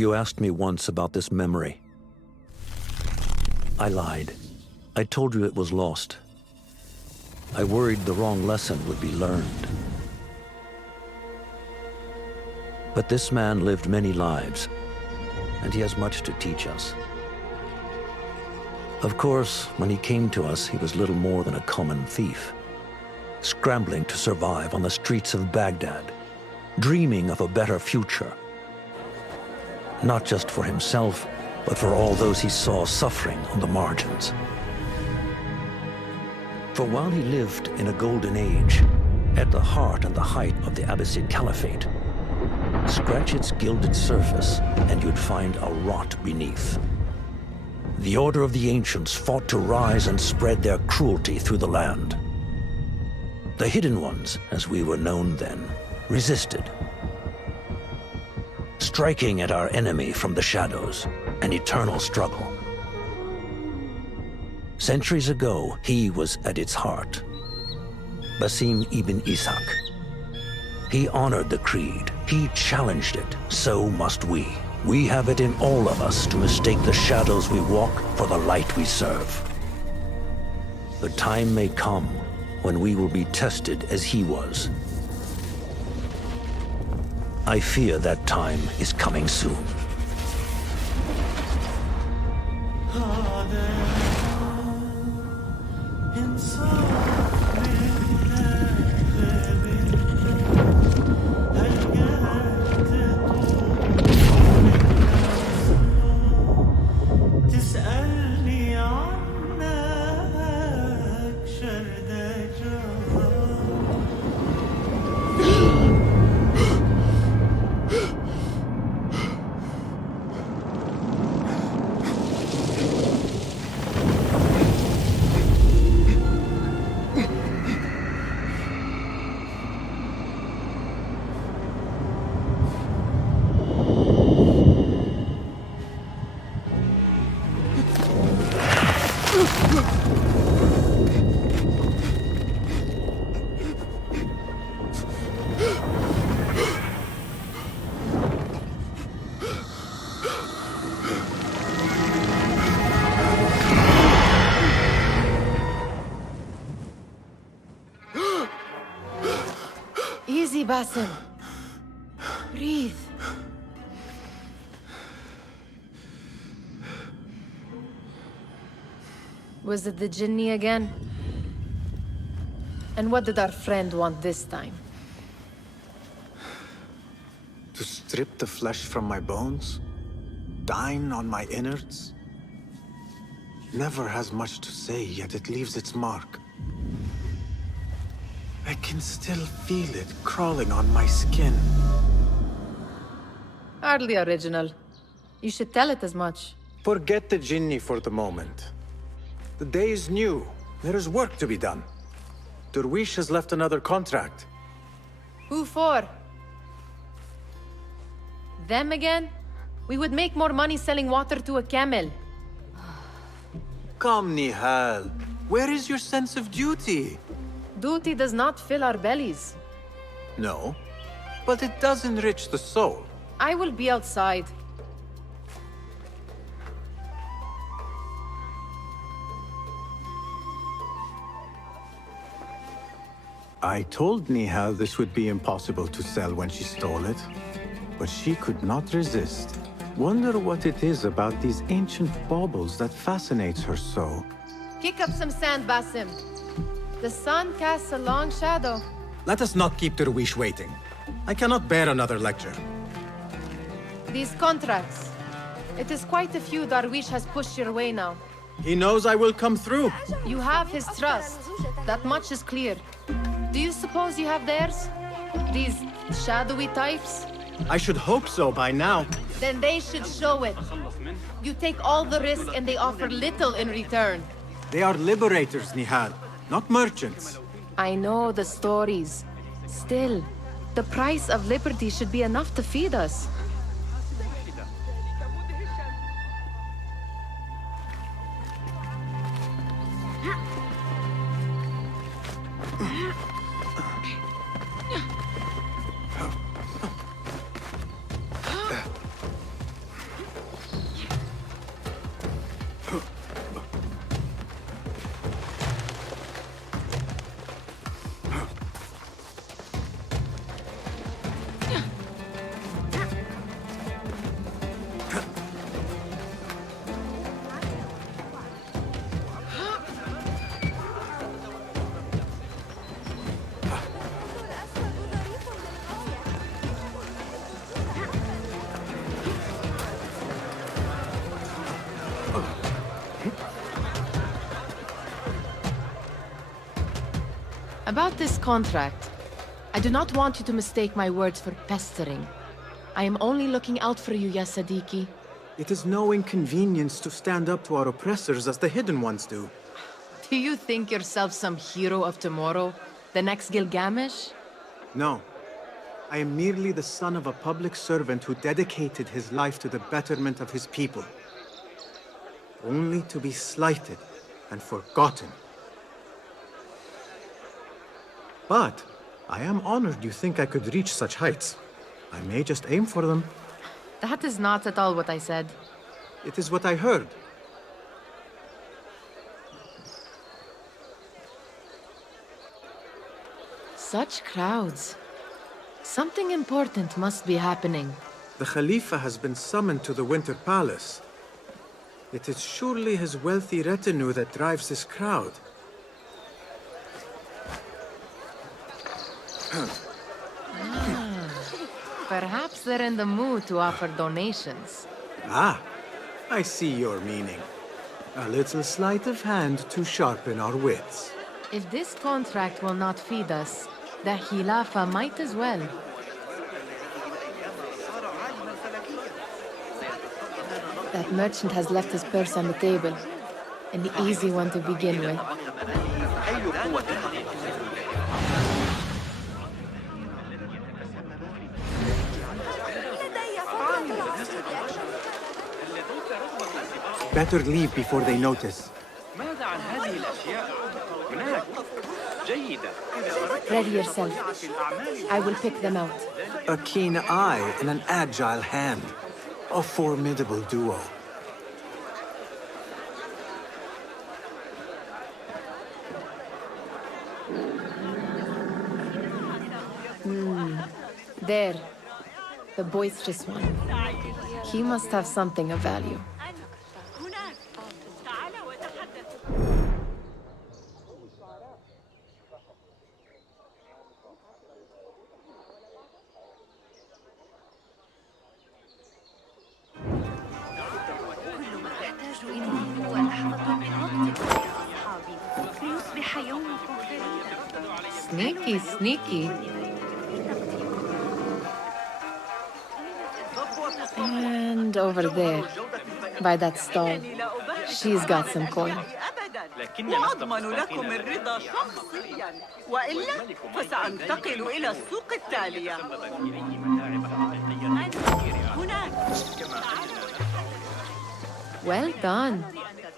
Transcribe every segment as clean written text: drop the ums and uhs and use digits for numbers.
You asked me once about this memory. I lied. I told you it was lost. I worried the wrong lesson would be learned. But this man lived many lives, and he has much to teach us. Of course, when he came to us, he was little more than a common thief, scrambling to survive on the streets of Baghdad, dreaming of a better future. Not just for himself, but for all those he saw suffering on the margins. For while he lived in a golden age, at the heart and the height of the Abbasid Caliphate, scratch its gilded surface and you'd find a rot beneath. The Order of the Ancients fought to rise and spread their cruelty through the land. The Hidden Ones, as we were known then, resisted, striking at our enemy from the shadows, an eternal struggle. Centuries ago, he was at its heart. Basim Ibn Ishaq. He honored the creed. He challenged it. So must we. We have it in all of us to mistake the shadows we walk for the light we serve. The time may come when we will be tested as he was. I fear that time is coming soon. Easy, Basim. Breathe. Was it the jinni again? And what did our friend want this time? To strip the flesh from my bones? Dine on my innards? Never has much to say, yet it leaves its mark. I can still feel it crawling on my skin. Hardly original. You should tell it as much. Forget the jinni for the moment. The day is new. There is work to be done. Derwish has left another contract. Who for? Them again? We would make more money selling water to a camel. Come, Nehal. Where is your sense of duty? Duty does not fill our bellies. No, but it does enrich the soul. I will be outside. I told Nehal this would be impossible to sell when she stole it, but she could not resist. Wonder what it is about these ancient baubles that fascinates her so. Kick up some sand, Basim. The sun casts a long shadow. Let us not keep Derwish waiting. I cannot bear another lecture. These contracts. It is quite a few Darwish has pushed your way now. He knows I will come through. You have his trust. That much is clear. Do you suppose you have theirs? These shadowy types? I should hope so by now. Then they should show it. You take all the risk and they offer little in return. They are liberators, Nehal, not merchants. I know the stories. Still, the price of liberty should be enough to feed us. About this contract, I do not want you to mistake my words for pestering. I am only looking out for you, ya Siddiqui. It is no inconvenience to stand up to our oppressors as the Hidden Ones do. Do you think yourself some hero of tomorrow? The next Gilgamesh? No. I am merely the son of a public servant who dedicated his life to the betterment of his people. Only to be slighted and forgotten. But I am honored you think I could reach such heights. I may just aim for them. That is not at all what I said. It is what I heard. Such crowds. Something important must be happening. The Khalifa has been summoned to the Winter Palace. It is surely his wealthy retinue that drives this crowd. Perhaps they're in the mood to offer donations. Ah, I see your meaning. A little sleight of hand to sharpen our wits. If this contract will not feed us, the Khilafah might as well. That merchant has left his purse on the table. An easy one to begin with. Better leave before they notice. Ready yourself. I will pick them out. A keen eye and an agile hand. A formidable duo. There. The boisterous one. He must have something of value. Sneaky, sneaky. And over there, by that stall, she's got some coin. وأضمن لكم الرضا شخصياً وإلا فسأنتقل إلى السوق التالية هناك. Well done.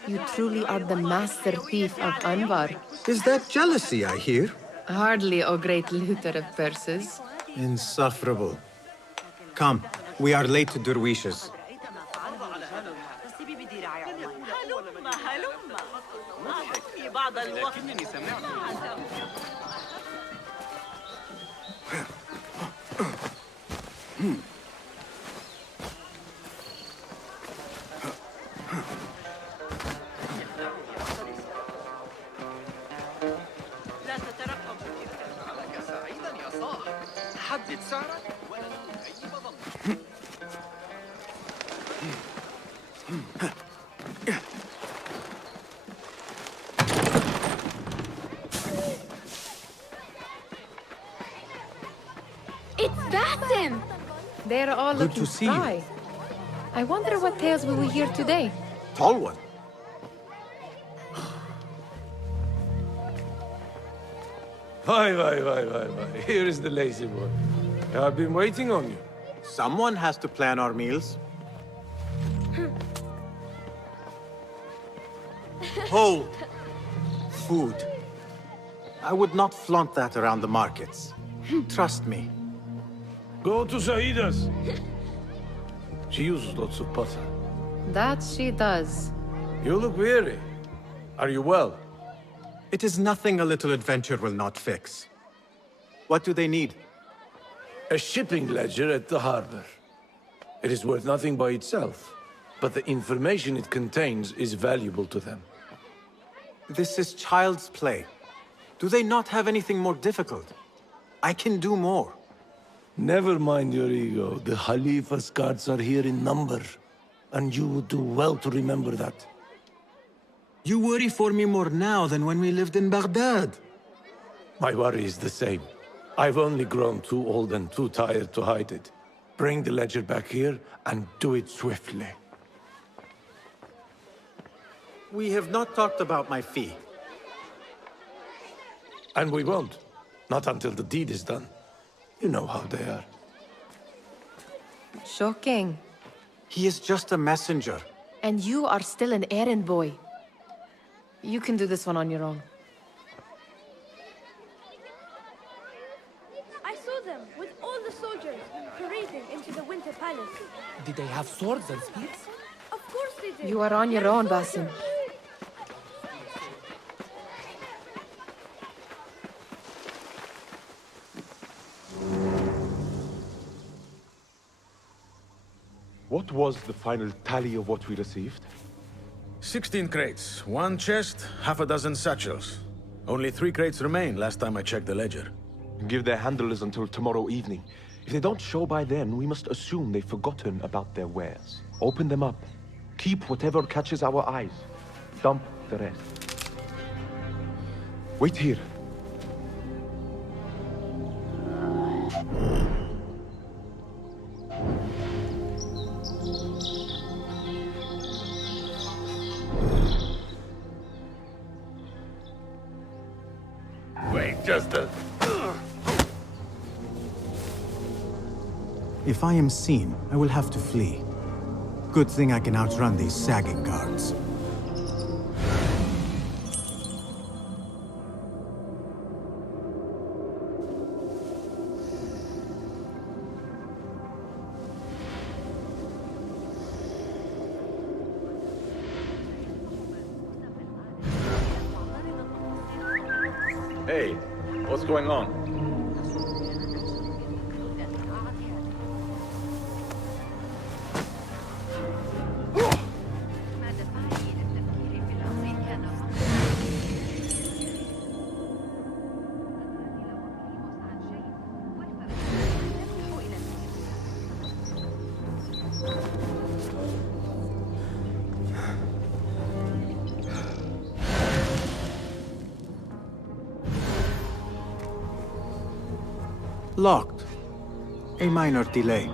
You truly are the master thief of Anbar. Is that jealousy I hear? Hardly a great looter of purses. Insufferable. Come, we are late to Derwishes. حدد سعرك It's Basim! They're all Good looking to see you. spry. I wonder what tales we will hear today. Tall one. Vai. Here is the lazy boy. I've been waiting on you. Someone has to plan our meals. Hold. Food. I would not flaunt that around the markets. Trust me. Go to Saida's. She uses lots of butter. That she does. You look weary. Are you well? It is nothing a little adventure will not fix. What do they need? A shipping ledger at the harbor. It is worth nothing by itself, but the information it contains is valuable to them. This is child's play. Do they not have anything more difficult? I can do more. Never mind your ego. The Khalifa's guards are here in number, and you would do well to remember that. You worry for me more now than when we lived in Baghdad. My worry is the same. I've only grown too old and too tired to hide it. Bring the ledger back here, and do it swiftly. We have not talked about my fee. And we won't. Not until the deed is done. You know how they are. Shocking. He is just a messenger. And you are still an errand boy. You can do this one on your own. I saw them with all the soldiers parading into the Winter Palace. Did they have swords and spears? Of course they did. You are on your They're own, soldiers. Basim. What was the final tally of what we received? 16 crates, 1 chest, half a dozen satchels. Only 3 crates remain last time I checked the ledger. Give their handlers until tomorrow evening. If they don't show by then, we must assume they've forgotten about their wares. Open them up. Keep whatever catches our eyes. Dump the rest. Wait here. Wait, just a... If I am seen, I will have to flee. Good thing I can outrun these sagging guards. Hey, what's going on? Locked. A minor delay.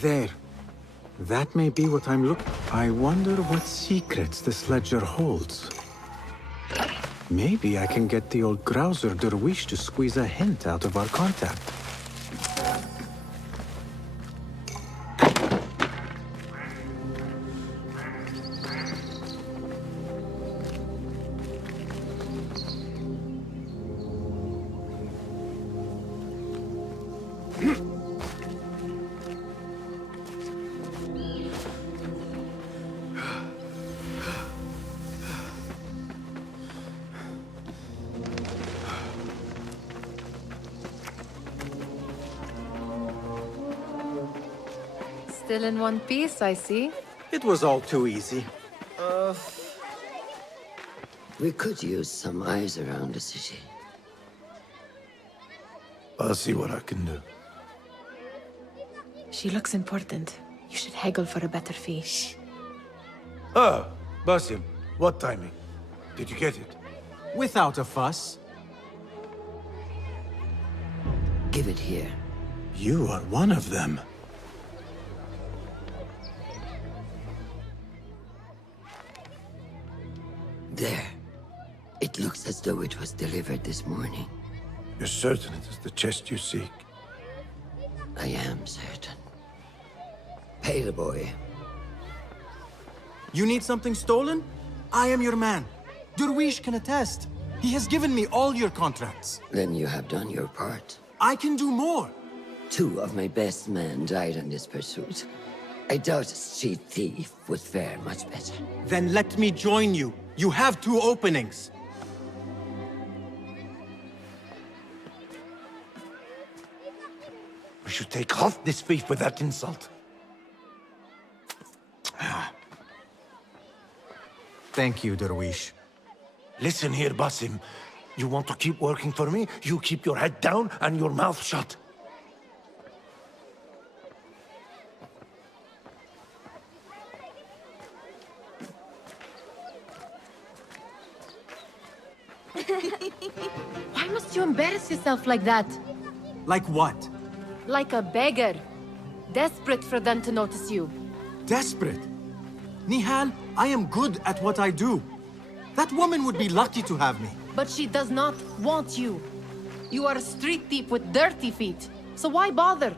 There. That may be what I'm looking... I wonder what secrets this ledger holds. Maybe I can get the old grouser Derwish to squeeze a hint out of our contact. Still in one piece, I see. It was all too easy. We could use some eyes around the city. I'll see what I can do. She looks important. You should haggle for a better fee. Ah, Basim, what timing? Did you get it? Without a fuss. Give it here. You are one of them. There. It looks as though it was delivered this morning. You're certain it is the chest you seek? I am certain. Pay the boy. You need something stolen? I am your man. Derwish can attest. He has given me all your contracts. Then you have done your part. I can do more. 2 of my best men died in this pursuit. I doubt a street thief would fare much better. Then let me join you. You have 2 openings. We should take half this beef with that insult. Thank you, Derwish. Listen here, Basim. You want to keep working for me? You keep your head down and your mouth shut. Why must you embarrass yourself like that? Like what? Like a beggar. Desperate for them to notice you. Desperate? Nehal, I am good at what I do. That woman would be lucky to have me. But she does not want you. You are a street thief with dirty feet. So why bother?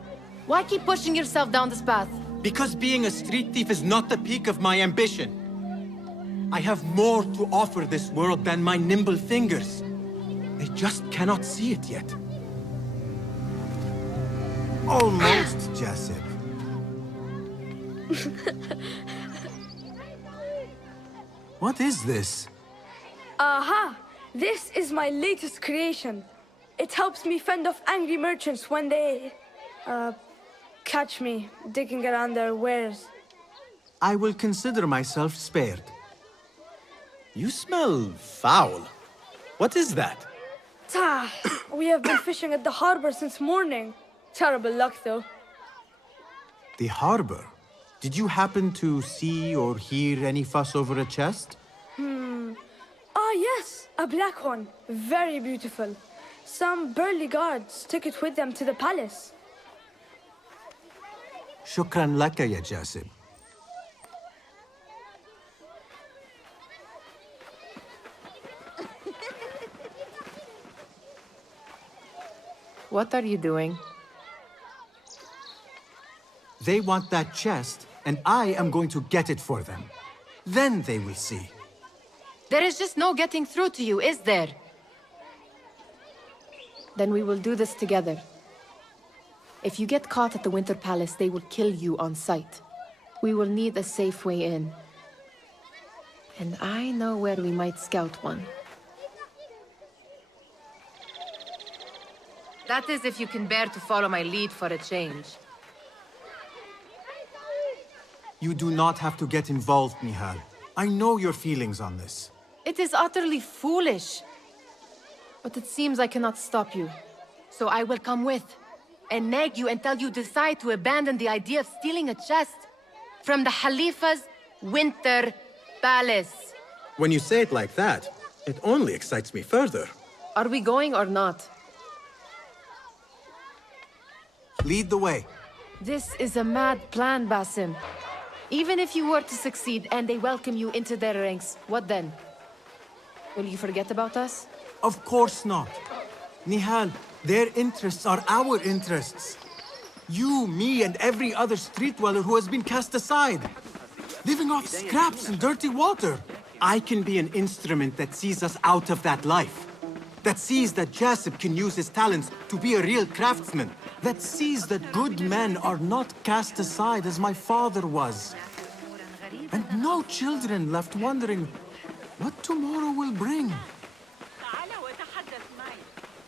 Why keep pushing yourself down this path? Because being a street thief is not the peak of my ambition. I have more to offer this world than my nimble fingers. They just cannot see it yet. Almost, Jessup. What is this? Aha! This is my latest creation. It helps me fend off angry merchants when they... catch me digging around their wares. I will consider myself spared. You smell foul. What is that? We have been fishing at the harbor since morning. Terrible luck, though. The harbor? Did you happen to see or hear any fuss over a chest? Ah, yes, a black one. Very beautiful. Some burly guards took it with them to the palace. Shukran laka, ya Jasib. What are you doing? They want that chest, and I am going to get it for them. Then they will see. There is just no getting through to you, is there? Then we will do this together. If you get caught at the Winter Palace, they will kill you on sight. We will need a safe way in. And I know where we might scout one. That is if you can bear to follow my lead for a change. You do not have to get involved, Nehal. I know your feelings on this. It is utterly foolish. But it seems I cannot stop you. So I will come with, and nag you until you decide to abandon the idea of stealing a chest from the Khalifa's Winter Palace. When you say it like that, it only excites me further. Are we going or not? Lead the way. This is a mad plan, Basim. Even if you were to succeed and they welcome you into their ranks, what then? Will you forget about us? Of course not. Nehal, their interests are our interests. You, me, and every other street dweller who has been cast aside. Living off scraps and dirty water. I can be an instrument that sees us out of that life. That sees that Jasip can use his talents to be a real craftsman. That sees that good men are not cast aside as my father was. And no children left wondering what tomorrow will bring.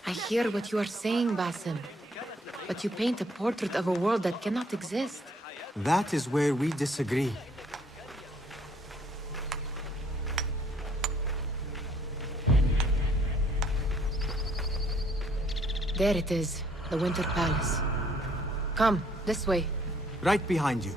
I hear what you are saying, Basim. But you paint a portrait of a world that cannot exist. That is where we disagree. There it is, the Winter Palace. Come, this way. Right behind you.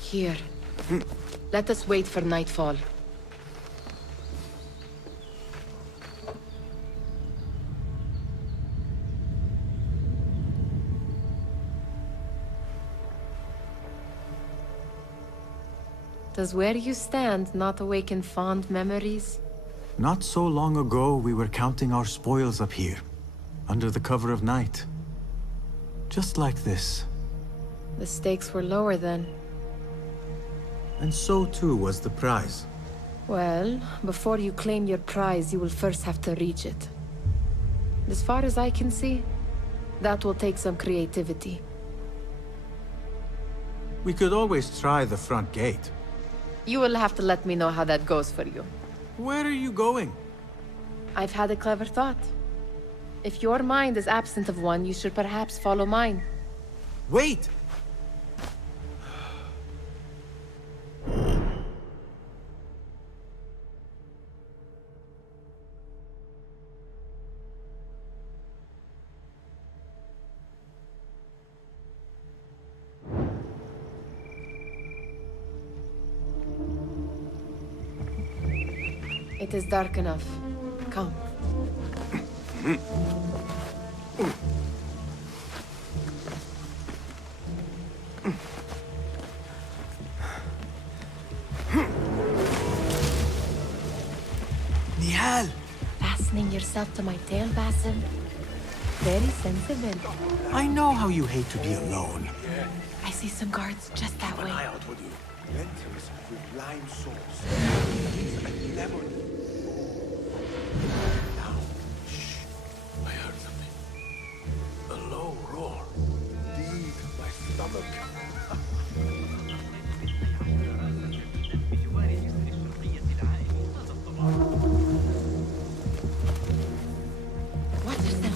Here. Let us wait for nightfall. Does where you stand not awaken fond memories? Not so long ago, we were counting our spoils up here, under the cover of night. Just like this. The stakes were lower then. And so too was the prize. Well, before you claim your prize, you will first have to reach it. As far as I can see, that will take some creativity. We could always try the front gate. You will have to let me know how that goes for you. Where are you going? I've had a clever thought. If your mind is absent of one, you should perhaps follow mine. Wait! It is dark enough. Come. Nehal! Fastening yourself to my tail, Basim? Very sensible. I know how you hate to be alone. I see some guards just that way. Lentils with lime sauce. And lemon. Now, shh. I heard something. A low roar. Indeed, my stomach. What is that?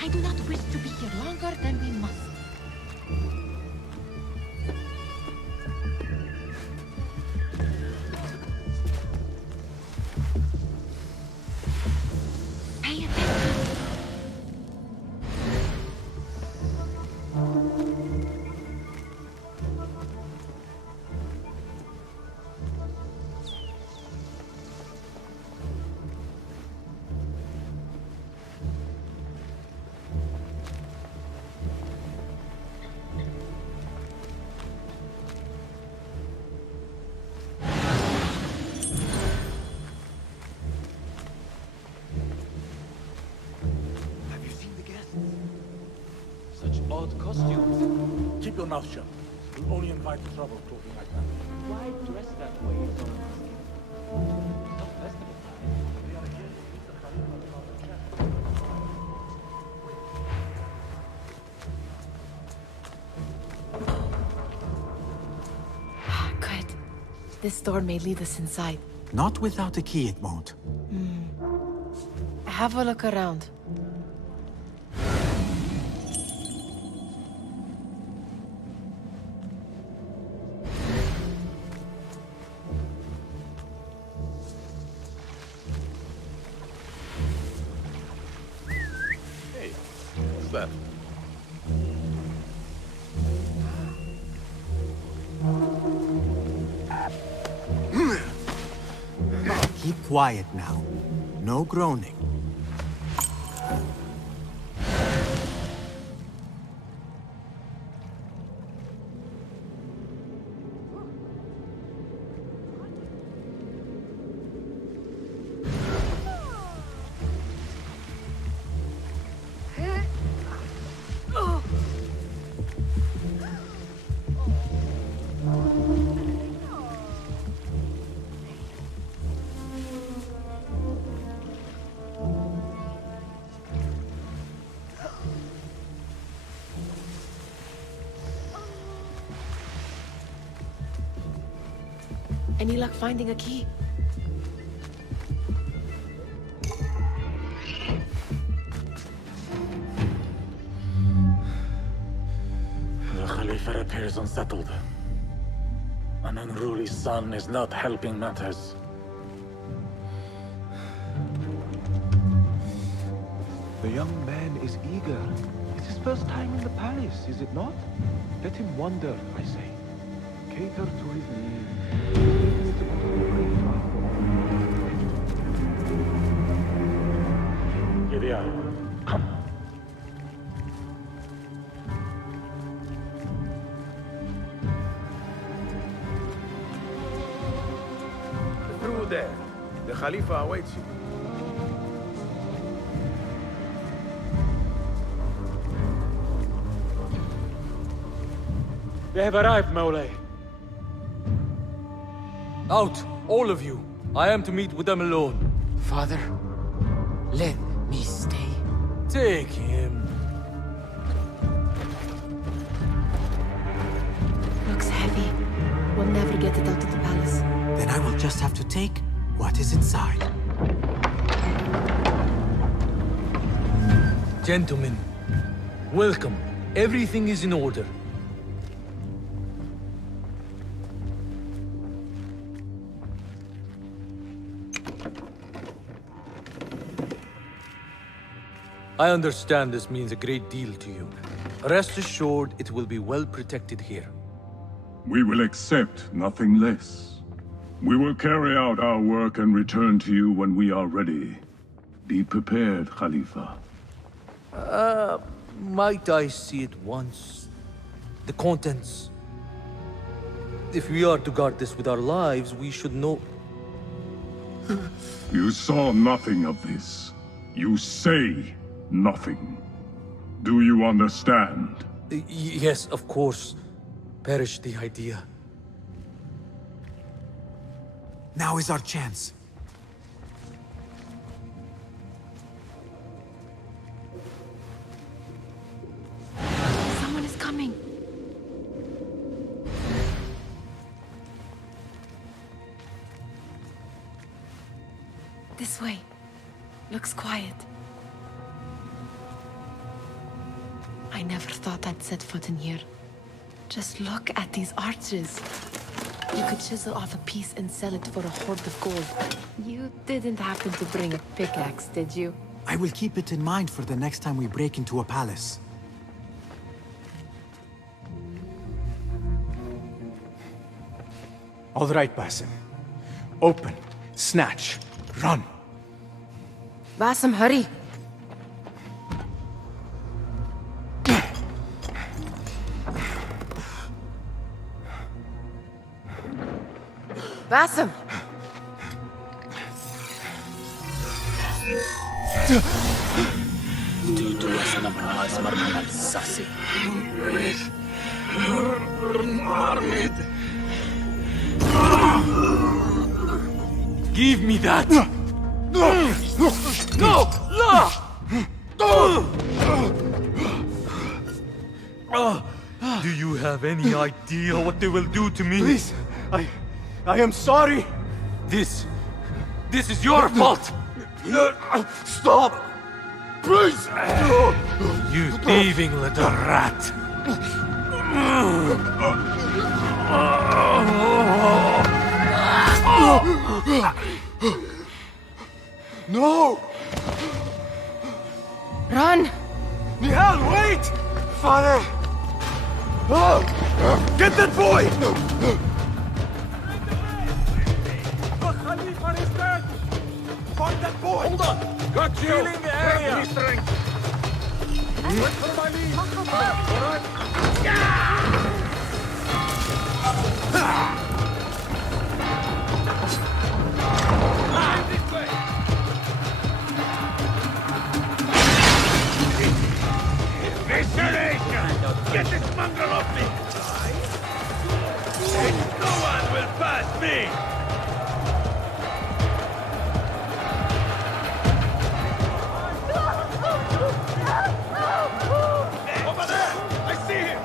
I do not wish to be here longer than we must. Pay attention. Such odd costumes. Keep your mouth shut. You'll only invite trouble talking like that. Why dress that way? Not festival time. Good. This door may lead us inside. Not without a key, it won't. Have a look around. Hey, what's that? Keep quiet now. No groaning. Any luck finding a key? The Khalifa appears unsettled. An unruly son is not helping matters. The young man is eager. It's his first time in the palace, is it not? Let him wander, I say. Cater to his needs. Here they are. Come. Through there. The Khalifa awaits you. They have arrived, Mawlay. Out, all of you. I am to meet with them alone. Father, let me stay. Take him. Looks heavy. We'll never get it out of the palace. Then I will just have to take what is inside. Gentlemen, welcome. Everything is in order. I understand this means a great deal to you. Rest assured, it will be well protected here. We will accept nothing less. We will carry out our work and return to you when we are ready. Be prepared, Khalifa. Might I see it once? The contents. If we are to guard this with our lives, we should know... You saw nothing of this. You say nothing. Do you understand? Yes, of course. Perish the idea. Now is our chance. Someone is coming. This way. Looks quiet. I never thought I'd set foot in here. Just look at these arches. You could chisel off a piece and sell it for a hoard of gold. You didn't happen to bring a pickaxe, did you? I will keep it in mind for the next time we break into a palace. All right, Basim. Open, snatch, run. Basim, hurry. Basim! Give me that! No! Do you have any idea what they will do to me? Please, I am sorry. This This is your fault! Stop! Please! You thieving little rat! No! Run! Nehal, wait! Father! Get that boy! The Khalifa is dead! Find that boy! Hold on! Got you! Healing the area! Wait for my lead! Alright? Get this mongrel off me! No one will pass me! Over there! I see him!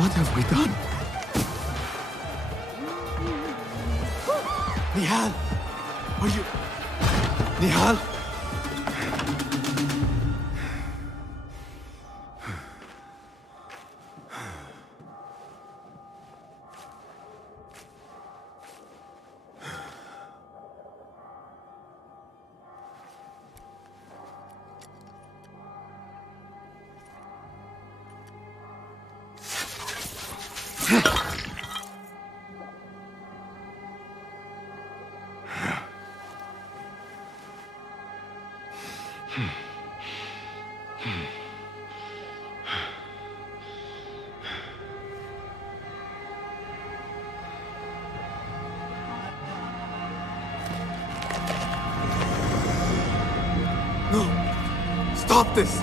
What have we done? Nehal! Are you... Nehal? No! Stop this!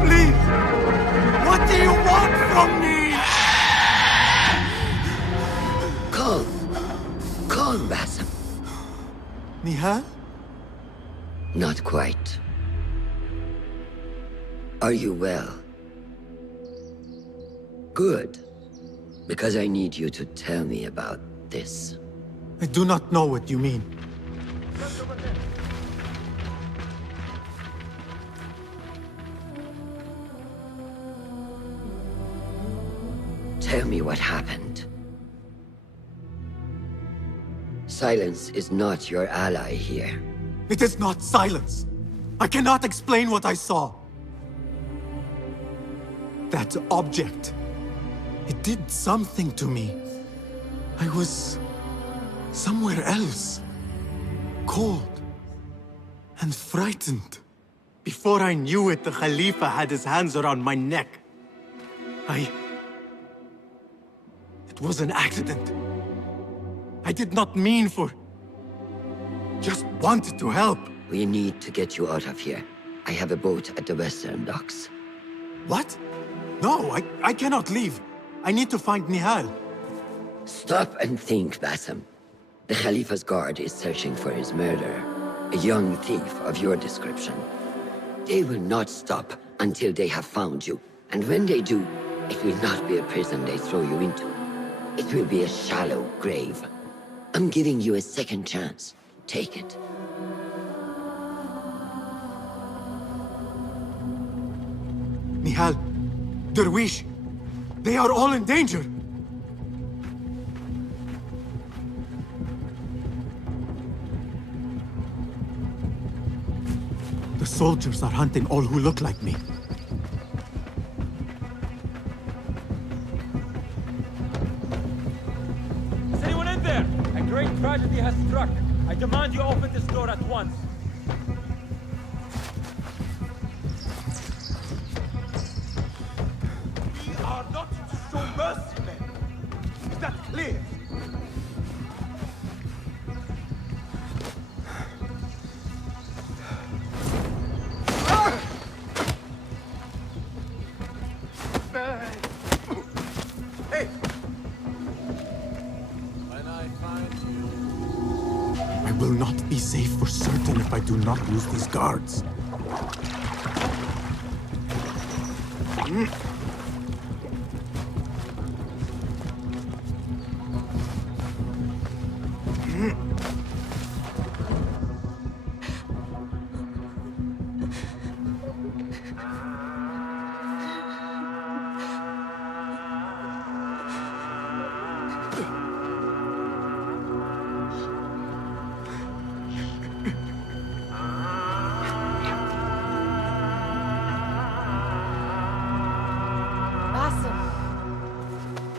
Please! What do you want from me? Calm. Calm, Basim. Nehal? Not quite. Are you well? Good. Because I need you to tell me about this. I do not know what you mean. Tell me what happened. Silence is not your ally here. It is not silence. I cannot explain what I saw. That object. It did something to me. I was somewhere else. Cold and frightened. Before I knew it, the Khalifa had his hands around my neck. It was an accident. I did not mean for... Just wanted to help. We need to get you out of here. I have a boat at the western docks. What? No, I cannot leave. I need to find Nehal. Stop and think, Basim. The Khalifa's guard is searching for his murderer, a young thief of your description. They will not stop until they have found you. And when they do, it will not be a prison they throw you into. It will be a shallow grave. I'm giving you a second chance. Take it. Nehal, Derwish, they are all in danger. The soldiers are hunting all who look like me. Is anyone in there? A great tragedy has struck. I demand you open this door at once. We are not to show mercy, men. Is that clear? I will not be safe for certain if I do not use these guards.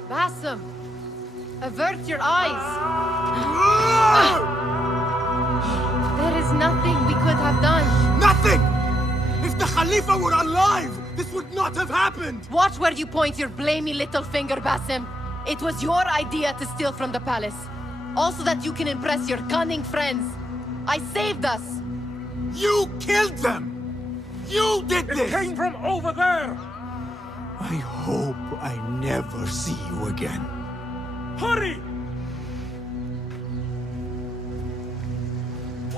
Basim! Avert your eyes! There is nothing we could have done. Nothing! If the Khalifa were alive, this would not have happened! Watch where you point your blamey little finger, Basim. It was your idea to steal from the palace. Also that you can impress your cunning friends. I saved us! You killed them! You did this! It came from over there! I hope I never see you again. Hurry!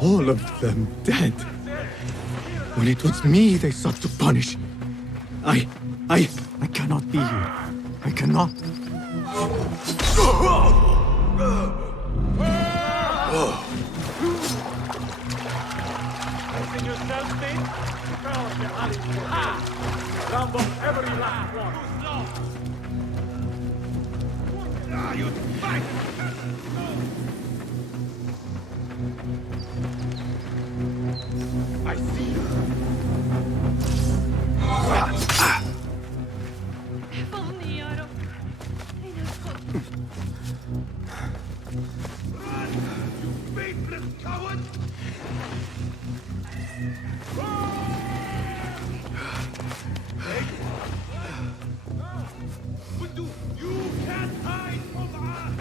All of them dead. When it was me they sought to punish. I cannot be here. I cannot. In yourself, Steve? Rambo, every last one. You fight! I see you. احفظني يا رب. أين الخط؟ Run, you faithless coward! You can't hide from us!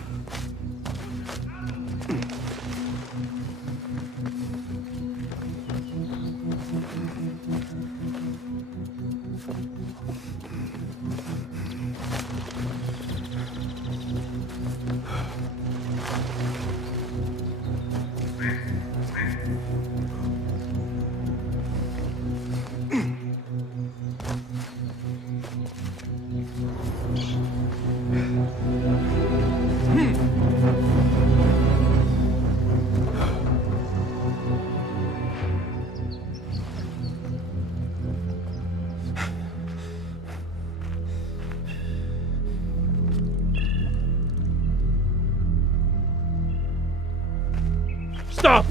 Stop!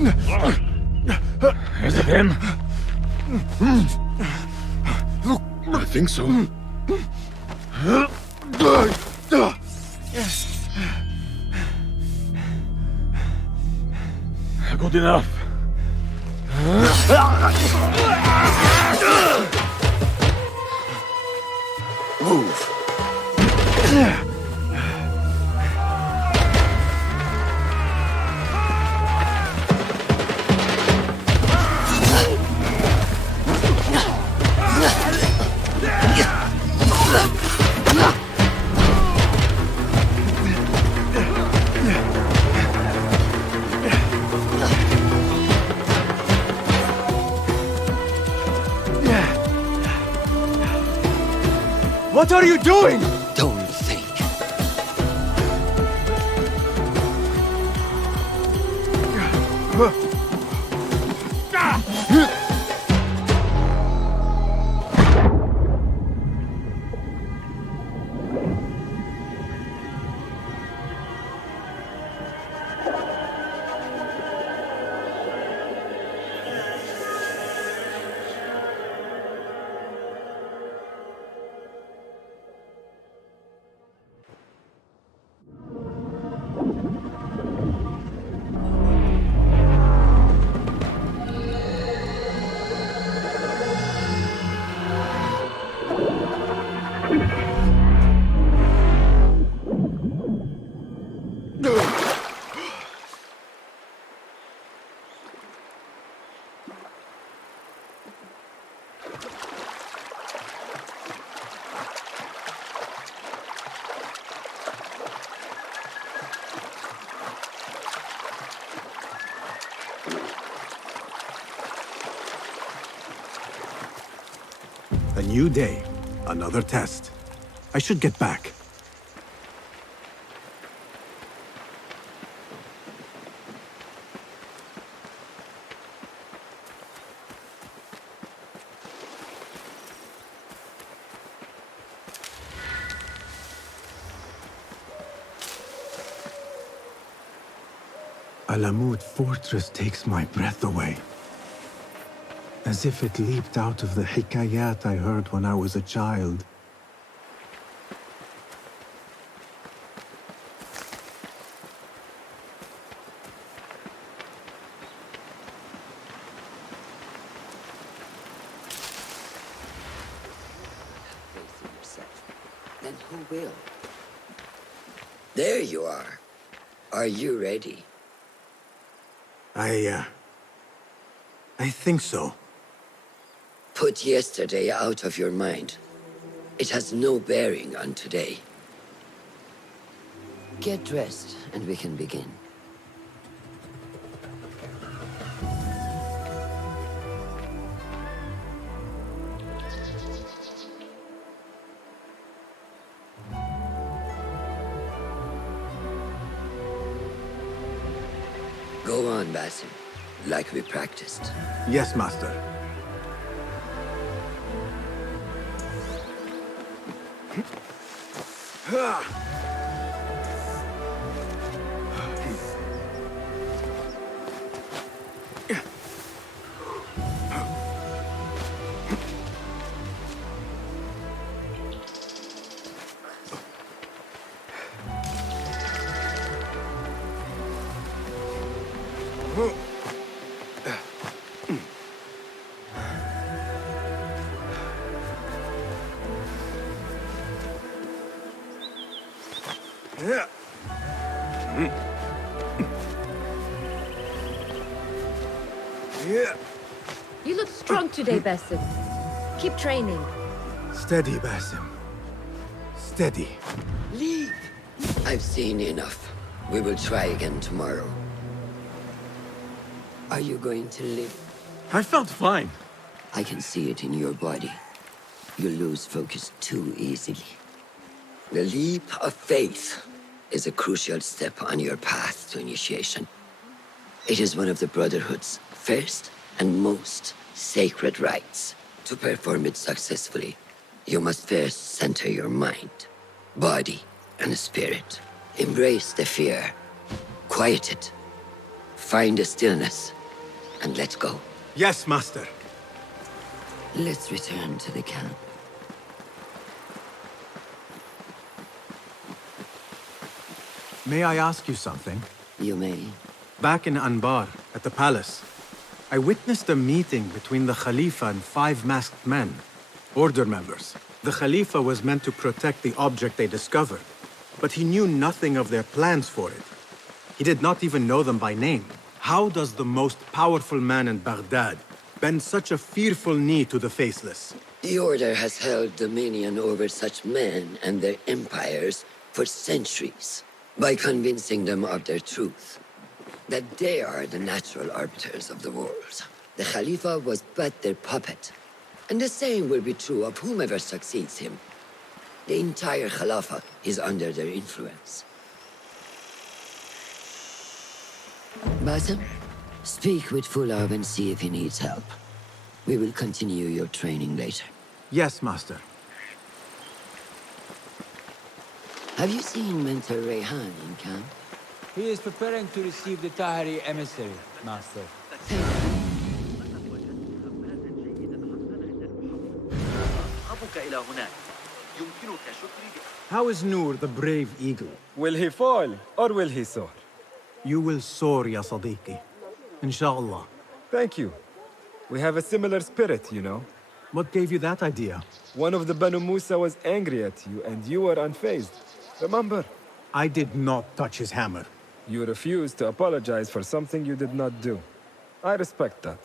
Is it him? I think so. Good enough. Move. What are you doing? Don't think. A new day, another test. I should get back. Alamut fortress takes my breath away. As if it leaped out of the hikayat I heard when I was a child. Faith in yourself. Then who will? There you are. Are you ready? I think so. Put yesterday out of your mind. It has no bearing on today. Get dressed, and we can begin. Go on, Basim, like we practiced. Yes, Master. You look strong today, Basim. Keep training. Steady, Basim. Steady. Leave! I've seen enough. We will try again tomorrow. Are you going to live? I felt fine. I can see it in your body. You lose focus too easily. The leap of faith is a crucial step on your path to initiation. It is one of the Brotherhood's first and most sacred rites. To perform it successfully, you must first center your mind, body, and spirit. Embrace the fear. Quiet it. Find a stillness, and let go. Yes, Master. Let's return to the camp. May I ask you something? You may. Back in Anbar, at the palace, I witnessed a meeting between the Khalifa and 5 masked men, order members. The Khalifa was meant to protect the object they discovered, but he knew nothing of their plans for it. He did not even know them by name. How does the most powerful man in Baghdad bend such a fearful knee to the faceless? The Order has held dominion over such men and their empires for centuries, by convincing them of their truth, that they are the natural arbiters of the world. The Khalifa was but their puppet, and the same will be true of whomever succeeds him. The entire Khalifa is under their influence. Basim, speak with Fulab and see if he needs help. We will continue your training later. Yes, Master. Have you seen Mentor Rayhan in camp? He is preparing to receive the Tahiri emissary, Master. How is Noor, the brave eagle? Will he fall, or will he soar? You will soar, ya Sadiqi. Inshallah. Thank you. We have a similar spirit, you know. What gave you that idea? One of the Banu Musa was angry at you, and you were unfazed. Remember? I did not touch his hammer. You refused to apologize for something you did not do. I respect that.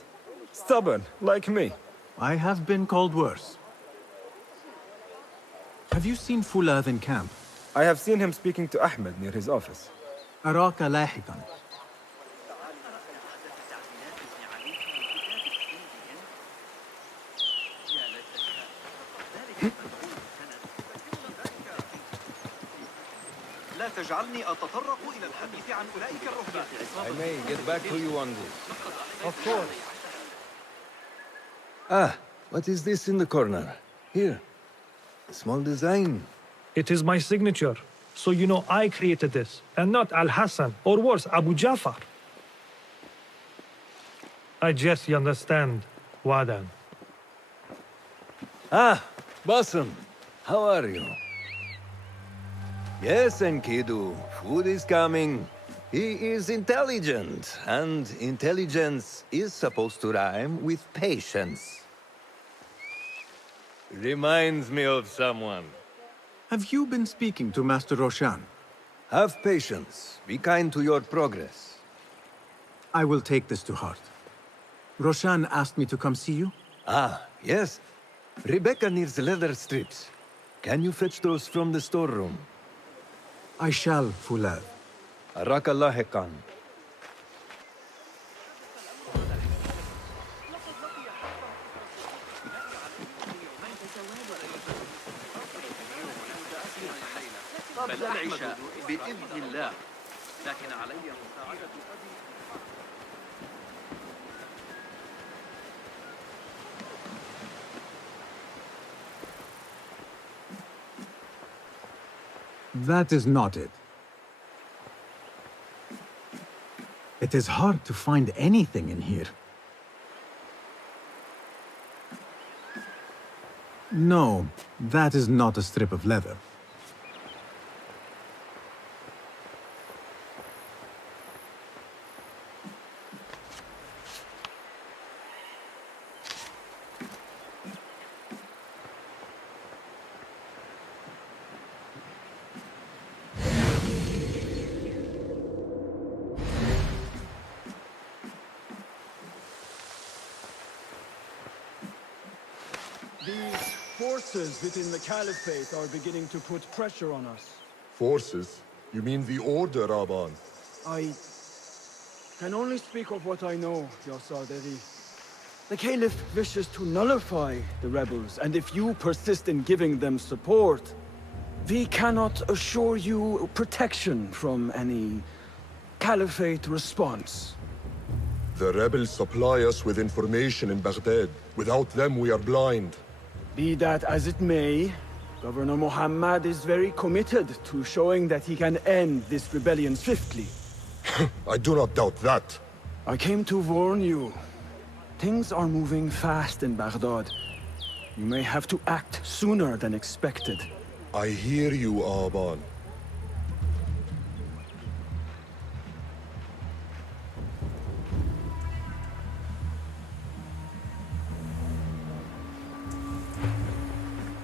Stubborn, like me. I have been called worse. Have you seen Fulad in camp? I have seen him speaking to Ahmed near his office. أراك لاحقا. لا تجعلني أتطرق إلى الحديث عن أولئك الرهبان. I may get back to you on this. Of course. Ah, what is this in the corner? Here. A small design. It is my signature. So you know I created this, and not Al-Hassan, or worse, Abu Jafar. I just understand, Wadan. Ah, Basim. How are you? Yes, Enkidu. Food is coming. He is intelligent, and intelligence is supposed to rhyme with patience. Reminds me of someone. Have you been speaking to Master Roshan? Have patience. Be kind to your progress. I will take this to heart. Roshan asked me to come see you? Ah, yes. Rebecca needs leather strips. Can you fetch those from the storeroom? I shall, Fulad. Arakallah Khan. قبل العشاء بإذن الله لكن علي مساعدة That is not it. It is hard to find anything in here. No, that is not a strip of leather. These forces within the Caliphate are beginning to put pressure on us. Forces? You mean the Order, Aban? I can only speak of what I know, Ya Saderi. The Caliph wishes to nullify the rebels, and if you persist in giving them support, we cannot assure you protection from any Caliphate response. The rebels supply us with information in Baghdad. Without them, we are blind. Be that as it may, Governor Muhammad is very committed to showing that he can end this rebellion swiftly. I do not doubt that. I came to warn you. Things are moving fast in Baghdad. You may have to act sooner than expected. I hear you, Aban.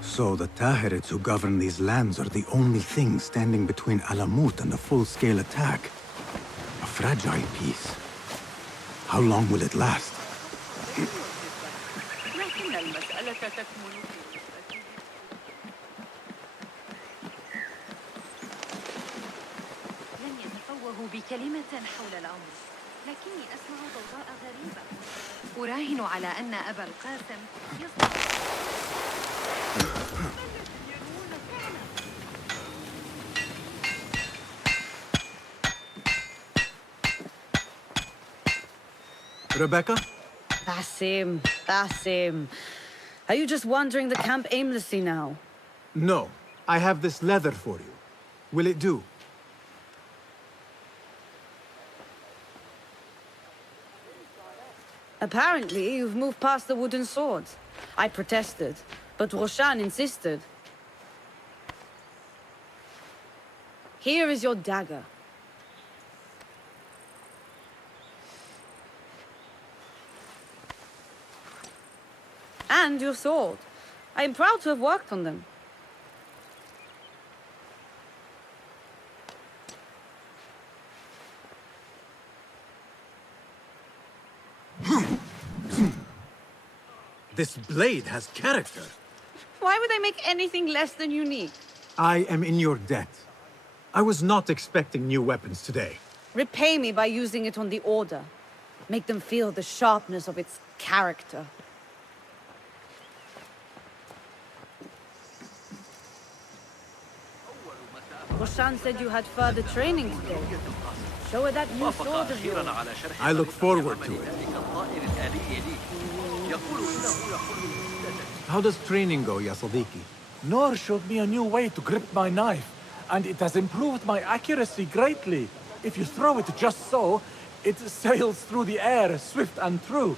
So the Tahirids who govern these lands are the only thing standing between Alamut and a full-scale attack. A fragile peace. How long will it last? لن يتفوهوا بكلمة حول الأمر، لكني أسمع ضوضاء غريبة. أراهن على أن أبا القاسم يصنع Rebecca? Basim. Are you just wandering the camp aimlessly now? No. I have this leather for you. Will it do? Apparently, you've moved past the wooden swords. I protested, but Roshan insisted. Here is your dagger. And your sword. I am proud to have worked on them. This blade has character. Why would I make anything less than unique? I am in your debt. I was not expecting new weapons today. Repay me by using it on the Order. Make them feel the sharpness of its character. Roshan said you had further training today. Show her that new sword of yours. I look forward to it. How does training go, ya Sadiqi? Noor showed me a new way to grip my knife, and it has improved my accuracy greatly. If you throw it just so, it sails through the air, swift and true.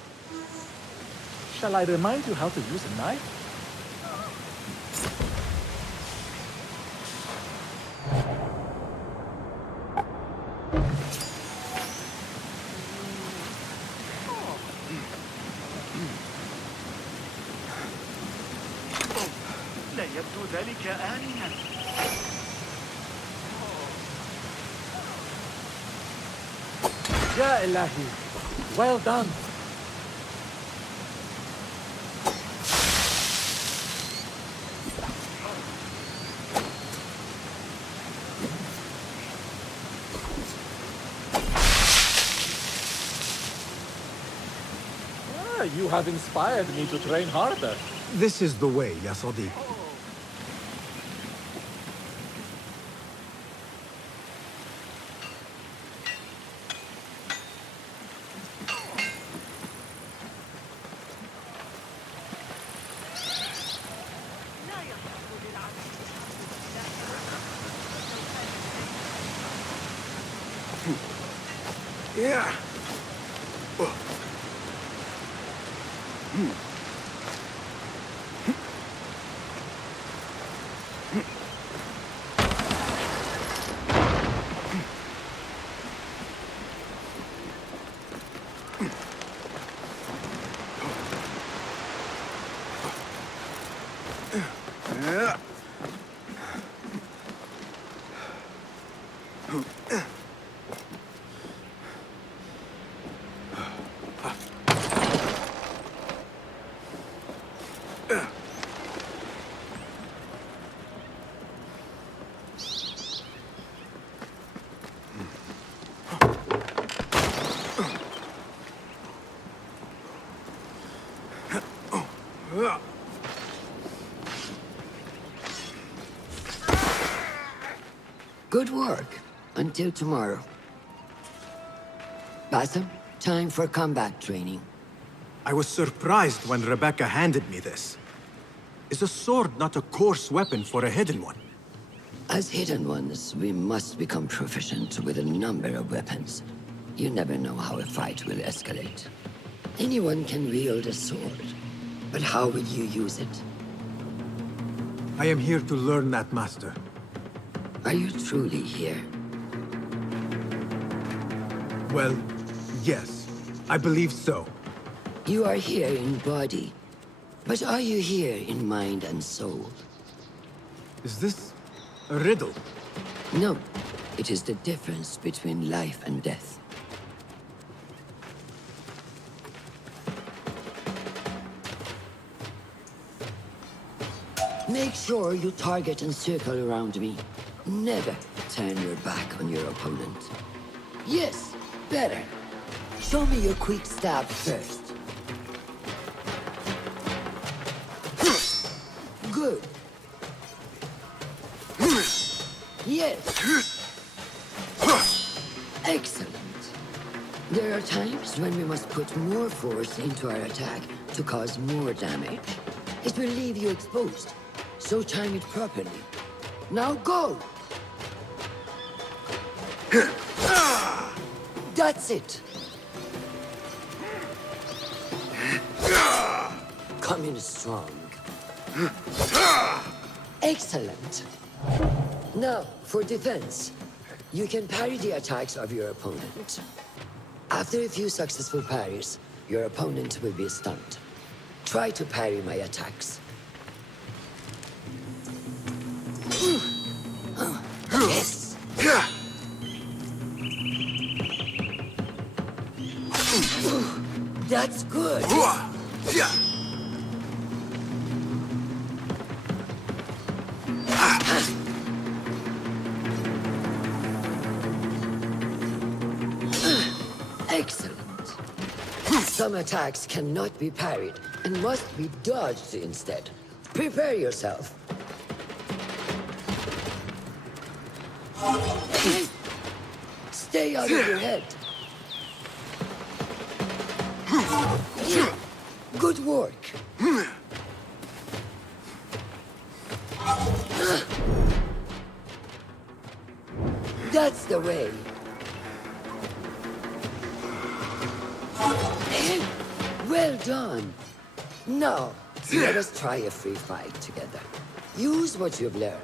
Shall I remind you how to use a knife? لا يبدو ذلك آنيا. Ya Ilahi, well done. You have inspired me to train harder. This is the way, ya Sadiqi. Yeah. Good work. Until tomorrow. Basim, time for combat training. I was surprised when Rebecca handed me this. Is a sword not a coarse weapon for a hidden one? As hidden ones, we must become proficient with a number of weapons. You never know how a fight will escalate. Anyone can wield a sword, but how will you use it? I am here to learn that, Master. Are you truly here? Well, yes. I believe so. You are here in body, but are you here in mind and soul? Is this a riddle? No. It is the difference between life and death. Make sure you target and circle around me. Never turn your back on your opponent. Yes, better. Show me your quick stab first. Good. Yes. Excellent. There are times when we must put more force into our attack to cause more damage. It will leave you exposed, so time it properly. Now go! That's it! Come in strong. Excellent. Now, for defense. You can parry the attacks of your opponent. After a few successful parries, your opponent will be stunned. Try to parry my attacks. Yes! That's good! Excellent. Some attacks cannot be parried and must be dodged instead. Prepare yourself. Stay out of your head. Good work. That's the way. Well done. Now, let us try a free fight together. Use what you've learned.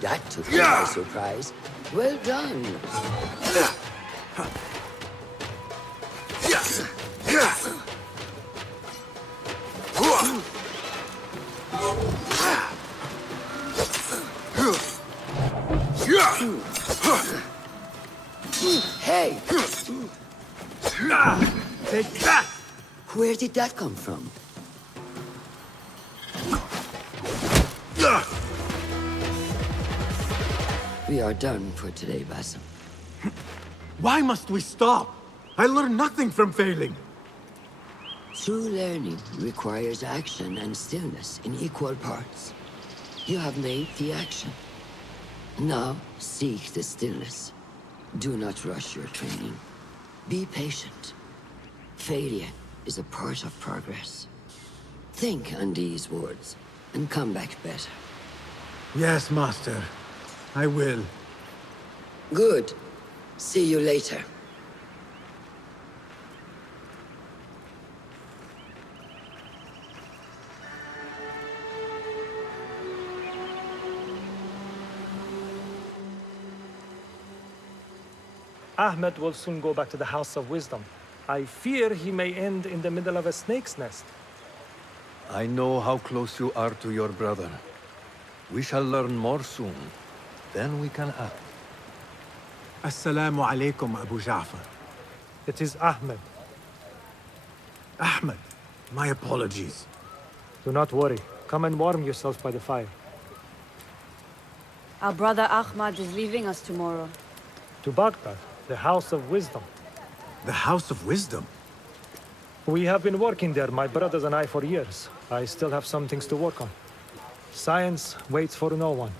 That took me by surprise. Well done. Hey! Take that! Where did that come from? We are done for today, Basim. Why must we stop? I learned nothing from failing. True learning requires action and stillness in equal parts. You have made the action. Now, seek the stillness. Do not rush your training. Be patient. Failure is a part of progress. Think on these words, and come back better. Yes, Master. I will. Good. See you later. Ahmed will soon go back to the House of Wisdom. I fear he may end in the middle of a snake's nest. I know how close you are to your brother. We shall learn more soon. Then we can act. Assalamu alaikum, Abu Ja'far. It is Ahmed. Ahmed, my apologies. Do not worry. Come and warm yourself by the fire. Our brother Ahmad is leaving us tomorrow. To Baghdad, the House of Wisdom. The House of Wisdom? We have been working there, my brothers and I, for years. I still have some things to work on. Science waits for no one.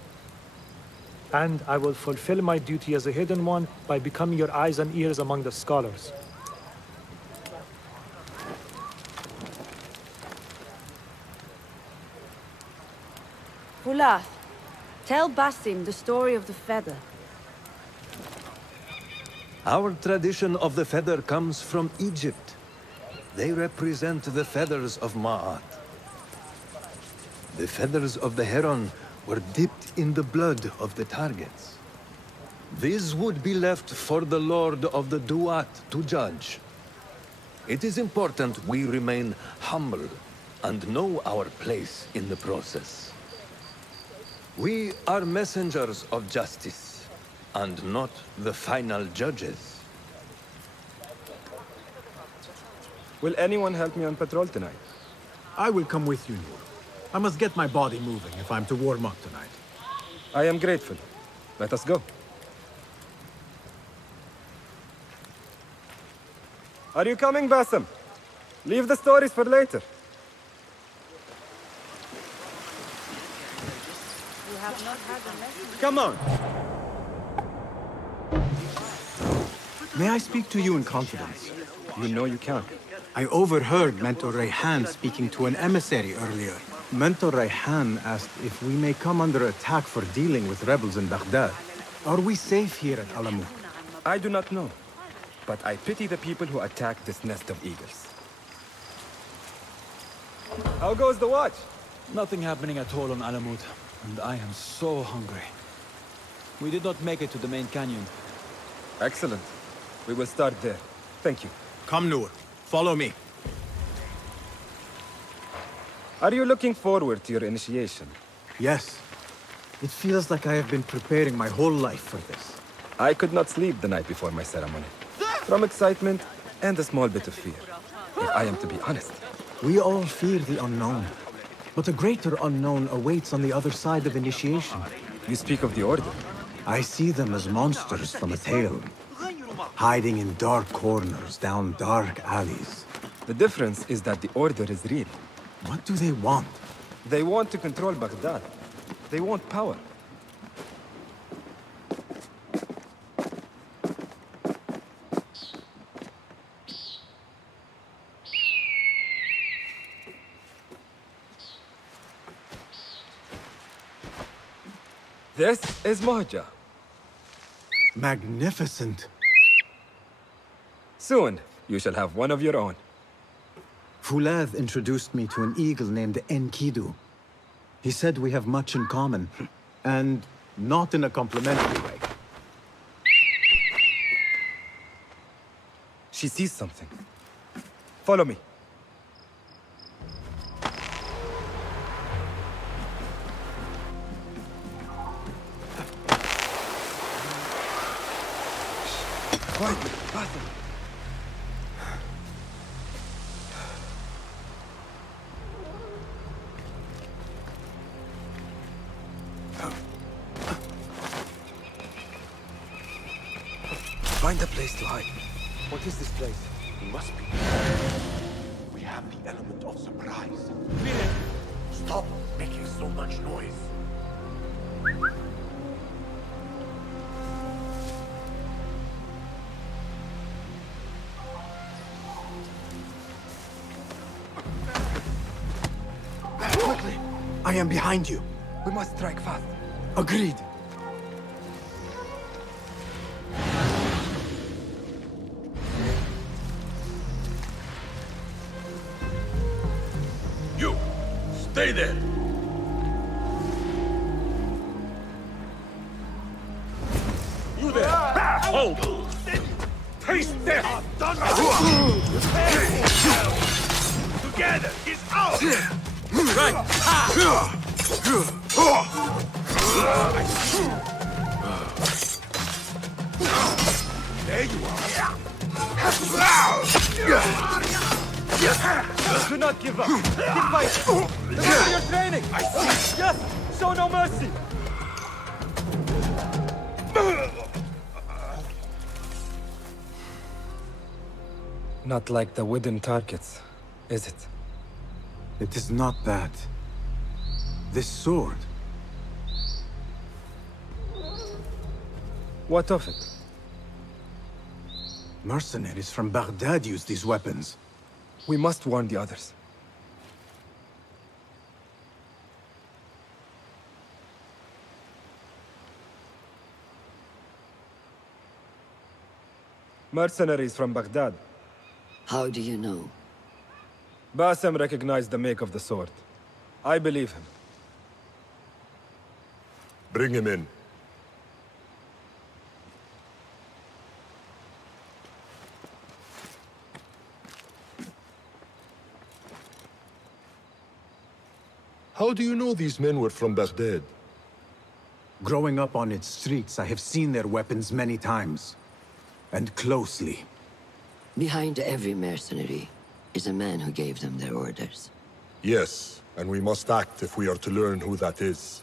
And I will fulfill my duty as a hidden one by becoming your eyes and ears among the scholars. Fulath, tell Basim the story of the feather. Our tradition of the feather comes from Egypt. They represent the feathers of Ma'at. The feathers of the heron were dipped in the blood of the targets. These would be left for the Lord of the Duat to judge. It is important we remain humble and know our place in the process. We are messengers of justice, and not the final judges. Will anyone help me on patrol tonight? I will come with you, Noor. I must get my body moving if I'm to warm up tonight. I am grateful. Let us go. Are you coming, Basim? Leave the stories for later. You Come on! May I speak to you in confidence? You know you can. I overheard Mentor Rayhan speaking to an emissary earlier. Mentor Rayhan asked if we may come under attack for dealing with rebels in Baghdad. Are we safe here at Alamut? I do not know, but I pity the people who attack this nest of eagles. How goes the watch? Nothing happening at all on Alamut, and I am so hungry. We did not make it to the main canyon. Excellent. We will start there. Thank you. Come, Noor. Follow me. Are you looking forward to your initiation? Yes. It feels like I have been preparing my whole life for this. I could not sleep the night before my ceremony. From excitement and a small bit of fear, if I am to be honest. We all fear the unknown. But a greater unknown awaits on the other side of initiation. You speak of the Order? I see them as monsters from a tale. Hiding in dark corners, down dark alleys. The difference is that the Order is real. What do they want? They want to control Baghdad. They want power. This is Mahja. Magnificent. Soon, you shall have one of your own. Fulad introduced me to an eagle named Enkidu. He said we have much in common, and not in a complimentary way. She sees something. Follow me. Quiet, Basim. Find a place to hide. What is this place? It must be. We have the element of surprise. Villain! Stop making so much noise. Quickly! I am behind you. We must strike fast. Agreed. You! Stay there! You there! Hold! Taste death! Together is out! Right! There you are! Do not give up! Keep fighting! Remember your training! I see! Yes! Show no mercy! Not like the wooden targets, is it? It is not that. This sword. What of it? Mercenaries from Baghdad use these weapons. We must warn the others. Mercenaries from Baghdad. How do you know? Basim recognized the make of the sword. I believe him. Bring him in. How do you know these men were from Baghdad? Growing up on its streets, I have seen their weapons many times. And closely. Behind every mercenary is a man who gave them their orders. Yes, and we must act if we are to learn who that is.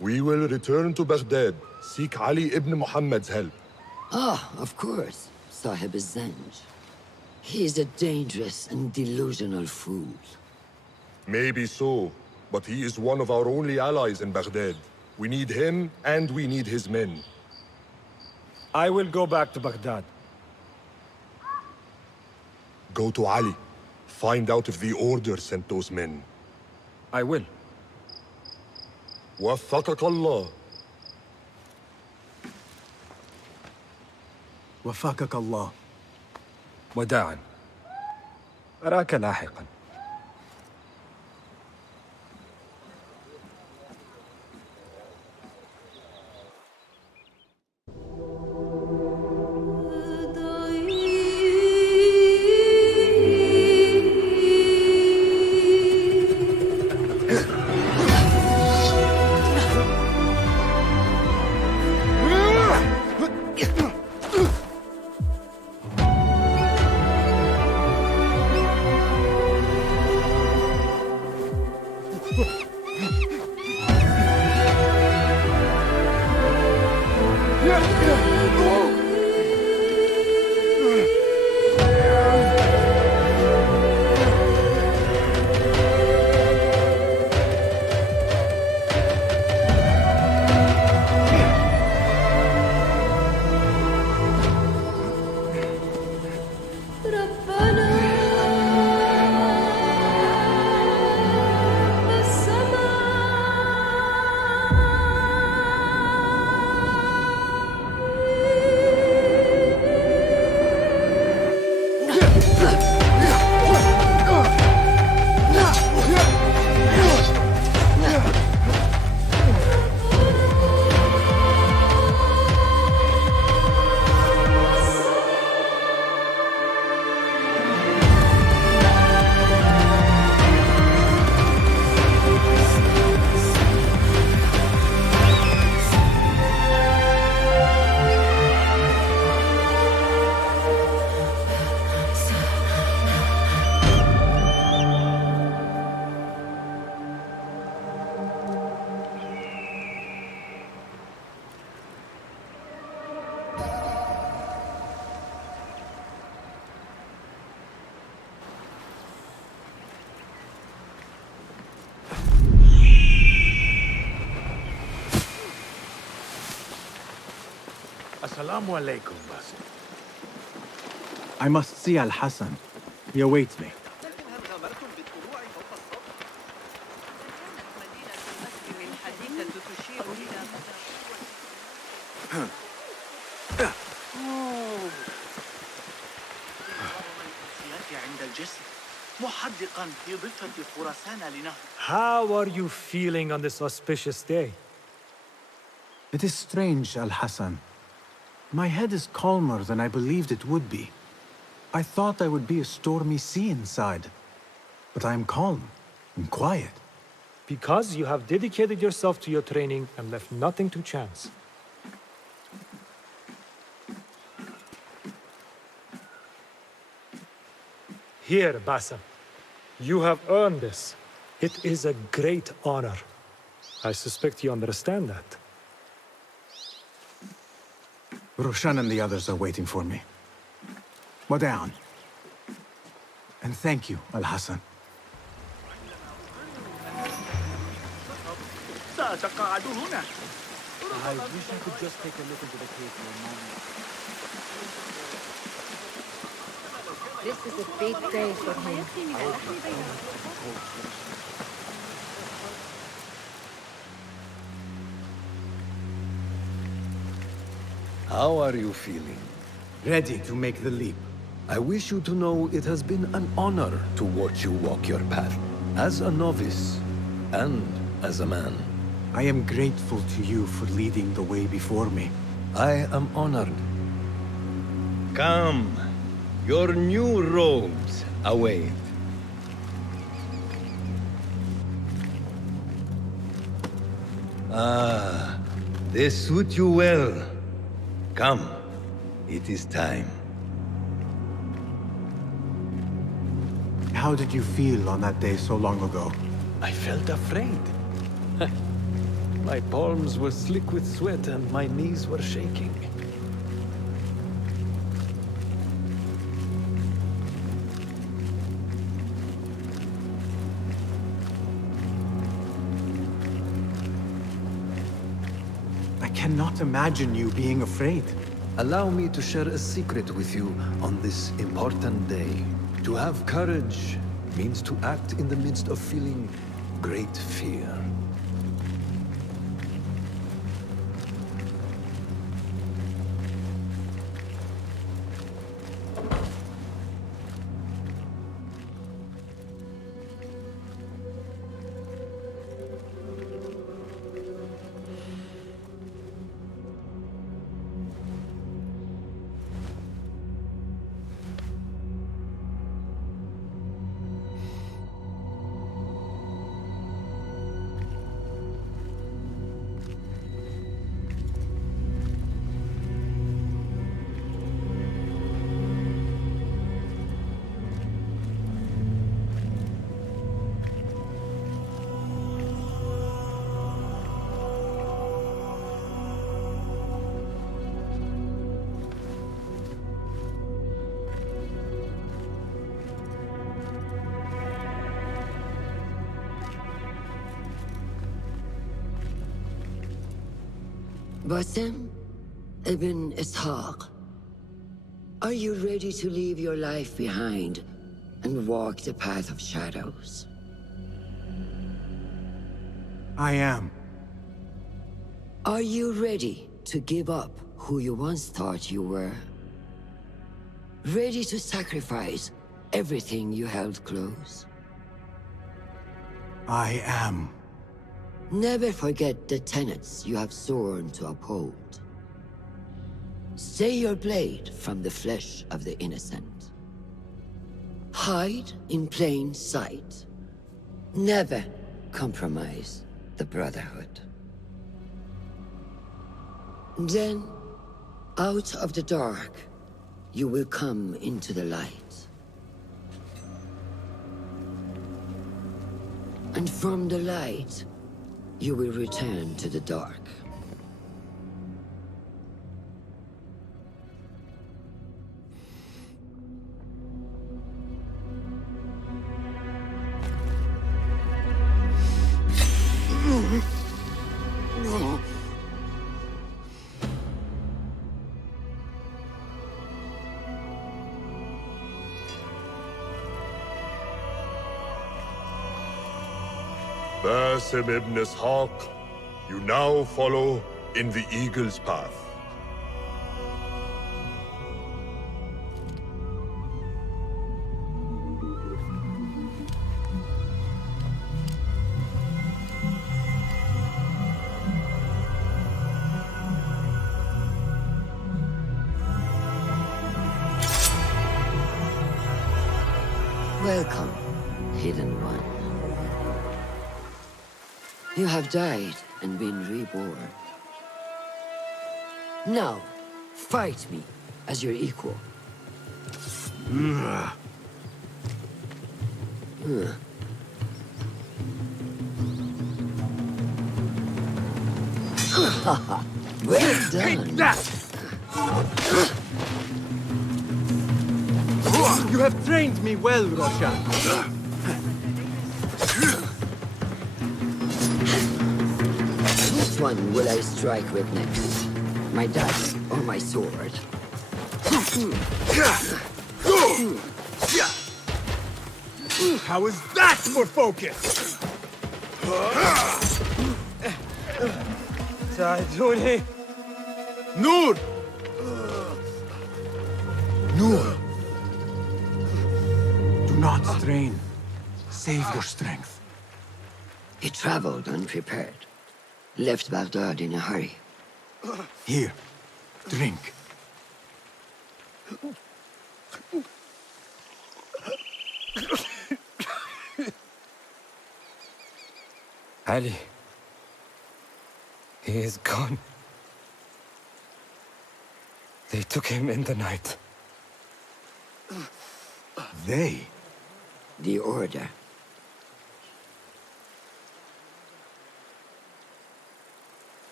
We will return to Baghdad, seek Ali ibn Muhammad's help. Ah, of course. Sahib Zanj. He is a dangerous and delusional fool. Maybe so, but he is one of our only allies in Baghdad. We need him, and we need his men. I will go back to Baghdad. Go to Ali. Find out if the Order sent those men. I will. وفقك الله. وفقك الله. وداعا. أراك لاحقا. Assalamu alaikum, Basim. I must see Al-Hassan. He awaits me. How are you feeling on this auspicious day? It is strange, Al-Hassan. My head is calmer than I believed it would be. I thought I would be a stormy sea inside. But I am calm and quiet. Because you have dedicated yourself to your training and left nothing to chance. Here, Basim. You have earned this. It is a great honor. I suspect you understand that. Roshan and the others are waiting for me. Down. And thank you, Al-Hassan. I wish I could just take a look into the cave for a moment. This is a big day for him. How are you feeling? Ready to make the leap. I wish you to know it has been an honor to watch you walk your path, as a novice and as a man. I am grateful to you for leading the way before me. I am honored. Come, your new robes await. Ah, they suit you well. Come, it is time. How did you feel on that day so long ago? I felt afraid. My palms were slick with sweat and my knees were shaking. cannot imagine you being afraid. Allow me to share a secret with you on this important day. To have courage means to act in the midst of feeling great fear. Basim Ibn Ishaq, are you ready to leave your life behind and walk the path of shadows? I am. Are you ready to give up who you once thought you were? Ready to sacrifice everything you held close? I am. Never forget the tenets you have sworn to uphold. Stay your blade from the flesh of the innocent. Hide in plain sight. Never compromise the Brotherhood. Then, out of the dark, you will come into the light. And from the light, you will return to the dark. Basim Ibn Ishaq, you now follow in the Eagle's path. Welcome, Hidden One. You have died and been reborn. Now, fight me as your equal. Well done. You have trained me well, Roshan. Which one will I strike with next? My dagger or my sword? How is that for focus? ساعدوني. Noor! Noor! Do not strain. Save your strength. He traveled unprepared. Left Baghdad in a hurry. Here, drink. Ali. He is gone. They took him in the night. They? The Order.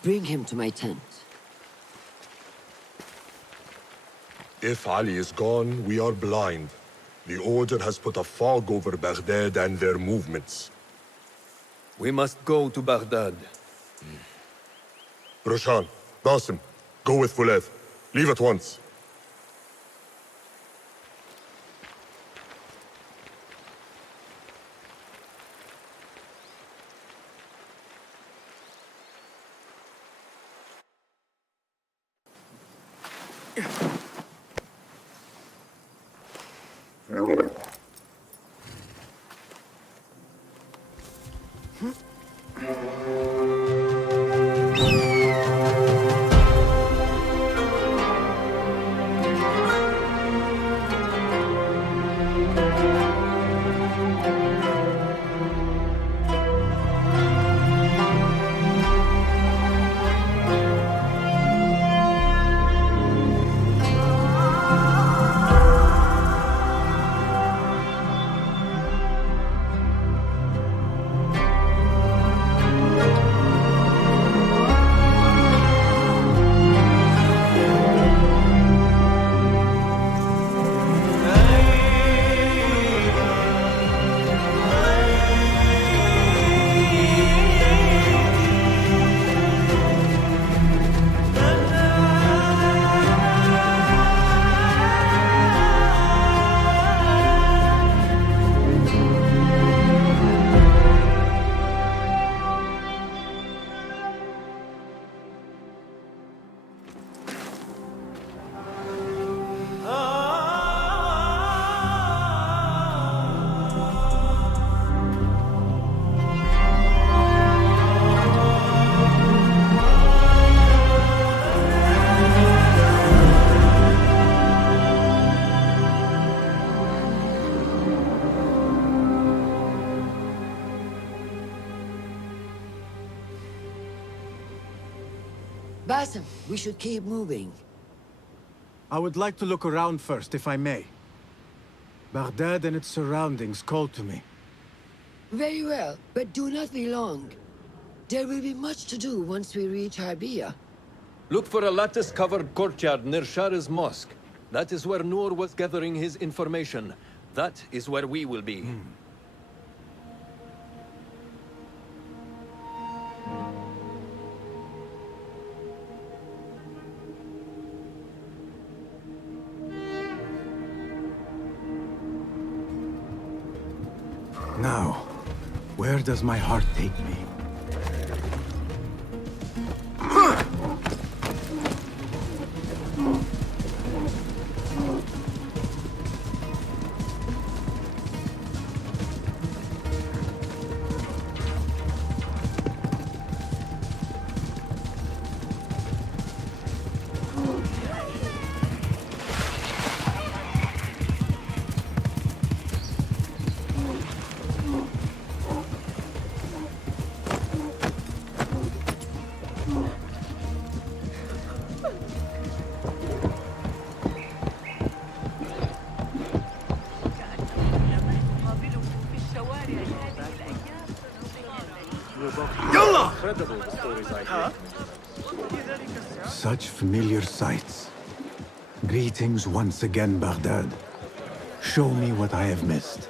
Bring him to my tent. If Ali is gone, we are blind. The Order has put a fog over Baghdad and their movements. We must go to Baghdad. Roshan, Basim, go with Fuleth. Leave at once. Basim, we should keep moving. I would like to look around first, if I may. Baghdad and its surroundings call to me. Very well, but do not be long. There will be much to do once we reach Harbiya. Look for a lattice-covered courtyard near Shah's mosque. That is where Noor was gathering his information. That is where we will be. Now, where does my heart take me? Such familiar sights. Greetings once again, Baghdad. Show me what I have missed.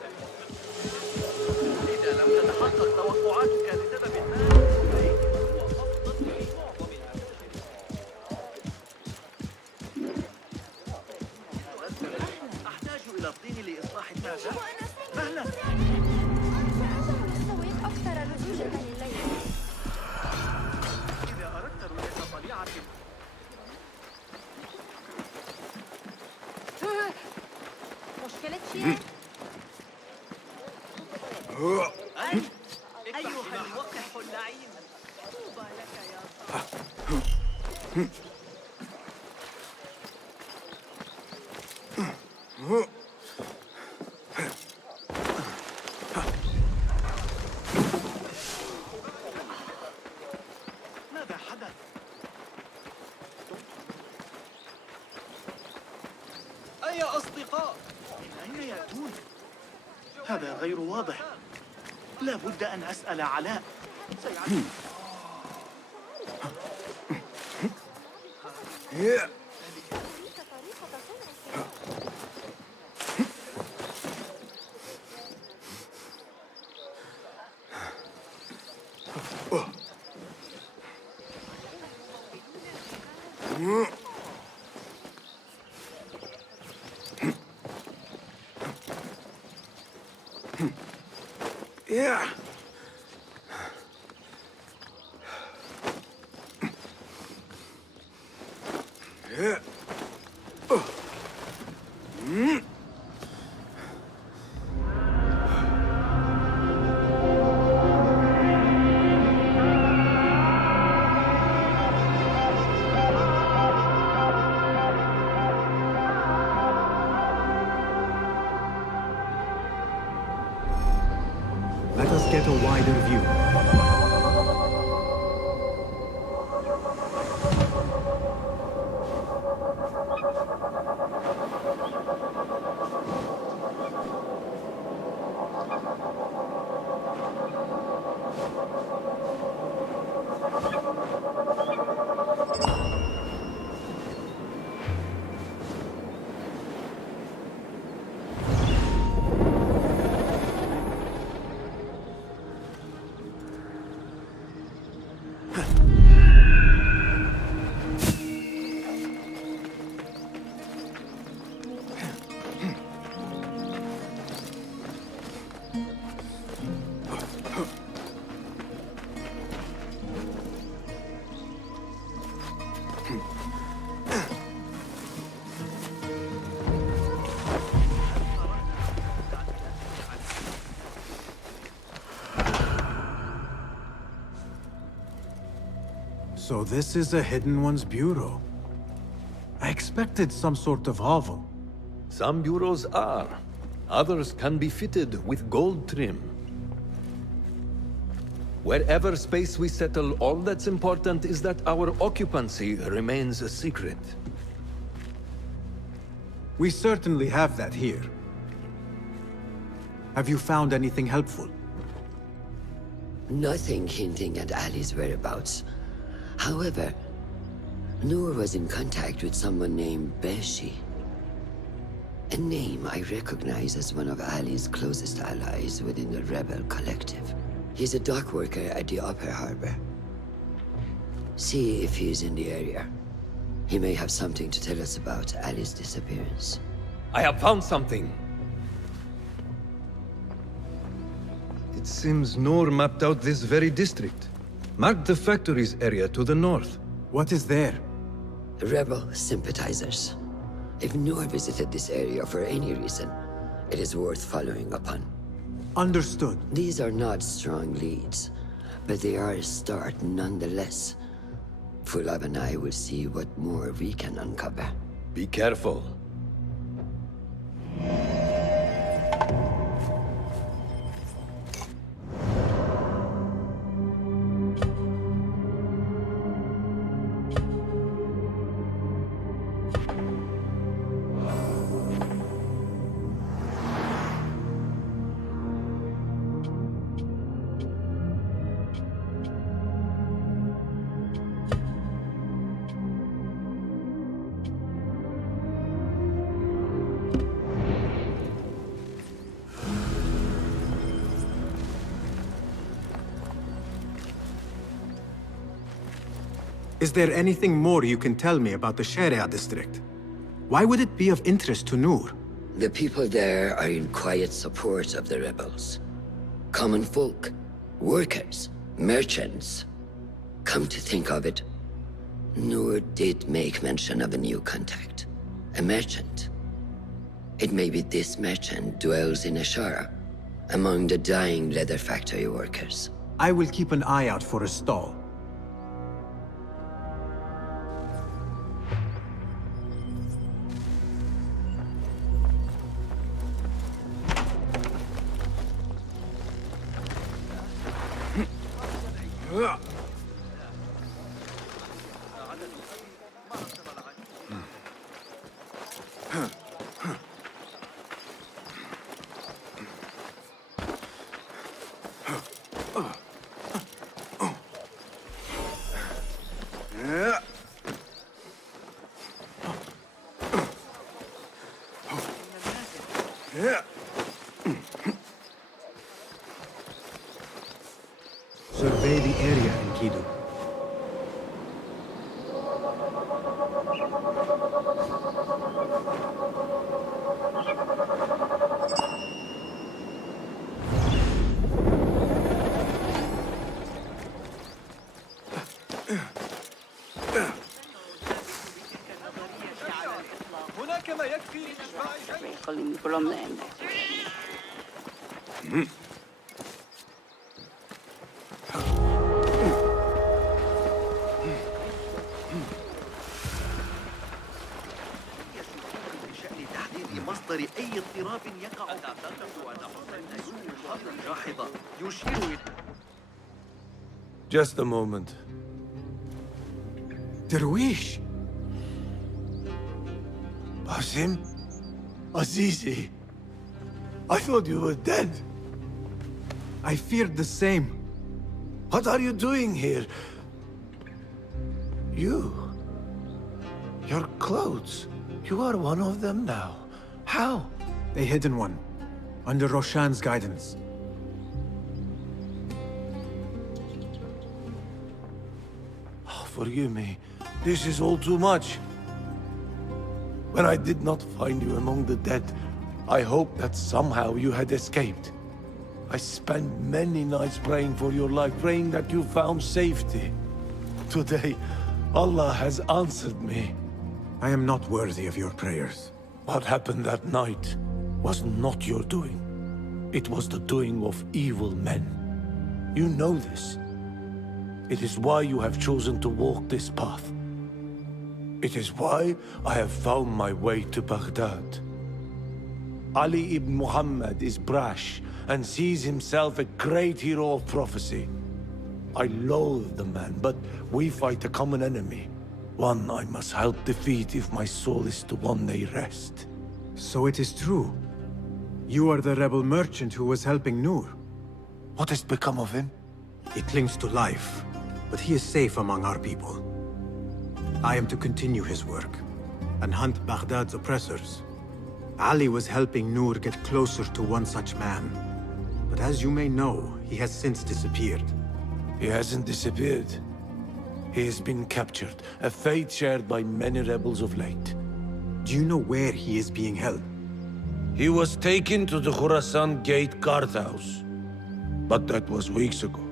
هذا غير واضح. لا بد أن أسأل علاء. Yeah. Yeah. Let us get a wider view. So this is a Hidden One's bureau. I expected some sort of hovel. Some bureaus are. Others can be fitted with gold trim. Wherever space we settle, all that's important is that our occupancy remains a secret. We certainly have that here. Have you found anything helpful? Nothing hinting at Ali's whereabouts. However, Noor was in contact with someone named Beshi. A name I recognize as one of Ali's closest allies within the rebel collective. He's a dock worker at the upper harbor. See if he's in the area. He may have something to tell us about Ali's disappearance. I have found something. It seems Noor mapped out this very district. Marked the factories area to the north. What is there? Rebel sympathizers. If Noor visited this area for any reason, it is worth following upon. Understood. These are not strong leads, but they are a start nonetheless. Fulab and I will see what more we can uncover. Be careful. Is there anything more you can tell me about the Sharia district? Why would it be of interest to Noor? The people there are in quiet support of the rebels. Common folk, workers, merchants. Come to think of it, Noor did make mention of a new contact. A merchant. It may be this merchant dwells in Ashara, among the dying leather factory workers. I will keep an eye out for a stall. Survey the area, Enkidu. calling me from the end. مصدر أي اضطراب يقع تعتقد أن حسن العيون الحاضر جاحظة يشير. Just a moment. Darwish! Basim? Azizi? I thought you were dead. I feared the same. What are you doing here? You? Your clothes? You are one of them now. How? A hidden one, under Roshan's guidance. Oh, forgive me. This is all too much. When I did not find you among the dead, I hoped that somehow you had escaped. I spent many nights praying for your life, praying that you found safety. Today, Allah has answered me. I am not worthy of your prayers. What happened that night was not your doing. It was the doing of evil men. You know this. It is why you have chosen to walk this path. It is why I have found my way to Baghdad. Ali ibn Muhammad is brash and sees himself a great hero of prophecy. I loathe the man, but we fight a common enemy. One I must help defeat if my soul is to one day rest. So it is true. You are the rebel merchant who was helping Noor. What has become of him? He clings to life, but he is safe among our people. I am to continue his work and hunt Baghdad's oppressors. Ali was helping Noor get closer to one such man. But as you may know, he has since disappeared. He hasn't disappeared. He has been captured, a fate shared by many rebels of late. Do you know where he is being held? He was taken to the Khurasan Gate guardhouse. But that was weeks ago.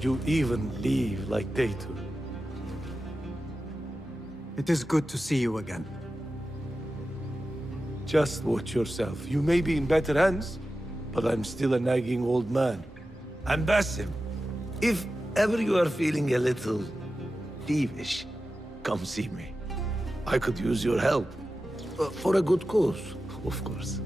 You even leave like they do. It is good to see you again. Just watch yourself. You may be in better hands, but I'm still a nagging old man. And Basim, if ever you are feeling a little thievish, come see me. I could use your help. For a good cause, of course.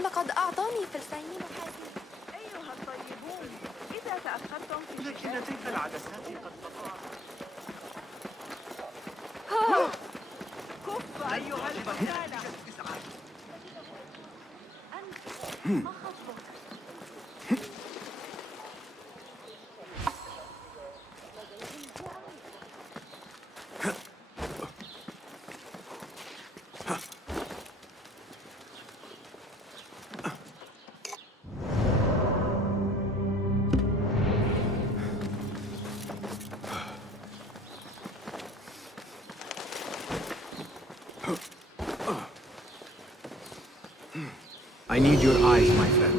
لقد أعطاني فلسين محاسن. أيها الطيبون، إذا تأخرتم في لكن تلك العدسات قد تقع. كف أيها الفتاة. أنت ما خطبك؟ I need your eyes, my friend.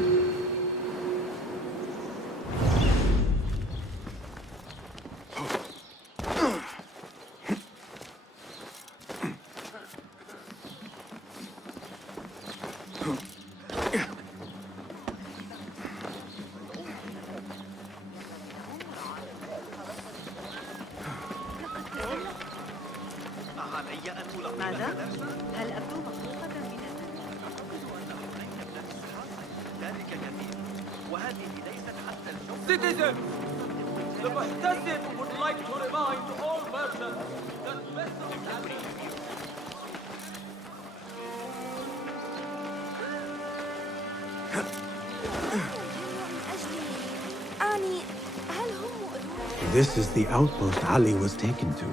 ذلك كثير وهذه ليست حتى الجملة. Citizens, the Muhtasim would like to remind all merchants that vessels have This is the outpost Ali was taken to.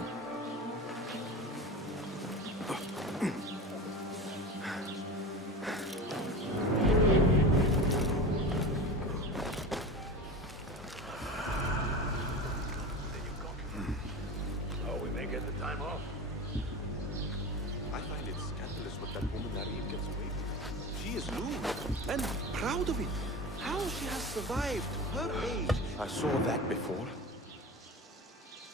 Oh, we may get the time off. I find it scandalous what that woman Nareem gets away with. She is lewd and proud of it. How she has survived her age. I saw that before.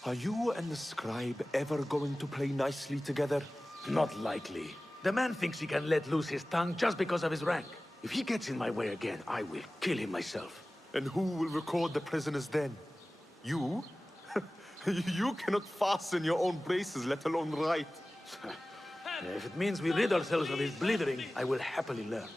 Are you and the scribe ever going to play nicely together? Not likely. The man thinks he can let loose his tongue just because of his rank. If he gets in my way again, I will kill him myself. And who will record the prisoners then? You? You cannot fasten your own braces, let alone write. If it means we rid ourselves of his blithering, I will happily learn.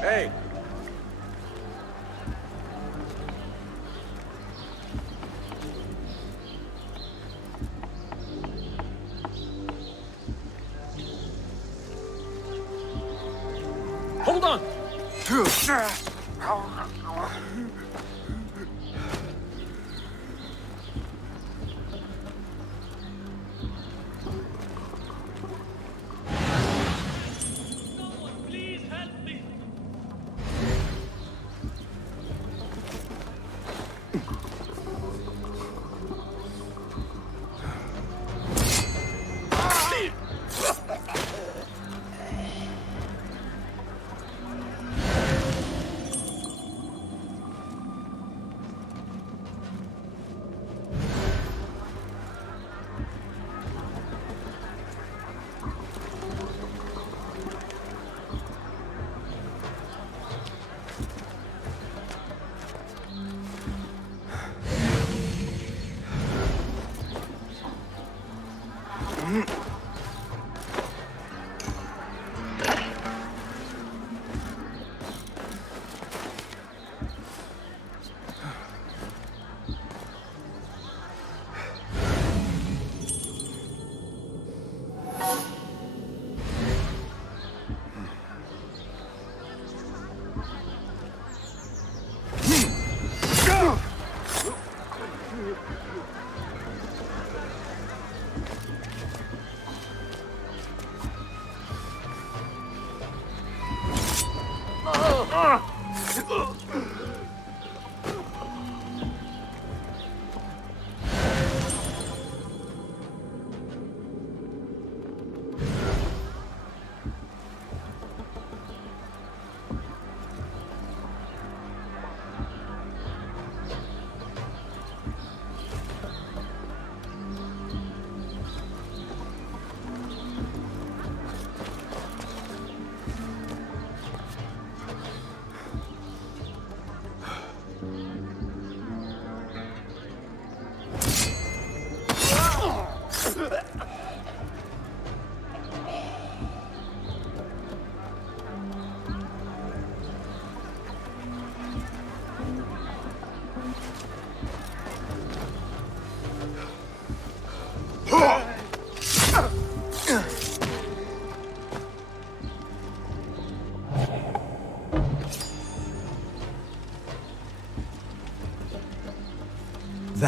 Hey! Hold on!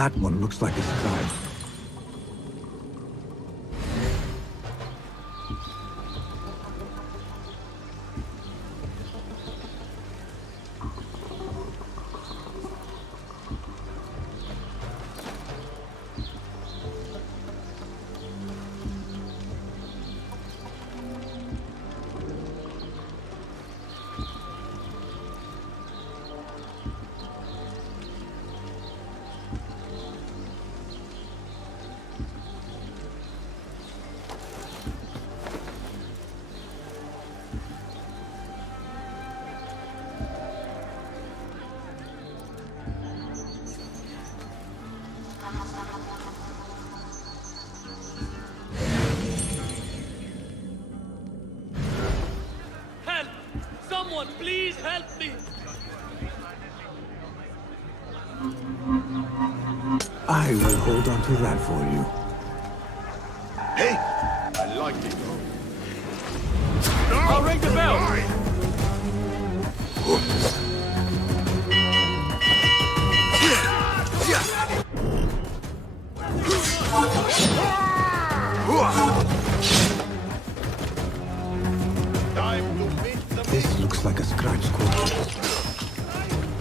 That one looks like a scribe. Someone, please help me! I will hold on to that for you. Hey! I like it. I'll ring the bell! This looks like a scribe's quarters.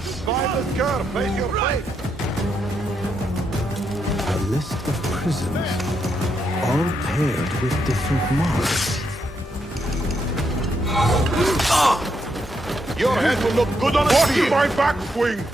Survivor's curve, face your fate! A list of prisons, all paired with different marks. Your head will look good on a spear! Watch my backswing!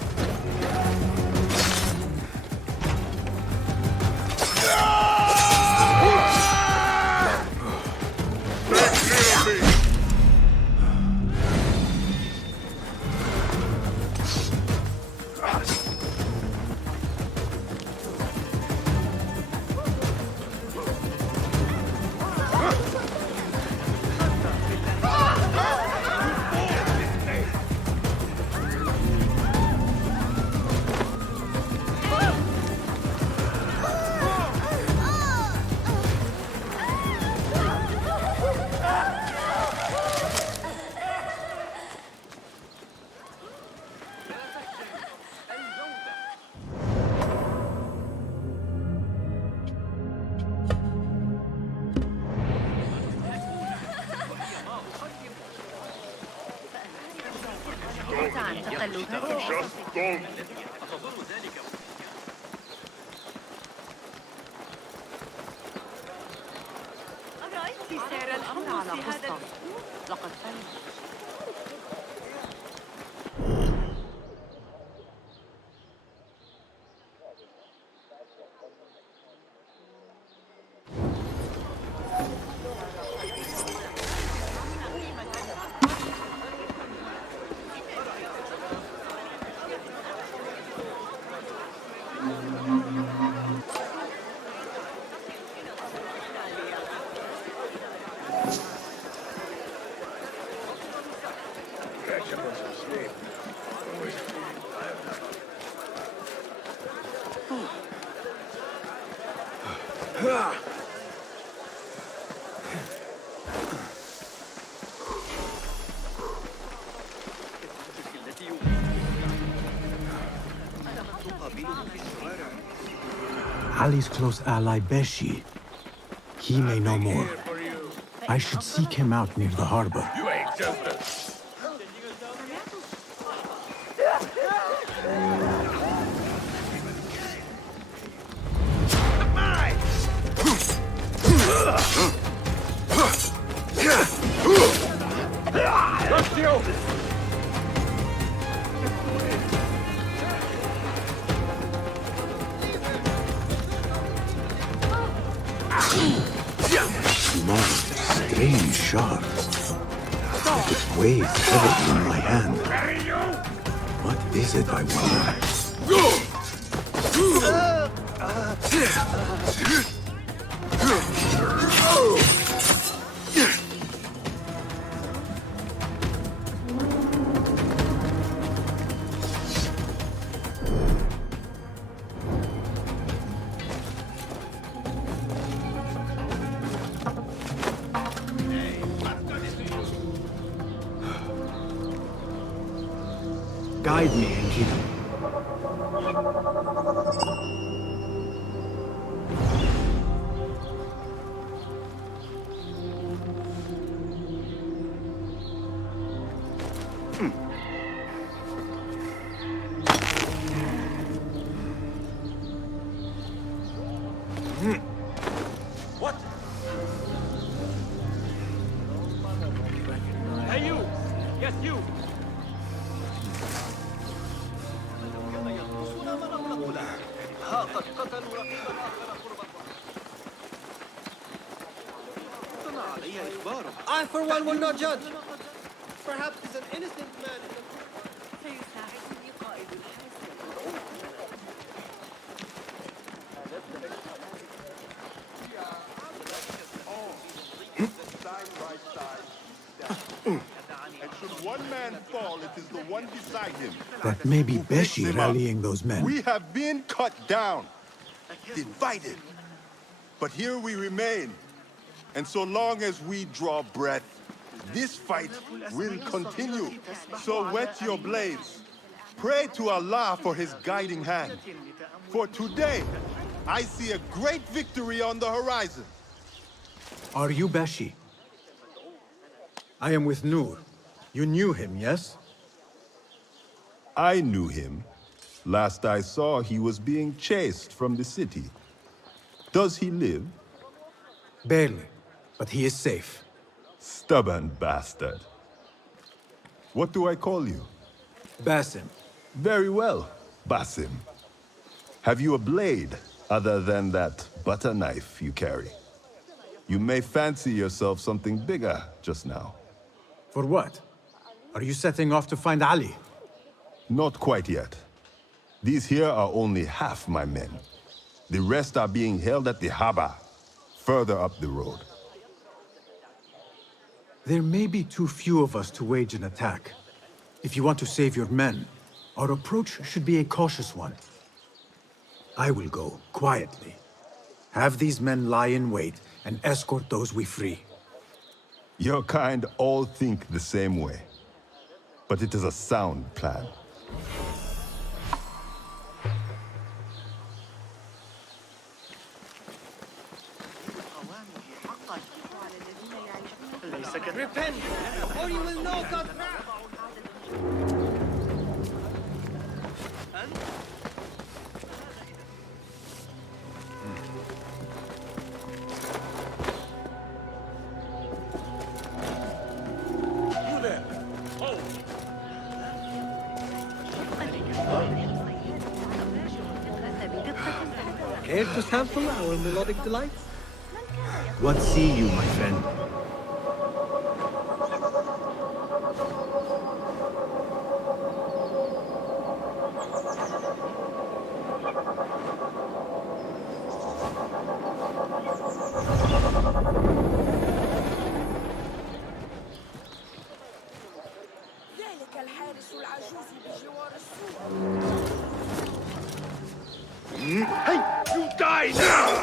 أرأيت سعر الأمر على قسطة؟ لقد فلت. Ali's close ally, Beshi. He may know more. I should seek him out near the harbor. You ain't just a... That's you! Small, strange shards. Like it weighs heavily in my hand. What is it, I wonder? Guide me, Enkidu. Hey you! Yes you! I, for one, will not judge. Perhaps he's an innocent man. And should one man fall, it is the one beside him. That may be Beshi rallying those men. We have been cut down, divided. But here we remain. And so long as we draw breath, this fight will continue. So wet your blades. Pray to Allah for his guiding hand. For today, I see a great victory on the horizon. Are you Beshi? I am with Nur. You knew him, yes? I knew him. Last I saw, he was being chased from the city. Does he live? Barely, but he is safe. Stubborn bastard. What do I call you? Basim. Very well, Basim. Have you a blade other than that butter knife you carry? You may fancy yourself something bigger just now. For what? Are you setting off to find Ali? Not quite yet. These here are only half my men. The rest are being held at the Haba, further up the road. There may be too few of us to wage an attack. If you want to save your men, our approach should be a cautious one. I will go quietly. Have these men lie in wait and escort those we free. Your kind all think the same way. But it is a sound plan. Repent, or you will know God's wrath. You there! Oh! Care to sample our melodic delights? What see you, my friend? ذلك الحارس العجوز بجوار السور. Hey, you die now!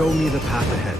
Show me the path ahead.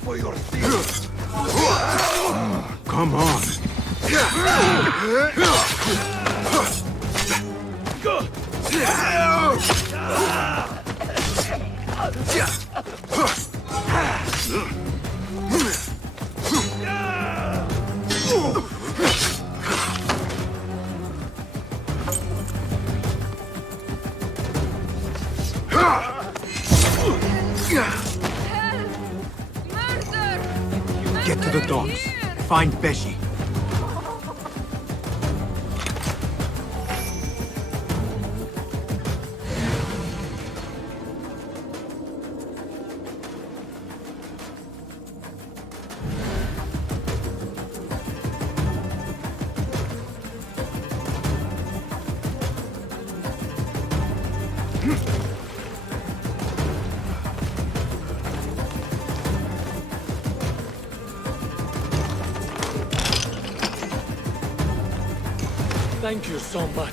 for your sins! Come on! Get to the docks. Find Beshi. Thank you so much.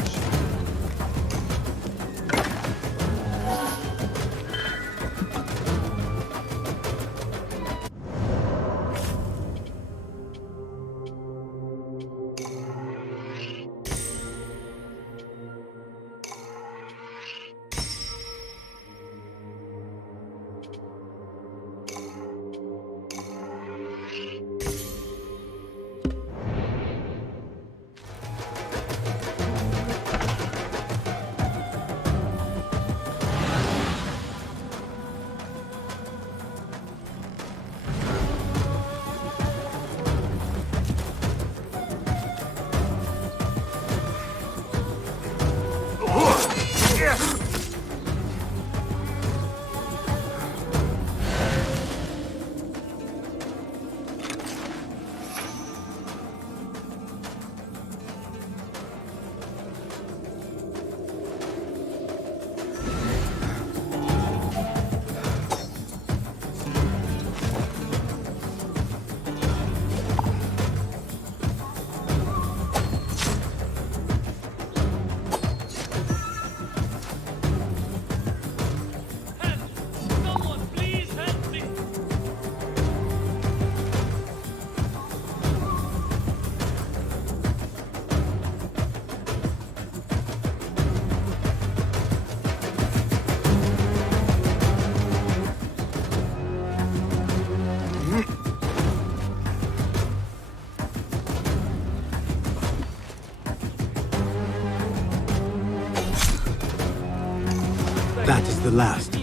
That is the last.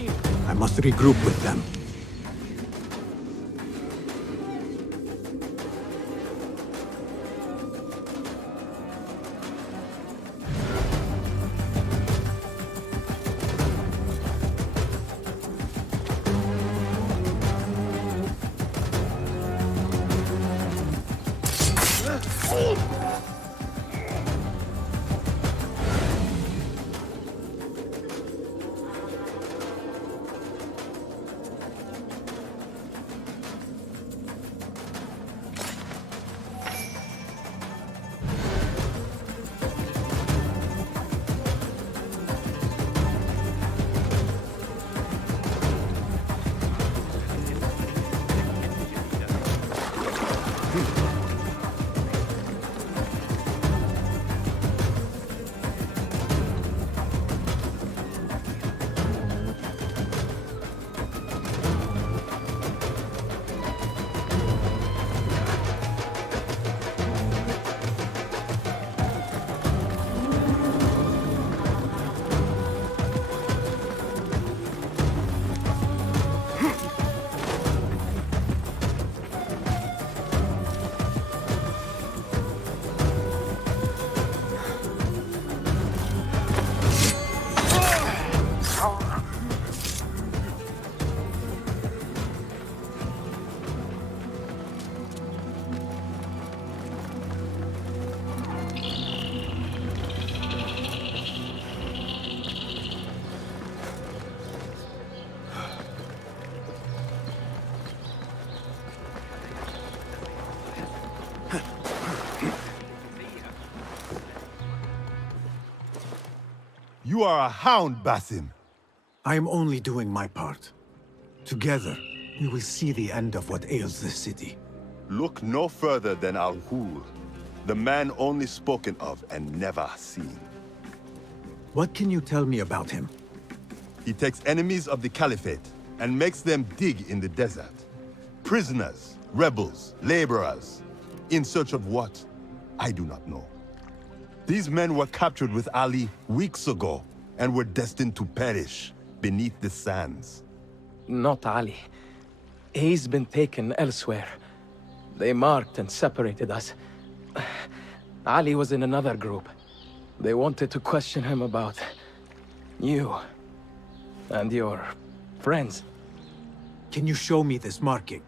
I must regroup with them. You are a hound, Basim. I am only doing my part. Together, we will see the end of what ails this city. Look no further than Al-Ghul, the man only spoken of and never seen. What can you tell me about him? He takes enemies of the Caliphate and makes them dig in the desert. Prisoners, rebels, laborers. In search of what? I do not know. These men were captured with Ali weeks ago and were destined to perish beneath the sands. Not Ali. He's been taken elsewhere. They marked and separated us. Ali was in another group. They wanted to question him about you and your friends. Can you show me this marking?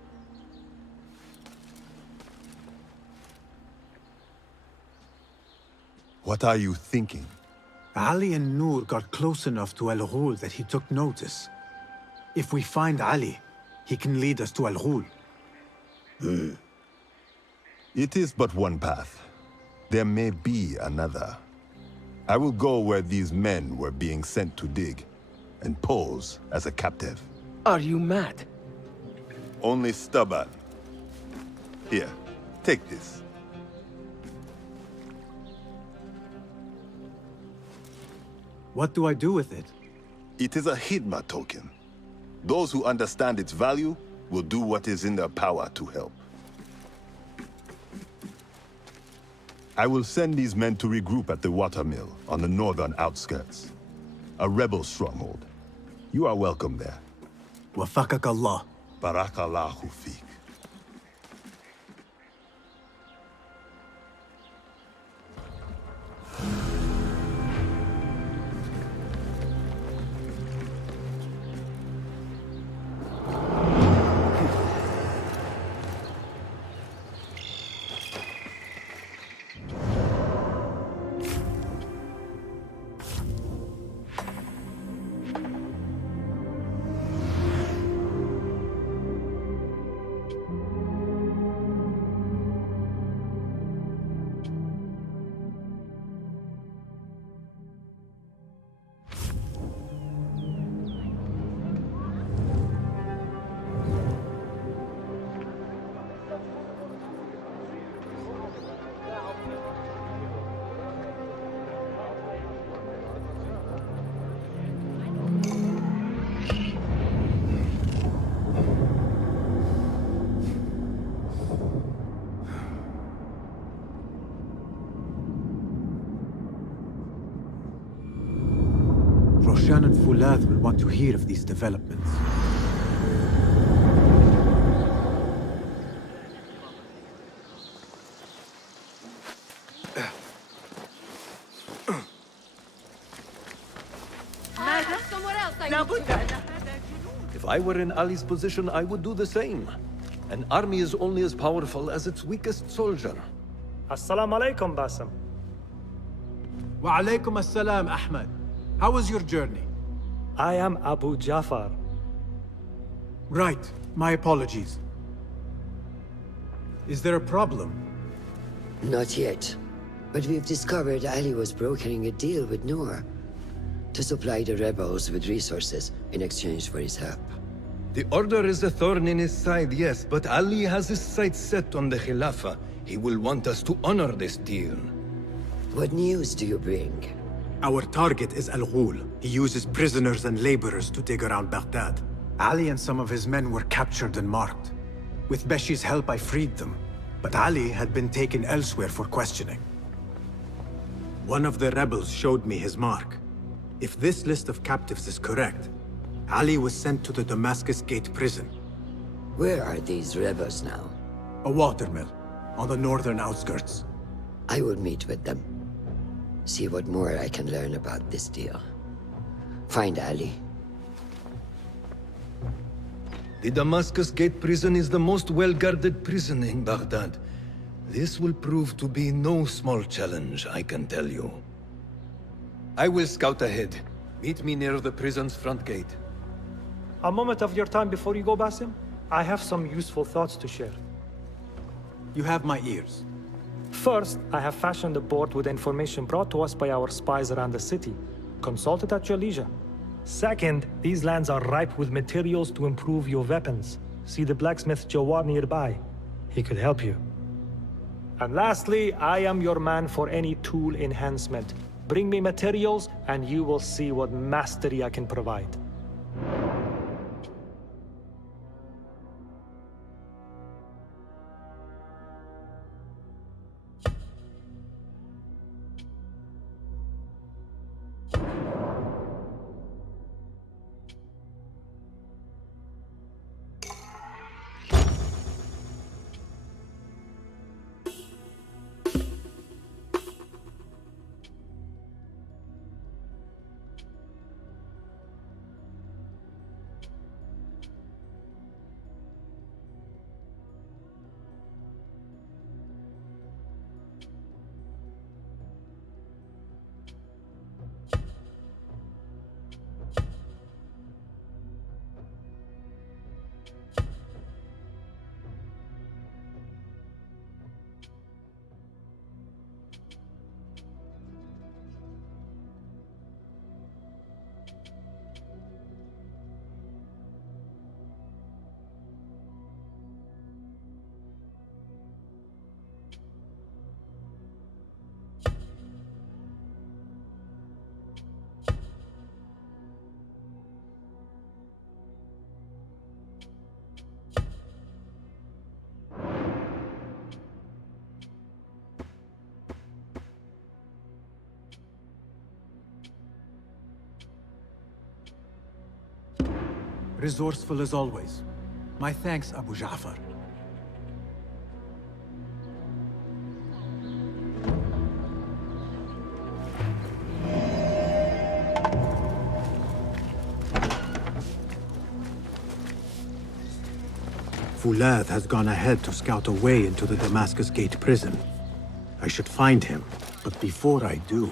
What are you thinking? Ali and Noor got close enough to Al-Ghul that he took notice. If we find Ali, he can lead us to Al-Ghul. It is but one path. There may be another. I will go where these men were being sent to dig, and pose as a captive. Are you mad? Only stubborn. Here, take this. What do I do with it? It is a Hidma token. Those who understand its value will do what is in their power to help. I will send these men to regroup at the watermill on the northern outskirts. A rebel stronghold. You are welcome there. Wafakak Allah. Barakallahu feek. Roshan and Fulad will want to hear of these developments. If I were in Ali's position, I would do the same. An army is only as powerful as its weakest soldier. Assalamu alaikum, Basim. Wa alaikum assalam, Ahmed. How was your journey? I am Abu Jafar. Right. My apologies. Is there a problem? Not yet. But we've discovered Ali was brokering a deal with Noor to supply the rebels with resources in exchange for his help. The Order is a thorn in his side, yes, but Ali has his sights set on the Khilafah. He will want us to honor this deal. What news do you bring? Our target is Al-Ghul. He uses prisoners and laborers to dig around Baghdad. Ali and some of his men were captured and marked. With Beshi's help, I freed them. But Ali had been taken elsewhere for questioning. One of the rebels showed me his mark. If this list of captives is correct, Ali was sent to the Damascus Gate prison. Where are these rebels now? A watermill, on the northern outskirts. I will meet with them. See what more I can learn about this deal. Find Ali. The Damascus Gate prison is the most well-guarded prison in Baghdad. This will prove to be no small challenge, I can tell you. I will scout ahead. Meet me near the prison's front gate. A moment of your time before you go, Basim. I have some useful thoughts to share. You have my ears. First, I have fashioned a board with information brought to us by our spies around the city. Consult it at your leisure. Second, these lands are ripe with materials to improve your weapons. See the blacksmith Jawar nearby. He could help you. And lastly, I am your man for any tool enhancement. Bring me materials, and you will see what mastery I can provide. Resourceful as always. My thanks, Abu Ja'far. Fuladh has gone ahead to scout a way into the Damascus Gate prison. I should find him, but before I do,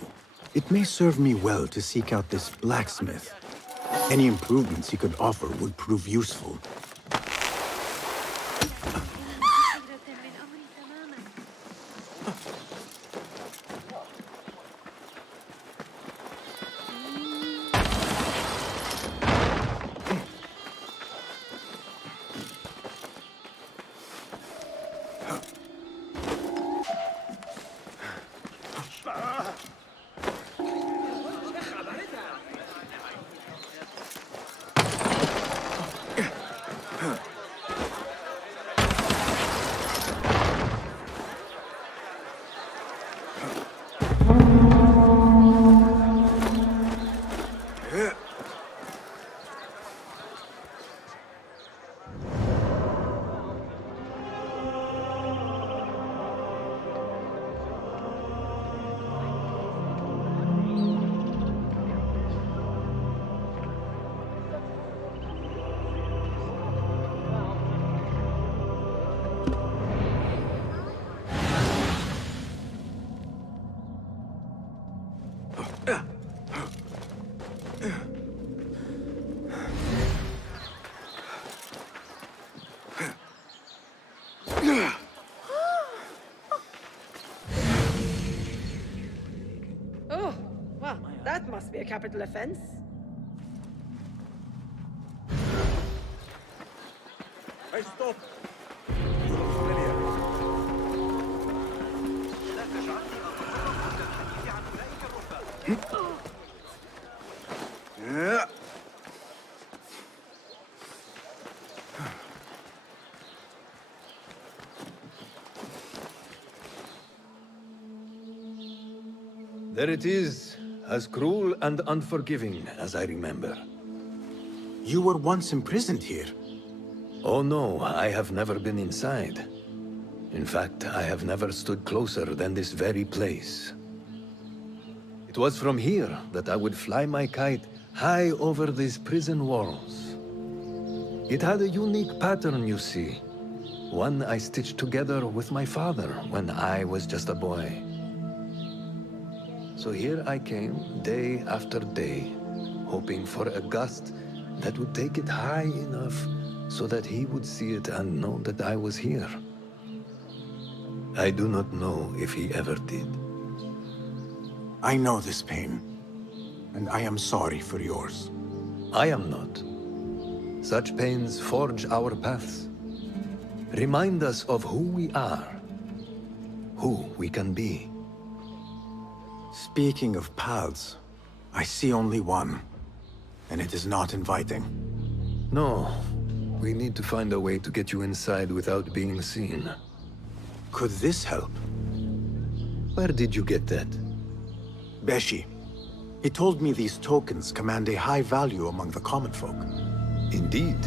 it may serve me well to seek out this blacksmith. Any improvements he could offer would prove useful. Oh, well, that must be a capital offense. Hey, stop! There it is, as cruel and unforgiving as I remember. You were once imprisoned here. Oh no, I have never been inside. In fact, I have never stood closer than this very place. It was from here that I would fly my kite high over these prison walls. It had a unique pattern, you see. One I stitched together with my father when I was just a boy. So here I came, day after day, hoping for a gust that would take it high enough so that he would see it and know that I was here. I do not know if he ever did. I know this pain, and I am sorry for yours. I am not. Such pains forge our paths. Remind us of who we are, who we can be. Speaking of paths, I see only one, and it is not inviting. No, we need to find a way to get you inside without being seen. Could this help? Where did you get that? Beshi. He told me these tokens command a high value among the common folk. Indeed.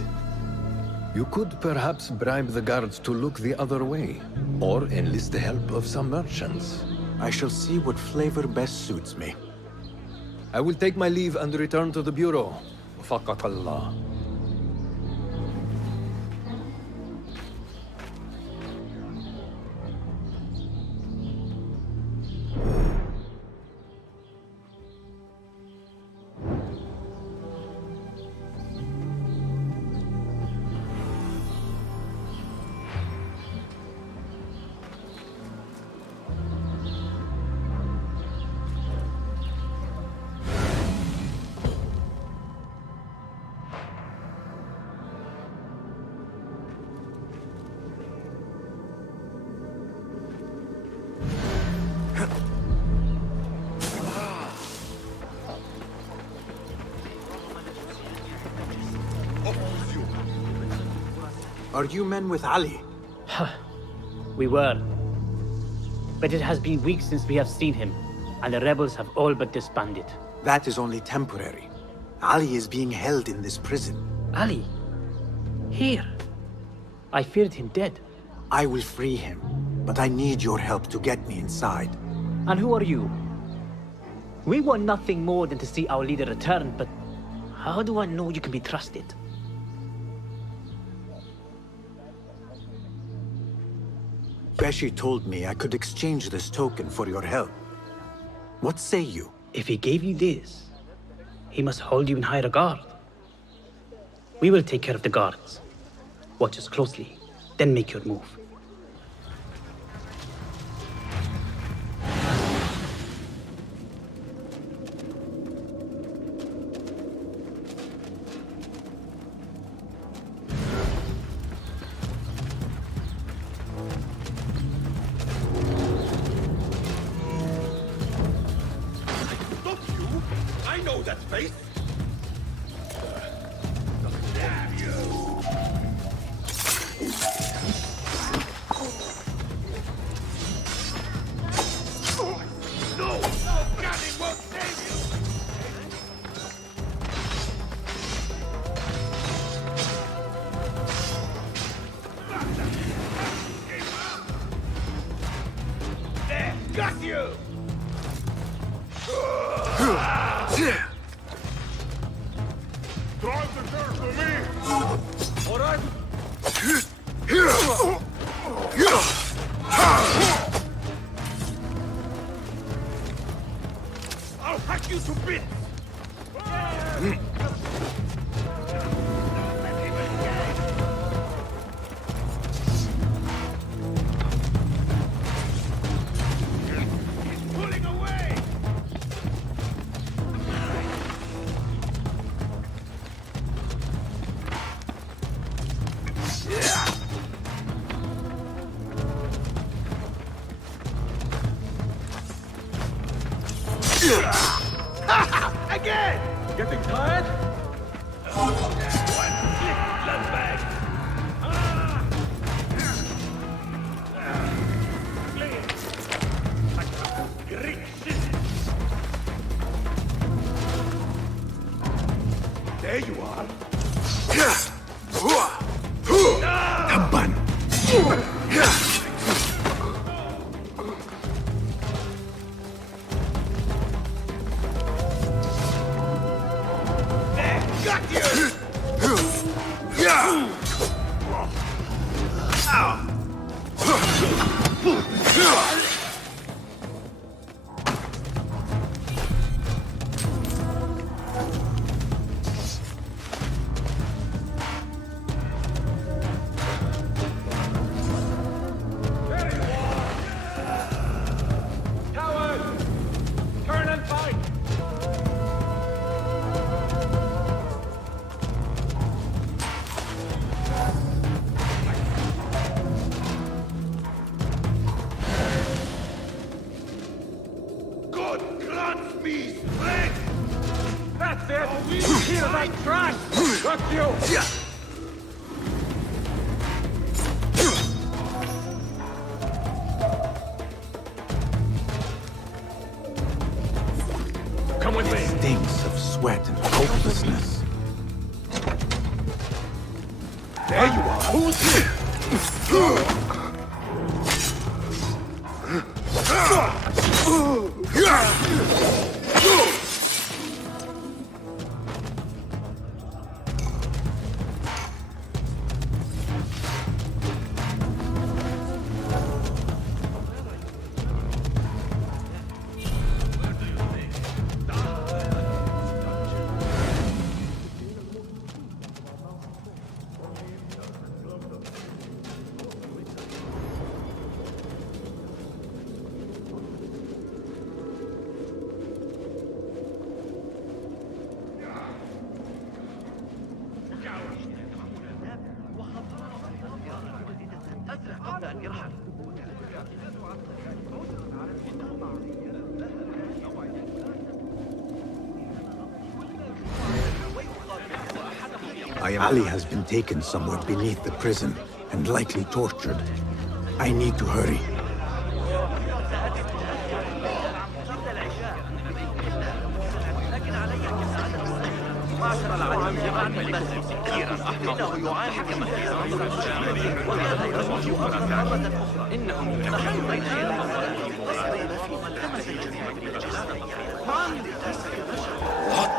You could perhaps bribe the guards to look the other way, or enlist the help of some merchants. I shall see what flavor best suits me. I will take my leave and return to the Bureau. Faqakallah. Are you men with Ali? We were. But it has been weeks since we have seen him, and the rebels have all but disbanded. That is only temporary. Ali is being held in this prison. Ali? Here? I feared him dead. I will free him, but I need your help to get me inside. And who are you? We want nothing more than to see our leader return, but how do I know you can be trusted? Beshi told me I could exchange this token for your help. What say you? If he gave you this, he must hold you in high regard. We will take care of the guards. Watch us closely, then make your move. Again! Getting tired? There you are. Tamban. Got you! Come with me. It stinks of sweat and hopelessness. There you are. Who's here? Ali has been taken somewhere beneath the prison and likely tortured. I need to hurry. What?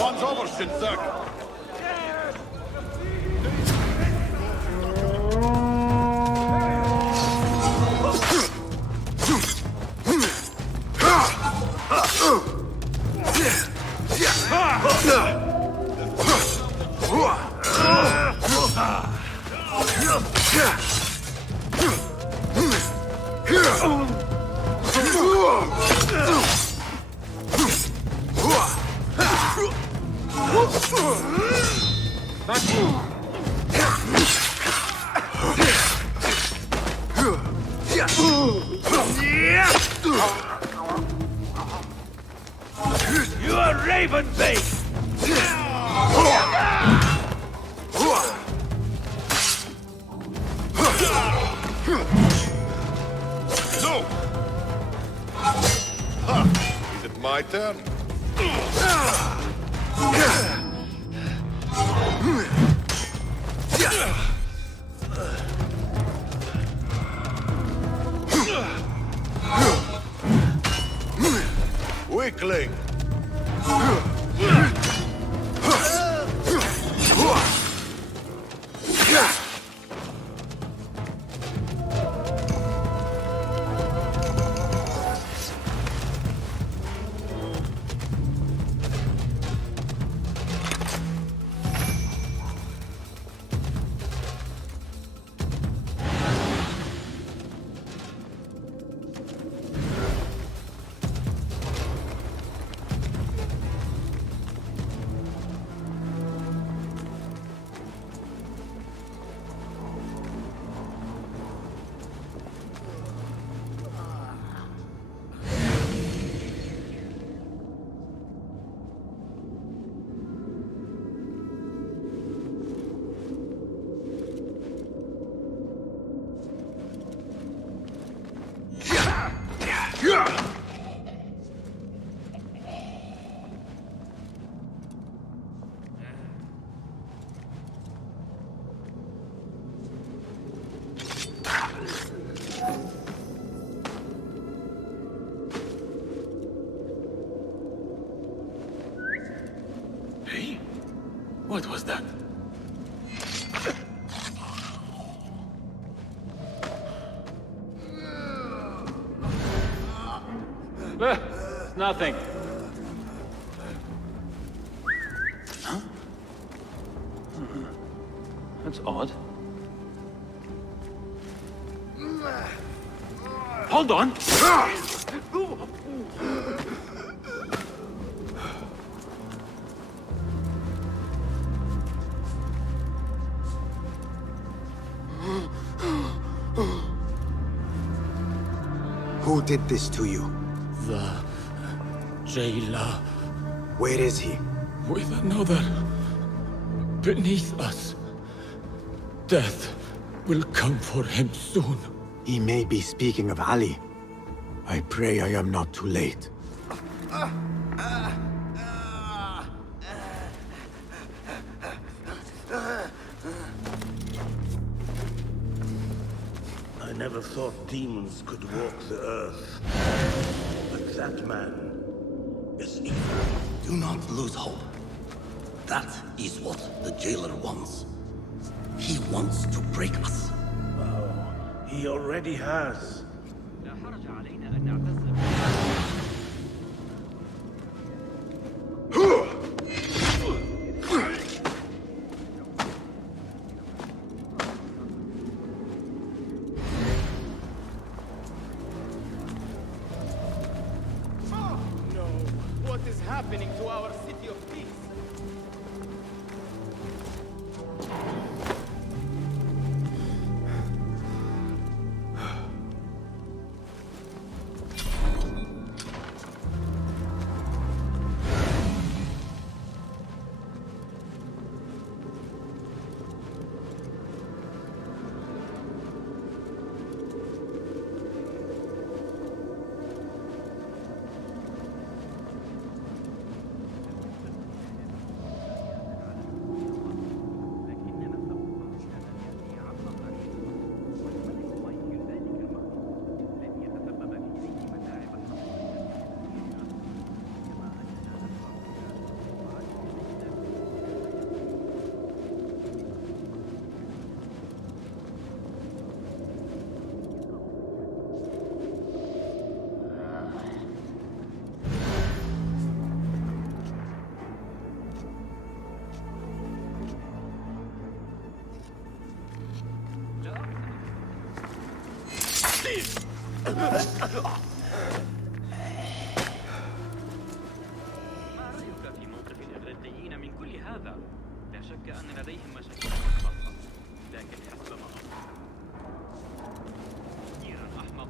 One's over, Shinzak. You are raven bait! No! Is it my turn? Weakling! What was that? Nothing. Huh? That's odd. Hold on! Who did this to you? The jailer. Where is he? With another beneath us. Death will come for him soon. He may be speaking of Ali. I pray I am not too late. I never thought demons could walk the earth. But that man is evil. Do not lose hope. That is what the jailer wants. He wants to break us. Oh, he already has. What is happening to our city of peace? ما رأيك في موقف الإغريقيين من كل هذا؟ لا شك أن لديهم مشاكل خاصة، لكن حسب ما أظن إيران أحمق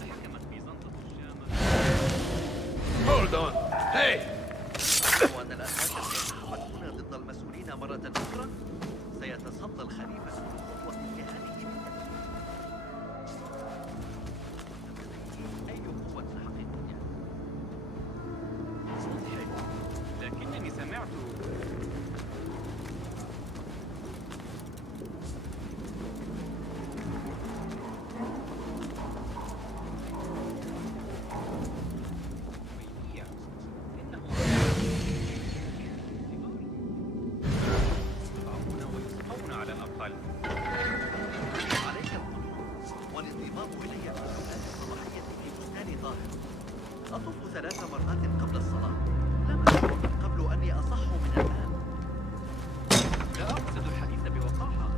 تحكمت بيزنطة الشام. Hold on. Hey! وأن الأساس سيتحركون ضد المسؤولين مرة أخرى سيتصدى الخليفة خطوة انتهائه أي قوة حقيقية. لكنني سمعت أطوف 3 مرات قبل الصلاة. لم أشعر قبل أني أصح من الآن. لا أقصد الحديث بوقاحة،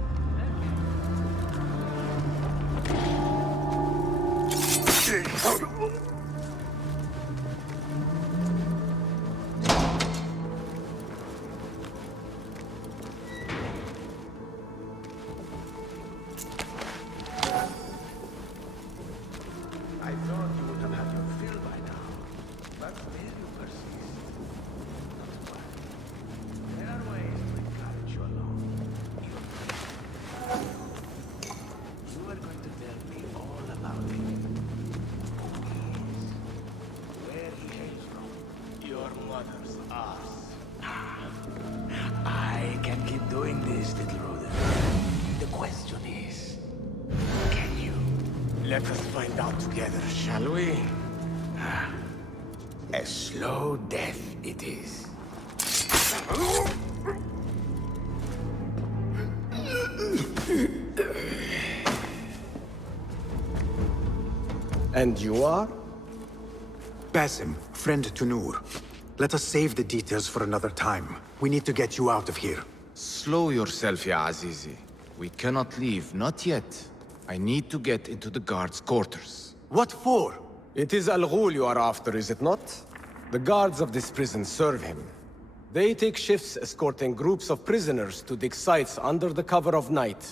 I thought you would have had your fill by now, but there you persist. Not to worry. There are ways to encourage you along. You are going to tell me all about him. Who he is, where he hails from, your mother's arse. I can keep doing this, little Ruder. The question is, can you? Let us find out together, shall we? A slow death it is. And you are? Basim, friend to Noor. Let us save the details for another time. We need to get you out of here. Slow yourself, ya Azizi. We cannot leave, not yet. I need to get into the guards' quarters. What for? It is Al Ghul you are after, is it not? The guards of this prison serve him. They take shifts escorting groups of prisoners to dig sites under the cover of night.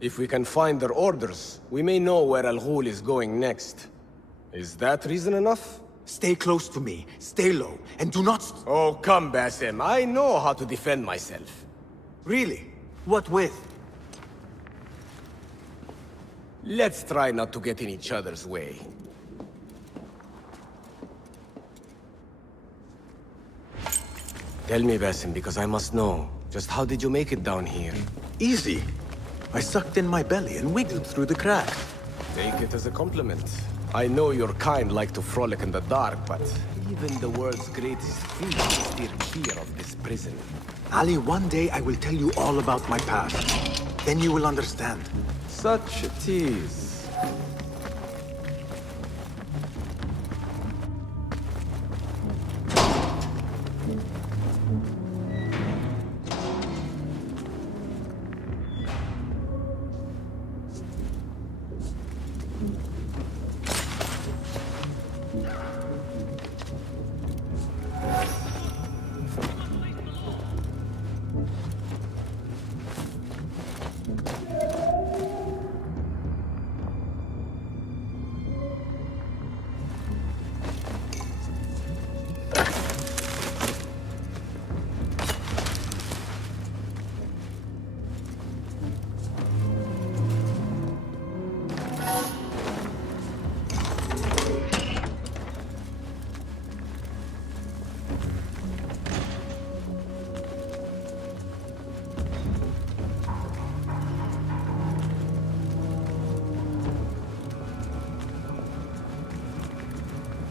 If we can find their orders, we may know where Al Ghul is going next. Is that reason enough? Stay close to me, stay low, and do not... Oh, come, Basim. I know how to defend myself. Really? What with? Let's try not to get in each other's way. Tell me, Basim, because I must know. Just how did you make it down here? Easy. I sucked in my belly and wiggled through the crack. Take it as a compliment. I know your kind like to frolic in the dark, but even the world's greatest thieves steer clear of this prison. Ali, one day I will tell you all about my past. Then you will understand. Such a tease.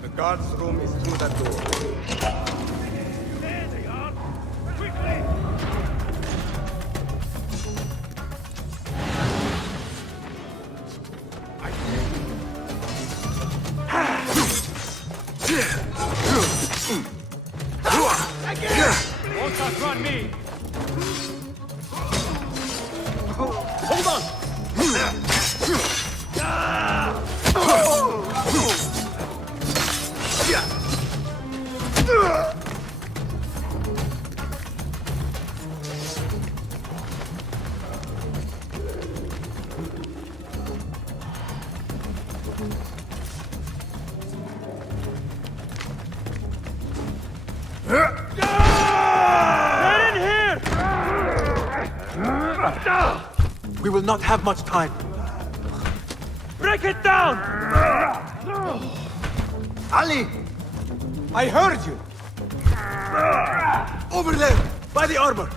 The guard's room is through that door. There they are! Quickly! Won't outrun me! Hold on! We will not have much time. Break it down! Ali! I heard you! Over there, by the armor!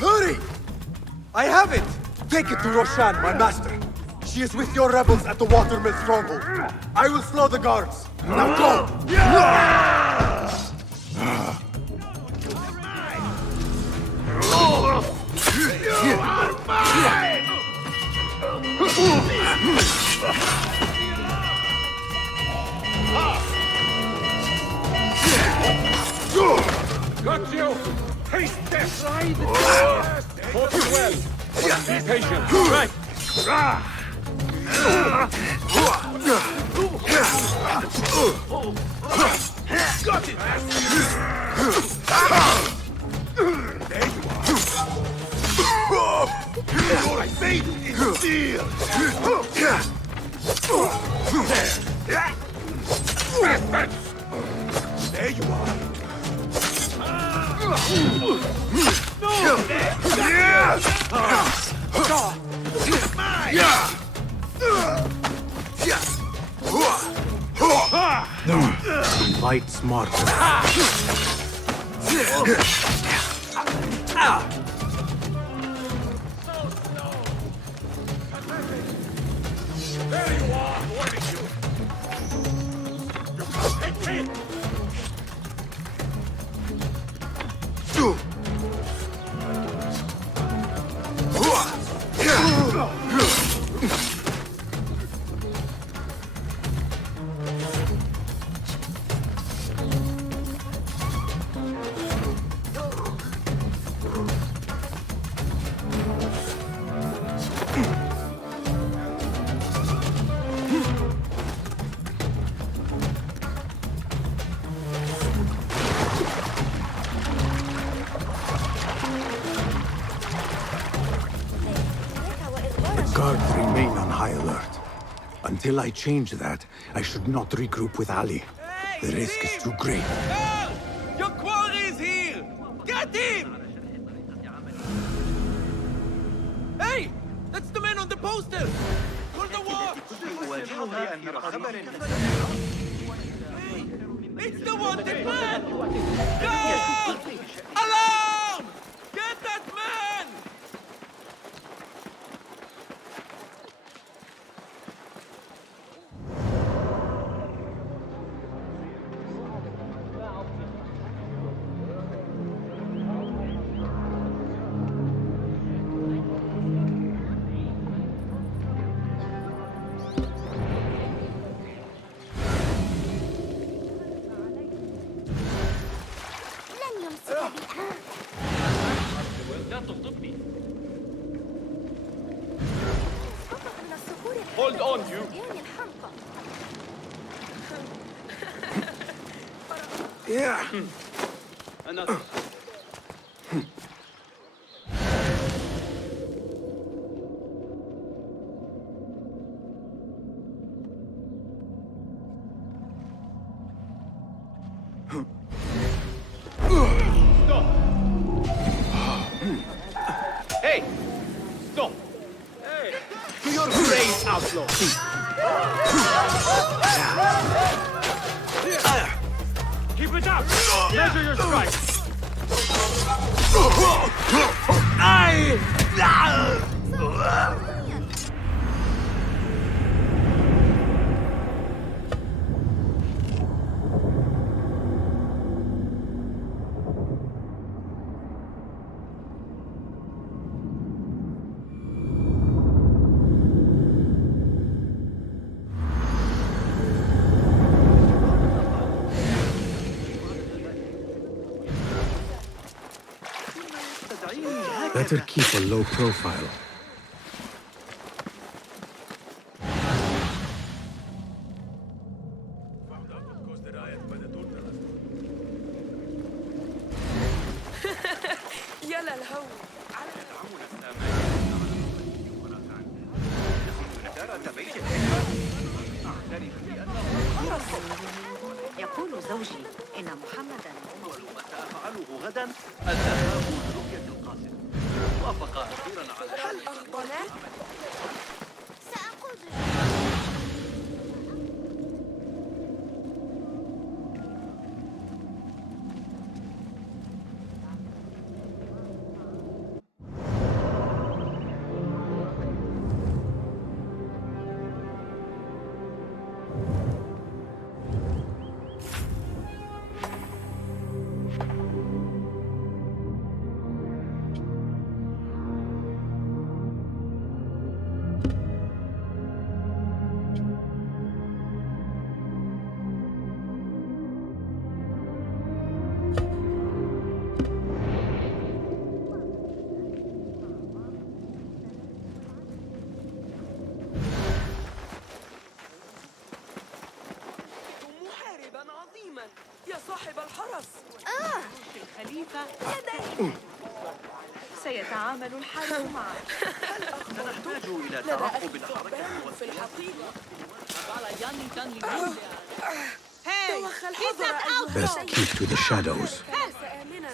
Hurry! I have it! Take it to Roshan, my master. She is with your rebels at the Watermill stronghold. I will slow the guards. Now go! You are mine! Got you! Taste death! Fought you well. Be patient. Right! Got it! There you are! Your fate is sealed! There you are! Fight smart. There you are, warning you! You can't hit me! Guards remain on high alert. Until I change that, I should not regroup with Ali. The risk is too great. Your quarry is here! Hey! That's the man on the poster! For the war! It's the wanted man! Go! Alarm! Get that man! Hold on, you! Yeah. Another. Hey! Stop! Hey! To your grave, outlaw! Keep it up! Measure your strikes! Better keep a low profile. يلا الهو يقول زوجي إن محمداً أول ما سأفعله غدا الذهاب لرؤية القاصر. وافق أخيرا على يا صاحب الحرس. الخليفة سيتعامل الحال معك. نحتاج إلى ترقب الحركة في الحقيقة. Best keep to the shadows.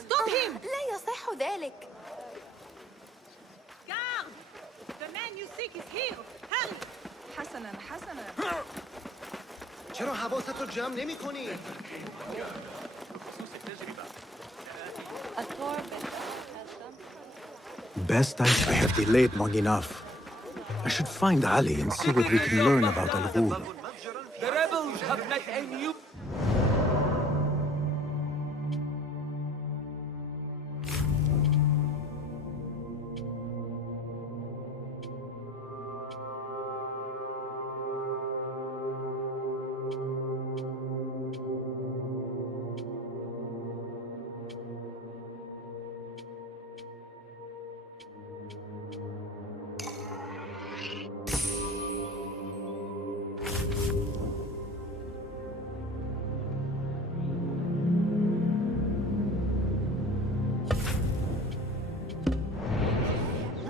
Stop him! لا يصح ذلك. Guard! The man you seek is here. Hurry! حسناً. چرا حواست رو جمع نمی کنی؟ Best I have delayed long enough. I should find Ali and see what we can learn about Al-Ghul. The rebels have met a new...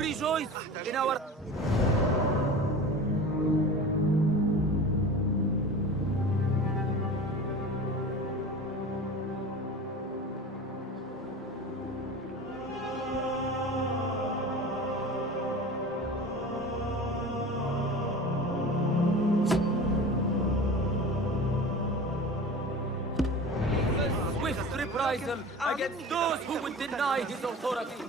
Rejoice in our... reprisal against those who would deny his authority.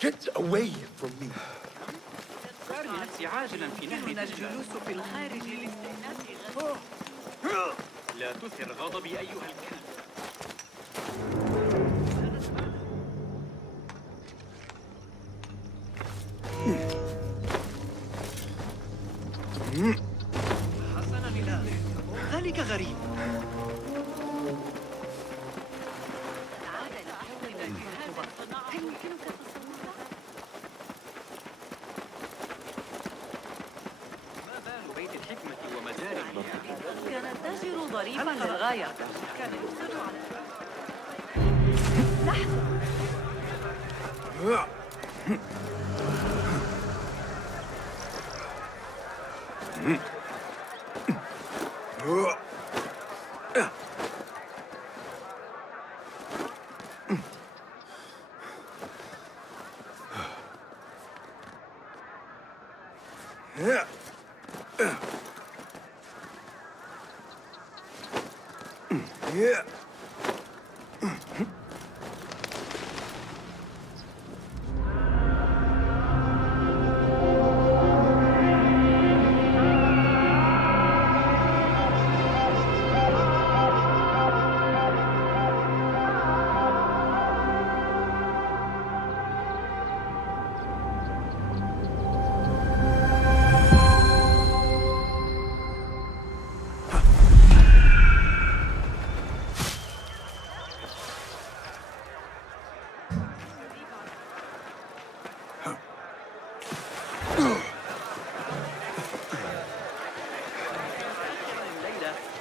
Get away from me. الجلوس في الخارج لاستئناس لا تثر غضبي أيها الكلب. حسنا الآن ذلك غريب. ما بال بيت الحكمة ومجاري كان التاجر ظريفا للغاية. كان يصر على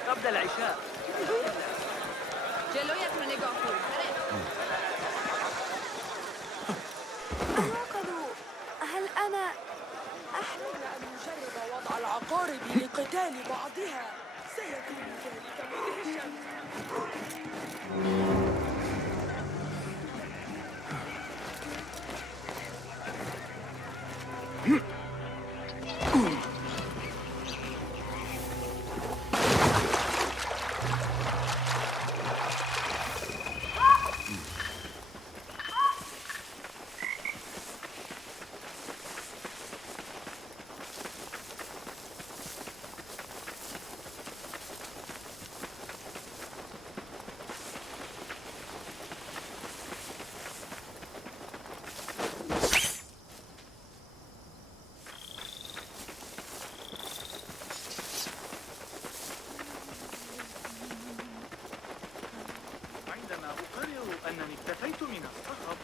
قبل العشاء. هل أنا أحمل أن نجرب وضع العقارب لقتال بعضها؟ سيكون ذلك مدهشا. أنني اكتفيت من الصخب.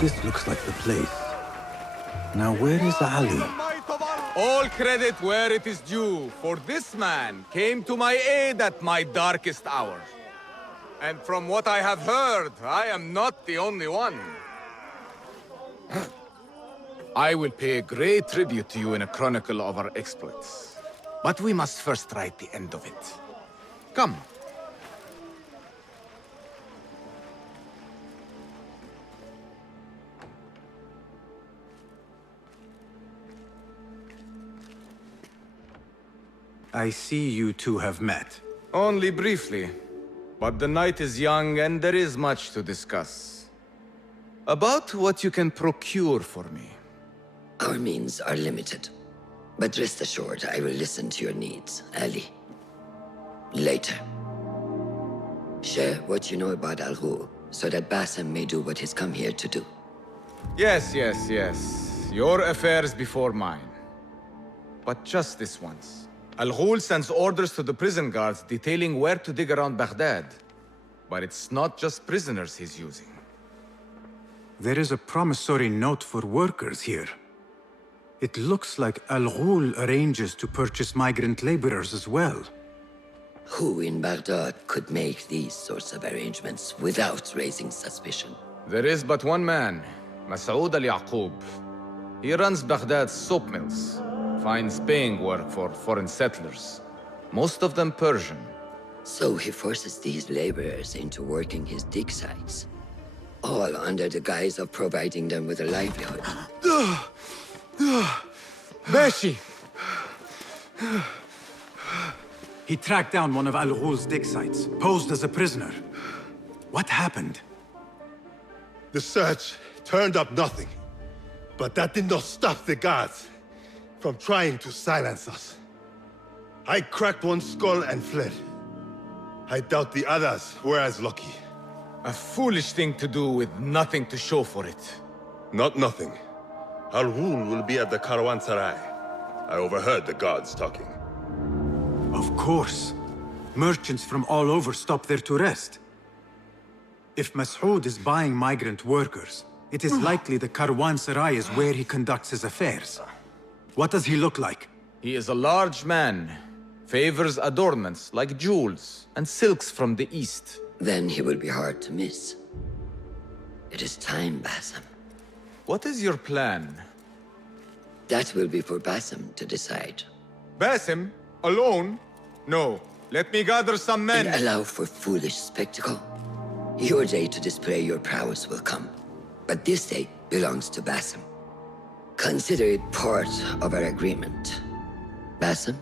This looks like the place. Now where is Ali? All credit where it is due, for this man came to my aid at my darkest hour. And from what I have heard, I am not the only one. I will pay great tribute to you in a chronicle of our exploits. But we must first write the end of it. Come. I see you two have met. Only briefly. But the night is young and there is much to discuss. About what you can procure for me. Our means are limited. But rest assured, I will listen to your needs, Ali. Later. Share what you know about Al-Ghul, so that Basim may do what he's come here to do. Yes. Your affairs before mine. But just this once. Al-Ghul sends orders to the prison guards detailing where to dig around Baghdad. But it's not just prisoners he's using. There is a promissory note for workers here. It looks like Al-Ghul arranges to purchase migrant laborers as well. Who in Baghdad could make these sorts of arrangements without raising suspicion? There is but one man, Masoud al-Yaqub. He runs Baghdad's soap mills, finds paying work for foreign settlers, most of them Persian. So he forces these laborers into working his dig sites, all under the guise of providing them with a livelihood. Beshi! He tracked down one of Al-Ghul's dig sites, posed as a prisoner. What happened? The search turned up nothing. But that did not stop the guards from trying to silence us. I cracked one skull and fled. I doubt the others were as lucky. A foolish thing to do with nothing to show for it. Not nothing. Al-Ghul will be at the Caravanserai. I overheard the guards talking. Of course. Merchants from all over stop there to rest. If Masoud is buying migrant workers, it is likely the Caravanserai is where he conducts his affairs. What does he look like? He is a large man. Favors adornments like jewels and silks from the east. Then he will be hard to miss. It is time, Basim. What is your plan? That will be for Basim to decide. Basim? Alone? No. Let me gather some men. And allow for foolish spectacle. Your day to display your prowess will come. But this day belongs to Basim. Consider it part of our agreement. Basim?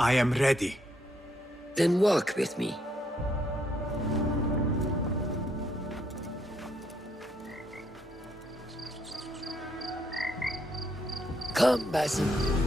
I am ready. Then walk with me. Come, Basim.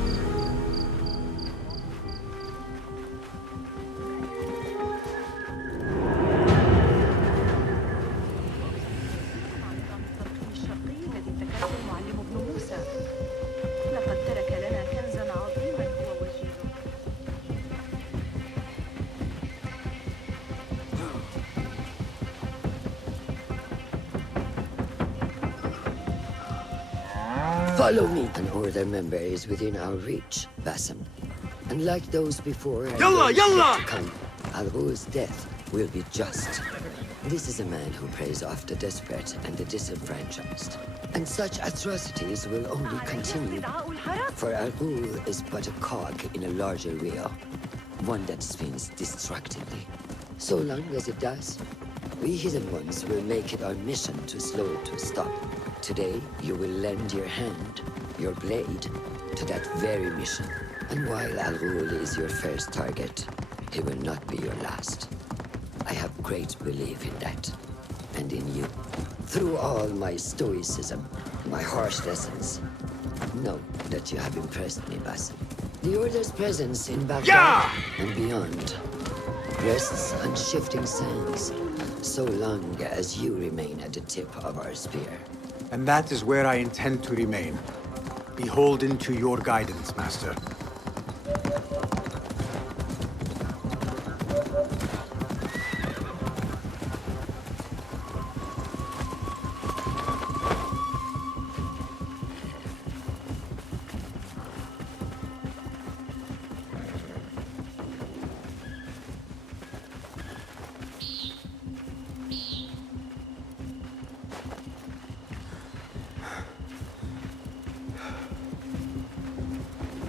Follow me. An order member is within our reach, Basim. Unlike those before, Yalla, yalla! to come, Al-Ghul's death will be just. This is a man who preys off the desperate and the disenfranchised. And such atrocities will only continue. For Al-Ghul is but a cog in a larger wheel, one that spins destructively. So long as it does, we Hidden Ones will make it our mission to slow it to a stop. Today, you will lend your hand, your blade, to that very mission. And while Al-Ghul is your first target, he will not be your last. I have great belief in that, and in you. Through all my stoicism, my harsh lessons, know that you have impressed me, Basim. The Order's presence in Baghdad and beyond rests on shifting sands, so long as you remain at the tip of our spear. And that is where I intend to remain. Beholden to your guidance, Master.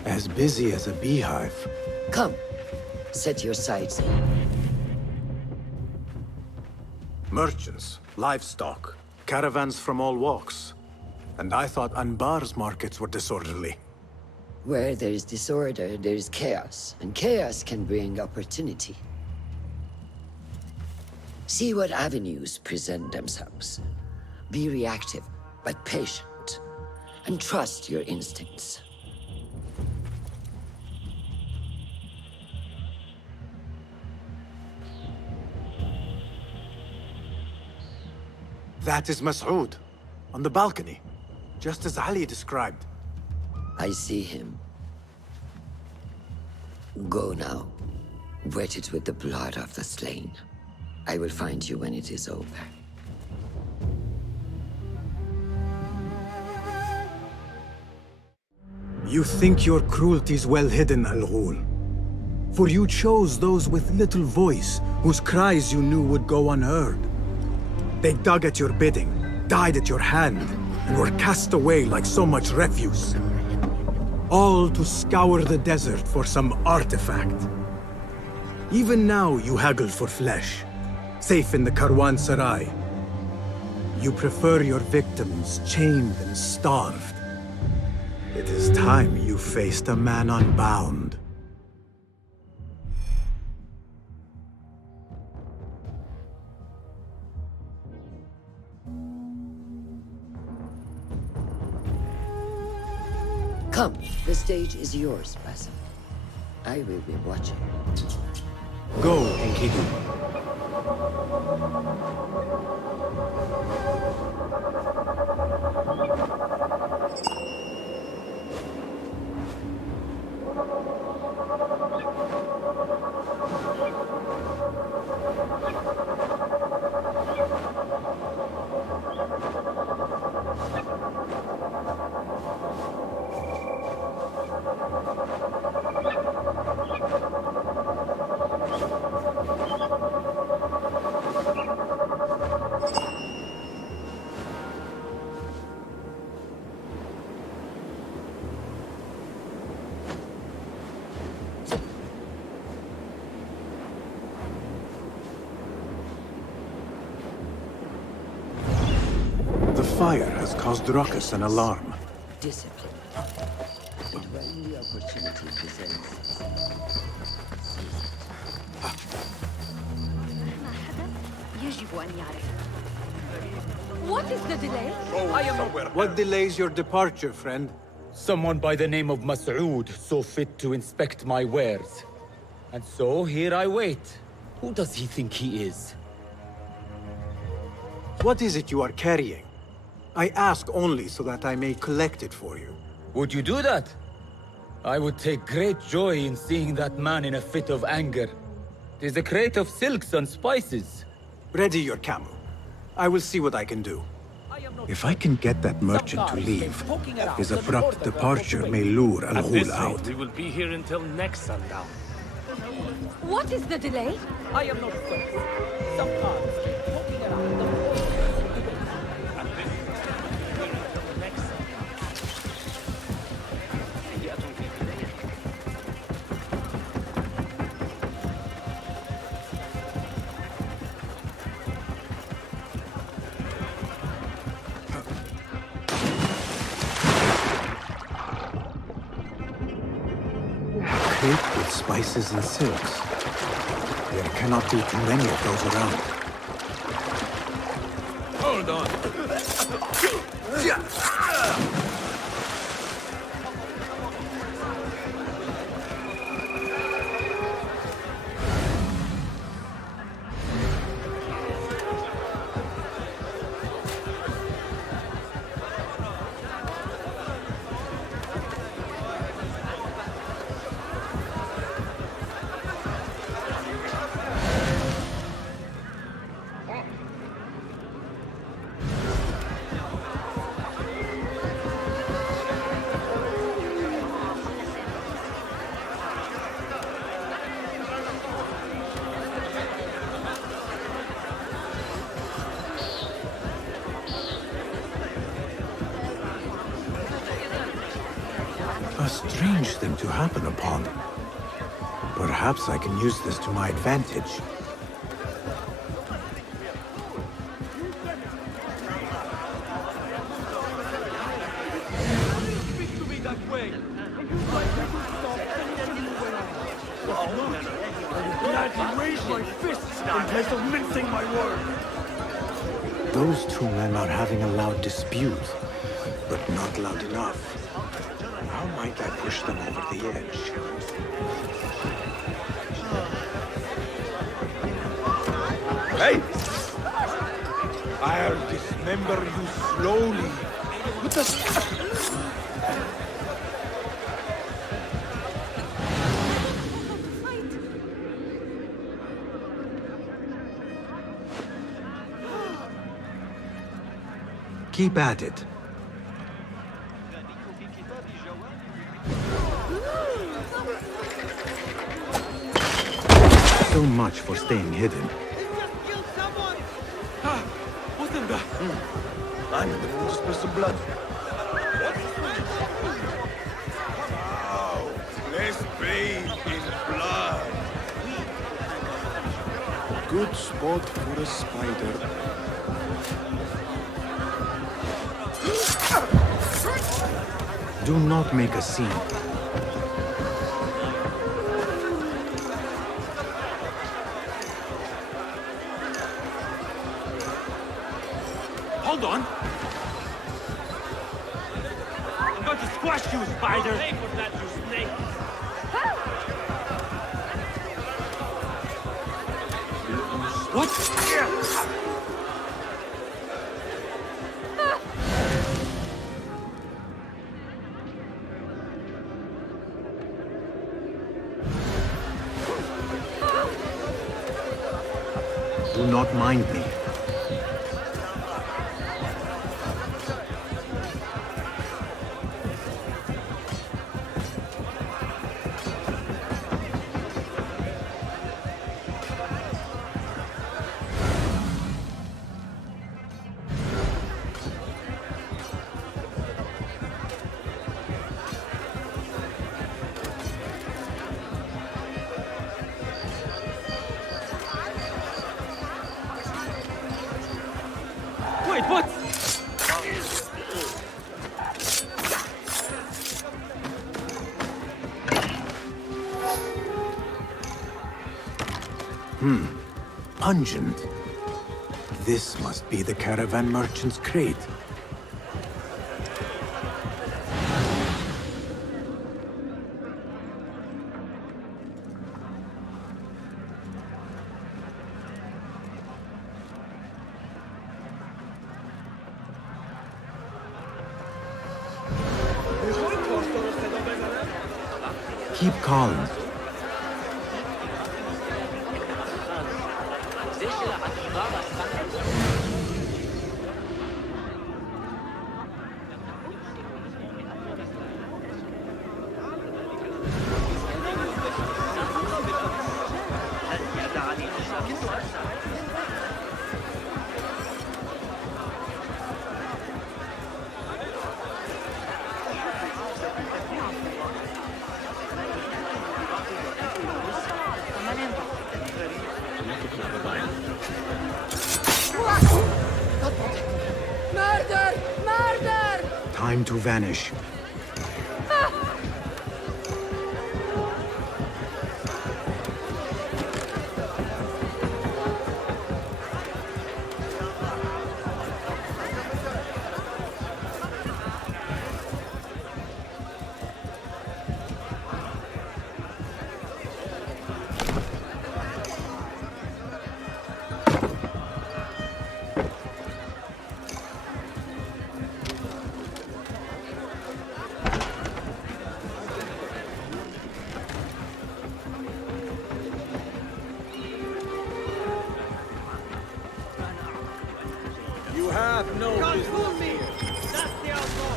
As busy as a beehive. Come, set your sights. Merchants, livestock, caravans from all walks. And I thought Anbar's markets were disorderly. Where there is disorder, there is chaos, and chaos can bring opportunity. See what avenues present themselves. Be reactive, but patient, and trust your instincts. That is Mas'ud, on the balcony, just as Ali described. I see him. Go now. Wet it with the blood of the slain. I will find you when it is over. You think your cruelties well hidden, Al-Ghul. For you chose those with little voice, whose cries you knew would go unheard. They dug at your bidding, died at your hand, and were cast away like so much refuse. All to scour the desert for some artifact. Even now you haggle for flesh, safe in the Karwansarai. You prefer your victims chained and starved. It is time you faced a man unbound. Come, the stage is yours, Basim. I will be watching. Go, Enkidu. The fire has caused ruckus and alarm. Discipline. And when the opportunity presents, What is the delay? What delays your departure, friend? Someone by the name of Mas'ud saw fit to inspect my wares. And so here I wait. Who does he think he is? What is it you are carrying? I ask only so that I may collect it for you. Would you do that? I would take great joy in seeing that man in a fit of anger. It is a crate of silks and spices. Ready your camel. I will see what I can do. If I can get that merchant to leave, his abrupt departure may lure Al-Ghul out. We will be here until next sundown. What is the delay? I am not first. Some cards keep poking around the Crate with spices and silks. There cannot be too many of those around. Hold on. A strange thing to happen upon. Perhaps I can use this to my advantage. Raise my fists in place of mincing my word. Those two men are having a loud dispute, but not loud enough. How might I push them over the edge? Hey! I heard this remember you slowly. What does... Keep at it. So much for staying hidden. What's in that? I'm the one to spill some blood. Wow, let's bathe in blood. Good spot for a spider. Do not make a scene. Hold on. I'm going to squash you, spider. Pay for that, you snake. What? Do not mind me. Wait, what? Pungent. This must be the caravan merchant's crate. Keep calm. Murder! Murder! Time to vanish. You have no Guard, move me! That's the outlaw!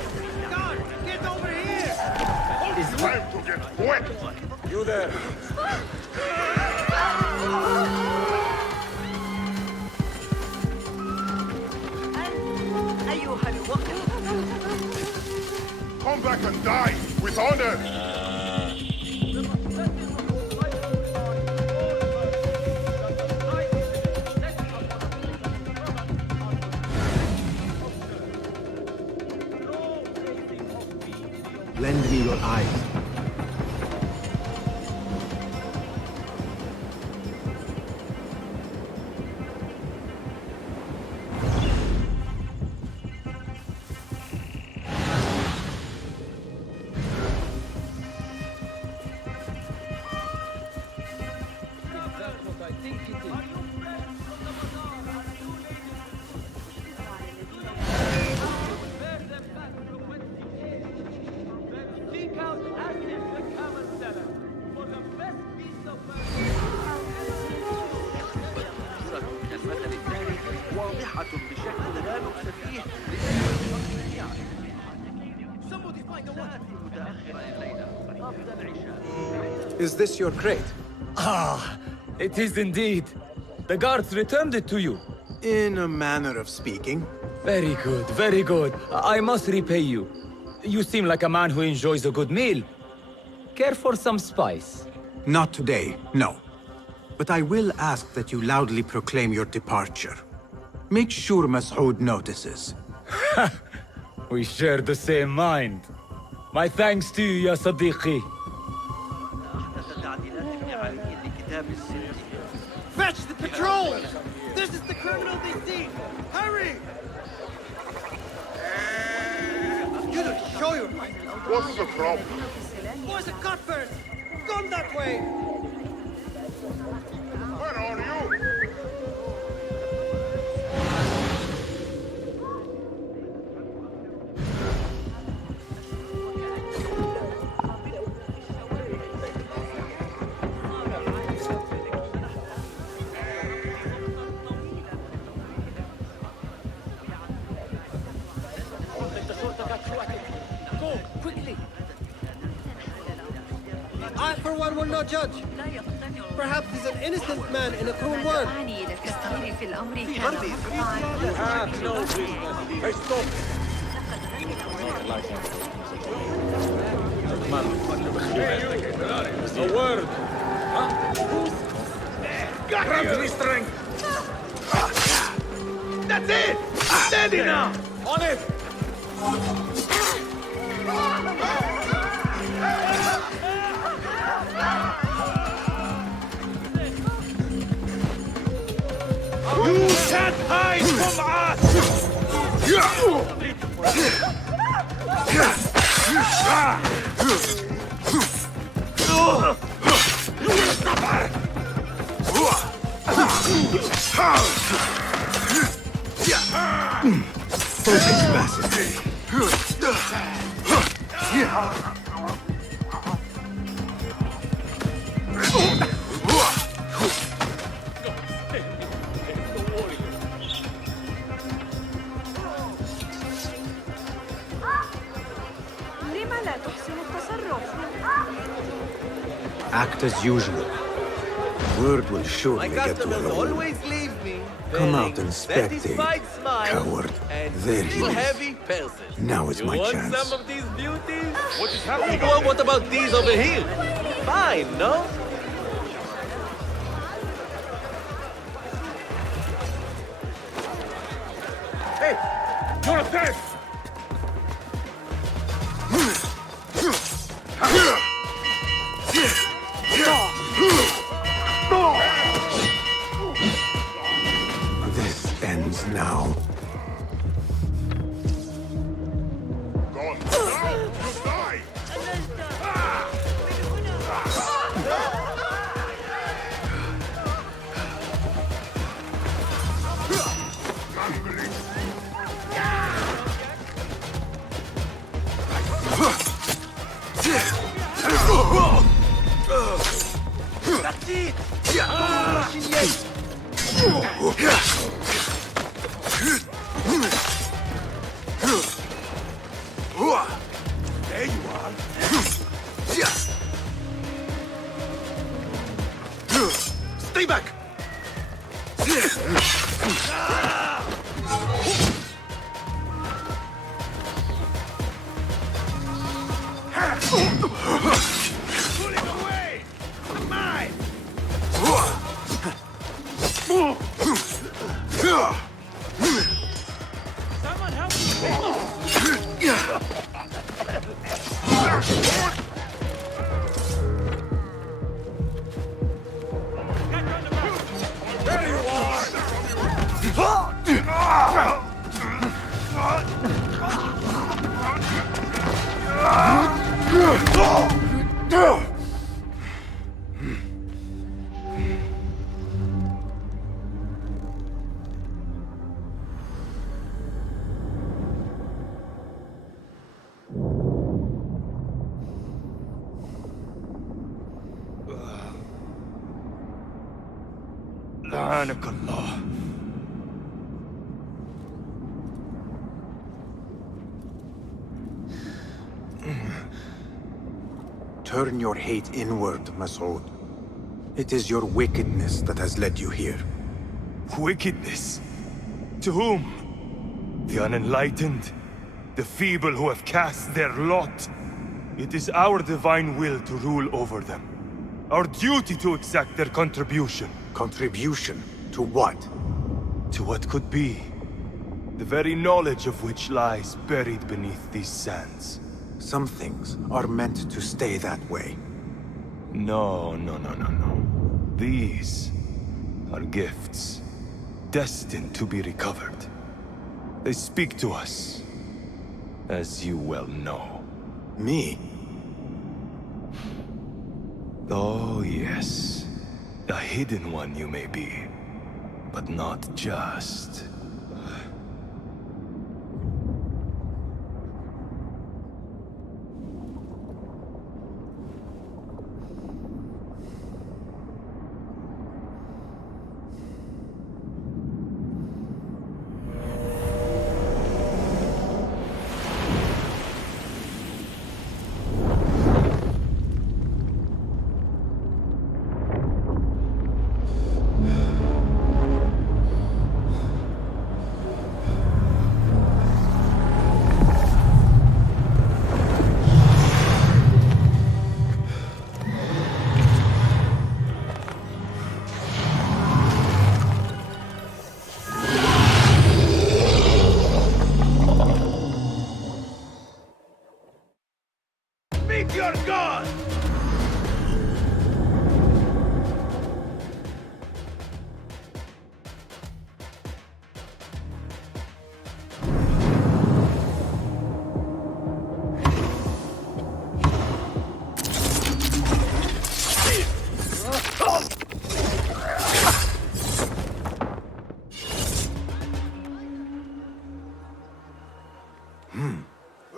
Guard, get over here! It's time to get wet! You there! Come back and die with honor! Lend me your eyes. من المثل الثاني واضحة بشكل لا لبس فيه. Is this your crate? Ah, it is indeed. The guards returned it to you. In a manner of speaking. Very good, very good. I must repay you. You seem like a man who enjoys a good meal. Care for some spice? Not today, no. But I will ask that you loudly proclaim your departure. Make sure Mas'ud notices. We share the same mind. My thanks to you, ya Sadiqi. Fetch the patrol! This is the criminal they see! Hurry! You don't show your mind. What's the problem? Boys are cutbirds! Gone that way! Where are you? Go, quickly! I, for one, will not judge. Perhaps he's an innocent man in a cruel world. You have no business. Hey, stop! A word. Grab me strength! That's it! Steady now! On it! You can't hide from us! Focus, Basim. لما لا تحسن التصرف؟ Act as usual. Word will surely get to her. Always leave me. Come out and spectate, coward. There he is. Heavy person. Now is my chance. Some of these beauties? What is happening? Well, what about these over here? Fine, no? Hey! You're a thief! This ends now. Gone. Now, die! That's it! Rushing yet! There you are. Stay back! Pulling away! Mine! Someone help me! There you are! Subhanakallah. Turn your hate inward, Masood. It is your wickedness that has led you here. Wickedness? To whom? The unenlightened? The feeble who have cast their lot? It is our divine will to rule over them. Our duty to exact their contribution. Contribution? To what? To what could be. The very knowledge of which lies buried beneath these sands. Some things are meant to stay that way. No. These are gifts, destined to be recovered. They speak to us, as you well know. Me? Oh, yes. A hidden one you may be, but not just.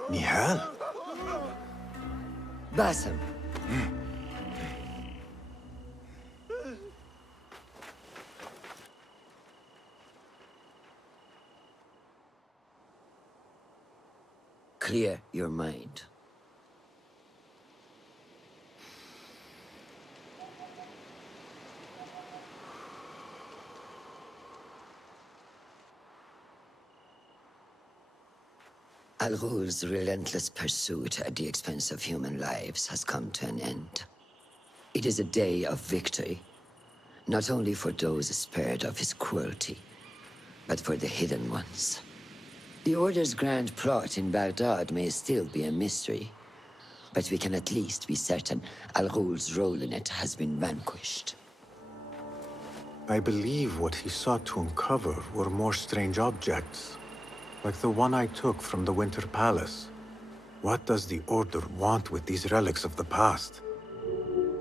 Nehal? Basim. Clear your mind. Al-Ghul's relentless pursuit at the expense of human lives has come to an end. It is a day of victory, not only for those spared of his cruelty, but for the hidden ones. The Order's grand plot in Baghdad may still be a mystery, but we can at least be certain Al-Ghul's role in it has been vanquished. I believe what he sought to uncover were more strange objects, like the one I took from the Winter Palace. What does the Order want with these relics of the past?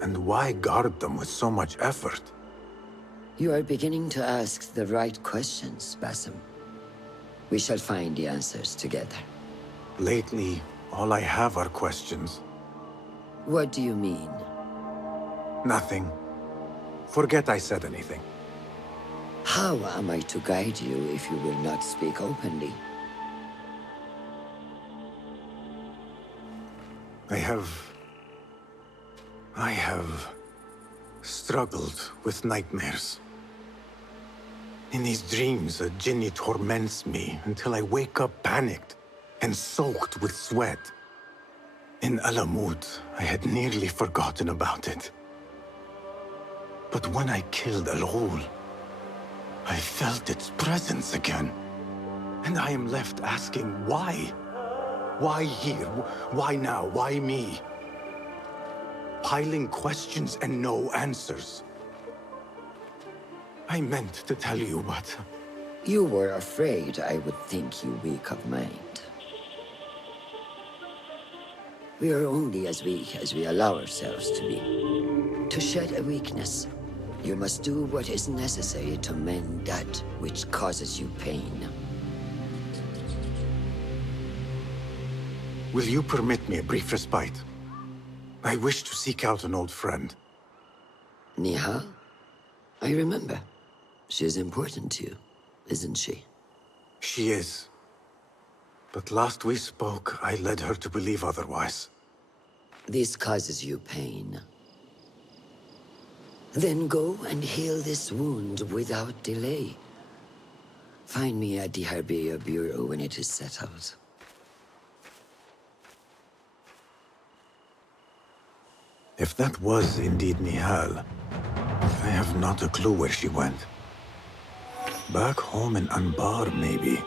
And why guard them with so much effort? You are beginning to ask the right questions, Basim. We shall find the answers together. Lately, all I have are questions. What do you mean? Nothing. Forget I said anything. How am I to guide you if you will not speak openly? I have struggled with nightmares. In these dreams, a jinni torments me until I wake up panicked and soaked with sweat. In Alamut, I had nearly forgotten about it. But when I killed Al-Ghul, I felt its presence again. And I am left asking why? Why here? Why now? Why me? Piling questions and no answers. I meant to tell you, but... You were afraid I would think you weak of mind. We are only as weak as we allow ourselves to be. To shed a weakness, you must do what is necessary to mend that which causes you pain. Will you permit me a brief respite? I wish to seek out an old friend. Nehal? I remember. She's important to you, isn't she? She is. But last we spoke, I led her to believe otherwise. This causes you pain. Then go and heal this wound without delay. Find me at the Harbiya Bureau when it is settled. If that was indeed Nehal, I have not a clue where she went. Back home in Anbar, maybe.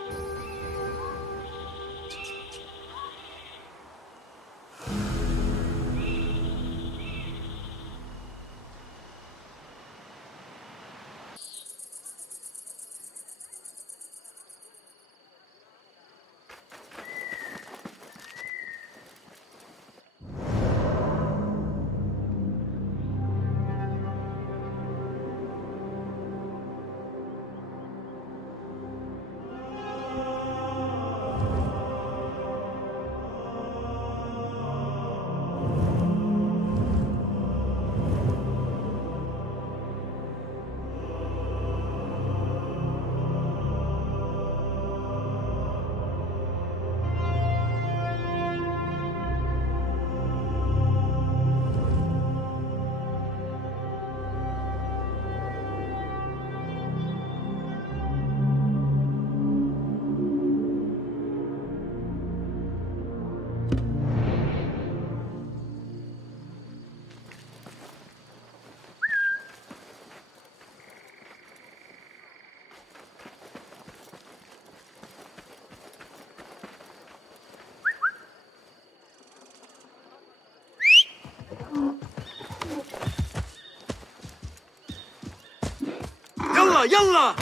يلا يلا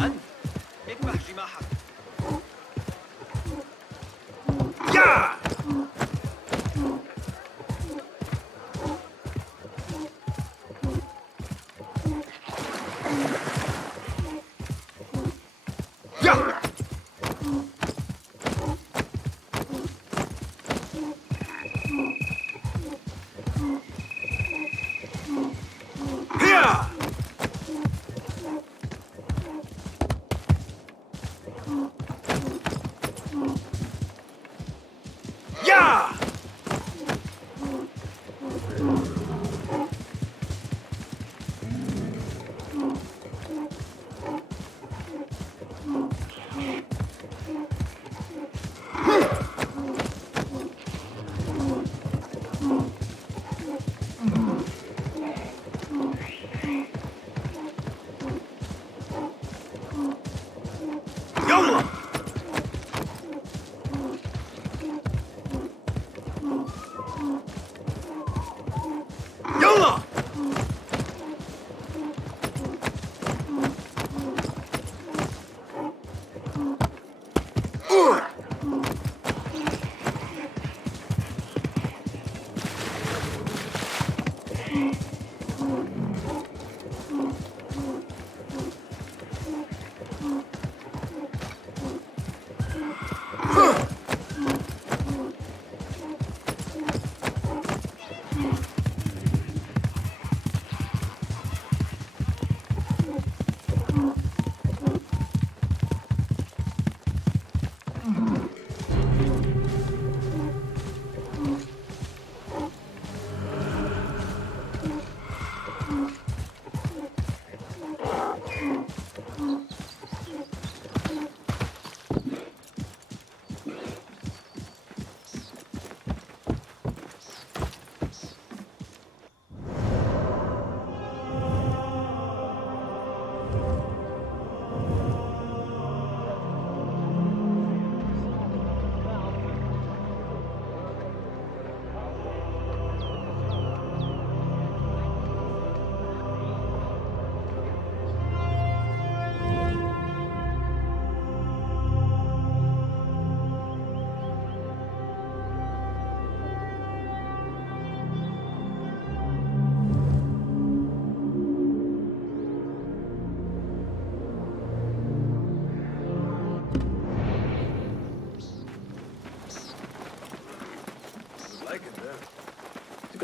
أنت اكبح جماحك يا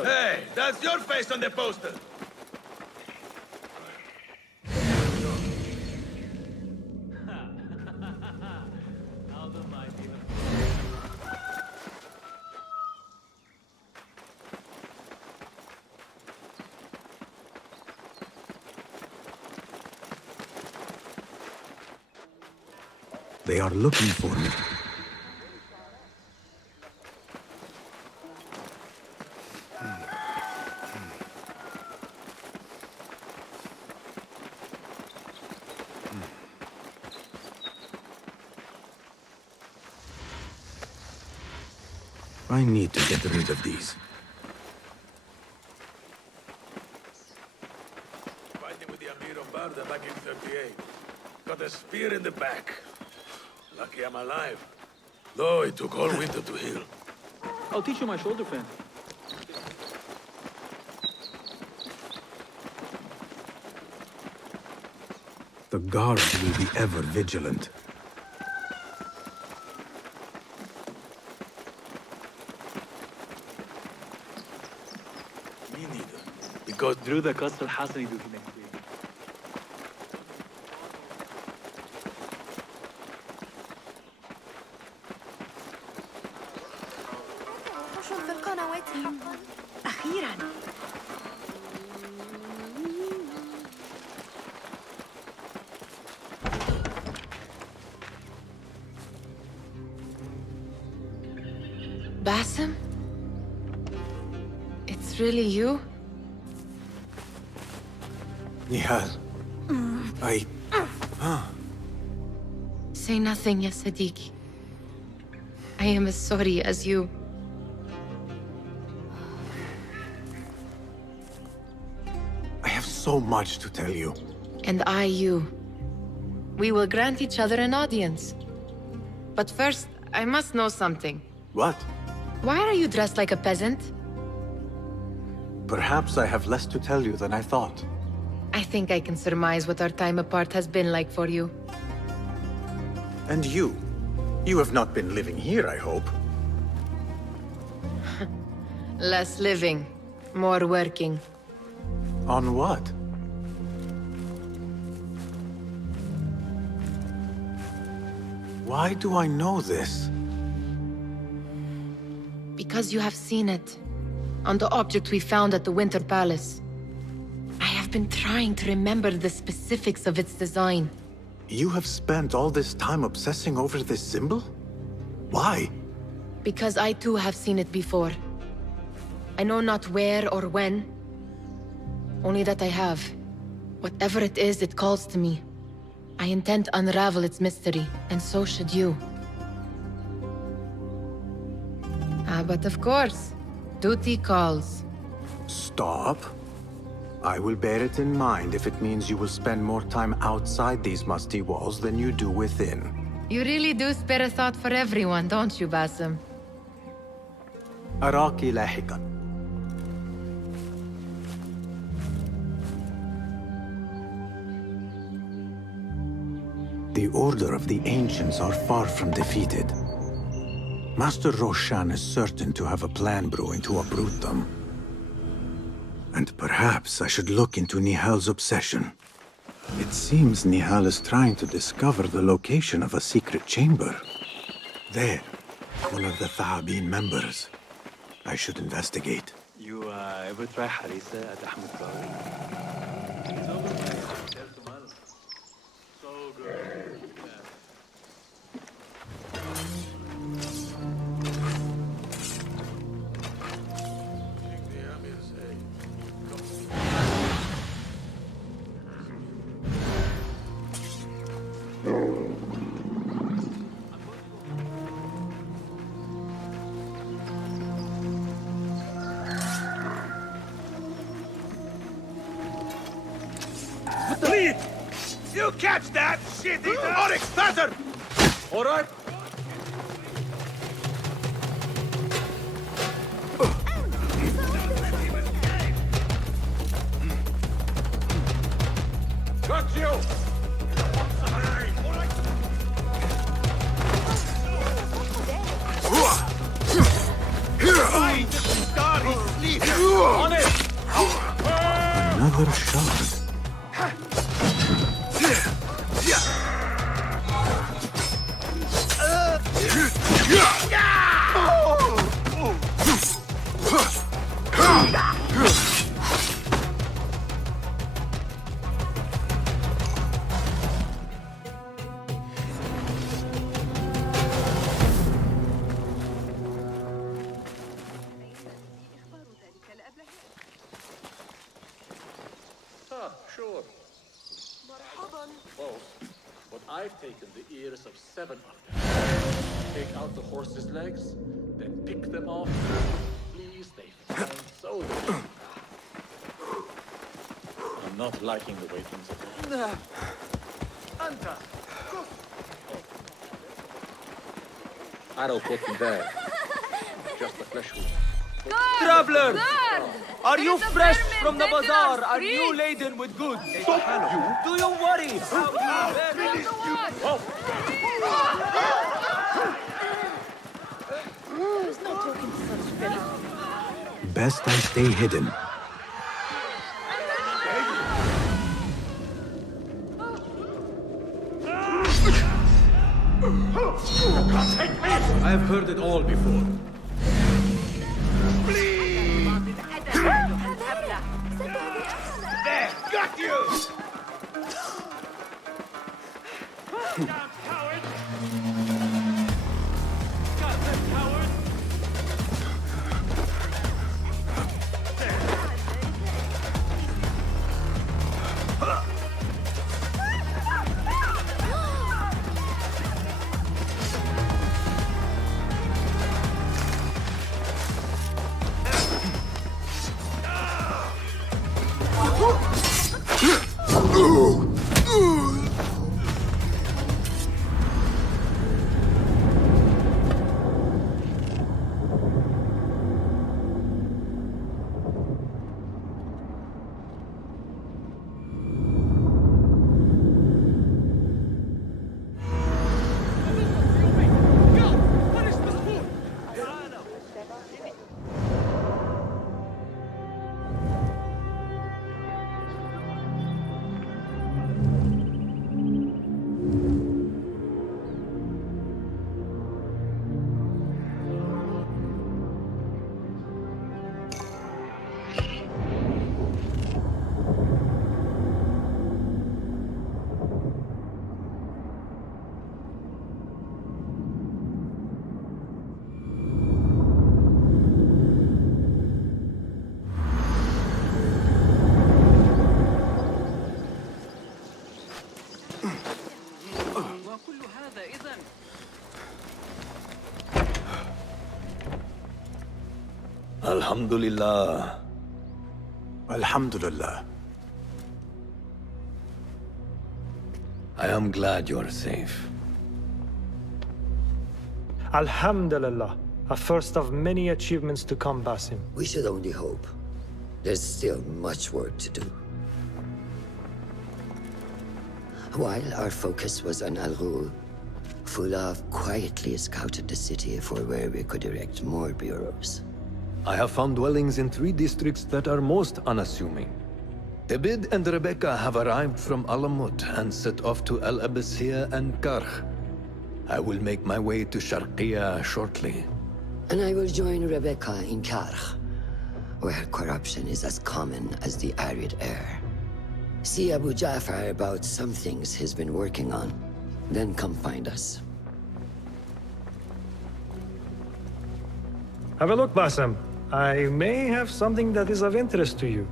Hey, that's your face on the poster! They are looking for me. I need to get rid of these. Fighting with the Amir of Barda back in 38. Got a spear in the back. Lucky I'm alive. Though it took all winter to heal. I'll teach you my shoulder fan. The guards will be ever vigilant. Me neither. Because through the Qasr al-Hasani document. في القنوات حقا أخيرا. Basim? It's really you? Nehal. Say nothing, ya Sadiqi. I am as sorry as you. I have so much to tell you. And I you. We will grant each other an audience. But first, I must know something. What? Why are you dressed like a peasant? Perhaps I have less to tell you than I thought. I think I can surmise what our time apart has been like for you. And you? You have not been living here, I hope. Less living, more working. On what? Why do I know this? Because you have seen it. On the object we found at the Winter Palace. I have been trying to remember the specifics of its design. You have spent all this time obsessing over this symbol? Why? Because I too have seen it before. I know not where or when. Only that I have. Whatever it is, it calls to me. I intend to unravel its mystery, and so should you. But of course, duty calls. Stop. I will bear it in mind if it means you will spend more time outside these musty walls than you do within. You really do spare a thought for everyone, don't you, Basim? أراك لاحقا. The Order of the Ancients are far from defeated. Master Roshan is certain to have a plan brewing to uproot them. And perhaps I should look into Nehal's obsession. It seems Nehal is trying to discover the location of a secret chamber. There, one of the Thahabin members. I should investigate. You ever try harissa at Ahmed Bawi? So good. You catch that, shit eater! Oryx, faster! All right. Got you! Here! another shard. Sure. Both. But I've taken the ears of 7 of them. Take out the horse's legs, then pick them off. Please, they sound so delicious. I'm not liking the way things are going. I don't put them there. Just a flesh wound. Traveler! Are you fresh from the bazaar? Are you laden with goods? Do you worry? Best I stay hidden. I've heard it all before. There! Got you! Alhamdulillah. Alhamdulillah. I am glad you're safe. Alhamdulillah. A first of many achievements to come, Basim. We should only hope. There's still much work to do. While our focus was on Al-Ghul, Fulaf quietly scouted the city for where we could erect more bureaus. I have found dwellings in 3 districts that are most unassuming. Abid and Rebecca have arrived from Alamut and set off to Al-Abbasiyah and Karkh. I will make my way to Sharqiyah shortly. And I will join Rebecca in Karkh, where corruption is as common as the arid air. See Abu Ja'far about some things he's been working on. Then come find us. Have a look, Basim. I may have something that is of interest to you.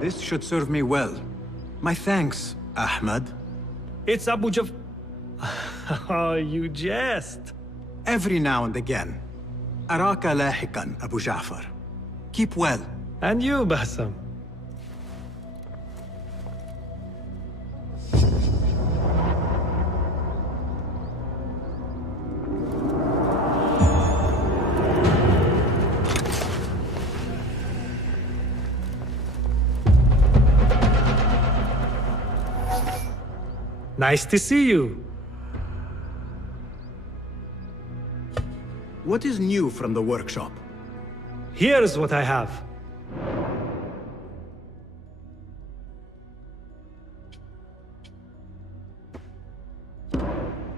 This should serve me well. My thanks, Ahmad. It's Abu Jaf... Oh, you jest. Every now and again. أراك لاحقا أبو جعفر. Keep well. And you, Basim. Nice to see you. What is new from the workshop? Here's what I have.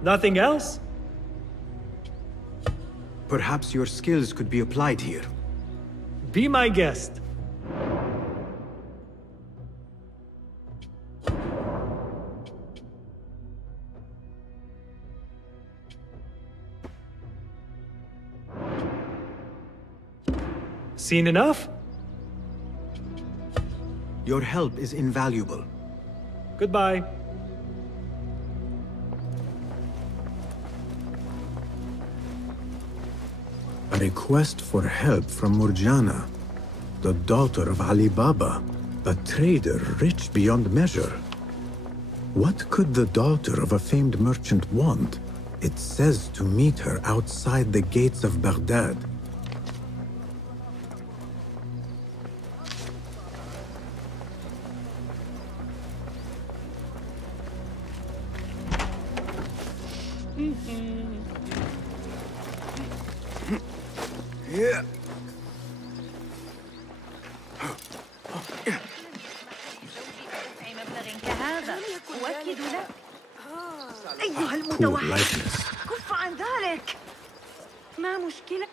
Nothing else? Perhaps your skills could be applied here. Be my guest. Seen enough? Your help is invaluable. Goodbye. A request for help from Murjana, the daughter of Ali Baba, a trader rich beyond measure. What could the daughter of a famed merchant want? It says to meet her outside the gates of Baghdad. Yeah. أيها المتوحش كف عن ذلك ما مشكلة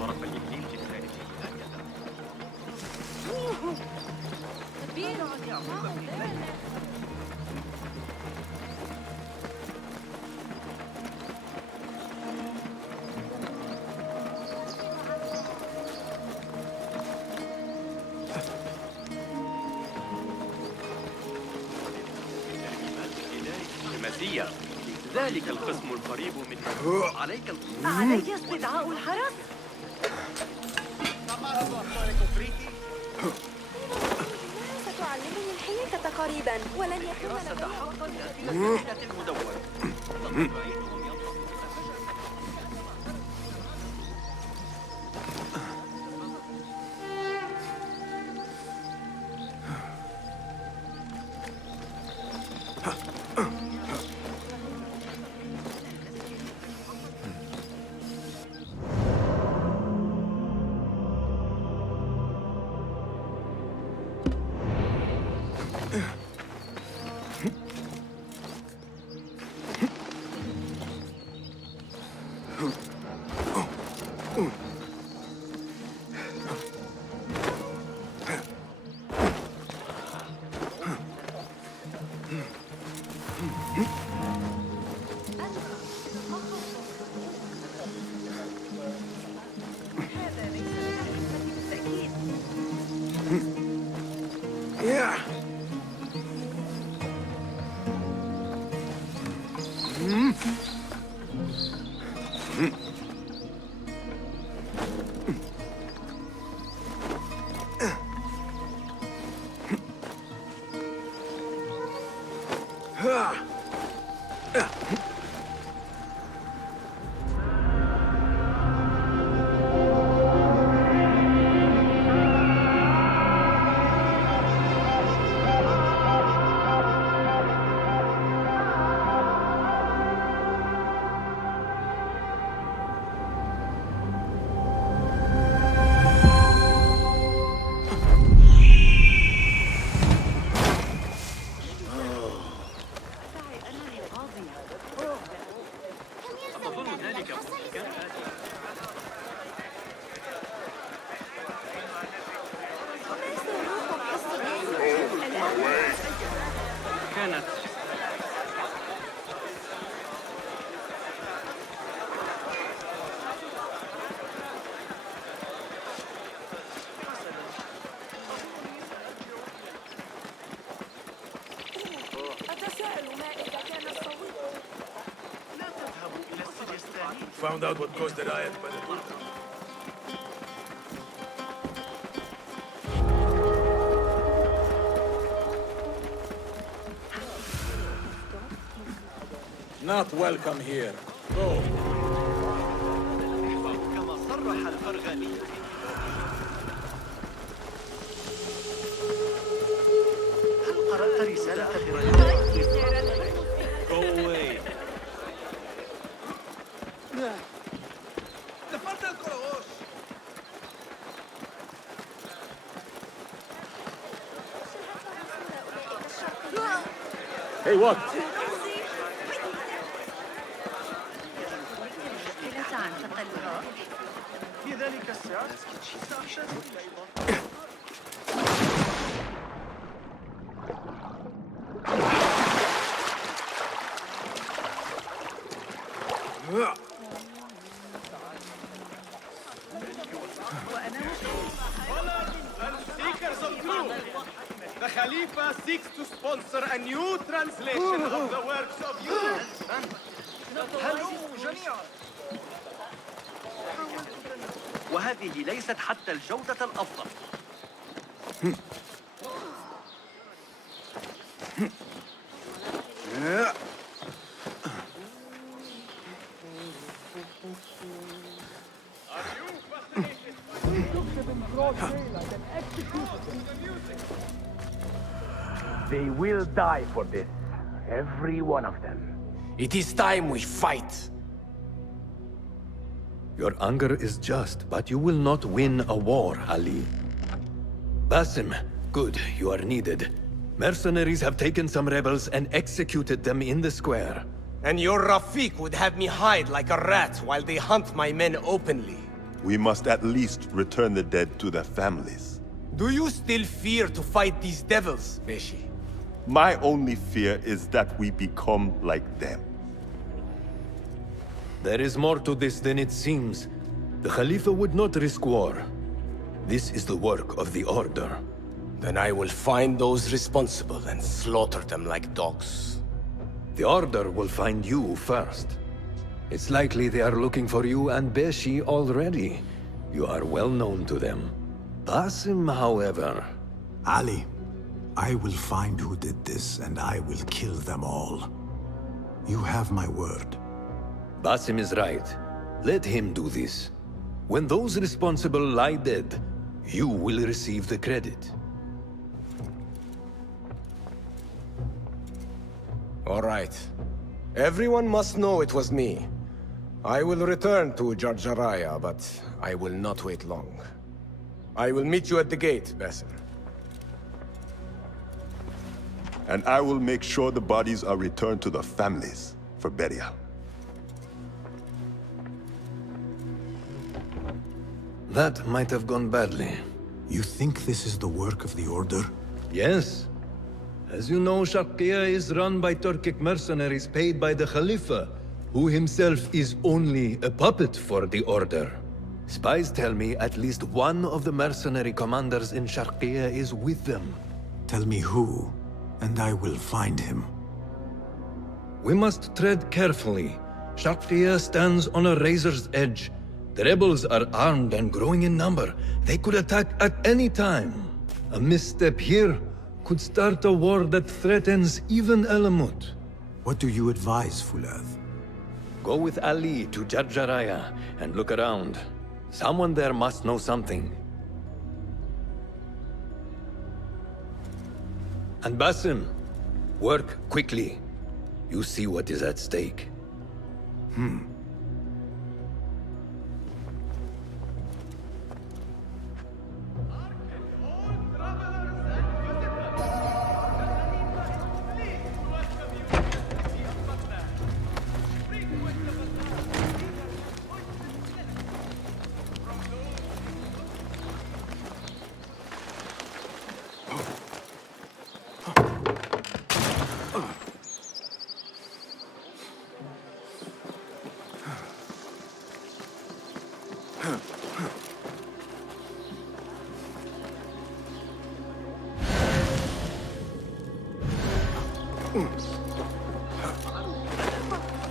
طرف الإكليل الثالث هكذا. المزية ذلك القسم القريب من عليك علي استدعاء الحرس. ستعلمني الحيلة قريبا ولن يكون لدي كانت أتساءل ما إذا كان الصويت. لا تذهبوا إلى السجستان. Found out what caused the riot by the Buddha. Not welcome here. Go. كما صرح الفرغاني. هل قرأت رسالة فرعون؟ Go away. Hey, what? في ذلك السعر سأشاهد أيضا. Seekers of truth, the Khalifa seeks to sponsor a new translation of the works of وهذه ليست حتى الجودة الأفضل. They will die for this. Every one of them. It is time we fight. Your anger is just, but you will not win a war, Ali. Basim, good, you are needed. Mercenaries have taken some rebels and executed them in the square. And your Rafiq would have me hide like a rat while they hunt my men openly. we must at least return the dead to their families. Do you still fear to fight these devils, Beshi? My only fear is that we become like them. There is more to this than it seems. The Khalifa would not risk war. This is the work of the Order. Then I will find those responsible and slaughter them like dogs. The Order will find you first. It's likely they are looking for you and Beshi already. You are well known to them. Basim, however... Ali, I will find who did this, and I will kill them all. You have my word. Basim is right. Let him do this. When those responsible lie dead, you will receive the credit. All right. Everyone must know it was me. I will return to Jarjaraya, but I will not wait long. I will meet you at the gate, Basim. And I will make sure the bodies are returned to the families for burial. That might have gone badly. You think this is the work of the Order? Yes. As you know, Sharqiya is run by Turkic mercenaries paid by the Khalifa, who himself is only a puppet for the Order. Spies tell me at least one of the mercenary commanders in Sharqiya is with them. Tell me who, and I will find him. We must tread carefully. Sharqiya stands on a razor's edge. The rebels are armed and growing in number. They could attack at any time. A misstep here could start a war that threatens even Alamut. What do you advise, Fulad? Go with Ali to Jarjaraya and look around. Someone there must know something. And Basim, work quickly. You see what is at stake.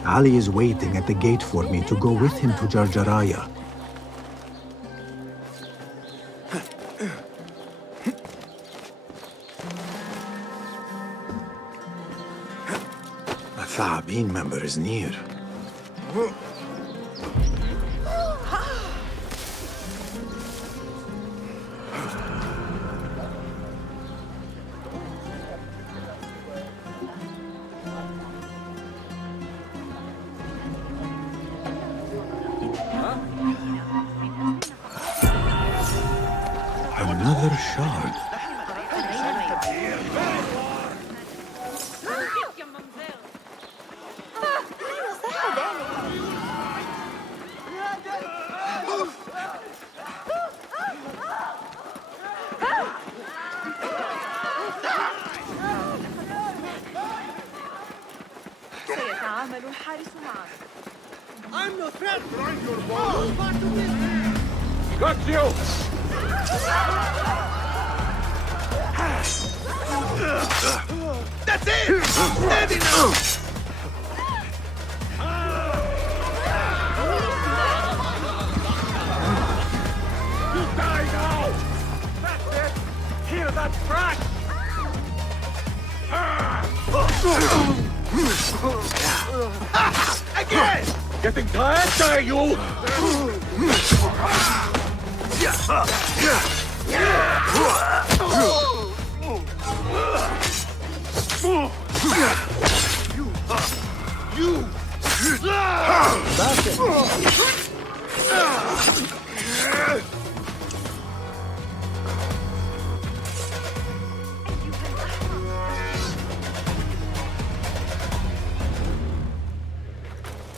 Ali is waiting at the gate for me to go with him to Jarjaraya. A Thaabin member is near. Another shard. سيتعامل الحارس معك. I'm no threat! Grind your balls! Got you! That's it! Steady now! You die now! That's it! Hear that crash! Again! Getting tired, are you? You! That's it!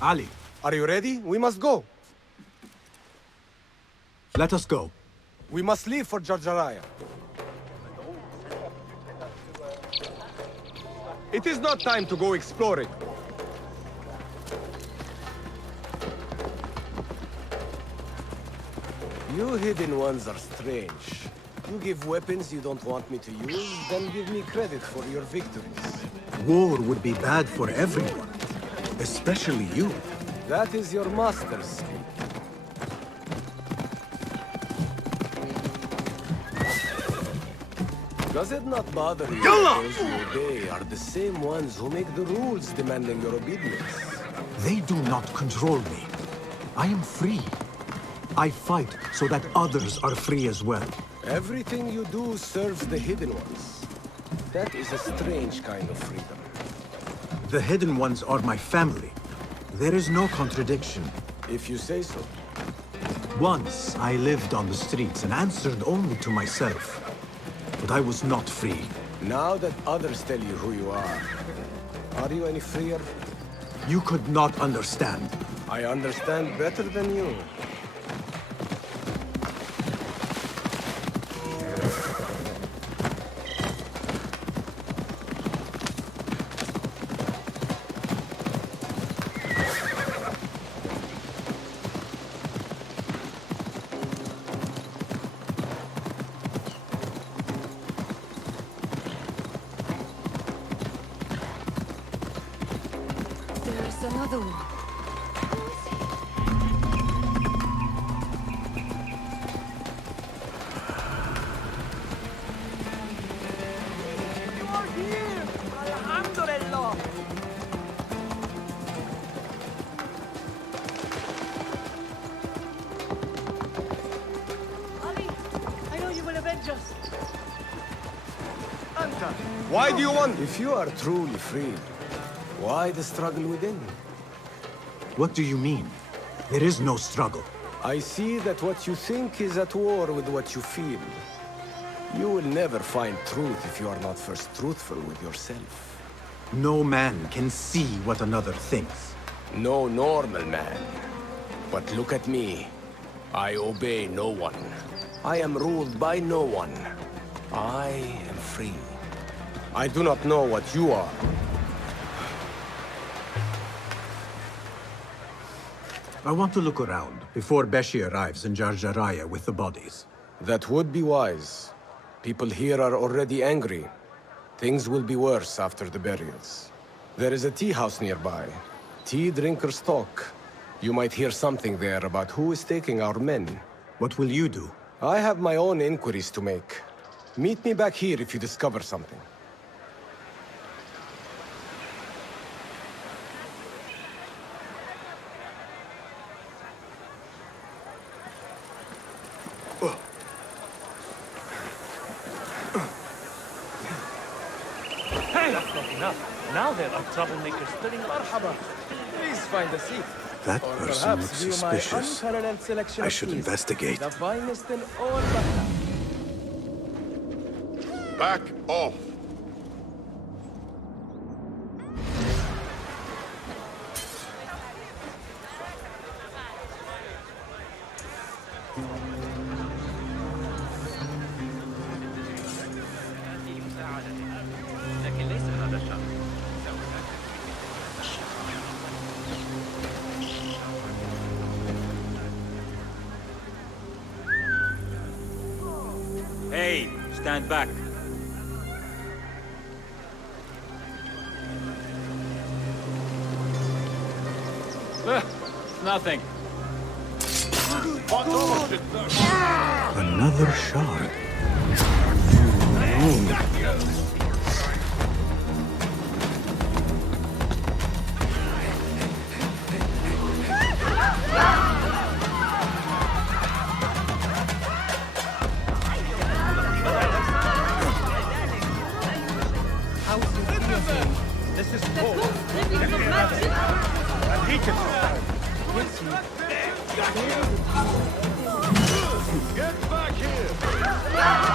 Ali, are you ready? We must go. Let us go. We must leave for Jarjaraya. It is not time to go exploring. You hidden ones are strange. You give weapons you don't want me to use, then give me credit for your victories. War would be bad for everyone, especially you. That is your master's speak. Does it not bother you that those who obey are the same ones who make the rules demanding your obedience? They do not control me. I am free. I fight so that others are free as well. Everything you do serves the Hidden Ones. That is a strange kind of freedom. The Hidden Ones are my family. There is no contradiction. If you say so. Once I lived on the streets and answered only to myself. But I was not free. Now that others tell you who you are you any freer? You could not understand. I understand better than you. There's another one. You are here! Alhamdulillah! Ali, I know you will avenge us. Anta, why do you want? If you are truly free, why the struggle within? What do you mean? There is no struggle. I see that what you think is at war with what you feel. You will never find truth if you are not first truthful with yourself. No man can see what another thinks. No normal man. But look at me. I obey no one. I am ruled by no one. I am free. I do not know what you are. I want to look around before Beshi arrives in Jarjaraya with the bodies. That would be wise. People here are already angry. Things will be worse after the burials. There is a tea house nearby. Tea drinkers talk. You might hear something there about who is taking our men. What will you do? I have my own inquiries to make. Meet me back here if you discover something. Hey! That's not enough. Now there are troublemakers stirring marhaba. Please find a seat. That Or person perhaps looks view my suspicious. unparalleled selection I of should teas. investigate. The finest in all Baghdad. Back off. لكن ليس هذا الشرط. Hey, stand back. Nothing. Another shard. This is cold. And he can Get back here!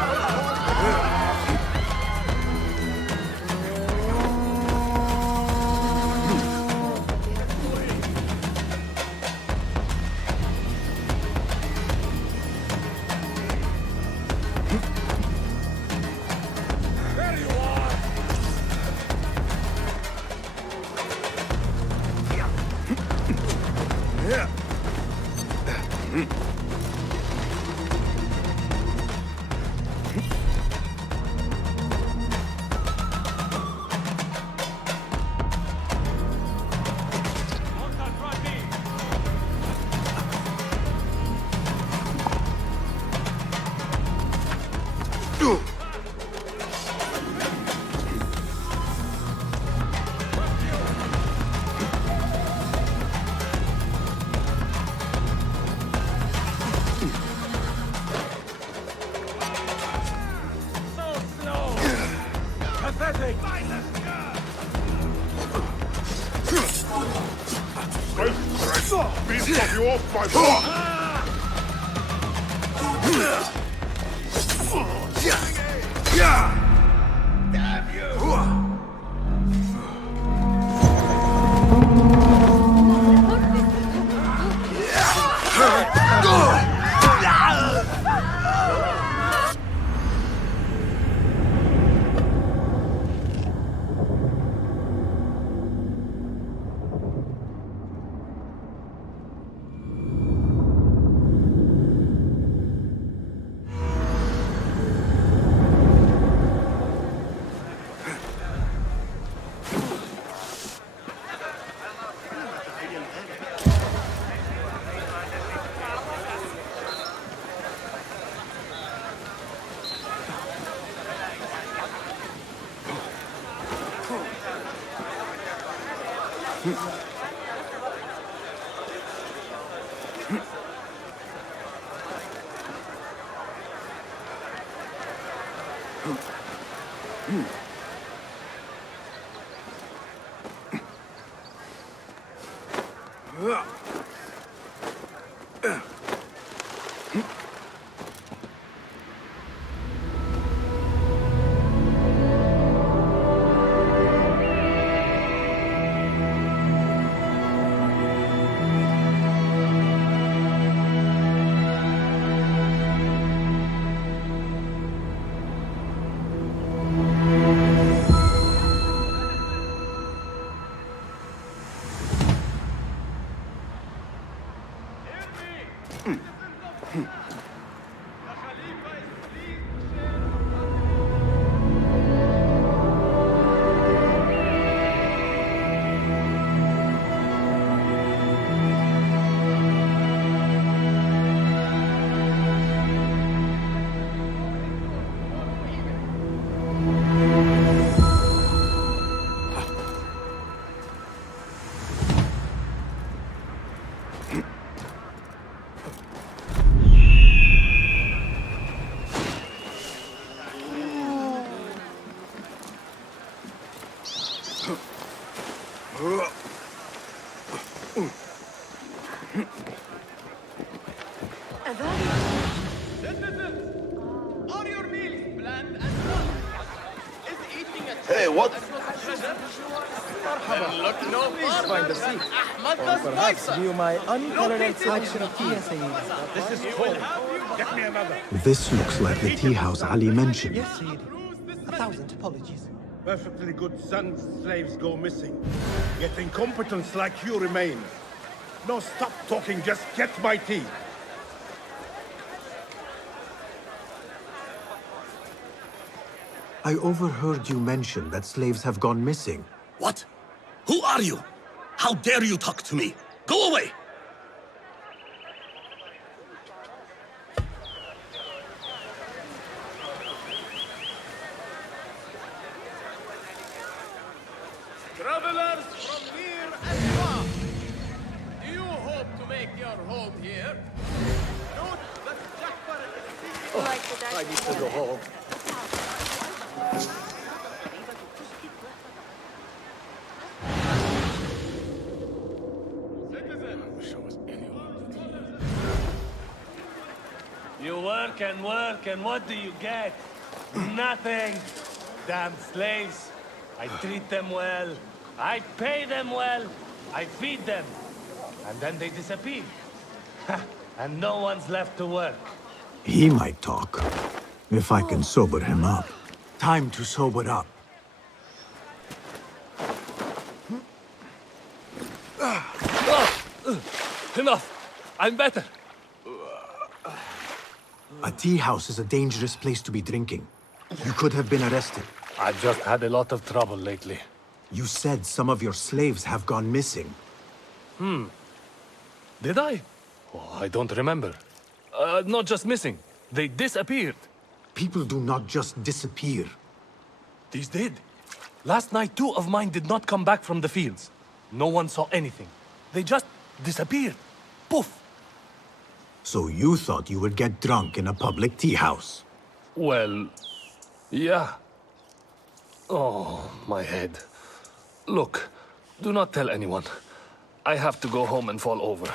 Beast of you off my block! Damn you! Hey, what? Look no Please find a seat. Or perhaps view my unparalleled selection of tea. This is cold. Get me another. This looks like the tea house Ali mentioned. Yes, Sayyid. 1,000 apologies. Perfectly good sons, slaves go missing. Yet incompetents like you remain. No, stop talking, just get my tea. I overheard you mention that slaves have gone missing. What? Who are you? How dare you talk to me? Go away! Travelers from near and far, do you hope to make your home here? Note that Jafar is I need to go home. You work, and what do you get? Nothing. Damn slaves. I treat them well. I pay them well. I feed them. And then they disappear. And no one's left to work. He might talk, if I can sober him up. Time to sober up. Enough! I'm better. A tea house is a dangerous place to be drinking. You could have been arrested. I've just had a lot of trouble lately. You said some of your slaves have gone missing. Did I? Oh, I don't remember. Not just missing. They disappeared. People do not just disappear. These did. Last night, 2 of mine did not come back from the fields. No one saw anything. They just disappeared. Poof! So you thought you would get drunk in a public tea house? Well, yeah. Oh, my head. Look, do not tell anyone. I have to go home and fall over.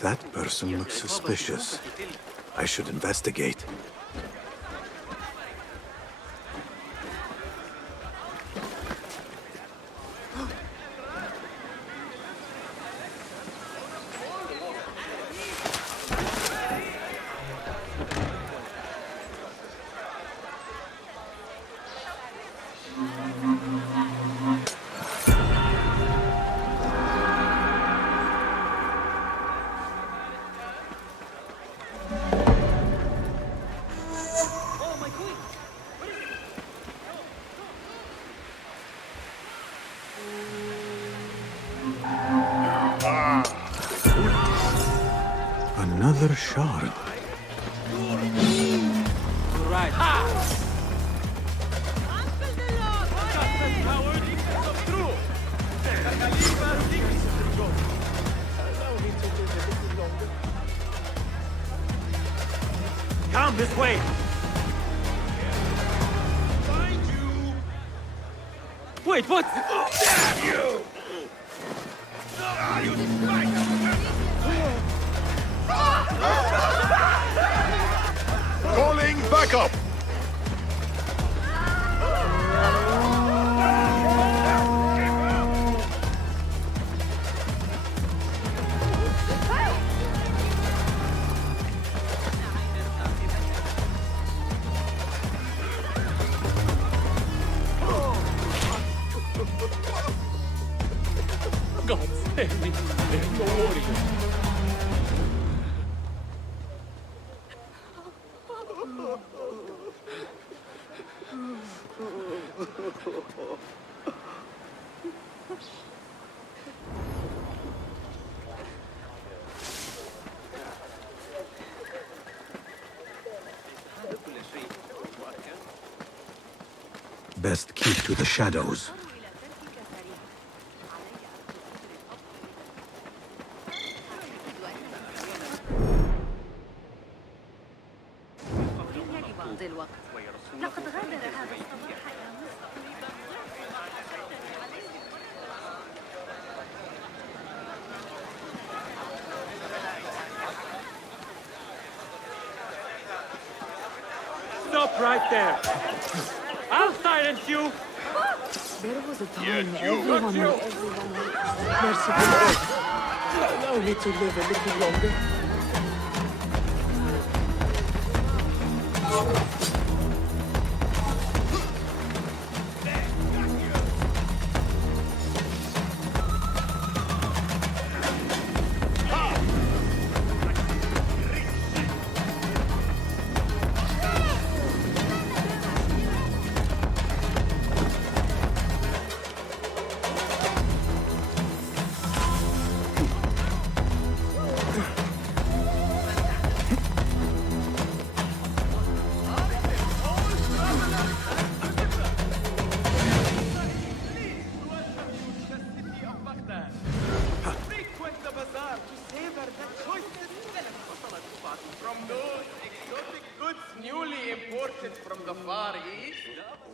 That person looks suspicious. I should investigate. Another shard. Right. Come this way. Find you. Wait, what? Damn you! Calling backup! God save me. There's no warrior. Best keep to the shadows. لقد غادر هذا الصباح Stop right there. I'll silence you. There was a time everyone knew everyone. Merciful Lord, allow me to live a little longer. From those exotic goods newly imported from the Far East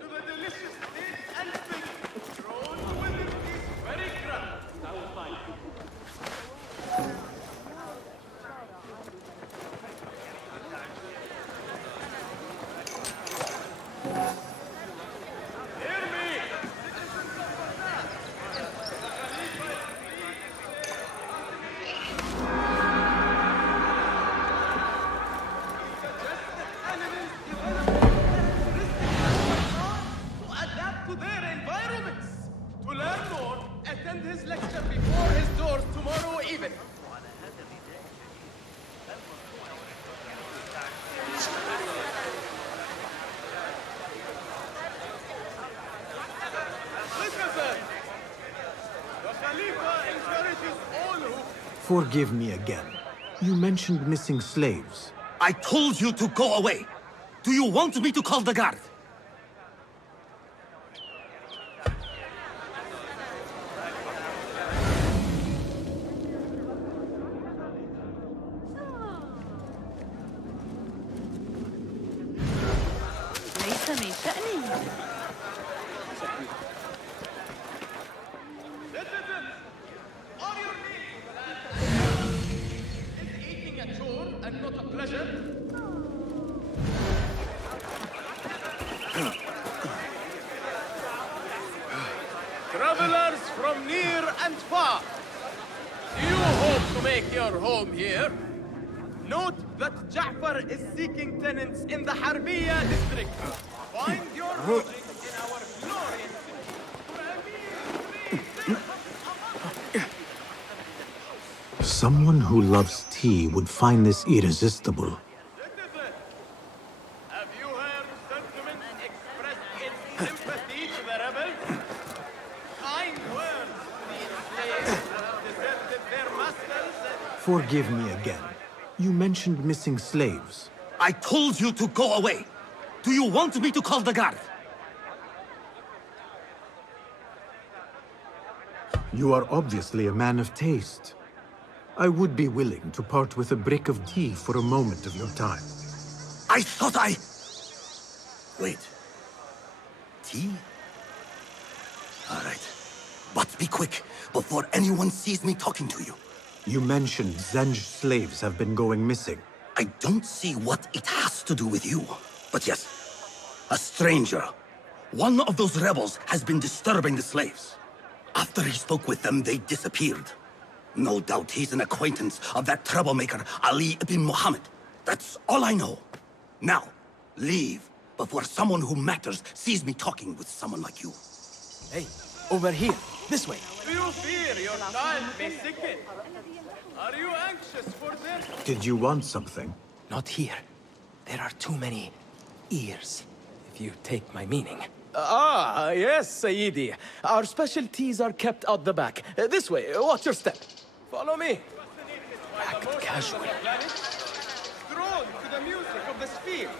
to the delicious dates and figs grown within these very grounds. To adapt to their environments. To learn more, attend his lecture before his doors tomorrow evening. Listen, the Khalifa encourages all who... Forgive me again. You mentioned missing slaves. I told you to go away. Do you want me to call the guard? ليس من شأني. Citizens, on your knees. Is eating a chore and not a pleasure? Travelers from near and far, do you hope to make your home here? Note that Ja'far is seeking tenants in the Harbiya district. Find your lodging in our glorious Someone who loves tea would find this irresistible. Have you heard sentiments expressed in sympathy to the rebels? Kind words to the enslaved who have deserted their masters and... Forgive me again. You mentioned missing slaves. I told you to go away. Do you want me to call the guard? You are obviously a man of taste. I would be willing to part with a brick of tea for a moment of your time. I thought I... Wait. Tea? All right. But be quick, before anyone sees me talking to you. You mentioned Zenj slaves have been going missing. I don't see what it has to do with you. But yes, a stranger. One of those rebels has been disturbing the slaves. After he spoke with them, they disappeared. No doubt he's an acquaintance of that troublemaker, Ali ibn Muhammad. That's all I know. Now, leave before someone who matters sees me talking with someone like you. Hey, over here. This way. Do you fear your child may sicken? Are you anxious for them? Did you want something? Not here. There are too many ears, if you take my meaning. Yes, Sayyidi. Our specialties are kept out the back. This way, watch your step. Follow me. Act casual. Drawn to the music of the spheres.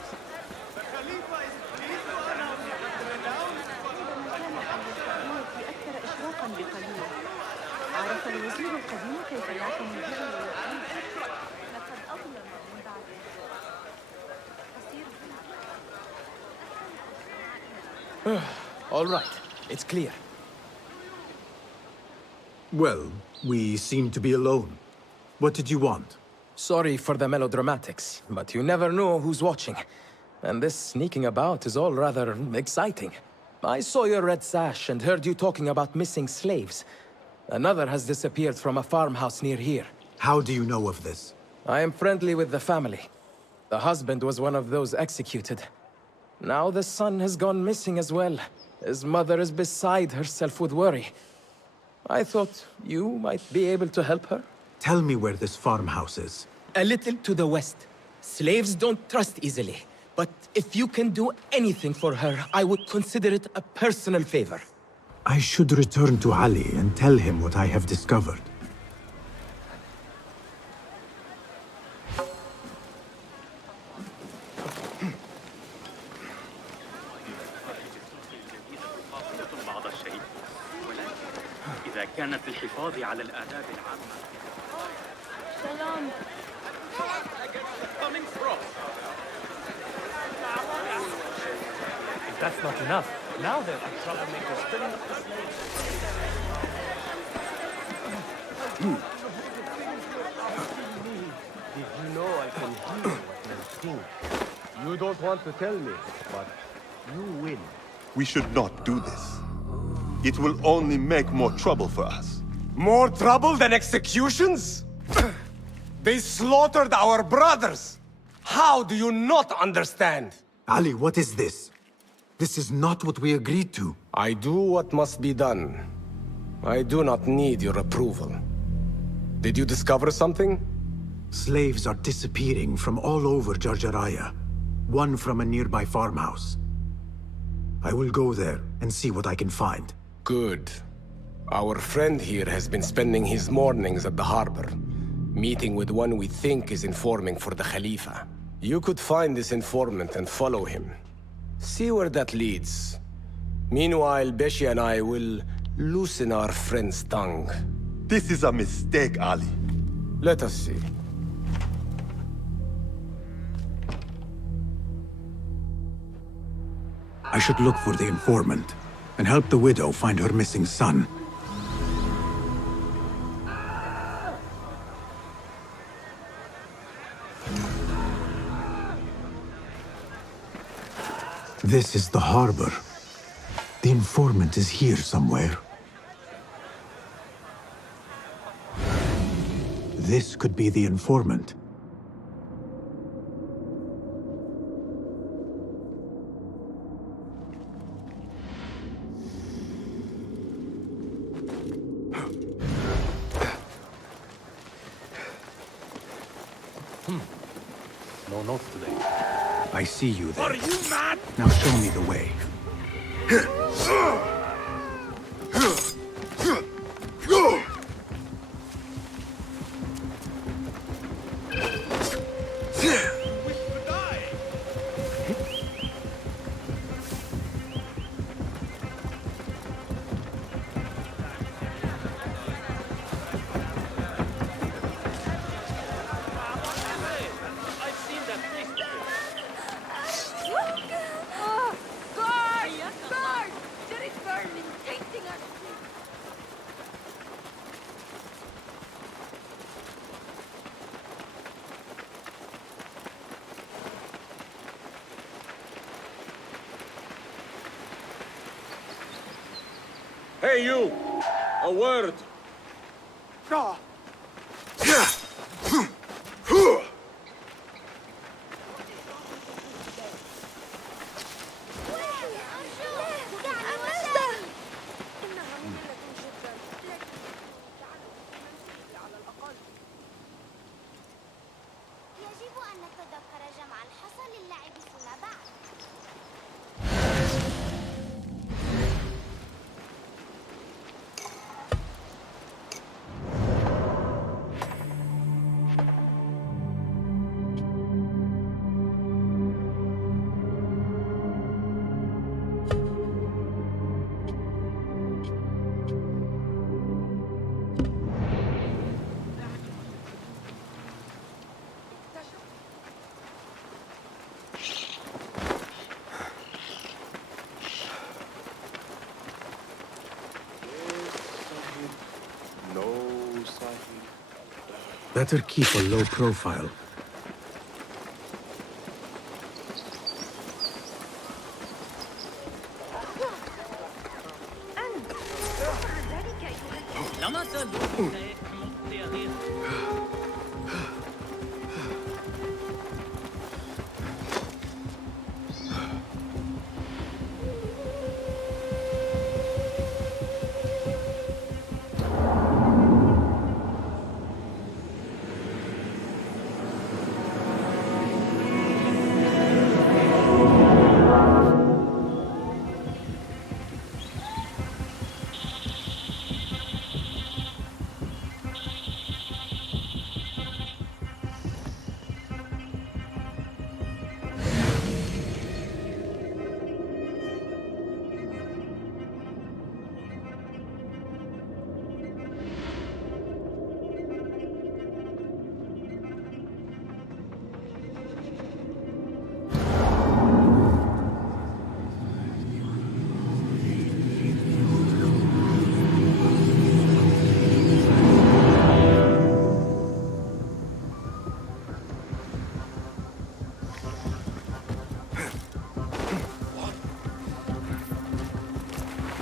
The Khalifa is pleased to announce that the renowned... أكثر إشراقا بقليل. عرف الوزير القديم كيف يعتني به ويعلم. لقد أظلم من بعده. All right, it's clear. Well, we seem to be alone. What did you want? Sorry for the melodramatics, but you never know who's watching. And this sneaking about is all rather exciting. I saw your red sash and heard you talking about missing slaves. Another has disappeared from a farmhouse near here. How do you know of this? I am friendly with the family. The husband was one of those executed. Now the son has gone missing as well. His mother is beside herself with worry. I thought you might be able to help her. Tell me where this farmhouse is. A little to the west. Slaves don't trust easily. But if you can do anything for her, I would consider it a personal favor. I should return to Ali and tell him what I have discovered. إذا كانت الحفاظ على الآداب العامة. سلام. If that's not enough, now there are troublemakers filling up the slaves. Did you know I can hear what you think? You don't want to tell me, but you will. We should not do this. It will only make more trouble for us. More trouble than executions? They slaughtered our brothers! How do you not understand? Ali, what is this? This is not what we agreed to. I do what must be done. I do not need your approval. Did you discover something? Slaves are disappearing from all over Jarjaraya. One from a nearby farmhouse. I will go there and see what I can find. Good. Our friend here has been spending his mornings at the harbor, meeting with one we think is informing for the Khalifa. You could find this informant and follow him. See where that leads. Meanwhile, Beshi and I will loosen our friend's tongue. This is a mistake, Ali. Let us see. I should look for the informant and help the widow find her missing son. This is the harbor. The informant is here somewhere. This could be the informant. No notes today. I see you there. Are you mad? Now show me the way. Hey, you! A word! يجب أن نتذكر جمع الحصى للعب فيما بعد. Better keep a low profile.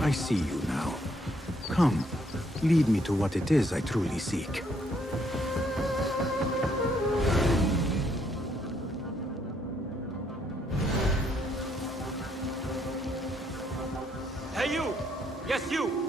I see you now. Come, lead me to what it is I truly seek. Hey you! Yes, you!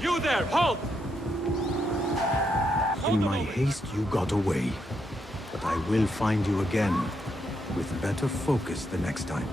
You there, halt! In my haste, you got away. But I will find you again, with better focus the next time.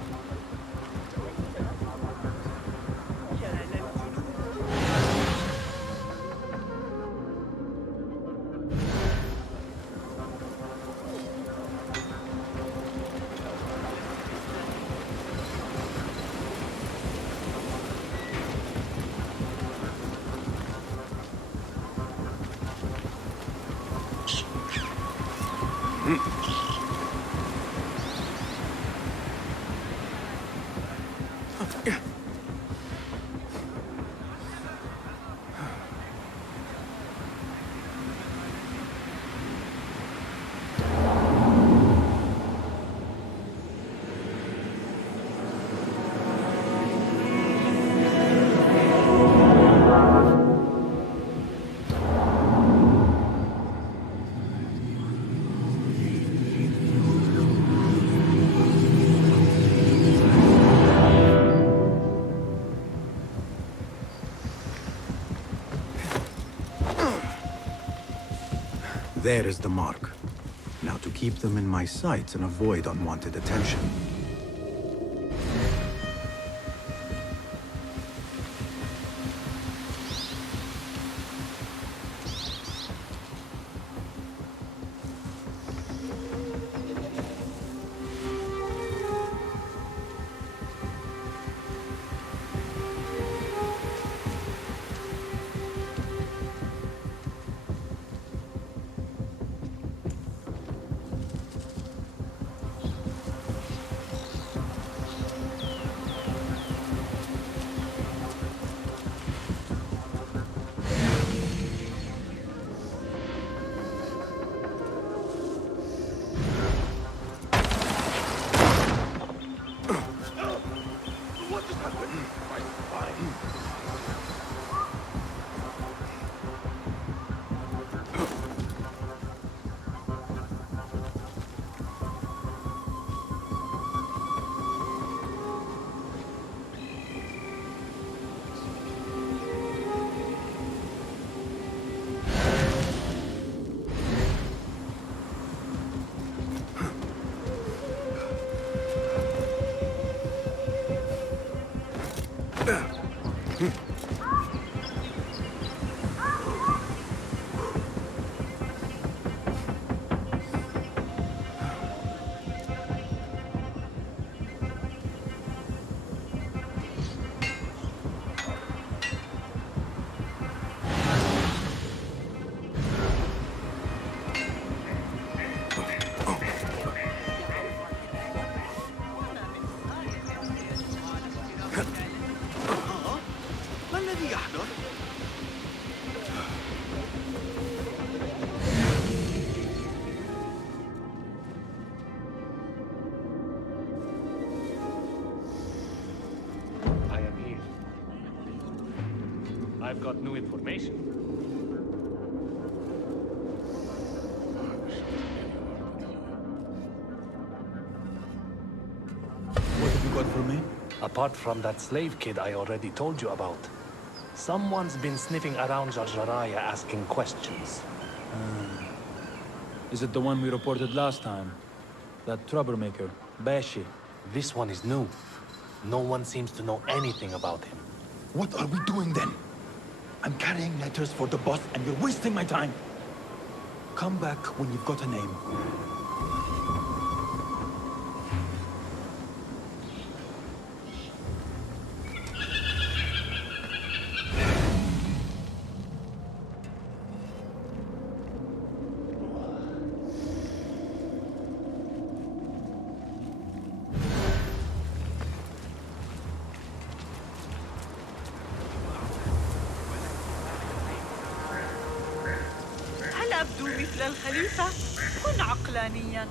There is the mark. Now to keep them in my sights and avoid unwanted attention. I've got new information. Apart from that slave kid I already told you about. Someone's been sniffing around Jarjaraya asking questions. Is it the one we reported last time? That troublemaker, Bashi? This one is new. No one seems to know anything about him. What are we doing then? I'm carrying letters for the boss and you're wasting my time. Come back when you've got a name. هل أبدو مثل الخليفة؟ كن عقلانياً.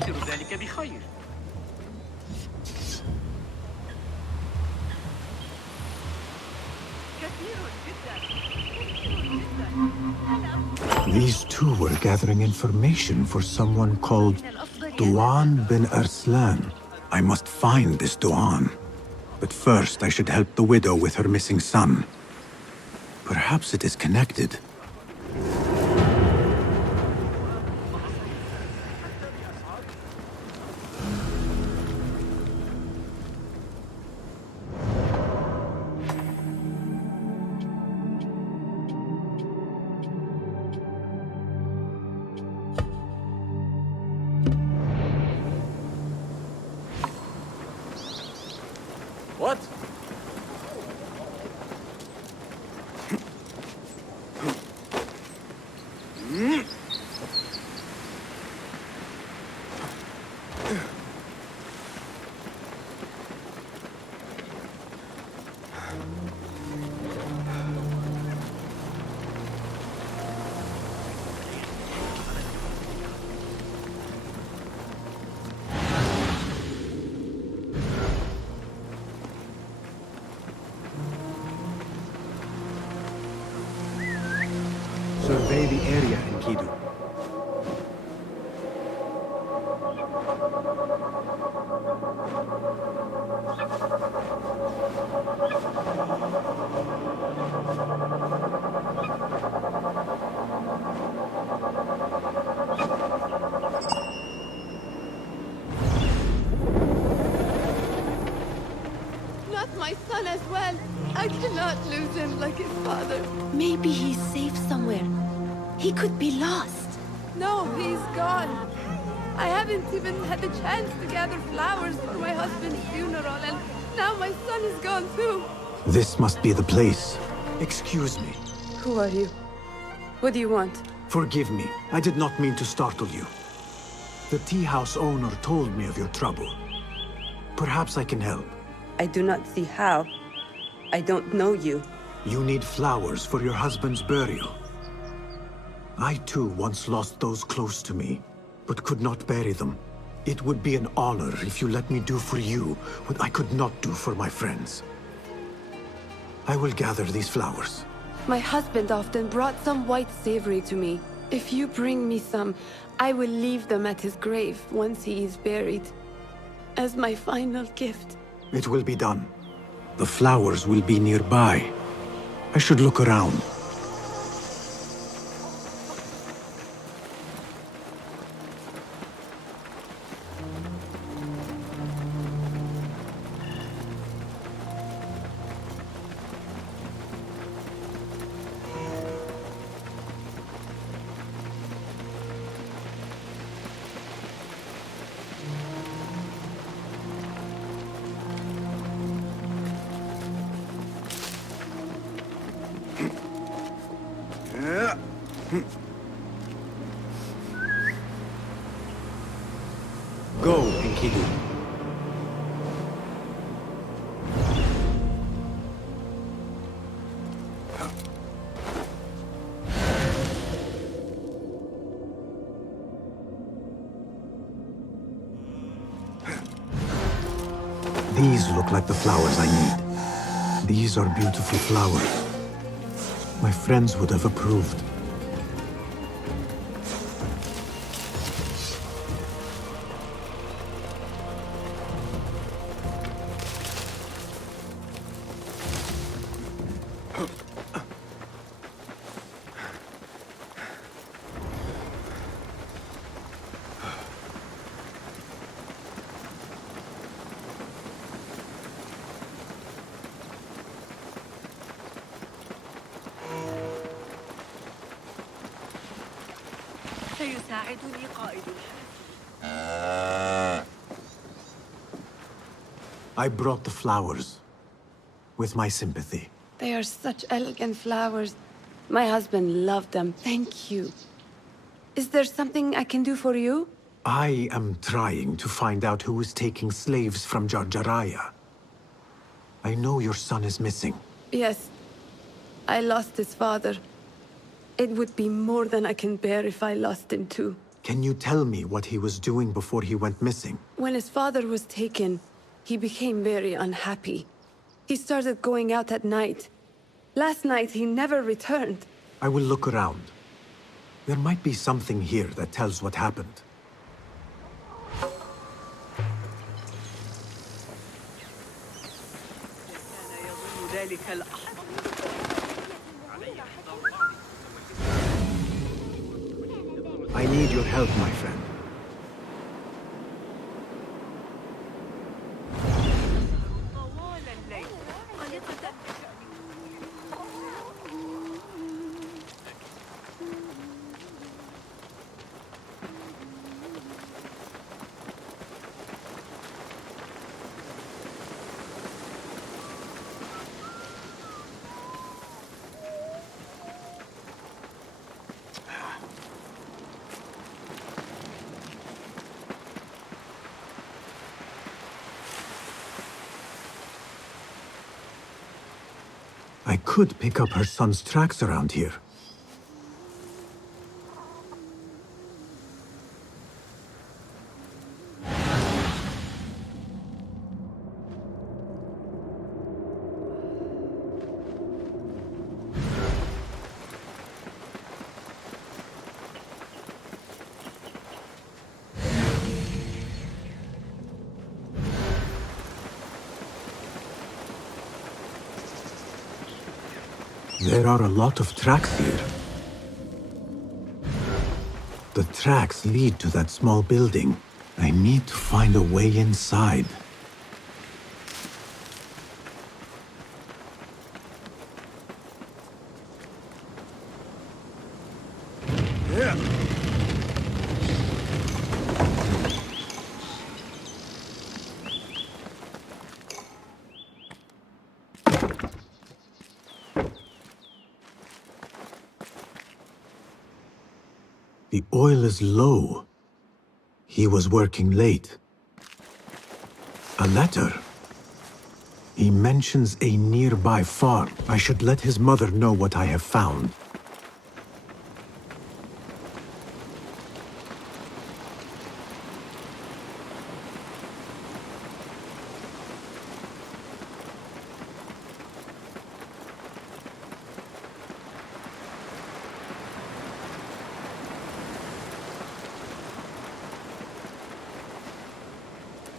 يصير ذلك بخير. These two were gathering information for someone called Duan bin Arslan. I must find this Duan. But first, I should help the widow with her missing son. Perhaps it is connected. What? Survey the area, Enkidu. Not my son as well. I cannot lose him like his father. Maybe he's safe somewhere. He could be lost. No, he's gone. I haven't even had the chance to gather flowers for my husband's funeral, and now my son is gone too. This must be the place. Excuse me. Who are you? What do you want? Forgive me. I did not mean to startle you. The tea house owner told me of your trouble. Perhaps I can help. I do not see how. I don't know you. You need flowers for your husband's burial. I too once lost those close to me, but could not bury them. It would be an honor if you let me do for you what I could not do for my friends. I will gather these flowers. My husband often brought some white savory to me. If you bring me some, I will leave them at his grave once he is buried. As my final gift. It will be done. The flowers will be nearby. I should look around. Go, Enkidu. These look like the flowers I need. These are beautiful flowers. My friends would have approved. سيساعدني قائد I brought the flowers. With my sympathy. They are such elegant flowers. My husband loved them. Thank you. Is there something I can do for you? I am trying to find out who is taking slaves from Jarjaraya. I know your son is missing. Yes. I lost his father. It would be more than I can bear if I lost him too. Can you tell me what he was doing before he went missing? When his father was taken, he became very unhappy. He started going out at night. Last night, he never returned. I will look around. There might be something here that tells what happened. I need your help, my friend. I could pick up her son's tracks around here. There are a lot of tracks here. The tracks lead to that small building. I need to find a way inside. The oil is low. He was working late. A letter. He mentions a nearby farm. I should let his mother know what I have found.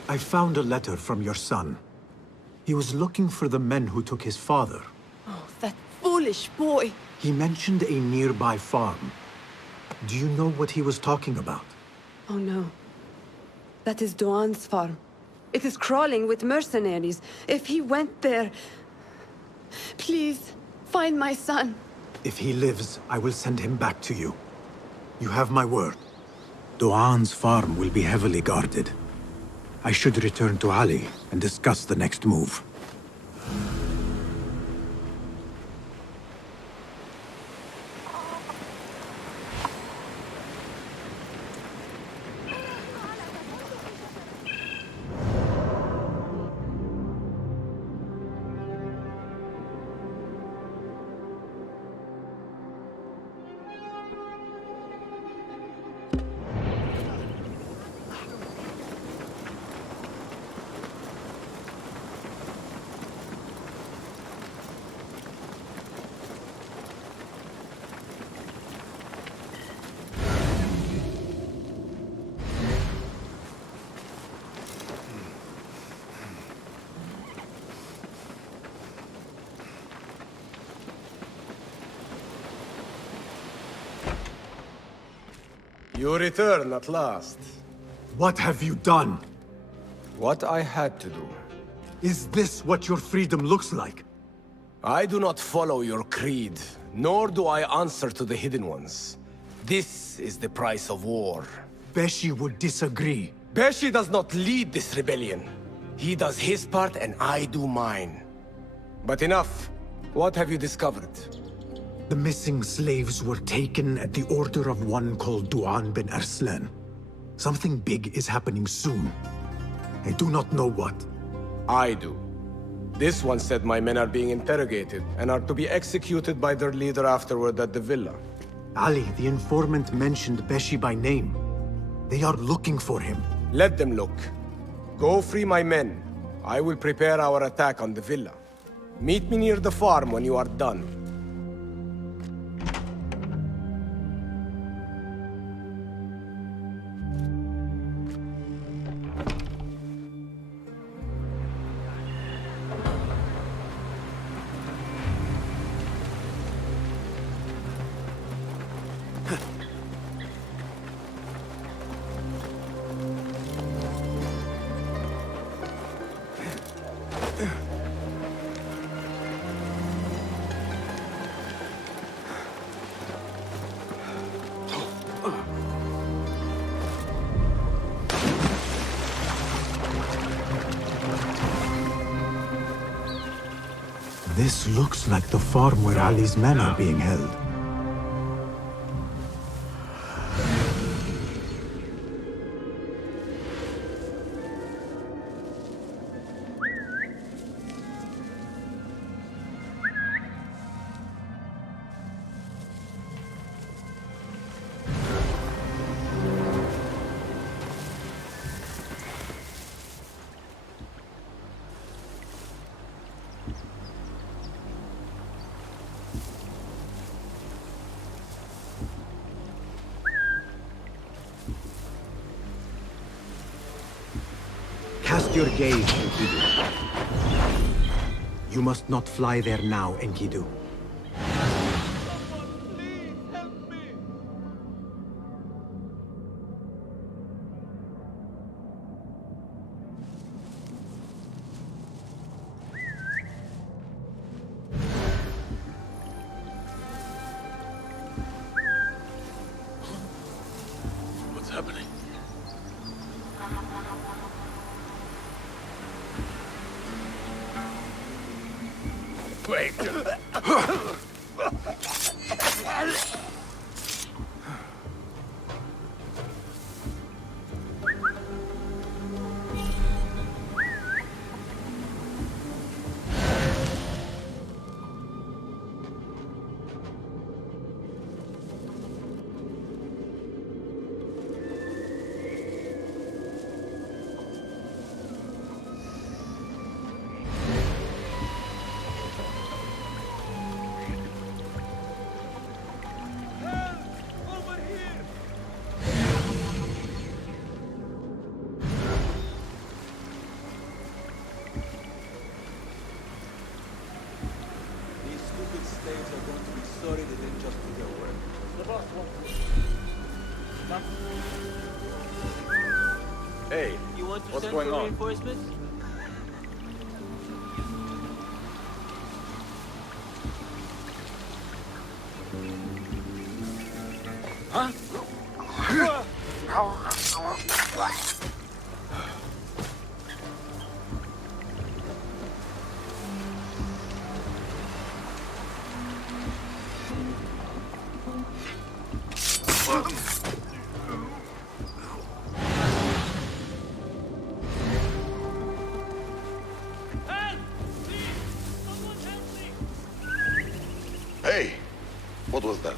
I found a letter from your son. He was looking for the men who took his father. Oh, that foolish boy! He mentioned a nearby farm. Do you know what he was talking about? Oh no. That is Doan's farm. It is crawling with mercenaries. If he went there... Please, find my son. If he lives, I will send him back to you. You have my word. Doan's farm will be heavily guarded. I should return to Ali and discuss the next move. You return at last. What have you done? What I had to do. Is this what your freedom looks like? I do not follow your creed, nor do I answer to the Hidden Ones. This is the price of war. Beshi would disagree. Beshi does not lead this rebellion. He does his part and I do mine. But enough. What have you discovered? The missing slaves were taken at the order of one called Duan bin Arslan. Something big is happening soon. I do not know what. I do. This one said my men are being interrogated and are to be executed by their leader afterward at the villa. Ali, the informant, mentioned Beshi by name. They are looking for him. Let them look. Go free my men. I will prepare our attack on the villa. Meet me near the farm when you are done. This looks like the farm where Ali's men are being held. Cast your gaze, Enkidu. You must not fly there now, Enkidu. What's happening? Wait. Hey, what's going on? Reinforcements? Huh? Hey, what was that?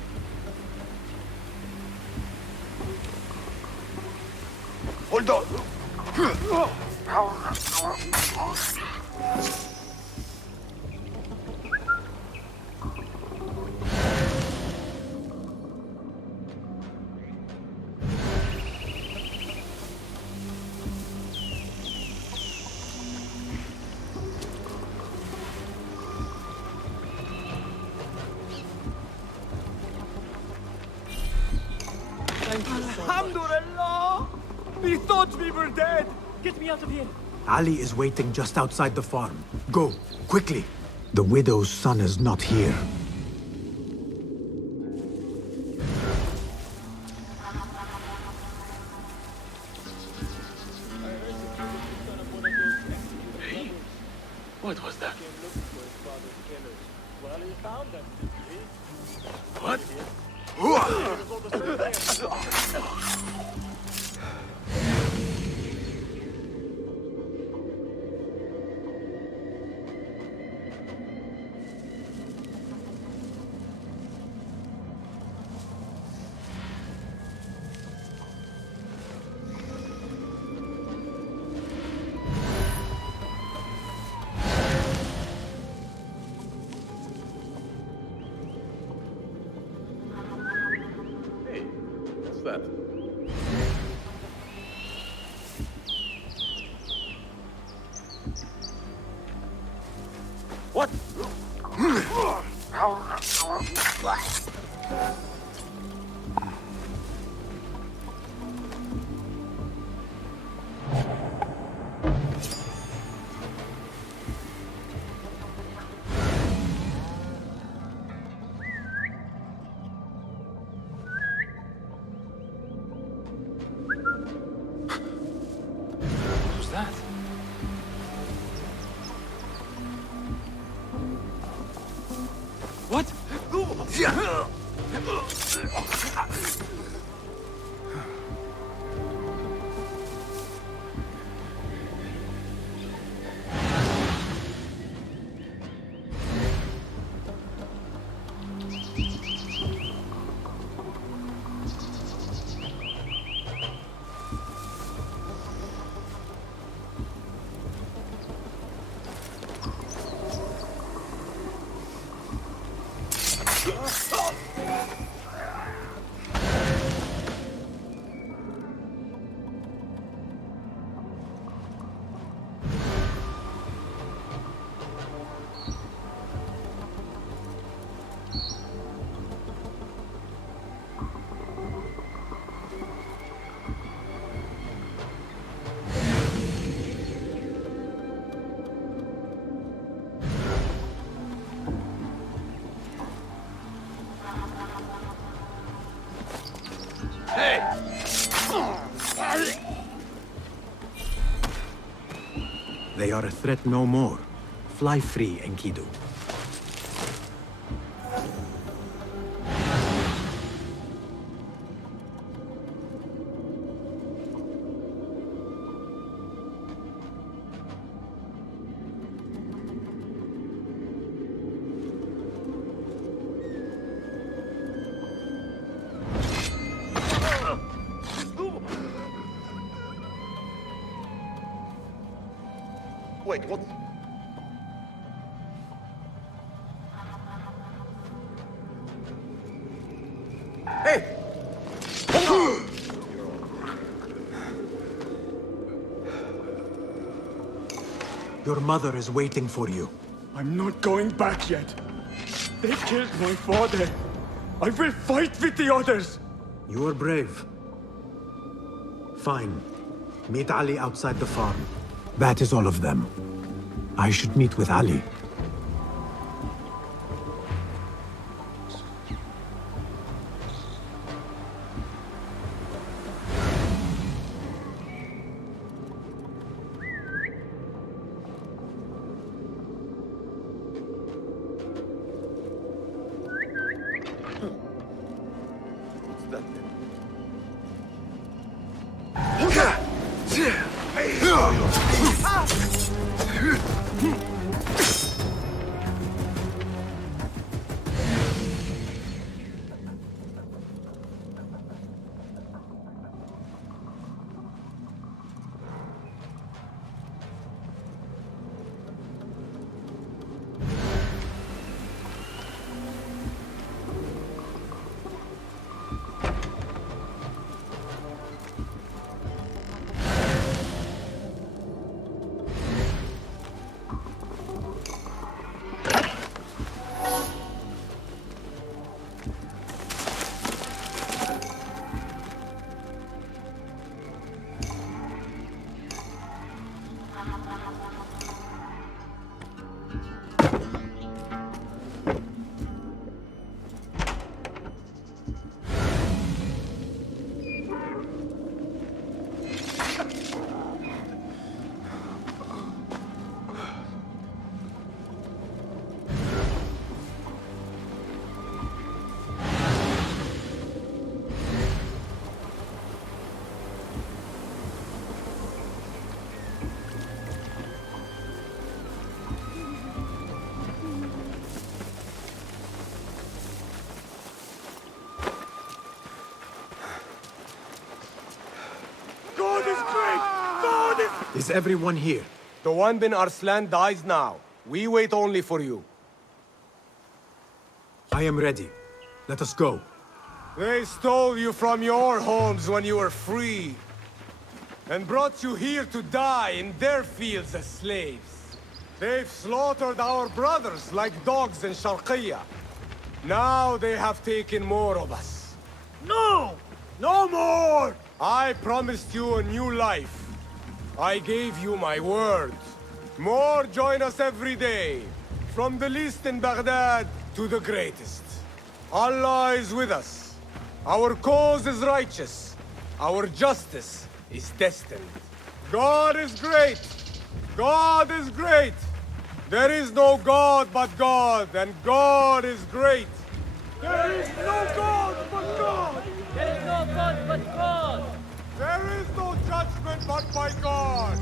Hold on! Alhamdulillah! We thought we were dead! Get me out of here! Ali is waiting just outside the farm. Go, quickly. The widow's son is not here. What was that? Well, he found them. What? What's that? What? Who's that? What? They are a threat no more. Fly free, Enkidu. Wait, what? Hey! Your mother is waiting for you. I'm not going back yet. They killed my father. I will fight with the others. You are brave. Fine. Meet Ali outside the farm. That is all of them. I should meet with Ali. Is everyone here? The one bin Arslan dies now. We wait only for you. I am ready. Let us go. They stole you from your homes when you were free, and brought you here to die in their fields as slaves. They've slaughtered our brothers like dogs in Sharqiyya. Now they have taken more of us. No! No more! I promised you a new life. I gave you my word. More join us every day, from the least in Baghdad to the greatest. Allah is with us. Our cause is righteous. Our justice is destined. God is great. God is great. There is no God but God, and God is great. There is no God but God! There is no God but God! There is no judgment but by God!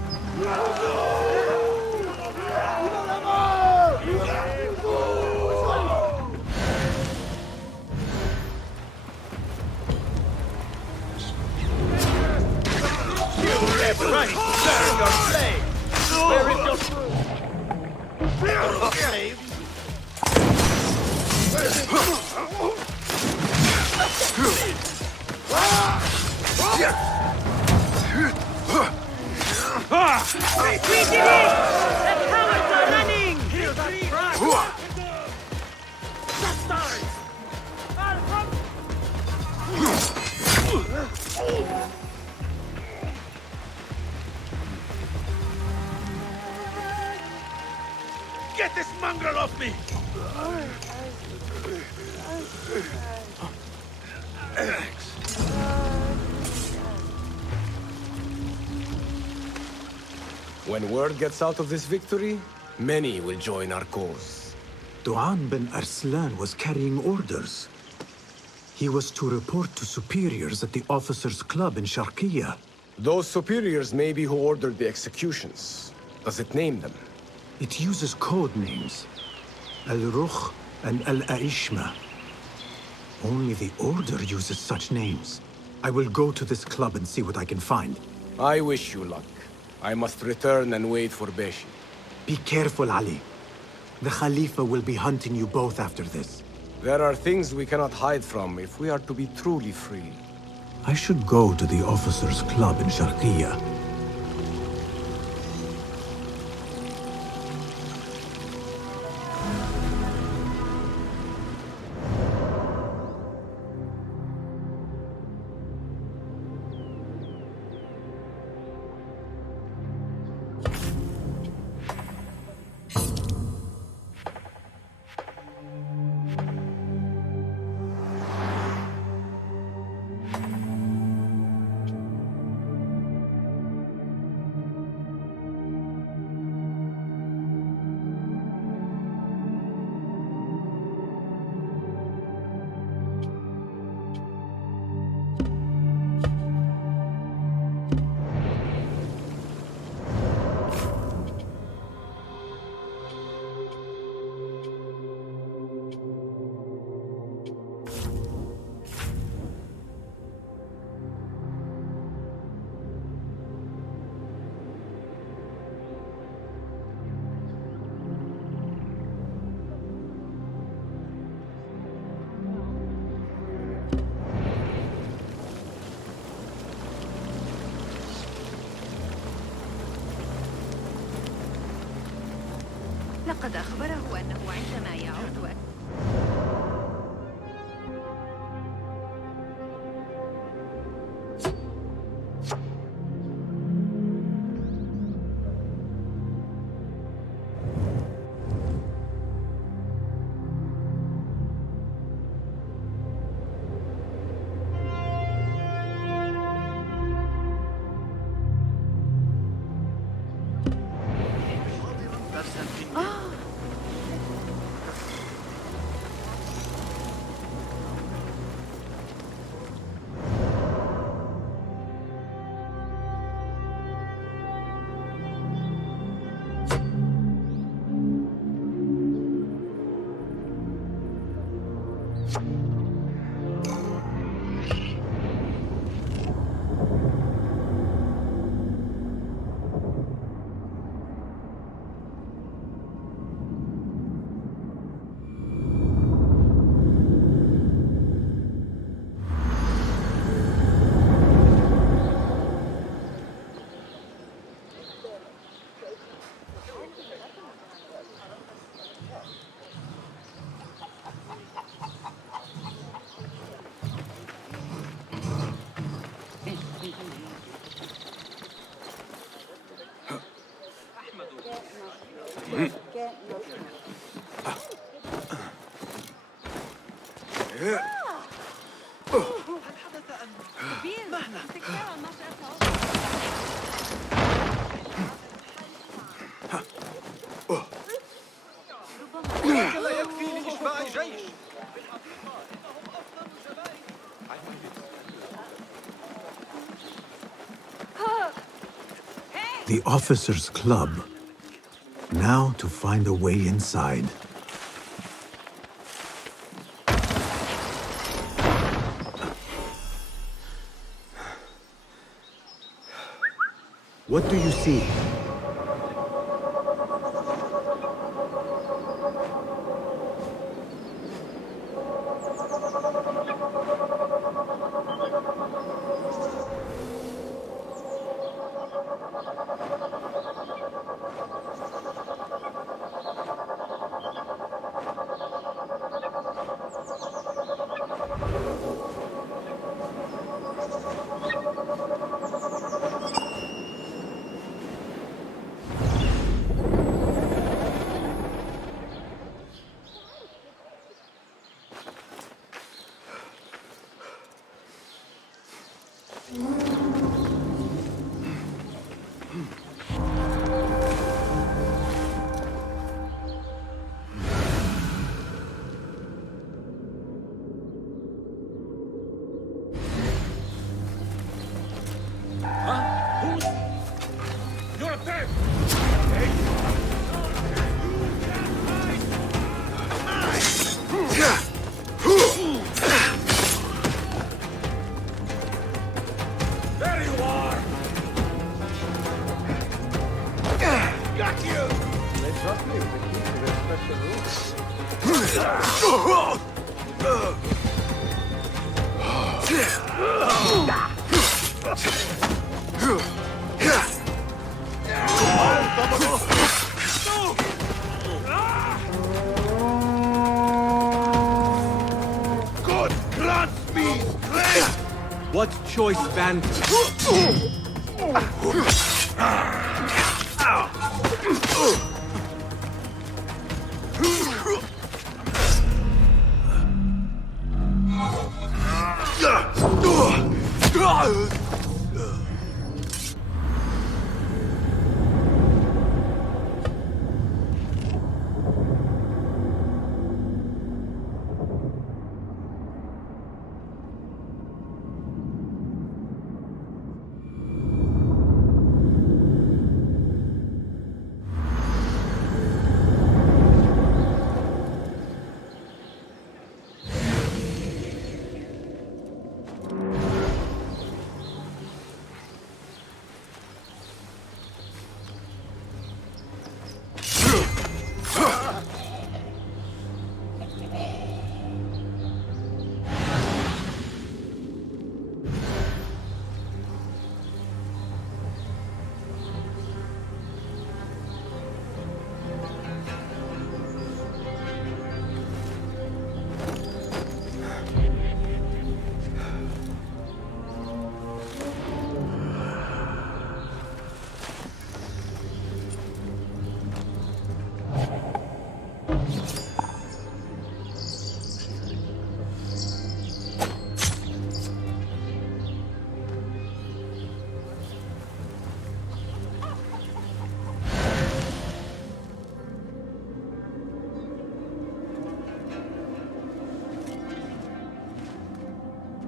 Right, serve your slave! Where is your food? Slave? We did it! The cowards are running! Get this mongrel off me! When word gets out of this victory, many will join our cause. Du'an bin Arslan was carrying orders. He was to report to superiors at the officers' club in Sharqiyya. Those superiors may be who ordered the executions. Does it name them? It uses code names. Al-Rukh and Al-Aishma. Only the Order uses such names. I will go to this club and see what I can find. I wish you luck. I must return and wait for Beshi. Be careful, Ali. The Khalifa will be hunting you both after this. There are things we cannot hide from if we are to be truly free. I should go to the officers' club in Sharqiyya. لقد أخبره أنه عندما يعود لا يكفي لإشباع جيش. The Officers' Club. Now to find a way inside. What do you see? God grants me strength! What choice band?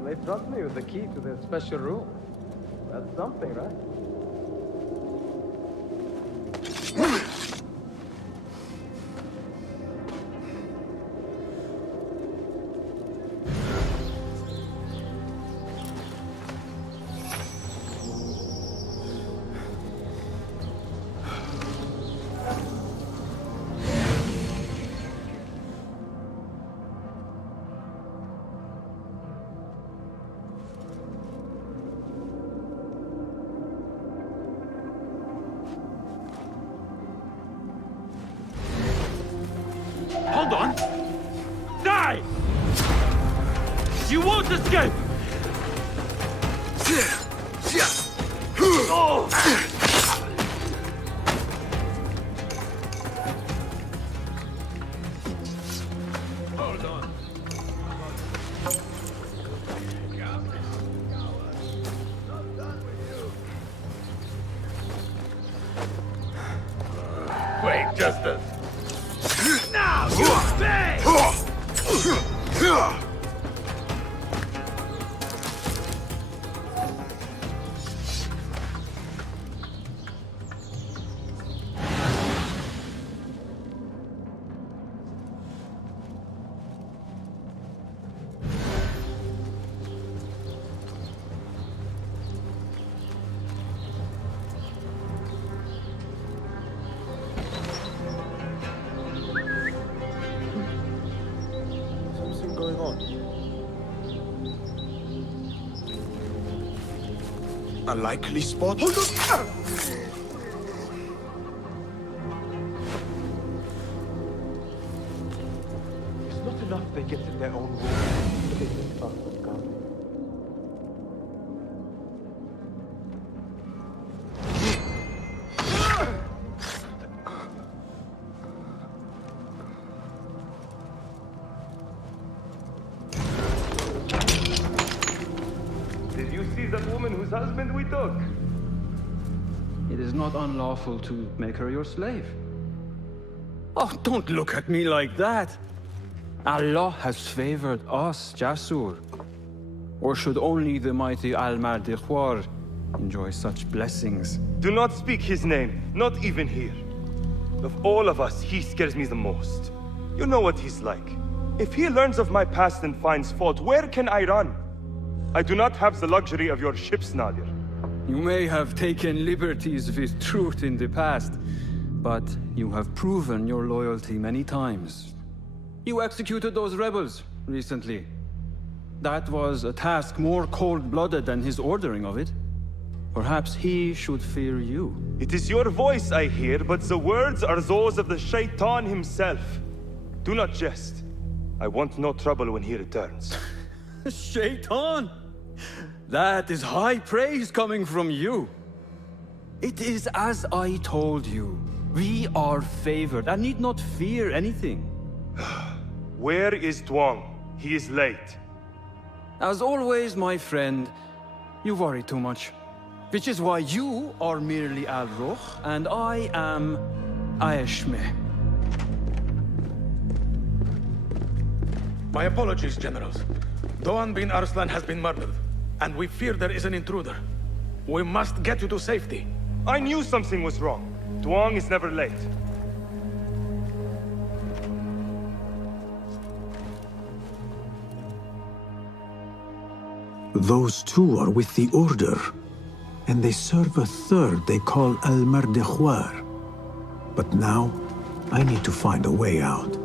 They trust me with the key to their special room. That's something, right? Hold on! Die! You won't escape! Oh! bastards! Now you pay! Something going on. A likely spot? Hold on! It's not enough they get in their own room. They need us to come. Did you see that woman whose husband we took? It is not unlawful to make her your slave. Oh, don't look at me like that. Allah has favored us, Jasur. Or should only the mighty Al-Mardikhwar enjoy such blessings? Do not speak his name, not even here. Of all of us, he scares me the most. You know what he's like. If he learns of my past and finds fault, where can I run? I do not have the luxury of your ships, Nadir. You may have taken liberties with truth in the past, but you have proven your loyalty many times. You executed those rebels recently. That was a task more cold-blooded than his ordering of it. Perhaps he should fear you. It is your voice I hear, but the words are those of the Shaitan himself. Do not jest. I want no trouble when he returns. Shaitan! That is high praise coming from you. It is as I told you. We are favored and need not fear anything. Where is Duang? He is late. As always, my friend, you worry too much. Which is why you are merely Al-Ruh, and I am Aeshme. My apologies, generals. Doğan bin Arslan has been murdered, and we fear there is an intruder. We must get you to safety. I knew something was wrong. Duang is never late. Those two are with the Order, and they serve a third they call Al-Mardikhwar. But now, I need to find a way out.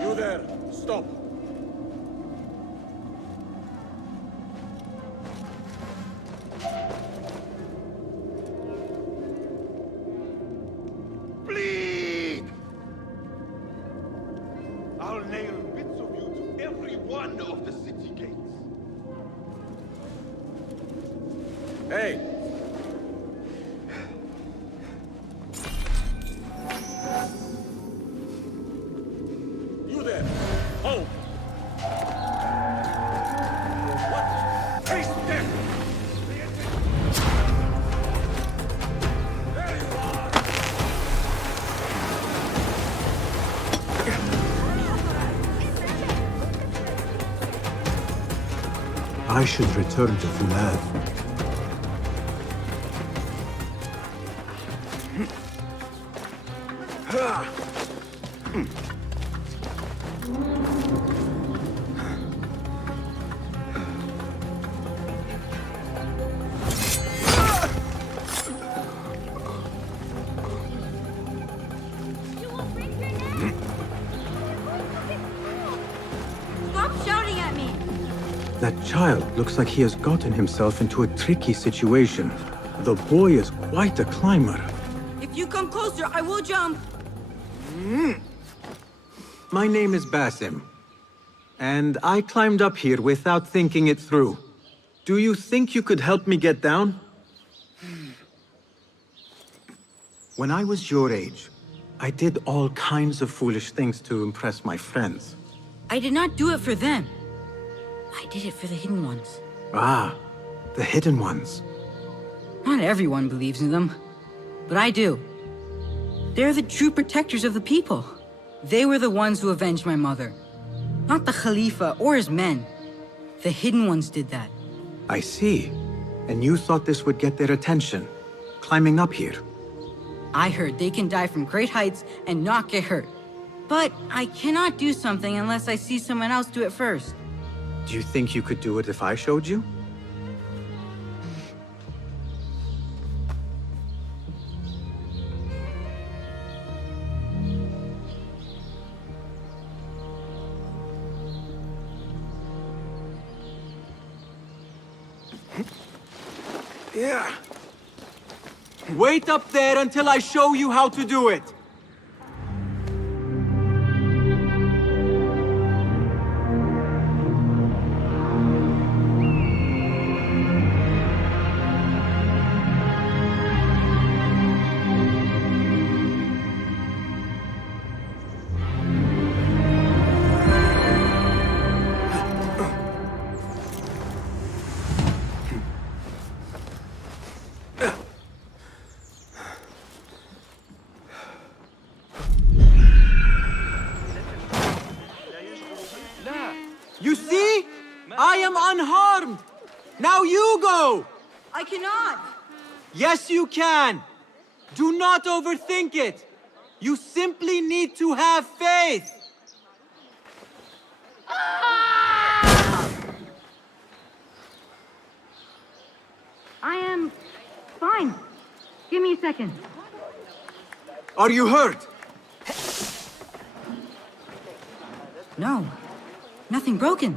You there, stop. Bleed! I'll nail bits of you to every one of the city gates. Hey! You there! Hold! What? Face them! There you are! I should return to Fulad. Stop shouting at me! That child looks like he has gotten himself into a tricky situation. The boy is quite a climber. If you come closer, I will jump! My name is Basim, and I climbed up here without thinking it through. Do you think you could help me get down? When I was your age, I did all kinds of foolish things to impress my friends. I did not do it for them. I did it for the Hidden Ones. Ah, the Hidden Ones. Not everyone believes in them, but I do. They're the true protectors of the people. They were the ones who avenged my mother. Not the Khalifa or his men. The Hidden Ones did that. I see. And you thought this would get their attention, climbing up here. I heard they can die from great heights and not get hurt. But I cannot do something unless I see someone else do it first. Do you think you could do it if I showed you? Yeah. Wait up there until I show you how to do it. You see? I am unharmed. Now you go. I cannot. Yes, you can. Do not overthink it. You simply need to have faith. I am fine. Give me a second. Are you hurt? No. Nothing broken.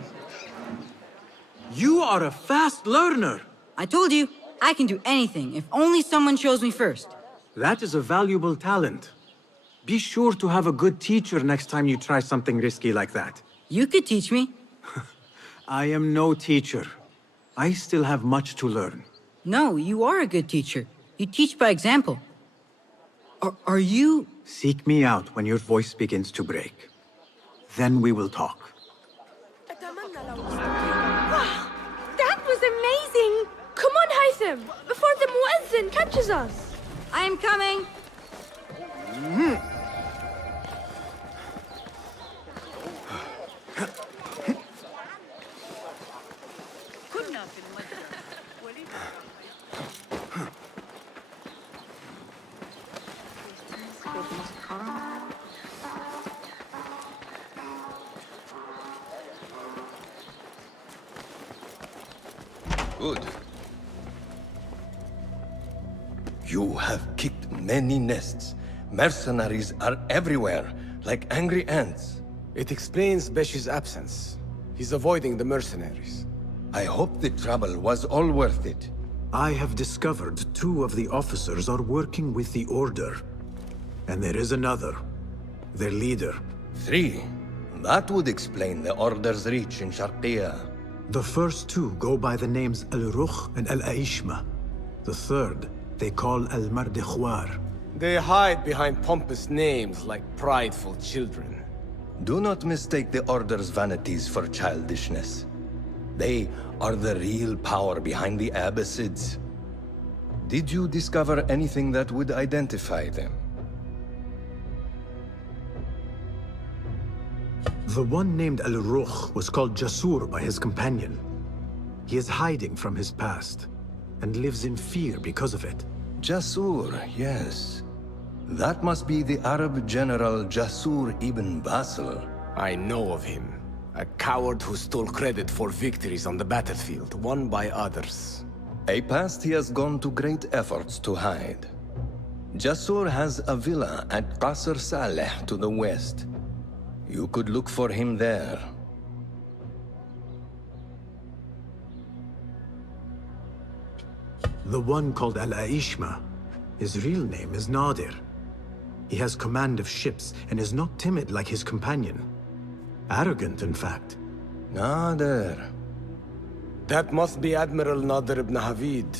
You are a fast learner. I told you, I can do anything if only someone shows me first. That is a valuable talent. Be sure to have a good teacher next time you try something risky like that. You could teach me. I am no teacher. I still have much to learn. No, you are a good teacher. You teach by example. Are you... Seek me out when your voice begins to break. Then we will talk. Wow, that was amazing! Come on, Haytham, before the Muezzin catches us. I am coming. Good. You have kicked many nests. Mercenaries are everywhere, like angry ants. It explains Besh's absence. He's avoiding the mercenaries. I hope the trouble was all worth it. I have discovered 2 of the officers are working with the Order. And there is another. Their leader. 3. That would explain the Order's reach in Sharqiyya. The first 2 go by the names Al-Rukh and Al-Aishma. The third, they call Al-Mardikhwar. They hide behind pompous names like prideful children. Do not mistake the Order's vanities for childishness. They are the real power behind the Abbasids. Did you discover anything that would identify them? The one named Al-Rukh was called Jasur by his companion. He is hiding from his past, and lives in fear because of it. Jasur, yes. That must be the Arab general Jasur ibn Basil. I know of him. A coward who stole credit for victories on the battlefield, won by others. A past he has gone to great efforts to hide. Jasur has a villa at Qasr Saleh to the west. You could look for him there. The one called Al-Aishma, his real name is Nadir. He has command of ships and is not timid like his companion. Arrogant, in fact. Nadir. That must be Admiral Nadir ibn Havid.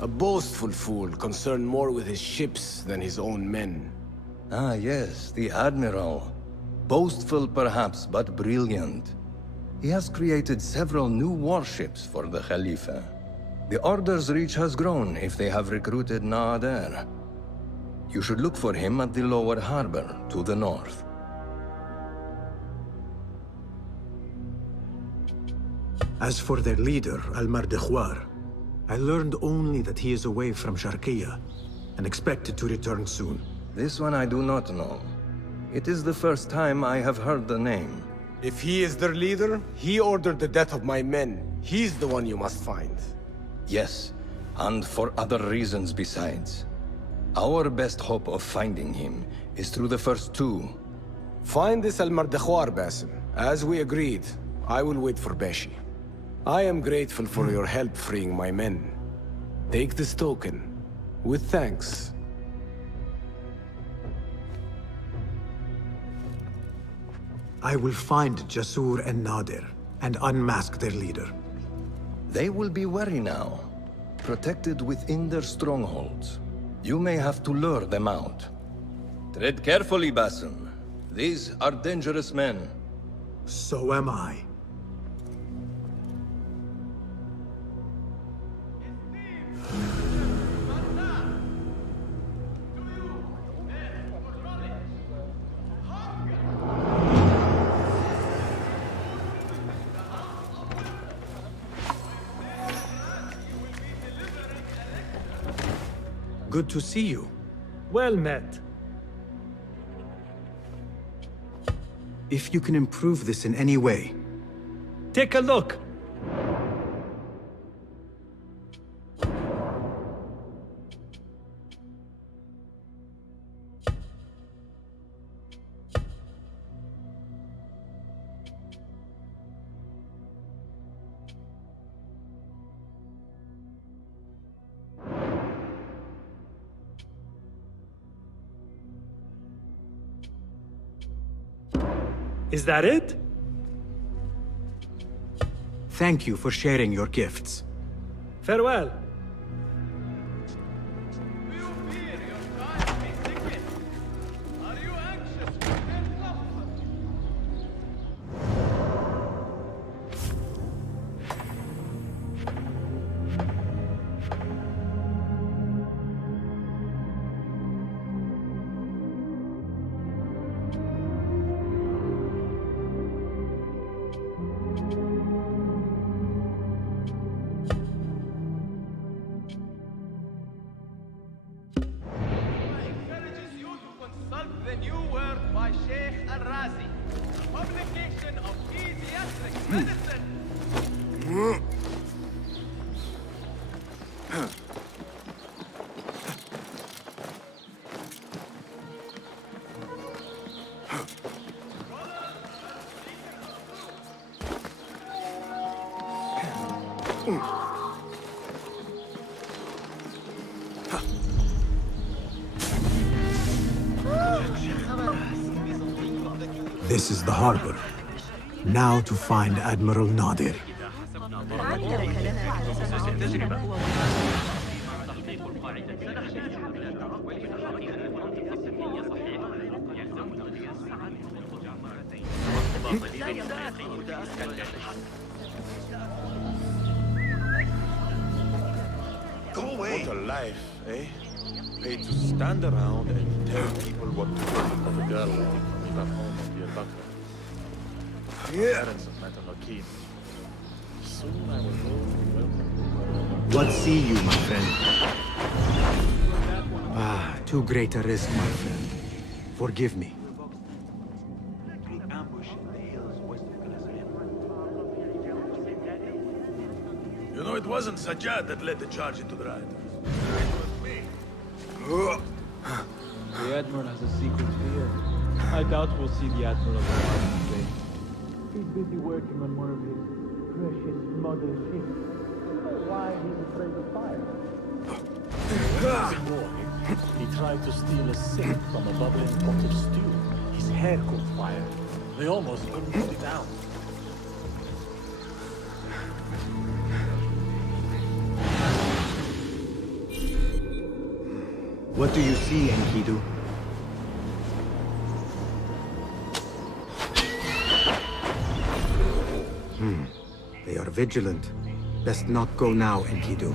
A boastful fool concerned more with his ships than his own men. Ah, yes, the Admiral. Boastful perhaps, but brilliant. He has created several new warships for the Khalifa. The Order's reach has grown if they have recruited Nader. You should look for him at the lower harbor, to the north. As for their leader, Al-Mardikhwar, I learned only that he is away from Sharqiyya and expected to return soon. This one I do not know. It is the first time I have heard the name. If he is their leader, he ordered the death of my men. He's the one you must find. Yes, and for other reasons besides. Our best hope of finding him is through the first two. Find this Al-Mardikhwar, Basim. As we agreed, I will wait for Beshi. I am grateful for your help freeing my men. Take this token, with thanks. I will find Jasur and Nadir, and unmask their leader. They will be wary now, protected within their strongholds. You may have to lure them out. Tread carefully, Basim. These are dangerous men. So am I. Good to see you. Well met. If you can improve this in any way. Take a look. Is that it? Thank you for sharing your gifts. Farewell. This is the harbor. Now to find Admiral Nadir. Go away. What a life, eh? Paid to stand around and tell people what to do. Of a girl leave at home to be a doctor. Yeah. Parents of Metal are keen. Soon I will go welcome. What see you, my friend? Ah, too great a risk, my friend. Forgive me. You know, it wasn't Sajjad that led the charge into the riot. It was me. The Admiral has a secret here. I doubt we'll see the Admiral alive today. He's busy working on one of his precious mother ships. I don't know why he's afraid of fire. He tried to steal a sip from a bubbling pot of stew. His hair caught fire. They almost couldn't put it out. What do you see, Enkidu? are vigilant. Best not go now, Enkidu.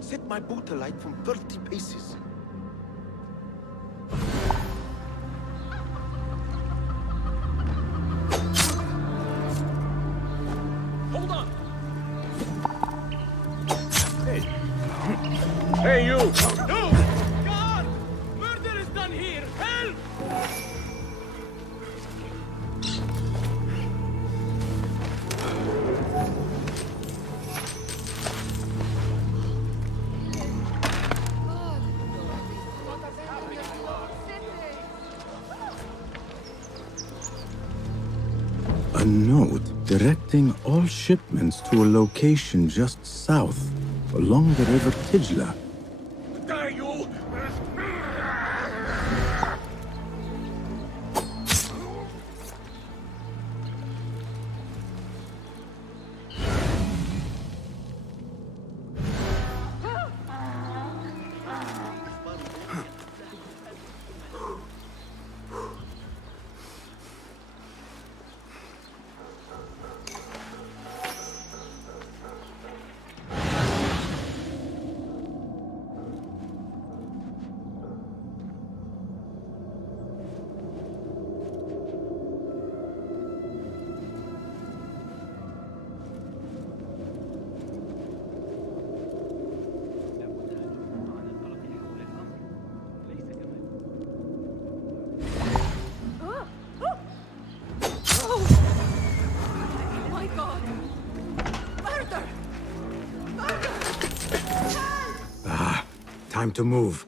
Set my boot alight from 30 paces. Hold on! Hey! Hey, you! No! God! Murder is done here! Help! A note directing all shipments to a location just south, along the river Tijla. Dare you! Time to move.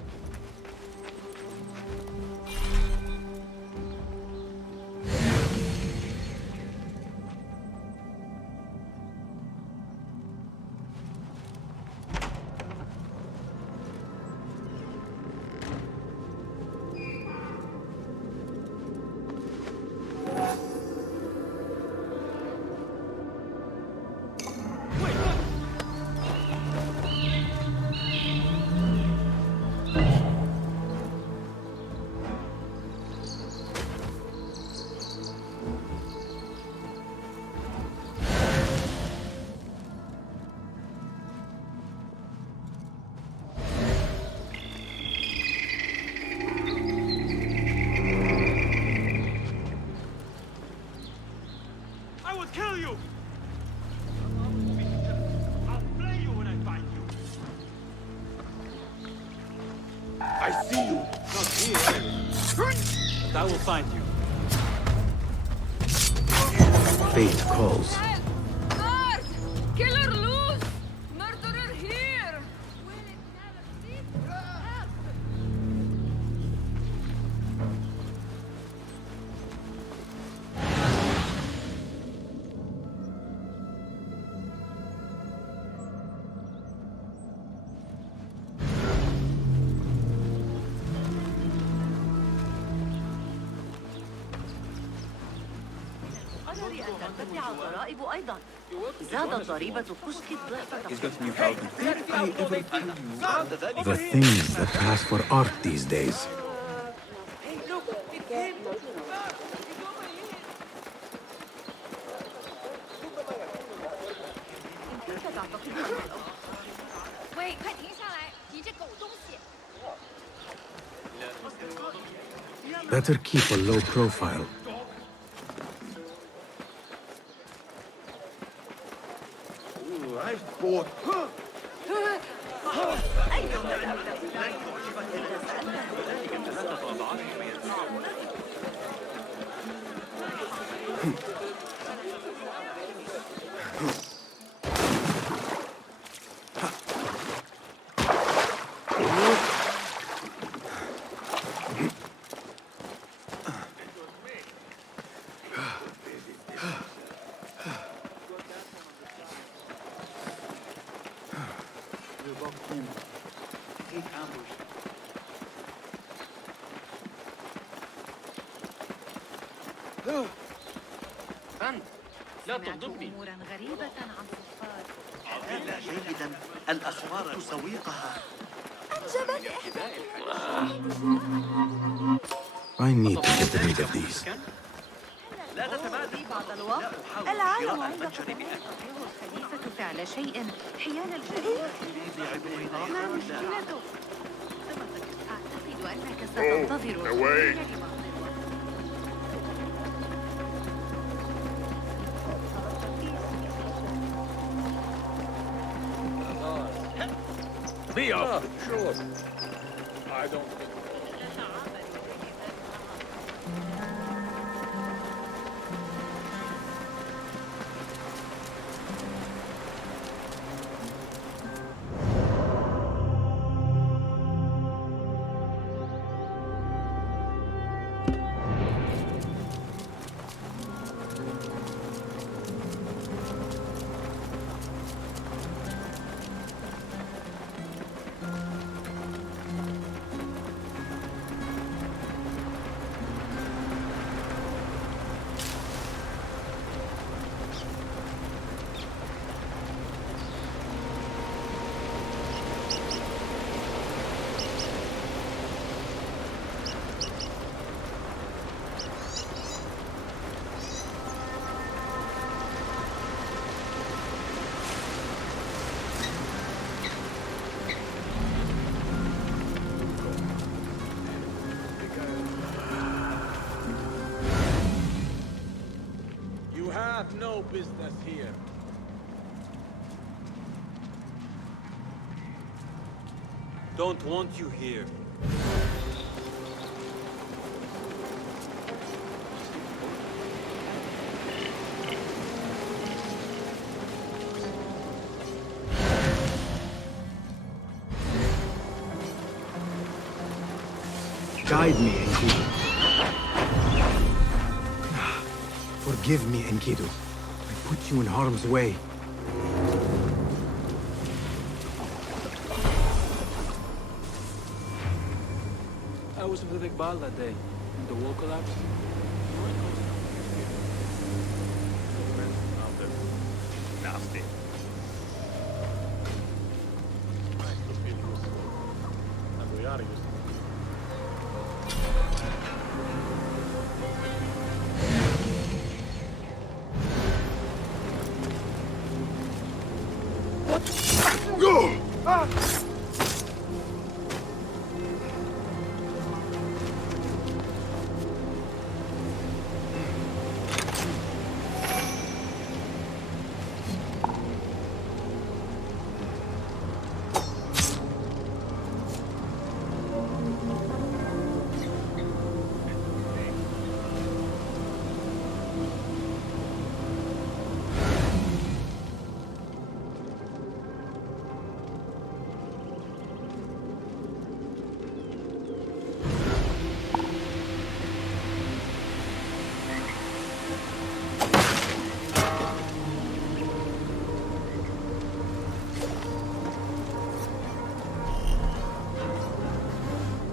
I see you. Not here. But I will find you. Fate calls. Guard! Killer loose! Murderer here! الضرائب أيضا زادت ضريبة كشك الضعف. The things that pass for art these days. Better keep a low profile. Ooh, I've bought. لا تغضبني. أمورا غريبة عن صفار. لا جيدا الأسوار تسويقها. I need to get rid of these. لا تتبادل بعض الوقت العالم عندما يستطيع الخليفة فعل شيء حيال الجريمة. ما مشكلته؟ أعتقد أنك ستنتظر. Be off. Sure. I don't. Have no business here. Don't want you here. Guide me, Enkidu. Forgive me, Enkidu. I put you in harm's way. I was with Iqbal that day. The wall collapsed. Nasty. And we are used to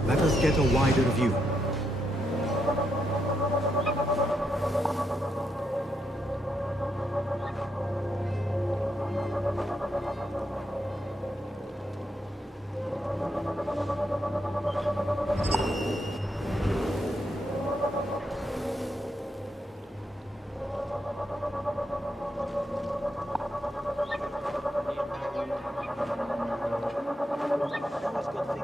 Let us get a wider view. always got things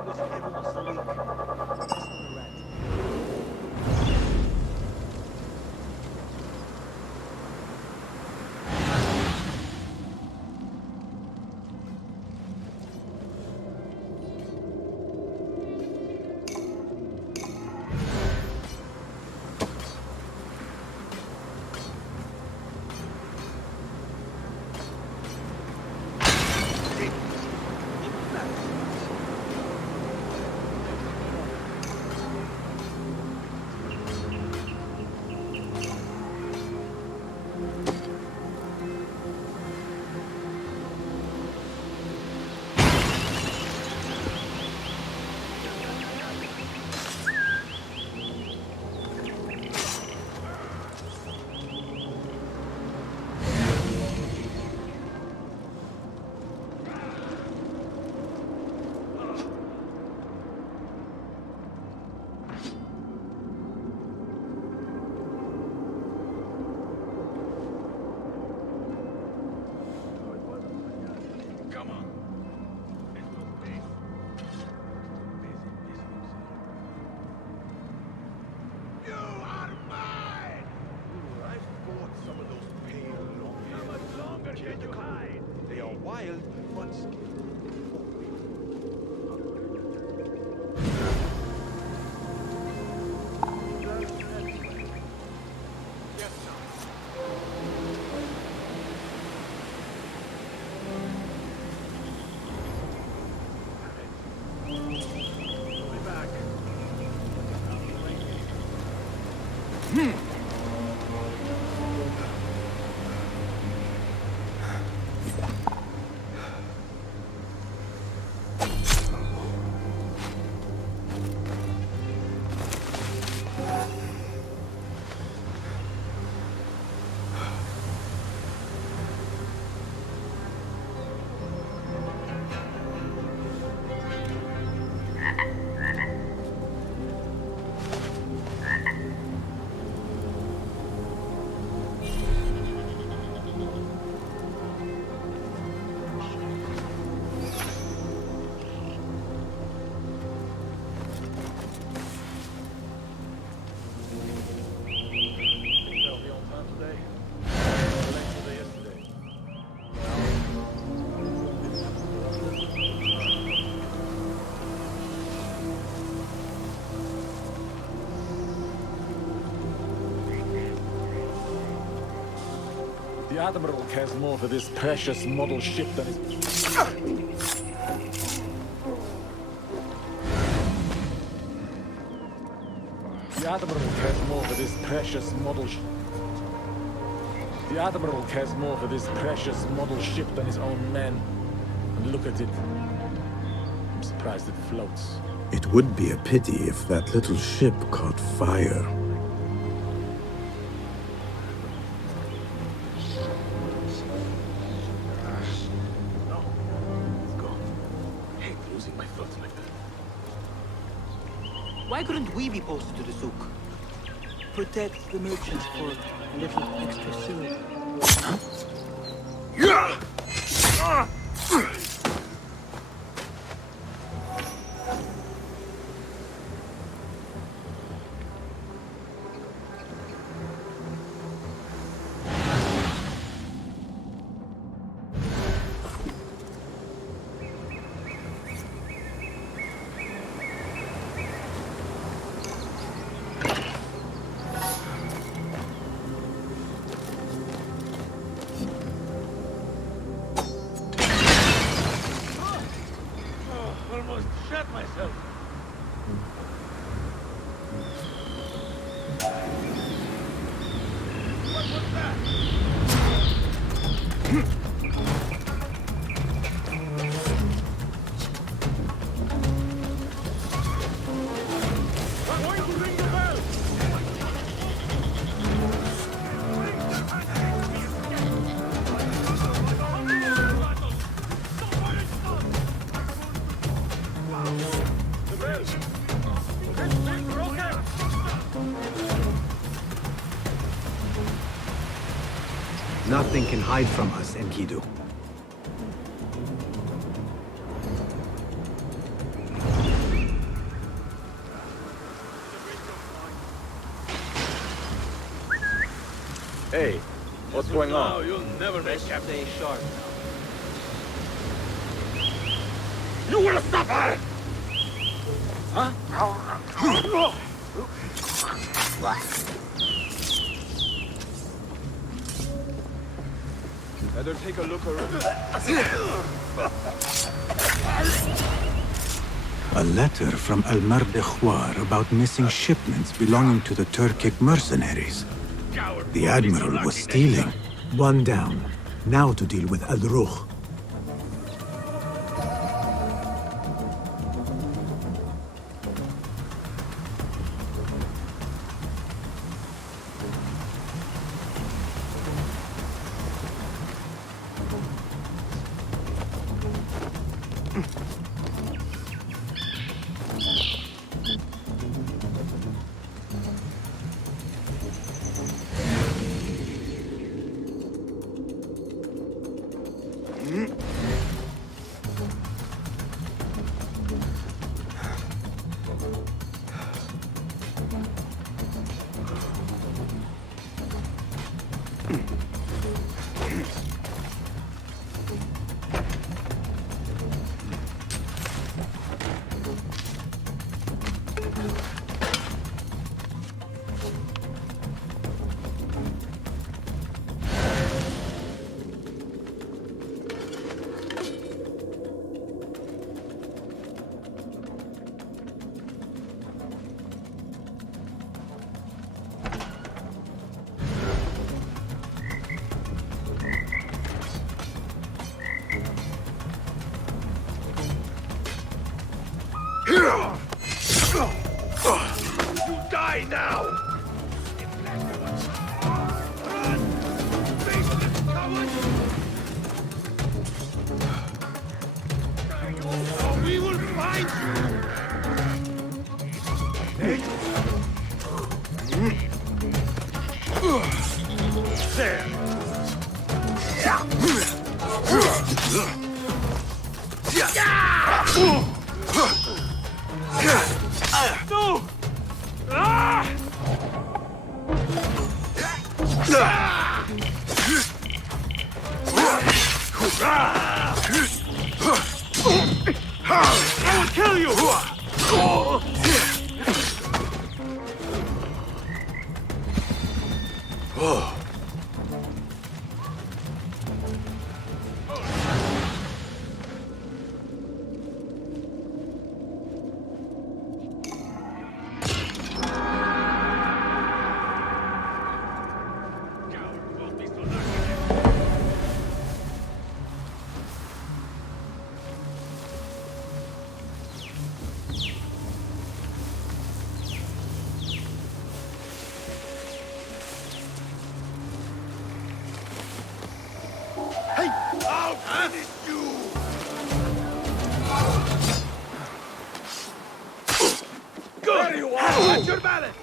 child, but... The Admiral cares more for this precious model ship than his... The Admiral cares more for this precious model ship. The Admiral cares more for this precious model ship than his own men. And look at it. I'm surprised it floats. It would be a pity if that little ship caught fire. Why couldn't we be posted to the souk? Protect the merchants for a little extra silver. Nothing can hide from us, Enkidu. Hey, what's going on? You'll never make Stay sharp. You will stop her! Huh? Better take a look around. A letter from Al-Mardekhwar about missing shipments belonging to the Turkic mercenaries. The Admiral was stealing. One down. Now to deal with Al-Ruh. Die now! Run! Faceless coward! We will find you! There! No! Ah! I will kill you! I'll finish you! Good! There you are! Watch your balance!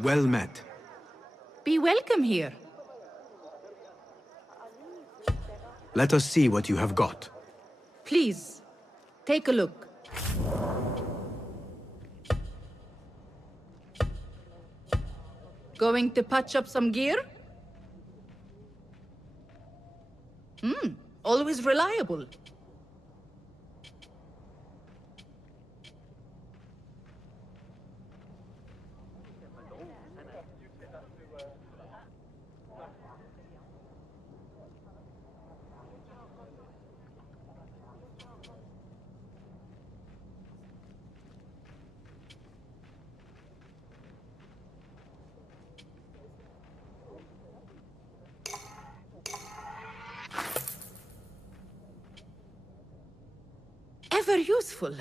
Well met. Be welcome here. Let us see what you have got. Please, take a look. Going to patch up some gear? Always reliable. Ever useful.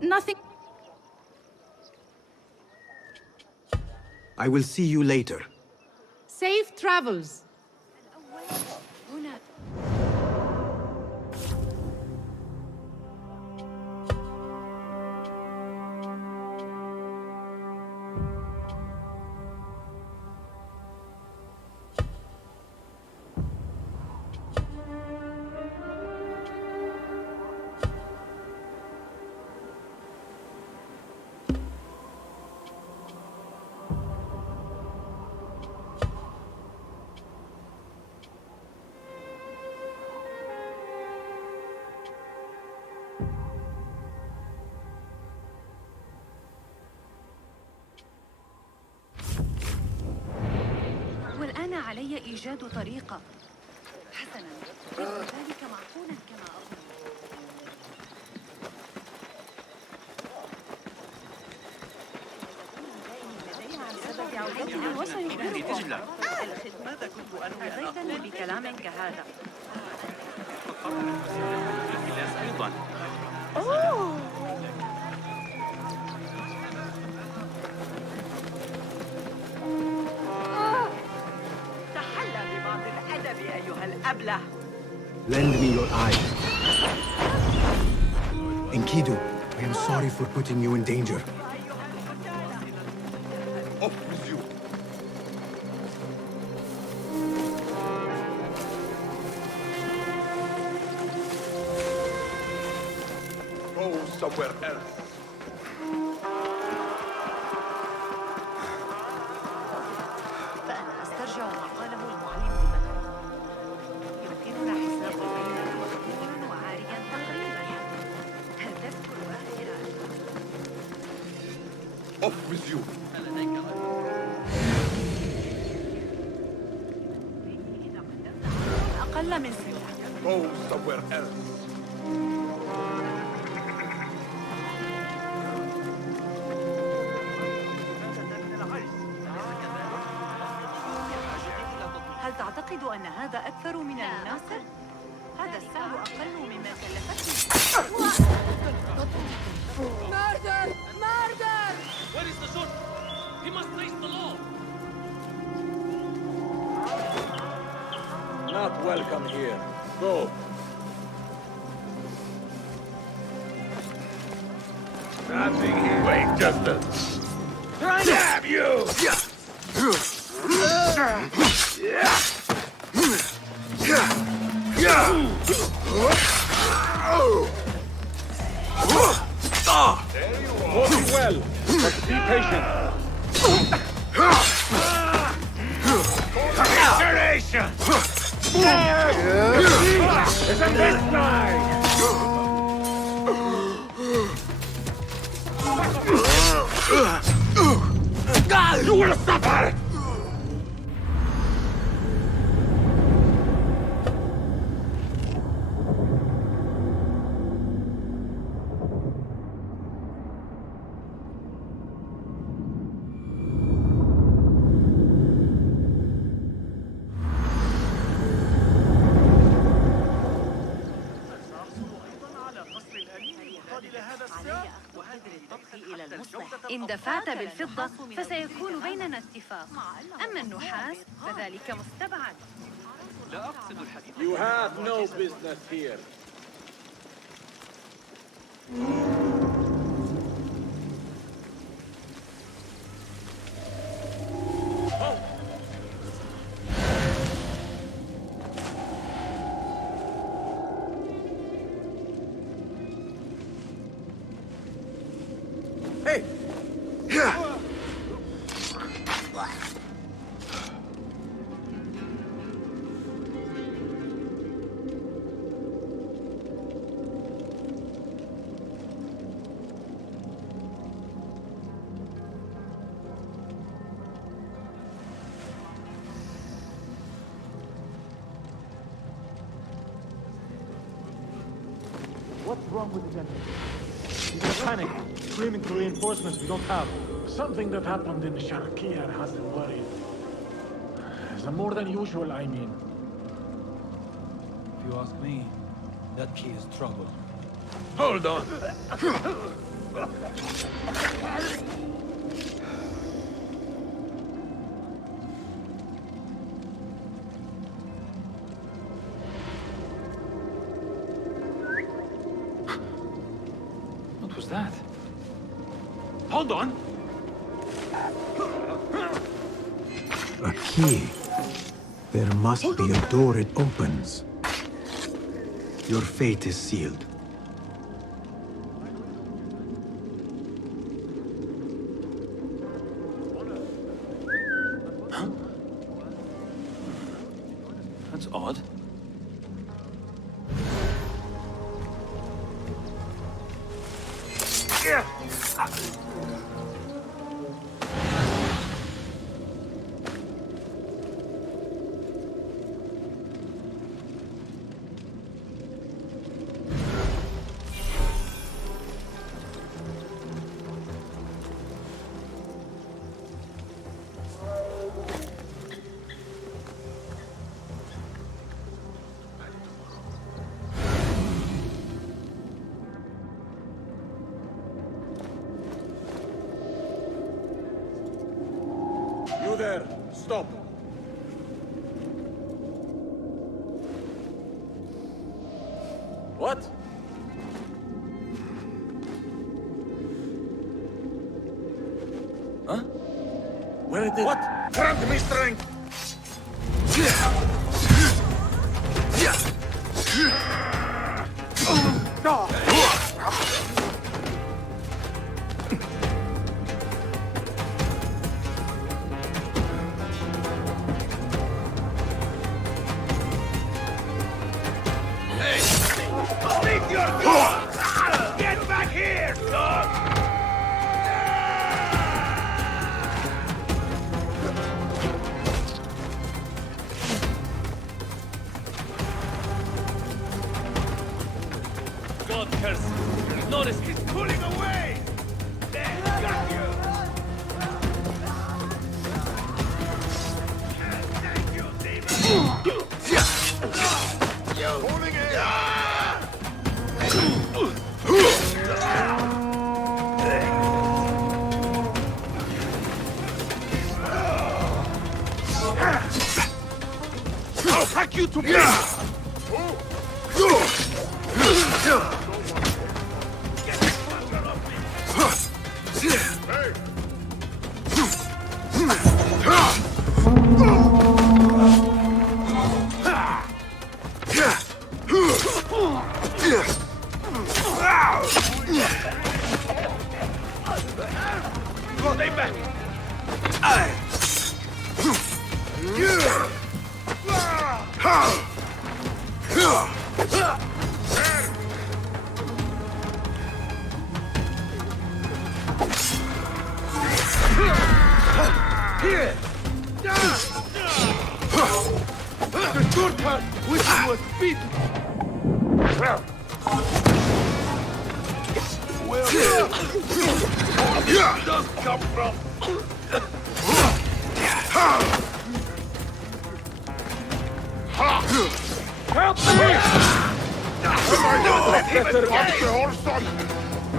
Nothing. I will see you later. Safe travels. والآن علي إيجاد طريقة. حسناً، ذلك معقولاً كما أظن. ماذا كنت أنوي أن أتيتني بكلام كهذا. أيضاً. تحلى ببعض الأدب أيها الأبله. Lend me your eye. Enkidu, I am sorry for putting you in danger. Off with you. Go somewhere else. فأنا أسترجع ما قاله المعلم البدري. يمكننا حساب البين مغموم وعاريا تقريبا. هل تذكر آخر Off with you. أقل من سنة. Go somewhere else. هل تعتقد أن هذا أكثر من المناسب؟ هذا السعر أقل مما كلفتني. Murder! Murder! Where is the son? He must face the law. Not welcome here. Go. Nothing here. Wait just a... Damn you! Walking well, but be patient. Incineration! Isn't this nice? You will suffer! إن دفعت بالفضة فسيكون بيننا اتفاق. أما النحاس فذلك مستبعد. لا أقصد الحديث. You have no business here. Hey! What's wrong with the gentleman? He's panic, screaming for reinforcements we don't have. Something that happened in Sharqiyah has him worried. More than usual, I mean. If you ask me, that key is trouble. Hold on. What was that? Hold on! A key. There must be a door it opens. Your fate is sealed. Huh? That's odd. You there! Stop! What? Huh? Where did what? Grant me strength! No! Get back here, dog! God curse you! Notice he's pulling away! There, got you! Thank you, demon! Holding it! I'll hack you to pieces! Stay back! Here! The shortcut which was beaten! Where does come from? Help me! Let him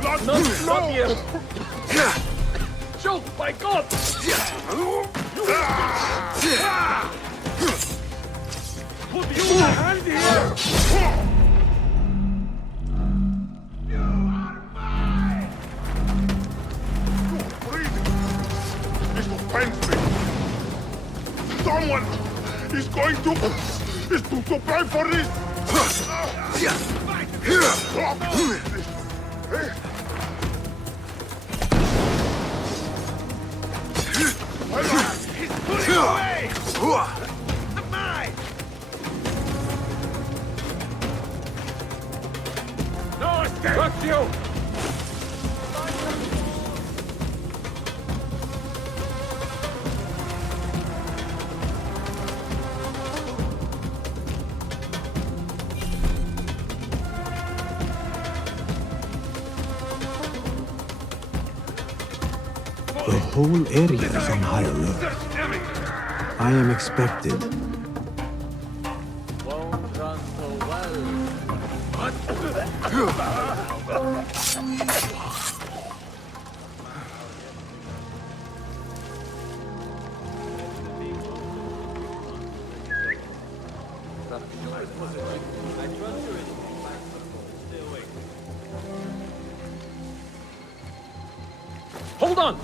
Blood not here! Choke, by God! Put your hand here! This will pains me. Someone is going to pay for this. He's pulling away! Mine! No escape! Fuck you! The whole area is on high alert. I am expected. Won't run so well. Hold on!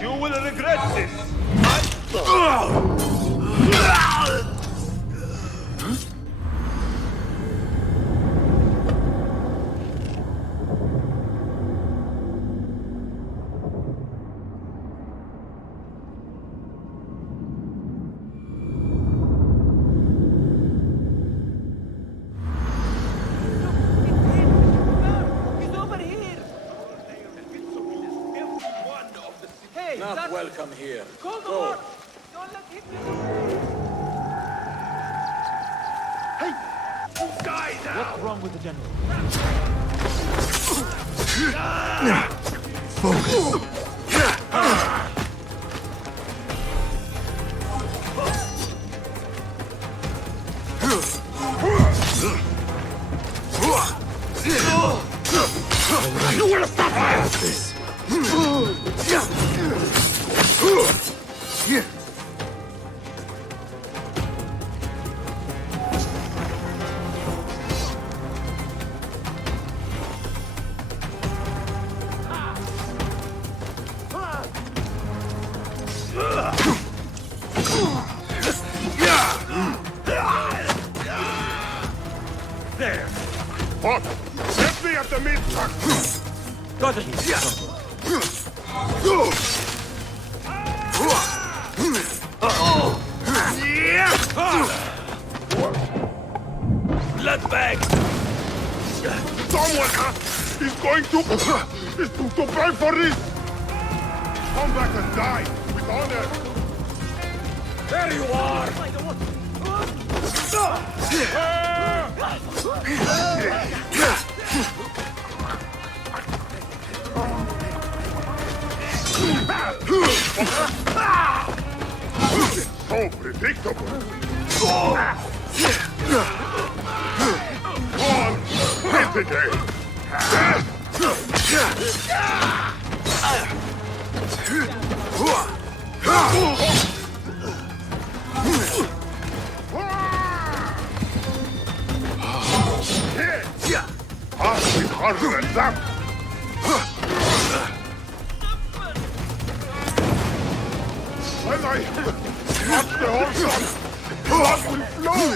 You will regret this! Not welcome here. Go! Don't let him Hey! Die now! What's wrong with the general? Focus. You will stop this. There! What? Let me at the meat truck! Got it! Blood bag! Someone is going to pray for this! Come back and die with honor! There you are! So predictable! One, hit again! Ask me harder than that! When I touch the horse, blood will flow!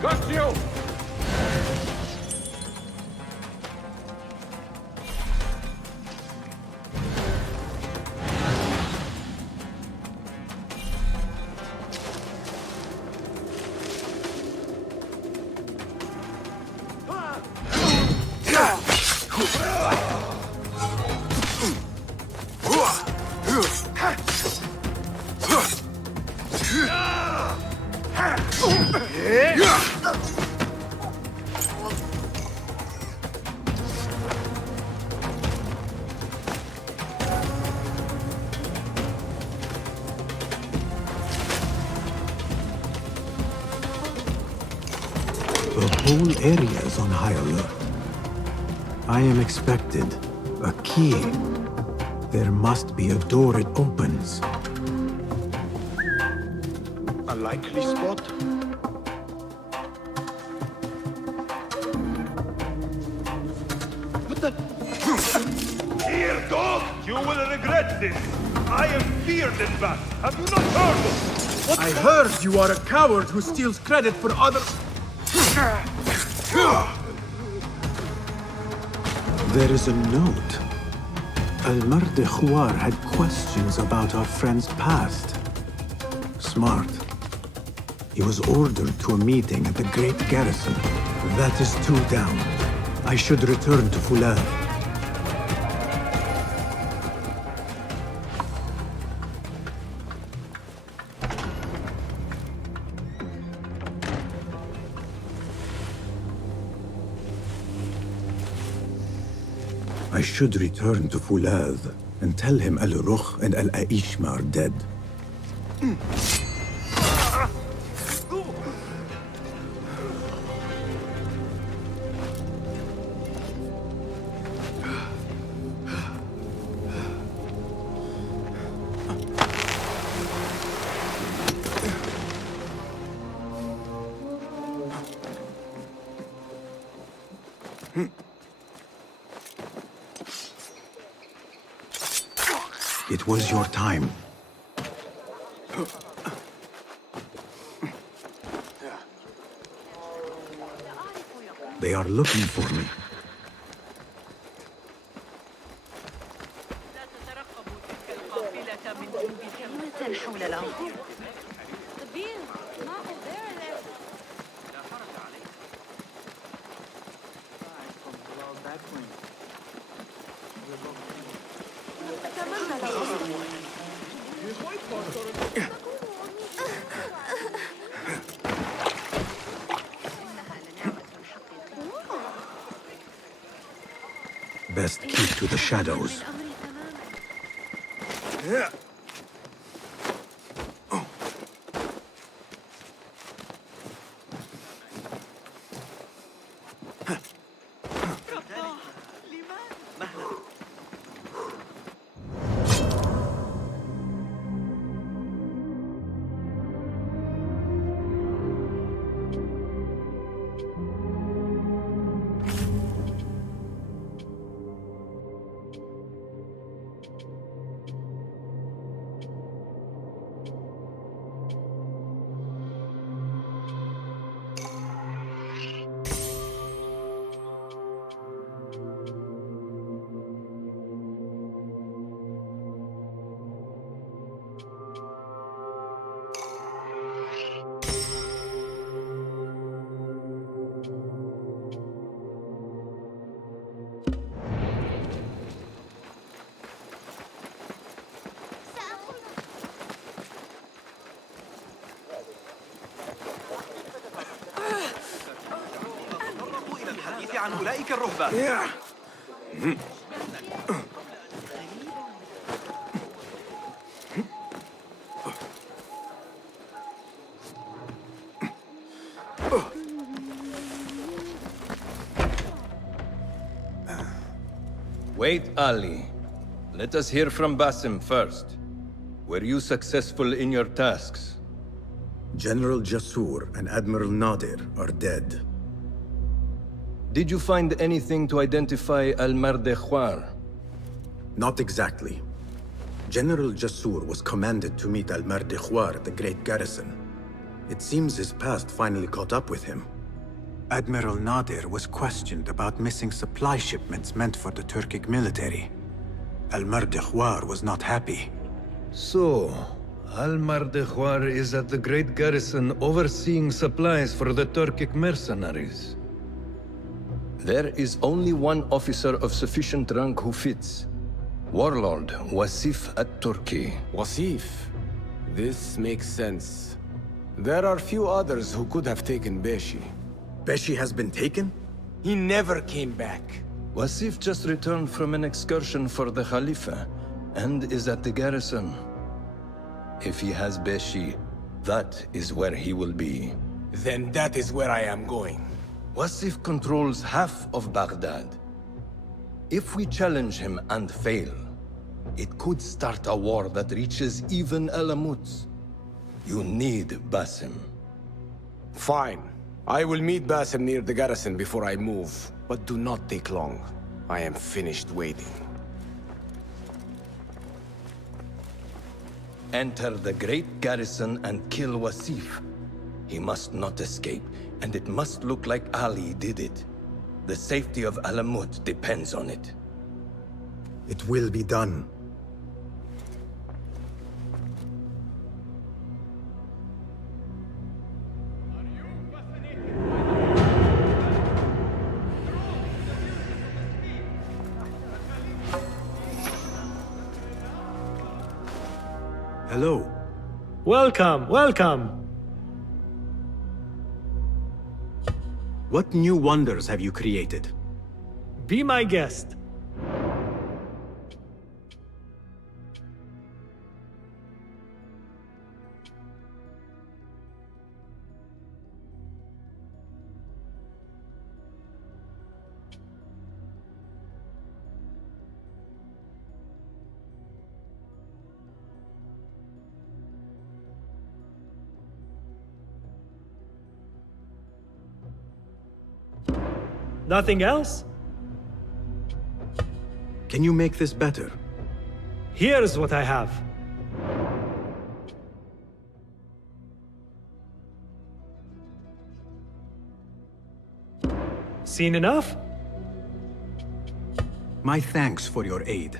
Got you! The whole area is on high alert. I am expected. A key. There must be a door it opens. A likely spot? What the? Here, dog! You will regret this! I am feared in Bath. Have you not heard of? I heard you are a coward who steals credit for others. There is a note. Al-Mardikhwar had questions about our friend's past. Smart. He was ordered to a meeting at the Great Garrison. That is 2 down. I should return to Fulad. I should return to Fulad and tell him Al-Rukh and Al-Aishma are dead. It was your time. They are looking for me. Best keep to the shadows. عن أولئك الرهبان. Wait, Ali. Let us hear from Basim first. Were you successful in your tasks? General Jasur and Admiral Nadir are dead. Did you find anything to identify Al-Mardikhwar? Not exactly. General Jasur was commanded to meet Al-Mardikhwar at the Great Garrison. It seems his past finally caught up with him. Admiral Nadir was questioned about missing supply shipments meant for the Turkic military. Al-Mardikhwar was not happy. So, Al-Mardikhwar is at the Great Garrison overseeing supplies for the Turkic mercenaries. There is only one officer of sufficient rank who fits. Warlord Wasif at-Turki. Wasif? This makes sense. There are few others who could have taken Beshi. Beshi has been taken? He never came back. Wasif just returned from an excursion for the Khalifa and is at the garrison. If he has Beshi, that is where he will be. Then that is where I am going. Wasif controls half of Baghdad. If we challenge him and fail, it could start a war that reaches even Alamut. You need Basim. Fine. I will meet Basim near the garrison before I move, but do not take long. I am finished waiting. Enter the great garrison and kill Wasif. He must not escape, and it must look like Ali did it. The safety of Alamut depends on it. It will be done. Hello. Welcome, welcome. What new wonders have you created? Be my guest. Nothing else? Can you make this better? Here's what I have. Seen enough? My thanks for your aid.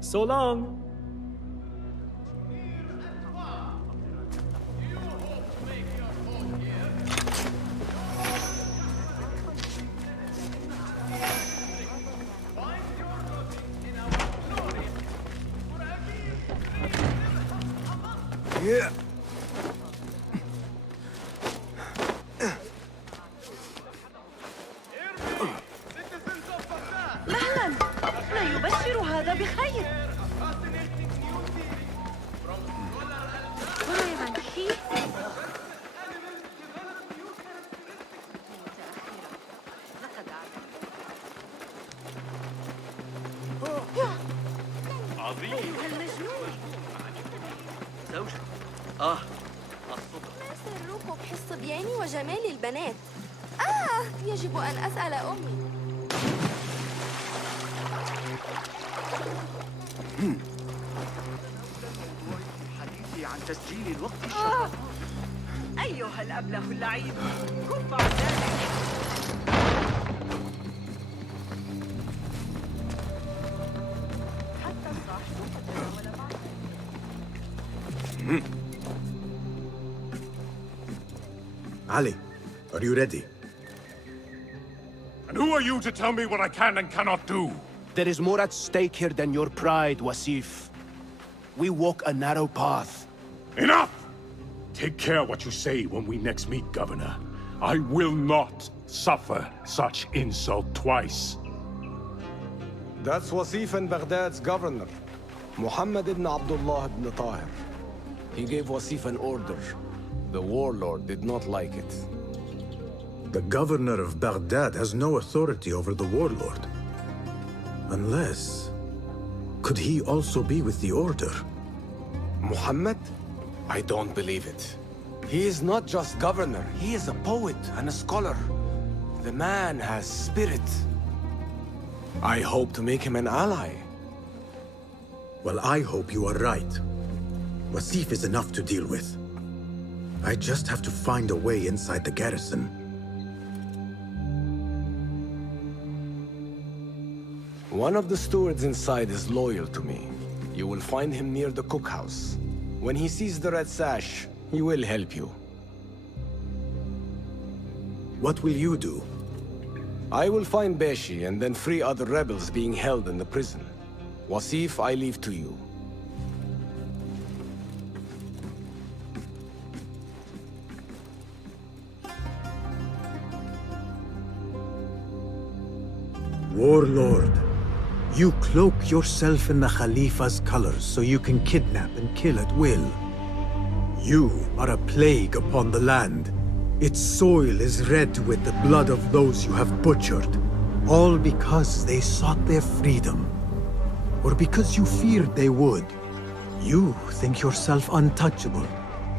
So long. Yeah. مهلا، لا يبشر هذا بخير. عظيم. زوجة. الصبح. ما سركم بالصبيان وجمال البنات؟ يجب أن أسأل أمي. حديثي عن تسجيل الوقت الشهر. أيها الأبله اللعين، كف عن ذلك. حتى الصاحب تتناول معه. Ali, are you ready? And who are you to tell me what I can and cannot do? There is more at stake here than your pride, Wasif. We walk a narrow path. Enough! Take care what you say when we next meet, Governor. I will not suffer such insult twice. That's Wasif and Baghdad's governor, Muhammad ibn Abdullah ibn Tahir. He gave Wasif an order. The warlord did not like it. The governor of Baghdad has no authority over the warlord. Unless... could he also be with the order? Muhammad? I don't believe it. He is not just governor, he is a poet and a scholar. The man has spirit. I hope to make him an ally. Well, I hope you are right. Wasif is enough to deal with. I just have to find a way inside the garrison. One of the stewards inside is loyal to me. You will find him near the cookhouse. When he sees the red sash, he will help you. What will you do? I will find Beshi and then free other rebels being held in the prison. Wasif, I leave to you. Warlord, you cloak yourself in the Khalifa's colors so you can kidnap and kill at will. You are a plague upon the land. Its soil is red with the blood of those you have butchered, all because they sought their freedom. or because you feared they would. You think yourself untouchable,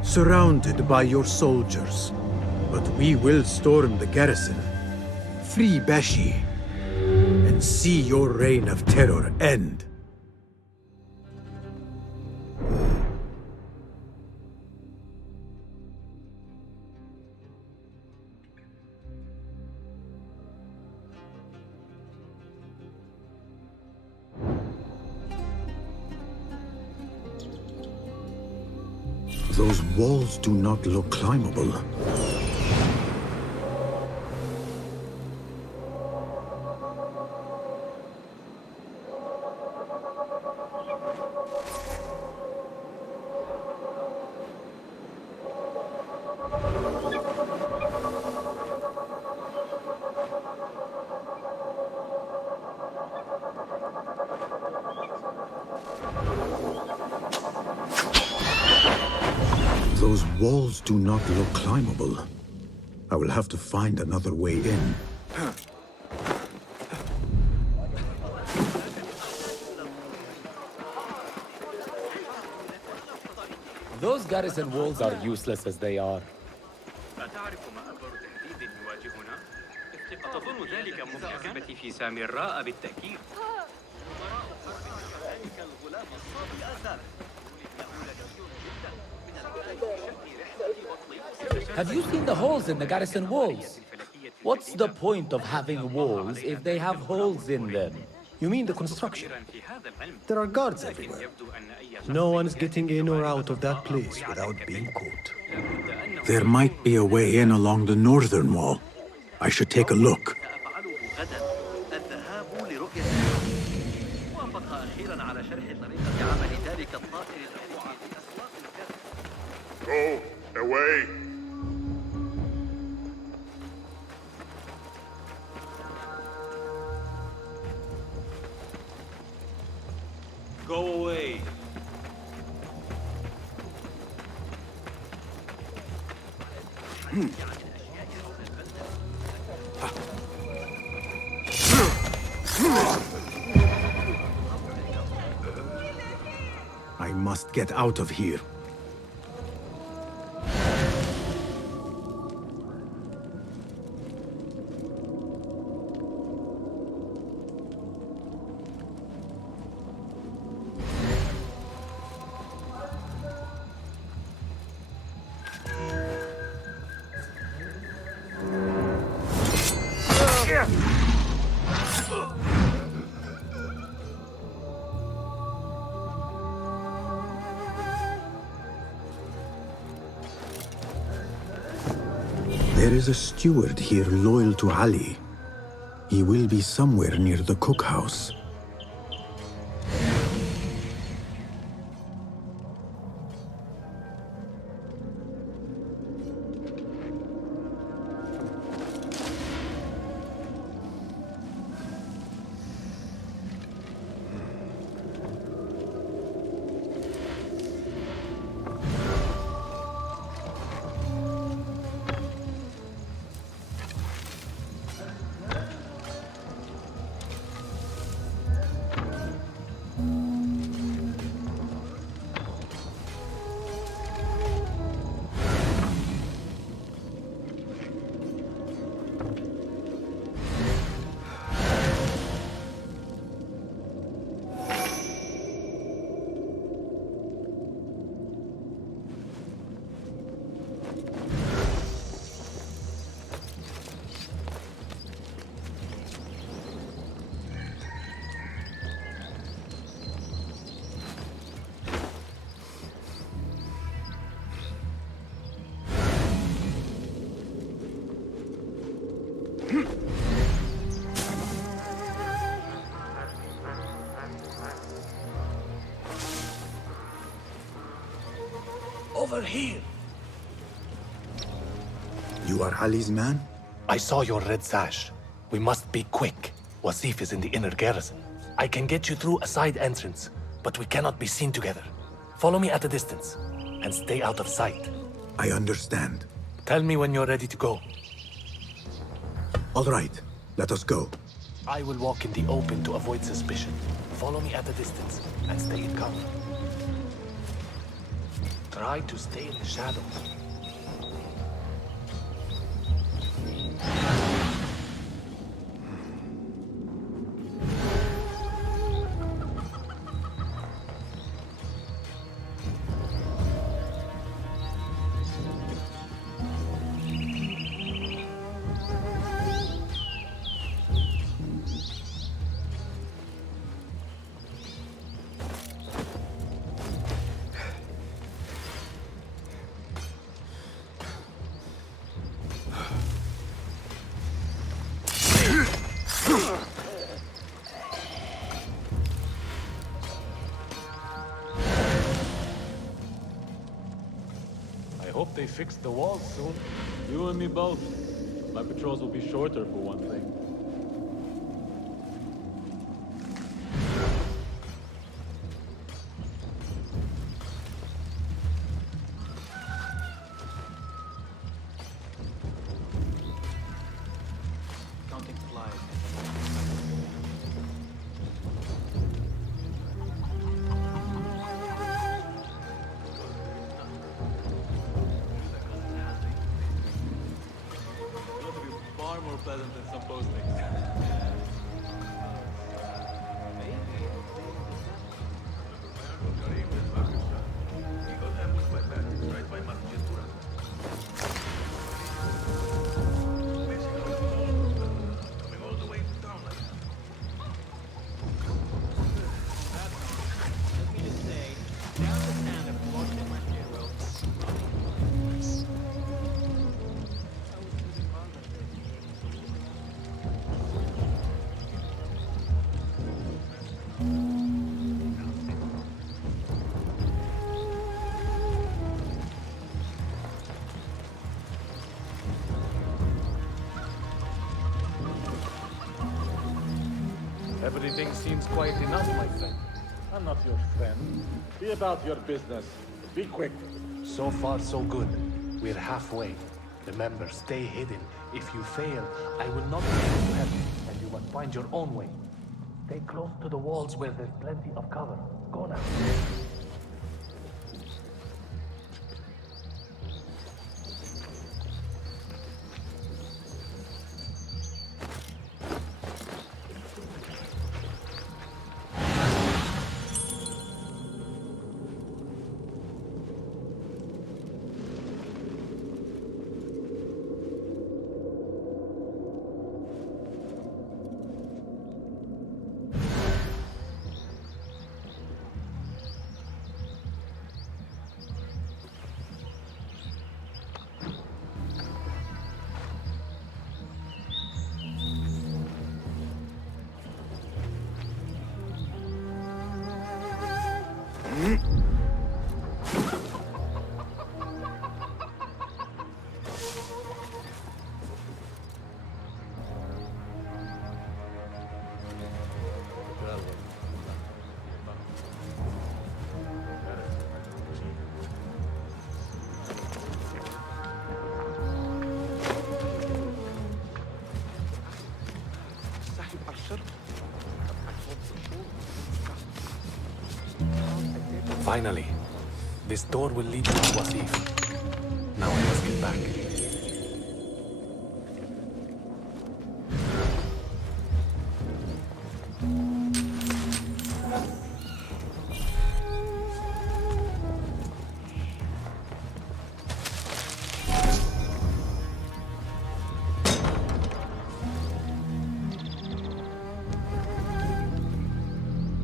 surrounded by your soldiers. But we will storm the garrison, free Beshi, and see your reign of terror end. Those walls do not look climbable. Those walls do not look climbable. I will have to find another way in. Those garrison walls are useless as they are. أتظن ذلك محاسبتي في سامراء بالتأكيد. Have you seen the holes in the garrison walls? What's the point of having walls if they have holes in them? You mean the construction? There are guards everywhere. No one's getting in or out of that place without being caught. There might be a way in along the northern wall. I should take a look. Go away. Go away. I must get out of here. There is a steward here loyal to Ali. He will be somewhere near the cookhouse. Over here. You are Ali's man? I saw your red sash. We must be quick. Wasif is in the inner garrison. I can get you through a side entrance, but we cannot be seen together. Follow me at a distance, and stay out of sight. I understand. Tell me when you're ready to go. All right, let us go. I will walk in the open to avoid suspicion. Follow me at a distance and stay in cover. Try to stay in the shadows. I hope they fix the walls soon. You and me both. My patrols will be shorter for one thing. Counting flies. Far more pleasant than some postings. Everything seems quiet enough, my friend. I'm not your friend. Be about your business. Be quick. So far, so good. We're halfway. Remember, stay hidden. If you fail, I will not be able to help you, and you must find your own way. Stay close to the walls where there's plenty of cover. Go now. Finally, this door will lead you to Wasif. Now I must get back.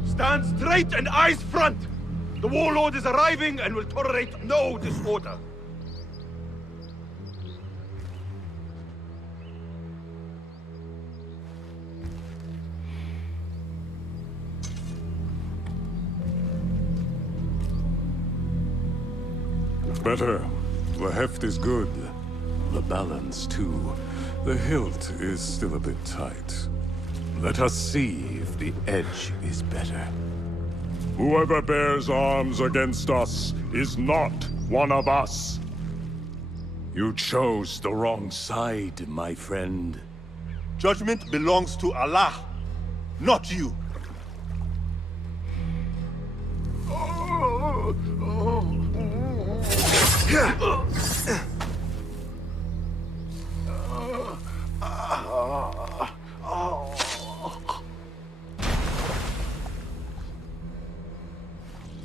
Stand straight and eyes front! The warlord is arriving and will tolerate no disorder. Better. The heft is good. The balance, too. The hilt is still a bit tight. Let us see if the edge is better. Whoever bears arms against us is not one of us. You chose the wrong side, my friend. Judgment belongs to Allah, not you.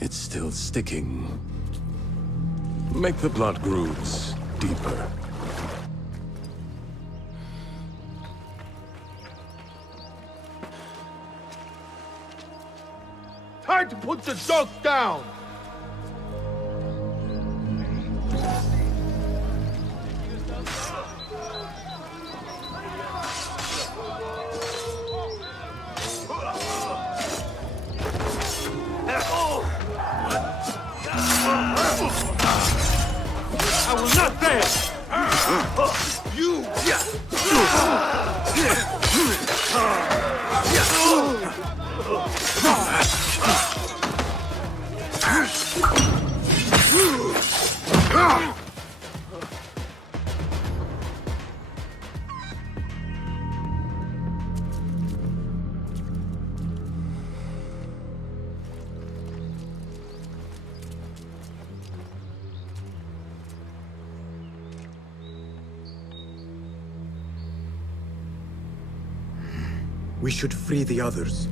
It's still sticking. Make the blood grooves deeper. Time to put the dog down! I will not fail! You! We should free the others.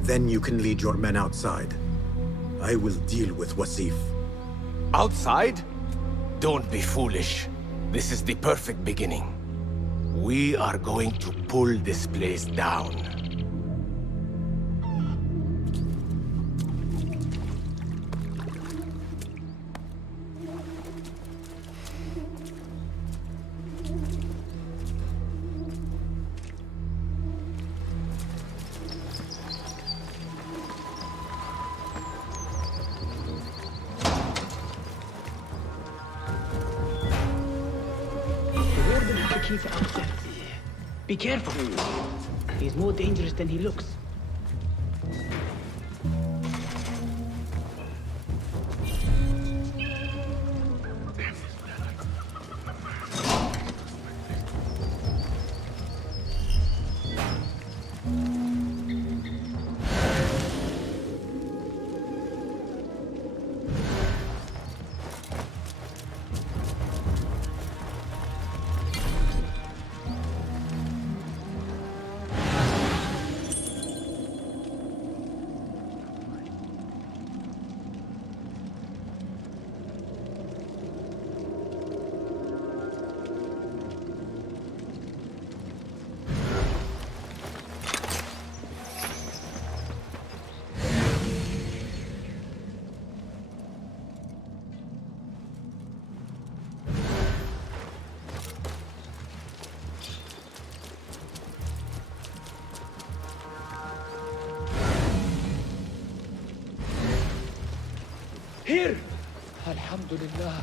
Then you can lead your men outside. I will deal with Wasif. Outside? Don't be foolish. This is the perfect beginning. We are going to pull this place down. Be careful. He's more dangerous than he looks. Here! Alhamdulillah.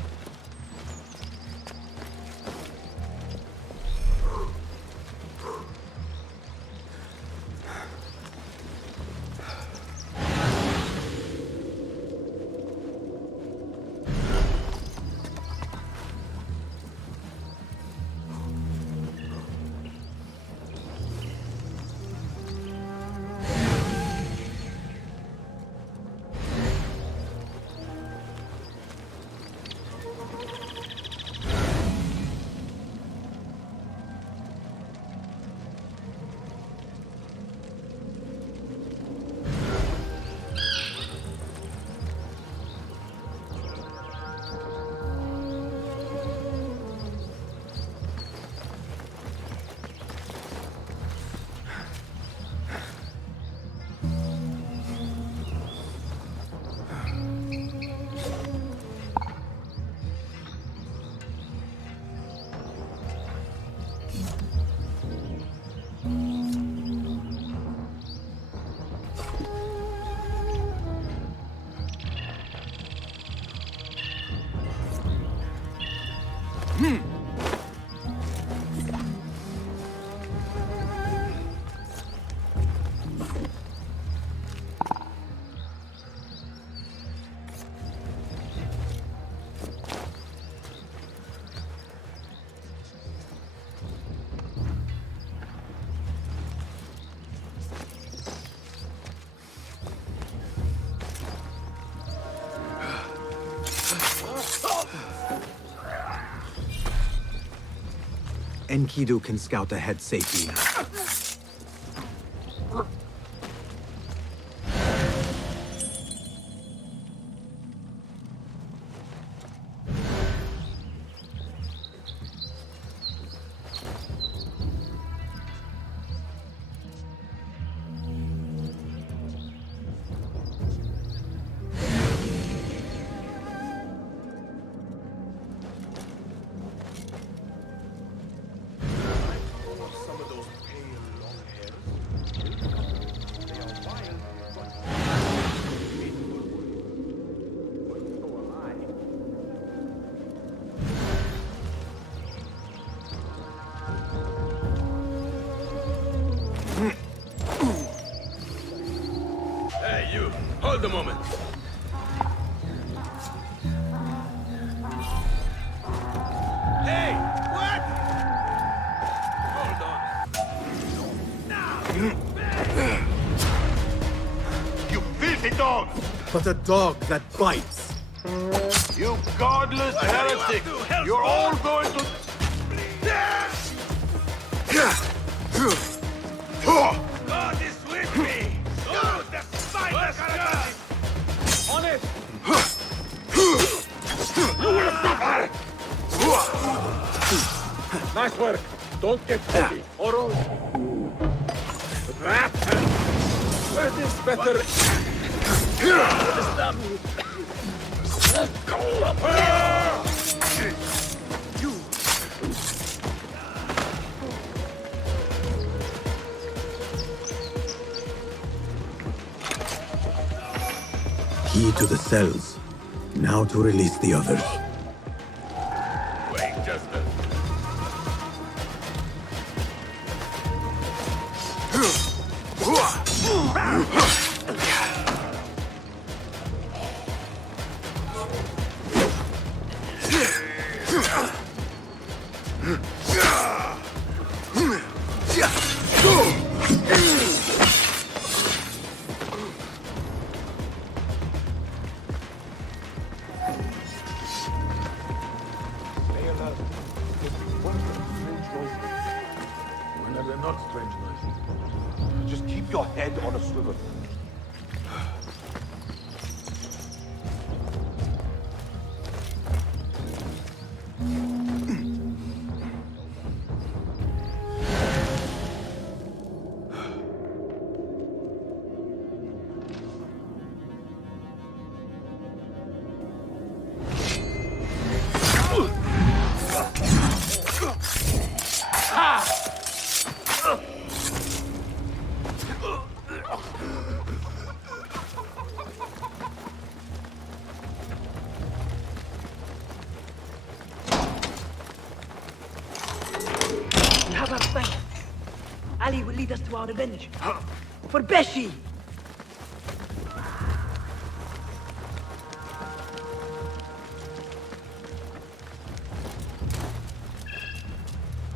Enkidu can scout ahead safely now. Hey, you! Hold a moment! Hey! What? Hold on. You filthy dog! But a dog that bites. You godless heretic! You're all going to... God is with me! So the spiders on it! You will suffer! Nice work! Don't get cocky, or else... That... Where is better... Stab me! Key to the cells. Now to release the others. Wait just a... They're not strange noises. Just keep your head on a swivel. We have our fight. Ali will lead us to our revenge. For Beshi!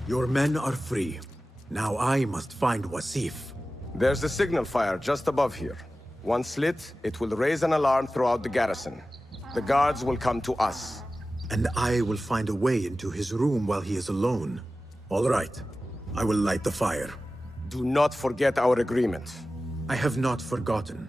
Your men are free. Now I must find Wasif. There's a signal fire just above here. Once lit, it will raise an alarm throughout the garrison. The guards will come to us. And I will find a way into his room while he is alone. All right. I will light the fire. Do not forget our agreement. I have not forgotten.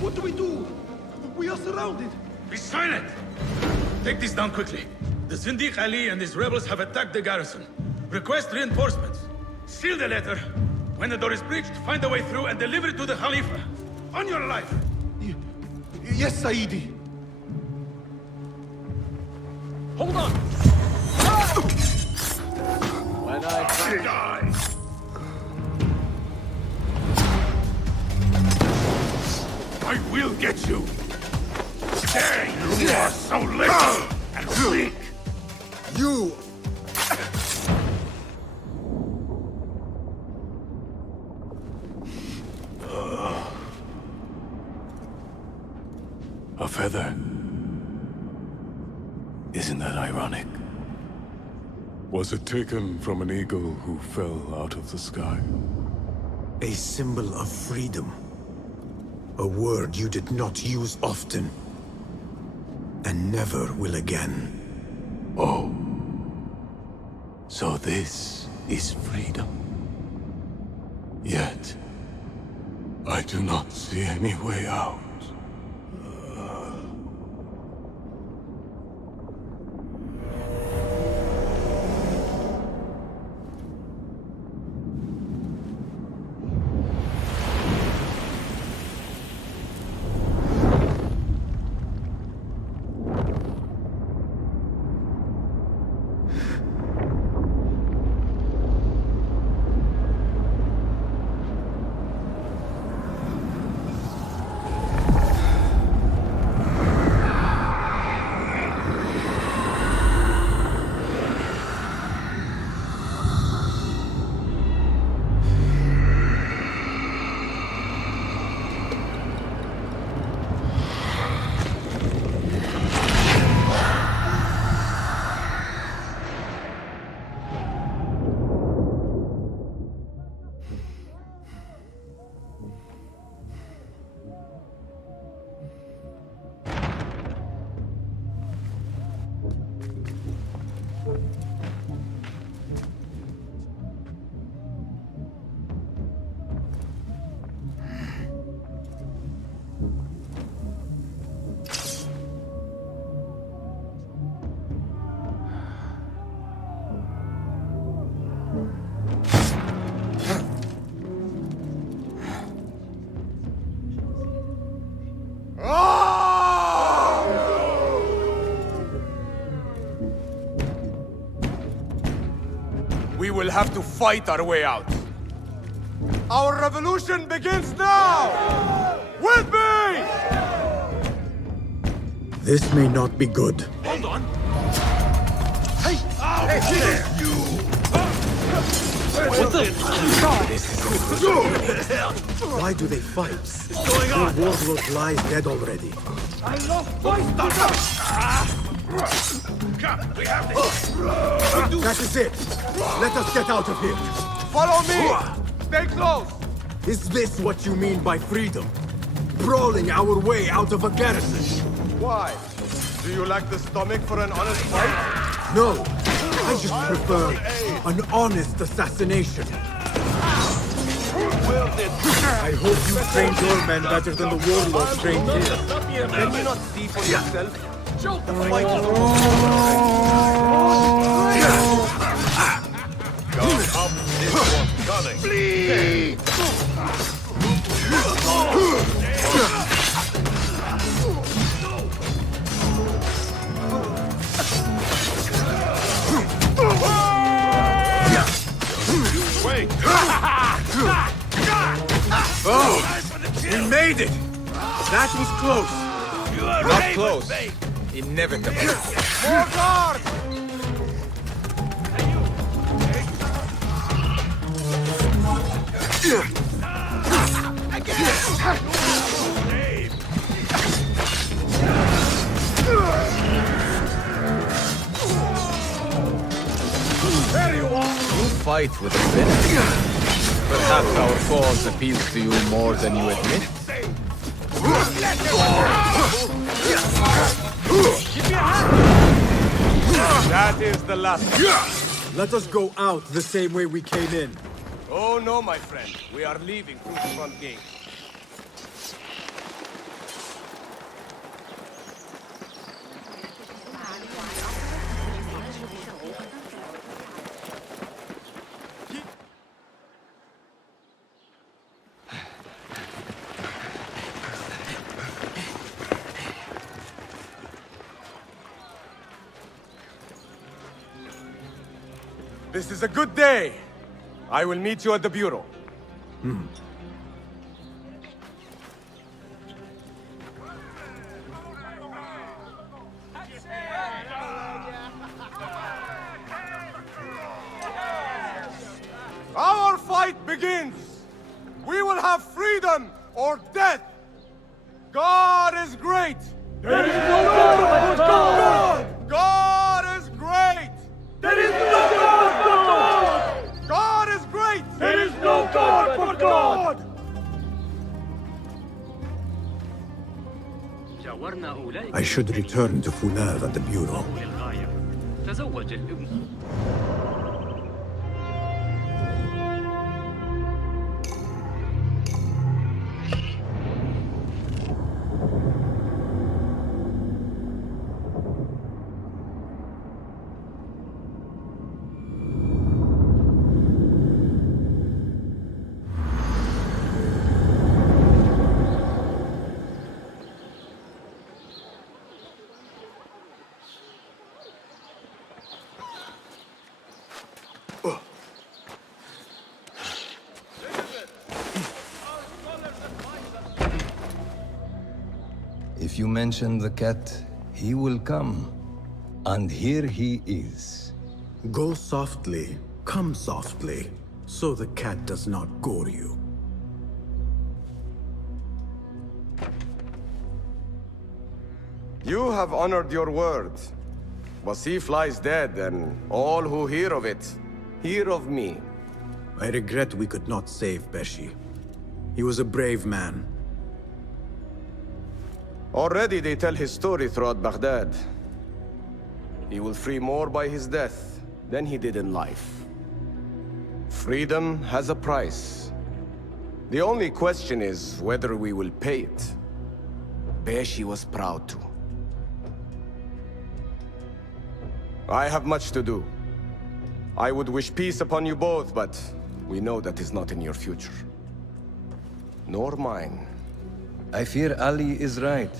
What do we do? We are surrounded. Be silent! Take this down quickly. The Zindiq Ali and his rebels have attacked the garrison. Request reinforcements. Seal the letter. When the door is breached, find a way through and deliver it to the Khalifa. On your life! Yes, Saidi. Hold on! When I die! I will get you! There you are, so little and weak! You! A feather. Isn't that ironic? Was it taken from an eagle who fell out of the sky? A symbol of freedom. A word you did not use often. And never will again. Oh. So this is freedom. Yet, I do not see any way out. We will have to fight our way out. Our revolution begins now! With me! This may not be good. Hold on. Hey! Hey, there! You! What the fuck? Why do they fight? What's going on? Their warlord lies dead already. I lost my Come, we have this. That is it. Let us get out of here. Follow me! Stay close! Is this what you mean by freedom? Brawling our way out of a garrison? Why? Do you lack the stomach for an honest fight? No. I just prefer an honest assassination. I hope you trained your men better than the warlord trained his. Can you not see for yourself? The fight is Flee! me! Oh! We made it! That was close! You are not brave, close. babe. Inevitable. More guards! There you are! You fight with a venom. Perhaps our cause appeals to you more than you admit. That is the last. Let us go out the same way we came in. Oh no, my friend. We are leaving through the front gate. This is a good day. I will meet you at the bureau. Our fight begins. We will have freedom or death. God is great. There is no God but God! God is great. There is no God but God! God is great. There is no God but God! I should return to Funar at the bureau. تزوج الابن. If you mention the cat, he will come. And here he is. Go softly, come softly, so the cat does not gore you. You have honored your word. Wasif lies dead, and all who hear of it, hear of me. I regret we could not save Beshi. He was a brave man. Already they tell his story throughout Baghdad. He will free more by his death than he did in life. Freedom has a price. The only question is whether we will pay it. Beshi was proud to. I have much to do. I would wish peace upon you both, but we know that is not in your future. Nor mine. I fear Ali is right.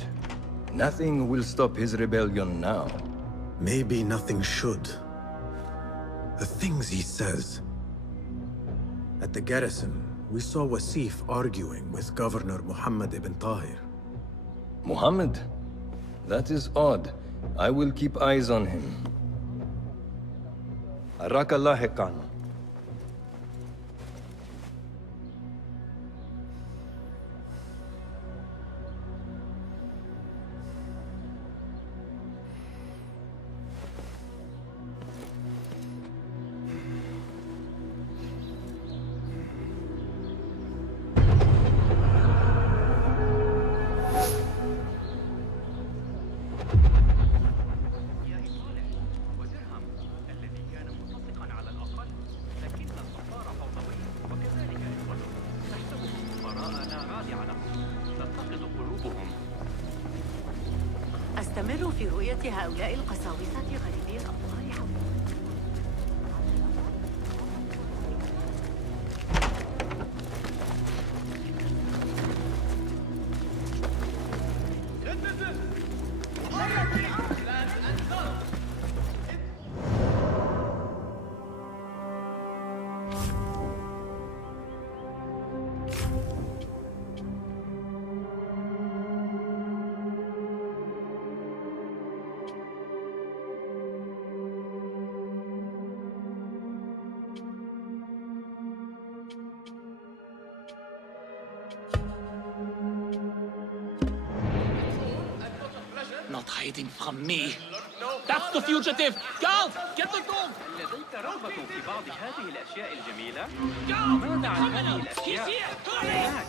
Nothing will stop his rebellion now. Maybe nothing should. The things he says. At the garrison, we saw Wasif arguing with Governor Muhammad ibn Tahir. Muhammad? That is odd. I will keep eyes on him. Araka lahiqan. أستمر في رؤية هؤلاء القساوسة غريبي الأطوار حولي. hiding from me. That's the fugitive! Guard! Get the dog! لديك رغبة في بعض هذه الأشياء الجميلة؟ Guard! ماذا عن هذه Criminal! He's الأشياء؟ here! هناك.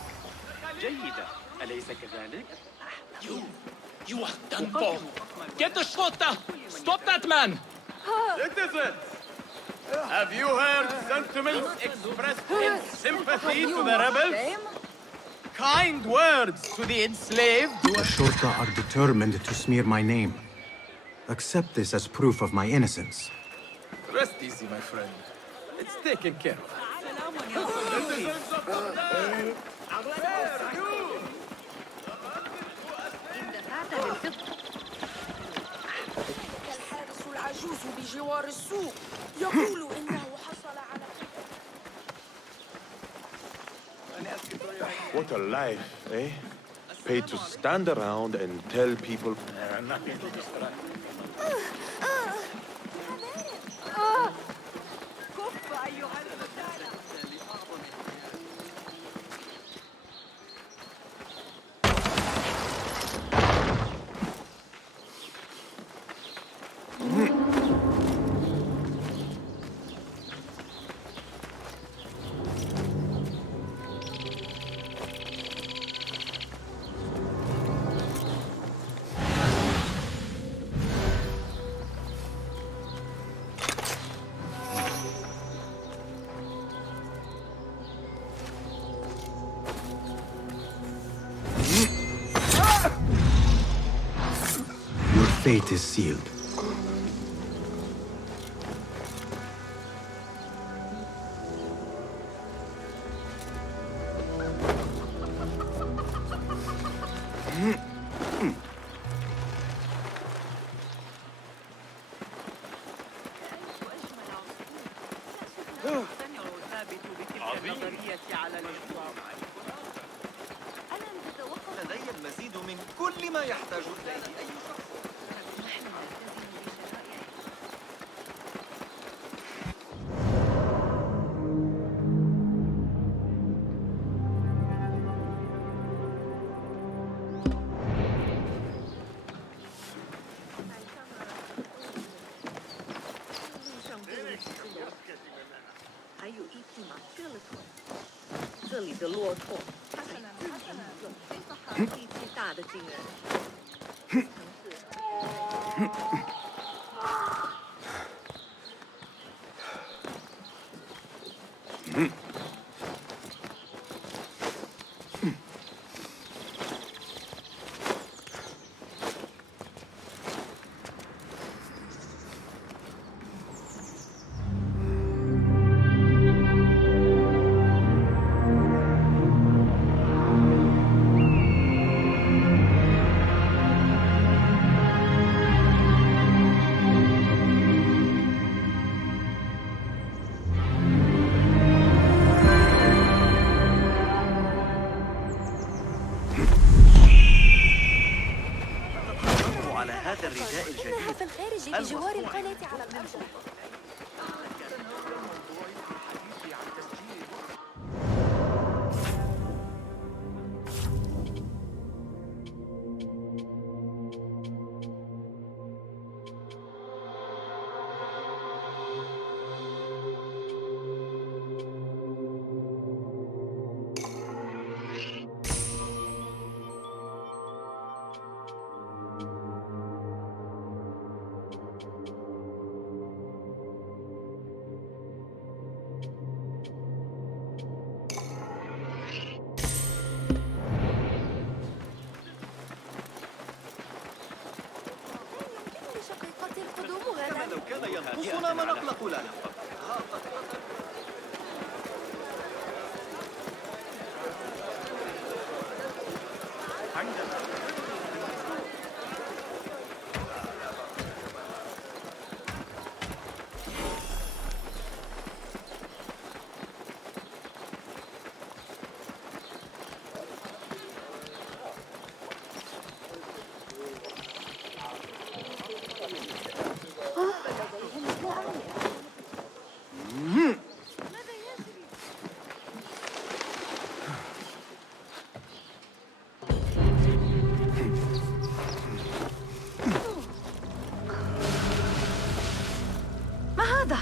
جيدة، أليس كذلك؟ You are done for! Get the shota! Stop that man! Citizens! Have you heard sentiments expressed in sympathy to the rebels? Kind words to the enslaved? The Shorta are determined to smear my name. Accept this as proof of my innocence. Rest easy, my friend. It's taken care of. الحارس العجوز بجوار السوق يقول إنه حصل على What a life, eh? Paid to stand around and tell people. Your fate is sealed. لدي المزيد من كل ما يحتاج إليه أي شخص. بجوار القناة على الأرض. لو كان ينقصنا ما نقلق له. هذا؟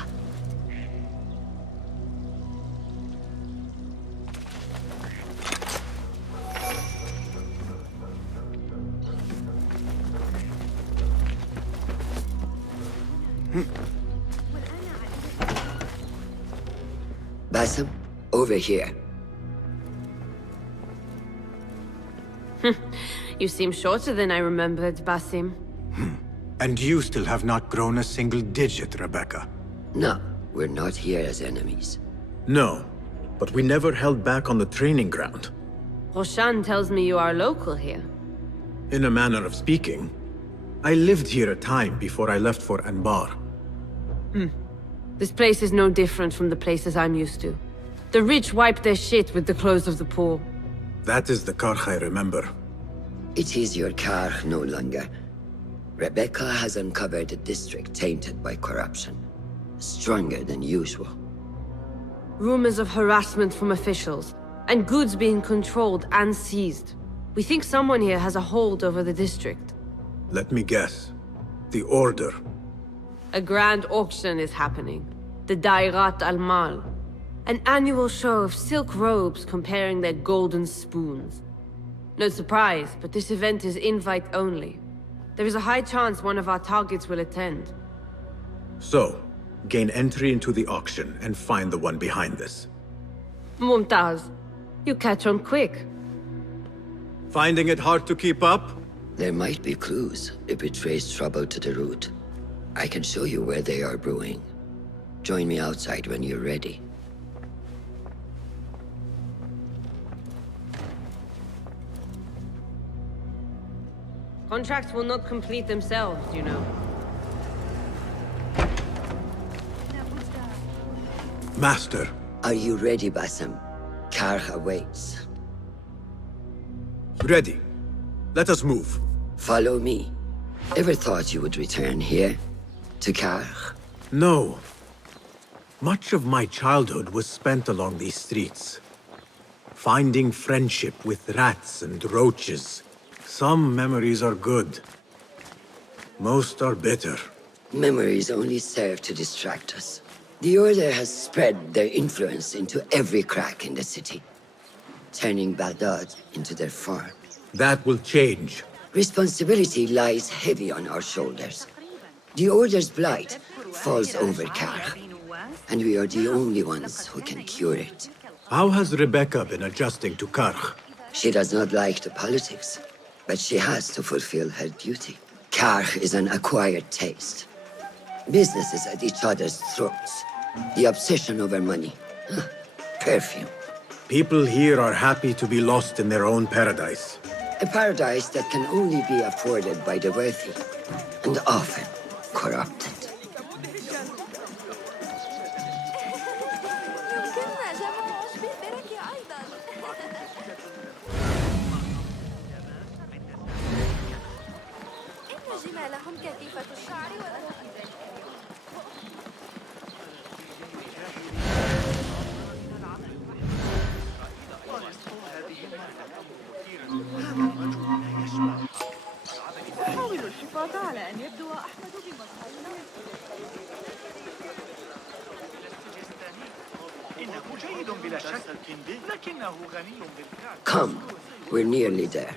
Basim, over here. You seem shorter than I remembered, Basim. And you still have not grown a single digit, Rebecca. No, we're not here as enemies. No, but we never held back on the training ground. Roshan tells me you are local here. In a manner of speaking. I lived here a time before I left for Anbar. This place is no different from the places I'm used to. The rich wipe their shit with the clothes of the poor. That is the Karkh I remember. It is your Karkh no longer. Rebecca has uncovered a district tainted by corruption. Stronger than usual. Rumors of harassment from officials, and goods being controlled and seized. We think someone here has a hold over the district. Let me guess. The Order. A grand auction is happening. The Dairat al-Mal. An annual show of silk robes comparing their golden spoons. No surprise, but this event is invite only. There is a high chance one of our targets will attend. So, gain entry into the auction and find the one behind this. Mumtaz, you catch on quick. Finding it hard to keep up? There might be clues if it traces trouble to the root. I can show you where they are brewing. Join me outside when you're ready. Contracts will not complete themselves, you know. Master. Are you ready, Basim? Karkh awaits. Ready. Let us move. Follow me. Ever thought you would return here? To Karkh? No. Much of my childhood was spent along these streets. Finding friendship with rats and roaches. Some memories are good. Most are bitter. Memories only serve to distract us. The Order has spread their influence into every crack in the city, turning Baghdad into their farm. That will change. Responsibility lies heavy on our shoulders. The Order's blight falls over Karkh, and we are the only ones who can cure it. How has Rebecca been adjusting to Karkh? She does not like the politics, but she has to fulfill her duty. Karkh is an acquired taste. Businesses at each other's throats. The obsession over money. Perfume. People here are happy to be lost in their own paradise. A paradise that can only be afforded by the worthy, and often corrupted. جمالهم كثيفة الشعر أحاول الحفاظ على أن يبدو أحمد بمظهرنا. إنه جيد بلا شك، لكنه غني بالفعل. Come, we're nearly there.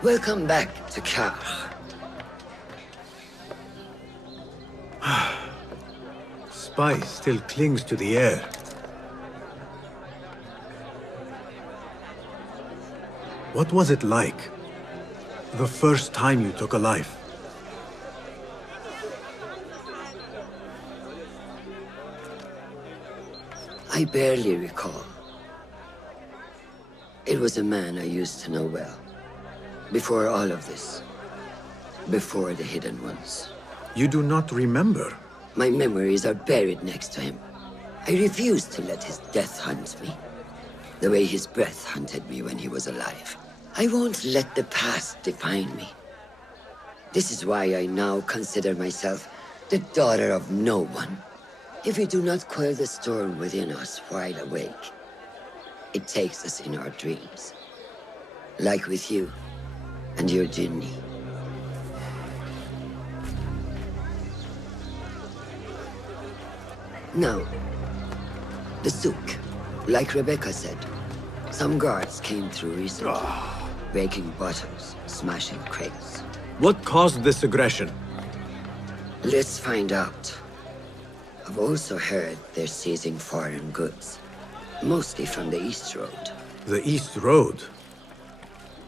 Welcome back to Karkh. Spice still clings to the air. What was it like? The first time you took a life? I barely recall. It was a man I used to know well. Before all of this. Before the Hidden Ones. You do not remember? My memories are buried next to him. I refuse to let his death hunt me. The way his breath hunted me when he was alive. I won't let the past define me. This is why I now consider myself The daughter of no one. If we do not quell the storm within us while awake, it takes us in our dreams. Like with you and your jinni. Now, the souk. Like Rebecca said, some guards came through recently, breaking bottles, smashing crates. What caused this aggression? Let's find out. I've also heard they're seizing foreign goods, mostly from the East Road. The East Road?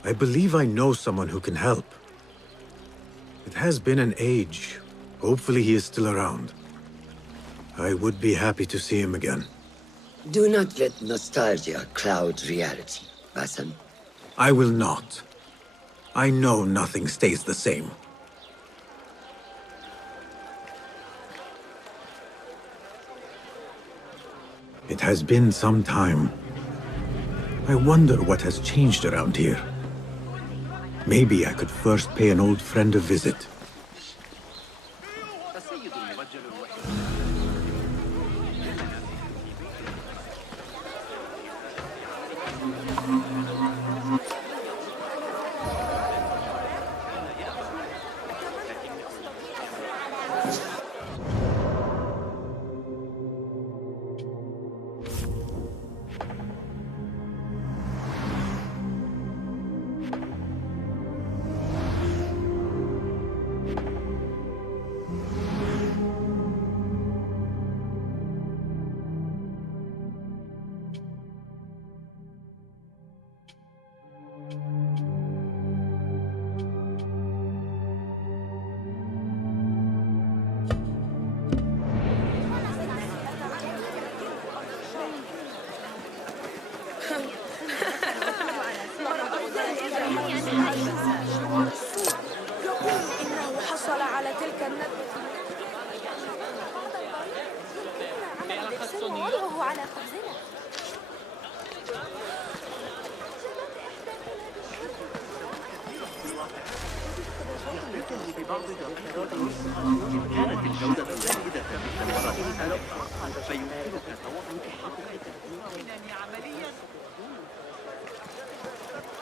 I believe I know someone who can help. It has been an age. Hopefully he is still around. I would be happy to see him again. Do not let nostalgia cloud reality, Basim. I will not. I know nothing stays the same. It has been some time. I wonder what has changed around here. Maybe I could first pay an old friend a visit.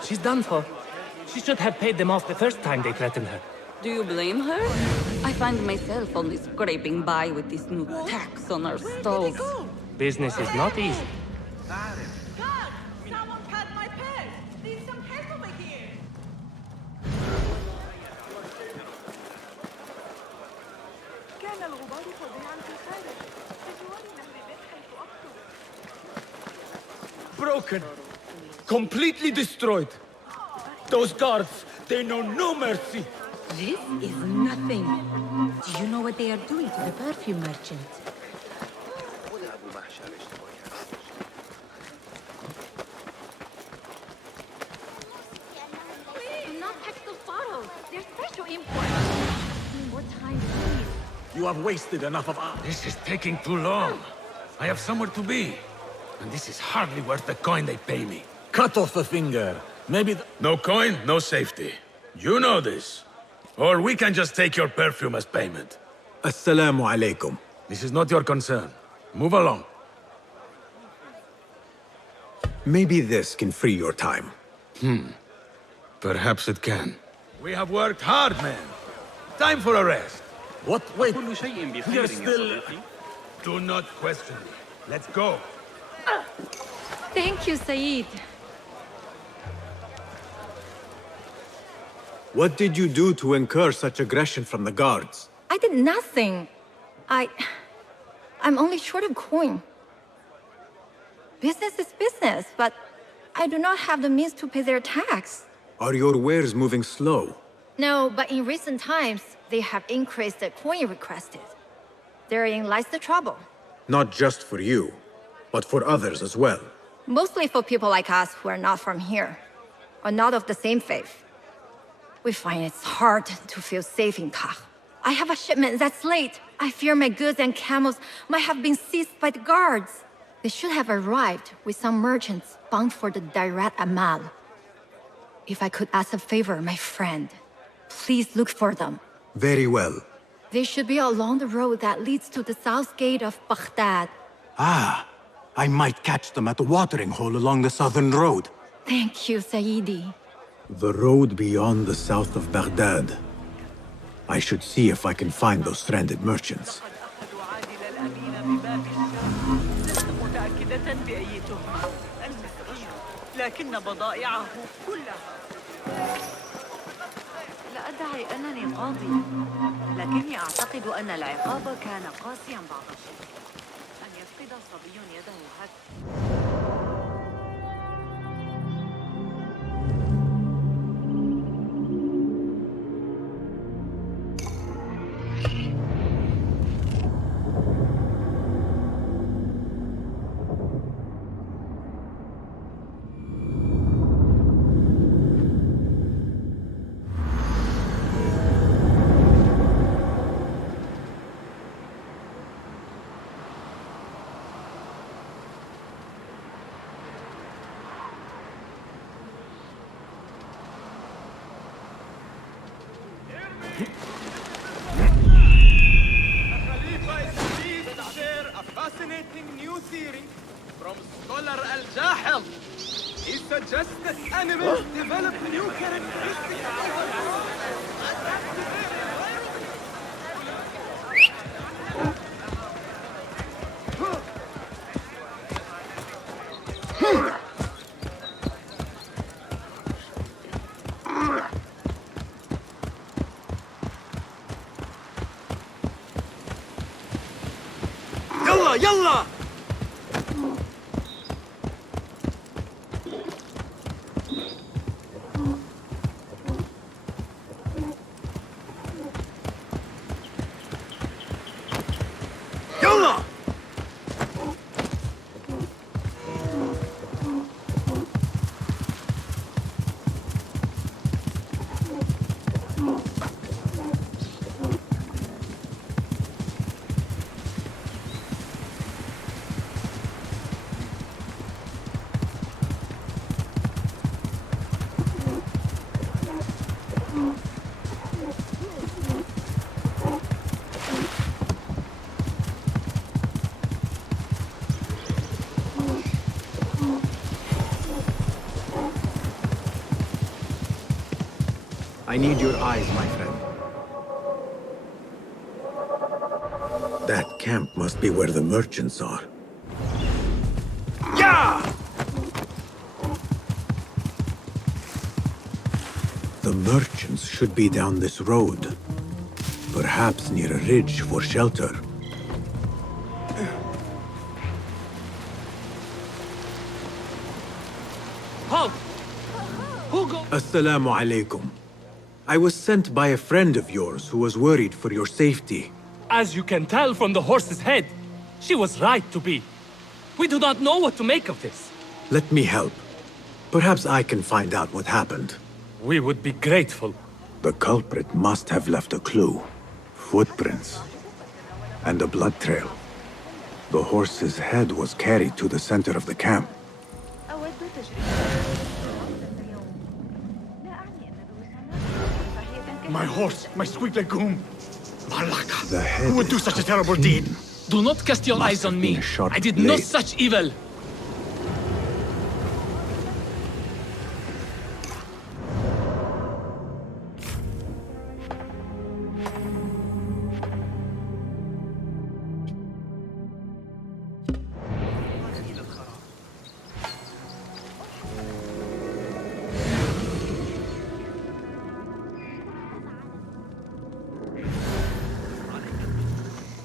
She's done for. She should have paid them off the first time they threatened her. Do you blame her? I find myself only scraping by with this new tax on our stalls. Business is not easy. Someone cut my purse! Need some help over here! كان الغبار فظيعا في الخارج. بجوار نهر بيت حيث أخطو. Broken. Completely destroyed. Those guards, they know no mercy. This is nothing. Do you know what they are doing to the perfume merchant? Do not pack those bottles. They're special import. More time, please. You have wasted enough of ours. This is taking too long. I have somewhere to be. And this is hardly worth the coin they pay me. Cut off a finger. Maybe No coin, no safety. You know this. Or we can just take your perfume as payment. Assalamu alaikum. This is not your concern. Move along. Maybe this can free your time. Perhaps it can. We have worked hard, man. Time for a rest. What? Wait. كل شيء بخير You're يا still... صديقي. Do not question me. Let's go. Thank you, Saeed. What did you do to incur such aggression from the guards? I did nothing. I'm only short of coin. Business is business, but I do not have the means to pay their tax. Are your wares moving slow? No, but in recent times, they have increased the coin requested. Therein lies the trouble. Not just for you, but for others as well. Mostly for people like us who are not from here, or not of the same faith. We find it's hard to feel safe in Kah. I have a shipment that's late. I fear my goods and camels might have been seized by the guards. They should have arrived with some merchants bound for the Dairat Amal. If I could ask a favor, my friend, please look for them. Very well. They should be along the road that leads to the south gate of Baghdad. Ah, I might catch them at the watering hole along the southern road. Thank you, Sayyidi. The road beyond the south of Baghdad. I should see if I can find those stranded merchants. لكن بضائعه كلها. لا أدعي أنني قاضي، لكني أعتقد أن العقاب كان قاسيا بعض الشيء. أن يفقد صبي يده هكذا. Fascinating new theory from scholar Al-Jahil. He suggests that animals develop new characteristics. يلا يلا يلا I need your eyes, my friend. That camp must be where the merchants are. Yeah! The merchants should be down this road. Perhaps near a ridge for shelter. Halt! Who go? Assalamu alaikum. I was sent by a friend of yours who was worried for your safety. As you can tell from the horse's head, she was right to be. We do not know what to make of this. Let me help. Perhaps I can find out what happened. We would be grateful. The culprit must have left a clue. Footprints. And a blood trail. The horse's head was carried to the center of the camp. My horse, my sweet legume. Malaka. The head Who would do such a terrible deed? Do not cast your eyes on me. I did no such evil.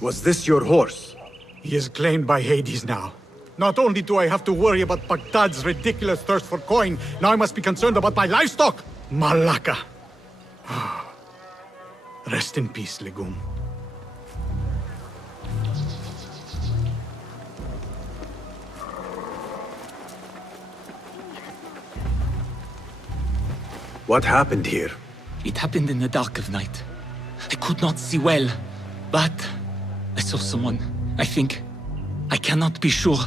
Was this your horse? He is claimed by Hades now. Not only do I have to worry about Baghdad's ridiculous thirst for coin, now I must be concerned about my livestock! Malaka! Rest in peace, legume. What happened here? It happened in the dark of night. I could not see well, but I saw someone. I think. I cannot be sure.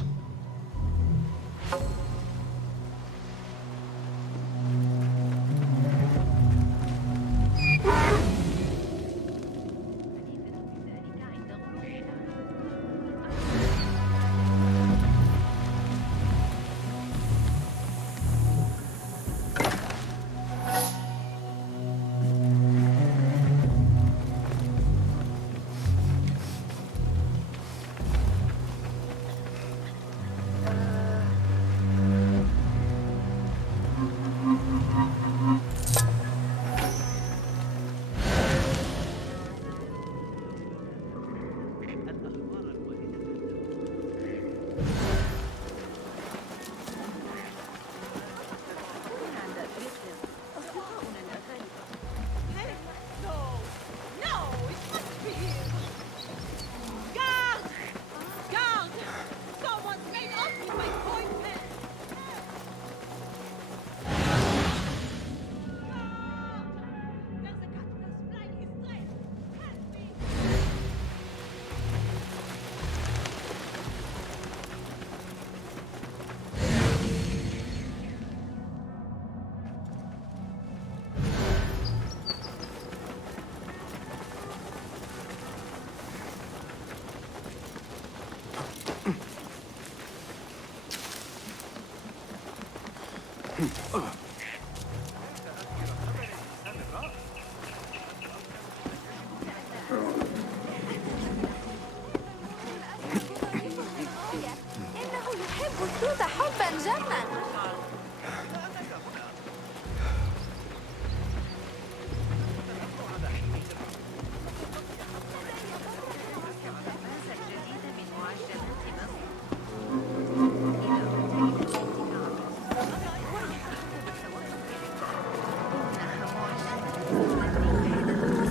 إنه يحب السود حبا جما.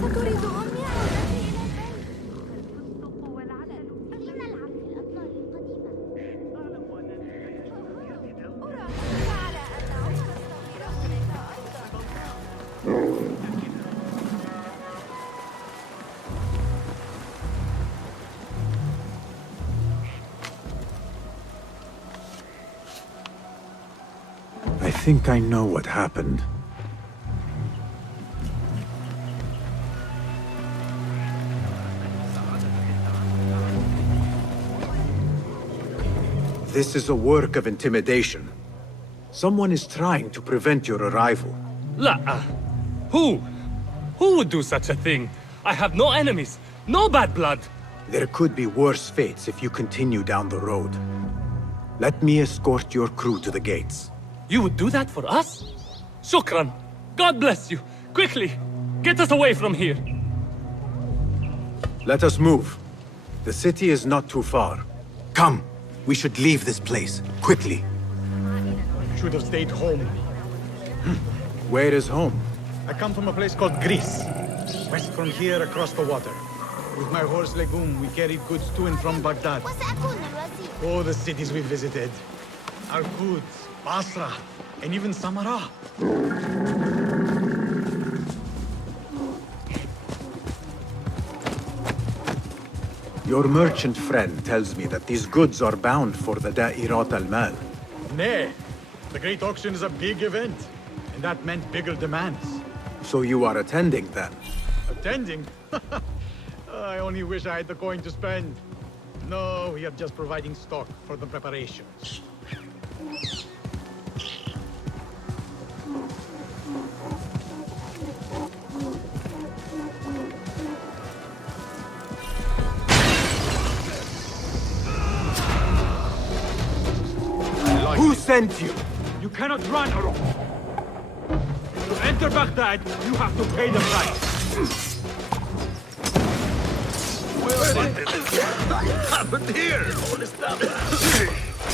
وستريد أمي عودتي إلى I think I know what happened. This is a work of intimidation. Someone is trying to prevent your arrival. La. Who? Who would do such a thing? I have no enemies, no bad blood. There could be worse fates if you continue down the road. Let me escort your crew to the gates. You would do that for us? Shukran. God bless you. Quickly, get us away from here. Let us move. The city is not too far. Come, we should leave this place, quickly. Should have stayed home. Where is home? I come from a place called Greece. West from here, across the water. With my horse Legume, we carried goods to and from Baghdad. Oh, the cities we visited. Al-Quds, Basra, and even Samarra. Your merchant friend tells me that these goods are bound for the Da'irat al-Mal. Nay, the Great Auction is a big event, and that meant bigger demands. So you are attending then? Attending? I only wish I had the coin to spend. No, we are just providing stock for the preparations. Who sent you? You cannot run, Aron. To enter Baghdad, you have to pay the price. What happened here?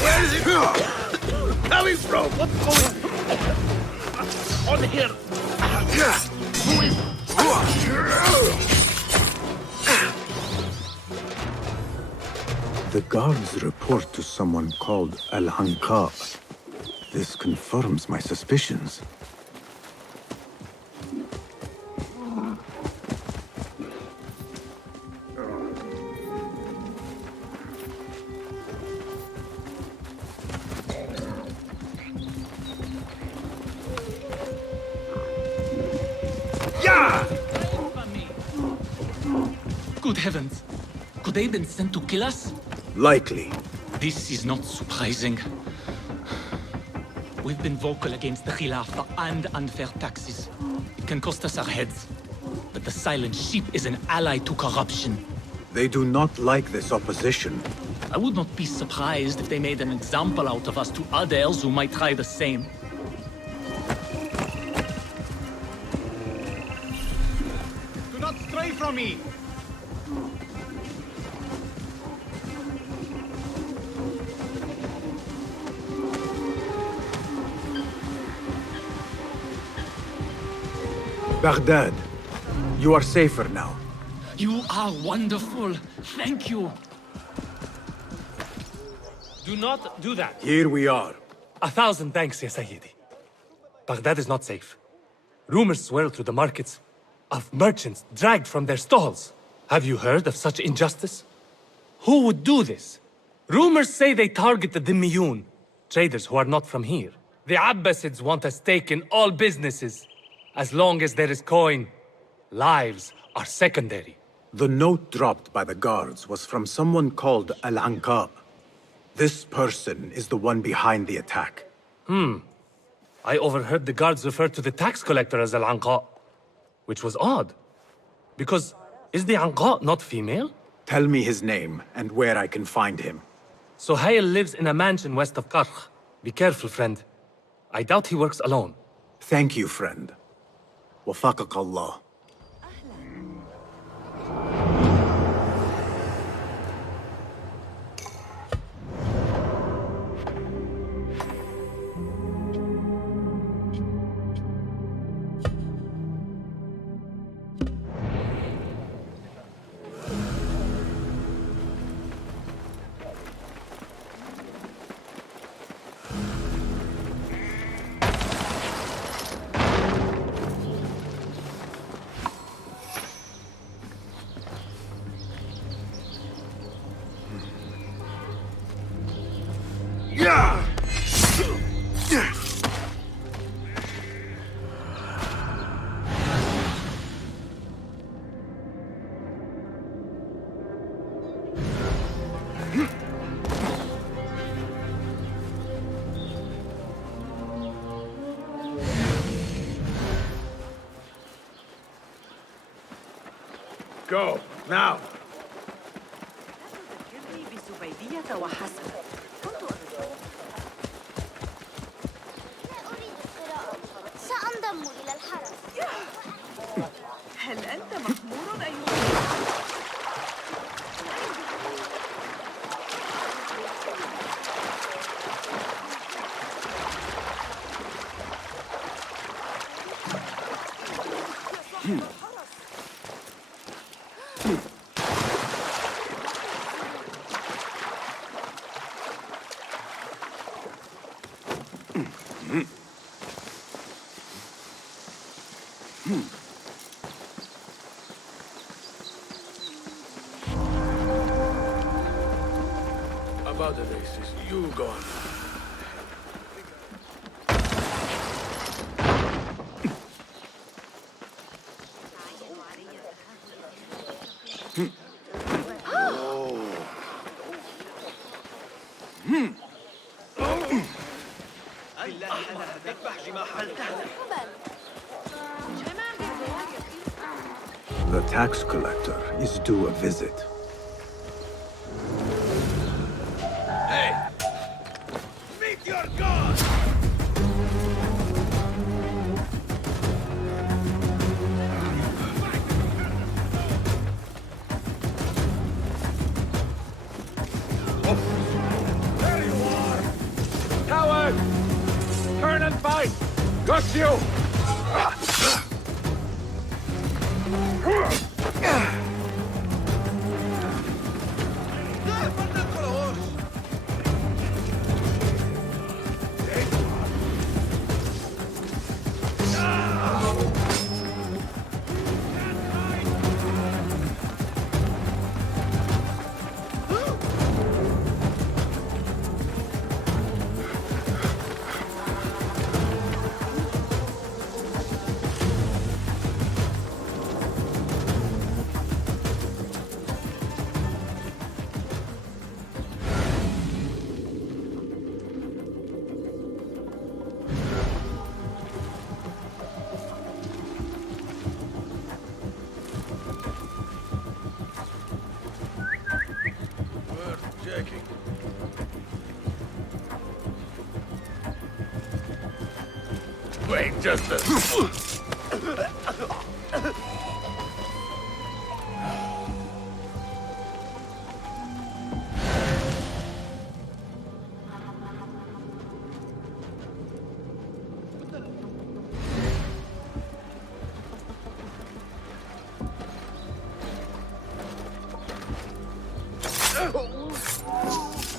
Where is it coming from? What's going on here? Who is... The guards report to someone called Al-Hanqa. This confirms my suspicions. Good heavens! Could they have been sent to kill us? Likely. This is not surprising. We've been vocal against the Khilafah and unfair taxes. It can cost us our heads. But the silent sheep is an ally to corruption. They do not like this opposition. I would not be surprised if they made an example out of us to others who might try the same. Do not stray from me! Baghdad, you are safer now. You are wonderful. Thank you. Do not do that. Here we are. 1,000 thanks, Ya Sayyidi. Baghdad is not safe. Rumors swirl through the markets of merchants dragged from their stalls. Have you heard of such injustice? Who would do this? Rumors say they target the Dhimmiyun, traders who are not from here. The Abbasids want a stake in all businesses. As long as there is coin, lives are secondary. The note dropped by the guards was from someone called Al-Hanqa. This person is the one behind the attack. I overheard the guards refer to the tax collector as Al-Anqa, which was odd. Because, is the Anqa not female? Tell me his name, and where I can find him. Suhail lives in a mansion west of Karkh. Be careful, friend. I doubt he works alone. Thank you, friend. Wafaqak Allah. Go, now! سأنضم إلى الحرس. هل أنت مخمور أيها؟ About the races, you go on. The tax collector is due a visit. Hey! Meet your god! There you are! Coward! Turn and fight! Got you! Wait just a...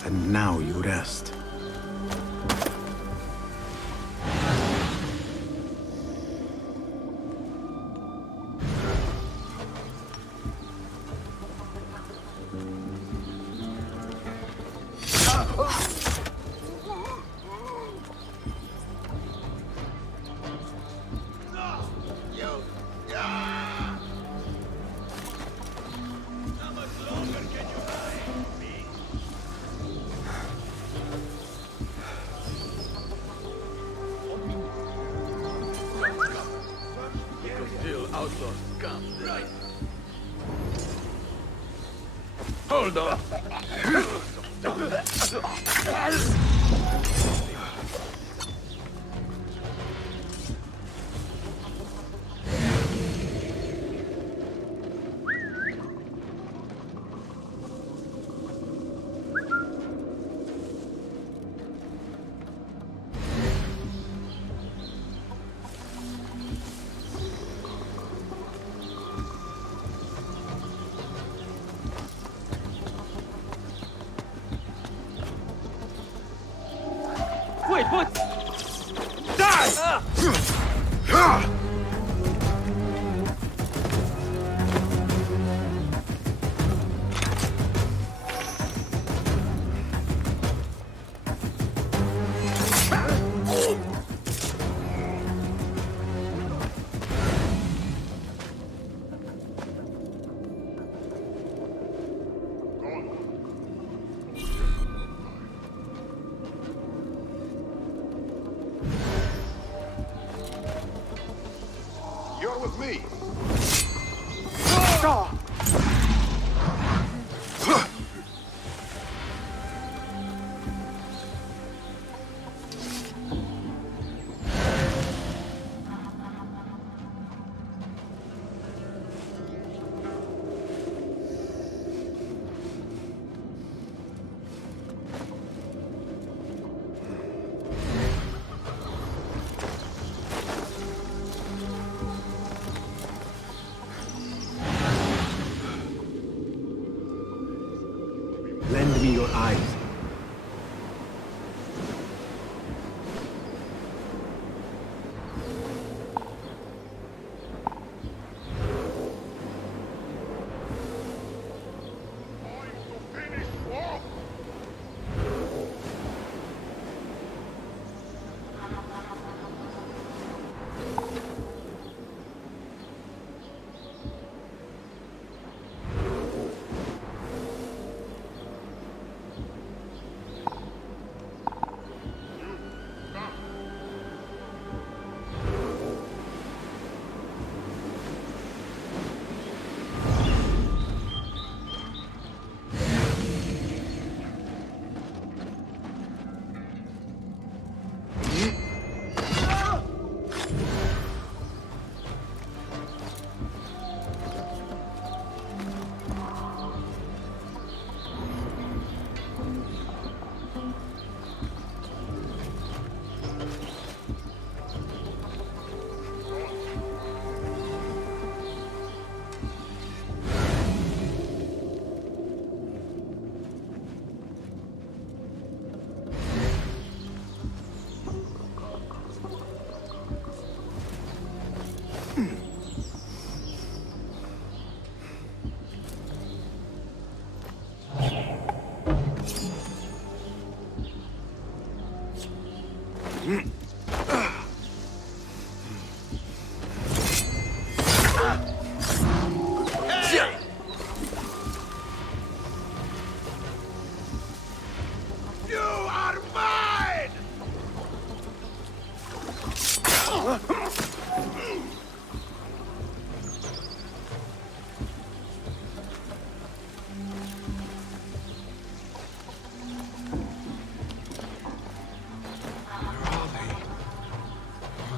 And now you rest. Hold on. Wait, what? Die! You're with me. Lend me your eyes.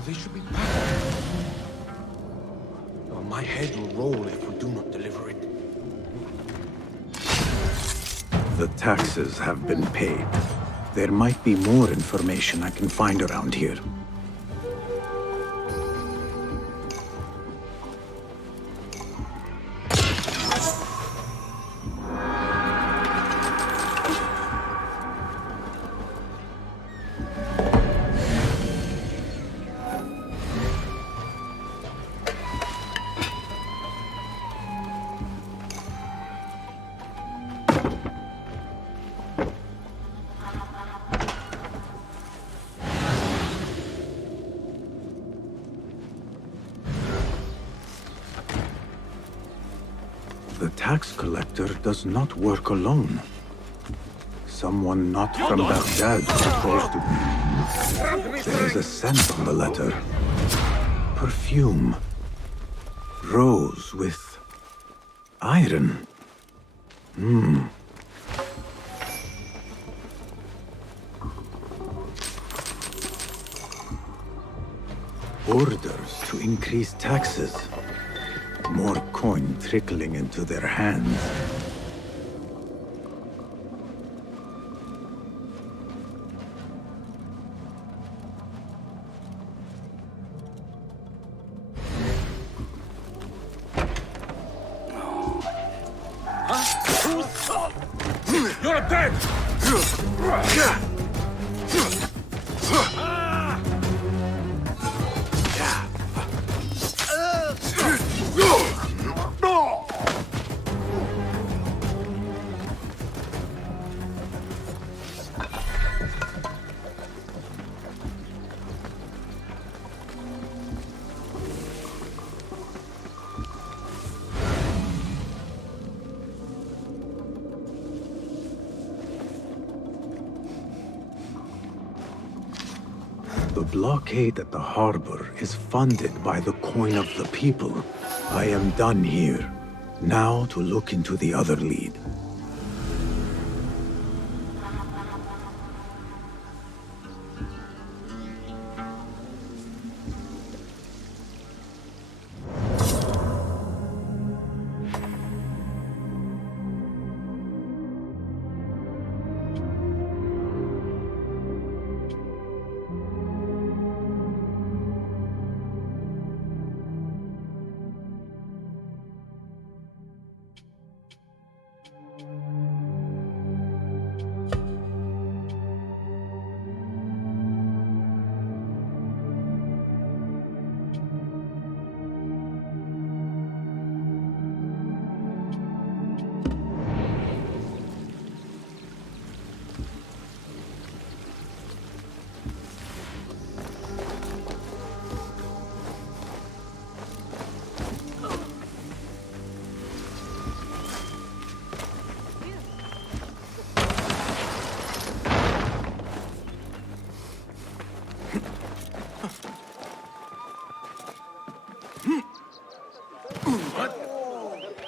They should be back. Oh, my head will roll if we do not deliver it. The taxes have been paid. There might be more information I can find around here. The tax collector does not work alone. Someone not from Baghdad is supposed to be. There is a scent on the letter. Perfume. Rose with iron. Orders to increase taxes. More coin trickling into their hands. You're dead! The blockade at the harbor is funded by the coin of the people. I am done here. Now to look into the other lead.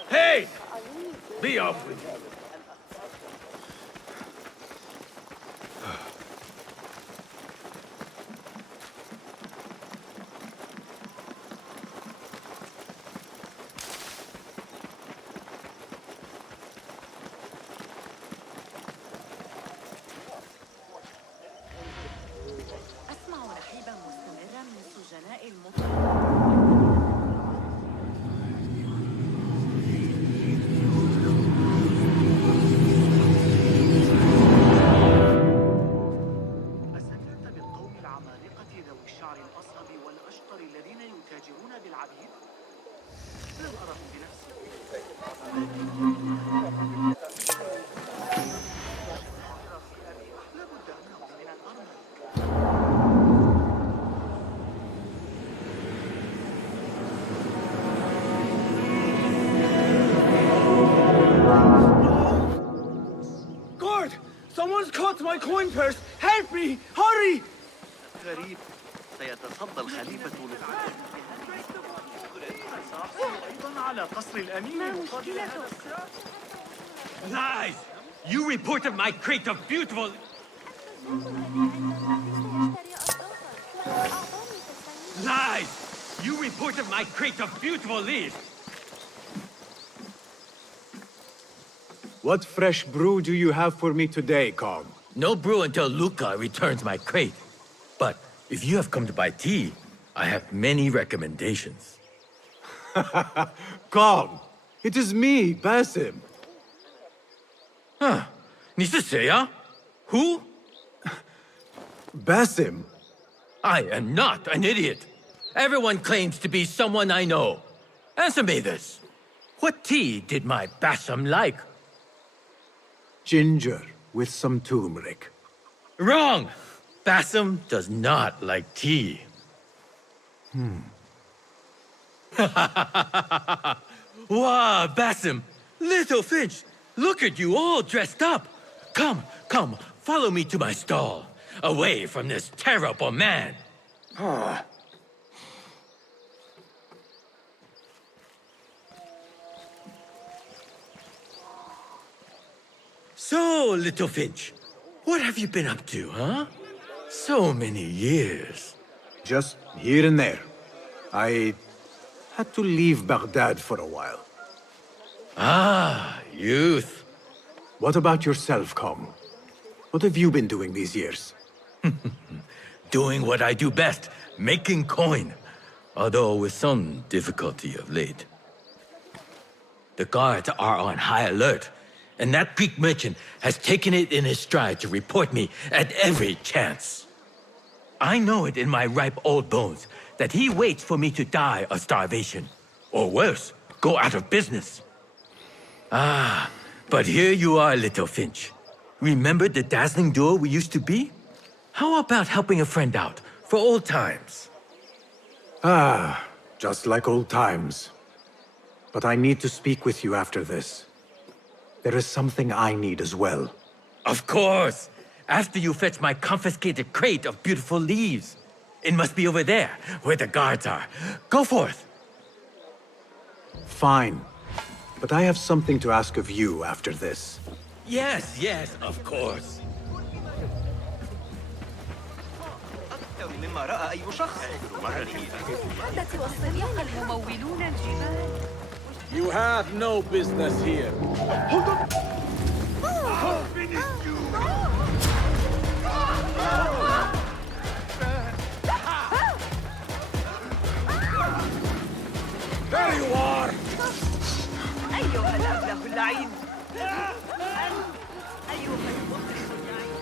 Hey! Be off with you. أسمع نحيبا مستمرا من سجناء المطر. Guard! Someone's caught my coin purse! Help me! Hurry! غريب سيتصدى الخليفة للقتل سأحصل أيضا على قصر الأمين مقابل هذا السلاح. Lies! You reported my crate of beautiful... Lies! You reported my crate of beautiful leaves! What fresh brew do you have for me today, Kong? No brew until Luca returns my crate. But if you have come to buy tea, I have many recommendations. Kong! It is me, Basim. Huh? 你是谁啊? Who? Basim. I am not an idiot. Everyone claims to be someone I know. Answer me this. What tea did my Basim like? Ginger with some turmeric. Wrong! Basim does not like tea. Wow, Basim! Little Finch! Look at you all dressed up! Come, come, follow me to my stall. Away from this terrible man. So, little Finch, what have you been up to, huh? So many years. Just here and there. I had to leave Baghdad for a while. Ah, youth. What about yourself, Com? What have you been doing these years? Doing what I do best, making coin. Although with some difficulty of late. The guards are on high alert, and that Greek merchant has taken it in his stride to report me at every chance. I know it in my ripe old bones that he waits for me to die of starvation. Or worse, go out of business. Ah, but here you are, little Finch. Remember the dazzling duo we used to be? How about helping a friend out, for old times? Ah, just like old times. But I need to speak with you after this. There is something I need as well. Of course! After you fetch my confiscated crate of beautiful leaves. It must be over there, where the guards are. Go forth! Fine. But I have something to ask of you after this. Yes, yes, of course. مما رأى أي شخص. الممولون الجبال. You have no business here. Hold on. There you are. أيها الأبله اللعين. أيها المخلص اللعين.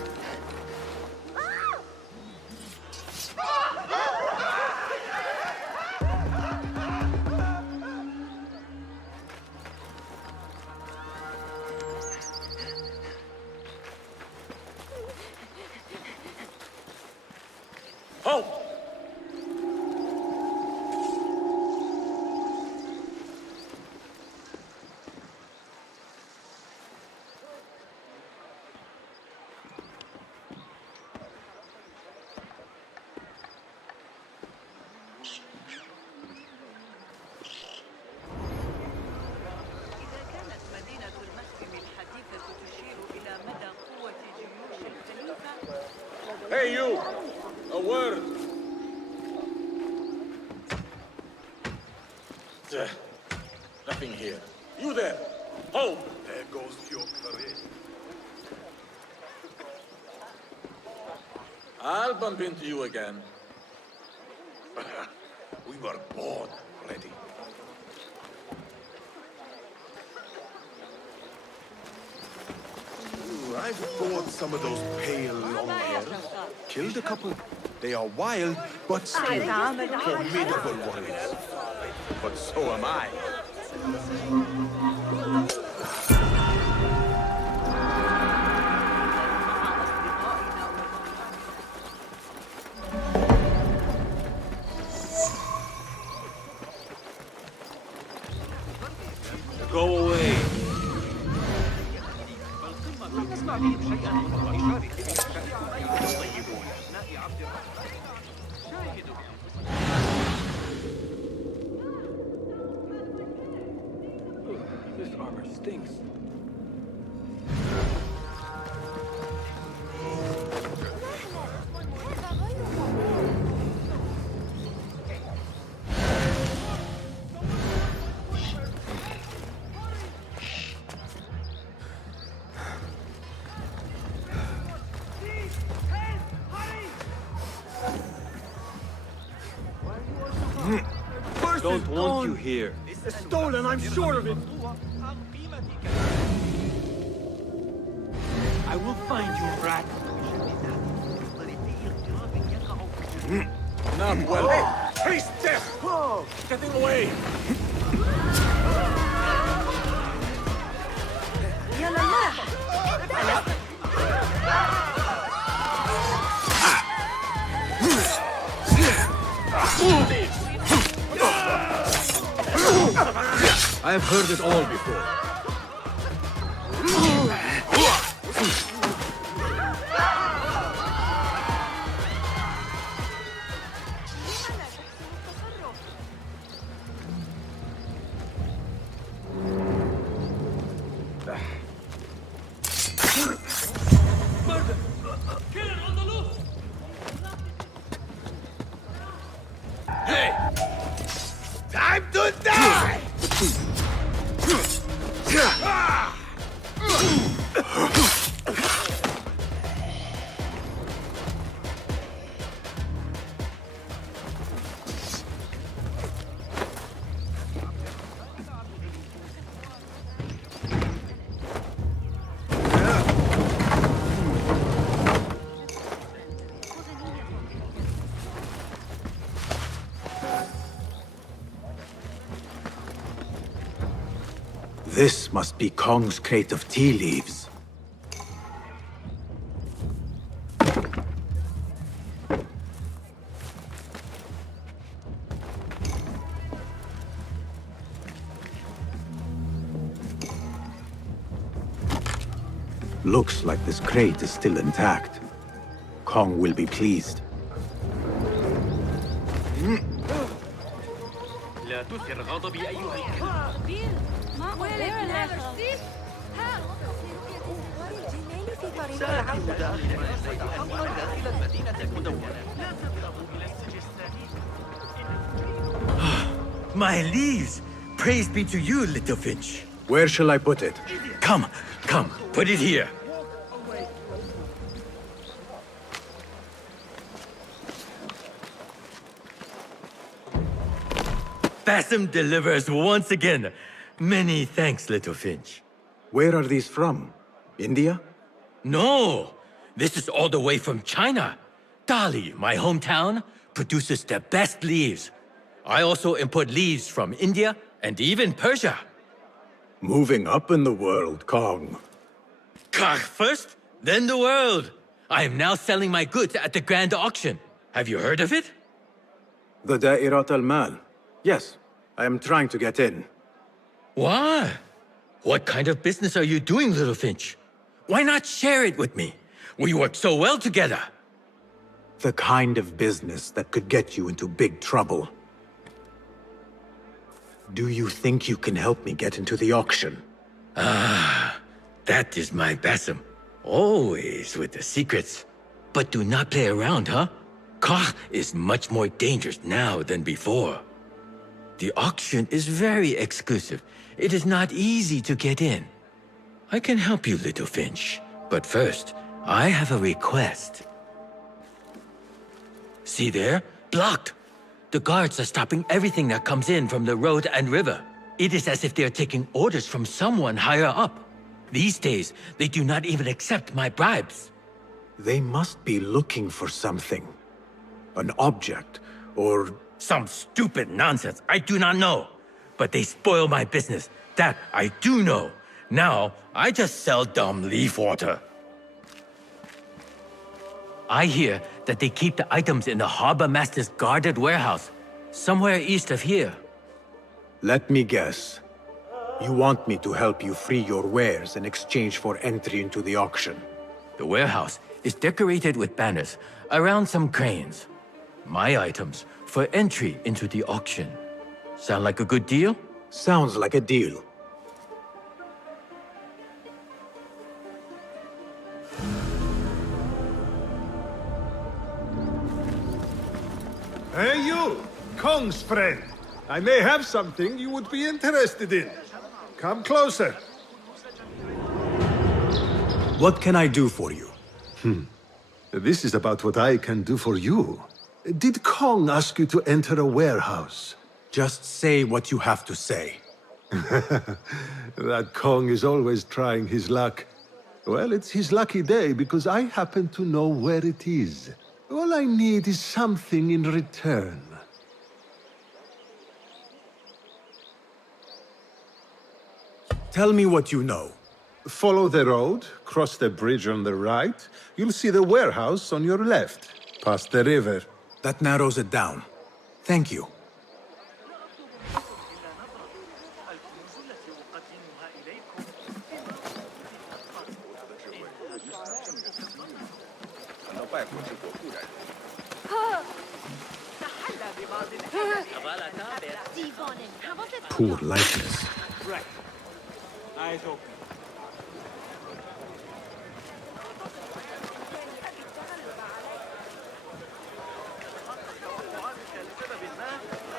Halt! Hey, you! A word! Nothing here. You there! Home! There goes your career. I'll bump into you again. We were born ready. Ooh, I've bought some of those pale long hairs. Killed a couple. They are wild, but still formidable warriors. But so am I. Go away. This armor stinks. Don't want you here. It's stolen, I'm sure of it. I will find you, rat. Not well. Taste death! Getting away! I have heard it all before. This must be Kong's crate of tea leaves. Looks like this crate is still intact. Kong will be pleased. لا تثر غضبي أيها الكلب. My leaves! Praise be to you, little finch. Where shall I put it? Come, put it here. Basim delivers once again. Many thanks, little finch. Where are these from? India? No, this is all the way from China. Dali, my hometown, produces the best leaves. I also import leaves from India and even Persia. Moving up in the world, Kong. Kah first, then the world. I am now selling my goods at the grand auction. Have you heard of it? The Da'irat al-Mal. Yes, I am trying to get in. Why? What kind of business are you doing, little finch? Why not share it with me? We work so well together. The kind of business that could get you into big trouble. Do you think you can help me get into the auction? Ah, that is my Basim. Always with the secrets. But do not play around, huh? Kah is much more dangerous now than before. The auction is very exclusive. It is not easy to get in. I can help you, little finch. But first, I have a request. See there? Blocked. The guards are stopping everything that comes in from the road and river. It is as if they are taking orders from someone higher up. These days, they do not even accept my bribes. They must be looking for something. An object, or... Some stupid nonsense, I do not know. But they spoil my business, that I do know. Now, I just sell dumb leaf water. I hear that they keep the items in the harbor master's guarded warehouse, somewhere east of here. Let me guess. You want me to help you free your wares in exchange for entry into the auction. The warehouse is decorated with banners around some cranes. My items for entry into the auction. Sound like a good deal? Sounds like a deal. Hey you, Kong's friend. I may have something you would be interested in. Come closer. What can I do for you? This is about what I can do for you. Did Kong ask you to enter a warehouse? Just say what you have to say. That Kong is always trying his luck. Well, it's his lucky day because I happen to know where it is. All I need is something in return. Tell me what you know. Follow the road, cross the bridge on the right. You'll see the warehouse on your left, past the river. That narrows it down. Thank you. Poor likeness. Right. Eyes open.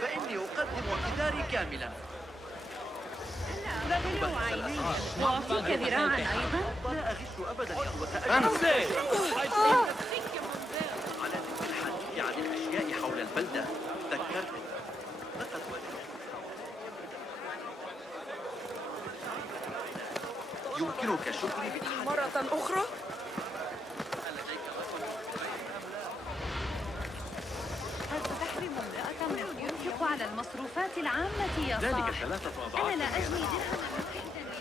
فإني أقدم اعتذاري كاملا. وأعطيك ذراعا أيضا؟ لا أغش أبدا يا أخوة. على الحديث عن الأشياء حول البلدة ذكرتني. لقد يمكنك شكري بأحد مرة أخرى؟ هل ستحرم امرأة من ينفق على المصروفات العامة يا صاحب؟ ذلك 3 أضعاف. أنا لا أجني درهما واحدا.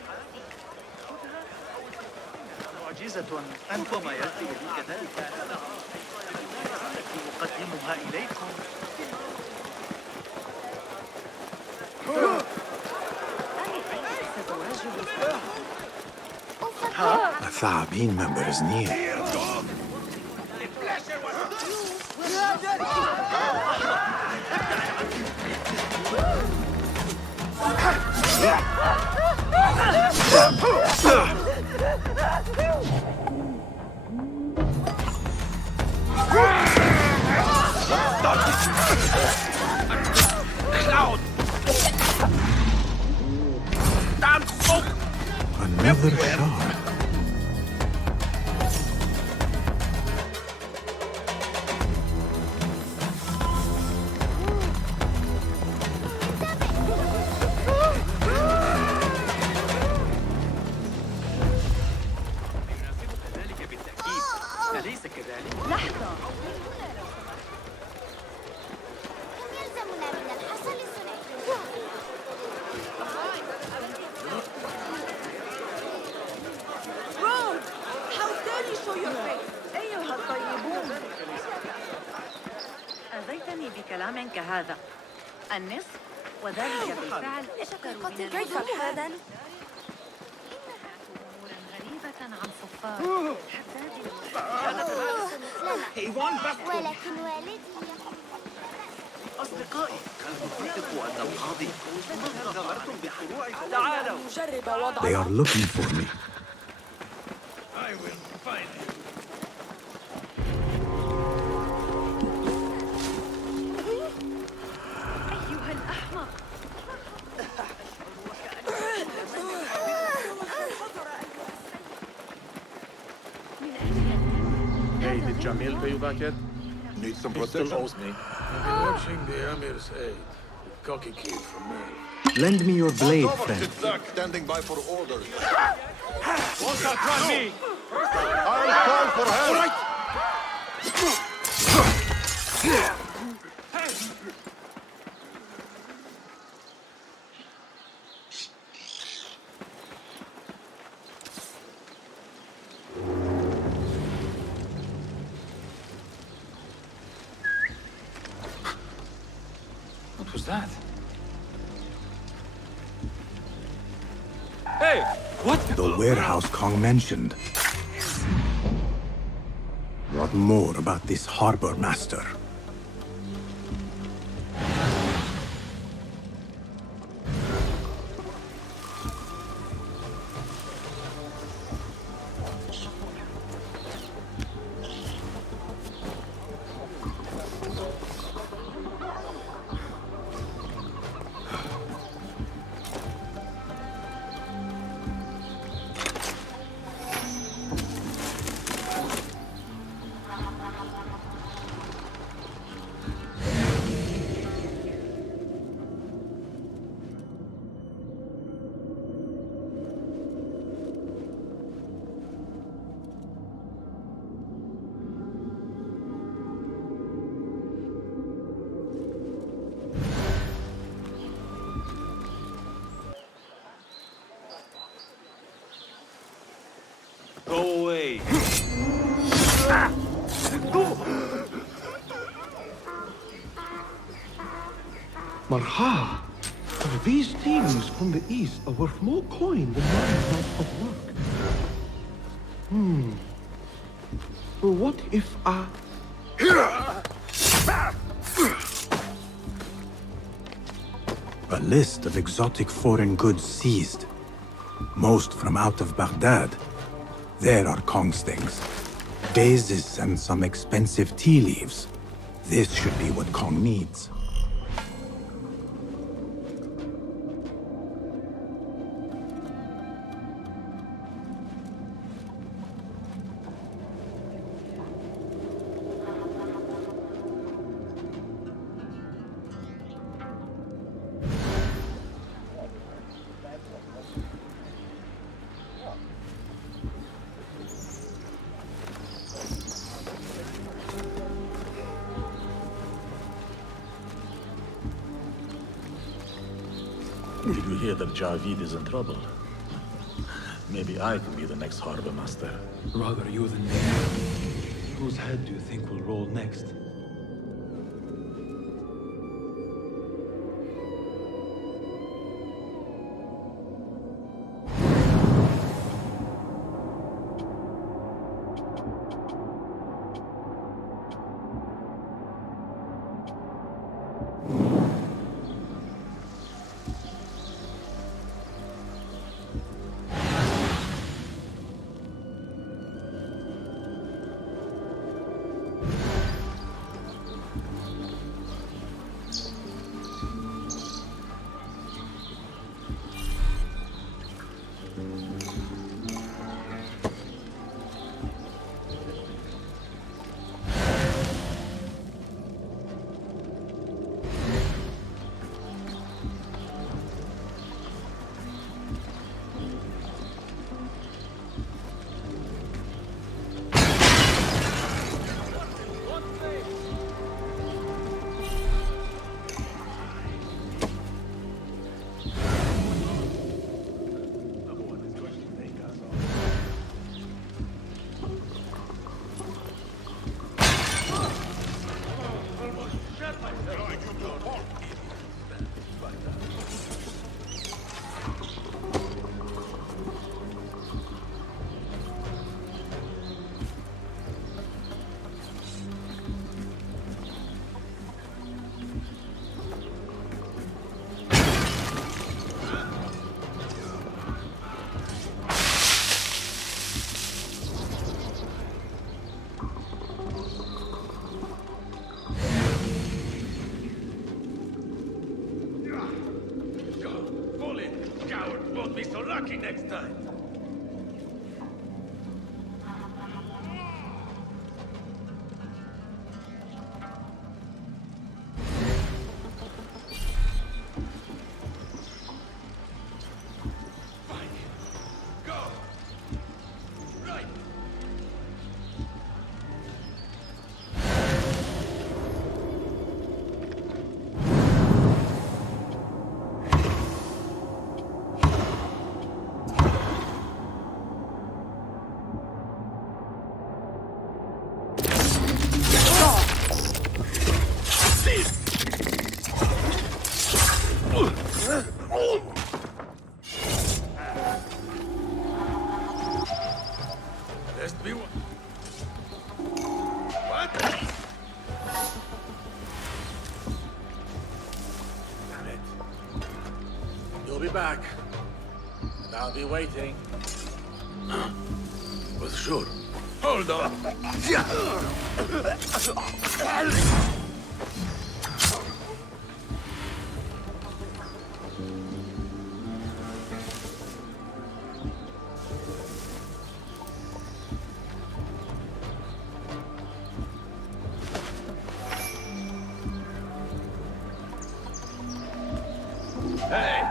معجزة أنت وما يأتي لي كذلك التي أقدمها إليكم. A Thaabin member is near. Cloud! Damn smoke! Another shard. أليس كذلك؟ لحظة. يلزمنا من الحصل صنع. Ron! How dare you show your face? أيها الطيبون. أذيتني بكلام كهذا. النصف وذلك بالفعل أكثر من كيف الحال؟ غريبة عن صفار. ولكن والدي أصدقائي، كان المنطق أن القاضي غمرتم بحروعكم. تعالوا نجرب وضع. They are looking for me. I will find you. أيها الأحمق. Hey, did Jamil pay you back yet? Need some He protection? still owes me. I've been watching the Emir's aide, the cocky kid from Nehal. Lend me your blade, Cover, friend. Tic-tac, standing by for orders. Won't outrun me! I'll call for help! All right! What was that? Hey! What? The warehouse Kong mentioned. What more about this harbor master? Go away. Marha! These things from the east are worth more coin than 9 months of work. Well, what if I... A list of exotic foreign goods seized. Most from out of Baghdad. There are Kong's things. Daisies and some expensive tea leaves. This should be what Kong needs. Did you hear that Javid is in trouble? Maybe I can be the next harbor master. Rather you than me. Whose head do you think will roll next? Next time. Back. And I'll be waiting. Was sure. Hold on. Hey!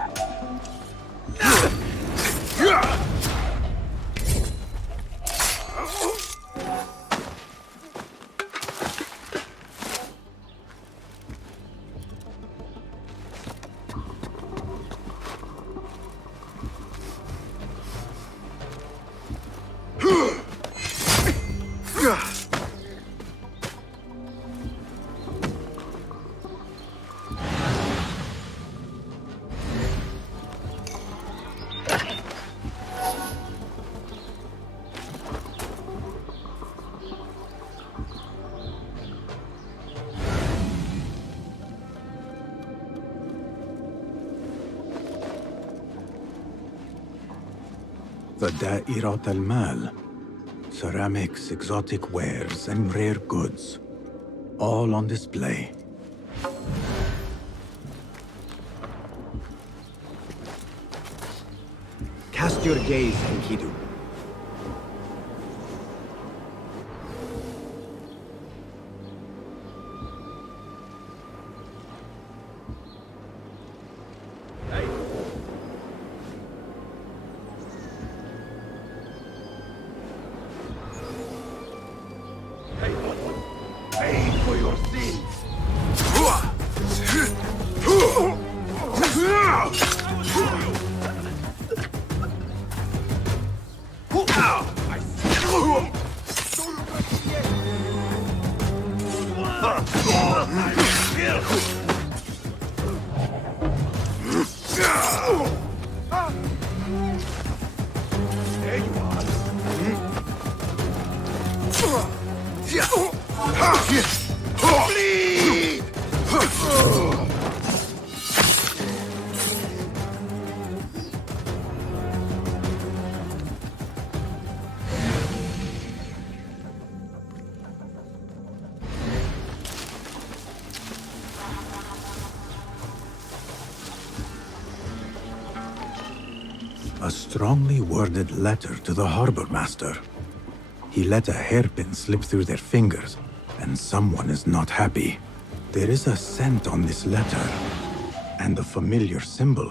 The Da'irat al-Mal. Ceramics, exotic wares, and rare goods. All on display. Cast your gaze, Enkidu. A strongly worded letter to the harbor master. He let a hairpin slip through their fingers, and someone is not happy. There is a scent on this letter, and a familiar symbol.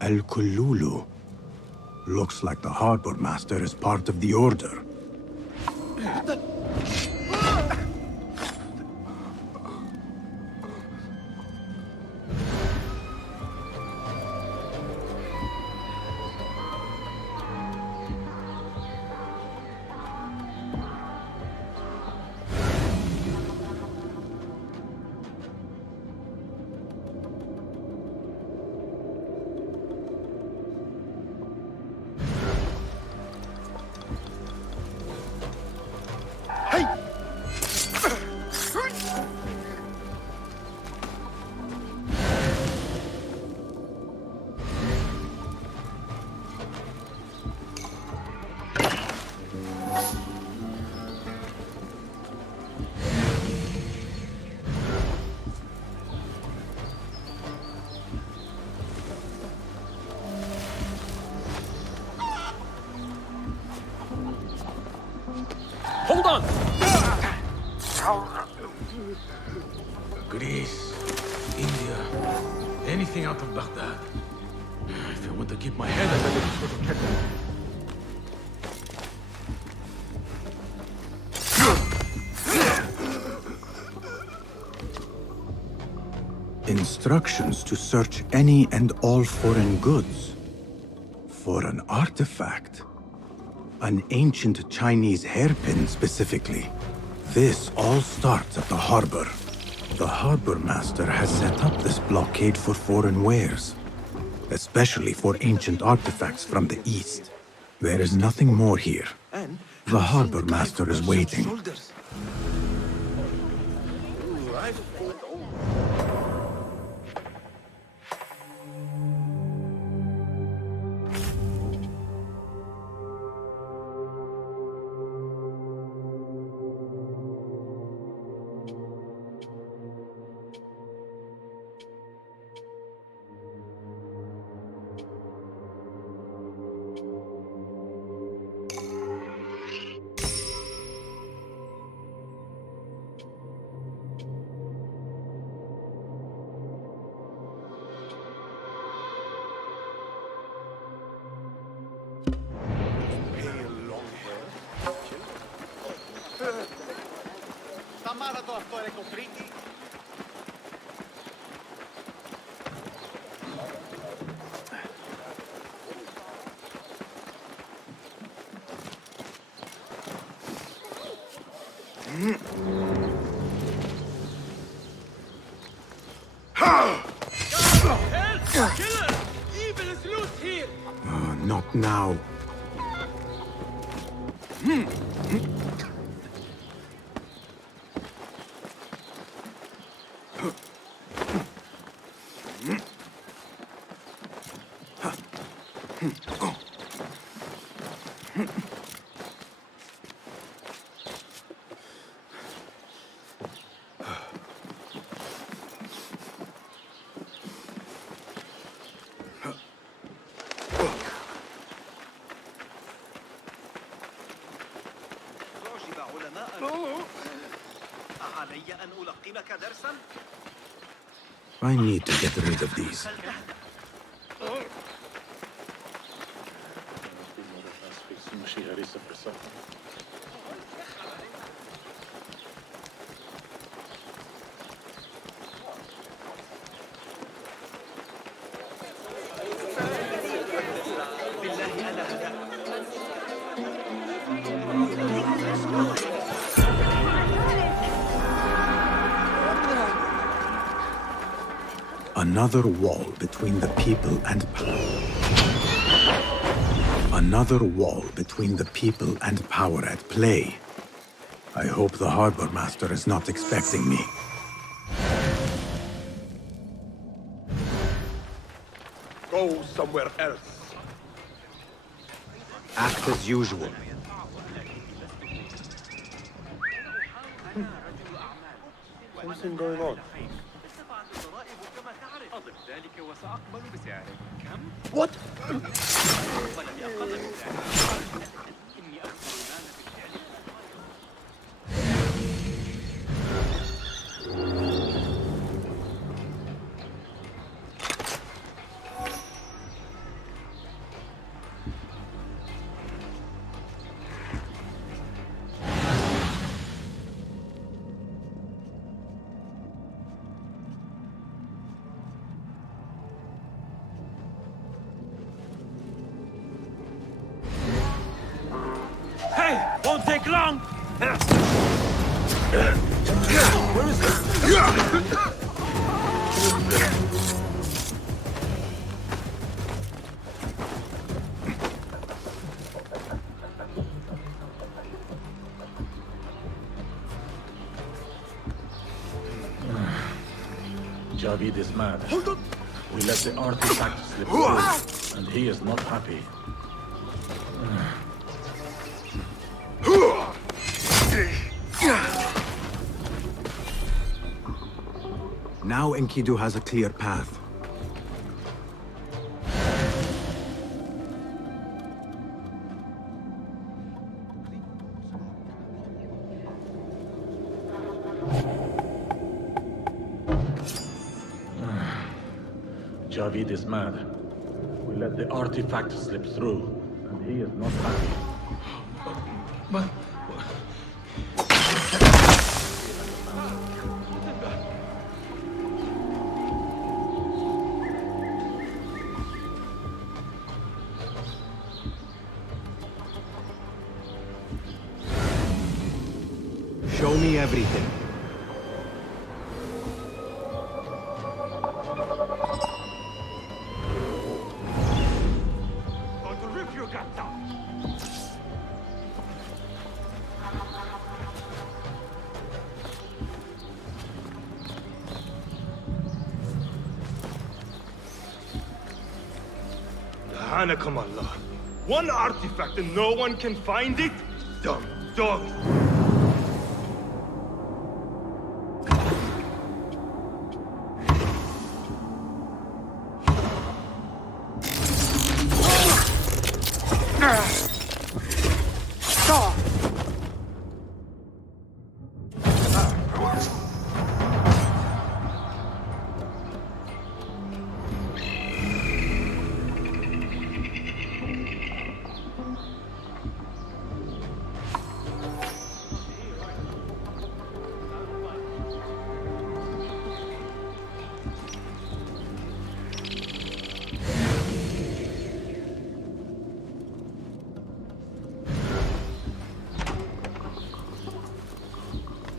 Al-Kululu. Looks like the harbor master is part of the order. Hold on! Greece, India, anything out of Baghdad. If I want to keep my head, I better be sort of careful. Instructions to search any and all foreign goods. For an artifact. An ancient Chinese hairpin specifically. This all starts at the harbor. The harbor master has set up this blockade for foreign wares, especially for ancient artifacts from the east. There is nothing more here. The harbor master is waiting. Killer! Evil is loose here! Not now. I need to get rid of these. Another wall between the people and power. Another wall between the people and power at play. I hope the harbor master is not expecting me. Go somewhere else. Act as usual. Something going on. What? Won't take long! Where is it? Javid is mad. We let the artifact slip through, and he is not happy. Now Enkidu has a clear path. Javid is mad. We let the artifact slip through, and he is not happy. But... Show me everything. Subhanakum Allah. One artifact and no one can find it? Dumb dogs.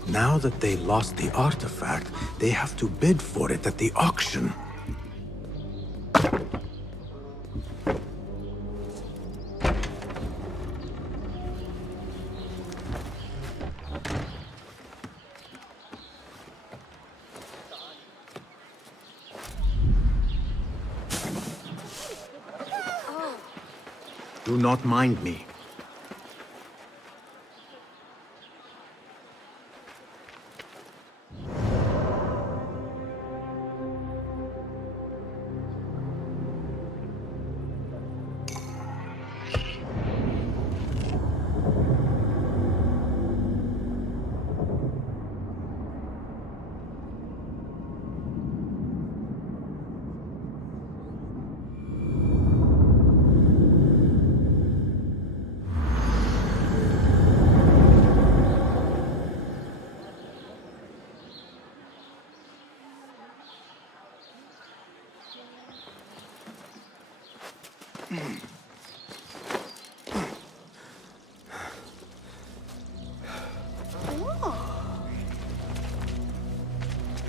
Now that they lost the artifact, they have to bid for it at the auction. Do not mind me.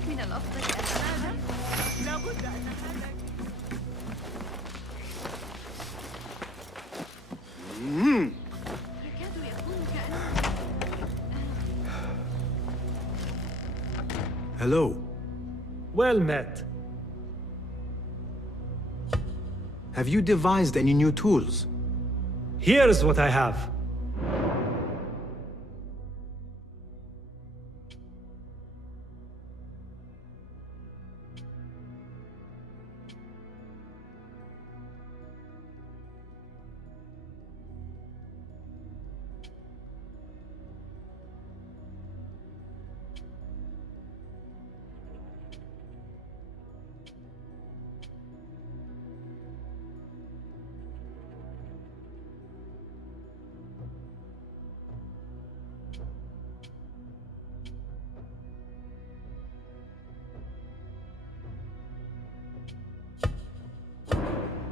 من الأفضل أن أتنازل. لابد Hello. Well met. Have you devised any new tools? Here's what I have.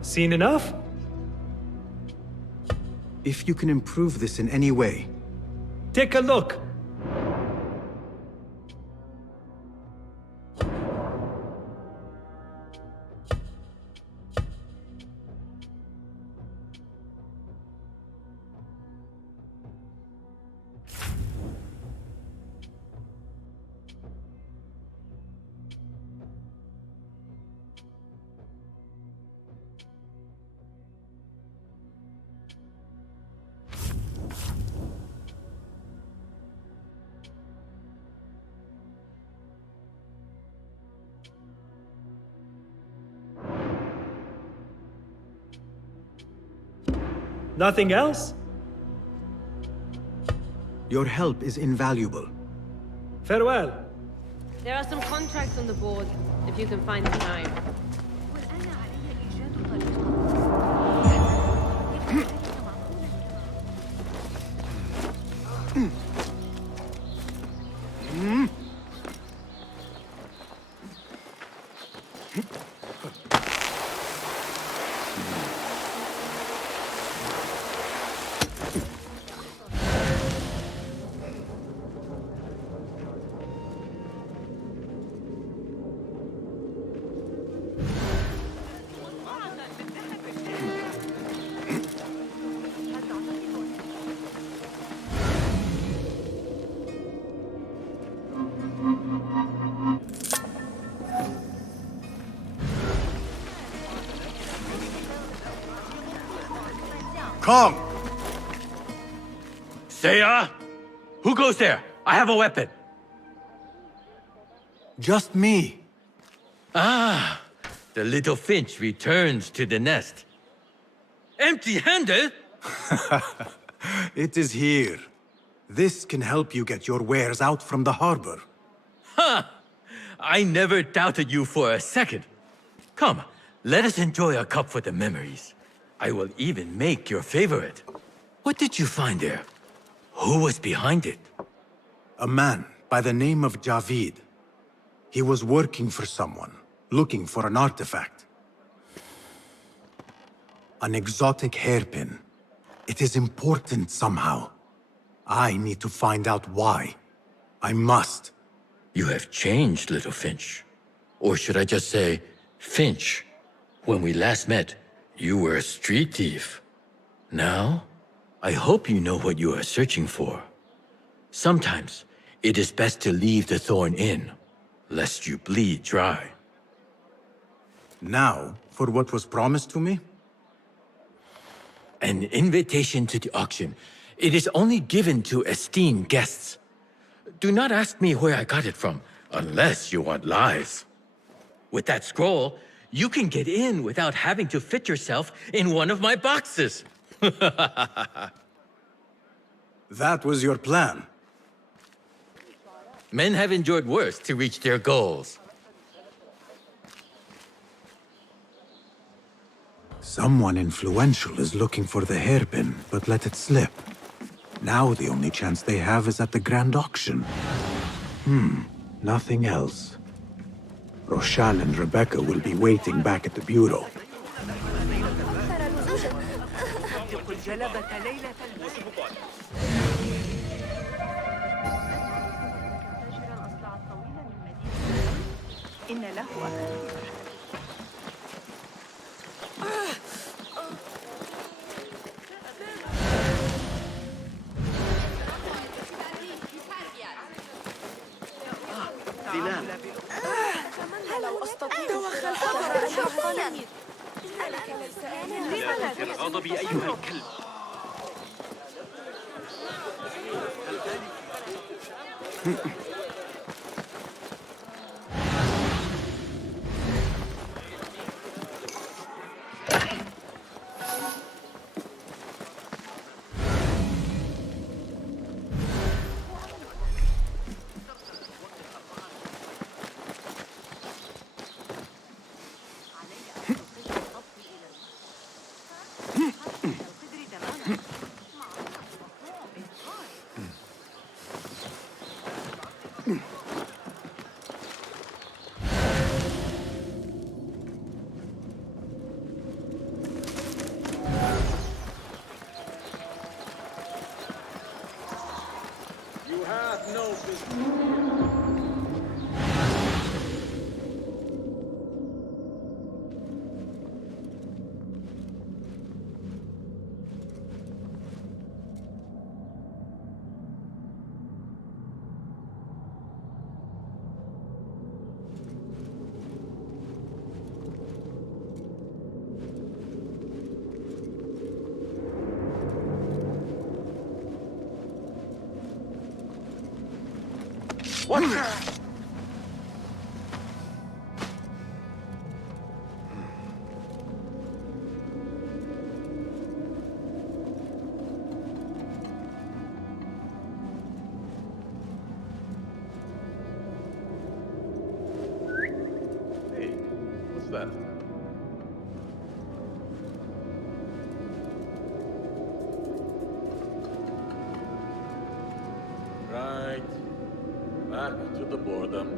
Seen enough? If you can improve this in any way. Take a look. Nothing else? Your help is invaluable. Farewell. There are some contracts on the board, if you can find the time. Come! Saya? Who goes there? I have a weapon. Just me. Ah, the little finch returns to the nest. Empty-handed? It is here. This can help you get your wares out from the harbor. Ha! I never doubted you for a second. Come, let us enjoy a cup for the memories. I will even make your favorite. What did you find there? Who was behind it? A man by the name of Javid. He was working for someone, looking for an artifact. An exotic hairpin. It is important somehow. I need to find out why. I must. You have changed, little Finch. Or should I just say, Finch? When we last met, you were a street thief. Now, I hope you know what you are searching for. Sometimes, it is best to leave the thorn in, lest you bleed dry. Now, for what was promised to me? An invitation to the auction. It is only given to esteemed guests. Do not ask me where I got it from, unless you want lies. With that scroll, you can get in without having to fit yourself in one of my boxes. That was your plan. Men have endured worse to reach their goals. Someone influential is looking for the hairpin, but let it slip. Now the only chance they have is at the grand auction. Nothing else. Roshan and Rebecca will be waiting back at the bureau. حاليا. لا تثير غضبي أيها الكلب. You have no business. What? Hey, what's that? Right. Back to the boredom.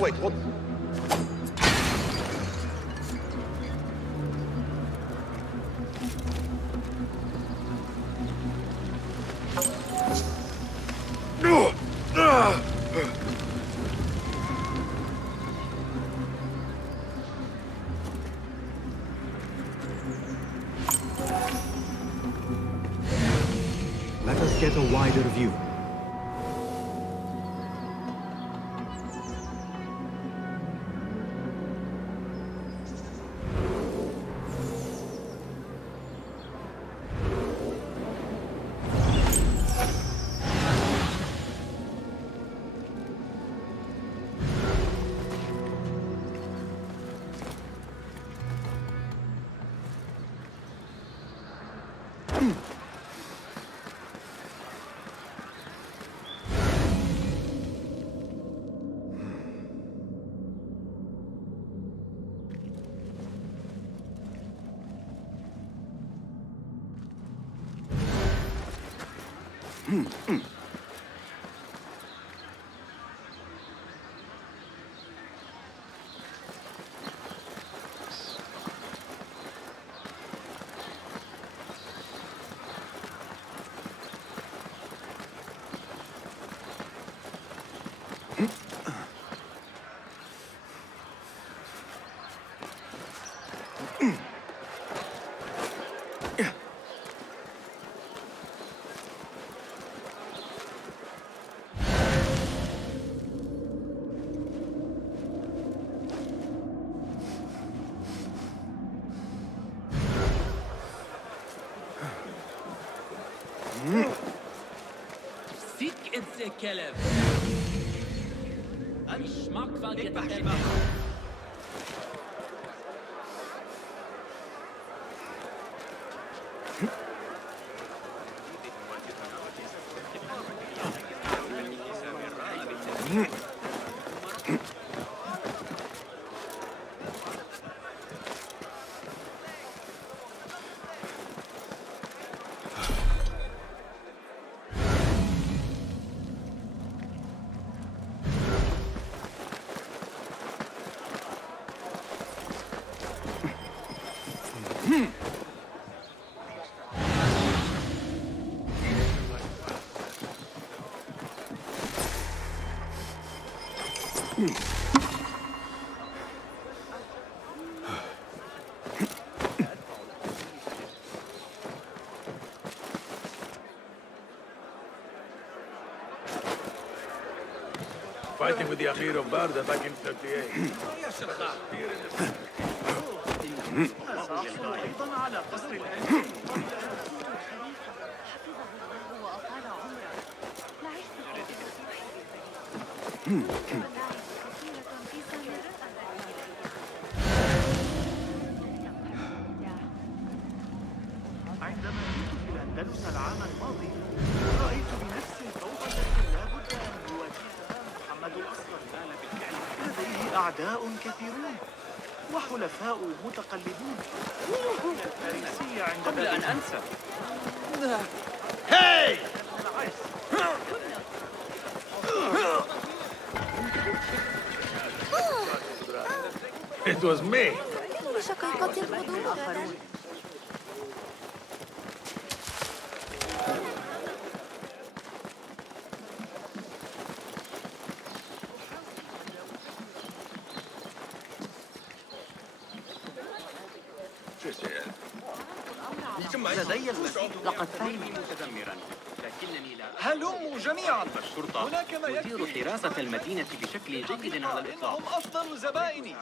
Wait, what? Let us get a wider view. فيك انت كلب. مش معك يتكلم. Fighting with the Amir of Barda back in 38. عندما جئت إلى الأندلس العام الماضي رأيت بنفسي الفوضى التي لا بد أن يواجهها محمد الأصغر. لديه أعداء كثيرون وحلفاء متقلبون. الفارسية عند قبل أن أنسى. Hey! It was me. شقيقتي القدوم غدا. لدي المزيد. لقد فهمني متذمرا لكنني لا هلموا جميعا. الشرطة تدير حراسة المدينة بشكل جيد على الإطلاق. هم أفضل زبائني.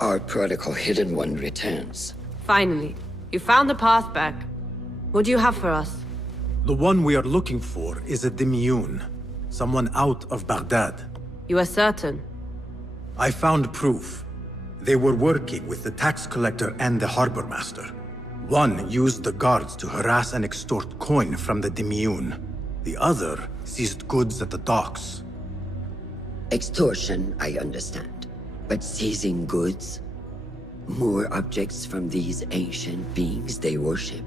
Our prodigal hidden one returns. Finally, you found the path back. What do you have for us? The one we are looking for is a Dimyun, someone out of Baghdad. You are certain? I found proof. They were working with the tax collector and the harbor master. One used the guards to harass and extort coin from the Dimyun. The other seized goods at the docks. Extortion, I understand. But seizing goods? More objects from these ancient beings they worship.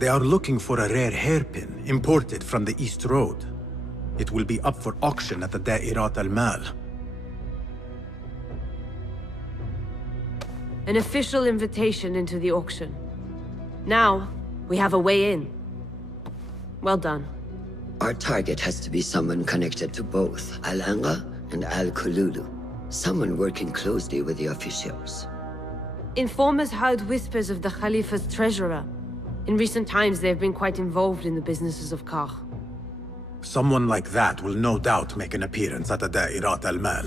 They are looking for a rare hairpin imported from the East Road. It will be up for auction at the Da'irat al-Mal. An official invitation into the auction. Now, we have a way in. Well done. Our target has to be someone connected to both Al-Anga and Al-Kululu. Someone working closely with the officials. Informers heard whispers of the Khalifa's treasurer. In recent times, they have been quite involved in the businesses of Kar. Someone like that will no doubt make an appearance at the Da'irat al-Mal.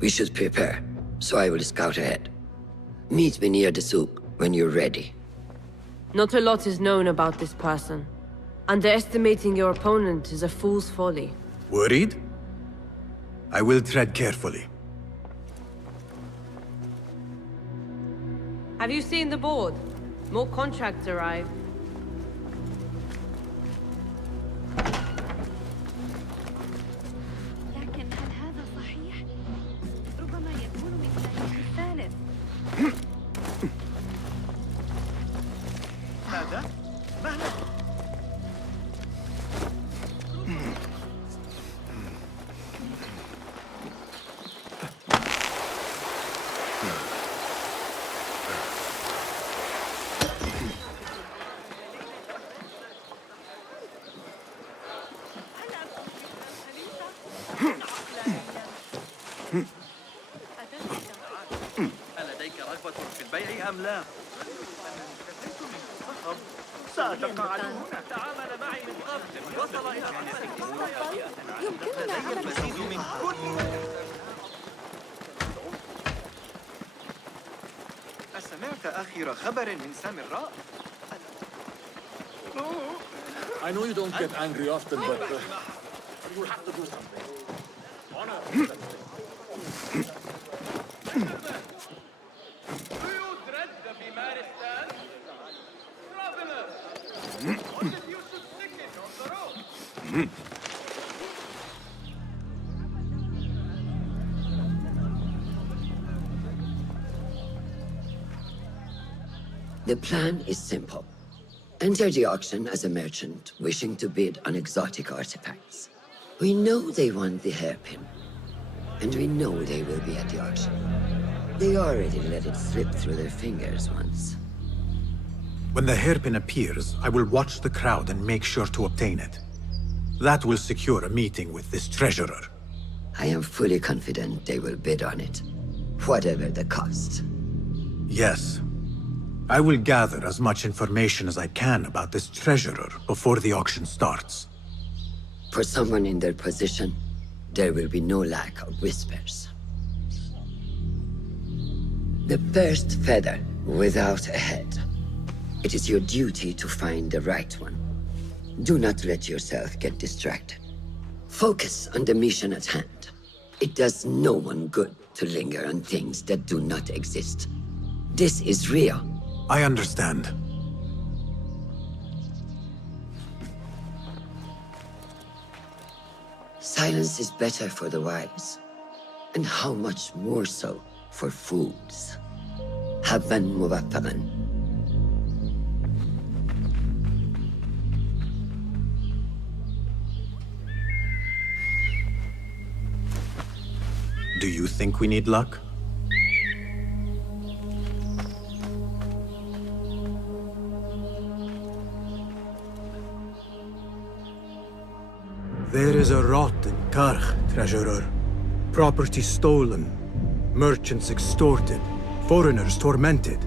We should prepare, so I will scout ahead. Meet me near the souk when you're ready. Not a lot is known about this person. Underestimating your opponent is a fool's folly. Worried? I will tread carefully. Have you seen the board? More contracts arrived. لكن هل هذا صحيح؟ ربما يكون من التاريخ الثالث. هذا؟ مهلا. ألديك رغبة في البيع أم لا؟ سأتقاعد هنا. تعامل معي من قبل. وصل إلى يمكننا عمل المزيد من كل. أسمعت آخر خبر من سامراء؟ I know you don't get angry often, but you have to do something. Honor. The plan is simple. Enter the auction as a merchant wishing to bid on exotic artifacts. We know they want the hairpin, and we know they will be at the auction. They already let it slip through their fingers once. When the hairpin appears, I will watch the crowd and make sure to obtain it. That will secure a meeting with this treasurer. I am fully confident they will bid on it, whatever the cost. Yes. I will gather as much information as I can about this treasurer before the auction starts. For someone in their position, there will be no lack of whispers. The first feather without a head. It is your duty to find the right one. Do not let yourself get distracted. Focus on the mission at hand. It does no one good to linger on things that do not exist. This is real. I understand. Silence is better for the wise, and how much more so for fools. Habban muwaffaqan. Do you think we need luck? There is a rot in Karch, treasurer. Property stolen, merchants extorted, foreigners tormented.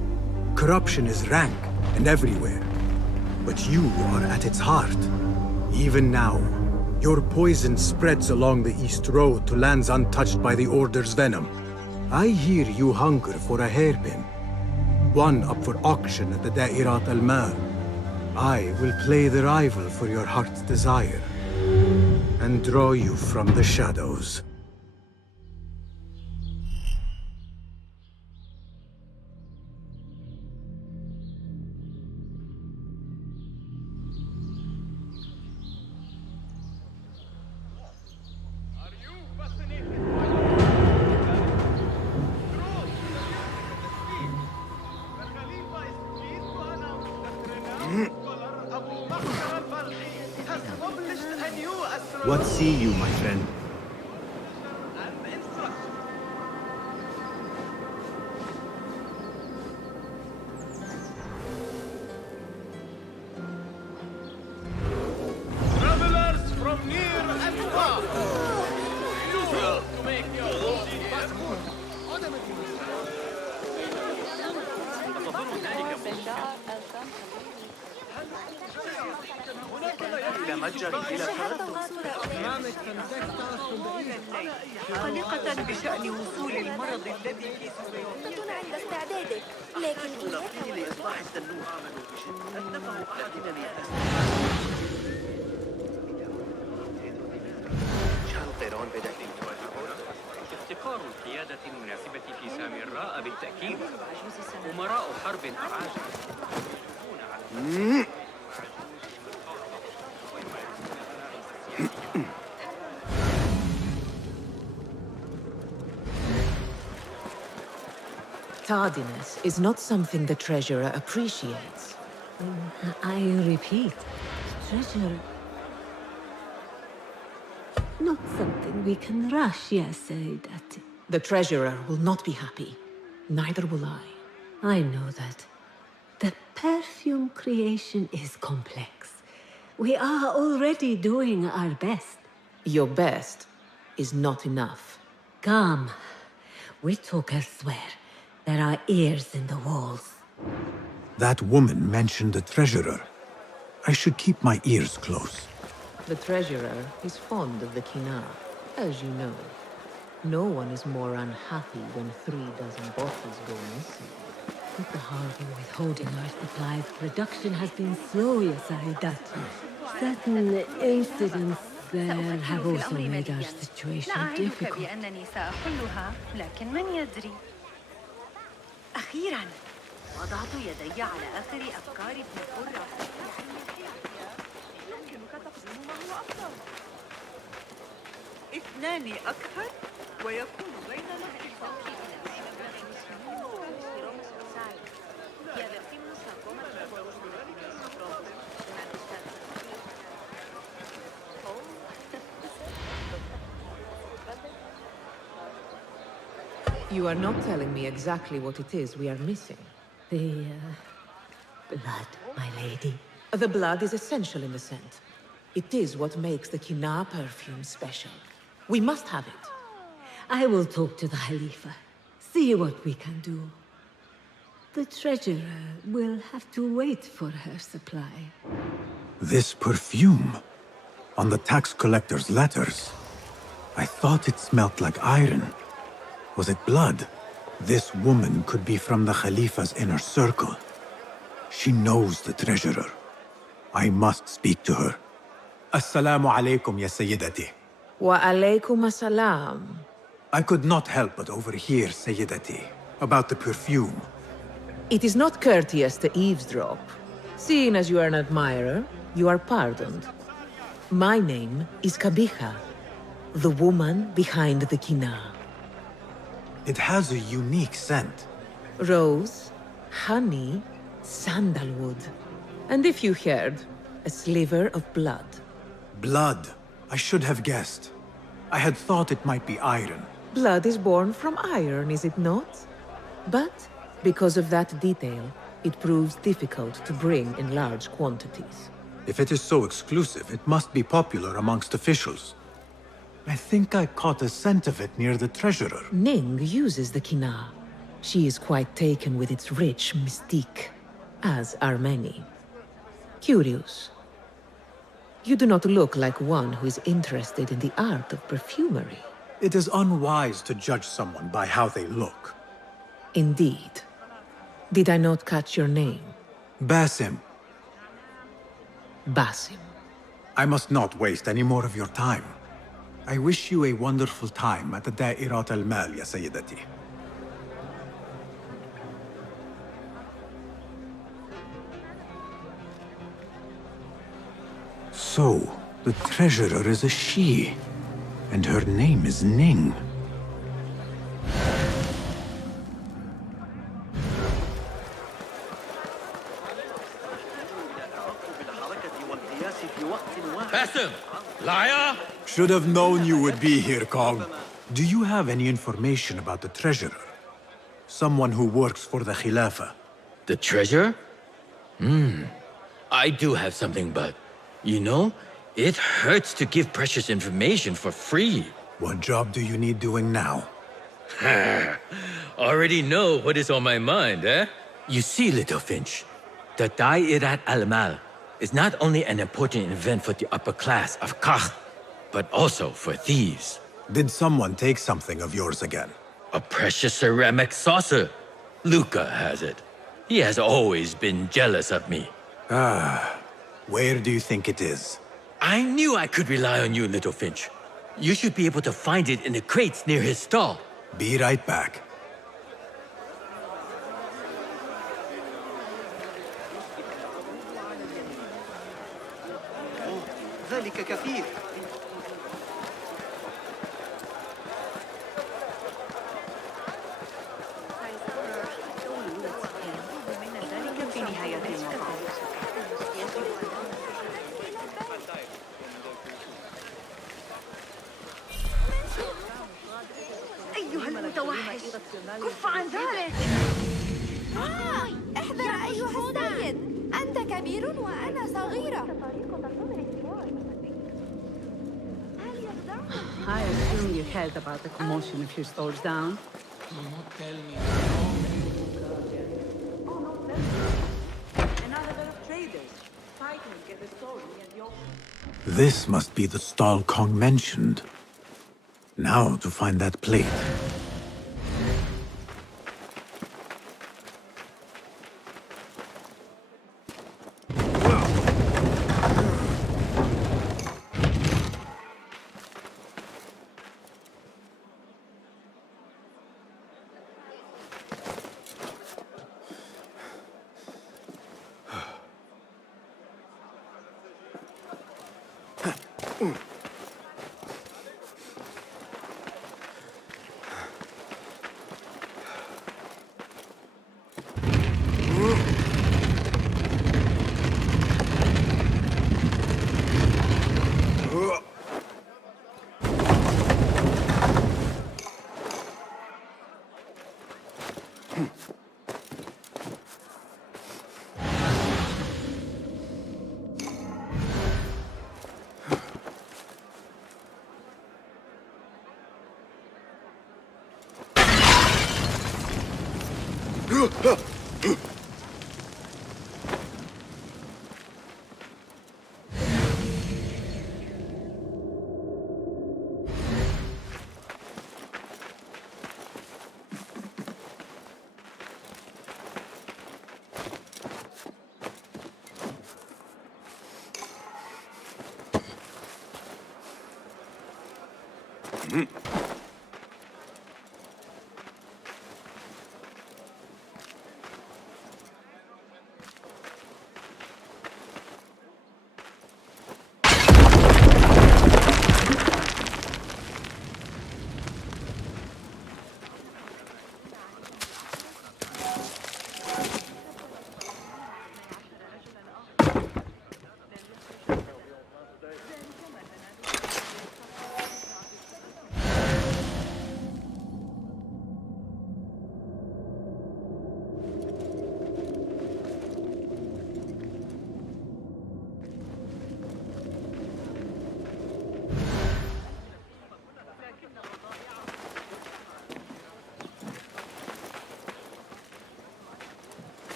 Corruption is rank and everywhere. But you are at its heart. Even now, your poison spreads along the East Road to lands untouched by the Order's venom. I hear you hunger for a hairpin. One up for auction at the Da'irat al-Mal. I will play the rival for your heart's desire and draw you from the shadows. has published a new What see you, my friend? travelers from near and far. To make your إلى متجر إلى قلقة بشأن وصول المرض الذي في نقطة عند استعدادك لكن تلقيني لإصلاح التنور أتفق أحد أنني افتقار القيادة المناسبة في سامراء بالتأكيد. أمراء حرب أعاجم. Tardiness is not something the treasurer appreciates. I repeat, treasure. Not something we can rush, yes, Sayyidati. The treasurer will not be happy. Neither will I. I know that. The perfume creation is complex. We are already doing our best. Your best is not enough. Come. We talk elsewhere. There are ears in the walls. That woman mentioned the treasurer. I should keep my ears close. The treasurer is fond of the Kina, as you know. No one is more unhappy when 3 dozen bottles go missing. With the harbor withholding our supplies, production has been slow, yes, Sayyidati. Certain incidents there have also made our situation difficult. بأنني سأحلها، لكن من يدري؟ أخيراً وضعت يدي على آخر أفكار ابن قرة. يمكنك تقديم ما هو أفضل. 2 أكثر ويكون بيننا اتفاق. You are not telling me exactly what it is we are missing. The blood, my lady. The blood is essential in the scent. It is what makes the Kina perfume special. We must have it. I will talk to the Khalifa. See what we can do. The treasurer will have to wait for her supply. This perfume? On the tax collector's letters. I thought it smelt like iron. Was it blood? This woman could be from the Khalifa's inner circle. She knows the treasurer. I must speak to her. Assalamu alaikum, ya Sayyidati. Wa alaykum assalam. I could not help but overhear, Sayyidati, about the perfume. It is not courteous to eavesdrop. Seeing as you are an admirer, you are pardoned. My name is Kabiha, the woman behind the Kina. It has a unique scent. Rose, honey, sandalwood. And if you heard, a sliver of blood. Blood. I should have guessed. I had thought it might be iron. Blood is born from iron, is it not? But because of that detail, it proves difficult to bring in large quantities. If it is so exclusive, it must be popular amongst officials. I think I caught a scent of it near the treasurer. Ning uses the Kina. She is quite taken with its rich mystique, as are many. Curious. You do not look like one who is interested in the art of perfumery. It is unwise to judge someone by how they look. Indeed. Did I not catch your name? Basim. Basim. I must not waste any more of your time. I wish you a wonderful time at the Da'irat al-Mal, ya Sayyidati. So, the treasurer is a she, and her name is Ning. Basim! Liar! Should have known you would be here, Kong. Do you have any information about the treasurer? Someone who works for the Khilafah. The treasure? I do have something, but... You know, it hurts to give precious information for free. What job do you need doing now? Already know what is on my mind, eh? You see, Little Finch, the Da'irat al-Mal is not only an important event for the upper class of Kach, but also for thieves. Did someone take something of yours again? A precious ceramic saucer. Luca has it. He has always been jealous of me. Where do you think it is? I knew I could rely on you, Little Finch. You should be able to find it in the crates near his stall. Be right back. ذلك كثير. في نهاية المطاف. أيها المتوحش، كف عن ذلك. احذر أيها السيد، أنت كبير وأنا صغيرة. I assume you heard about the commotion a few stores down. Do not tell me. Another lot of traders fighting at the store near the ocean. This must be the stall Kong mentioned. Now to find that plate.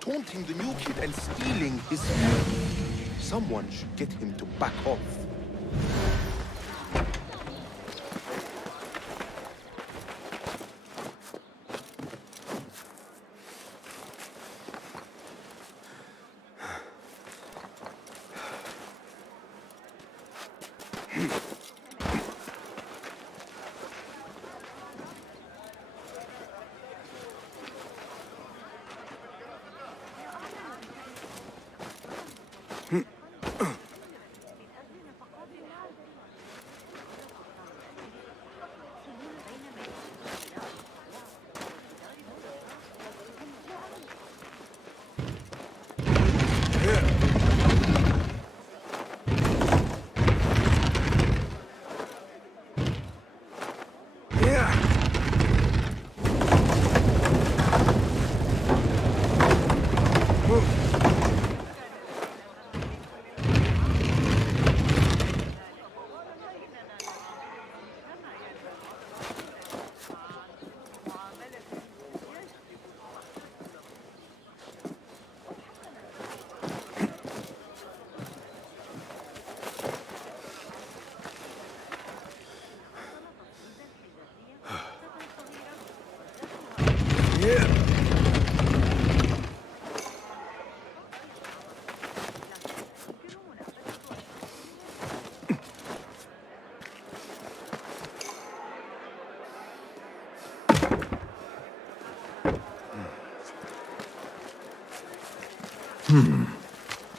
Taunting the new kid and stealing his food. Someone should get him to back off.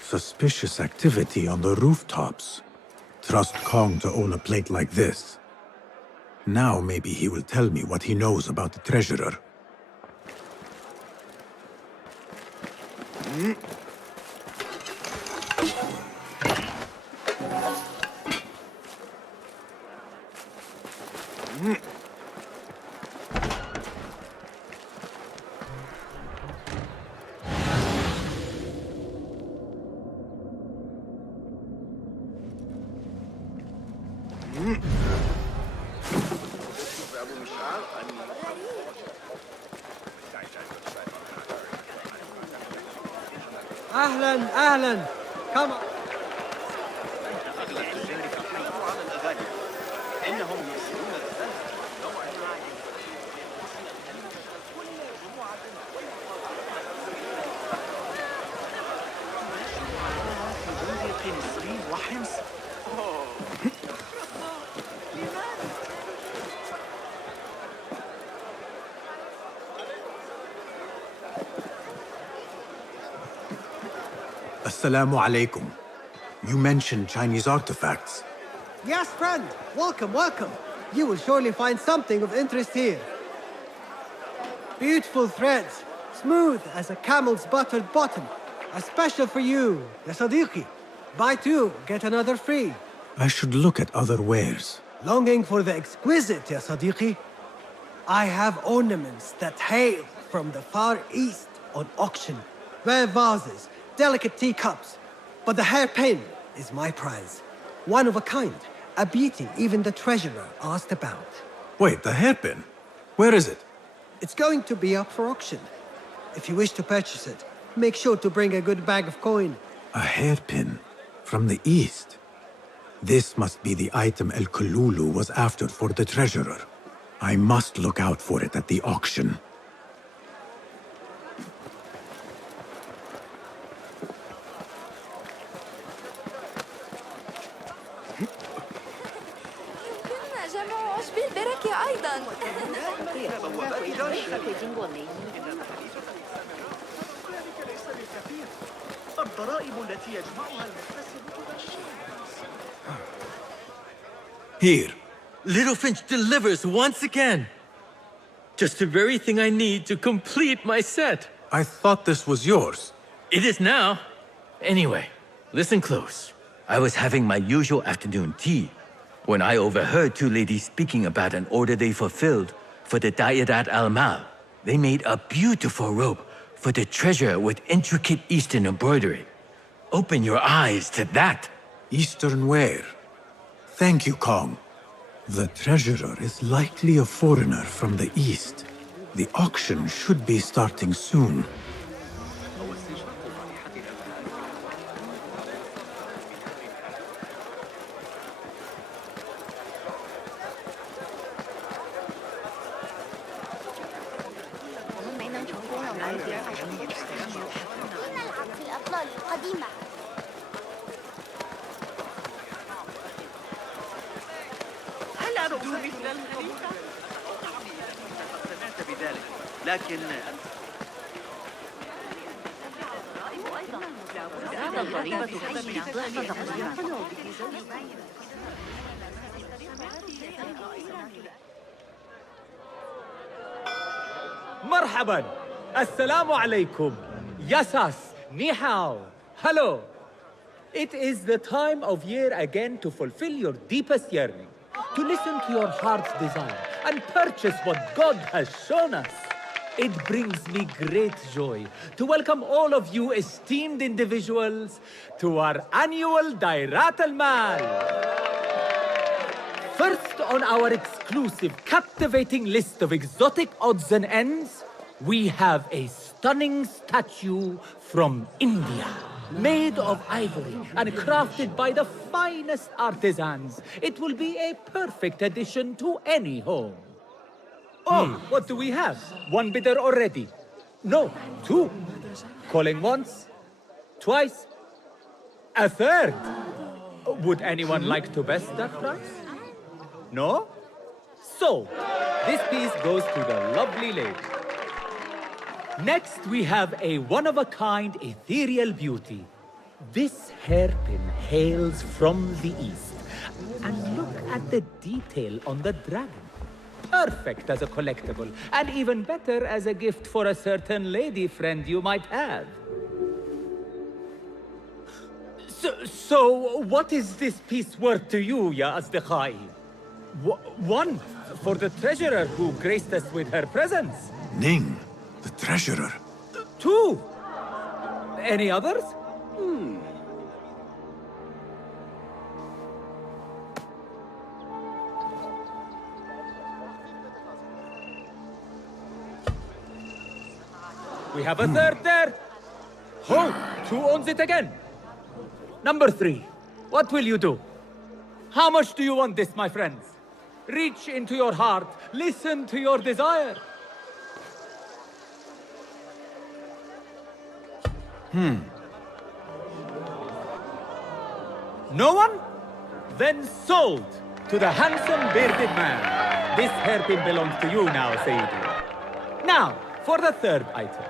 Suspicious activity on the rooftops. Trust Kong to own a plate like this. Now maybe he will tell me what he knows about the treasurer. أهلا Come on. Assalamu alaikum. You mentioned Chinese artifacts. Yes, friend. Welcome. You will surely find something of interest here. Beautiful threads, smooth as a camel's buttered bottom. A special for you, ya Sadiqi. Buy two, get another free. I should look at other wares. Longing for the exquisite, ya Sadiqi? I have ornaments that hail from the Far East on auction. Rare vases, delicate teacups. But the hairpin is my prize. One of a kind. A beauty even the treasurer asked about. Wait, the hairpin? Where is it? It's going to be up for auction. If you wish to purchase it, make sure to bring a good bag of coin. A hairpin? From the East? This must be the item El Kululu was after for the treasurer. I must look out for it at the auction. Here, Littlefinch delivers once again. Just the very thing I need to complete my set. I thought this was yours. It is now. Anyway, listen close. I was having my usual afternoon tea when I overheard two ladies speaking about an order they fulfilled for the Dayadat al-Mal. They made a beautiful robe for the treasure with intricate Eastern embroidery. Open your eyes to that. Eastern ware. Thank you, Kong. The treasurer is likely a foreigner from the East. The auction should be starting soon. لكن مرحبا السلام عليكم Yasas Nehal Hello. It is the time of year again to fulfill your deepest yearning, to listen to your heart's desire and purchase what God has shown us. It brings me great joy to welcome all of you esteemed individuals to our annual Dairat al-Mal. First on our exclusive, captivating list of exotic odds and ends, we have a stunning statue from India. Made of ivory and crafted by the finest artisans, it will be a perfect addition to any home. Oh, what do we have? One bidder already. No, two. Calling once, twice, a third. Would anyone like to best that price? No? So, this piece goes to the lovely lady. Next, we have a one-of-a-kind ethereal beauty. This hairpin hails from the east. And look at the detail on the dragon. Perfect as a collectible, and even better as a gift for a certain lady friend you might have. So what is this piece worth to you, Ya Asdiqai? One, for the treasurer who graced us with her presence. Ning, the treasurer. Two. Any others? We have a third there. Oh, two owns it again. Number 3, what will you do? How much do you want this, my friends? Reach into your heart, listen to your desire. No one? Then sold to the handsome bearded man. This hairpin belongs to you now, Sayyidi. Now, for the third item.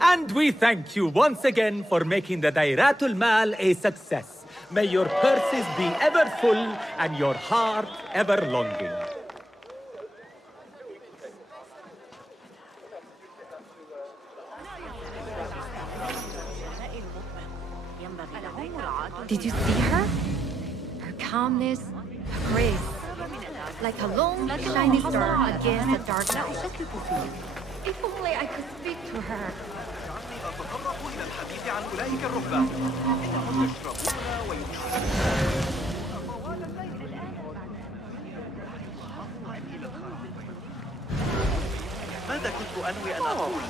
And we thank you once again for making the Dairatul Mal a success. May your purses be ever full and your heart ever longing. Did you see her? Her calmness, her grace. Like a long, shining star against the dark night. If only I could speak to her. ماذا كنت أنوي أن أقول؟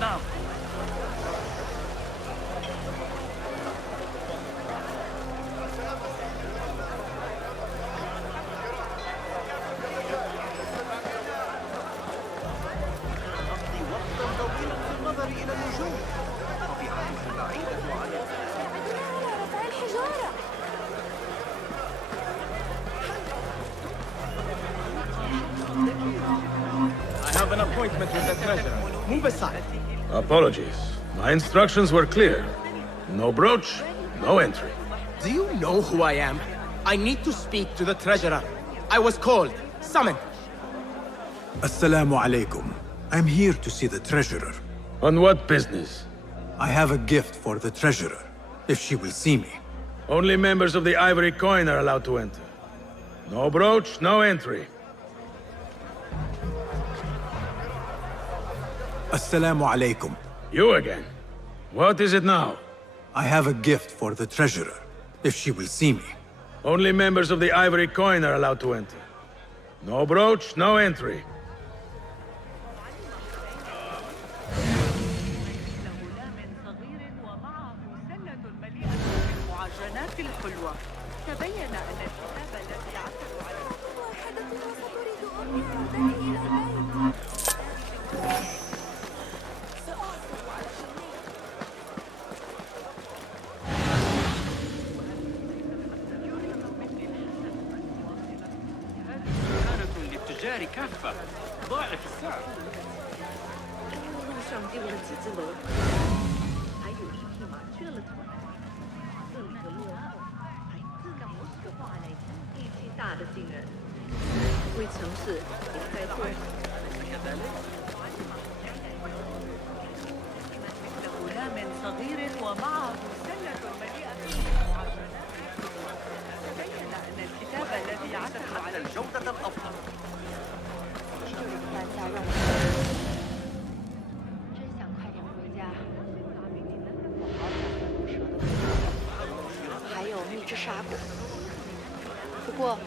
نعم. I have an appointment with the treasurer. Move aside. Apologies. My instructions were clear. No brooch, no entry. Do you know who I am? I need to speak to the treasurer. I was called, summoned. Assalamu alaikum. I'm here to see the treasurer. On what business? I have a gift for the treasurer, if she will see me. Only members of the Ivory Coin are allowed to enter. No brooch, no entry. Assalamu alaikum. You again? What is it now? I have a gift for the treasurer, if she will see me. Only members of the Ivory Coin are allowed to enter. No brooch, no entry. كافة ضاعف السعر. غلام صغير ومعه سلة مليئة تبين أن الكتاب الذي يعتمد على الجودة الأفضل. 还有蜜汁沙果。不过，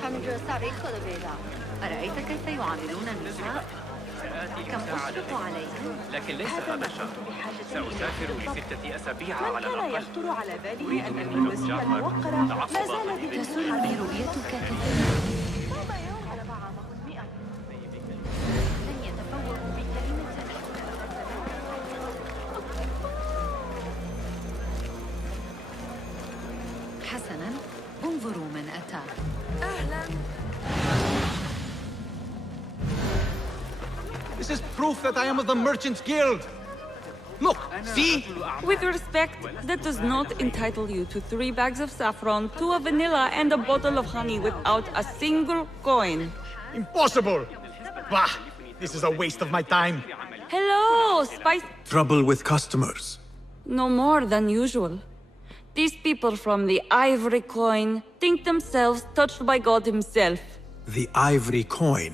他们这萨维克的味道， أرأيت كيف يعاملون النساء؟ كم أشفق عليهم؟ لكن ليس هذا الشرط. سأسافر ل6 أسابيع على من كان الأقل. يخطر على باله أريد أن منك الوسيلة جعفر الموقرة ما تعصب زالت قليلا. تسرني رؤيتك كثيرا. طاب يوم على طعامه 100. لن يتفوقوا بكلمة. حسنا، انظروا من أتى. أهلا. This is proof that I am of the Merchants Guild. Look, see? With respect, that does not entitle you to 3 bags of saffron, 2 of vanilla, and a bottle of honey without a single coin. Impossible! Bah! This is a waste of my time. Hello, Spice. Trouble with customers. No more than usual. These people from the Ivory Coin think themselves touched by God himself. The ivory coin.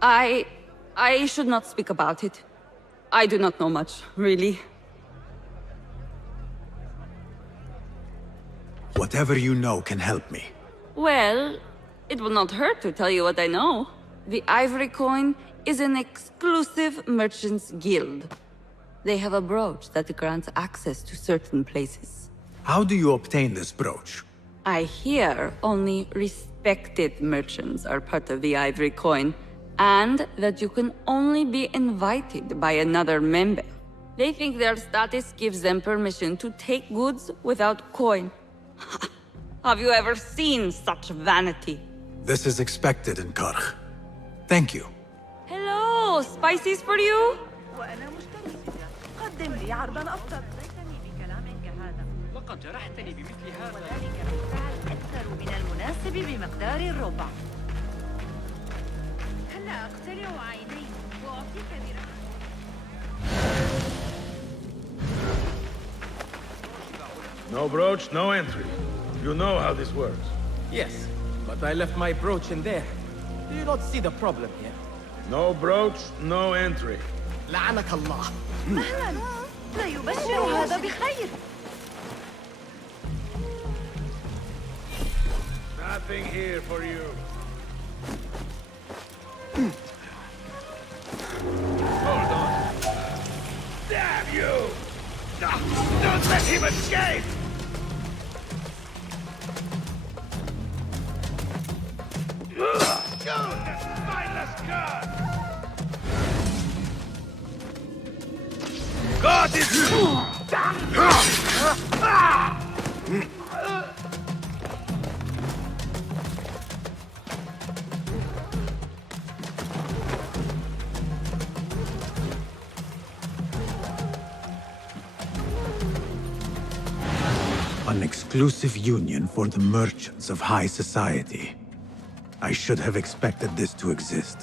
I should not speak about it. I do not know much, really. Whatever you know can help me. Well, it will not hurt to tell you what I know. The Ivory Coin is an exclusive merchants guild. They have a brooch that grants access to certain places. How do you obtain this brooch? I hear only respected merchants are part of the Ivory Coin, and that you can only be invited by another member. They think their status gives them permission to take goods without coin. Have you ever seen such vanity? This is expected in Karkh. Thank you. Hello, spices for you? وأنا مشتركة. قدم لي عرضاً أفضل. ليتني بكلام كهذا. لقد جرحتني بمثل هذا. وذلك بالفعل أكثر من المناسب بمقدار الربع. هلا أقتلع عيني وأعطيك برأيي. No brooch, no entry. You know how this works. Yes, but I left my brooch in there. Do you not see the problem here? No brooch, no entry. لعنك الله. مهلا. لا يبشر هذا بخير. Nothing here for you. Hold on. Damn you! Don't let him escape! Go, the spineless god! God is... An exclusive union for the merchants of high society. I should have expected this to exist.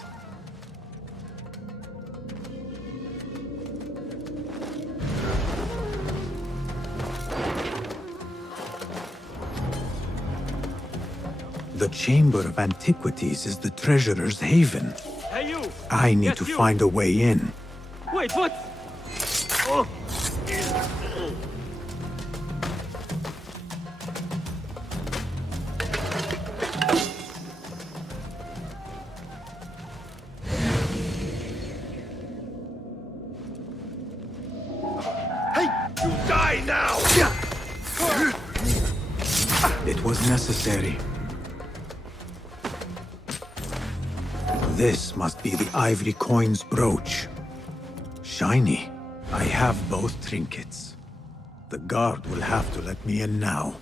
The Chamber of Antiquities is the treasurer's haven. Hey you! I need to find a way in. Wait, what? Oh. You die now! It was necessary. This must be the ivory coin's brooch. Shiny. I have both trinkets. The guard will have to let me in now.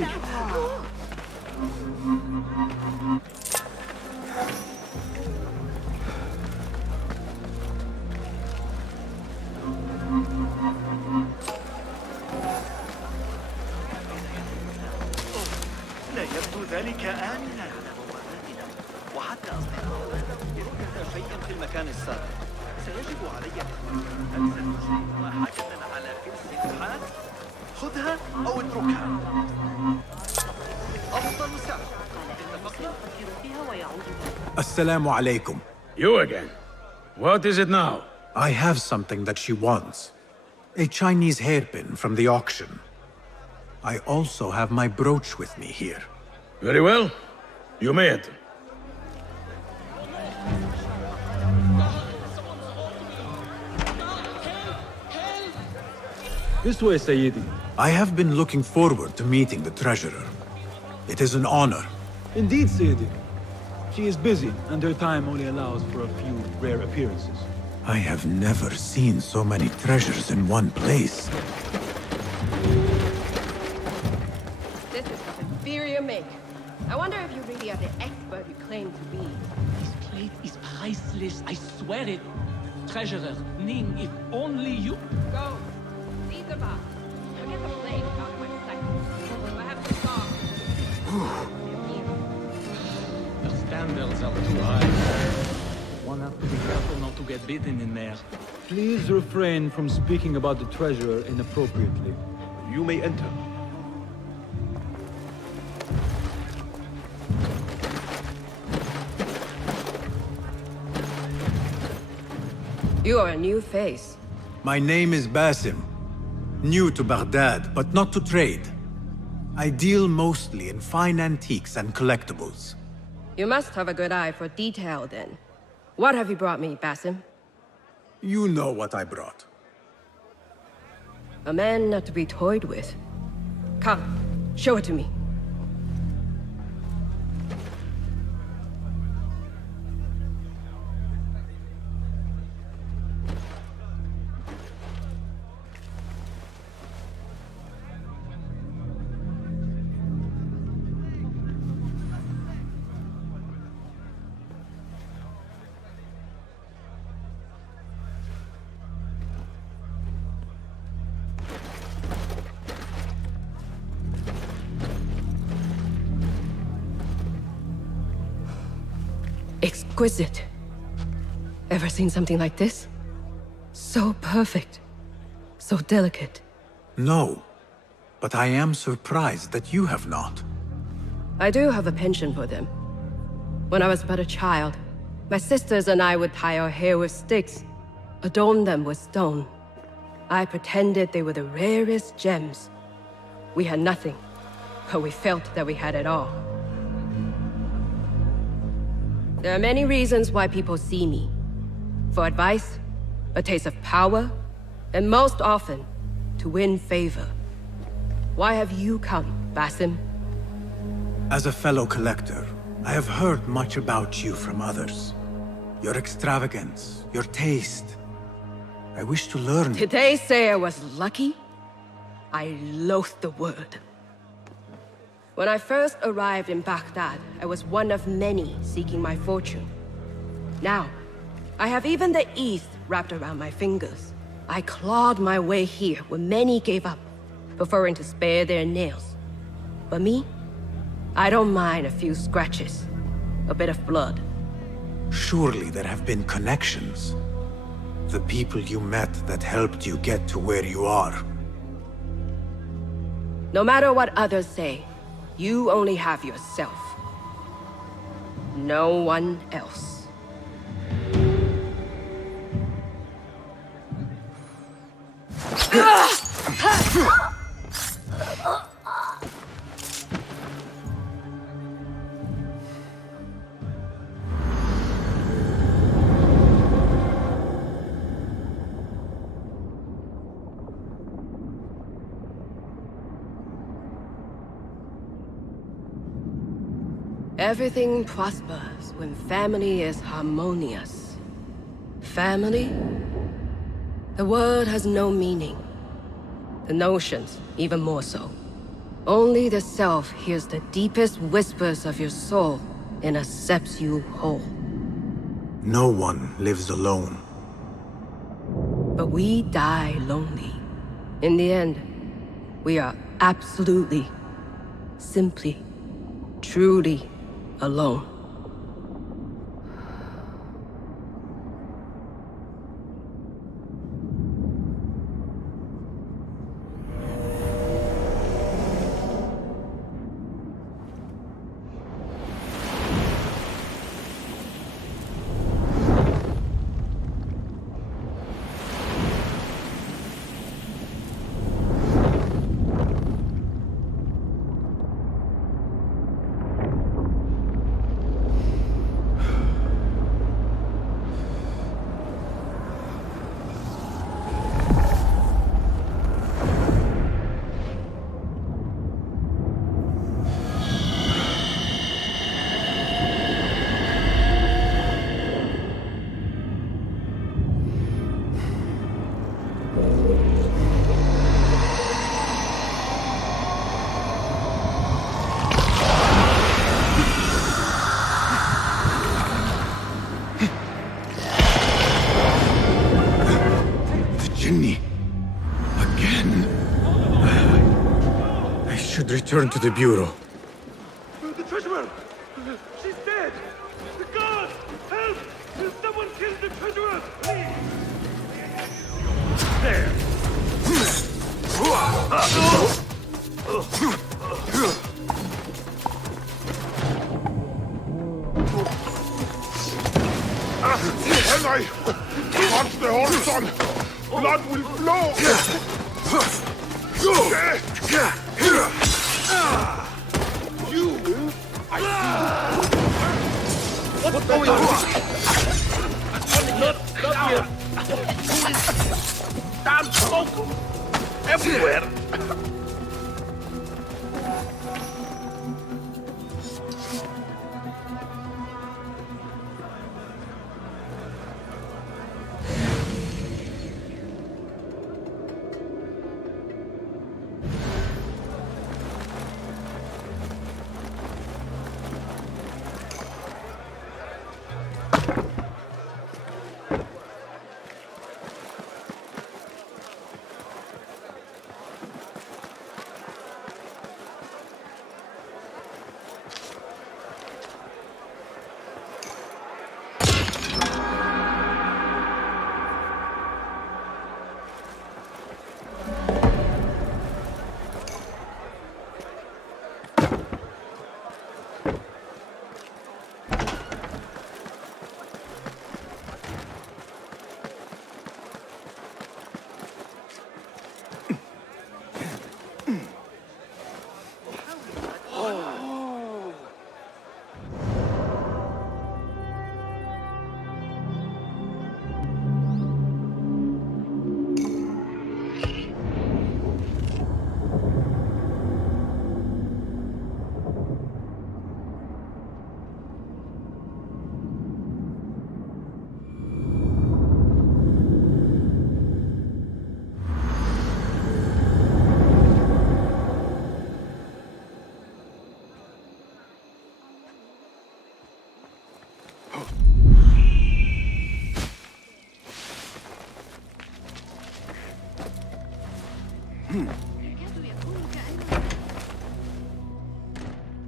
لا يبدو ذلك آمنا على بواباتنا وحتى أصدقائنا يوجد شيء في المكان السابق سيجب علي هل ستسلم حاجة على كرسي الحال؟ خذها أو اتركها أفضل سعر Assalamu alaikum. You again. What is it now? I have something that she wants. A Chinese hairpin from the auction. I also have my brooch with me here. Very well. You may enter. This way, Sayyidi. I have been looking forward to meeting the treasurer. It is an honor. Indeed, Sayyidi. She is busy, and her time only allows for a few rare appearances. I have never seen so many treasures in one place. This is an inferior make. I wonder if you really are the expert you claim to be. This plate is priceless, I swear it. Treasurer, Ning, if only you... Go. Leave the bar. Forget the plate out of my sight. I have to stop. The standards are too high. One has to be careful not to get bitten in there. Please refrain from speaking about the treasurer inappropriately. You may enter. You are a new face. My name is Basim. New to Baghdad, but not to trade. I deal mostly in fine antiques and collectibles. You must have a good eye for detail, then. What have you brought me, Basim? You know what I brought. A man not to be toyed with. Come, show it to me. Exquisite. Ever seen something like this? So perfect. So delicate. No, but I am surprised that you have not. I do have a penchant for them. When I was but a child, my sisters and I would tie our hair with sticks, adorn them with stone. I pretended they were the rarest gems. We had nothing, but we felt that we had it all. There are many reasons why people see me. For advice, a taste of power, and most often, to win favor. Why have you come, Basim? As a fellow collector, I have heard much about you from others. Your extravagance, your taste. I wish to learn. Did they say I was lucky? I loathe the word. When I first arrived in Baghdad, I was one of many seeking my fortune. Now, I have even the East wrapped around my fingers. I clawed my way here when many gave up, preferring to spare their nails. But me? I don't mind a few scratches, a bit of blood. Surely there have been connections. The people you met that helped you get to where you are. No matter what others say, you only have yourself. No one else. Everything prospers when family is harmonious. Family? The word has no meaning. The notions, even more so. Only the self hears the deepest whispers of your soul and accepts you whole. No one lives alone. But we die lonely. In the end, we are absolutely, simply, truly alone. Return to the Bureau. The treasurer! She's dead! The guards! Help! Someone killed the treasurer! Please! There! Henry! Watch the horse on! Blood will flow! What's going on? Not here. Damn smoke! Everywhere!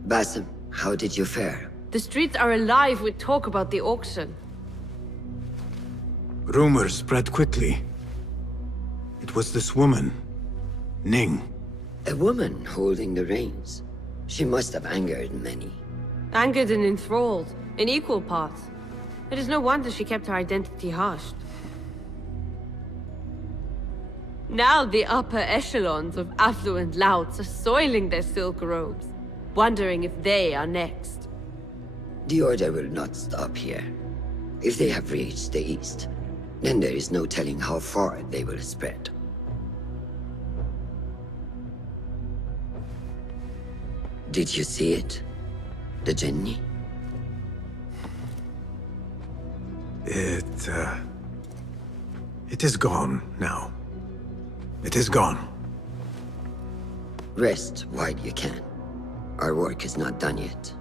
Basim, how did you fare? The streets are alive with talk about the auction. Rumors spread quickly. It was this woman, Ning. A woman holding the reins. She must have angered many. Angered and enthralled, in equal parts. It is no wonder she kept her identity hushed. Now the upper echelons of affluent louts are soiling their silk robes, wondering if they are next. The Order will not stop here. If they have reached the east, then there is no telling how far they will spread. Did you see it? The jinni? It is gone now. It is gone. Rest while you can. Our work is not done yet.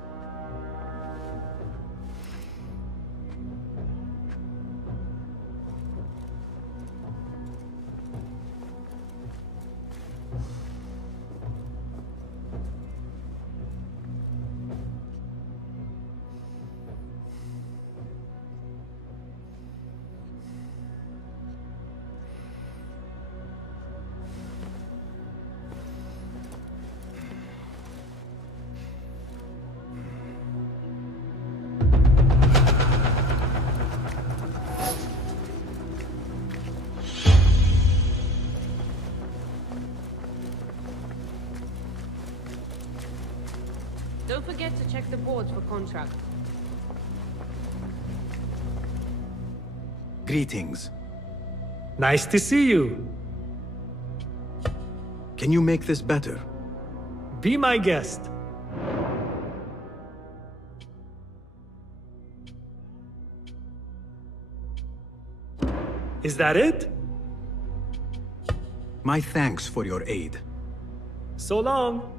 Don't forget to check the boards for contract. Greetings. Nice to see you. Can you make this better? Be my guest. Is that it? My thanks for your aid. So long.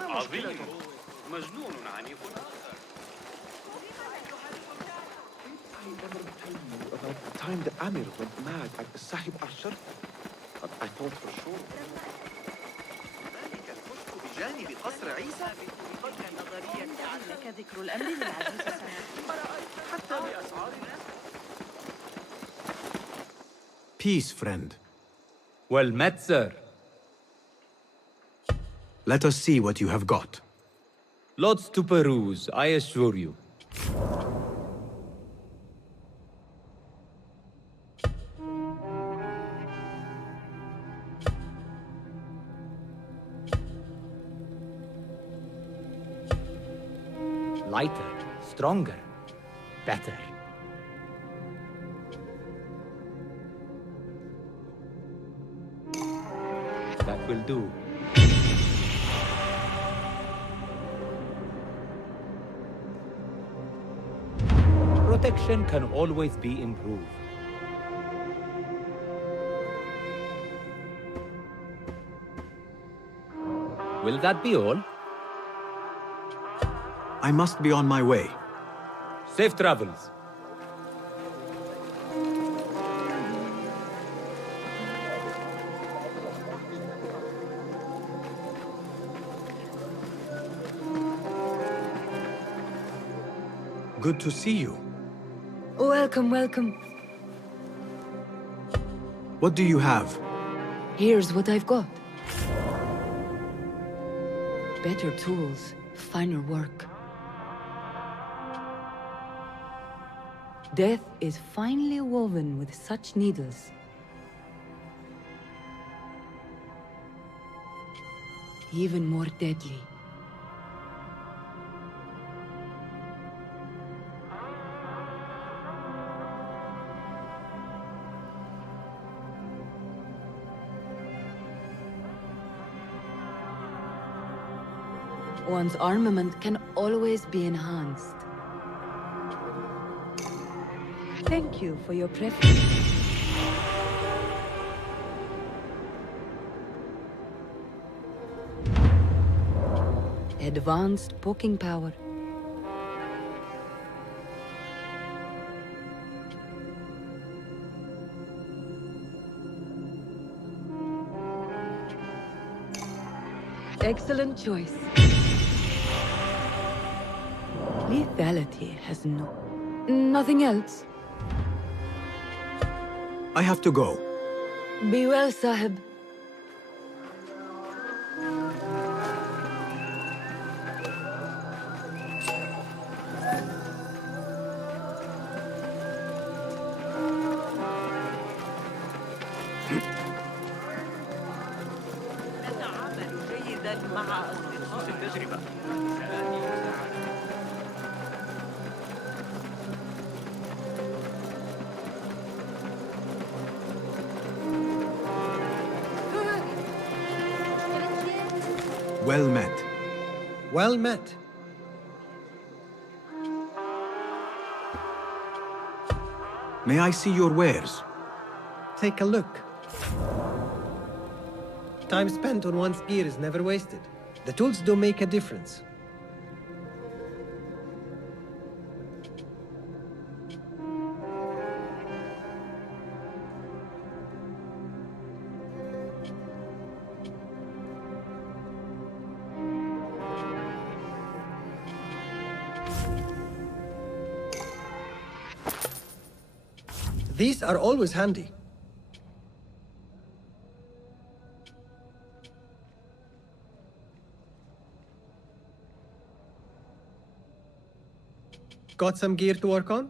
عظيم. مجنون عنيف. About the time the Amir went mad at the Sahib Ashar, I thought for sure. ذلك الكشك بجانب قصر عيسى. النظرية لك ذكر الأمر للعجوز سنة. حتى بأسعار Peace, friend. Well met, sir. Let us see what you have got. Lots to peruse, I assure you. Lighter, stronger, better. That will do. Protection can always be improved. Will that be all? I must be on my way. Safe travels. Good to see you. Welcome, welcome. What do you have? Here's what I've got. Better tools, finer work. Death is finely woven with such needles. Even more deadly. One's armament can always be enhanced. Thank you for your preference. Advanced poking power. Excellent choice. Lethality has no... Nothing else? I have to go. Be well, Sahib. نتعامل جيدا مع أصدقاء التجربة. Well met. Well met. May I see your wares? Take a look. Time spent on one's gear is never wasted. The tools do make a difference. These are always handy. Got some gear to work on?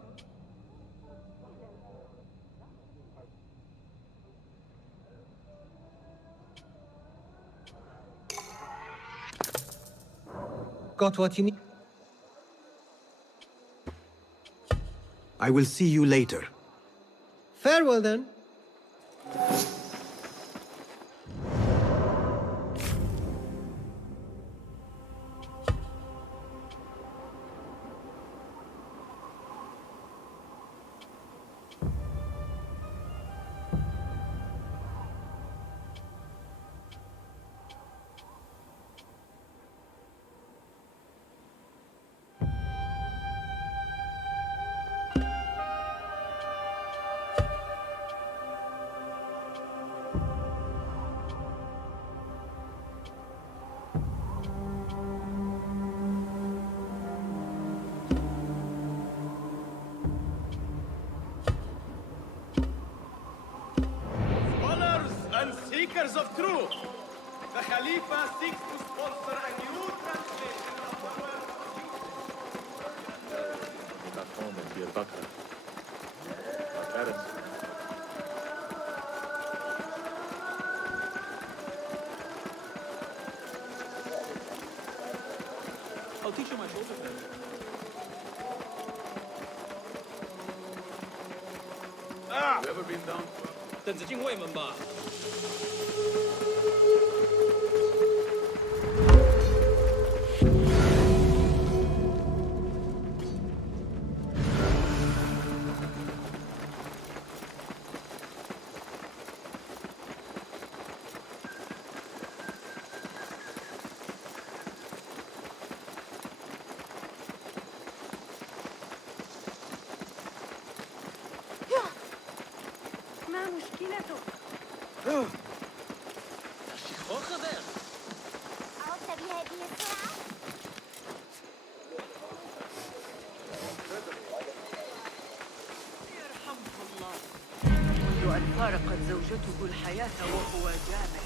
Got what you need? I will see you later. Farewell then. bringers of truth. The Khalifa seeks to sponsor a new translation of the word. Back home in Deir Bakr. My parents. I'll teach you my shoulder thing. You ever been down? 等着进卫门吧。ما مشكلته؟ عدت بهذه السرعة؟ يرحمه الله. منذ أن فارقت زوجته الحياة وهو جامع.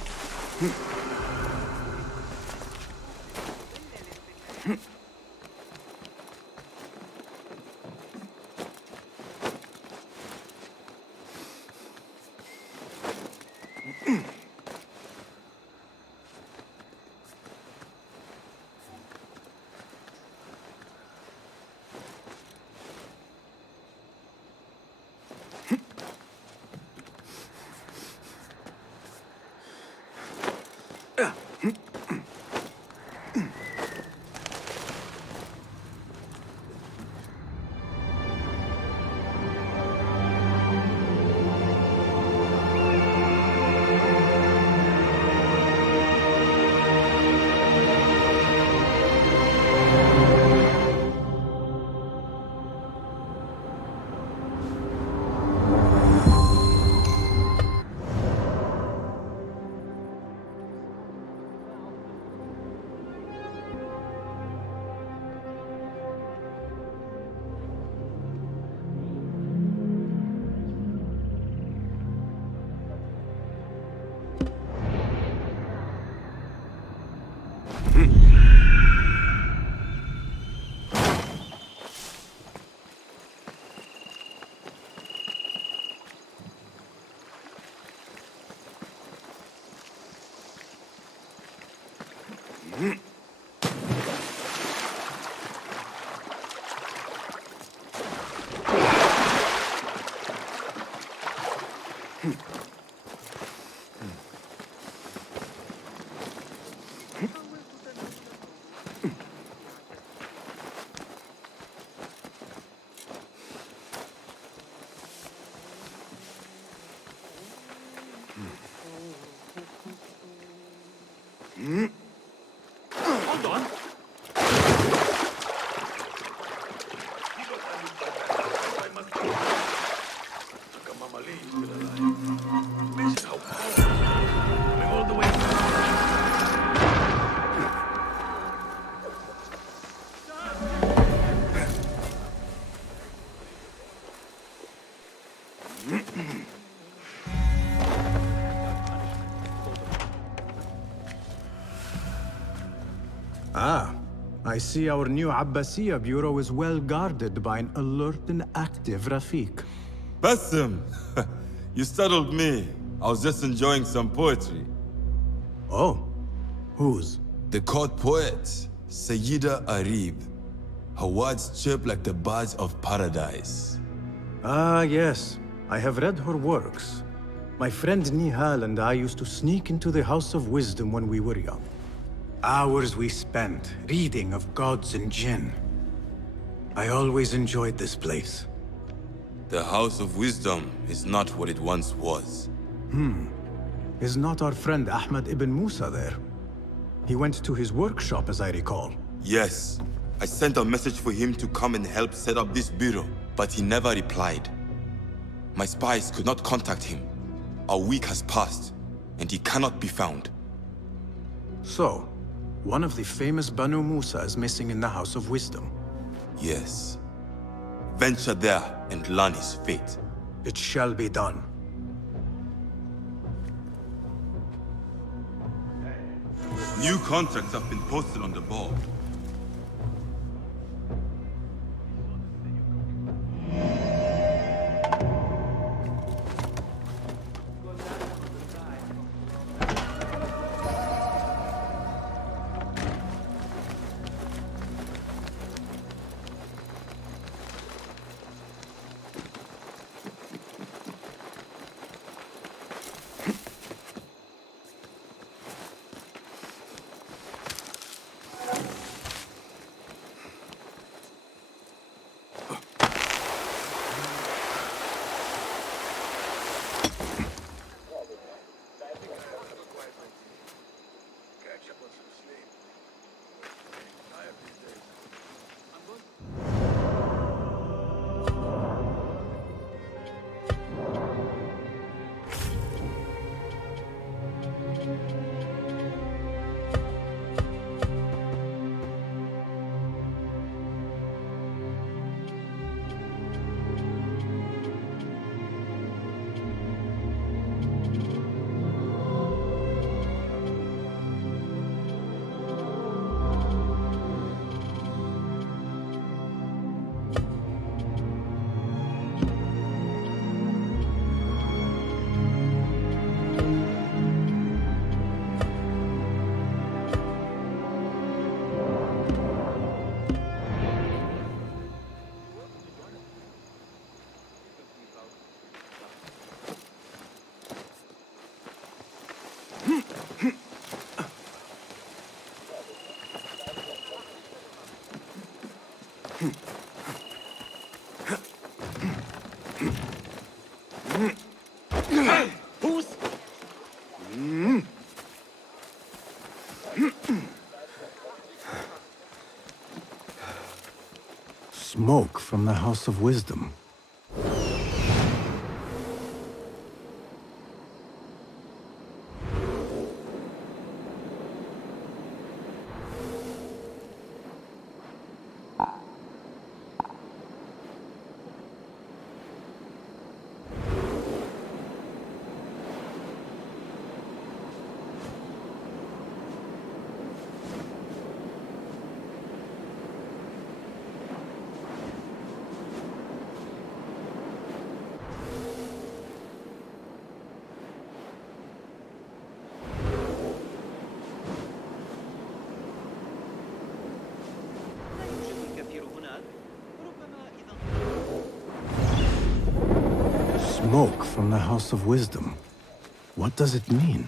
Hold on. Ah, I see our new Abbasiya bureau is well guarded by an alert and active Rafiq. Basim! You startled me. I was just enjoying some poetry. Oh? Whose? The court poet, Sayyida Arib. Her words chirp like the birds of paradise. Ah, yes. I have read her works. My friend Nehal and I used to sneak into the House of Wisdom when we were young. Hours we spent reading of gods and jinn. I always enjoyed this place. The House of Wisdom is not what it once was. Is not our friend Ahmad ibn Musa there? He went to his workshop, as I recall. Yes. I sent a message for him to come and help set up this bureau, but he never replied. My spies could not contact him. A week has passed, and he cannot be found. So, one of the famous Banu Musa is missing in the House of Wisdom. Yes. Venture there and learn his fate. It shall be done. New contracts have been posted on the board. Smoke from the House of Wisdom. Smoke from the House of Wisdom. What does it mean?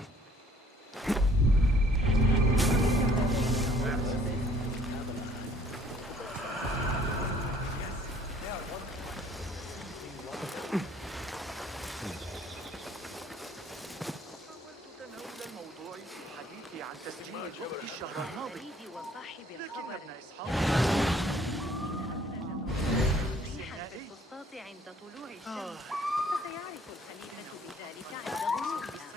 عند طلوع الشمس فسيعرف الخليفة بذلك عند غروبها.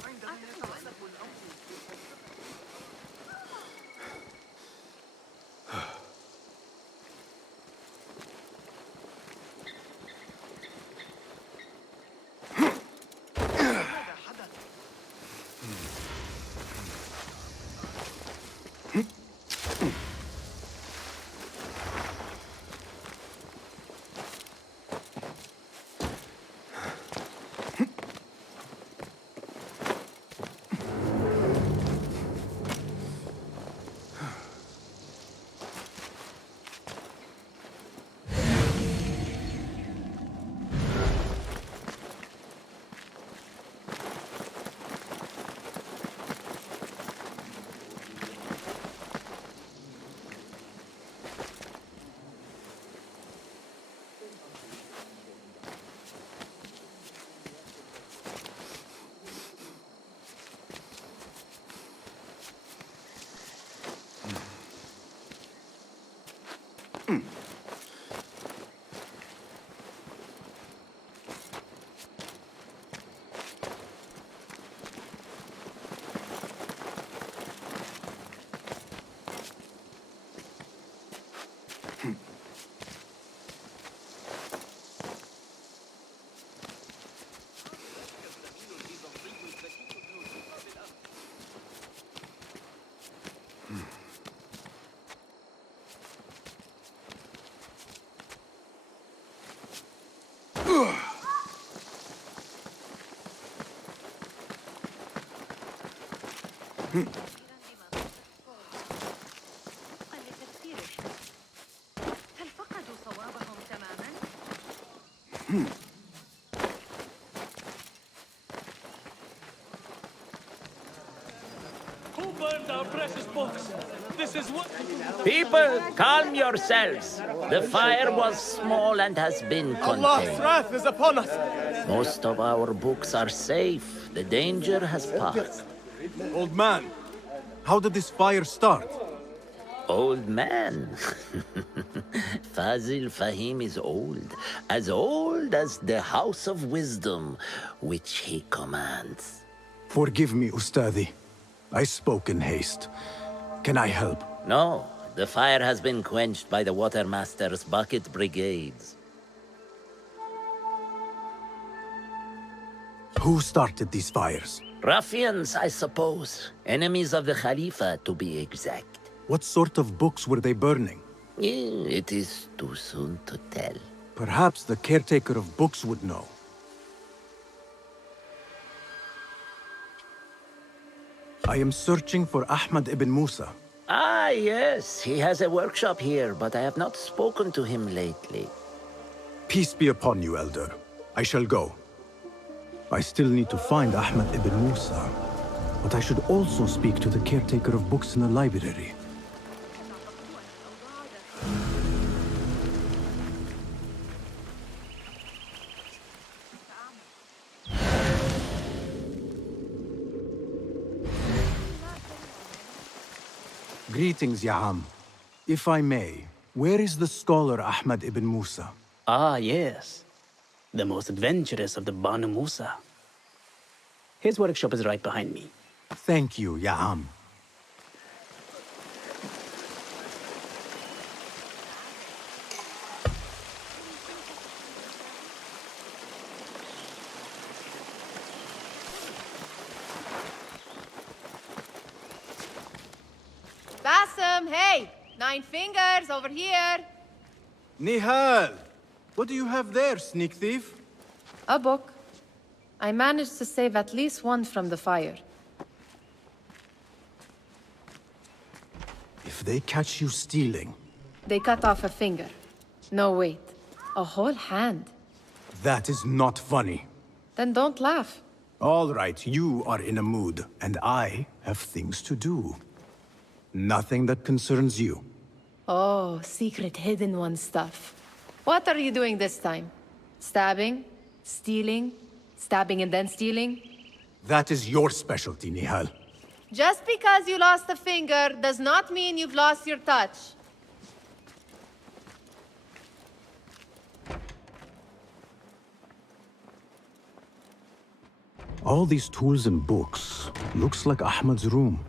أعتقد أنه الأمر هل فقدوا صوابهم تماما؟ Who burned our precious books? This is what... People, calm yourselves. The fire was small and has been Allah's contained. wrath is upon us. Most of our books are safe. The danger has passed. Old man, how did this fire start? Old man? Fazil Fahim is old as the House of Wisdom, which he commands. Forgive me, Ustadi. I spoke in haste. Can I help? No, the fire has been quenched by the Watermaster's bucket brigades. Who started these fires? Ruffians, I suppose. Enemies of the Khalifa, to be exact. What sort of books were they burning? It is too soon to tell. Perhaps the caretaker of books would know. I am searching for Ahmad ibn Musa. Ah, yes. He has a workshop here, but I have not spoken to him lately. Peace be upon you, Elder. I shall go. I still need to find Ahmad ibn Musa, but I should also speak to the caretaker of books in the library. Greetings, Ya'am. If I may, where is the scholar Ahmad ibn Musa? Ah, yes. The most adventurous of the Banu Musa. His workshop is right behind me. Thank you, Ya'am. Basim, hey! 9 fingers, over here! Nehal! What do you have there, sneak thief? A book. I managed to save at least one from the fire. If they catch you stealing... They cut off a finger. No, wait. A whole hand. That is not funny. Then don't laugh. All right, you are in a mood, and I have things to do. Nothing that concerns you. Oh, secret hidden one stuff. What are you doing this time? Stabbing? Stealing? Stabbing and then stealing? That is your specialty, Nehal. Just because you lost a finger does not mean you've lost your touch. All these tools and books looks like Ahmad's room.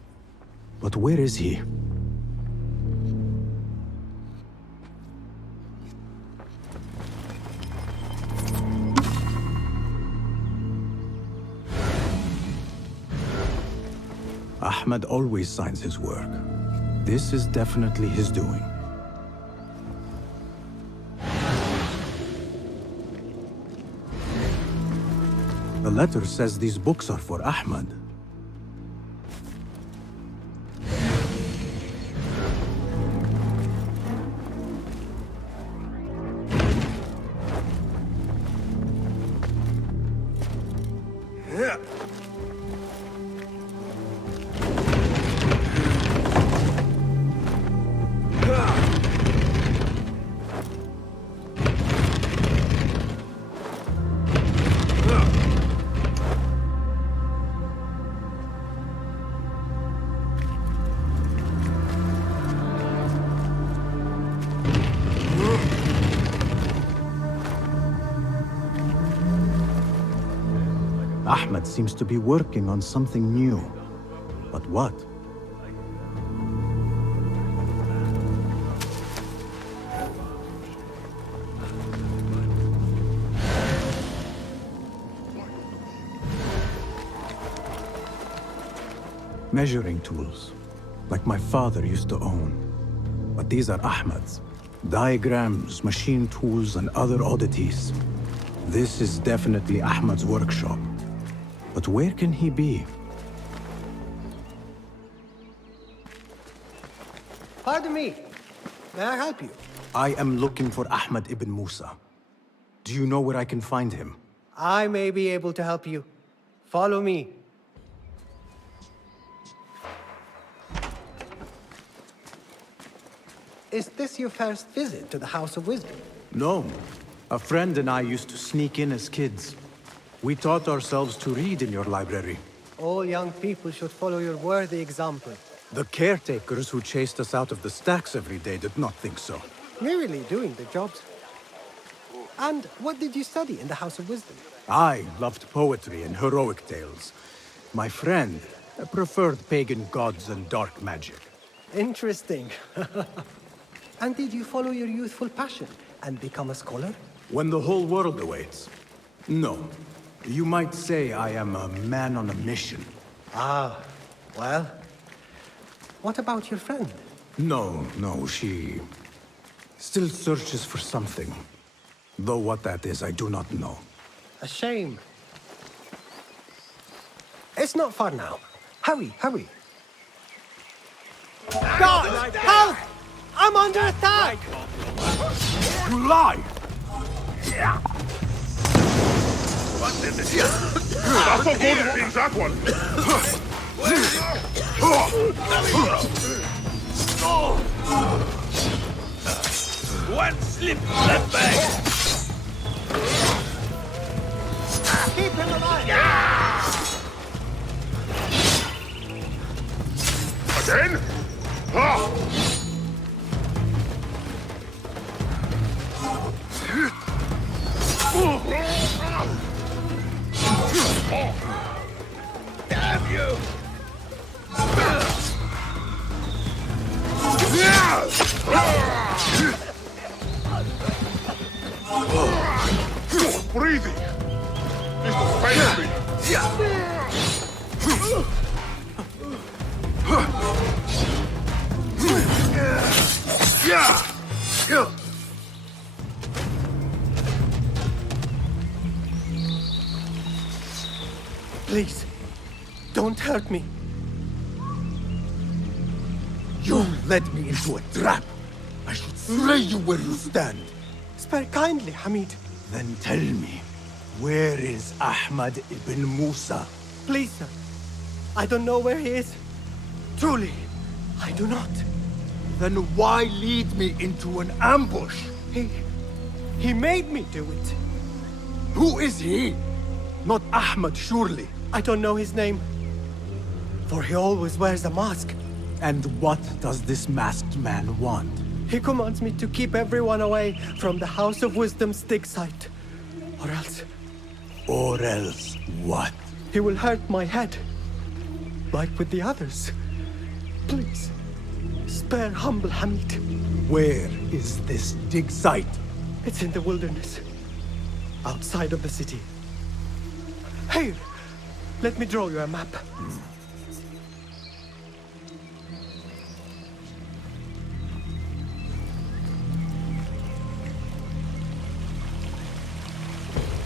But where is he? Ahmad always signs his work. This is definitely his doing. The letter says these books are for Ahmad. Ahmad seems to be working on something new. But what? Measuring tools, like my father used to own. But these are Ahmad's. Diagrams, machine tools, and other oddities. This is definitely Ahmad's workshop. But where can he be? Pardon me. May I help you? I am looking for Ahmad ibn Musa. Do you know where I can find him? I may be able to help you. Follow me. Is this your first visit to the House of Wisdom? No. A friend and I used to sneak in as kids. We taught ourselves to read in your library. All young people should follow your worthy example. The caretakers who chased us out of the stacks every day did not think so. Merely doing the jobs. And what did you study in the House of Wisdom? I loved poetry and heroic tales. My friend preferred pagan gods and dark magic. Interesting. And did you follow your youthful passion and become a scholar? When the whole world awaits. No. You might say I am a man on a mission. Ah, well. What about your friend? No, she still searches for something. Though what that is, I do not know. A shame. It's not far now. Hurry, hurry. God! Help! I'm under attack! You lie! What in the... I forgot to that one! One slip, left back! Keep him alive! Again? Ha! Damn you! Breathing! This will fail me! Please, don't hurt me. You led me into a trap. I should slay you where you stand. Spare kindly, Hamid. Then tell me, where is Ahmad ibn Musa? Please, sir. I don't know where he is. Truly, I do not. Then why lead me into an ambush? He made me do it. Who is he? Not Ahmad, surely. I don't know his name. For he always wears a mask. And what does this masked man want? He commands me to keep everyone away from the House of Wisdom's dig site. Or else... Or else what? He will hurt my head. Like with the others. Please, spare humble Hamid. Where is this dig site? It's in the wilderness. Outside of the city. Here, let me draw you a map.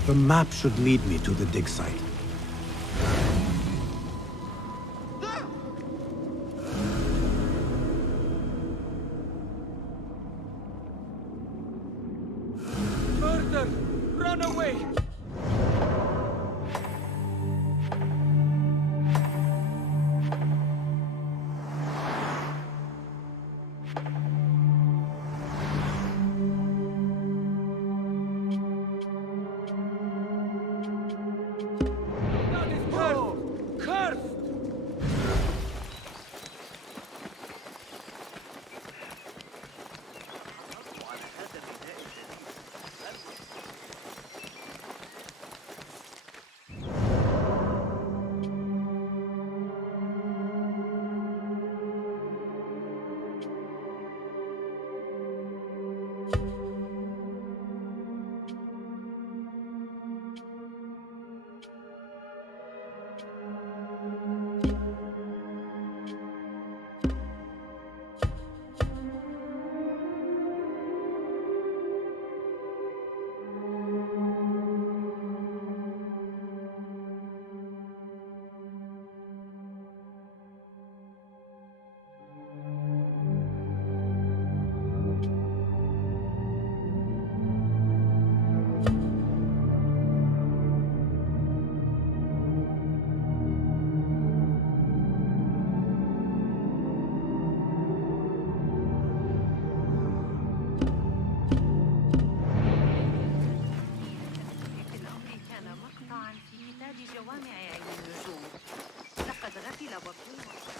The map should lead me to the dig site. Murder! Run away!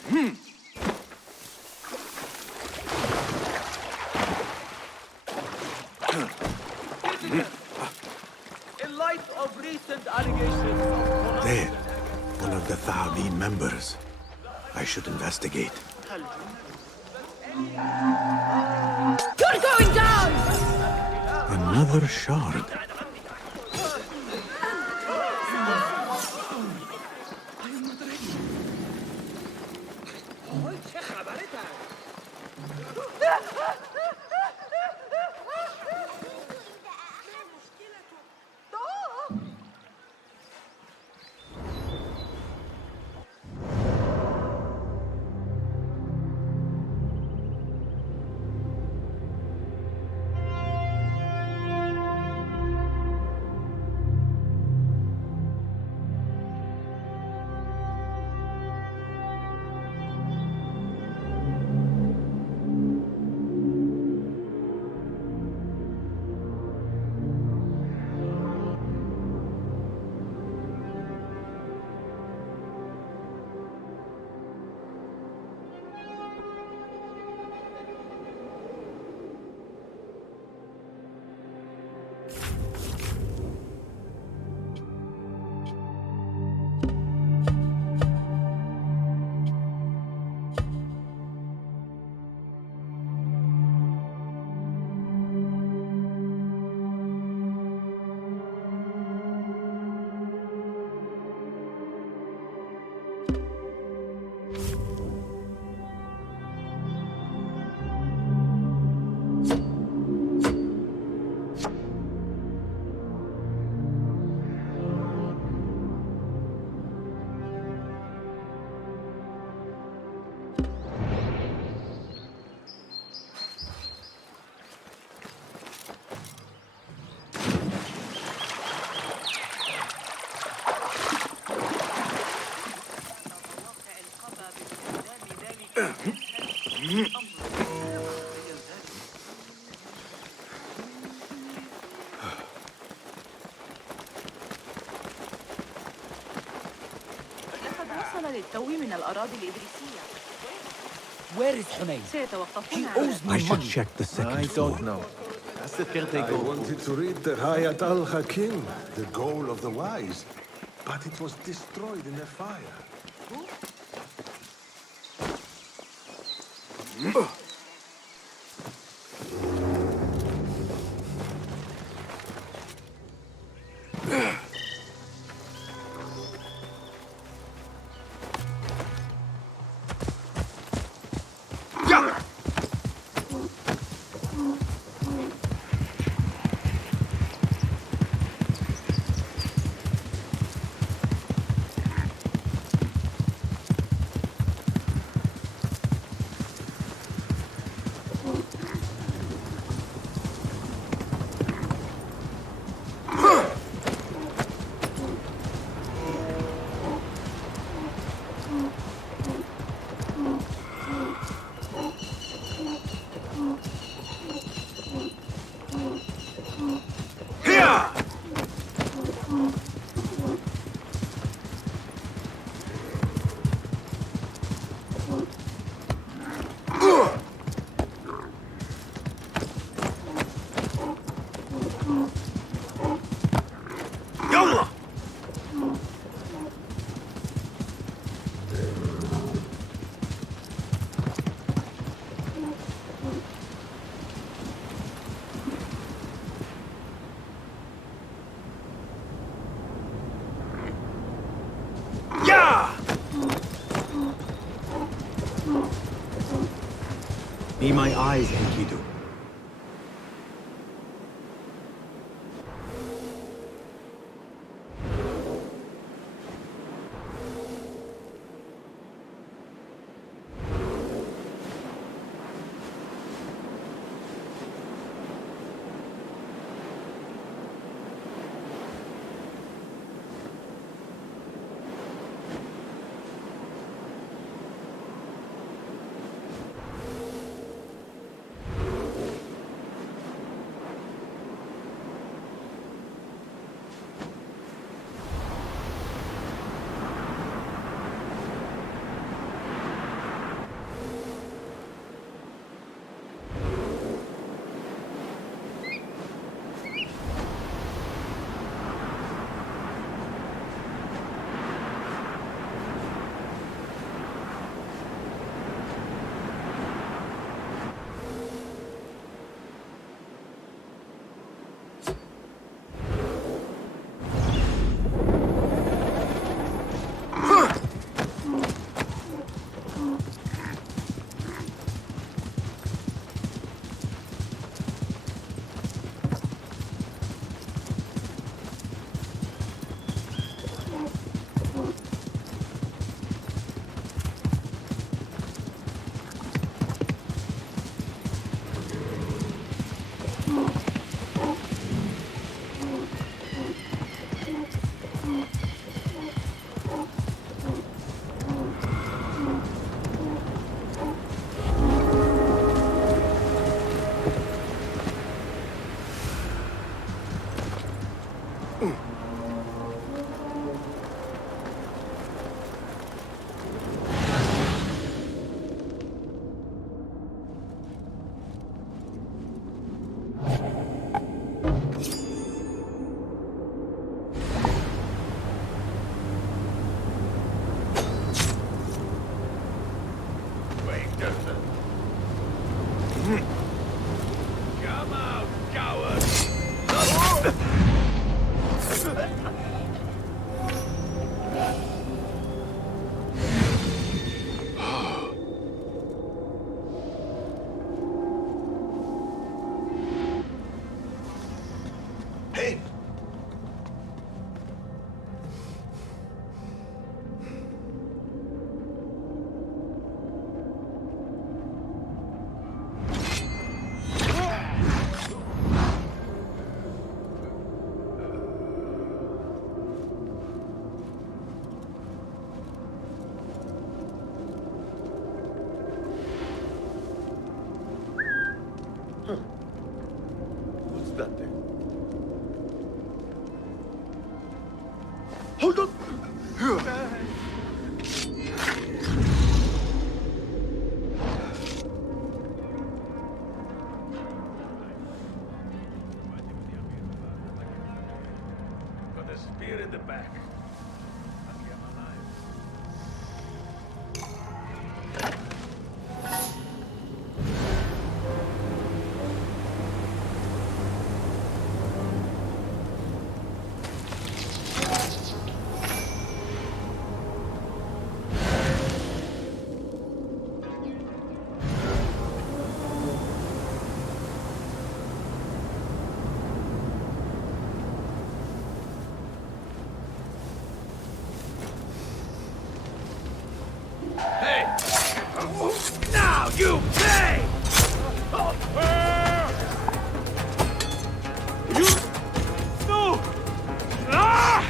In light of recent allegations of There, one of the Thaabin members. I should investigate. You're going down! Another shard. لقد وصل للتو من الأراضي الإدريسية. Where is Hunayn? سيتوقفون I should check the second floor. That's the caretaker. I wanted to read the Hayat al-Hakim, the goal of the wise, but it was destroyed in a fire. Be my eyes, Enkidu. back. Lucky I'm alive. Now you pay! You... No! Ah!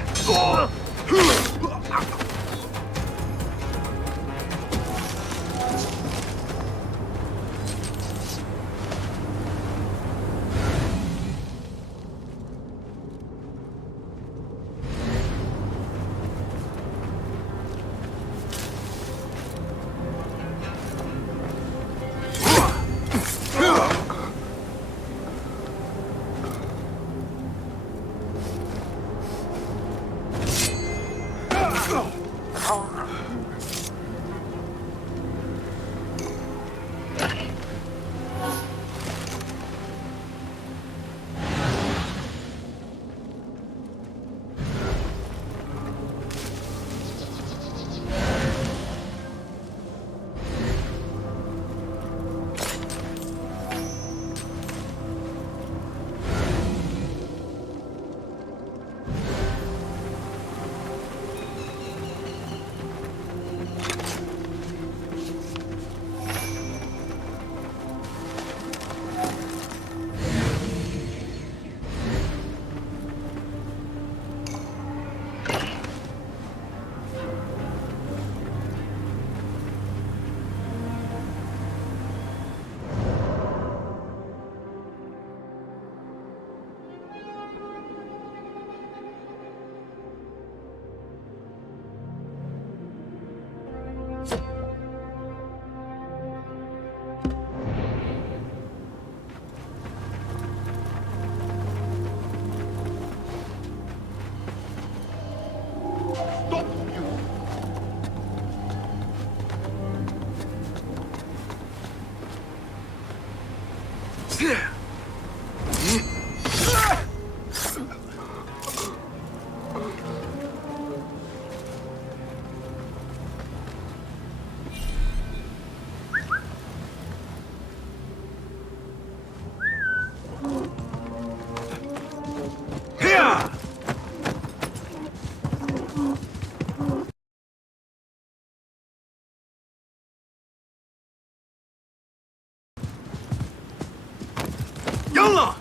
يلا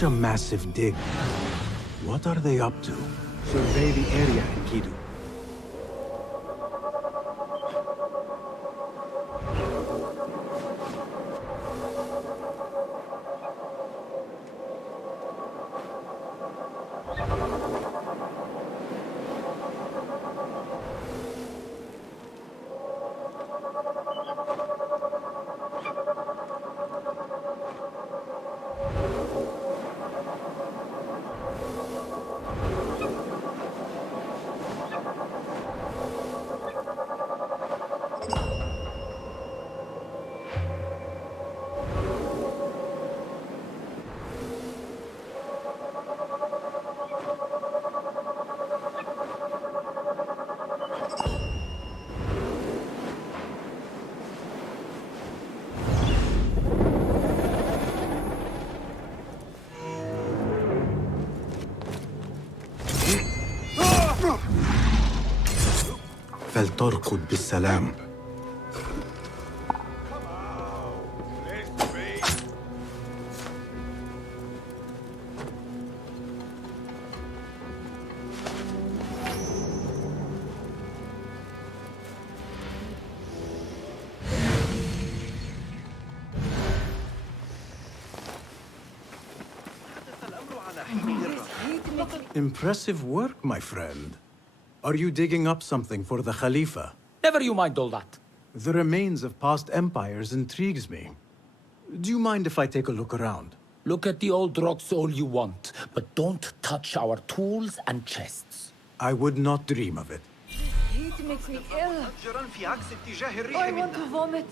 Such a massive dig. What are they up to? Survey the area, Kidu. فلترقد بالسلام. Impressive work, my friend. Are you digging up something for the Khalifa? Never you mind all that. The remains of past empires intrigues me. Do you mind if I take a look around? Look at the old rocks all you want, but don't touch our tools and chests. I would not dream of it. Heat makes me ill. I want to vomit.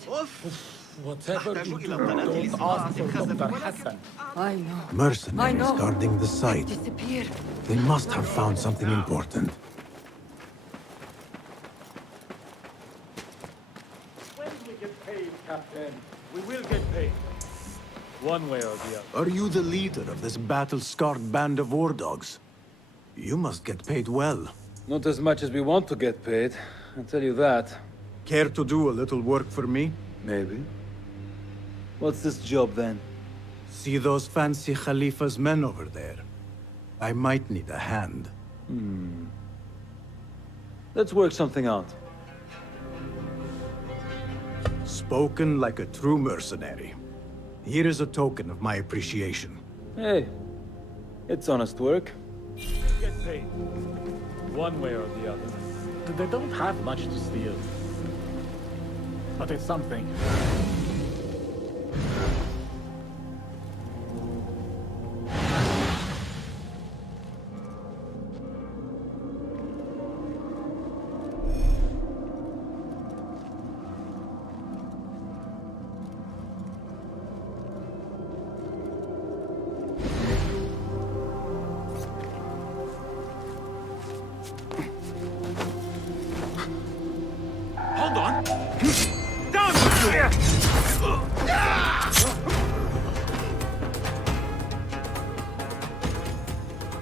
Whatever you do, don't ask for Dr. Hassan. I know. Mercenaries guarding the site. Disappeared. They must have found something important. When we get paid, Captain, we will get paid. One way or the other. Are you the leader of this battle-scarred band of war dogs? You must get paid well. Not as much as we want to get paid, I'll tell you that. Care to do a little work for me? Maybe. What's this job then? See those fancy Khalifa's men over there? I might need a hand. Let's work something out. Spoken like a true mercenary. Here is a token of my appreciation. Hey, it's honest work. Get paid. One way or the other. They don't have much to steal. But it's something. Hold on! Down with you!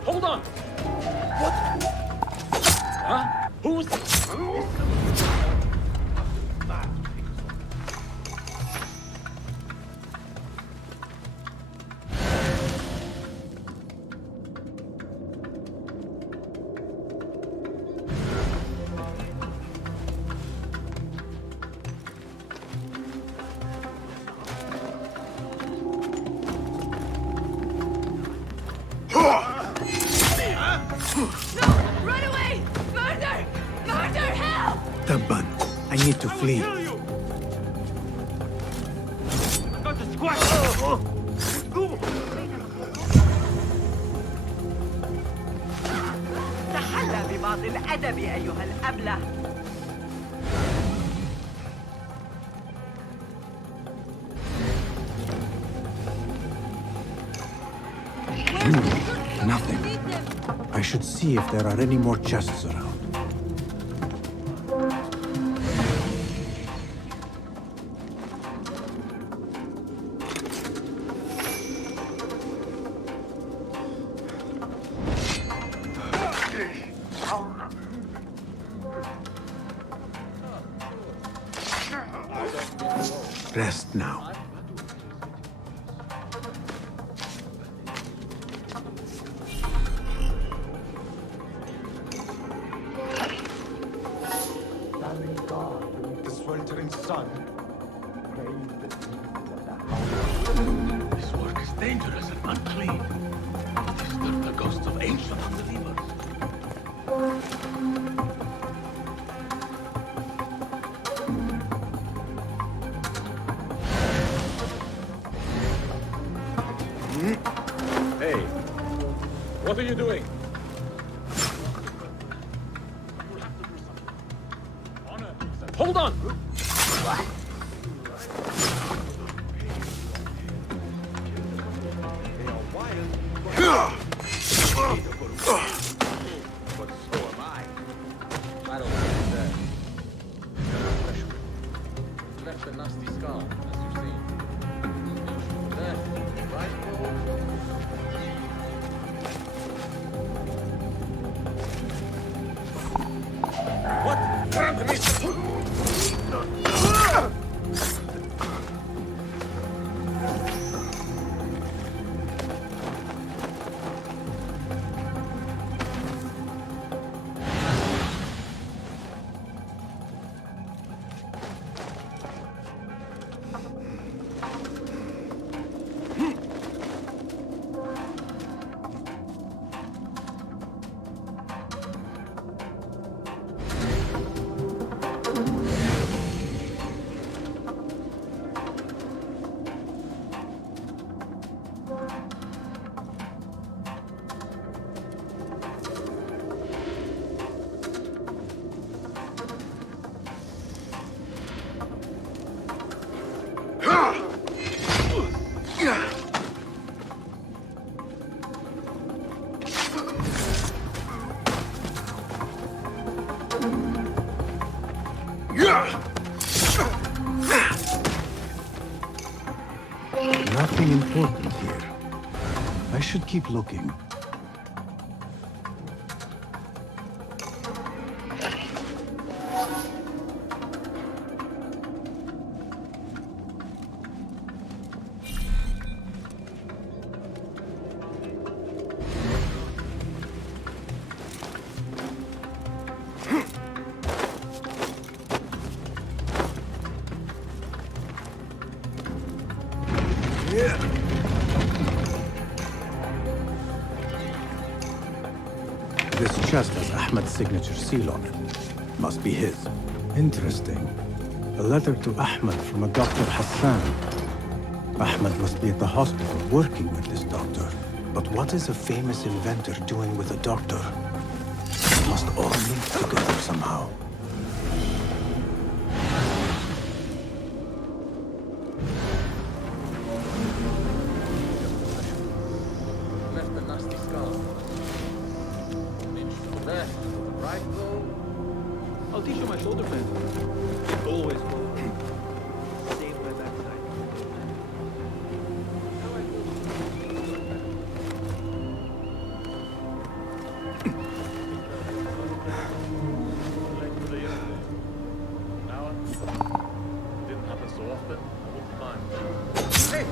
Hold on! What? Huh? Who's... Tabban, I need to flee. Got the squash! تحلى ببعض الأدب أيها الأبله. Nothing. I should see if there are any more chests around. Rest now. The sweltering sun. This work is dangerous and unclean. Disturb the ghosts of ancient unbelievers. Hey, what are you doing? Hold on! But so am I. I don't like that. Left a nasty scar, as you've seen. There, right? What? Grab me! should keep looking. This chest has Ahmed's signature seal on it. Must be his. Interesting. A letter to Ahmed from a Dr. Hassan. Ahmed must be at the hospital working with this doctor. But what is a famous inventor doing with a doctor? It must all link together somehow. Left a nasty scar. An inch to the left, to the right though. I'll teach you my shoulder pad. Always go. Save my backside. Didn't happen so often. I wouldn't mind. Hey!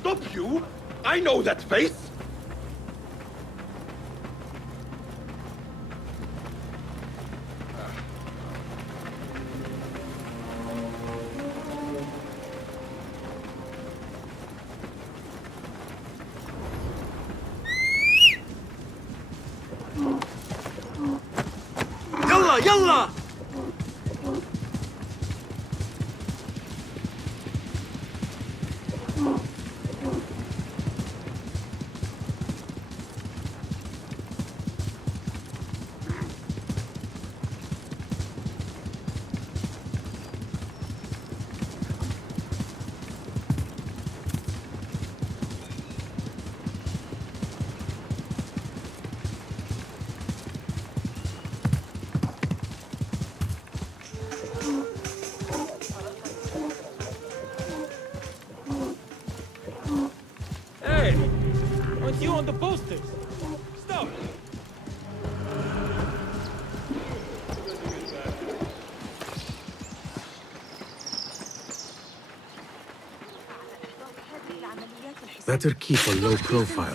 Stop you! I know that face! يلا يلا! Hey! Aren't you on the posters? Stop! Better keep a low profile.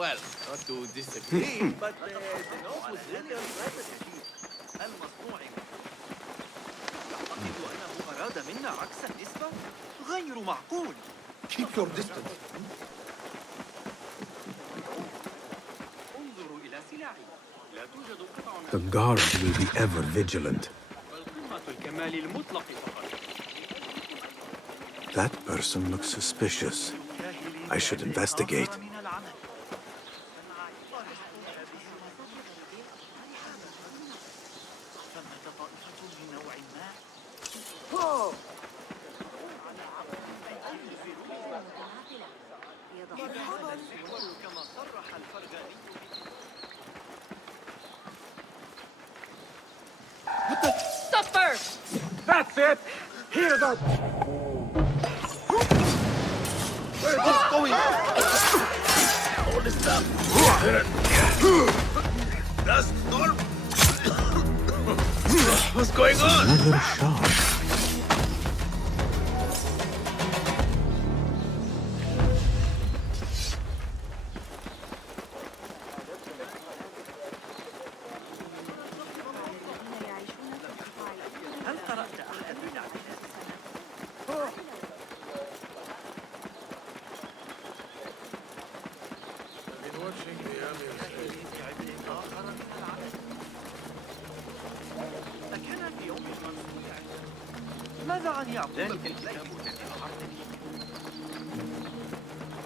Well, not to disagree, but the note was really unpleasant. المصنوع أعتقد أنه أراد منا عكس النسبة غير معقول. Keep your distance. انظروا إلى سلاحي. لا توجد قطع من The guards will be ever vigilant. بل قمة الكمال المطلق فقط. That person looks suspicious. I should investigate. Suffer! That's it! Here goes! What's going on? All this stuff. That's normal. What's going on? Another shot. ماذا عن يعقوب؟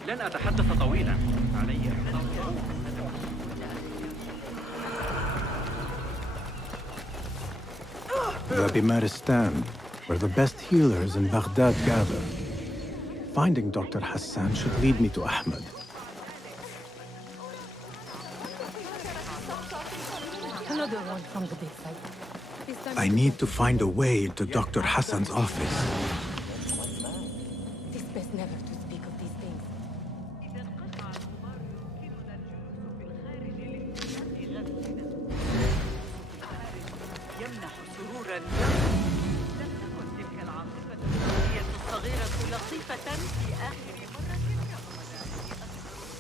لن أتحدث طويلا. علي Rabbi Maristan, where the best healers in Baghdad gather. Finding Dr. Hassan should lead me to Ahmed. Another one from the big side. I need to find a way to Dr. Hassan's office. It's best never to speak of these things. يمنح سرورا لم تكن تلك العاصفة الصغيرة لطيفة في آخر مرة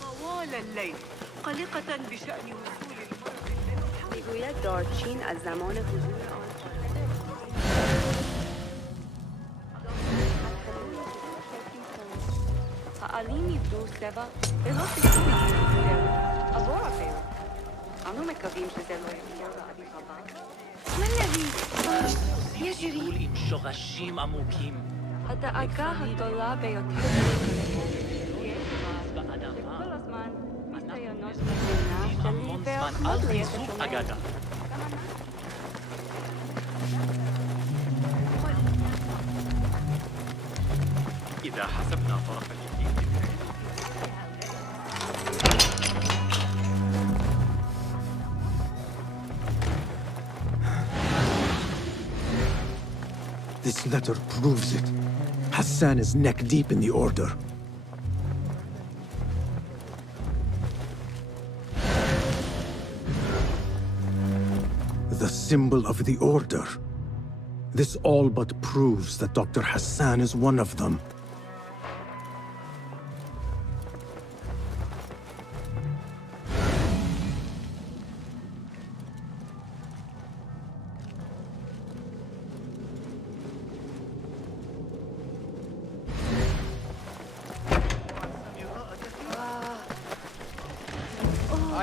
طوال الليل قلقة بشأن وصول المرض. میگوید دارچین از زمان حضور آن העלים איבדו צבע ולא סיכוי עבור אפילו. אנו מקווים שזה לא יגיע לאביב הבא. מה الذي يجري؟ עם שורשים עמוקים. הדאגה הגדולה ביותר כל הזמן ניסיונות למדינה שלי והחמוד ליתר שומעים. إذا حسبنا طرف اليمين This letter proves it. Hassan is neck deep in the order. The symbol of the order. This all but proves that Dr. Hassan is one of them.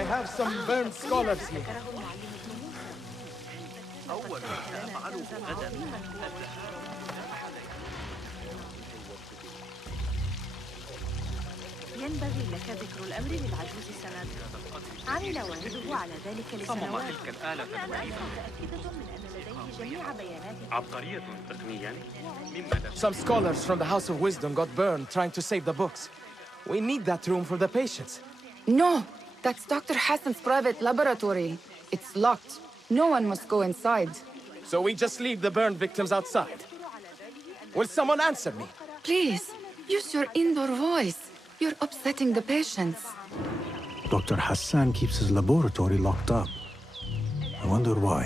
I have some burned scholars here. أول ما سأفعله غدا ينبغي لك ذكر الأمر للعجوز سند. عمل والده على ذلك لسنوات. تلك الآلة متأكدة من أن لديه جميع بيانات. عبقرية تقنيا مما لا. Some scholars from the House of Wisdom got burned trying to save the books. We need that room for the patients. No, that's Dr. Hassan's private laboratory. It's locked. No one must go inside. So we just leave the burned victims outside. Will someone answer me? Please, use your indoor voice. You're upsetting the patients. Dr. Hassan keeps his laboratory locked up. I wonder why.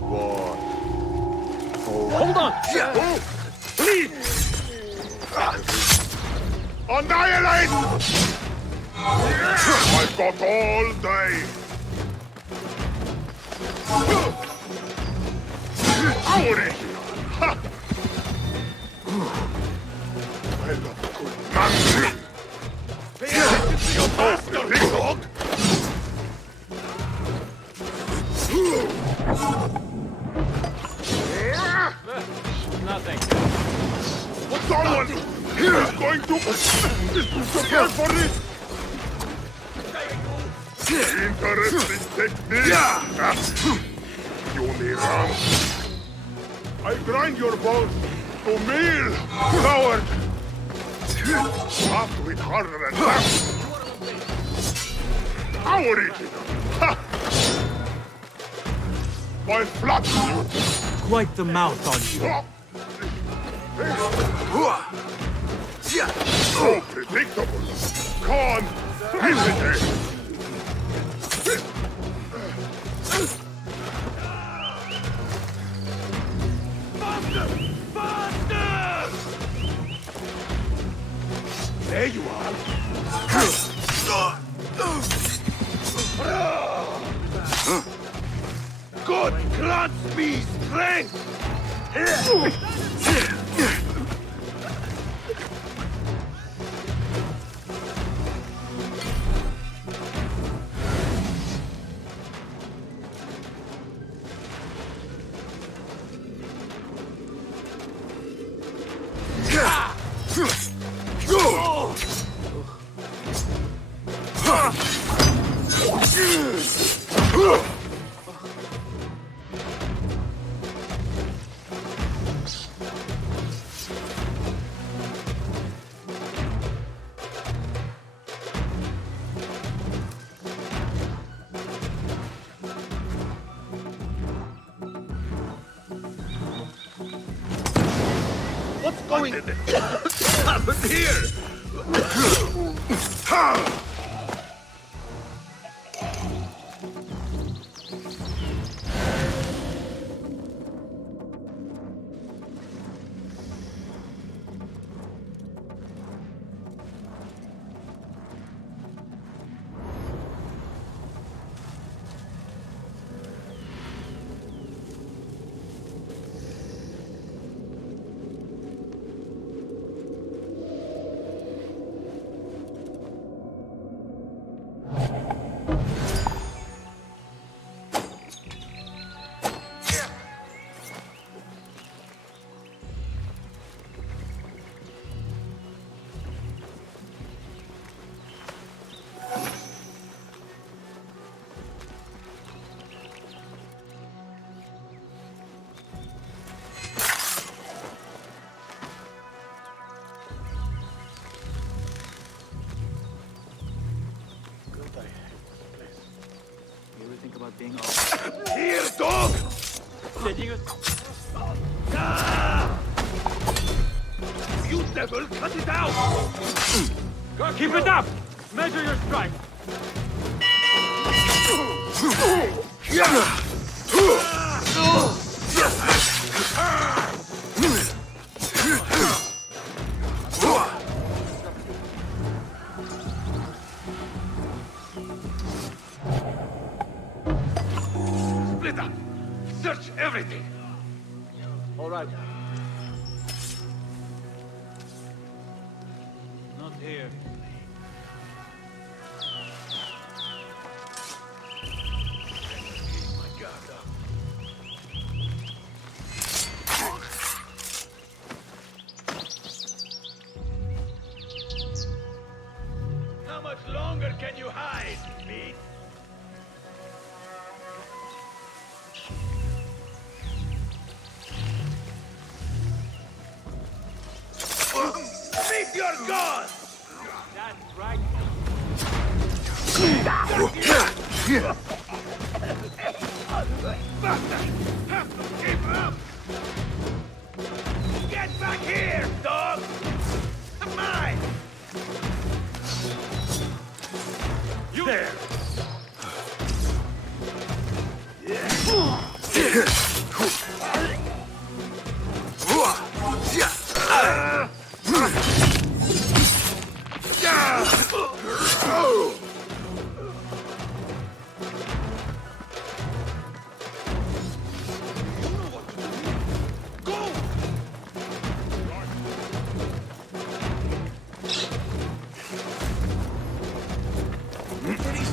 What? Hold on! Please! Annihilate! I've got all day! Original! Ha! I love good man! Pay attention to your master, big dog! Nothing. Someone here is going to prepare for this! Interesting technique! You need run. I grind your bones to meal, coward! Have to hit harder than that! How original! Ha! Why flat you? Quite the mouth on you. So predictable! Can't hesitate! There you are! God grants me strength! What's going on here? About being Here, dog! You devil, cut it out! Keep it up! Measure your strength! Split up! Search everything! All right. Not here. How much longer can you hide, Pete? Meet your god! That's right. Have to keep up! Get back here, dog! Mine! You there! There is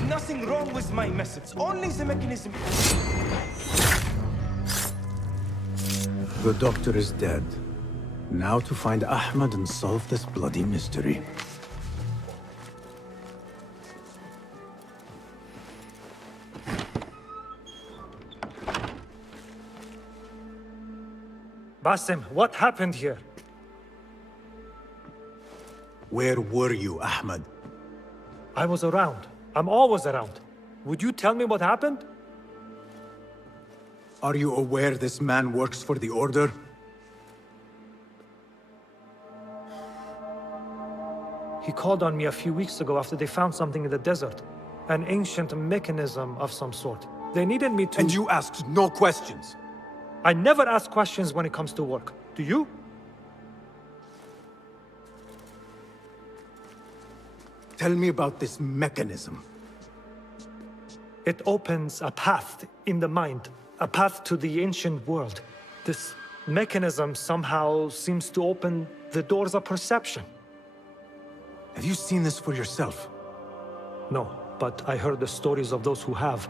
nothing wrong with my methods, only the mechanism. The doctor is dead. Now to find Ahmad and solve this bloody mystery. Basim, what happened here? Where were you, Ahmad? I was around. I'm always around. Would you tell me what happened? Are you aware this man works for the Order? He called on me a few weeks ago after they found something in the desert. An ancient mechanism of some sort. They needed me to— And you asked no questions? I never ask questions when it comes to work. Do you? Tell me about this mechanism. It opens a path in the mind, a path to the ancient world. This mechanism somehow seems to open the doors of perception. Have you seen this for yourself? No, but I heard the stories of those who have.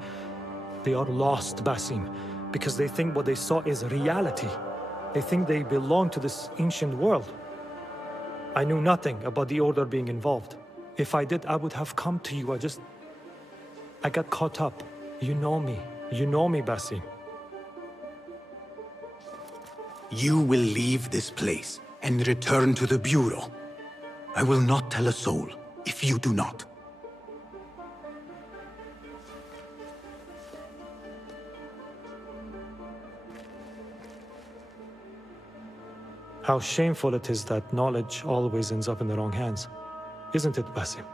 They are lost, Basim, because they think what they saw is reality. They think they belong to this ancient world. I knew nothing about the Order being involved. If I did, I would have come to you. I got caught up. You know me. You know me, Basim. You will leave this place and return to the Bureau. I will not tell a soul if you do not. How shameful it is that knowledge always ends up in the wrong hands. Isn't it, Basim?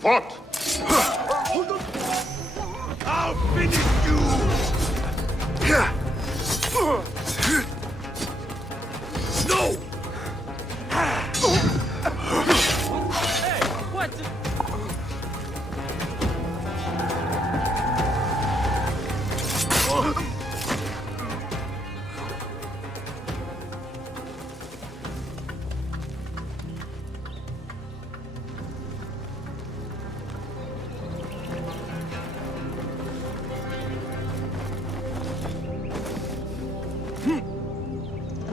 What? I'll finish you! No!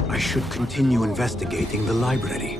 I should continue investigating the library.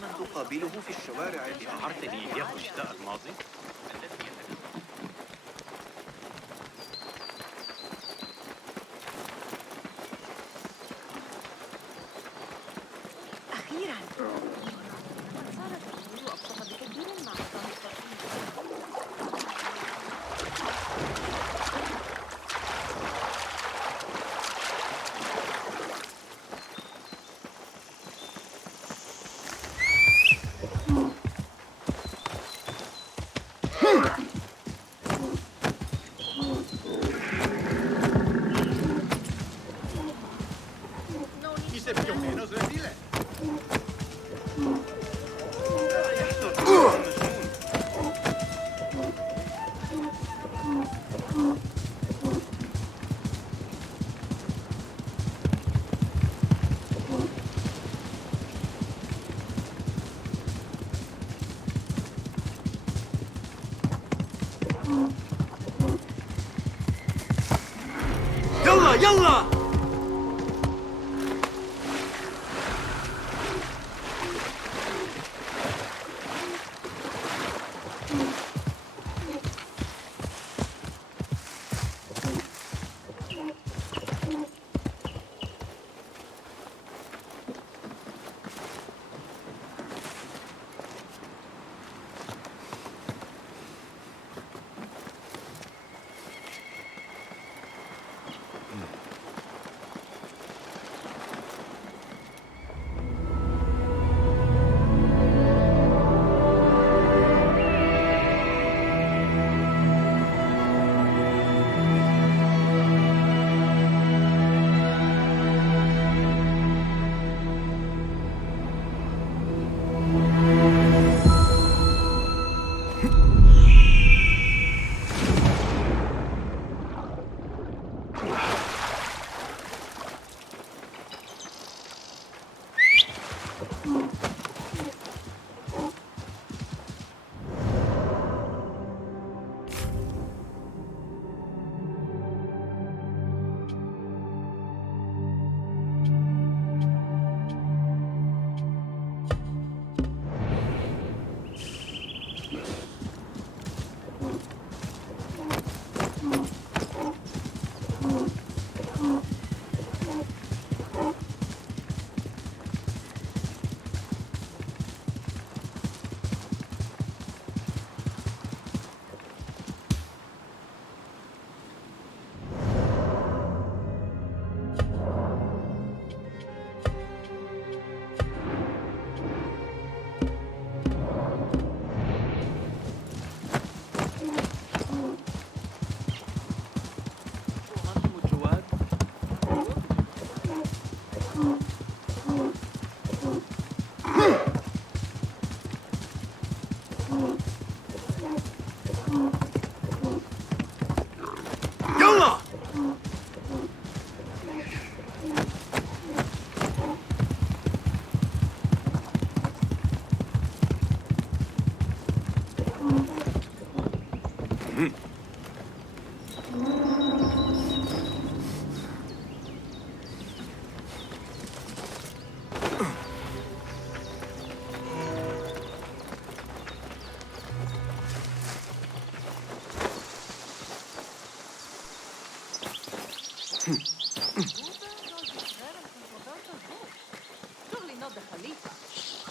من تقابله في الشوارع شعرتني إياه الشتاء الماضي؟ أخيراً صارت الأمور أبسط بكثير مع نظام الترفيه. يلا يلا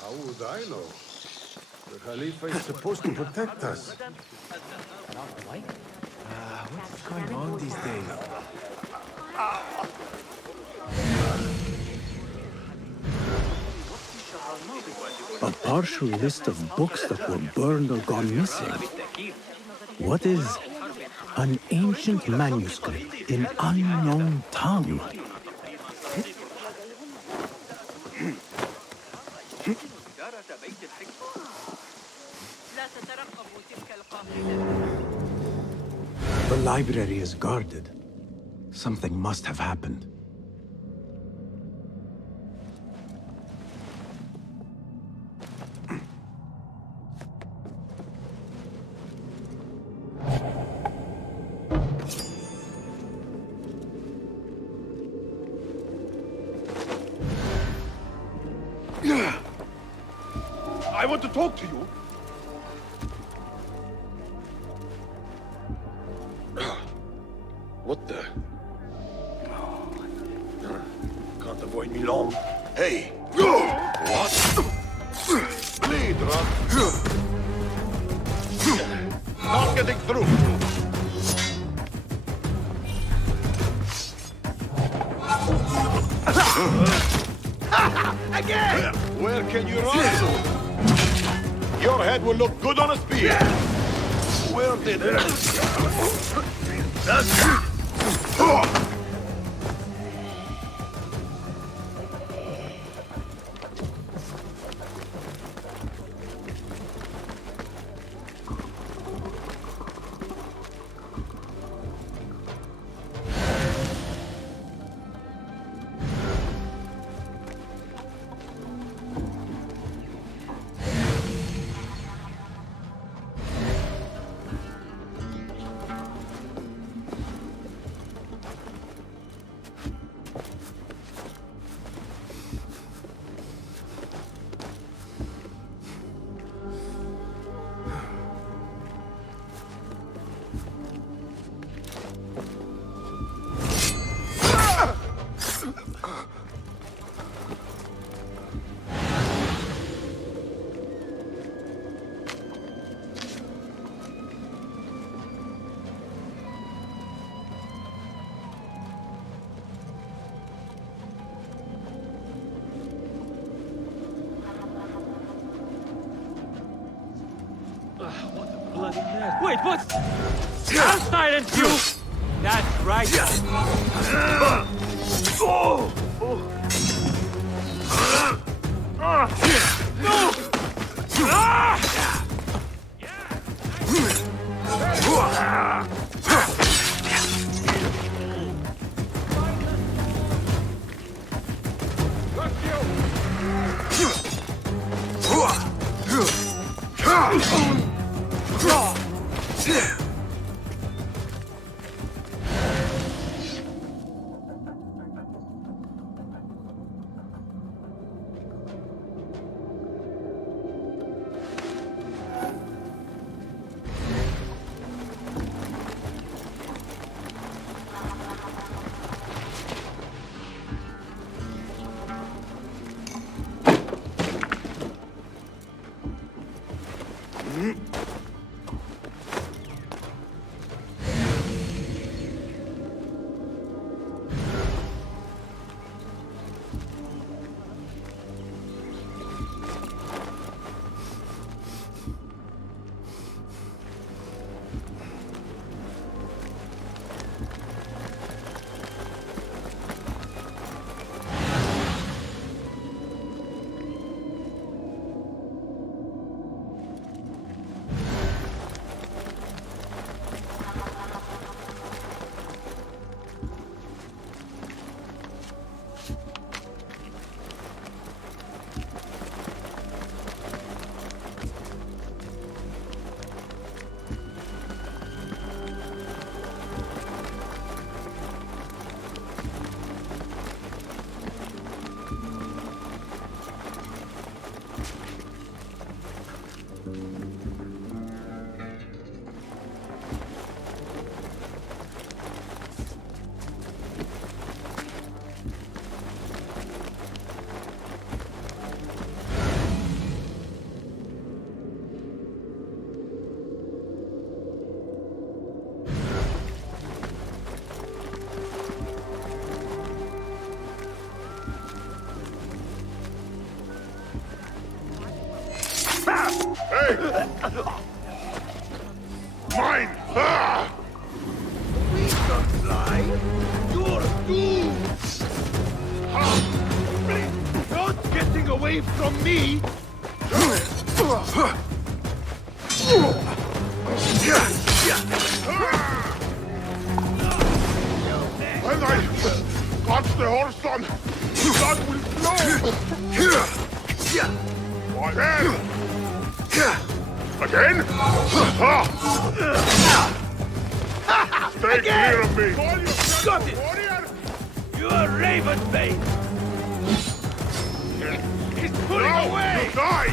How would I know? The Caliph is supposed to protect us. What's going on these days? A partial list of books that were burned or gone missing. What is an ancient manuscript in unknown tongue? The library is guarded. Something must have happened. want to talk to you. What the? Can't avoid me long. Hey! What? Bleed, Rob. Not getting through. Again! Where can you run to? Your head will look good on a spear. Where did it? Bloody mess. Wait, what? I'll silence you! That's right. No! Hey! Mine! Ah! We can fly. You're doomed. Not getting away from me! When I catch the horse on, blood will flow! Why then? Again? Stay clear of me! Got it! You're Ravenbane! He's pulling away! You die!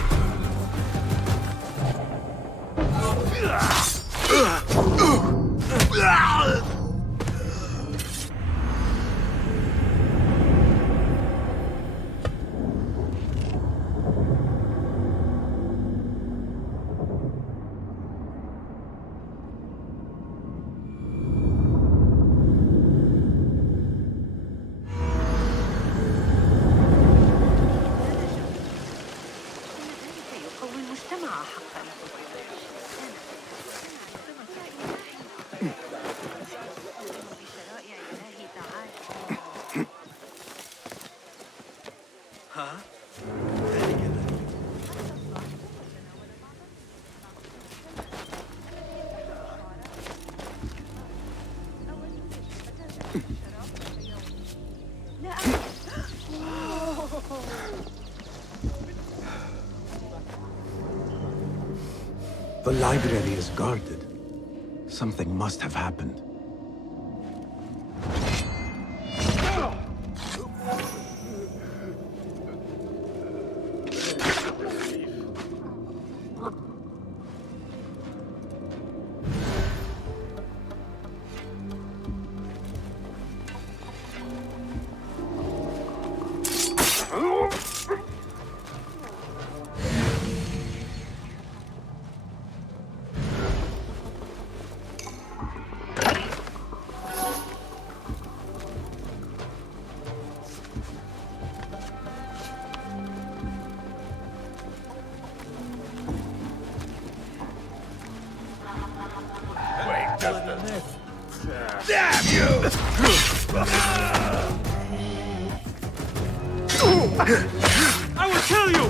The library is guarded. Something must have happened. Damn you! I will kill you!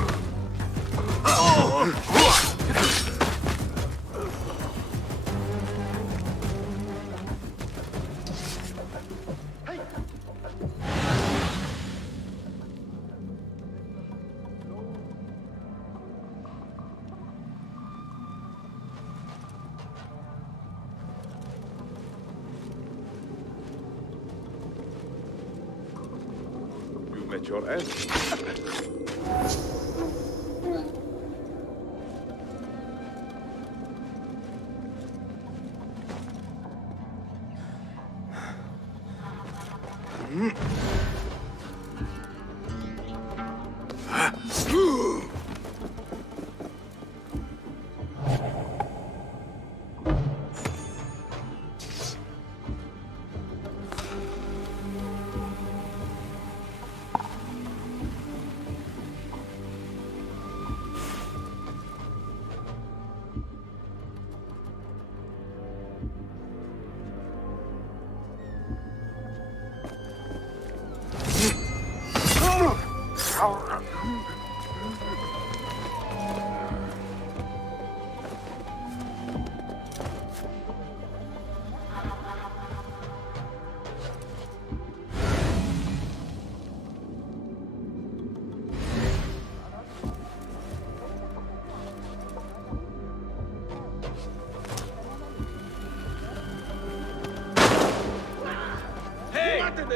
Met your end.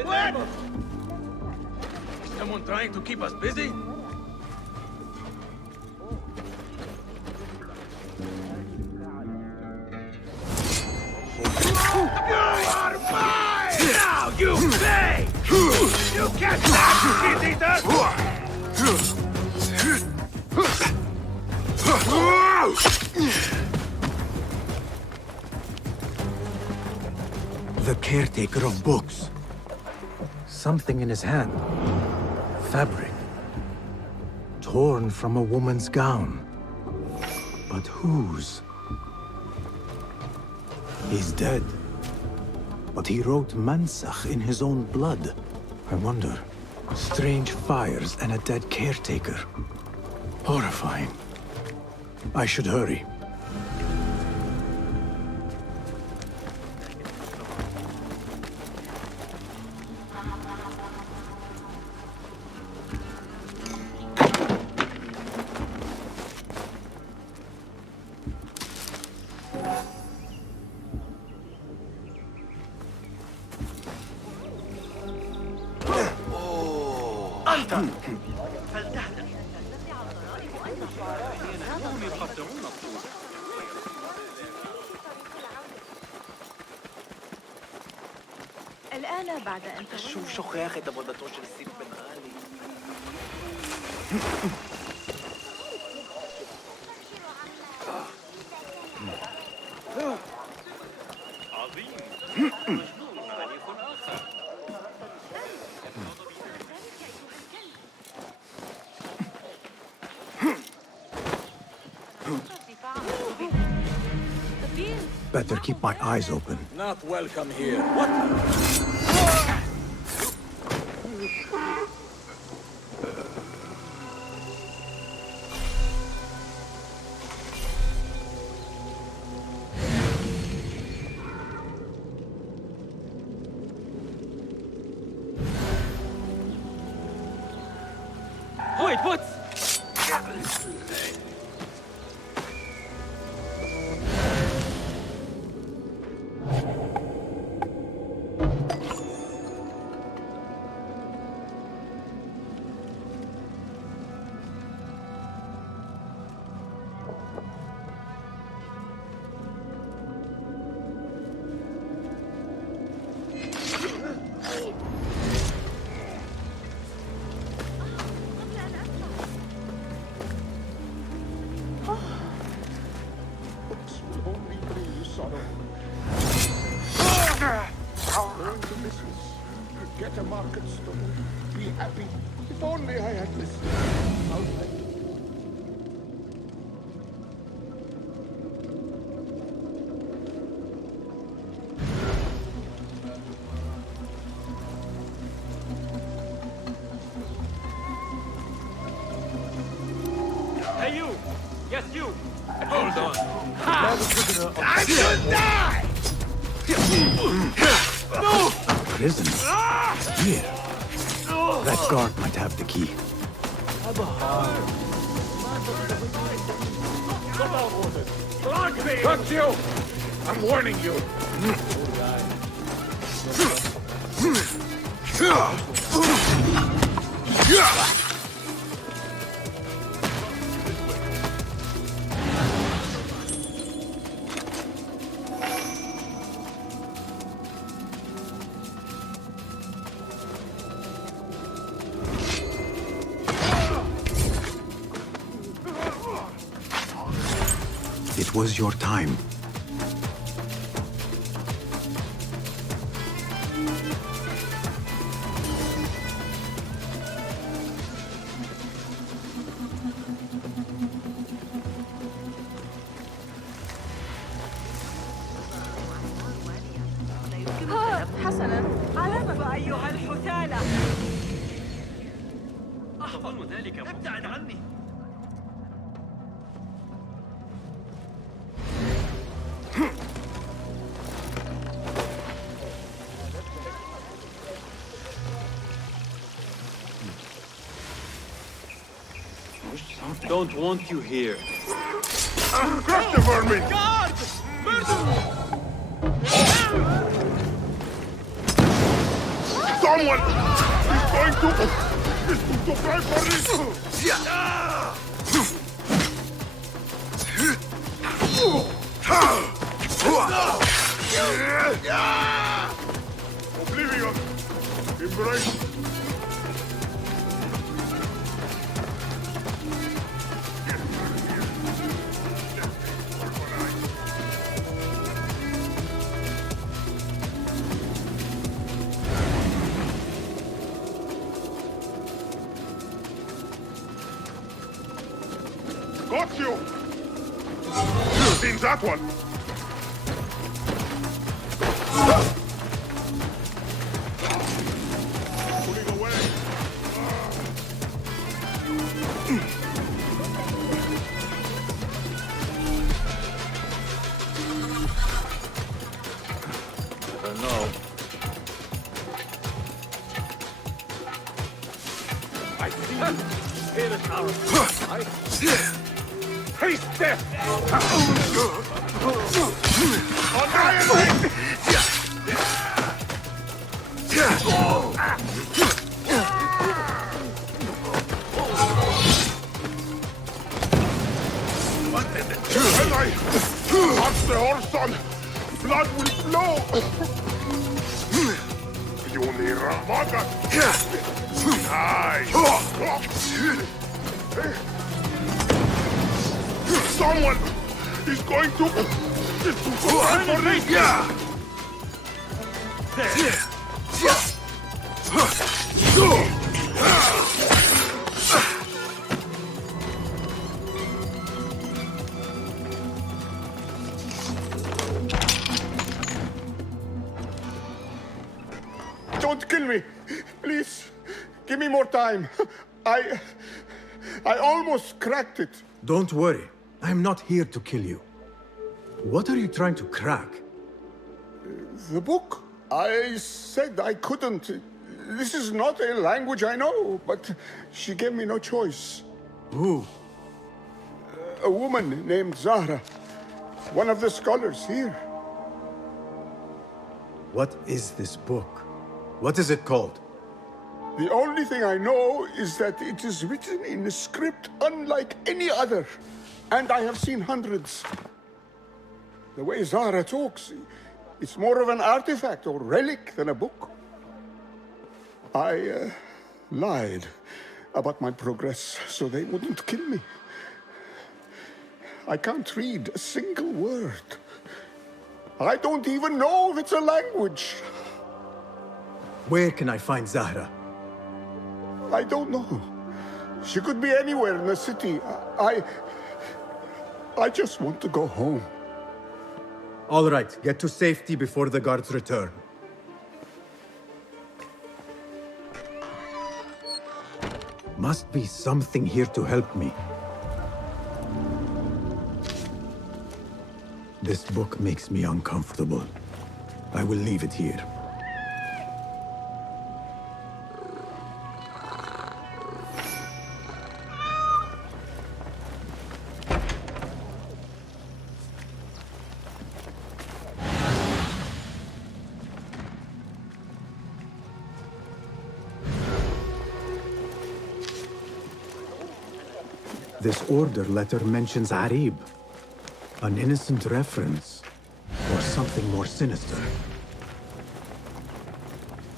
What? Someone trying to keep us busy? You are mine! Now you pay! You can't stop, you shit eater! The caretaker of books. Something in his hand. Fabric. Torn from a woman's gown. But whose? He's dead. But he wrote Mansach in his own blood. I wonder. Strange fires and a dead caretaker. Horrifying. I should hurry. فلتحذر. هم يقدرون الطول الآن بعد أن شوف يا أخي تبغى توش السيف بن غالي. عظيم. مجنون عنيف آخر. Better keep my eyes open. Not welcome here. What? Wait, what? Going to business. Get a market stone. Be happy. If only I had listened. Hey, you! Yes, you! Hold on. I should die! No! Prison? Here. That guard might have the key. Cut you! I'm warning you! It was your time. حسنا علامة أيها الحثالة. أظن ذلك ابتعد عني. Don't want you here. Crush the vermin! Guard! Someone is going to cry for this! Oblivion! Embrace! Got you! Seen that one! Pulling away! I don't know. I see you! Here is our... Taste death! Annihilate! What in the... son! Blood will flow! Pionera Maga! Nice! Someone is going to fight for this! Don't kill me! Please, give me more time. I almost cracked it. Don't worry. I'm not here to kill you. What are you trying to crack? The book. I said I couldn't. This is not a language I know, but she gave me no choice. Who? A woman named Zahra. One of the scholars here. What is this book? What is it called? The only thing I know is that it is written in a script unlike any other. And I have seen hundreds. The way Zahra talks, it's more of an artifact or relic than a book. I lied about my progress so they wouldn't kill me. I can't read a single word. I don't even know if it's a language. Where can I find Zahra? I don't know. She could be anywhere in the city. I just want to go home. All right, get to safety before the guards return. Must be something here to help me. This book makes me uncomfortable. I will leave it here. This order letter mentions Arib. An innocent reference, or something more sinister.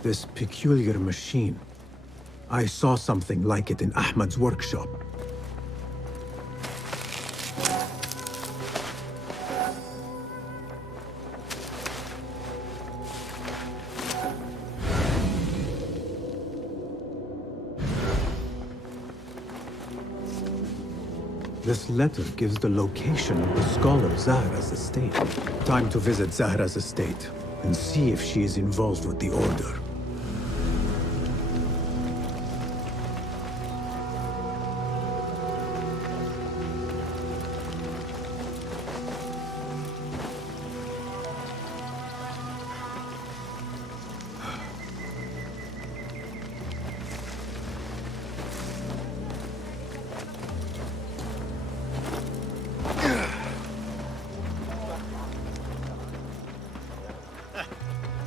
This peculiar machine. I saw something like it in Ahmad's workshop. This letter gives the location of the scholar Zahra's estate. Time to visit Zahra's estate and see if she is involved with the order.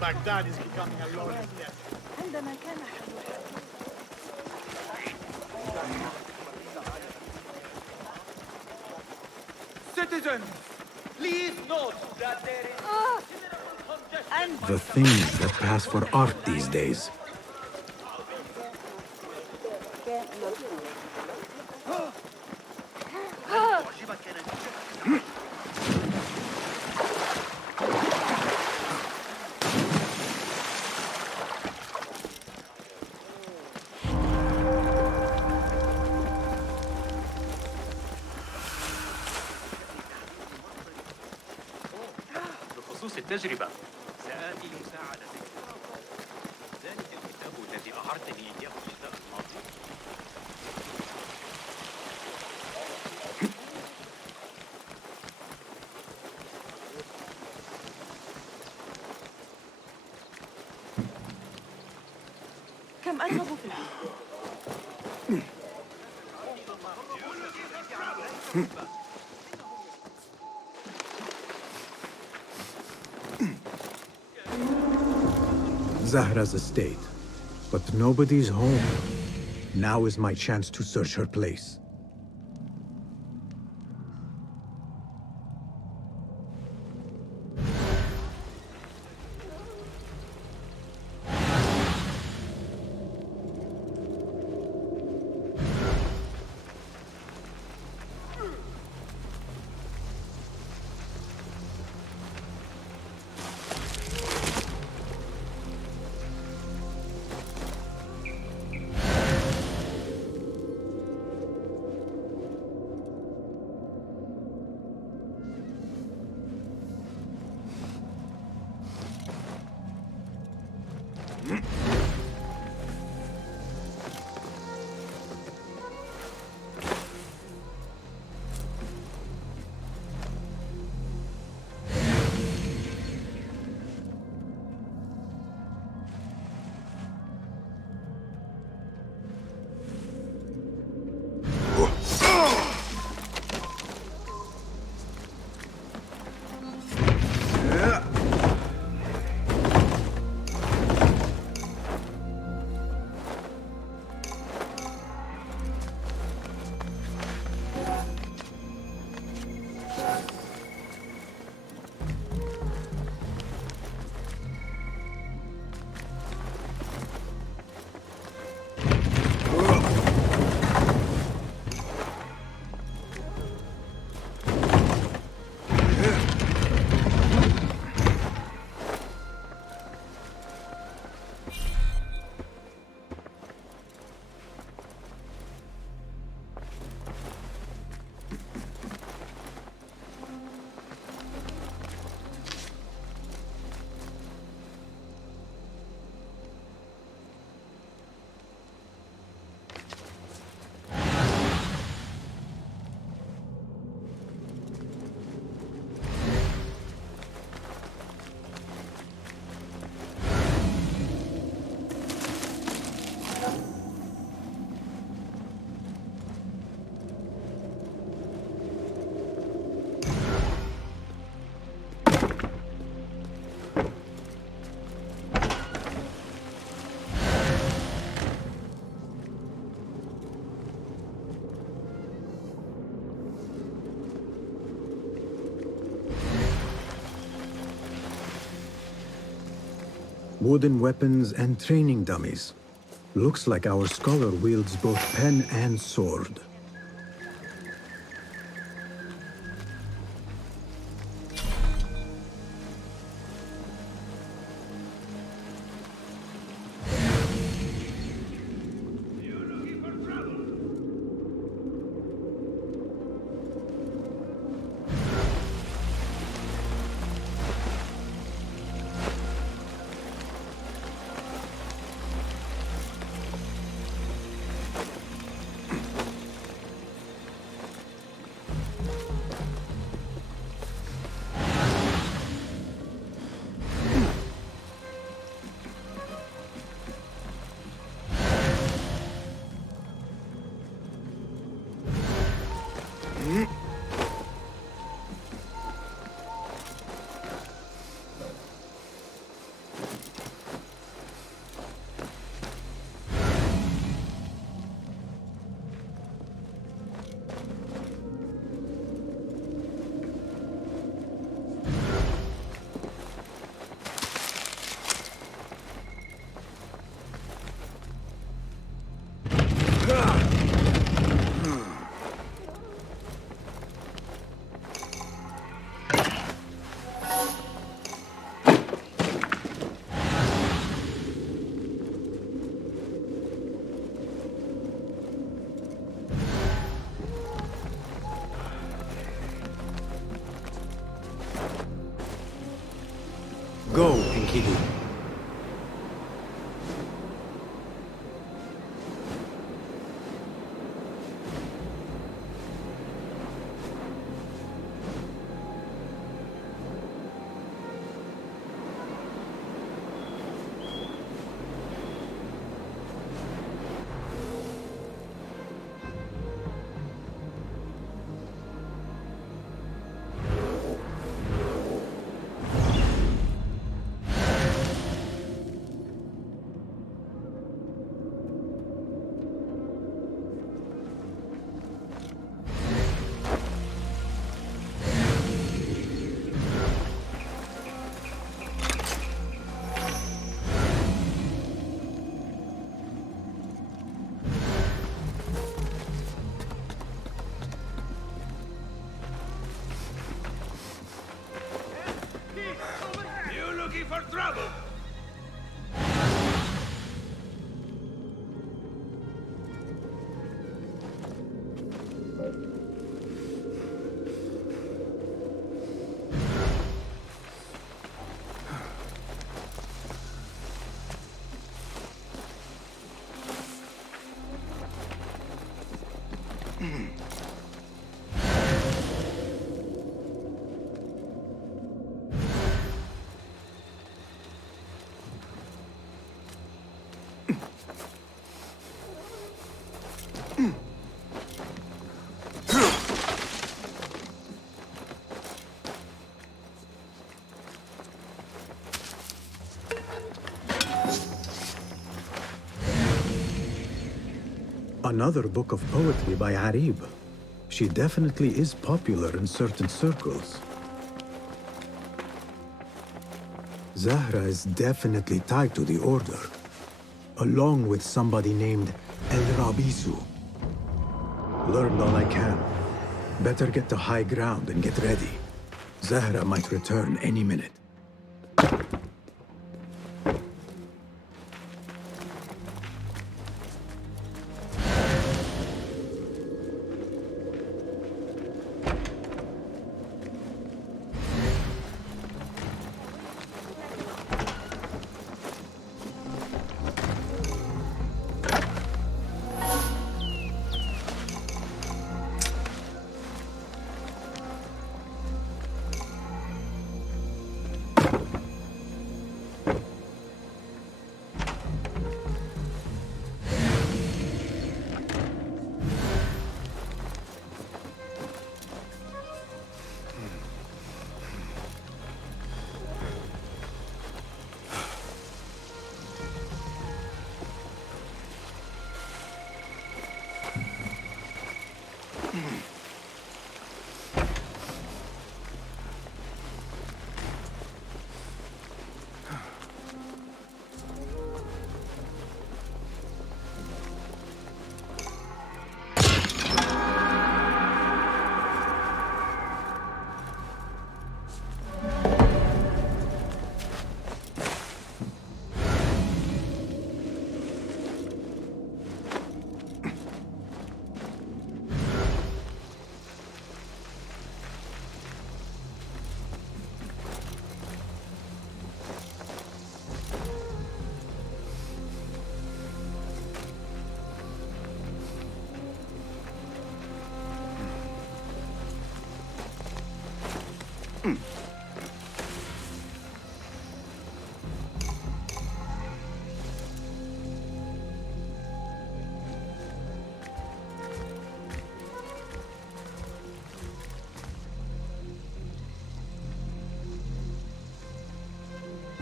Baghdad is becoming a lawless place. Citizens, please note that there is The things that pass for art these days. بخصوص التجربة سآتي لمساعدتك. ذلك الكتاب الذي أعرتني إياه الشتاء الماضي. كم أرغب في Zahra's estate. But nobody's home. Now is my chance to search her place. Wooden weapons and training dummies. Looks like our scholar wields both pen and sword. Go, Enkidu. For trouble! Another book of poetry by Arib. She definitely is popular in certain circles. Zahra is definitely tied to the Order, along with somebody named El Rabisu. Learned all I can. Better get to high ground and get ready. Zahra might return any minute.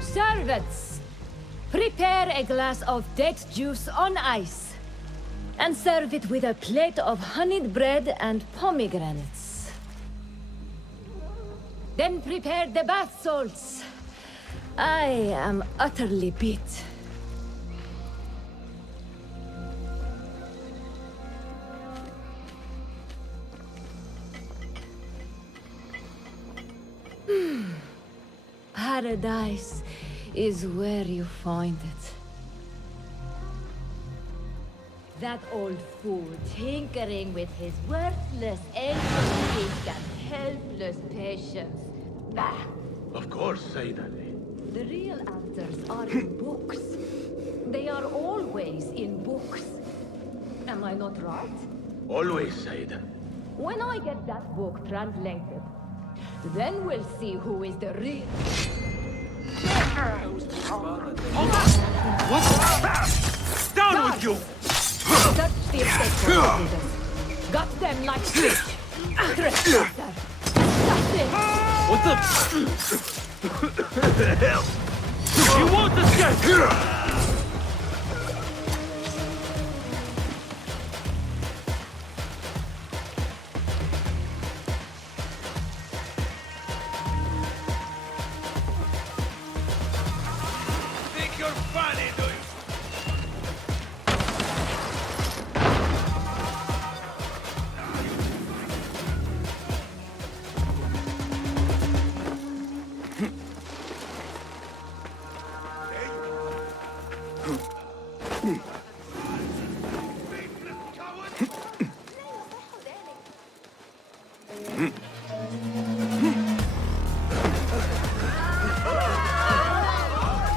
Servants, prepare a glass of date juice on ice, and serve it with a plate of honeyed bread and pomegranates. Then prepare the bath salts. I am utterly beat. Paradise is where you find it. That old fool tinkering with his worthless ancient and helpless patients. Bah! Of course, Sayyid Ali. The real answers are in books. They are always in books. Am I not right? Always, Sayyid. When I get that book translated, then we'll see who is the real... What? Down with you! Search the estate for got them like fish! Trespasser! Assassin! What the hell? You won't escape!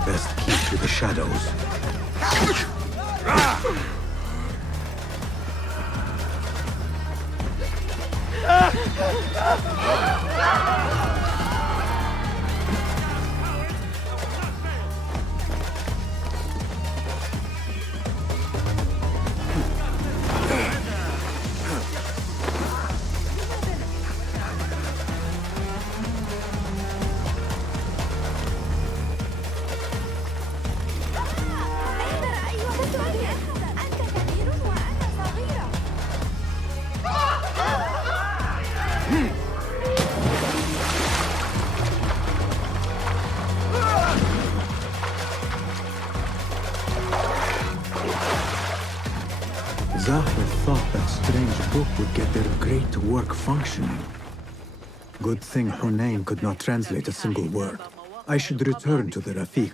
Best keep to the shadows. Zahir thought that strange book would get their great work functioning. Good thing Hunayn could not translate a single word. I should return to the Rafiq.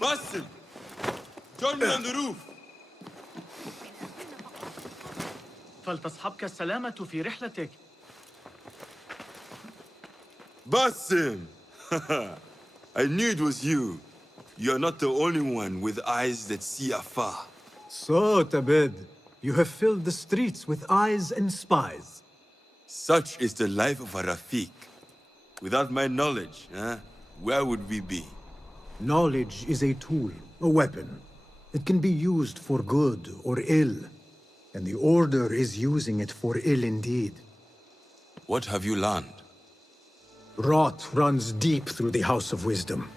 Basim! Join me on the roof! فلتصحبك السلامة في رحلتك. Basim! I knew it was you. You're not the only one with eyes that see afar. So, Tabid, you have filled the streets with eyes and spies. Such is the life of a Rafiq. Without my knowledge, where would we be? Knowledge is a tool, a weapon. It can be used for good or ill. And the Order is using it for ill indeed. What have you learned? Rot runs deep through the House of Wisdom.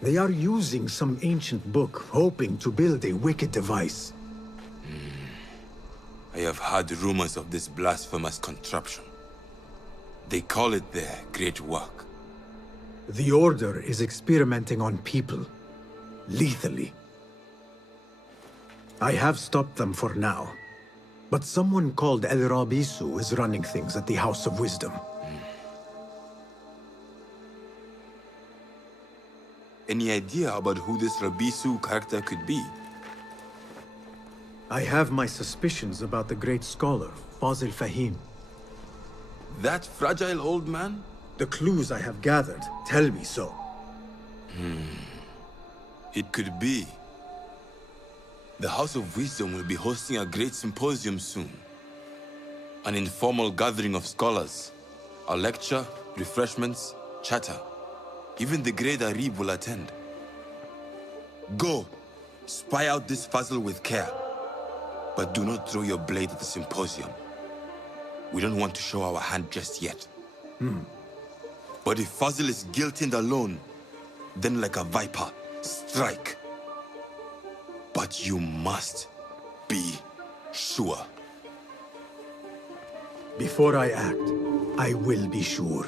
They are using some ancient book, hoping to build a wicked device. I have heard rumors of this blasphemous contraption. They call it their great work. The Order is experimenting on people, lethally. I have stopped them for now. But someone called El Rabisu is running things at the House of Wisdom. Any idea about who this Rabisu character could be? I have my suspicions about the great scholar, Fazil Fahim. That fragile old man? The clues I have gathered tell me so. It could be. The House of Wisdom will be hosting a great symposium soon. An informal gathering of scholars. A lecture, refreshments, chatter. Even the great Arib will attend. Go, spy out this Fazil with care. But do not throw your blade at the symposium. We don't want to show our hand just yet. But if Fazil is guilty and alone, then like a viper, strike. But you must be sure. Before I act, I will be sure.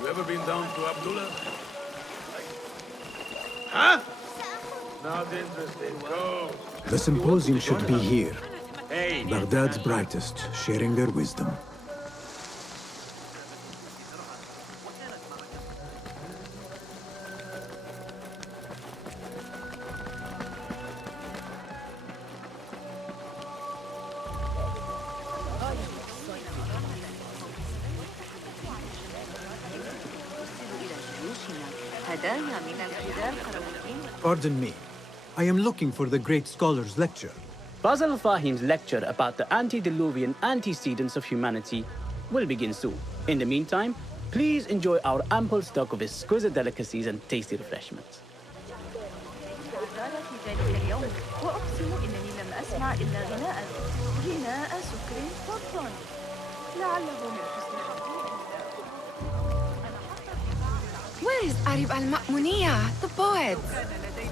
You ever been down to Abdullah? Huh? Not interested. Go. The symposium should be here. Baghdad's brightest, sharing their wisdom. Pardon me. I am looking for the great scholar's lecture. Fazil Fahim's lecture about the antediluvian antecedents of humanity will begin soon. In the meantime, please enjoy our ample stock of exquisite delicacies and tasty refreshments. Where is Arib al-Ma'muniya, the poet?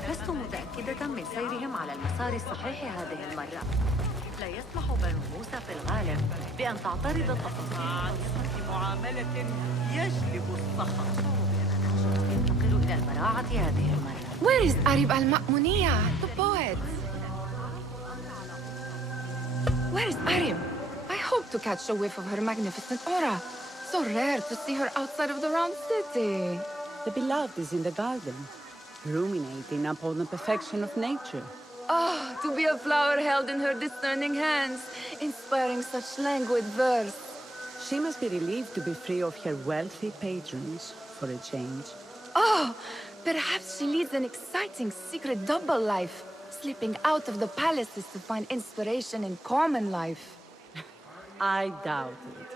لست متأكدة من سيرهم على المسار الصحيح هذه المرة. لا يسمح بنو موسى في الغالب بأن تعترض التفاصيل معاملة يجلب السخط. ينتقل إلى البراعة هذه المرة. Where is Arib al-Ma'muniya, the poet? Where is Arib? I hope to catch a whiff of her magnificent aura. So rare to see her outside of the round city. The beloved is in the garden, ruminating upon the perfection of nature. Oh, to be a flower held in her discerning hands, inspiring such languid verse. She must be relieved to be free of her wealthy patrons for a change. Oh, perhaps she leads an exciting secret double life, slipping out of the palaces to find inspiration in common life. I doubt it.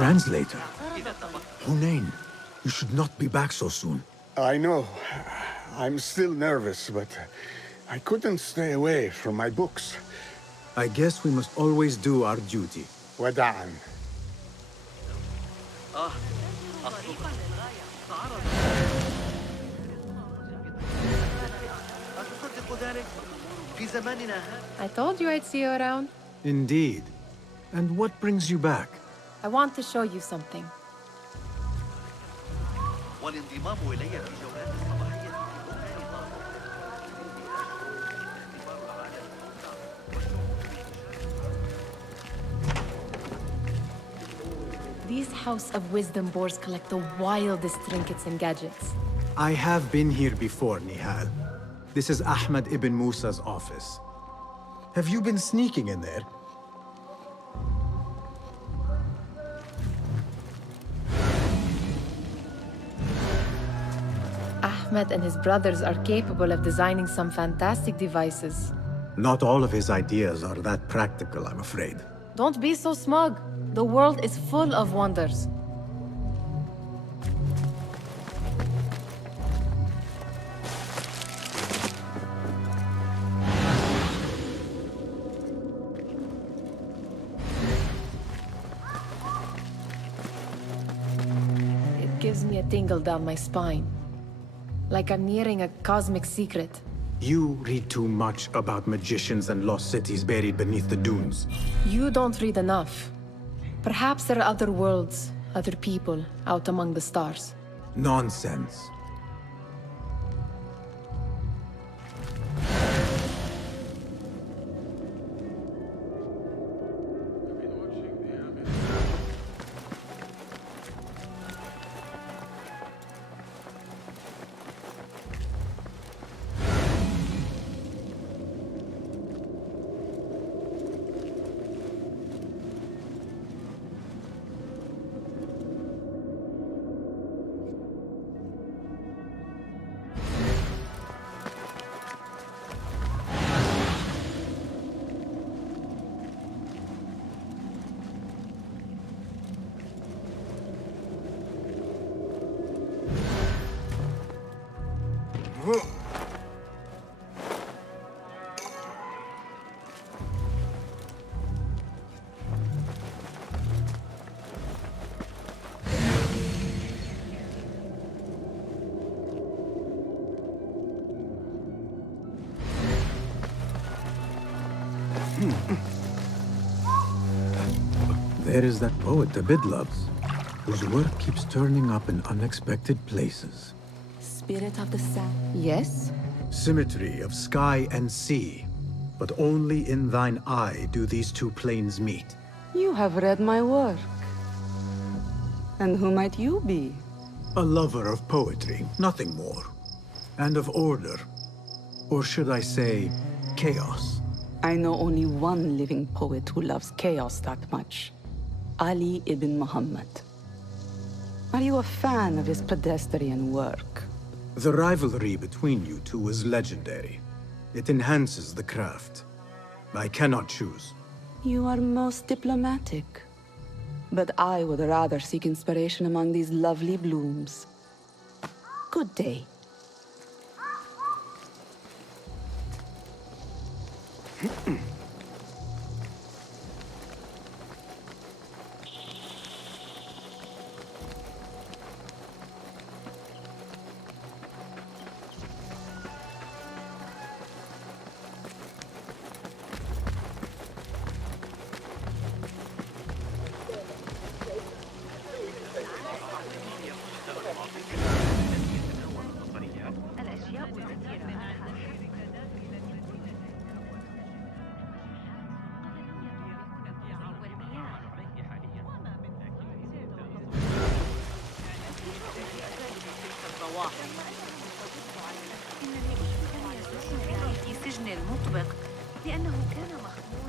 translator. Hunain, you should not be back so soon. I know. I'm still nervous, but I couldn't stay away from my books. I guess we must always do our duty. وداعا. I told you I'd see you around. Indeed. And what brings you back? I want to show you something. These House of Wisdom boars collect the wildest trinkets and gadgets. I have been here before, Nehal. This is Ahmad ibn Musa's office. Have you been sneaking in there? Ahmed and his brothers are capable of designing some fantastic devices. Not all of his ideas are that practical, I'm afraid. Don't be so smug. The world is full of wonders. It gives me a tingle down my spine. Like I'm nearing a cosmic secret. You read too much about magicians and lost cities buried beneath the dunes. You don't read enough. Perhaps there are other worlds, other people, out among the stars. Nonsense. There is that poet Abid loves, whose work keeps turning up in unexpected places. Spirit of the sun. Yes? Symmetry of sky and sea, but only in thine eye do these two planes meet. You have read my work. And who might you be? A lover of poetry, nothing more. And of order. Or should I say, chaos. I know only one living poet who loves chaos that much. Ali ibn Muhammad. Are you a fan of his pedestrian work? The rivalry between you two is legendary. It enhances the craft. I cannot choose. You are most diplomatic. But I would rather seek inspiration among these lovely blooms. Good day.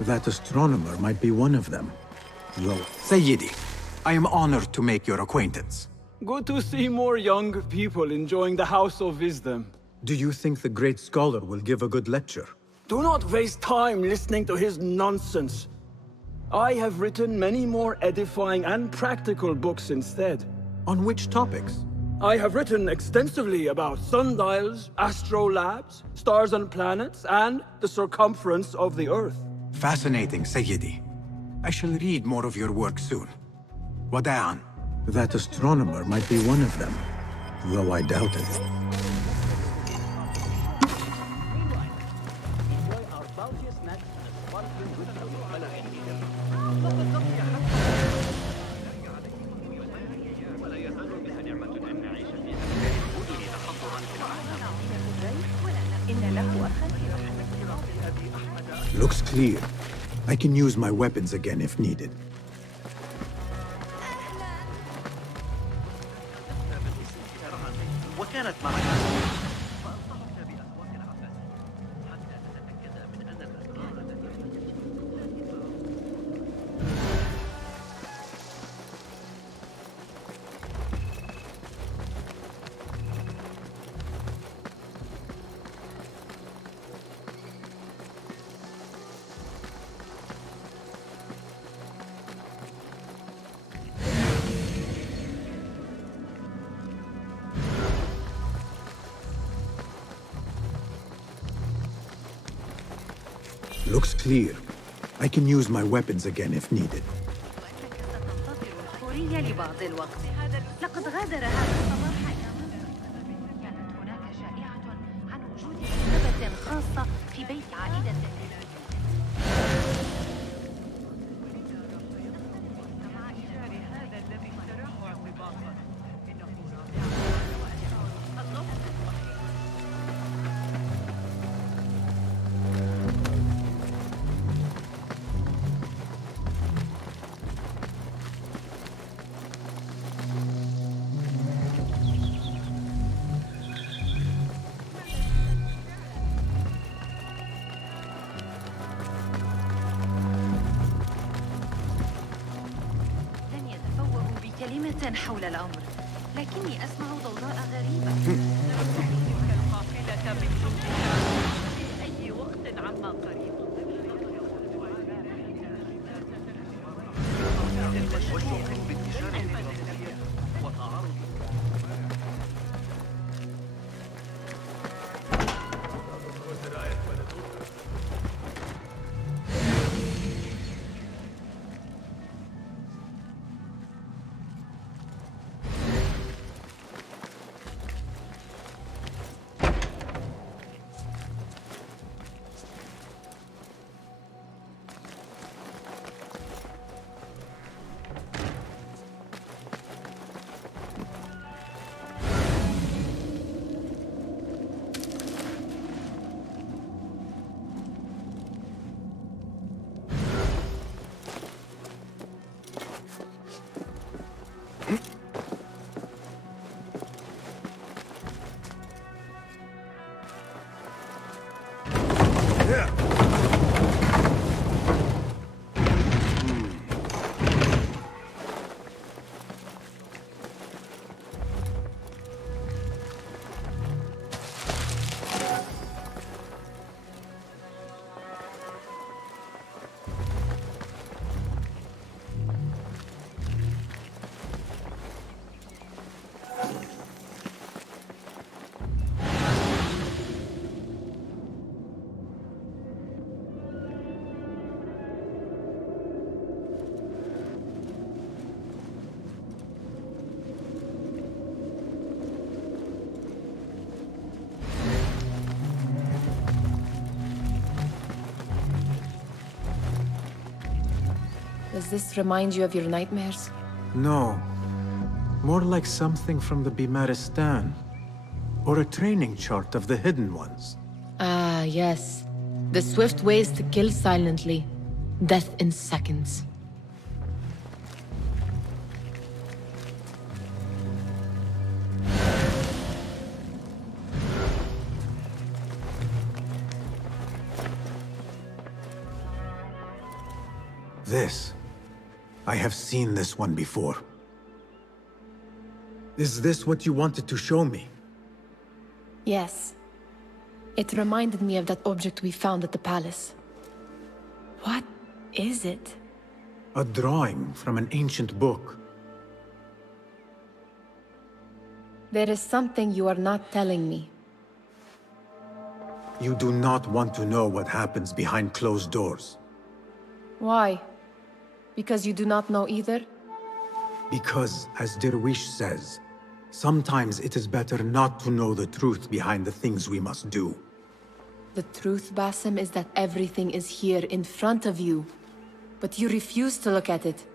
That astronomer might be one of them. Though, Sayyidi, I am honored to make your acquaintance. Good to see more young people enjoying the House of Wisdom. Do you think the great scholar will give a good lecture? Do not waste time listening to his nonsense. I have written many more edifying and practical books instead. On which topics? I have written extensively about sundials, astrolabes, stars and planets, and the circumference of the Earth. Fascinating, Sayyidi. I shall read more of your work soon. Wada'an. That astronomer might be one of them, though I doubt it. Looks clear. I can use my weapons again if needed. وكانت معك Looks clear. I can use my weapons again if needed. لبعض الوقت لقد غادر هذا الصباح كانت هناك شائعة عن وجود مكتبة خاصة في بيت عائلة كلمة حول الأمر، لكني أسمع ضوضاء غريبة. القافلة في أي وقت عما قريب. Does this remind you of your nightmares? No. More like something from the Bimaristan. Or a training chart of the Hidden Ones. Ah, yes. The swift ways to kill silently. Death in seconds. This. I have seen this one before. Is this what you wanted to show me? Yes. It reminded me of that object we found at the palace. What is it? A drawing from an ancient book. There is something you are not telling me. You do not want to know what happens behind closed doors. Why? Because you do not know either? Because, as Derwish says, sometimes it is better not to know the truth behind the things we must do. The truth, Basim, is that everything is here in front of you. But you refuse to look at it.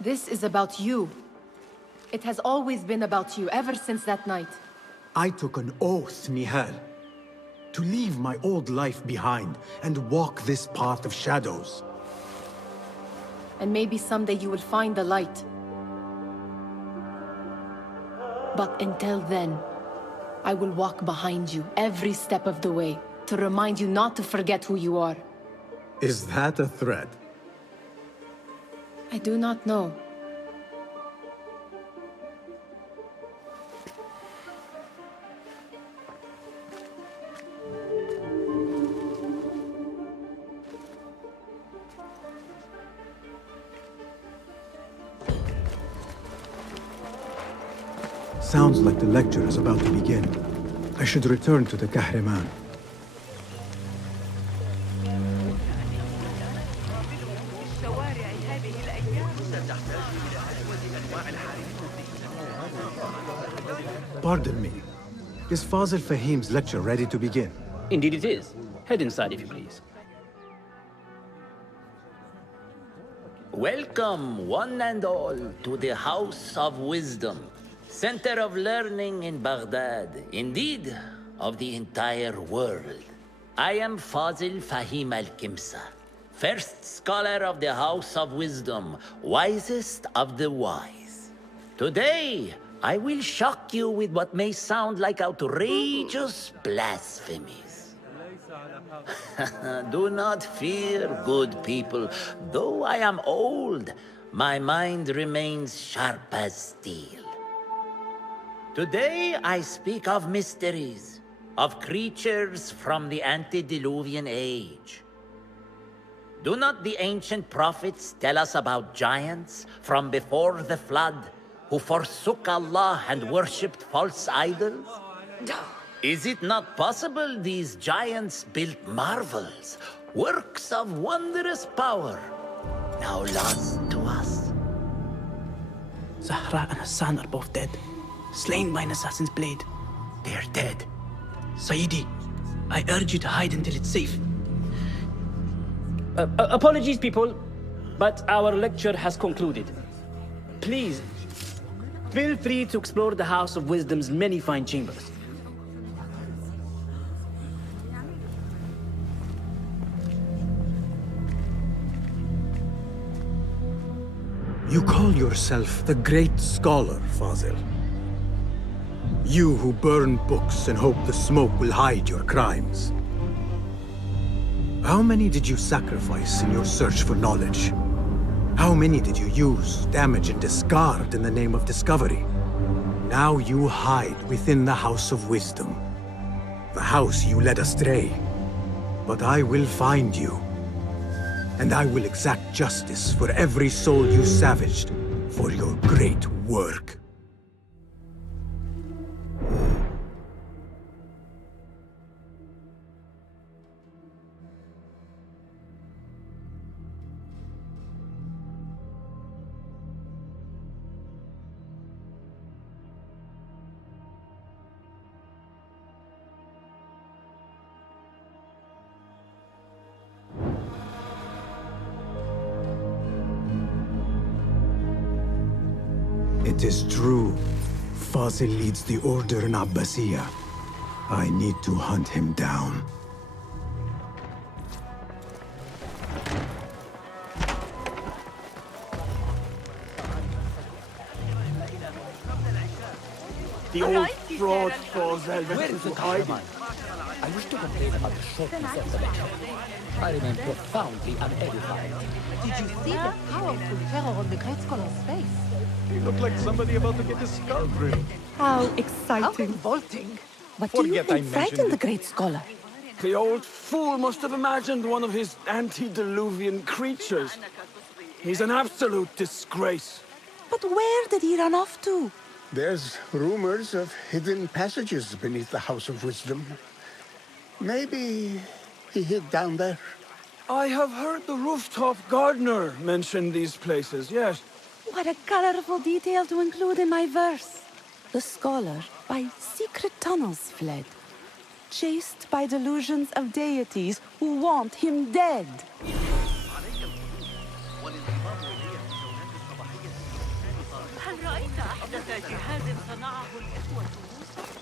This is about you. It has always been about you, ever since that night. I took an oath, Nehal, to leave my old life behind and walk this path of shadows. And maybe someday you will find the light. But until then, I will walk behind you every step of the way to remind you not to forget who you are. Is that a threat? I do not know. Sounds like the lecture is about to begin. I should return to the Kahraman. Pardon me. Is Fazil Fahim's lecture ready to begin? Indeed it is. Head inside if you please. Welcome, one and all, to the House of Wisdom, center of learning in Baghdad, indeed, of the entire world. I am Fazil Fahim al-Kimsa, first scholar of the House of Wisdom, wisest of the wise. Today, I will shock you with what may sound like outrageous blasphemies. Do not fear, good people. Though I am old, my mind remains sharp as steel. Today I speak of mysteries, of creatures from the antediluvian age. Do not the ancient prophets tell us about giants from before the flood who forsook Allah and worshipped false idols? Is it not possible these giants built marvels, works of wondrous power, now lost to us? Zahra and Hassan are both dead, slain by an assassin's blade. They're dead. Sayyidi, I urge you to hide until it's safe. Apologies, people, but our lecture has concluded. Please, feel free to explore the House of Wisdom's many fine chambers. You call yourself the great scholar, Fazil. You who burn books and hope the smoke will hide your crimes. How many did you sacrifice in your search for knowledge? How many did you use, damage, and discard in the name of discovery? Now you hide within the House of Wisdom. The house you led astray. But I will find you. And I will exact justice for every soul you savaged for your great work. It is true. Fazil leads the order in Abbasiyah. I need to hunt him down. The old fraud Fazil. Where is the hiding? I wish to complain about the shortness of the lecture. I remain profoundly unedified. Did you see the powerful terror on the great scholar's face? He looked like somebody about to get his skull drilled. How exciting. How revolting. But do you think frightened the great scholar? The old fool must have imagined one of his antediluvian creatures. He's an absolute disgrace. But where did he run off to? There's rumors of hidden passages beneath the House of Wisdom. Maybe he hid down there. I have heard the rooftop gardener mention these places, yes. What a colorful detail to include in my verse. The scholar by secret tunnels fled, chased by delusions of deities who want him dead.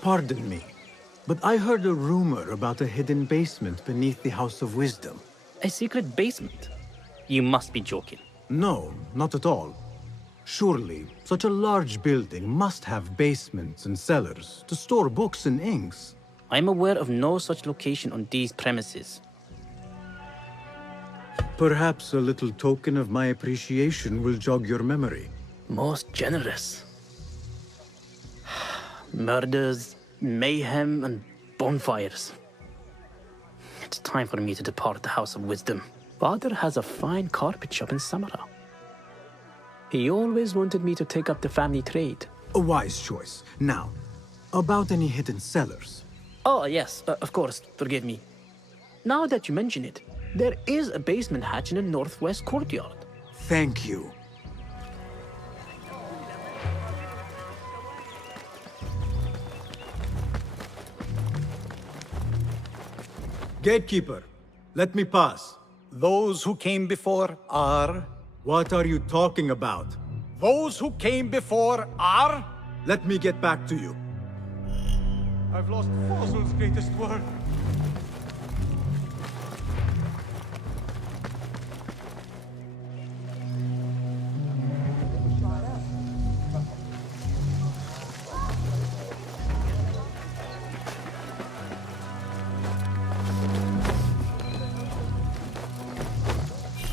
Pardon me, but I heard a rumor about a hidden basement beneath the House of Wisdom. A secret basement? You must be joking. No, not at all. Surely, such a large building must have basements and cellars to store books and inks. I'm aware of no such location on these premises. Perhaps a little token of my appreciation will jog your memory. Most generous. Murders, mayhem, and bonfires. It's time for me to depart the House of Wisdom. Father has a fine carpet shop in Samara. He always wanted me to take up the family trade. A wise choice. Now, about any hidden cellars. Oh, yes, of course, forgive me. Now that you mention it, there is a basement hatch in the northwest courtyard. Thank you. Gatekeeper, let me pass. Those who came before are... What are you talking about? Those who came before are... Let me get back to you. I've lost Fazl's greatest word.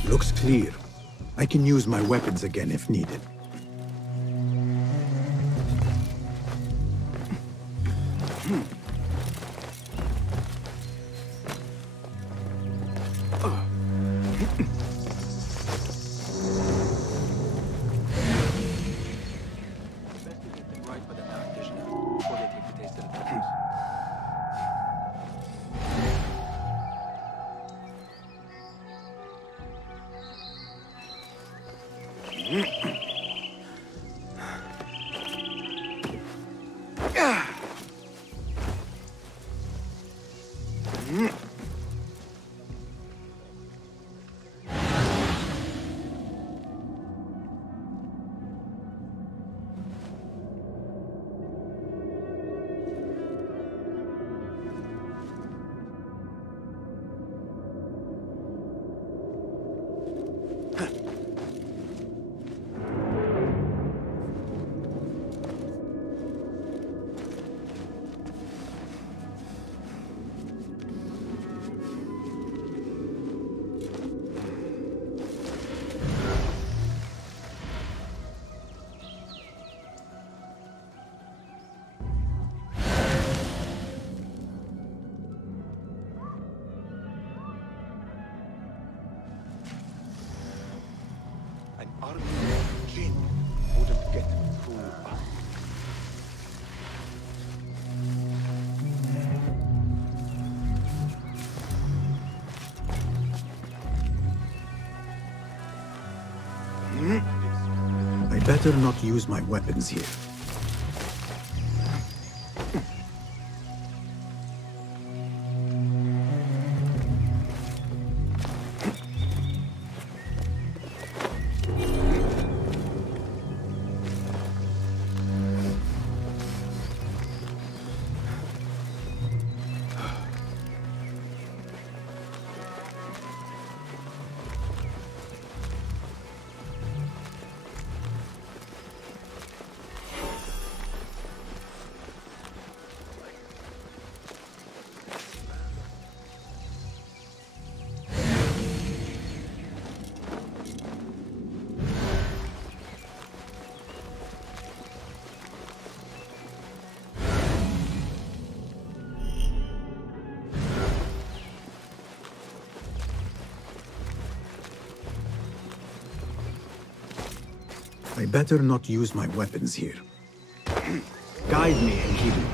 Looks clear. I can use my weapons again if needed. An army of jinn wouldn't get through us. I better not use my weapons here. I better not use my weapons here. Guide me, Enkidu.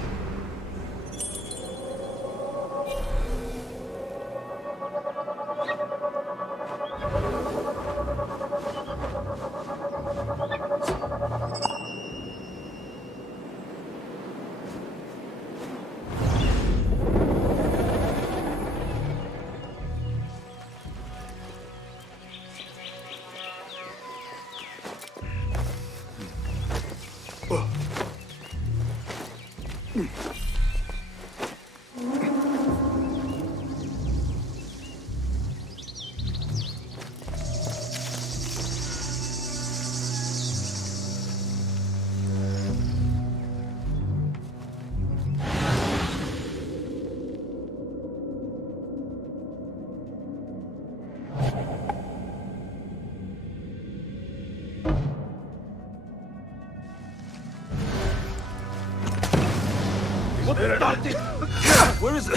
Where is it?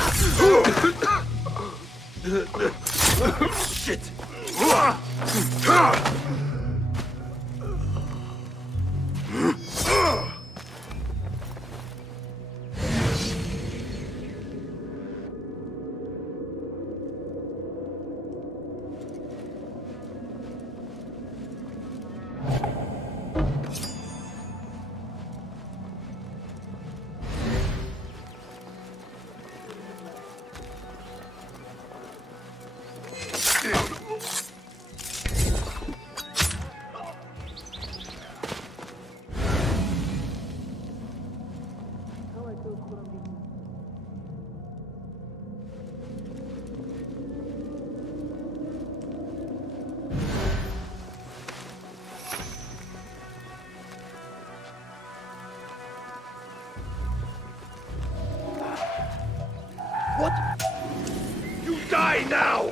Shit! What? You die now!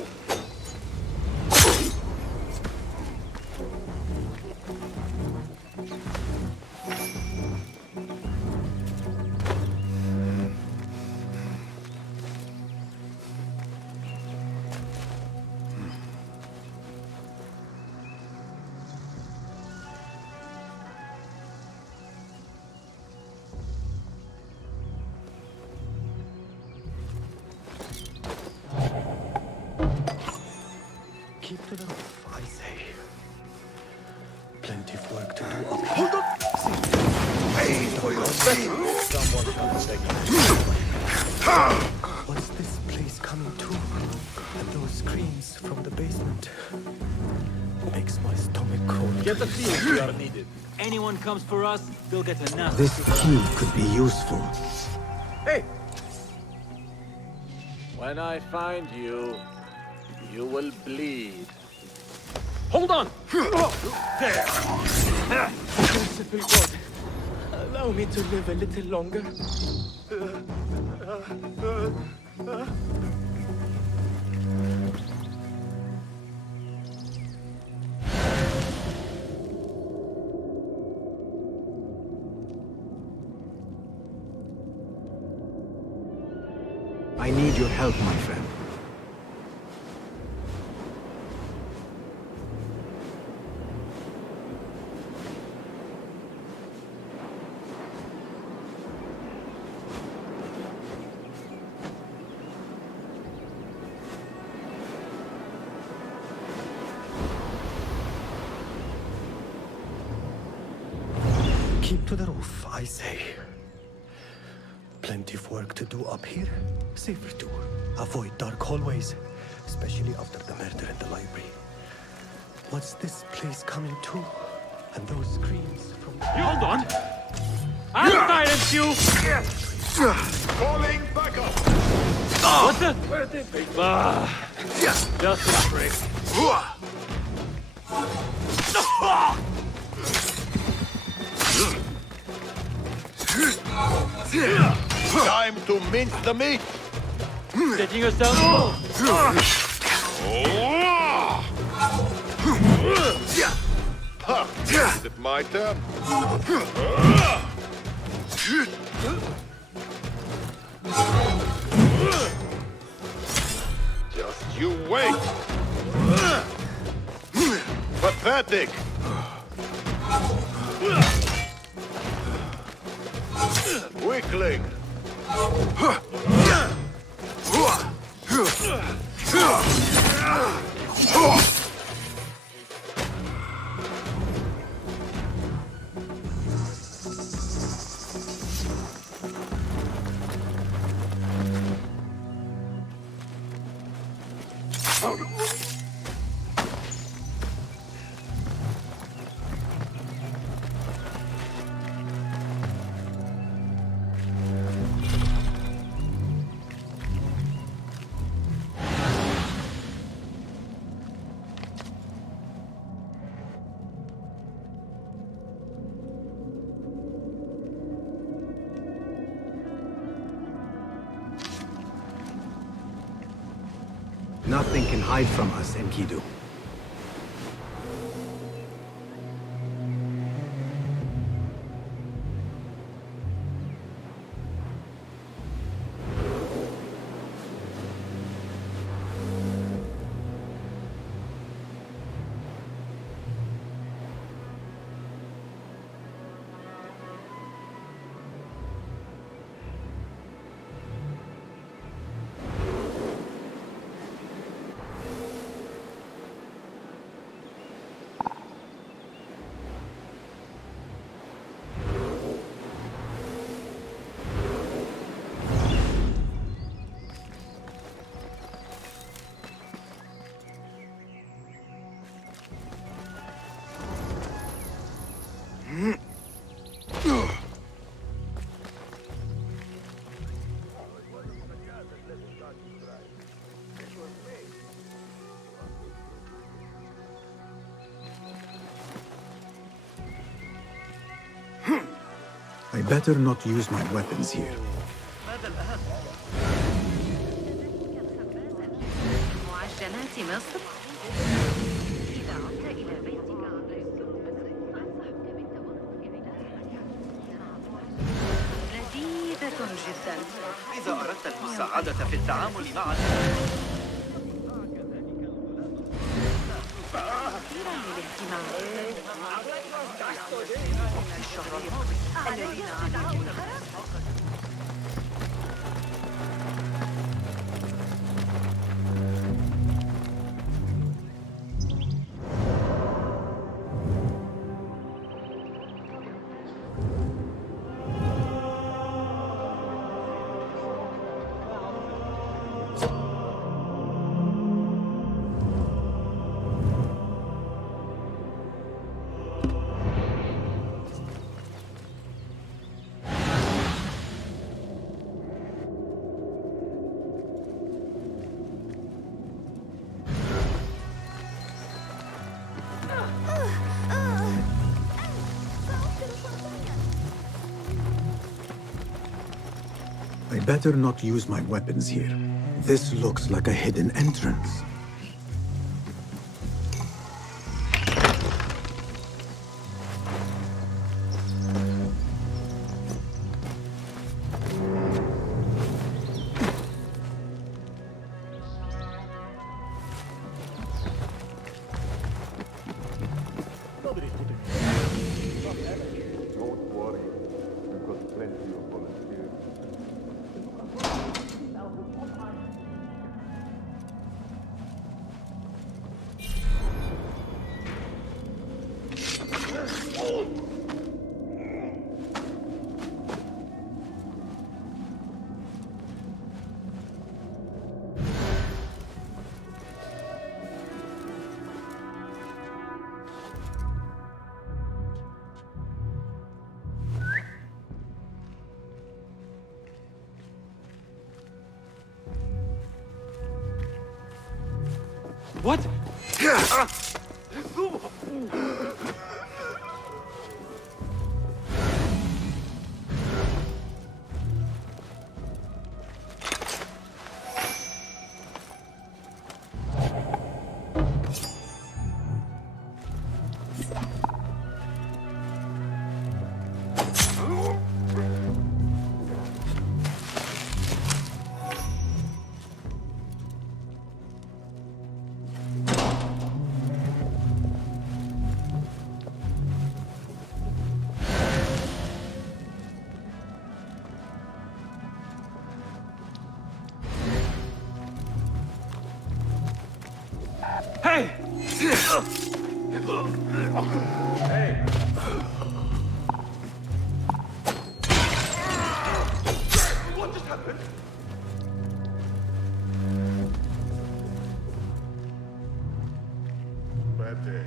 Keep to the roof, I say. Plenty of work to do up here. Hold up! Pay for your sin! Someone What's this place coming to? And those screams from the basement makes my stomach crawl. Get the thieves, we are needed. Anyone comes for us, they'll get a nasty. This key could be useful. Hey! When I find you, you will bleed. Hold on! There! Merciful God, allow me to live a little longer. I need your help, my friend. Keep to the roof, I say. Plenty of work to do up here. Safer too. Avoid dark hallways, especially after the murder in the library. What's this place coming to? And those screams from the... Hold on! I'll silence you! Calling backup! What the? Where did they be? Just a trick. Time to mince the meat! Taking yourself? Is it my turn? Just you wait! Pathetic! Weakling! Nothing can hide from us, Enkidu. I better not use my weapons here. معجنات مصر. إذا عدت إلى بيتك لذيذة جدا. إذا أردت المساعدة في التعامل معنا I better not use my weapons here. This looks like a hidden entrance. Don't worry, we've got plenty of volunteers. What? Hey! What just happened? Bad day.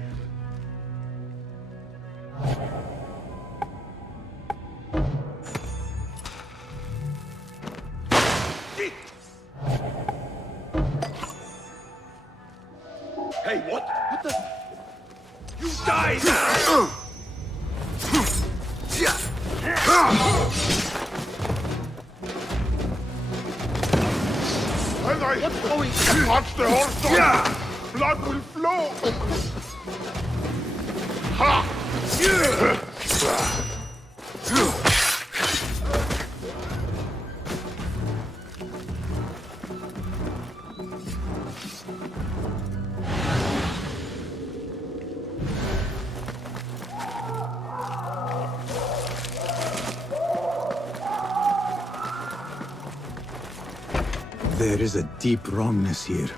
Hey, what? What the? You died! As I touch the horse, blood will flow. Ha! There is a deep wrongness here.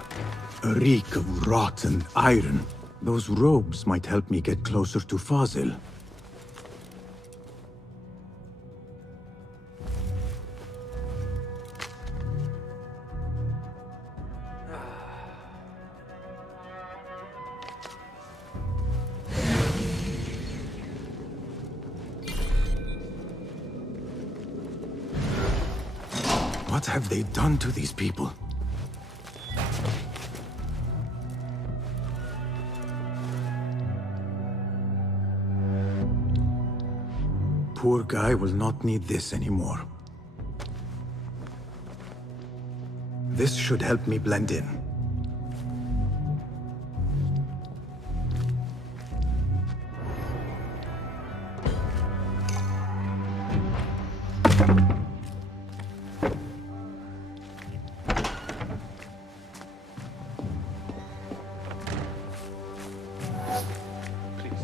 A reek of rotten iron. Those robes might help me get closer to Fazil. What have they done to these people? Poor guy will not need this anymore. This should help me blend in. Please,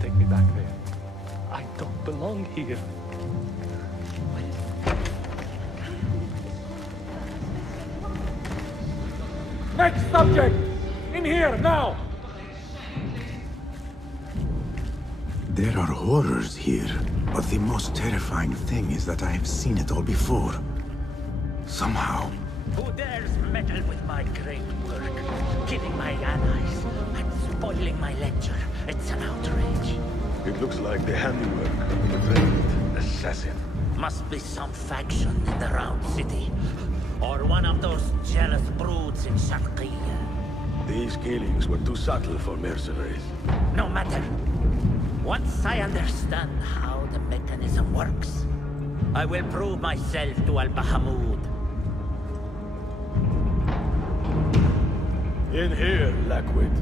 take me back there. I don't belong here. Next subject! In here, now! There are horrors here, but the most terrifying thing is that I have seen it all before. Somehow. Who dares meddle with my great work? Killing my allies and spoiling my lecture. It's an outrage. It looks like the handiwork of a veiled assassin. Must be some faction in the Round City. Or one of those jealous broods in Sharqiyya. These killings were too subtle for mercenaries. No matter. Once I understand how the mechanism works, I will prove myself to Al-Bahamud. In here, Lackwit.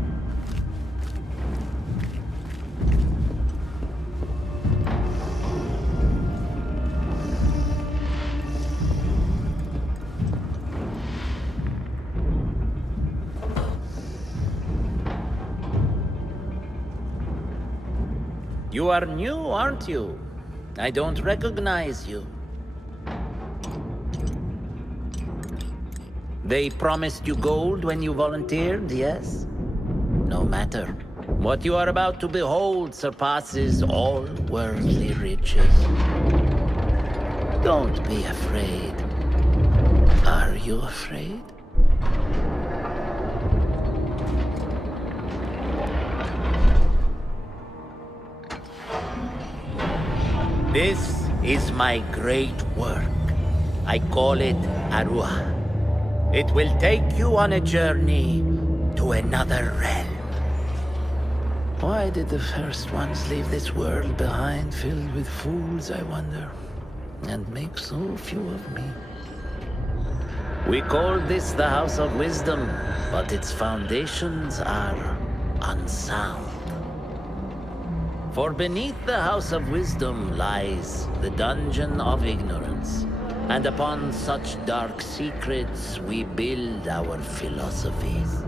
You are new, aren't you? I don't recognize you. They promised you gold when you volunteered, yes? No matter. What you are about to behold surpasses all worldly riches. Don't be afraid. Are you afraid? This is my great work. I call it Arwah. It will take you on a journey to another realm. Why did the first ones leave this world behind filled with fools, I wonder, and make so few of me? We call this the House of Wisdom, but its foundations are unsound. For beneath the House of Wisdom lies the Dungeon of Ignorance, and upon such dark secrets we build our philosophies.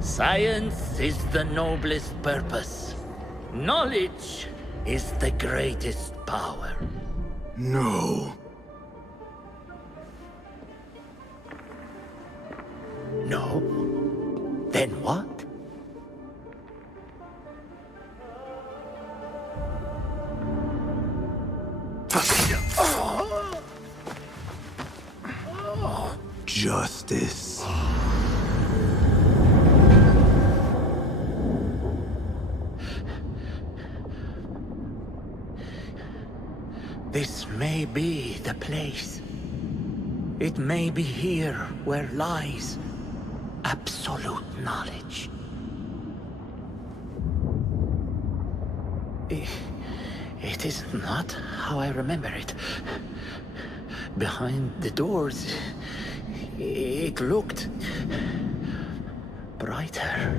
Science is the noblest purpose. Knowledge is the greatest power. No. No? Then what? Justice. This may be the place. It may be here where lies absolute knowledge. It is not how I remember it. Behind the doors, it looked brighter.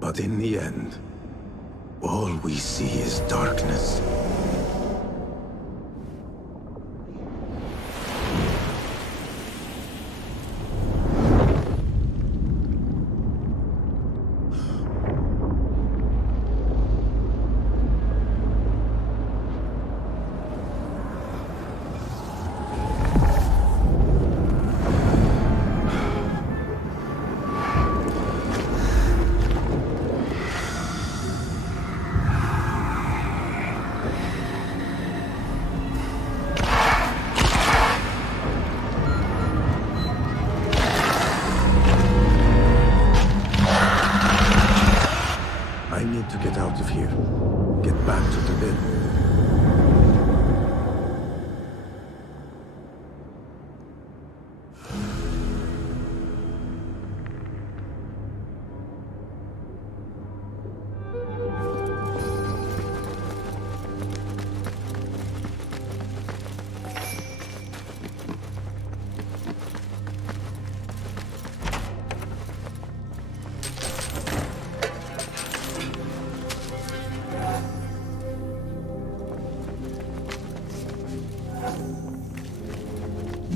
But in the end, all we see is darkness. To get out of here. Get back to the bin.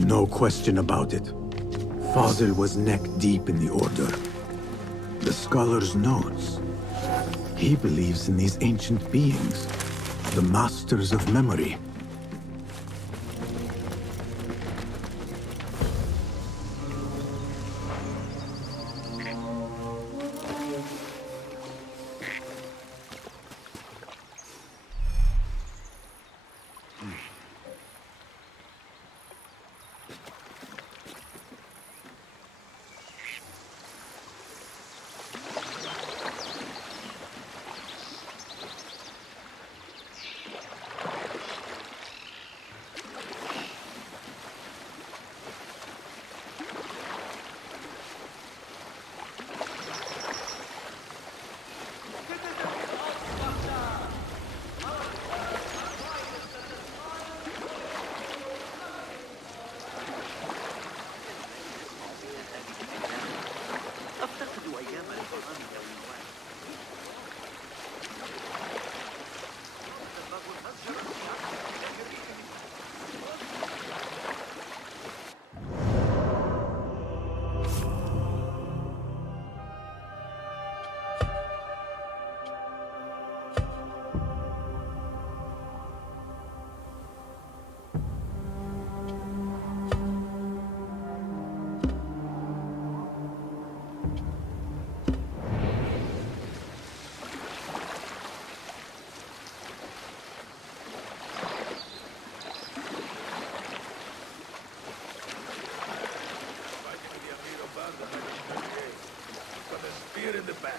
No question about it. Fazil was neck-deep in the Order. The scholar's notes. He believes in these ancient beings, the masters of memory. In the back.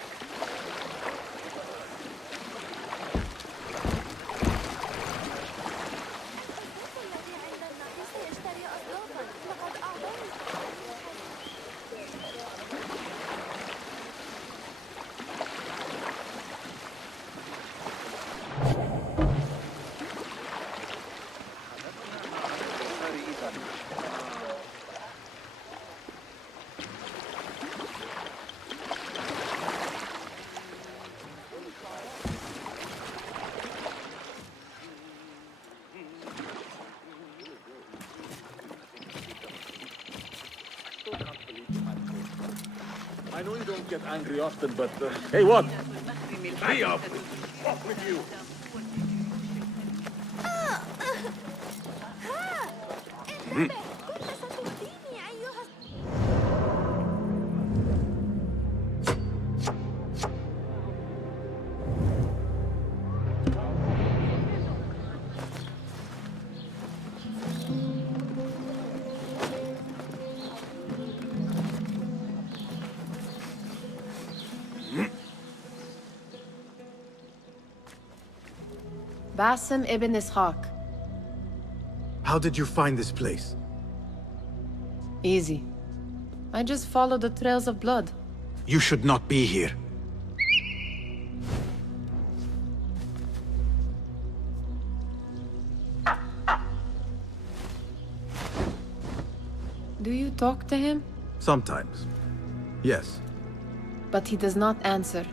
I know you don't get angry often, but hey, what? Hey up! Off with you! Basim Ibn Ishaq. How did you find this place? Easy. I just followed the trails of blood. You should not be here. Do you talk to him? Sometimes. Yes. But he does not answer.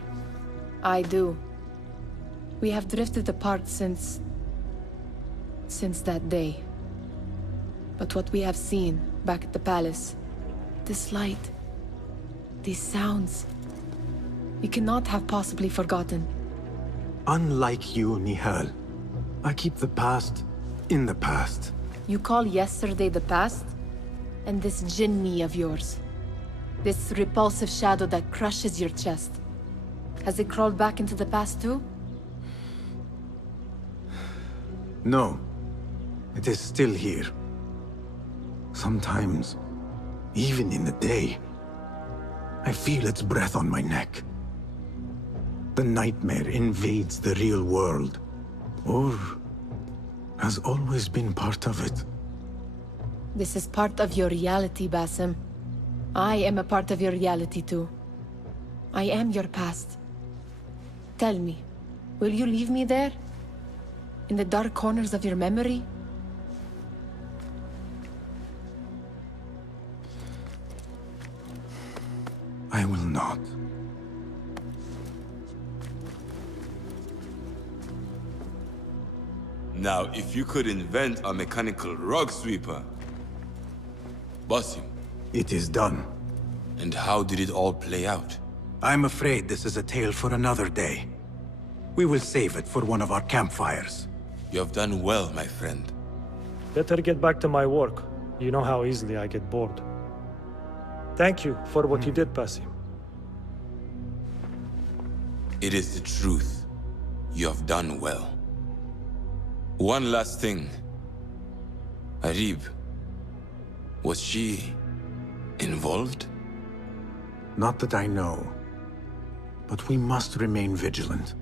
I do. We have drifted apart since that day. But what we have seen back at the palace, this light, these sounds, we cannot have possibly forgotten. Unlike you, Nehal, I keep the past in the past. You call yesterday the past? And this jinni of yours, this repulsive shadow that crushes your chest, has it crawled back into the past too? No. It is still here. Sometimes, even in the day, I feel its breath on my neck. The nightmare invades the real world, or has always been part of it. This is part of your reality, Basim. I am a part of your reality too. I am your past. Tell me, will you leave me there? In the dark corners of your memory? I will not. Now, if you could invent a mechanical rug sweeper, Basim. It is done. And how did it all play out? I'm afraid this is a tale for another day. We will save it for one of our campfires. You have done well, my friend. Better get back to my work. You know how easily I get bored. Thank you for what you did, Basim. It is the truth. You have done well. One last thing. Arib, was she involved? Not that I know. But we must remain vigilant.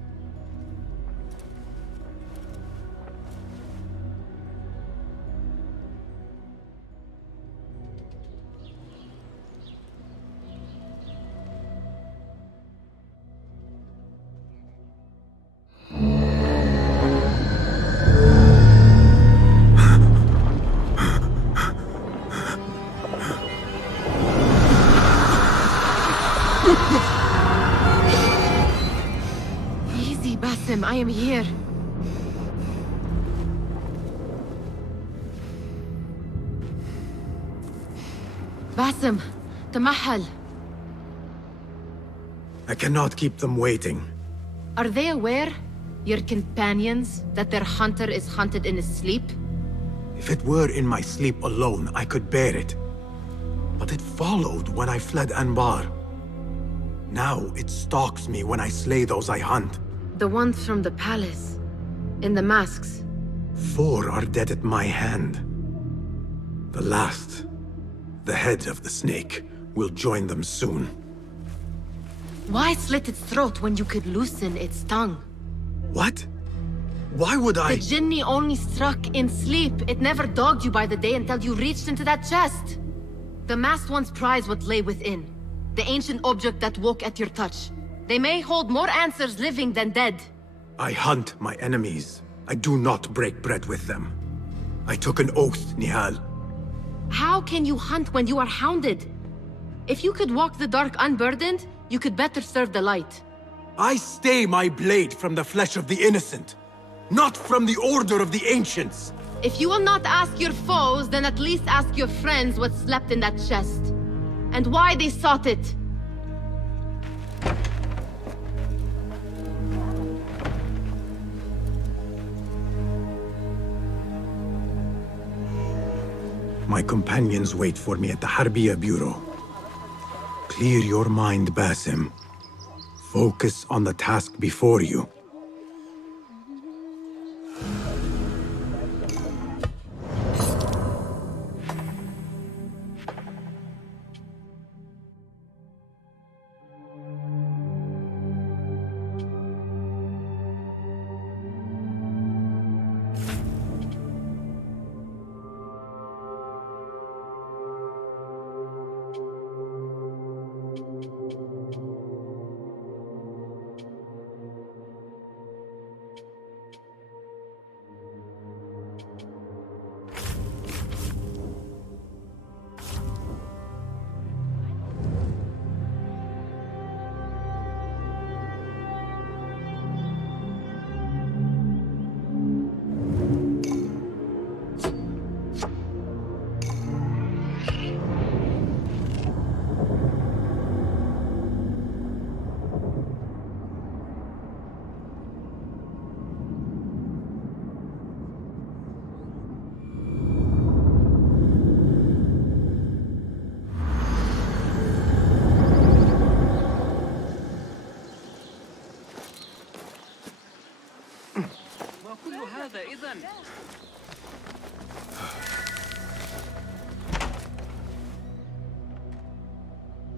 Easy, Basim, I am here. Basim, Nehal. I cannot keep them waiting. Are they aware, your companions, that their hunter is hunted in his sleep? If it were in my sleep alone, I could bear it. But it followed when I fled Anbar. Now it stalks me when I slay those I hunt. The ones from the palace, in the masks. 4 are dead at my hand. The last, the head of the snake, will join them soon. Why slit its throat when you could loosen its tongue? What? Why would I? The jinni only struck in sleep. It never dogged you by the day until you reached into that chest. The masked ones prize what lay within. The ancient object that woke at your touch. They may hold more answers living than dead. I hunt my enemies. I do not break bread with them. I took an oath, Nehal. How can you hunt when you are hounded? If you could walk the dark unburdened, you could better serve the light. I stay my blade from the flesh of the innocent, not from the order of the ancients. If you will not ask your foes, then at least ask your friends what slept in that chest. And why they sought it. My companions wait for me at the Harbiya Bureau. Clear your mind, Basim. Focus on the task before you.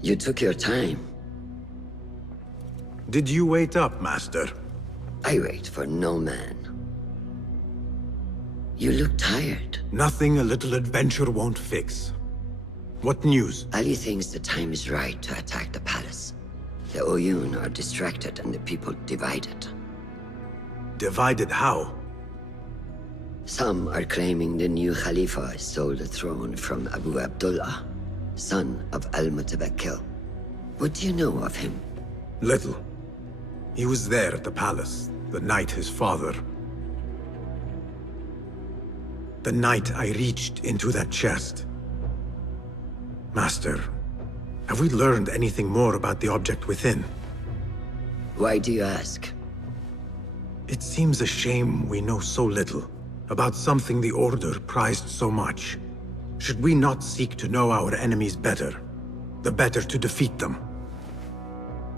You took your time. Did you wait up, Master? I wait for no man. You look tired. Nothing a little adventure won't fix. What news? Ali thinks the time is right to attack the palace. The Oyun are distracted and the people divided. Divided how? Some are claiming the new Khalifa stole the throne from Abu Abdullah, son of Al-Mutawakkil. What do you know of him? Little. He was there at the palace, the night his father... The night I reached into that chest. Master, have we learned anything more about the object within? Why do you ask? It seems a shame we know so little about something the Order prized so much. Should we not seek to know our enemies better, the better to defeat them?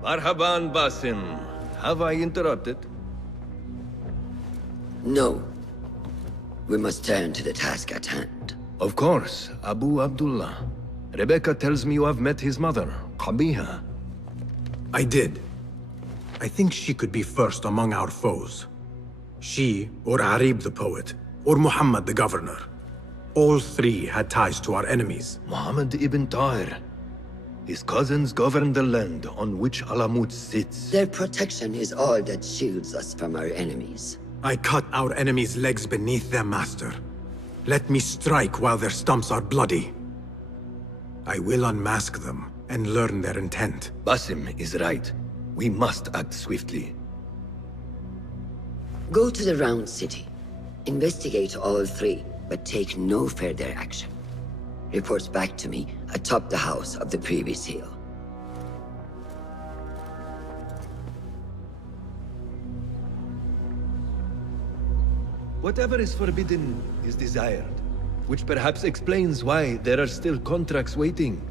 Marhaban, Basim. Have I interrupted? No. We must turn to the task at hand. Of course, Abu Abdullah. Rebecca tells me you have met his mother, Qabiha. I did. I think she could be first among our foes. She, or Arib the poet, or Muhammad the governor. All three had ties to our enemies. Muhammad ibn Tahir. His cousins govern the land on which Alamut sits. Their protection is all that shields us from our enemies. I cut our enemies' legs beneath them, Master. Let me strike while their stumps are bloody. I will unmask them and learn their intent. Basim is right. We must act swiftly. Go to the Round City. Investigate all three, but take no further action. Reports back to me atop the house of the previous hill. Whatever is forbidden is desired, which perhaps explains why there are still contracts waiting.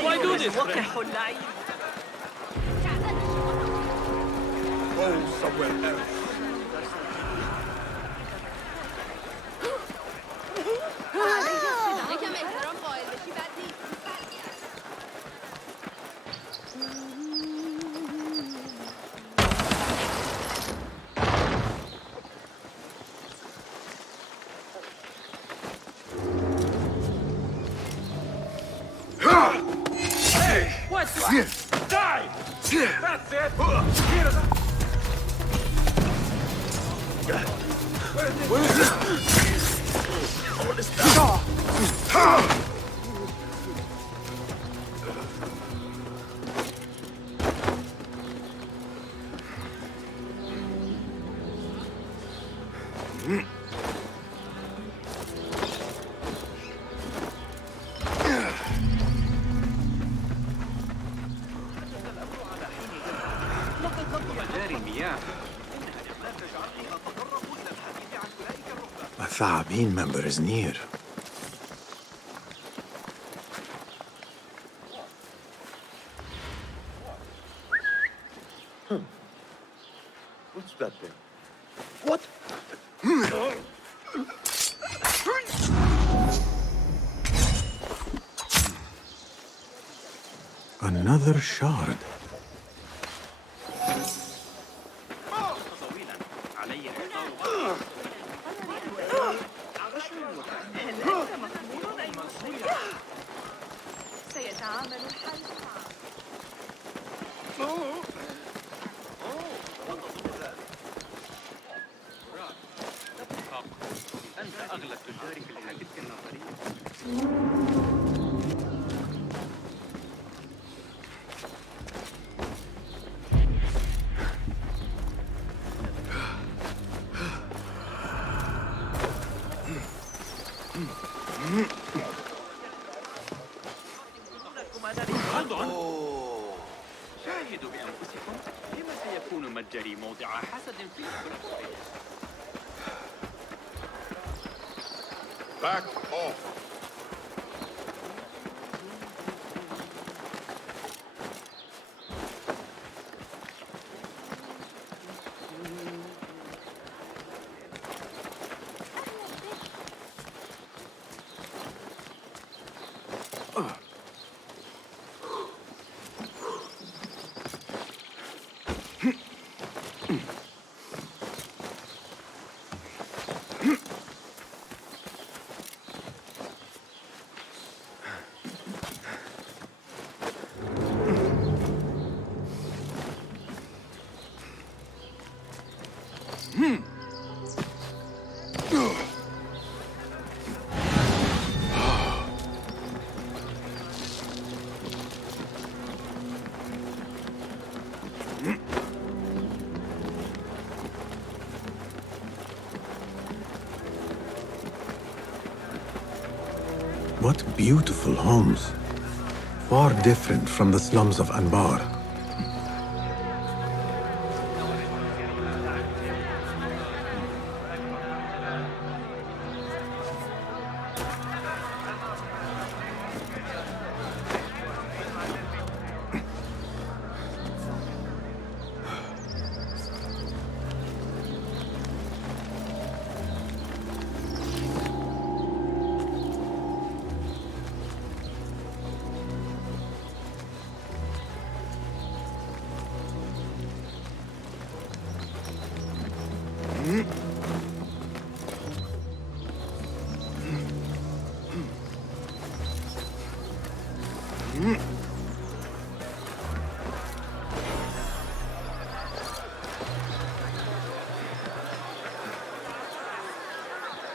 Why do this, friend? Go somewhere else. Yes. Die! That's it! What is this? What is that? A Thaabin member is near. What's that thing? What? Another shard. أنت أغلى التجار في الحديث النظري. شاهدوا بأنفسكم لما سيكون متجري موضع حسد في Back off. What beautiful homes. Far different from the slums of Anbar.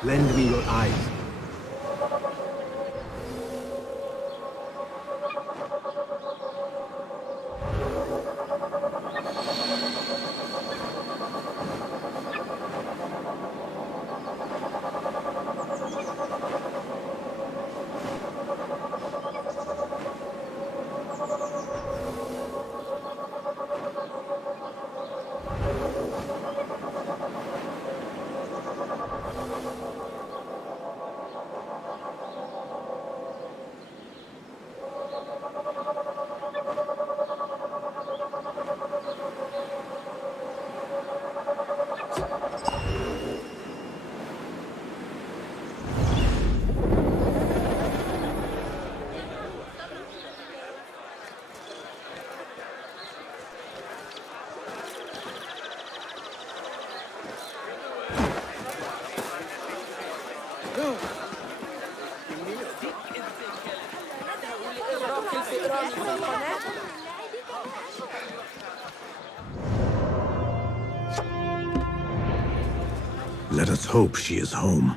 Lend me your eyes. Let us hope she is home.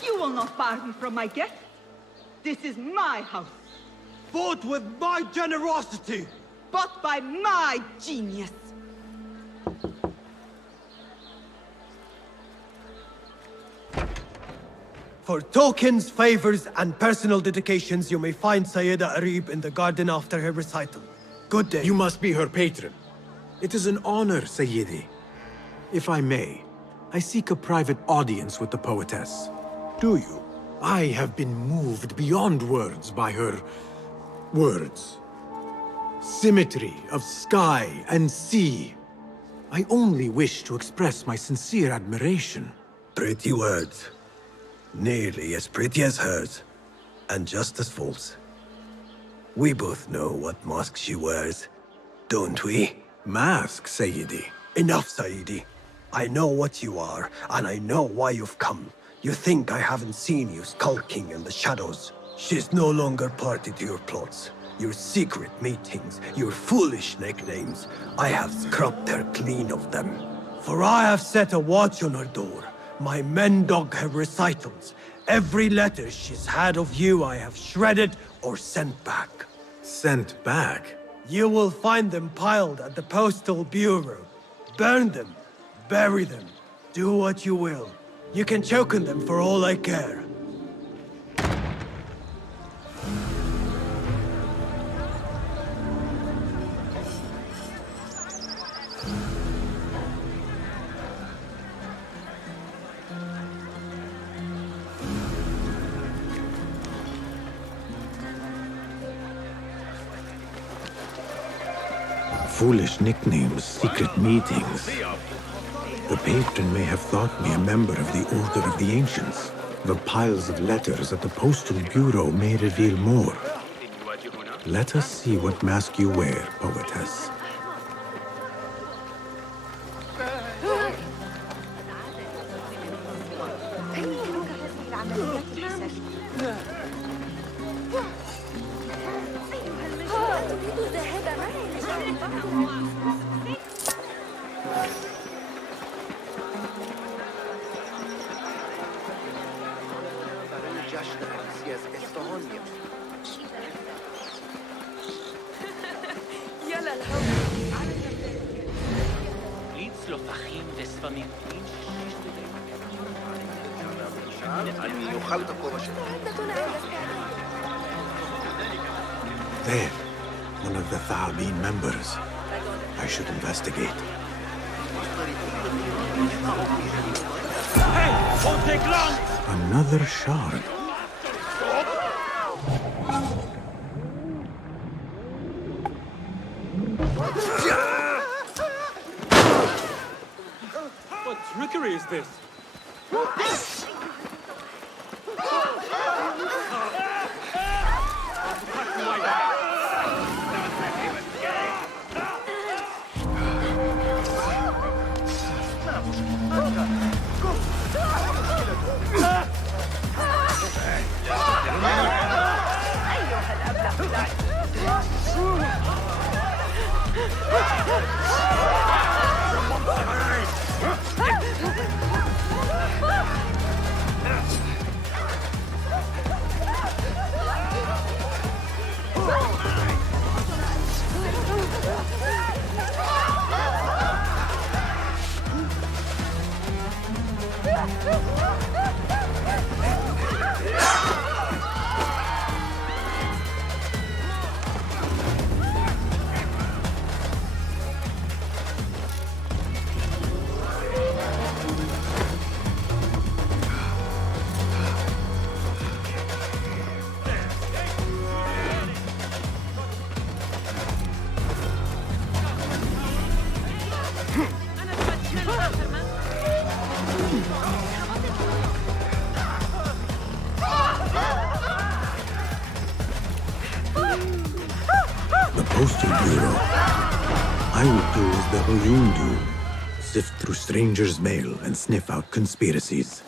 You will not bar me from my guest. This is my house. Bought with my generosity. Bought by my genius. For tokens, favors, and personal dedications, you may find Sayyida Arib in the garden after her recital. Good day. You must be her patron. It is an honor, Sayyidi. If I may, I seek a private audience with the poetess. Do you? I have been moved beyond words by her words. symmetry of sky and sea. I only wish to express my sincere admiration. Pretty words. Nearly as pretty as hers, and just as false. We both know what mask she wears, don't we? Mask, Sayyidi. Enough, Sayyidi. I know what you are, and I know why you've come. You think I haven't seen you skulking in the shadows. She's no longer party to your plots, your secret meetings, your foolish nicknames. I have scrubbed her clean of them. For I have set a watch on her door. My men dog her recitals. Every letter she's had of you I have shredded or sent back. Sent back? You will find them piled at the Postal Bureau. Burn them, bury them, do what you will. You can choke on them for all I care. Foolish nicknames, secret meetings. The patron may have thought me a member of the Order of the Ancients. The piles of letters at the Postal Bureau may reveal more. Let us see what mask you wear, poetess. There, one of the Thaabin members. I should investigate. Hey, won't take long! Another shard. What trickery is this? Postal Bureau. I would do as the Huyun do. Sift through strangers' mail and sniff out conspiracies.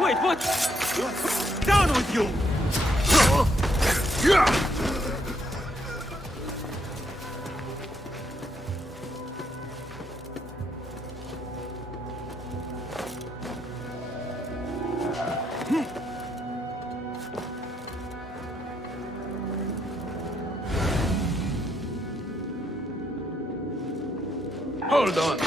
Wait, what? Down with you! Hold on.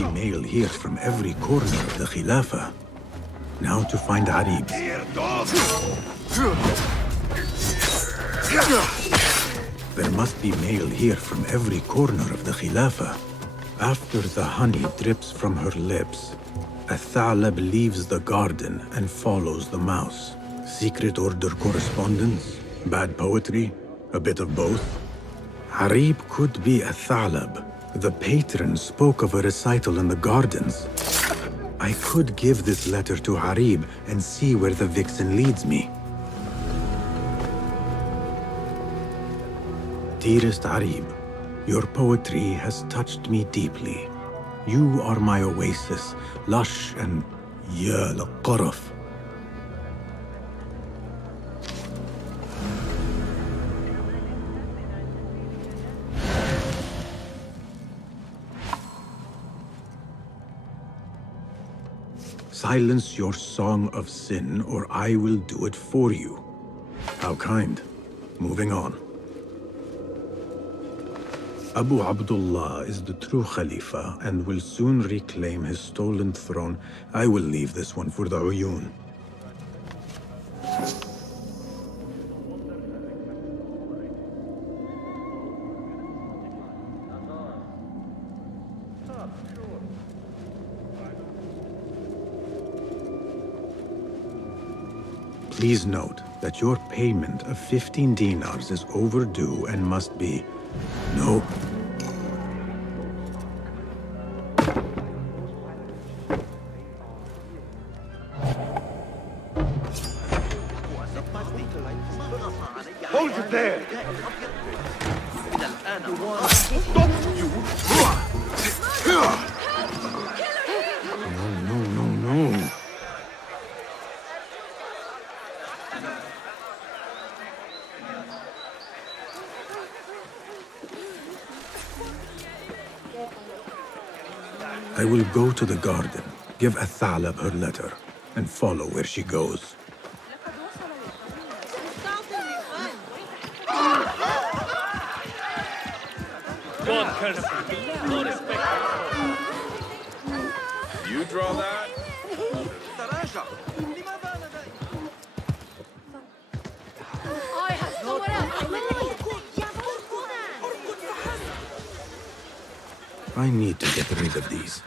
be mail here from every corner of the Khilafah. Now to find Harib. There must be mail here from every corner of the Khilafah. After the honey drips from her lips, a Thalab leaves the garden and follows the mouse. Secret order correspondence? Bad poetry? A bit of both? Harib could be a Thalab. The patron spoke of a recital in the gardens. I could give this letter to Harib and see where the vixen leads me. Dearest Harib, your poetry has touched me deeply. You are my oasis, lush and ya al-qaraf. Silence your song of sin, or I will do it for you. How kind. Moving on. Abu Abdullah is the true Khalifa and will soon reclaim his stolen throne. I will leave this one for the Uyun. Please note that your payment of 15 dinars is overdue and must be... No. Hold it there! No. I will go to the garden, give Athalab her letter, and follow where she goes. God curse you. No respect. You draw that? I need to get rid of these.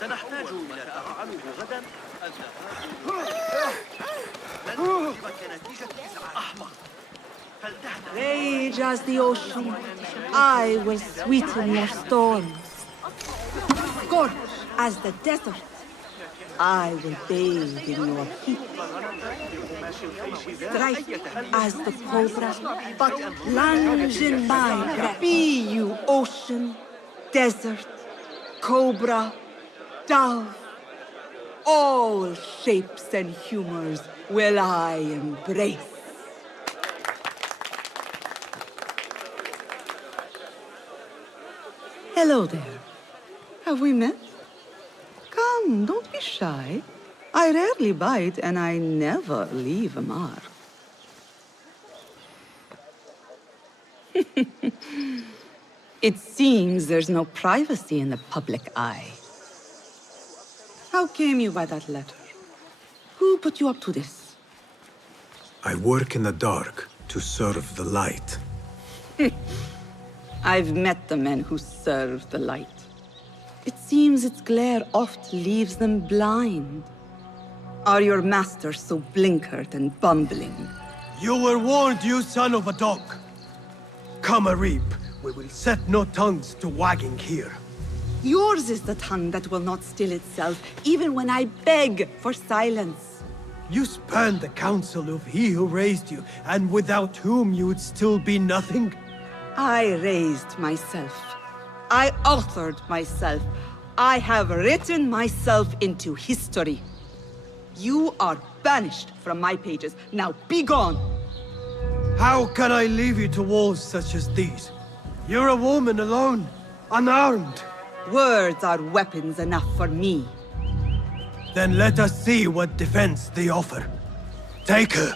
سنحتاج إلى تفعله غدا لن تعجبك نتيجة إزعاج أحمق Rage as the ocean, I will sweeten your storms. Scorch as the desert, I will bathe in your heat. Strike as the cobra, but plunge in my breath. Be you ocean, desert, cobra, dove, all shapes and humors will I embrace. Hello there. Have we met? Come, don't be shy. I rarely bite and I never leave a mark. It seems there's no privacy in the public eye. How came you by that letter? Who put you up to this? I work in the dark to serve the light. I've met the men who serve the light. It seems its glare oft leaves them blind. Are your masters so blinkered and bumbling? You were warned, you son of a dog. Come, Arib. We will set no tongues to wagging here. Yours is the tongue that will not still itself, even when I beg for silence. You spurned the counsel of he who raised you, and without whom you would still be nothing? I raised myself. I authored myself. I have written myself into history. You are banished from my pages. Now be gone! How can I leave you to walls such as these? You're a woman alone, unarmed. Words are weapons enough for me. Then let us see what defense they offer. Take her!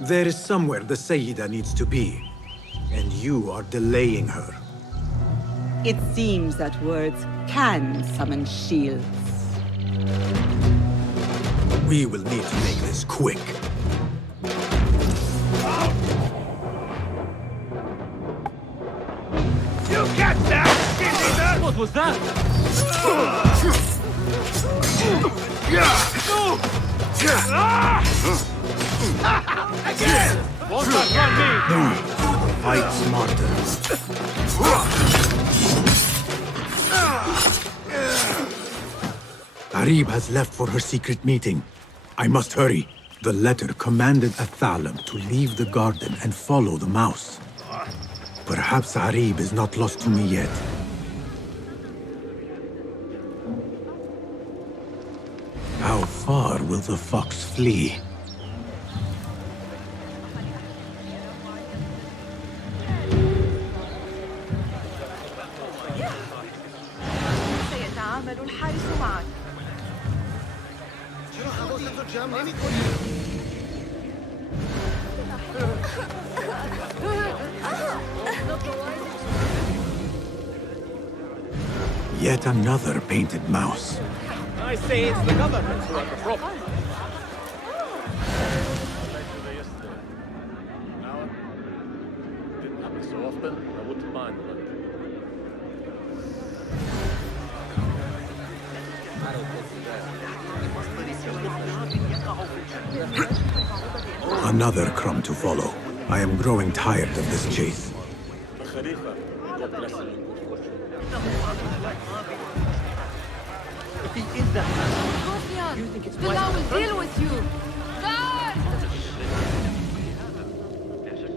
There is somewhere the Sayyida needs to be, and you are delaying her. It seems that words can summon shields. We will need to make this quick. You catch that, shit-eater! What was that? Again! Won't outrun me! Fight smarter. Arib has left for her secret meeting. I must hurry. The letter commanded Athalam to leave the garden and follow the mouse. Perhaps Arib is not lost to me yet. How far will the fox flee? سيتعامل الحارس معك. Yet another painted mouse. I say it's the government who are the problem. Didn't happen so often, I wouldn't mind, but... Another crumb to follow. I am growing tired of this chase. The Khalifa, God bless him. If he is that man, you think it's wise? I will deal with you. Guard! There is a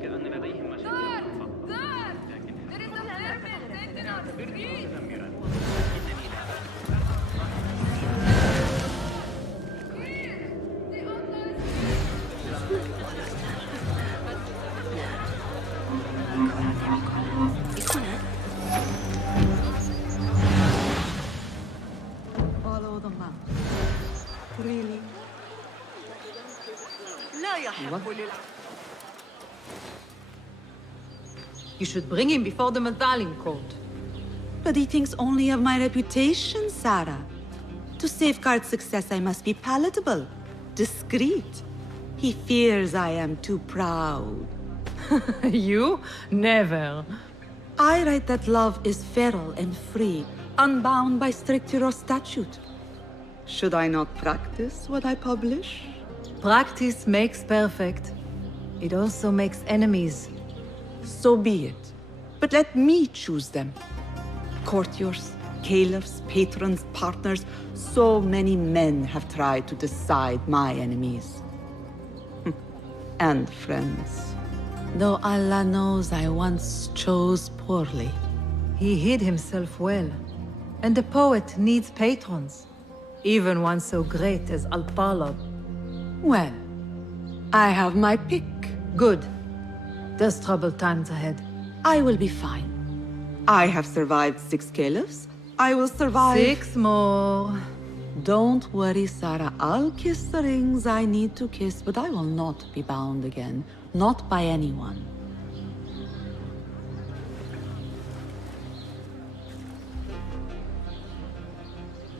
Follow the map. Really? لا يحب للعب. You should bring him before the Mathalim court. But he thinks only of my reputation, Sarah. To safeguard success, I must be palatable, discreet. He fears I am too proud. You? Never. I write that love is feral and free, unbound by strict Euro statute. Should I not practice what I publish? Practice makes perfect. It also makes enemies. So be it. But let me choose them. Courtiers, caliphs, patrons, partners. So many men have tried to decide my enemies. And friends. Though Allah knows I once chose poorly. He hid himself well. And the poet needs patrons. Even one so great as Al-Talab. Well, I have my pick. Good. There's troubled times ahead. I will be fine. I have survived 6 caliphs. I will survive 6 more. Don't worry, Sarah. I'll kiss the rings I need to kiss, but I will not be bound again. Not by anyone.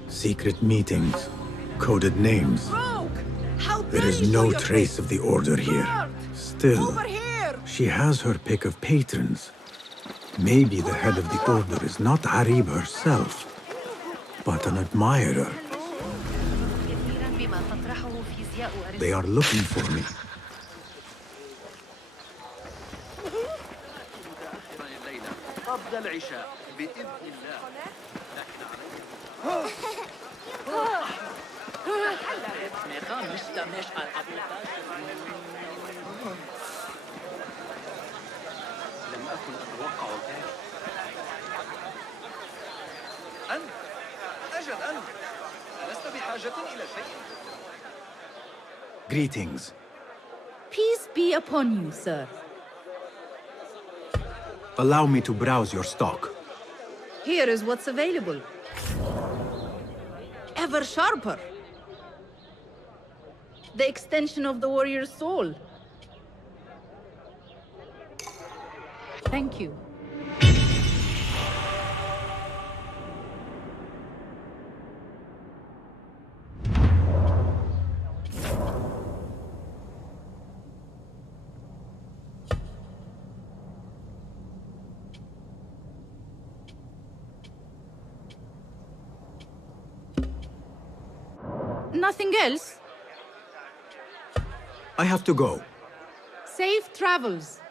Secret meetings, coded names. There is no trace of the order here. Still, she has her pick of patrons. Maybe the head of the order is not Arib herself, but an admirer. They are looking for me. قبل العشاء بإذن الله. لم أكن أتوقع ذلك. أنت أجل أنت لست بحاجة إلى شيء. Greetings. Peace be upon you, sir. Allow me to browse your stock. Here is what's available. ever sharper. The extension of the warrior's soul. Thank you. Nothing else? I have to go. Safe travels.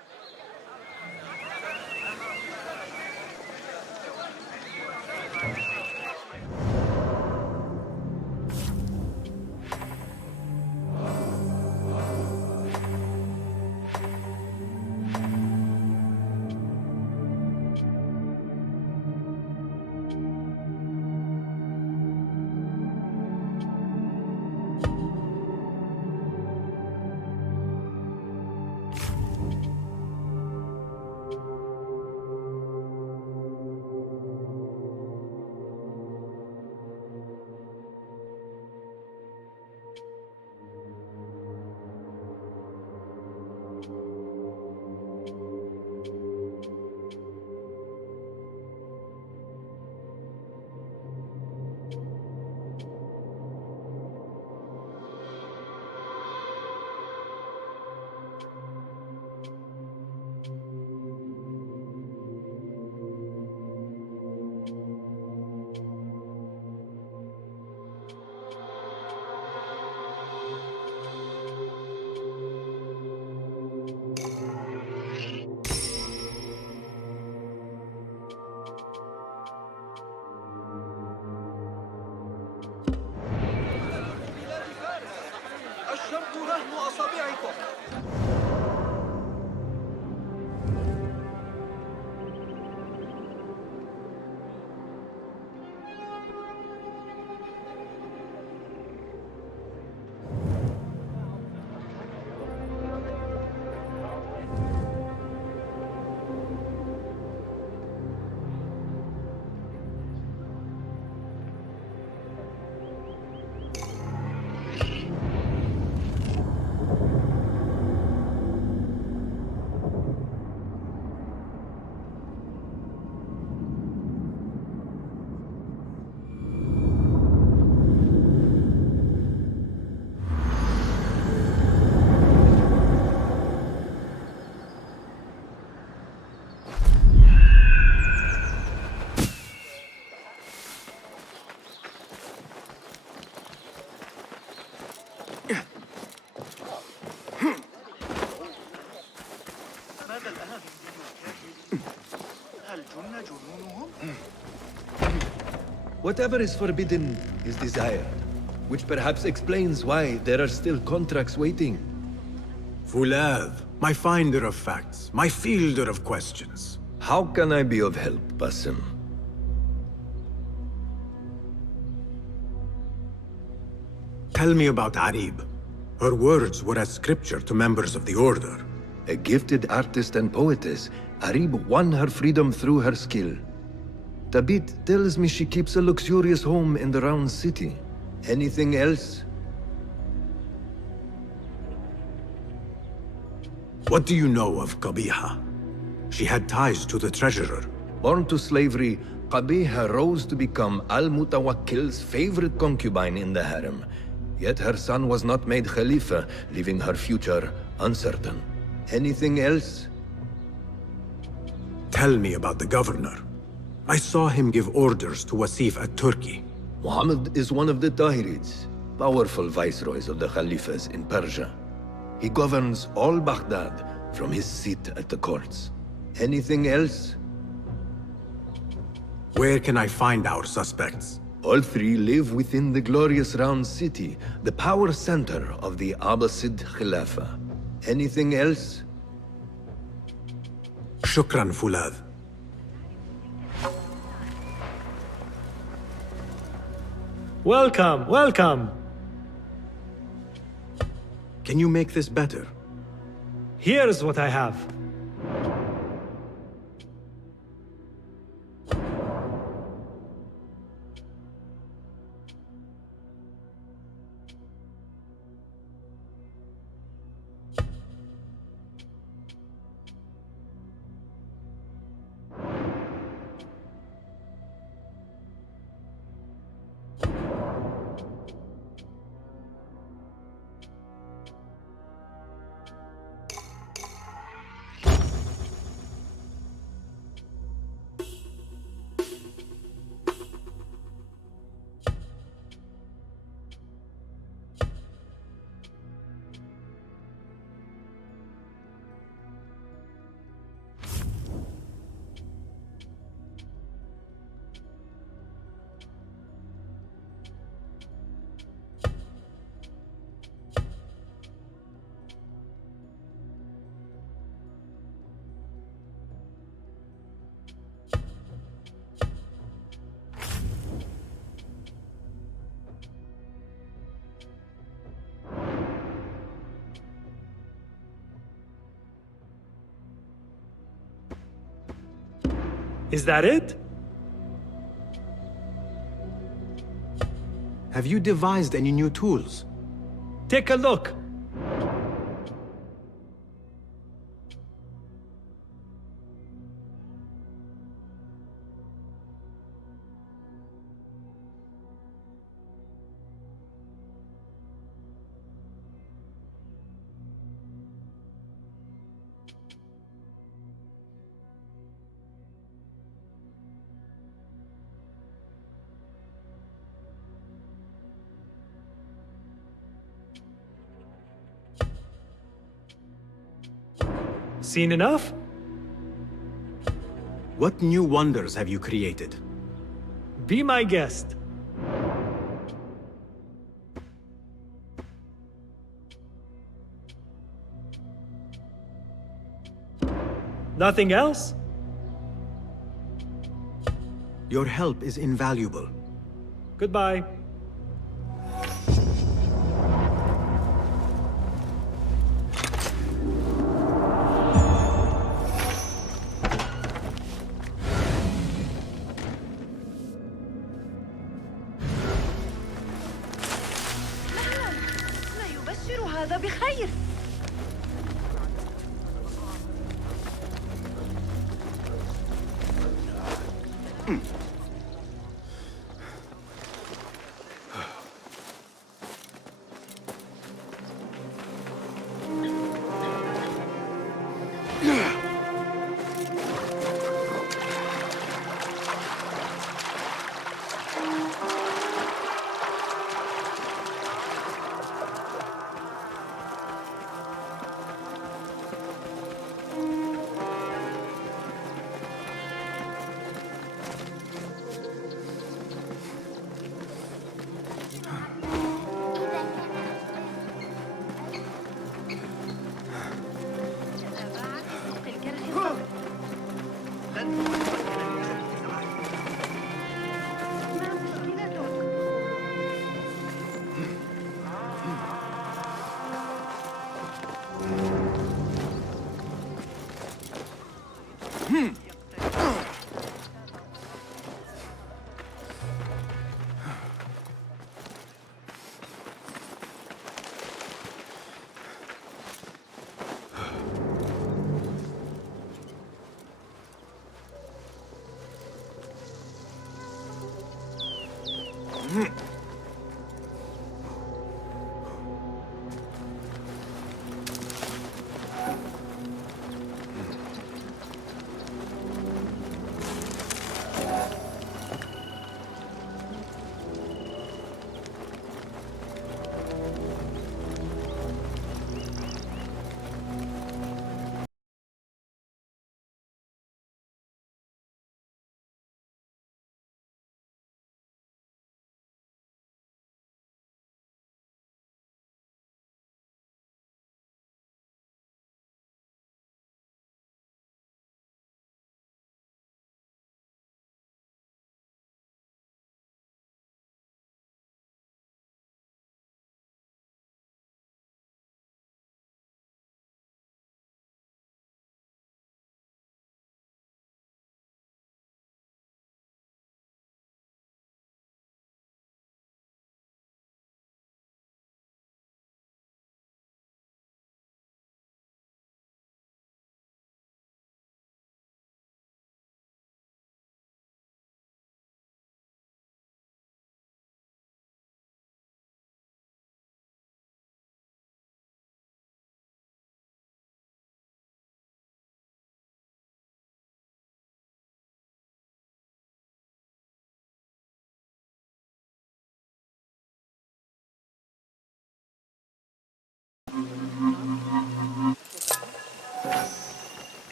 Whatever is forbidden is desired, which perhaps explains why there are still contracts waiting. Fulav, my finder of facts, my fielder of questions. How can I be of help, Basim? Tell me about Arib. Her words were as scripture to members of the Order. A gifted artist and poetess, Arib won her freedom through her skill. Tabit tells me she keeps a luxurious home in the Round City. Anything else? What do you know of Qabiha? She had ties to the treasurer. Born to slavery, Qabiha rose to become Al-Mutawakkil's favorite concubine in the harem. Yet her son was not made Khalifa, leaving her future uncertain. Anything else? Tell me about the governor. I saw him give orders to Wasif at Turkey. Muhammad is one of the Tahirids, powerful viceroys of the Khalifas in Persia. He governs all Baghdad from his seat at the courts. Anything else? Where can I find our suspects? All three live within the glorious Round City, the power center of the Abbasid Caliphate. Anything else? Shukran, Fulav. Welcome, welcome! Can you make this better? Here's what I have. Is that it? Have you devised any new tools? Take a look. Seen enough? What new wonders have you created? Be my guest. Nothing else? Your help is invaluable. Goodbye. هذا بخير.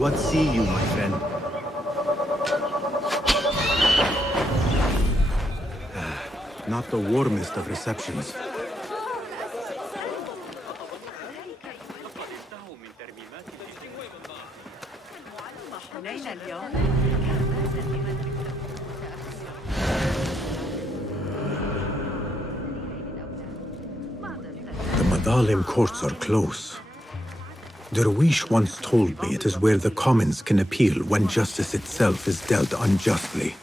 What see you, my friend? Not the warmest of receptions. Dhalim courts are close. Derwish once told me it is where the commons can appeal when justice itself is dealt unjustly.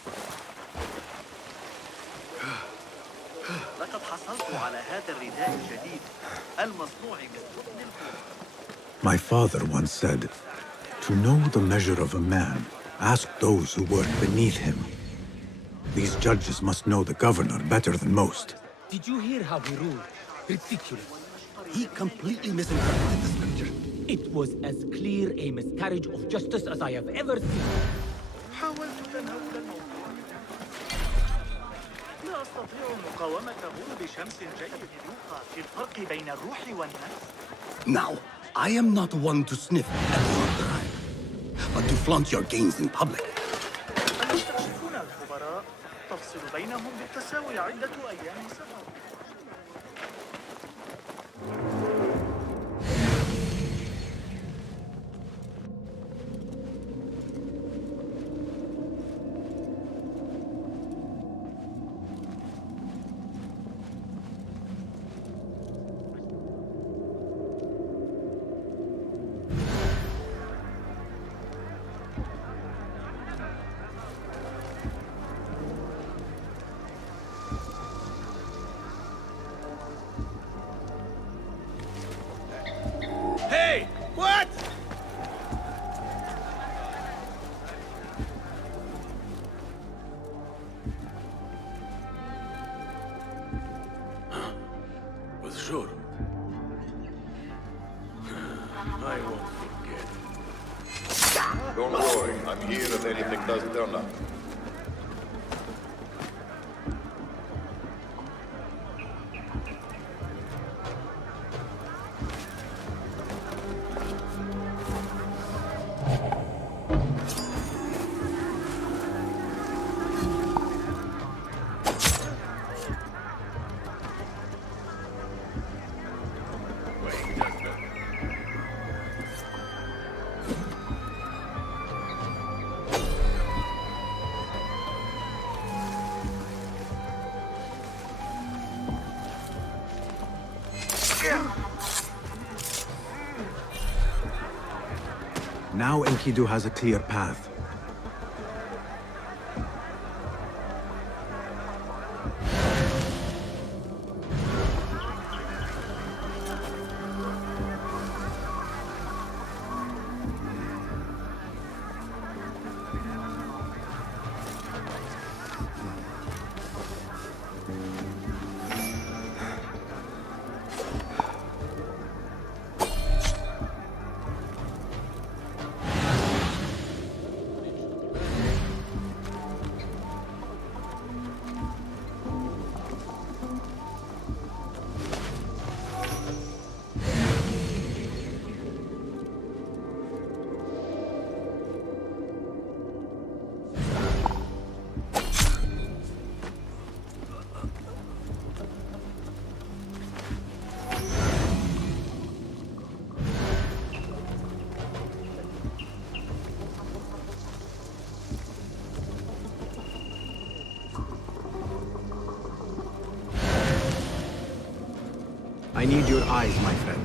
My father once said, "To know the measure of a man, ask those who work beneath him." These judges must know the governor better than most. Did you hear how he ruled? Ridiculous. He completely misinterpreted the scripture. It was as clear a miscarriage of justice as I have ever seen. حاولت تناول الموضوع. لا أستطيع مقاومته بشمس جيد يوقع في الفرق بين الروح والنفس. Now, I am not one to sniff at your crime, but to flaunt your gains in public. المستكشفون الخبراء تفصل بينهم بالتساوي عدة أيام سفر. Hey! What? With sure. I won't forget. Don't worry, I'm here if anything does turn up. Now Enkidu has a clear path. I need your eyes, my friend.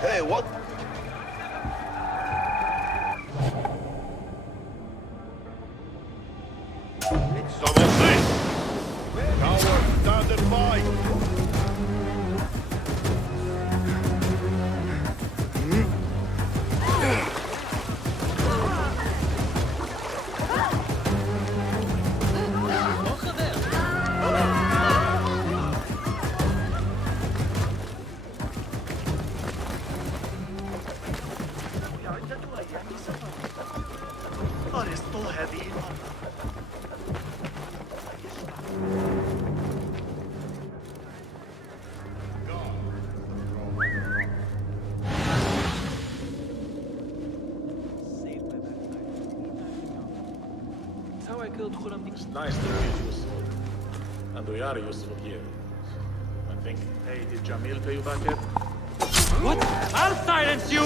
Hey, what? It's almost in! Coward, stand and fight! أرسطو هذه المرة. That's how I killed Khuram. It's nice to be useful. And we are useful here. I think. Hey, did Jamil pay you back yet? What? I'll silence you!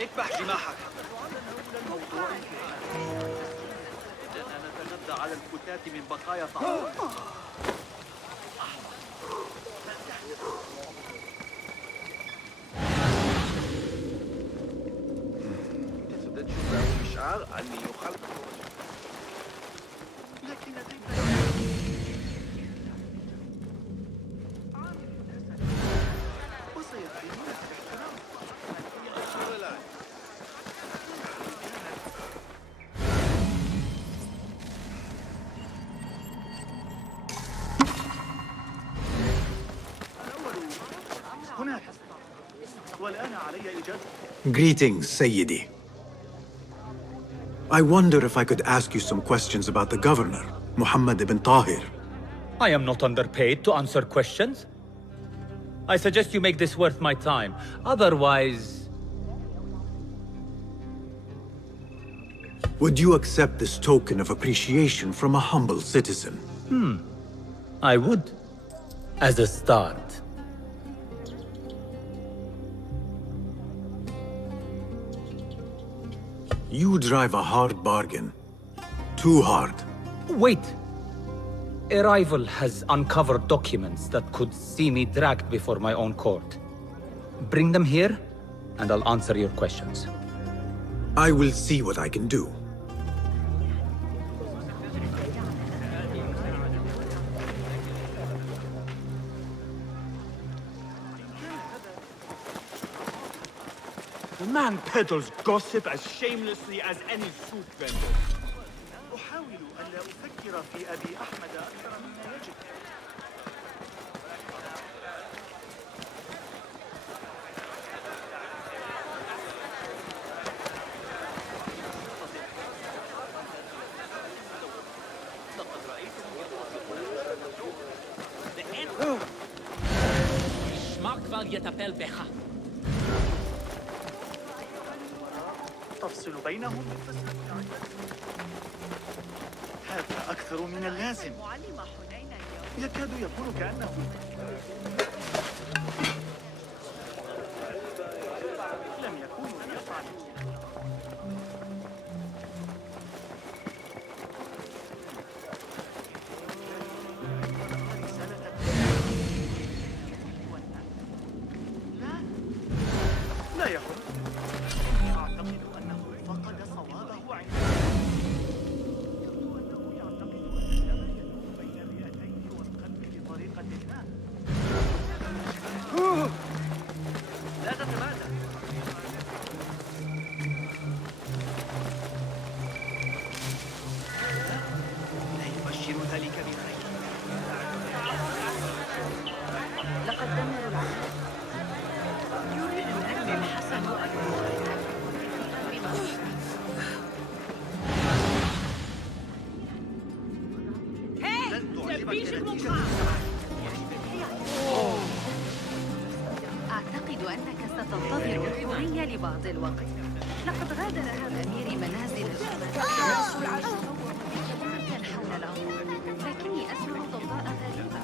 اكبح جماحك. موضوعي إننا نتغذى على الفتات من بقايا طعام. تسدد شباب الإشعار عني يخلق لكن لديك وسيدفنون بالاحترام. هناك. والآن علي إيجاد. Greetings, Sayyidi. I wonder if I could ask you some questions about the governor, Muhammad ibn Tahir. I am not underpaid to answer questions. I suggest you make this worth my time. Otherwise... Would you accept this token of appreciation from a humble citizen? I would. As a start. You drive a hard bargain. Too hard. Wait. A rival has uncovered documents that could see me dragged before my own court. Bring them here, and I'll answer your questions. I will see what I can do. The man peddles gossip as shamelessly as any soup vendor. أحاول ألا أفكر في أبي أحمد أكثر مما يجب. تفصل بينهم هذا أكثر من اللازم. يكاد يكون كأنه لم يكونوا ليفعلوا. لا يهم. أعتقد أنه فقد صوابه عند لا تتمادى. لا يبشر ذلك بخير. لقد دمروا العالم. يريد أن الحسن أعتقد أنك ستنتظر الثريا لبعض الوقت. لقد غادر الأمير منازل الشمال حول العنبر، لكني أسمع ضوضاء غريبة.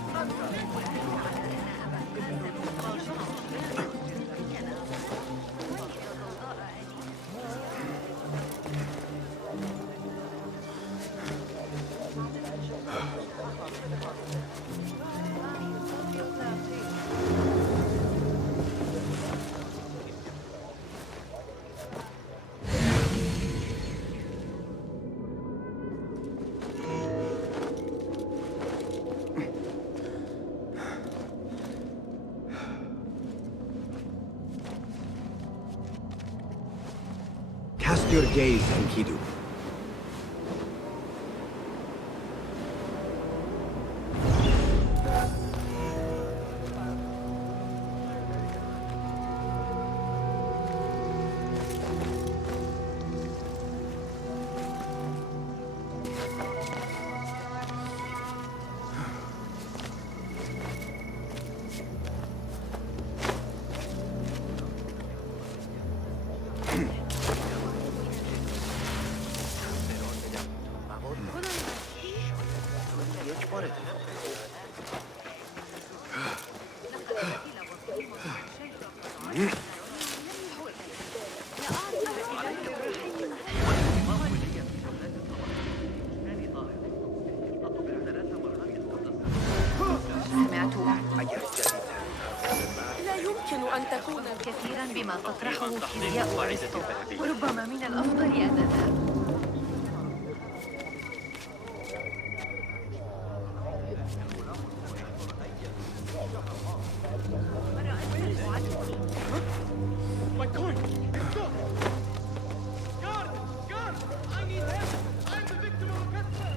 Cast your gaze, Enkidu. لا يمكن أن تكون كثيرا بما تطرحه فيزياء أرسطو، وربما من الأفضل أن أذهب. My coin! It's gone! Guard! Guard! I need help! I'm the victim of a cutler!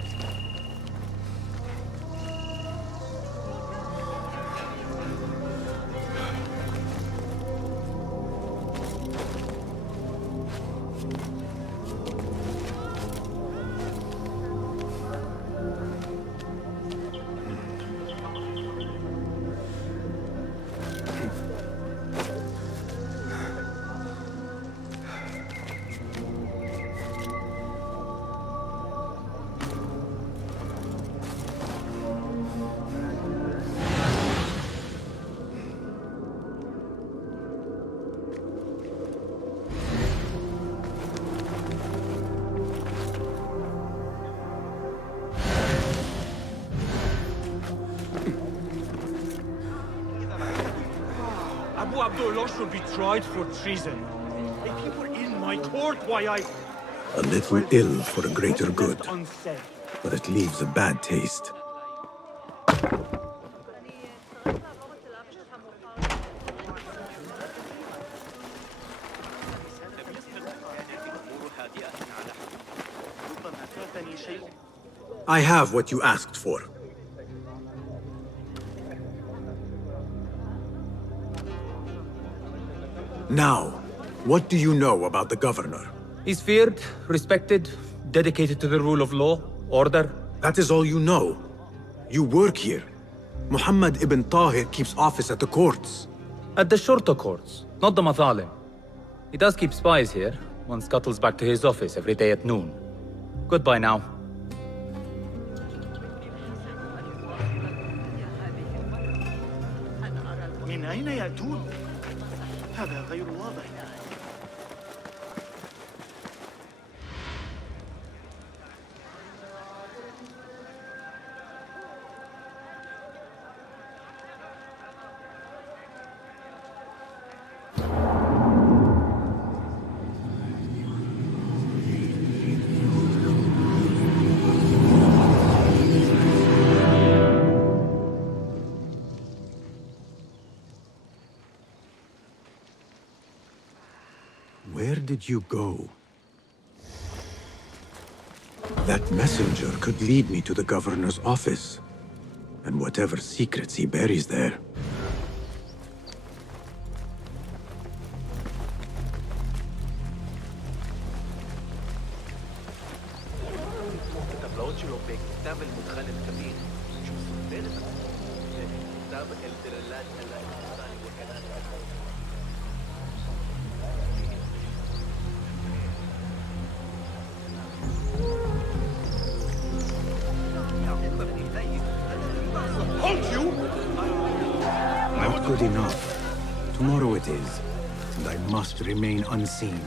Abu Abdullah should be tried for treason. If he were in my court, why A little ill for a greater good, unsaid. but it leaves a bad taste. يعنيني شيء. I have what you asked for. Now, what do you know about the governor? He's feared, respected, dedicated to the rule of law, order. That is all you know. You work here. Muhammad ibn Tahir keeps office at the courts. At the shorter courts, not the Mathalim. He does keep spies here. One scuttles back to his office every day at noon. Goodbye now. من أين يأتون؟ هذا غير واضح. Where did you go? That messenger could lead me to the governor's office, and whatever secrets he buries there. Not good enough. Tomorrow it is, and I must remain unseen.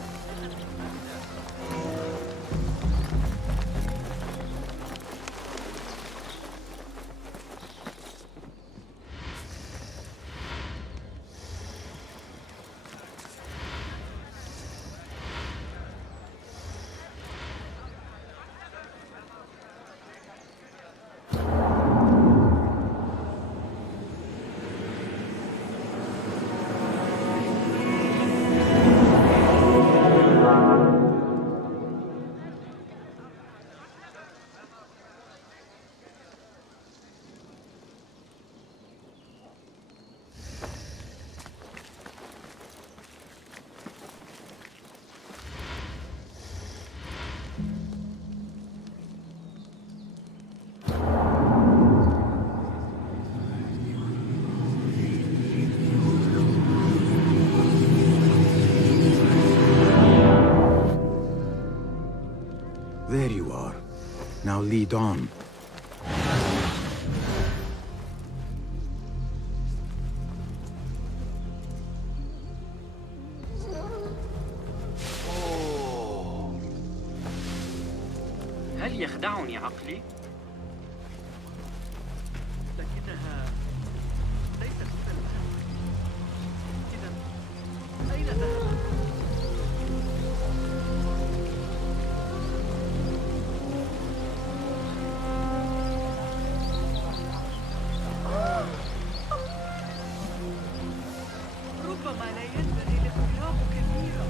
There you are. Now lead on. هل يخدعني عقلي؟ لكنها ليست من الآن. إذا أين ذهبت؟ ربما لا ينبغي الاقتراب كثيرا.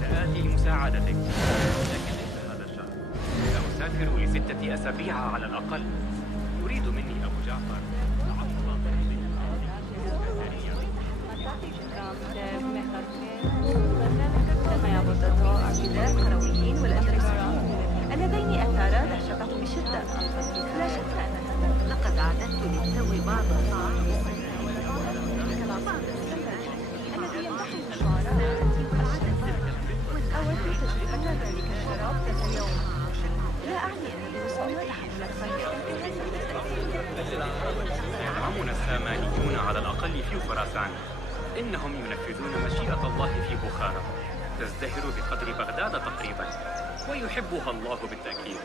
سآتي لمساعدتك، لكن ليس هذا الشهر. سأسافر ل6 أسابيع على الأقل. يريد مني أبو جعفر. القرويين والأندلسيين اللذين أثارا دهشته بشدة. لا شك أن هذا لقد أعددت للتو بعض الطعام الذي يمدحه الشعراء. أود تجربة ذلك الشراب ذات يوم. لا أعني أنني مصممة حفلة يدعمنا السامانيون على الأقل في خراسان. إنهم ينفذون مشيئة الله في بخارى. تزدهر بقدر بغداد تقريبا، ويحبها الله بالتأكيد.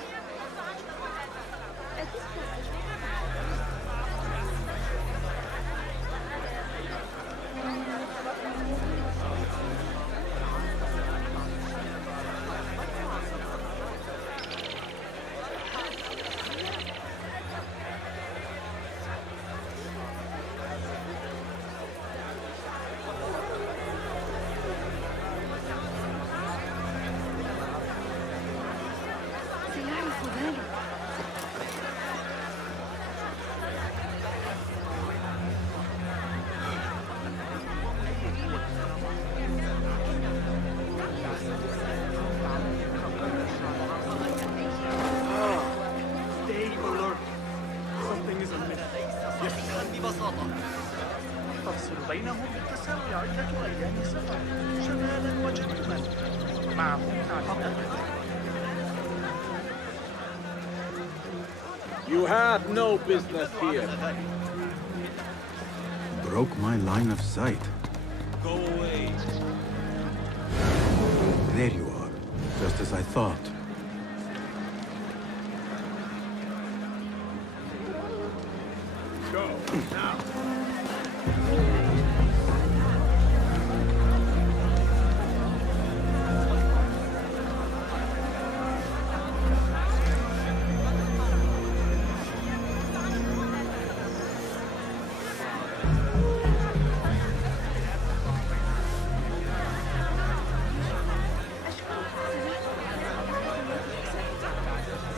بينهم بالتساوي عدة أيام سفر شمالا وجنوبا معهم تعليقات. You have no business here. Broke my line of sight. Go away. There you are, just as I thought. Go, now.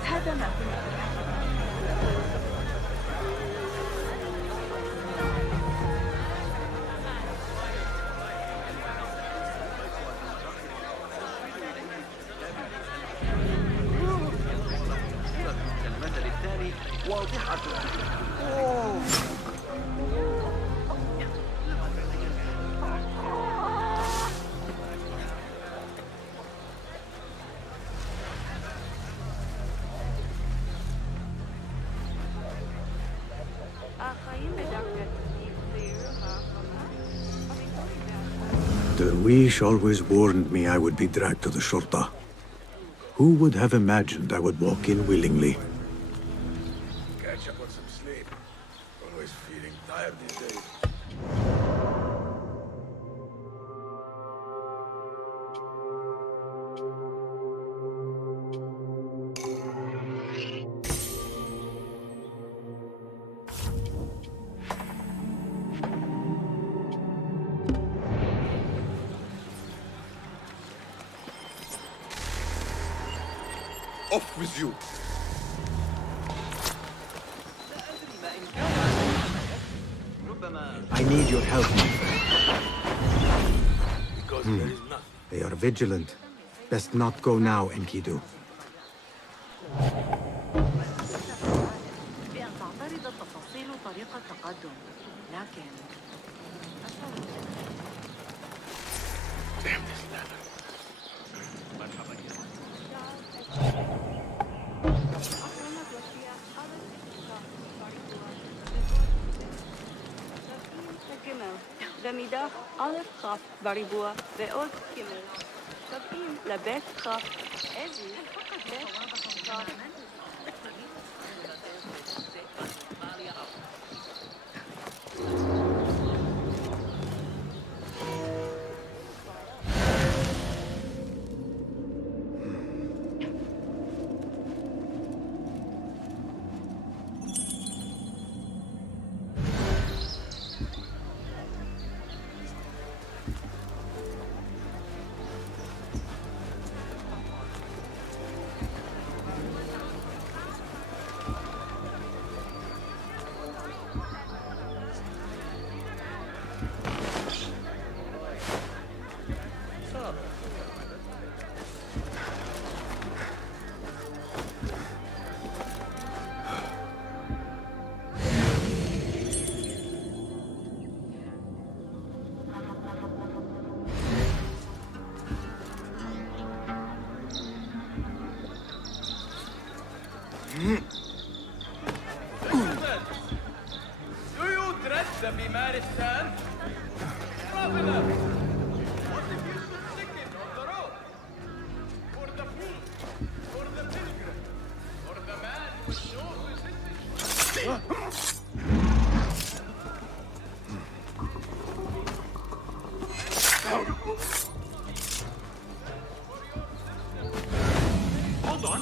هذا ما كنت المثل الثاني واضحة. Derwish always warned me I would be dragged to the Shorta. Who would have imagined I would walk in willingly? Catch up on some sleep. Always feeling tired these days. Off with you! I need your help, my friend. Because there is nothing. They are vigilant. Best not go now, Enkidu. بأن تعترض التفاصيل طريق التقدم، لكن Damn this ladder. למידה א' כ' בריבוע ועוד ג' 70 לבית כ' איזי בית כ' Do you dread the Bimaristan? Traveler! What if you should sicken on the road? For the fool, for the pilgrim, for the man with no resistance. Hold on.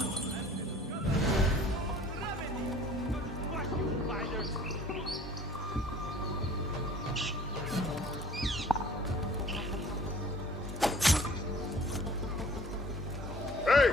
Hey!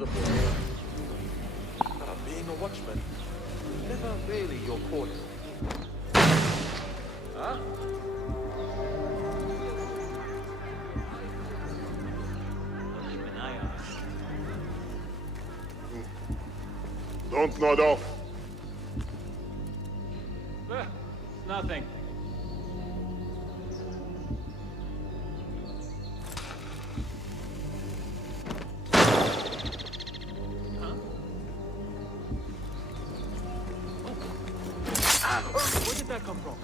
the boy. Being a watchman, never really your calling. Huh? Keep an eye on us. Don't nod off. Nothing. Where did that come from?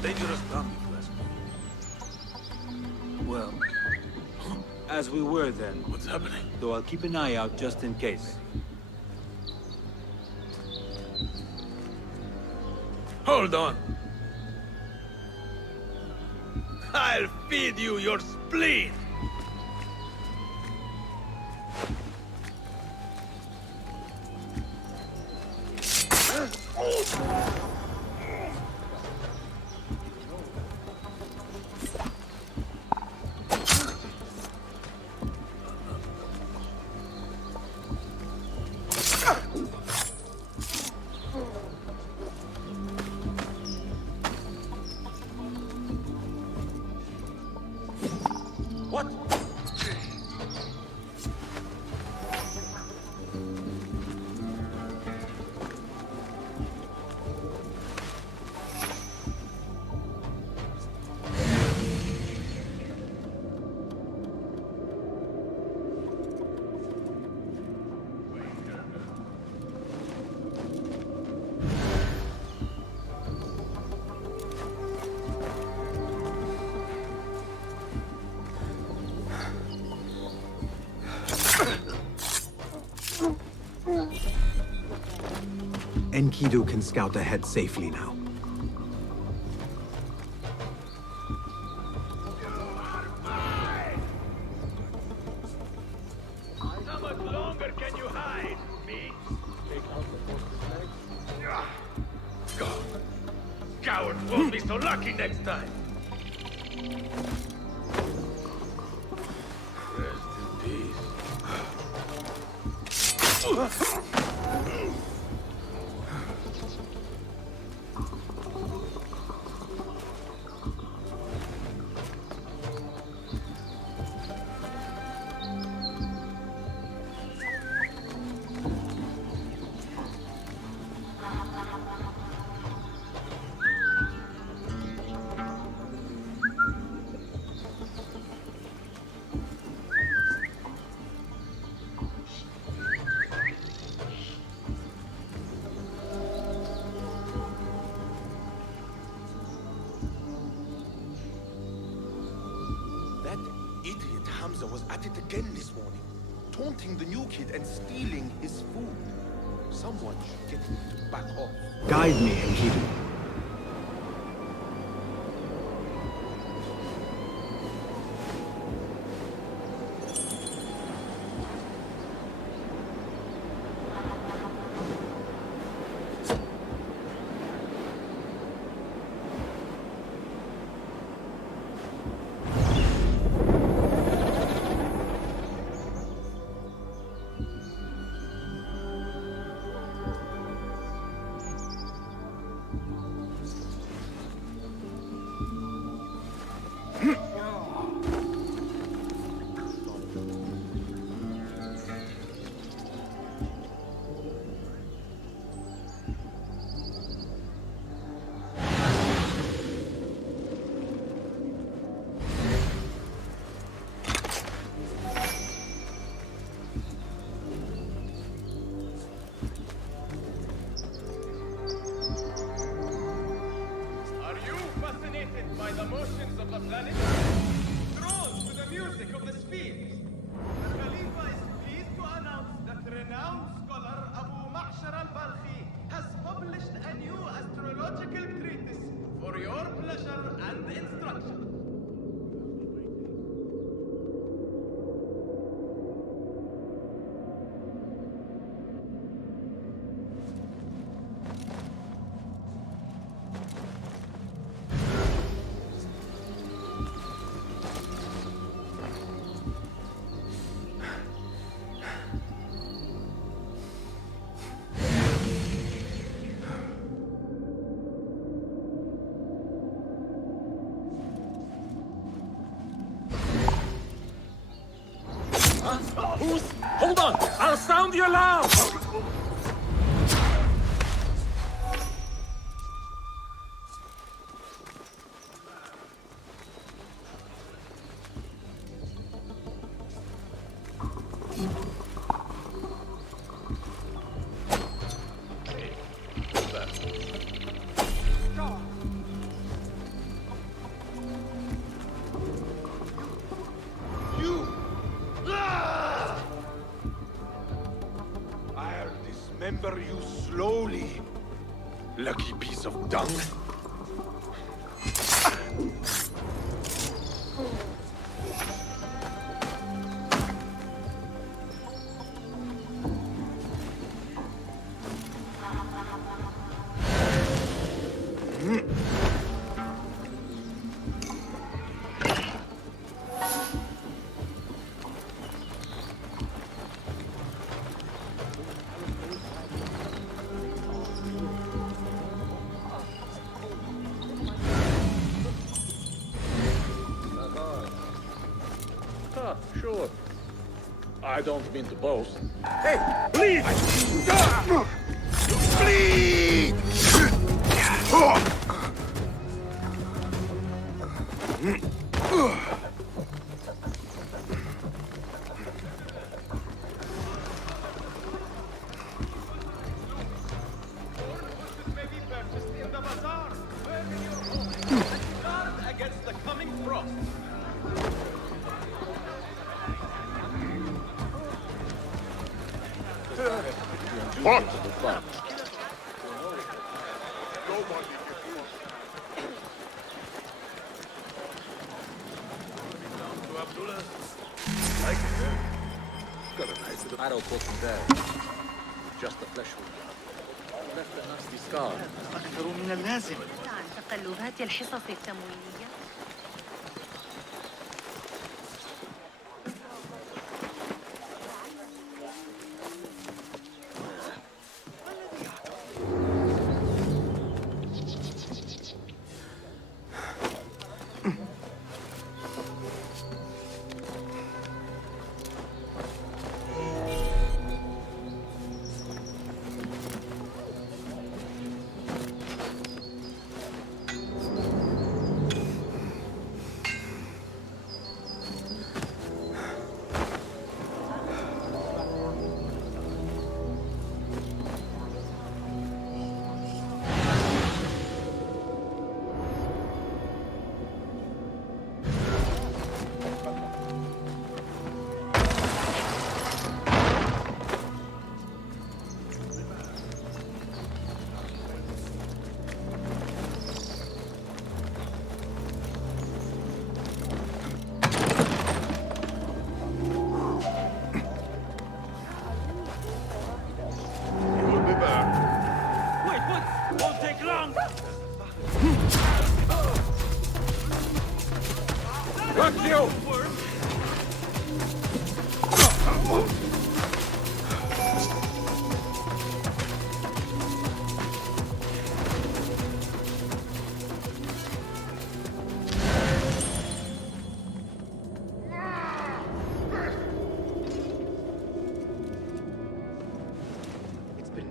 Dangerous dump, if you ask me. Well, as we were then. What's happening? Though I'll keep an eye out just in case. Hold on. I'll feed you your spleen. What? Enkidu can scout ahead safely now. How much longer can you hide, me? Take out the horse's legs. Go. Coward won't be so lucky next time. Rest in peace. Was at it again this morning, taunting the new kid and stealing his food. Someone should get him to back off. Guide me, Enkidu. Who's... Hold on! I'll sound the alarm! I'll dismember you slowly, lucky piece of dung. Sure. I don't mean to boast. Hey, please! Bleed! Against the coming frost. What? Got a nice little arrow poking there. Just a flesh wound. Left a nasty scar. أكثر من اللازم. عن تقلبات الحصص التموينية.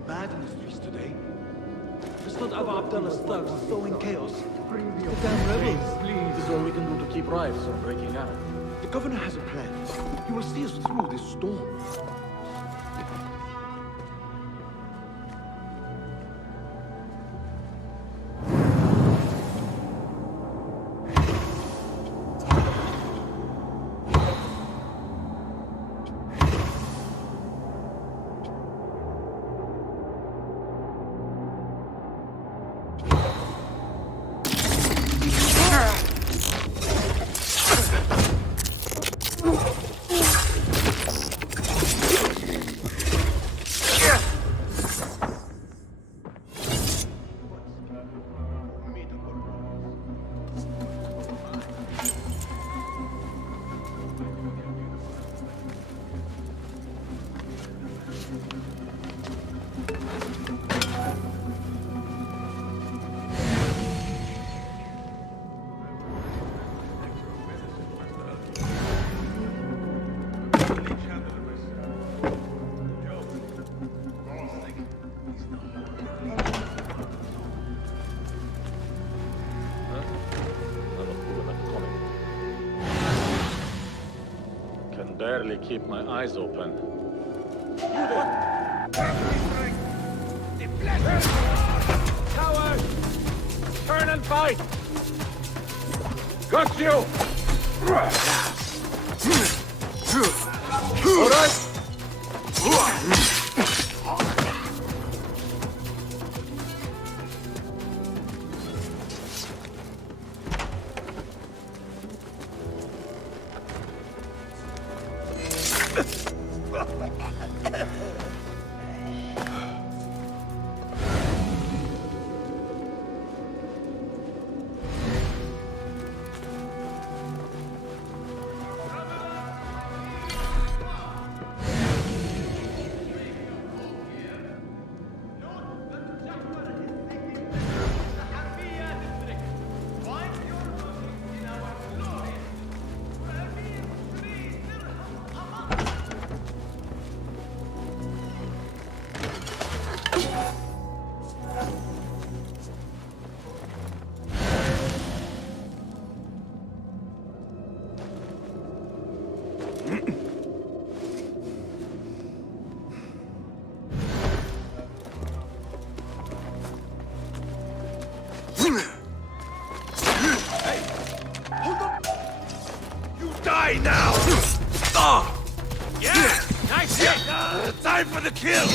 Bad in the streets today. It's not Abu Abdallah's thugs sowing chaos. The damn rebels. Please, this is all we can do to keep riots from breaking out. The governor has a plan. He will see us through this storm. barely keep my eyes open. Coward! Turn and fight! Got you! All right? Die now! Yeah! Nice hit! Time for the kill!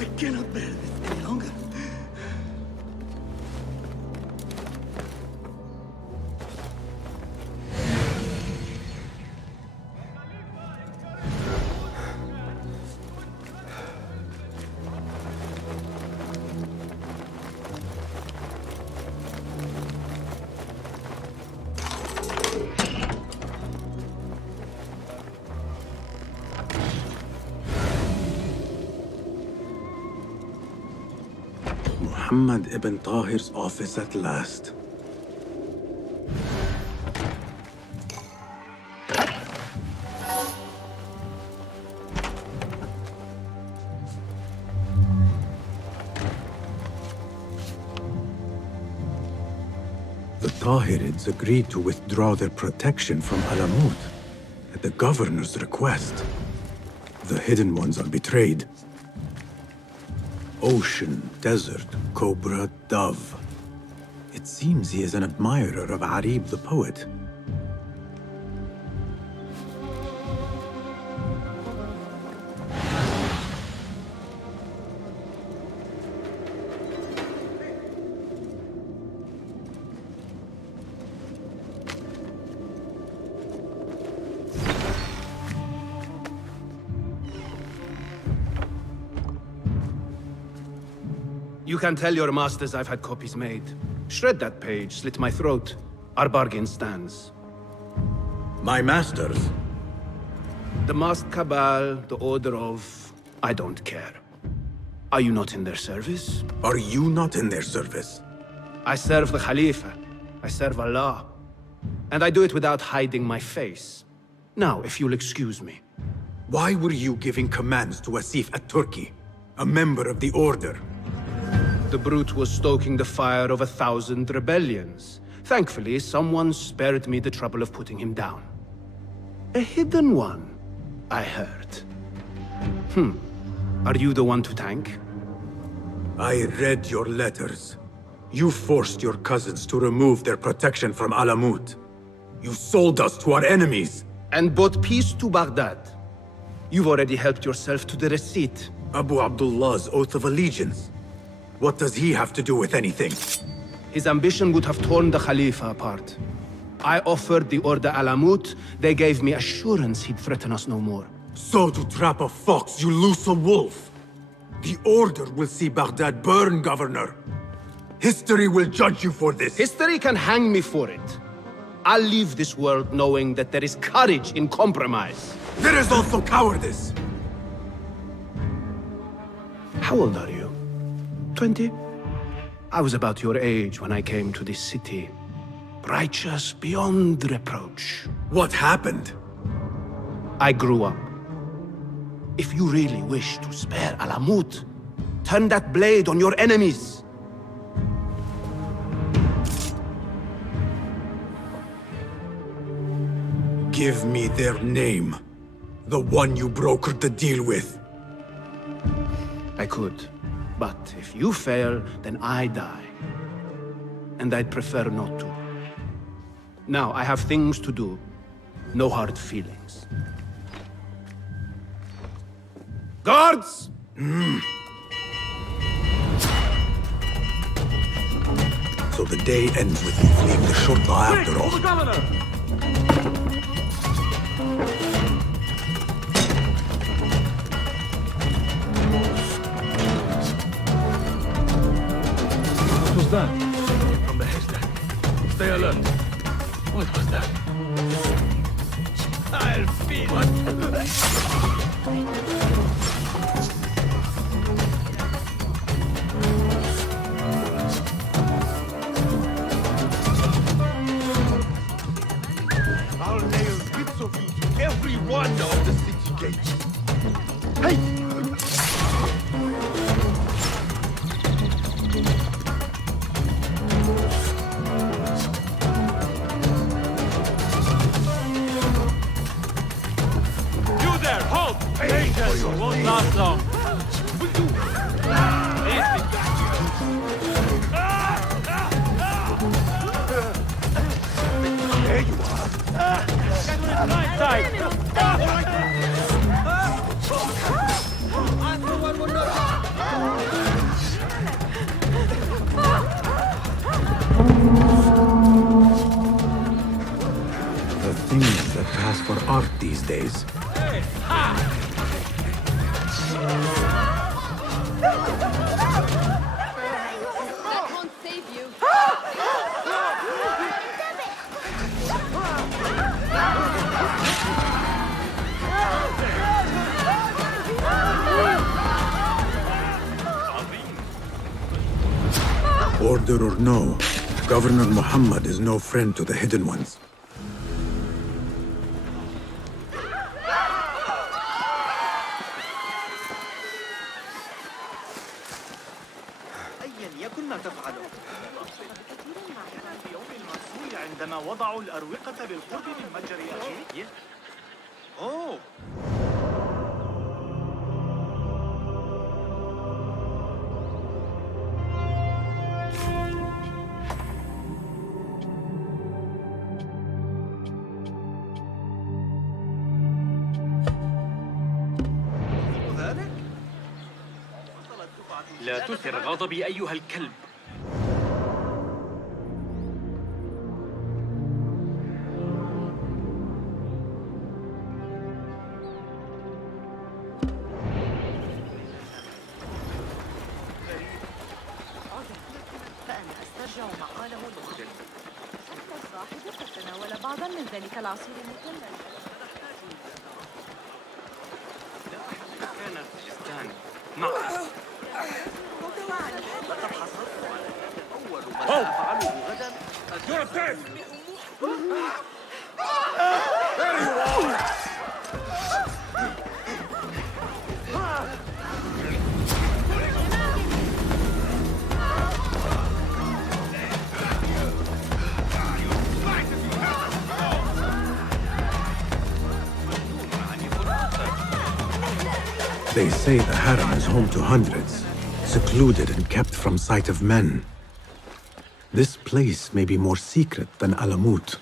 I cannot bear this any longer. Muhammad ibn Tahir's office at last. The Tahirids agreed to withdraw their protection from Alamut at the governor's request. The Hidden Ones are betrayed. Ocean, desert, cobra, dove. It seems he is an admirer of Arib the poet. You can tell your masters I've had copies made. Shred that page, slit my throat. Our bargain stands. My masters? The masked cabal, the order of... I don't care. Are you not in their service? Are you not in their service? I serve the Khalifa. I serve Allah. And I do it without hiding my face. Now, if you'll excuse me. Why were you giving commands to Asif at-Turki, a member of the Order? The brute was stoking the fire of 1,000 rebellions. Thankfully, someone spared me the trouble of putting him down. A hidden one, I heard. Are you the one to thank? I read your letters. You forced your cousins to remove their protection from Alamut. You sold us to our enemies. And brought peace to Baghdad. You've already helped yourself to the receipt. Abu Abdullah's oath of allegiance. What does he have to do with anything? His ambition would have torn the Khalifa apart. I offered the Order Alamut. They gave me assurance he'd threaten us no more. So to trap a fox, you loose a wolf. The Order will see Baghdad burn, Governor. History will judge you for this. History can hang me for it. I'll leave this world knowing that there is courage in compromise. There is also cowardice. How old are you? 20? I was about your age when I came to this city. Righteous beyond reproach. What happened? I grew up. If you really wish to spare Alamut, turn that blade on your enemies. Give me their name. The one you brokered the deal with. I could. But if you fail, then I die. And I'd prefer not to. Now, I have things to do. No hard feelings. Guards! So the day ends with you fleeing the Shurta after all. The governor! What was that? From the haystack. Stay alert. What was that? I'll feel I'll nail bits of you to every one of the city gates. Hey! You there, halt! Patience won't last long. There you are. Right side. The things that pass for art these days. That won't save you. Order or no, Governor Muhammad is no friend to the Hidden Ones. أيا يكن ما تفعله. في يوم المنصور عندما وضعوا الأروقة بالقرب من متجر أجير. أوه. لا تثر غضبي أيها الكلب. فأنا أسترجع مقاله المخطئ. الصاحب قد تناول بعضا من ذلك العصير المكلل. لا أحد كان في جستان. معي. لقد حصلت على أول ما سأفعله غدا. You're dead! They say the harem is home to hundreds, secluded and kept from sight of men. This place may be more secret than Alamut.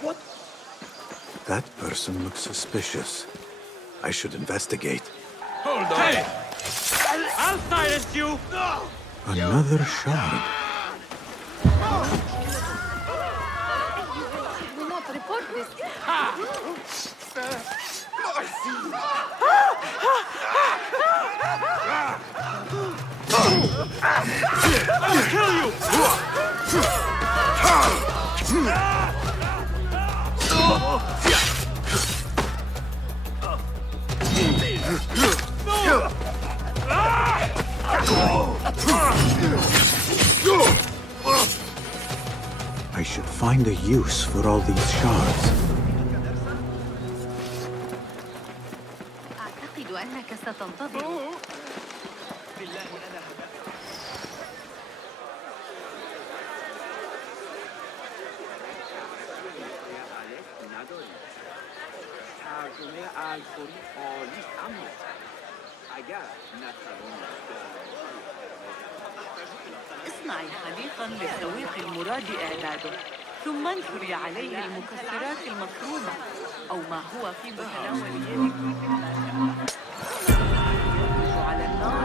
What? That person looks suspicious. I should investigate. Hold on! Hey! I'll silence you! Another shard. Should we not report this? I'll kill you! I should find a use for all these shards. أعتقد أنك ستنتظر. اصنعي حديقا للسويق المراد إعداده، ثم انثري عليه المكسرات المفرومة أو ما هو في متناول يدك على النار.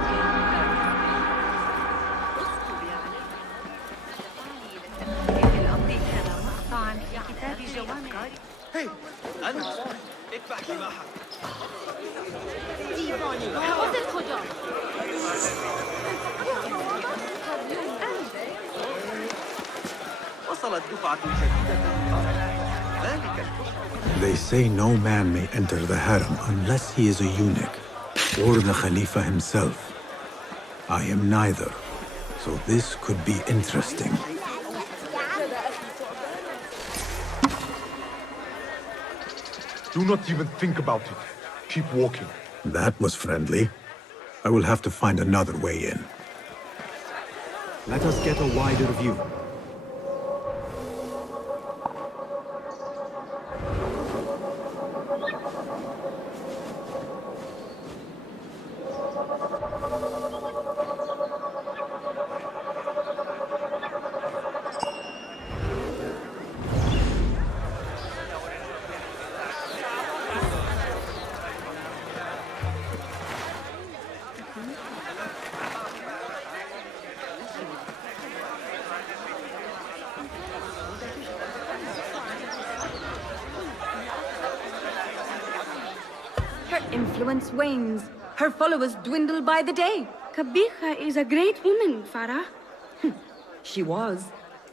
اسكبي عليه. في الأمر كان مقطعا في كتاب جوامع. هي أنت اذبح جماحك. وصلت دفعة جديدة. ذلك They say no man may enter the harem unless he is a eunuch, or the Khalifa himself. I am neither, so this could be interesting. Do not even think about it. Keep walking. That was friendly. I will have to find another way in. Let us get a wider view. Her influence wanes. Her followers dwindle by the day. Kabiha is a great woman, Farah. She was,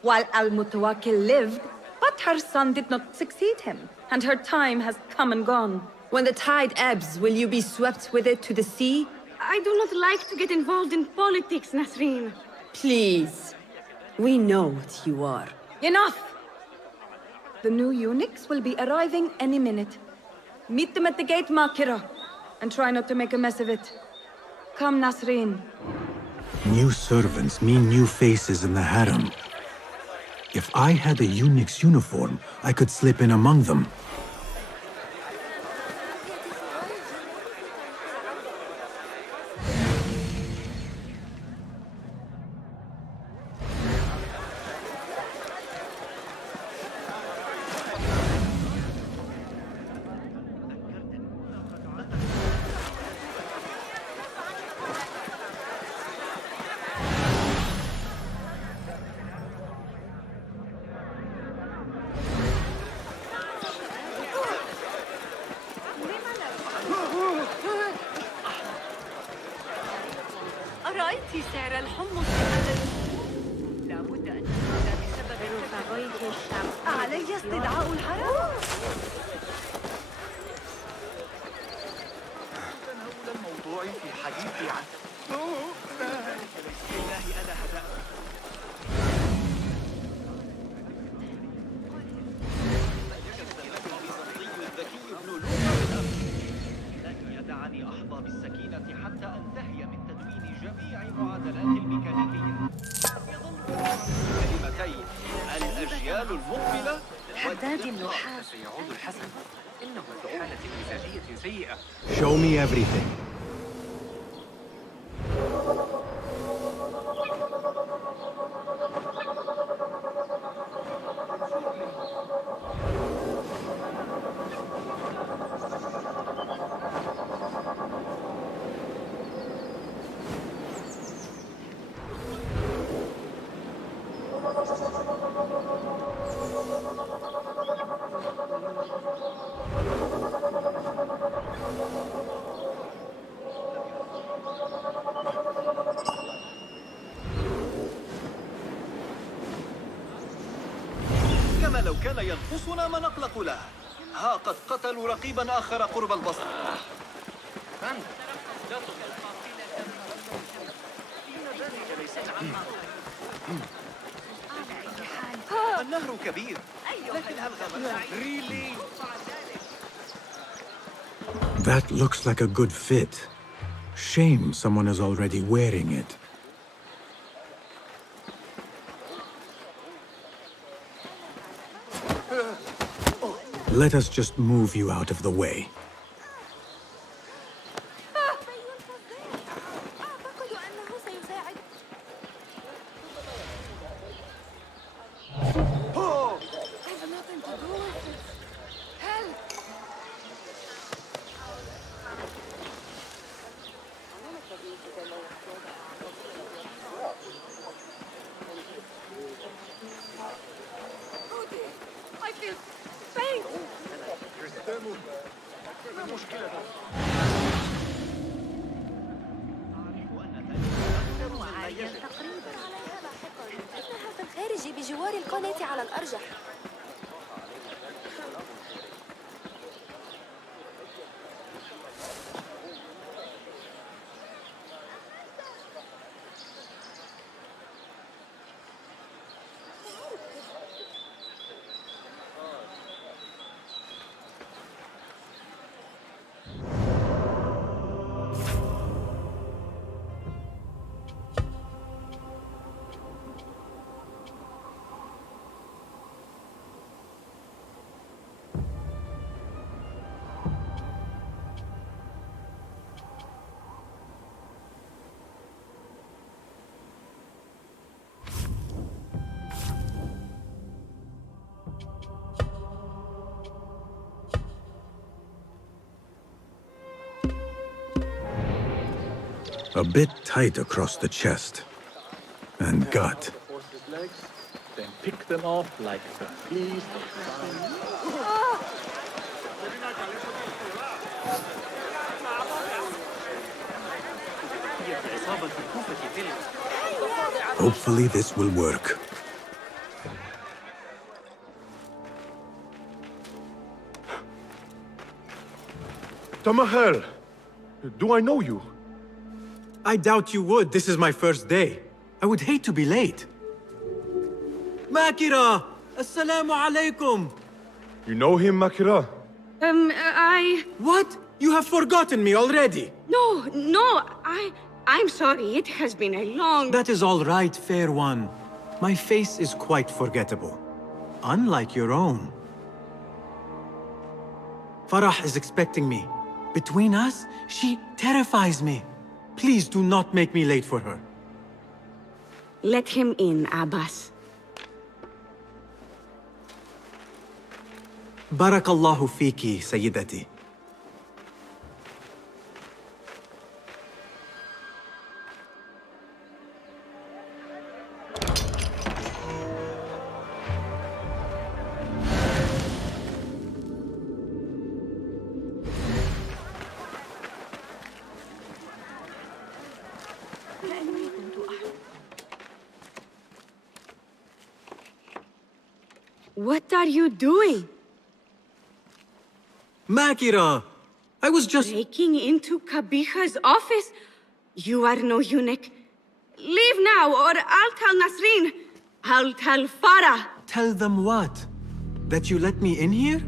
while Al-Mutawakkil lived, but her son did not succeed him, and her time has come and gone. When the tide ebbs, will you be swept with it to the sea? I do not like to get involved in politics, Nasreen. Please. We know what you are. Enough! The new eunuchs will be arriving any minute. Meet them at the gate, Makira, and try not to make a mess of it. Come, Nasreen. New servants mean new faces in the harem. If I had a eunuch's uniform, I could slip in among them. أرأيت سعر الحمص؟ لابد أن تكون بسبب علي استدعاء الحرم. تناول الموضوع في حديثي عن لله أنا هدأت. لن يدعني أحظى بالسكينة حتى أنتهي من تدوين جميع معادلات الميكانيكية. كلمتين الأجيال المقبلة حداد النحاس سيعود الحسن. إنه في حالة مزاجية سيئة. Show me everything. لو كان ينقصنا ما نقلق له. ها قد قتلوا رقيبا آخر قرب البصر. النهر كبير، لكن هل غمرنا؟ That looks like a good fit. Shame someone is already wearing it. Let us just move you out of the way. I feel faint. إنها في الخارج بجوار القناة على الأرجح. A bit tight across the chest and gut. Then pick them off like the fleas. Hopefully this will work. Nehal, do I know you? I doubt you would. This is my first day. I would hate to be late. Makira! Assalamu alaikum! You know him, Makira? What? You have forgotten me already? No, I'm sorry. It has been a long... That is all right, fair one. My face is quite forgettable. Unlike your own. Farah is expecting me. Between us, she terrifies me. Please do not make me late for her. Let him in, Abbas. Barakallahu fiki, Sayyidati. What are you doing? Makira! I was just... Breaking into Kabiha's office? You are no eunuch. Leave now, or I'll tell Nasreen. I'll tell Farah. Tell them what? That you let me in here?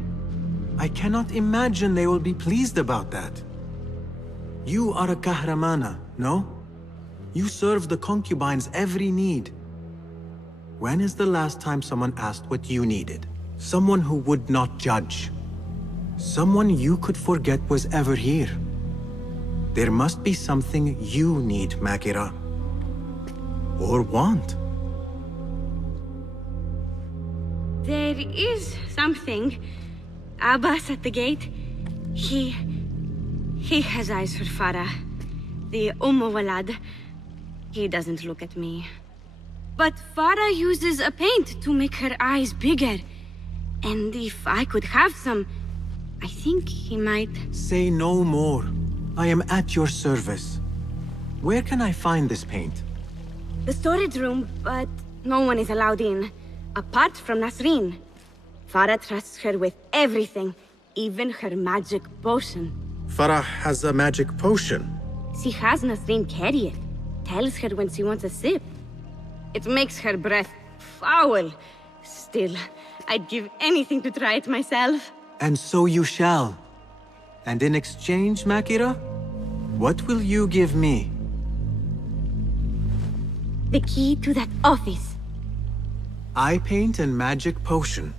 I cannot imagine they will be pleased about that. You are a kahramana, no? You serve the concubines every need. When is the last time someone asked what you needed? Someone who would not judge. Someone you could forget was ever here. There must be something you need, Makira. Or want. There is something. Abbas at the gate. He has eyes for Farah. The Walad. He doesn't look at me. But Farah uses a paint to make her eyes bigger. And if I could have some, I think he might... Say no more. I am at your service. Where can I find this paint? The storage room, but no one is allowed in. Apart from Nasreen. Farah trusts her with everything, even her magic potion. Farah has a magic potion. She has Nasreen carry it. Tells her when she wants a sip. It makes her breath foul. Still, I'd give anything to try it myself. And so you shall. And in exchange, Makira, what will you give me? The key to that office. Eye paint and magic potion.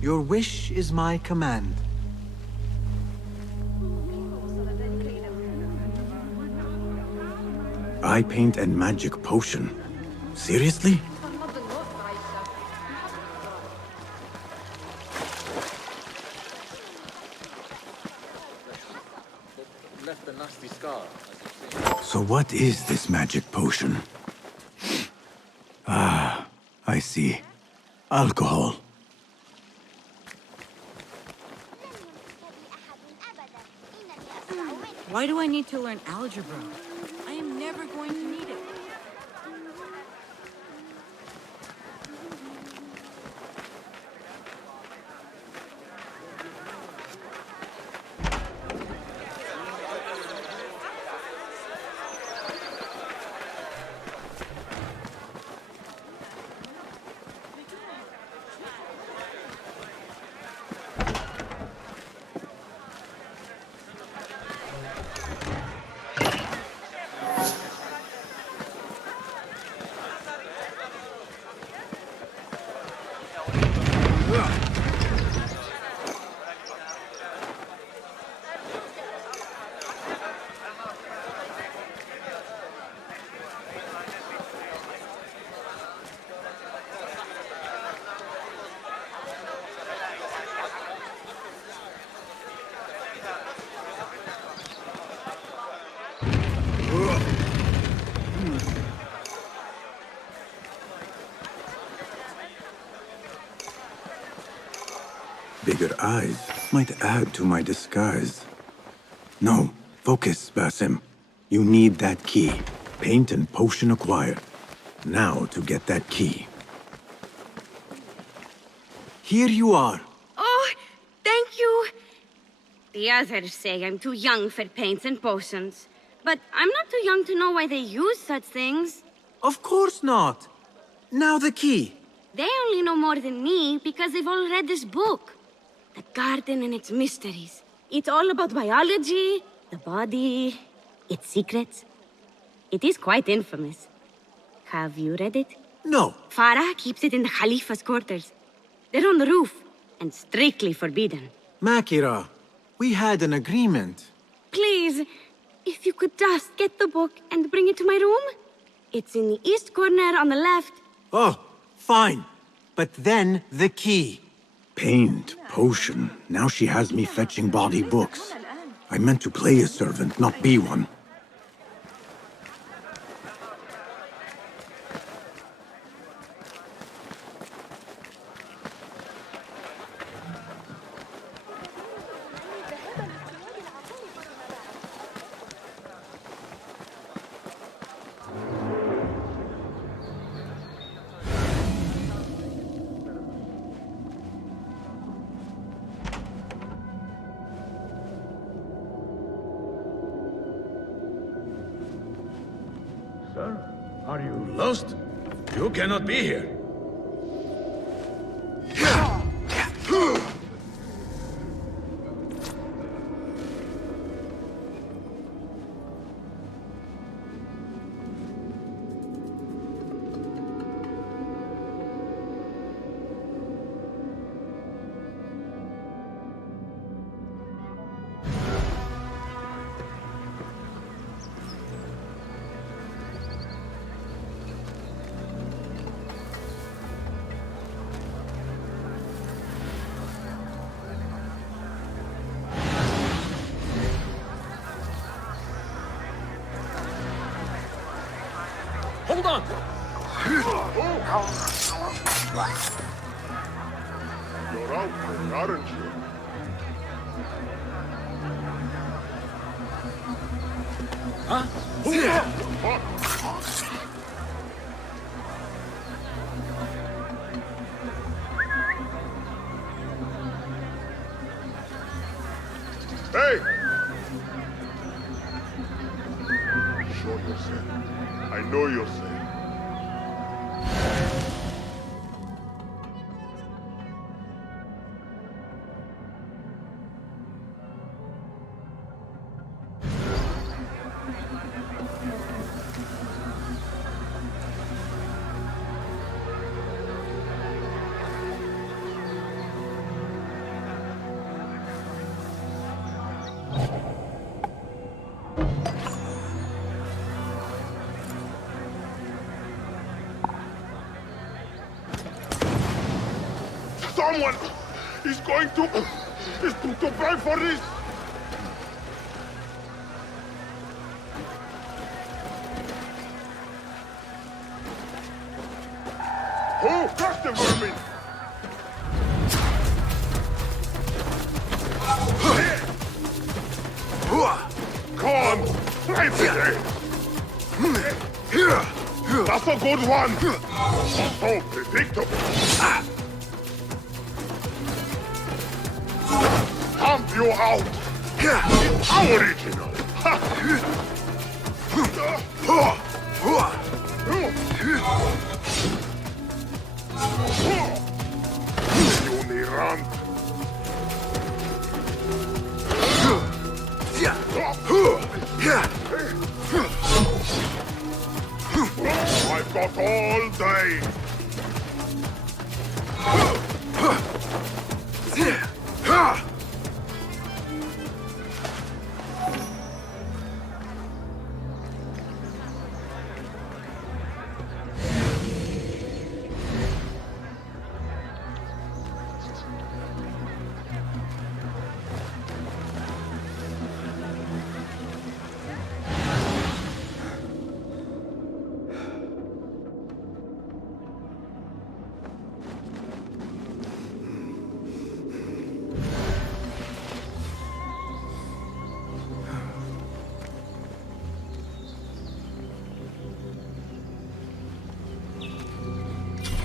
Your wish is my command. Eye paint and magic potion. Seriously? Left a nasty scar. So what is this magic potion? Ah, I see. Alcohol. Why do I need to learn algebra? I am never going to need it. Bigger eyes might add to my disguise. No, focus, Basim. You need that key. Paint and potion acquired. Now to get that key. Here you are. Oh, thank you. The others say I'm too young for paints and potions. But I'm not too young to know why they use such things. Of course not. Now the key. They only know more than me because they've all read this book. The garden and its mysteries. It's all about biology, the body, its secrets. It is quite infamous. Have you read it? No. Farah keeps it in the Khalifa's quarters. They're on the roof, and strictly forbidden. Makira, we had an agreement. Please, if you could just get the book and bring it to my room? It's in the east corner on the left. Oh, fine. But then the key. Paint, potion. Now she has me fetching body books. I meant to play a servant, not be one. Sir, are you lost? You cannot be here. Hold on! You're out there, aren't you? Huh? Someone is going to pay for this. Who crushed the vermin? Come, fight it! That's a good one. So predictable. Stamp you out. It's our original. Unirant. I've got all day.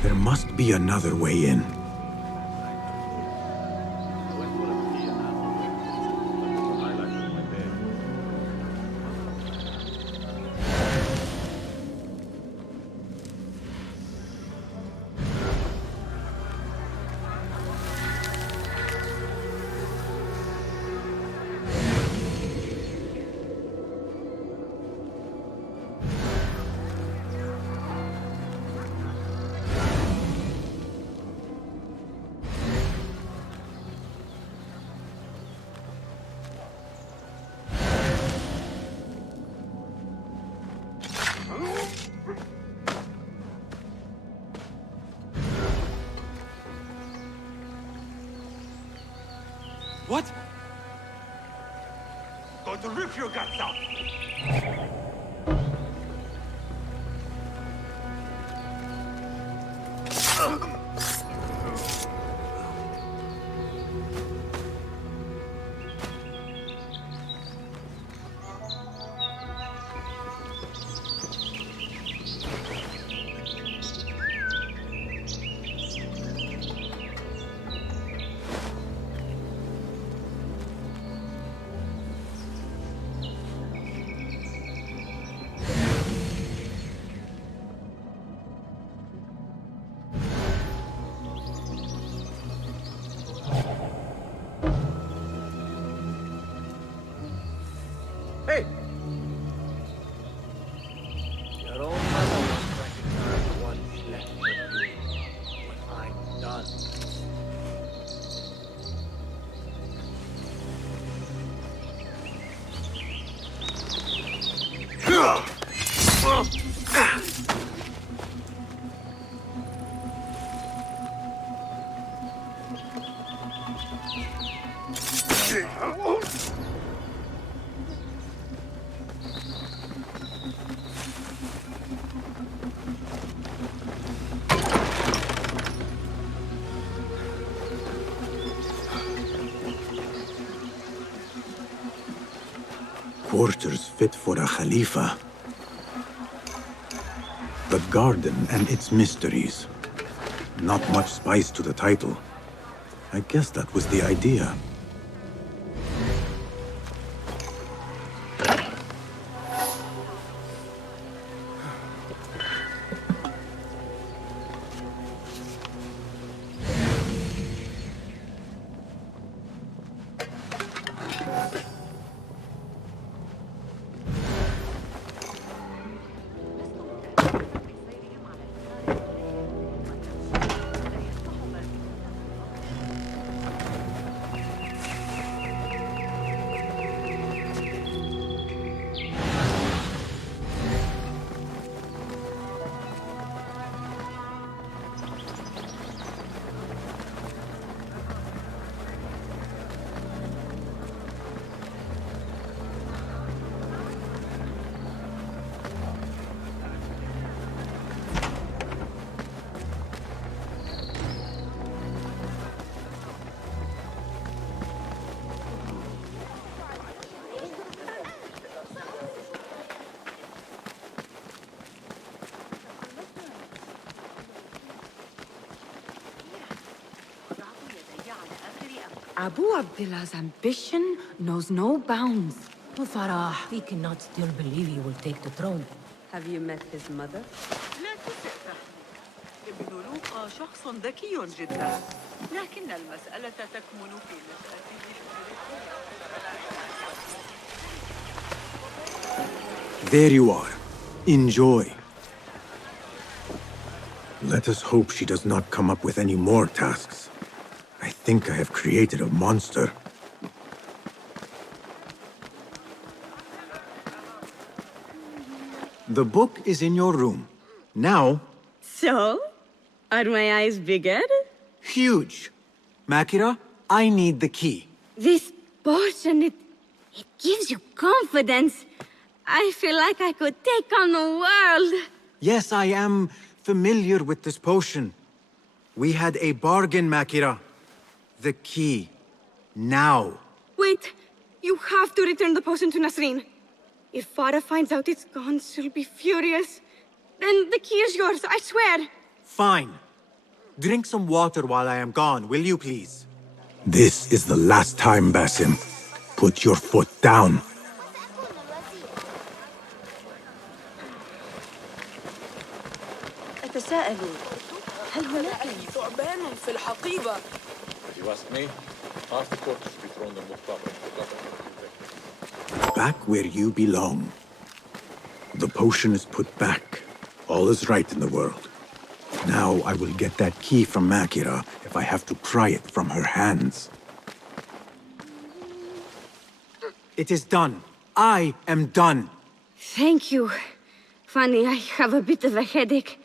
There must be another way in. What? Going to rip your guts out! Hey! Your own mother must recognize what's left of you when I'm done. Quarters fit for a Khalifa. The garden and its mysteries. Not much spice to the title. I guess that was the idea. Abu Abdullah's ambition knows no bounds. Farah, we cannot still believe he will take the throne. Have you met his mother? لا تسئ ابن لوقا شخص ذكي جدا، لكن المسألة تكمن في نشأته. There you are. Enjoy. Let us hope she does not come up with any more tasks. I think I have created a monster. The book is in your room. Now... So? Are my eyes bigger? Huge. Makira, I need the key. This potion, it gives you confidence. I feel like I could take on the world. Yes, I am familiar with this potion. We had a bargain, Makira. The key. Now. Wait, you have to return the potion to Nasreen. If Farah finds out it's gone, she'll be furious. Then the key is yours, I swear. Fine. Drink some water while I am gone, will you please? This is the last time, Basim. Put your foot down. أتساءل هل هناك ثعبان في الحقيبة؟ If you ask me, half the court should be thrown in Muqtabah. Back where you belong. The potion is put back. All is right in the world. Now I will get that key from Makira if I have to pry it from her hands. It is done. I am done. Thank you. Funny, I have a bit of a headache.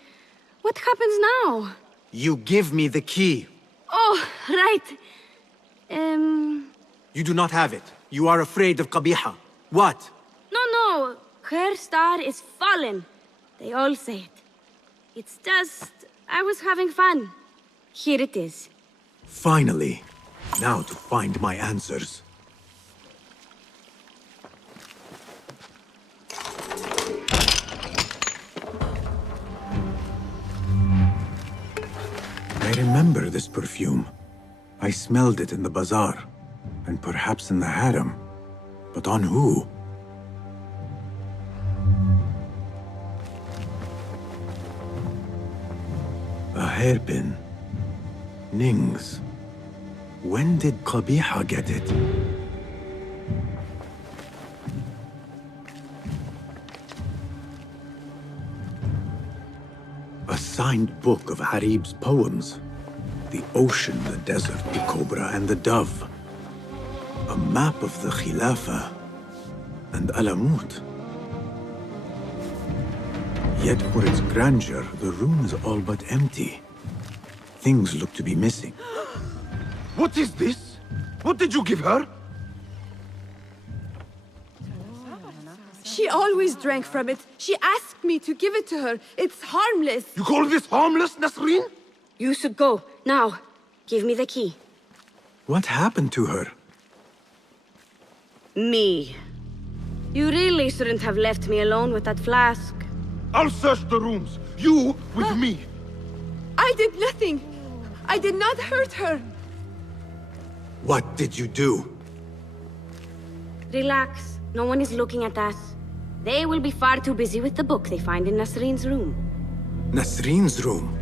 What happens now? You give me the key. Oh, right. You do not have it. You are afraid of Qabiha. What? No. Her star is fallen. They all say it. It's just... I was having fun. Here it is. Finally. Now to find my answers. I remember this perfume. I smelled it in the bazaar, and perhaps in the harem. But on who? A hairpin. Nings. When did Qabiha get it? A signed book of Harib's poems. The ocean, the desert, the cobra, and the dove. A map of the Khilafah and Alamut. Yet for its grandeur, the room is all but empty. Things look to be missing. What is this? What did you give her? She always drank from it. She asked me to give it to her. It's harmless. You call this harmless, Nasreen? You should go. Now, give me the key. What happened to her? Me. You really shouldn't have left me alone with that flask. I'll search the rooms. You with me. I did nothing. I did not hurt her. What did you do? Relax. No one is looking at us. They will be far too busy with the book they find in Nasreen's room. Nasreen's room?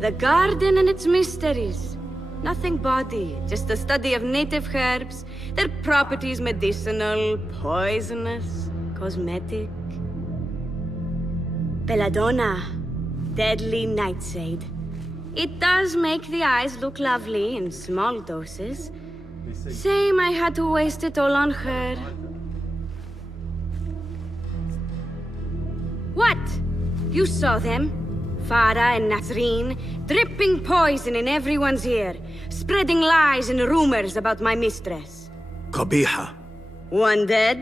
The garden and its mysteries. Nothing bawdy, just a study of native herbs, their properties medicinal, poisonous, cosmetic. Belladonna, deadly nightshade. It does make the eyes look lovely in small doses. Shame I had to waste it all on her. What? You saw them? Farah and Nasreen, dripping poison in everyone's ear, spreading lies and rumors about my mistress. Qabiha. One dead,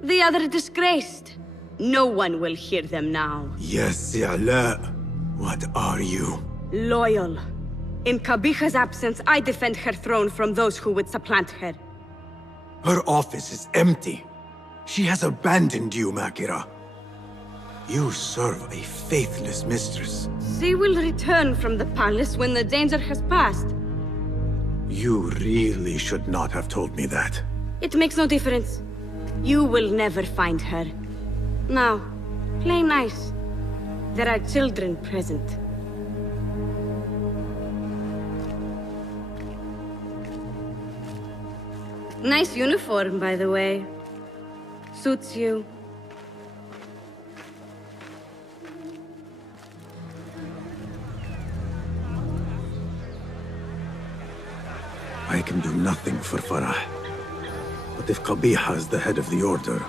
the other disgraced. No one will hear them now. Yes, Ala. What are you? Loyal. In Qabiha's absence, I defend her throne from those who would supplant her. Her office is empty. She has abandoned you, Makira. You serve a faithless mistress. She will return from the palace when the danger has passed. You really should not have told me that. It makes no difference. You will never find her. Now, play nice. There are children present. Nice uniform, by the way. Suits you. I can do nothing for Farah. But if Qabiha is the head of the Order,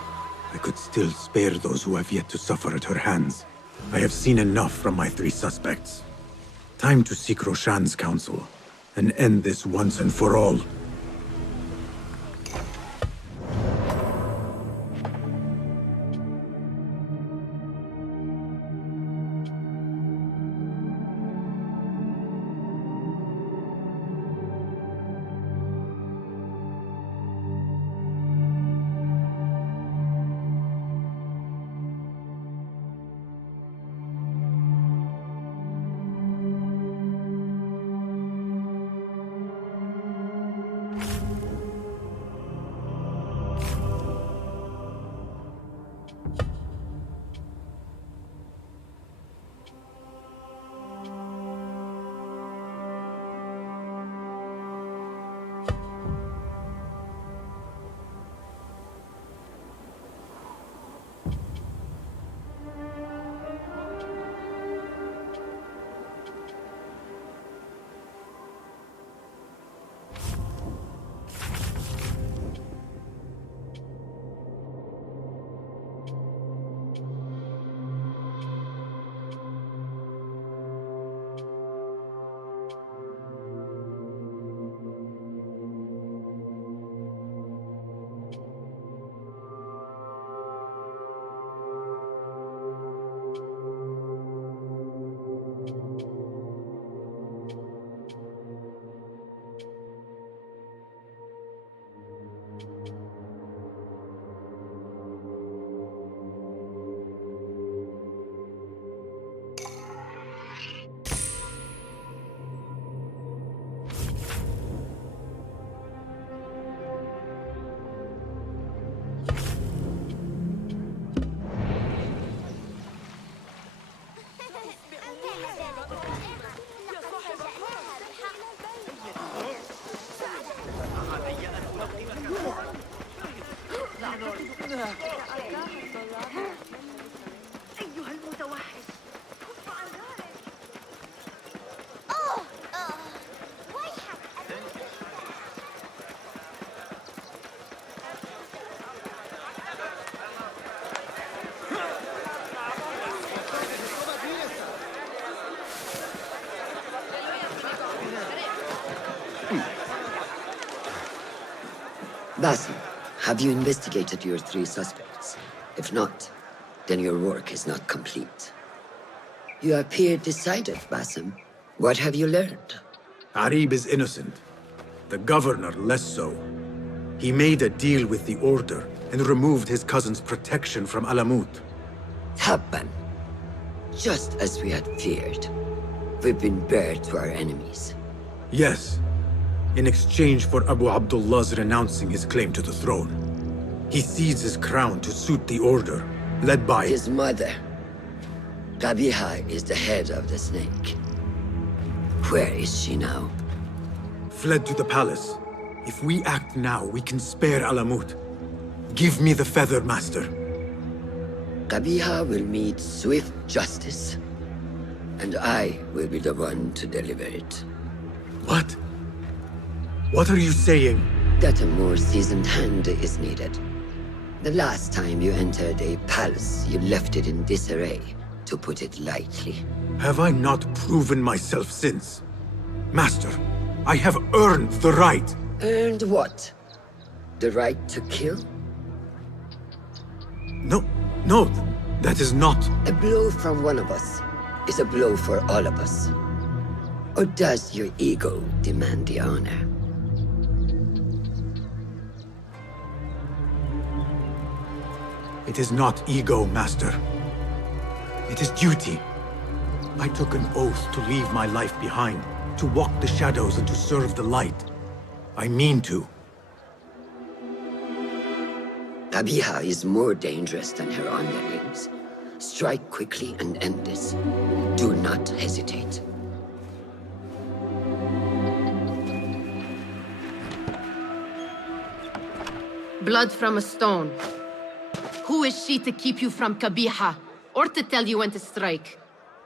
I could still spare those who have yet to suffer at her hands. I have seen enough from my 3 suspects. Time to seek Roshan's counsel, and end this once and for all. Basim, have you investigated your 3 suspects? If not, then your work is not complete. You appear decided, Basim. What have you learned? Arib is innocent. The governor less so. He made a deal with the Order and removed his cousin's protection from Alamut. Tabban. Just as we had feared. We've been bared to our enemies. Yes. In exchange for Abu Abdullah's renouncing his claim to the throne. He cedes his crown to suit the Order, led by his mother. Qabiha is the head of the snake. Where is she now? Fled to the palace. If we act now, we can spare Alamut. Give me the feather, Master. Qabiha will meet swift justice, and I will be the one to deliver it. What? What are you saying? That a more seasoned hand is needed. The last time you entered a palace, you left it in disarray, to put it lightly. Have I not proven myself since? Master, I have earned the right. Earned what? The right to kill? No, that is not. A blow from one of us is a blow for all of us. Or does your ego demand the honor? It is not ego, Master. It is duty. I took an oath to leave my life behind, to walk the shadows and to serve the light. I mean to. Qabiha is more dangerous than her underlings. Strike quickly and end this. Do not hesitate. Blood from a stone. Who is she to keep you from Qabiha, or to tell you when to strike?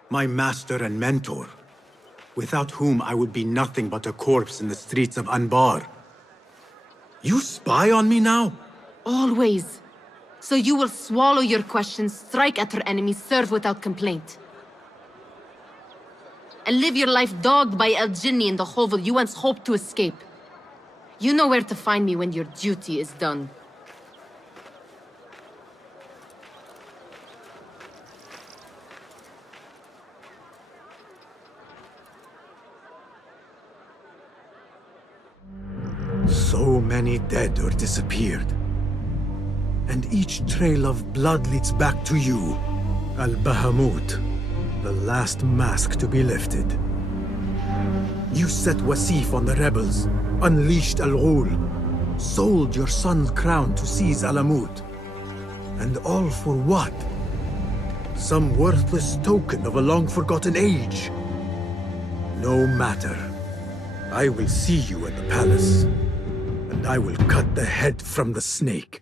My master and mentor, without whom I would be nothing but a corpse in the streets of Anbar. You spy on me now? Always. So you will swallow your questions, strike at her enemies, serve without complaint. And live your life dogged by El Jinni in the hovel you once hoped to escape. You know where to find me when your duty is done. So many dead or disappeared. And each trail of blood leads back to you, Al-Bahamut, the last mask to be lifted. You set Wasif on the rebels, unleashed Al-Ghul, sold your son's crown to seize Alamut. And all for what? Some worthless token of a long-forgotten age. No matter. I will see you at the palace, and I will cut the head from the snake.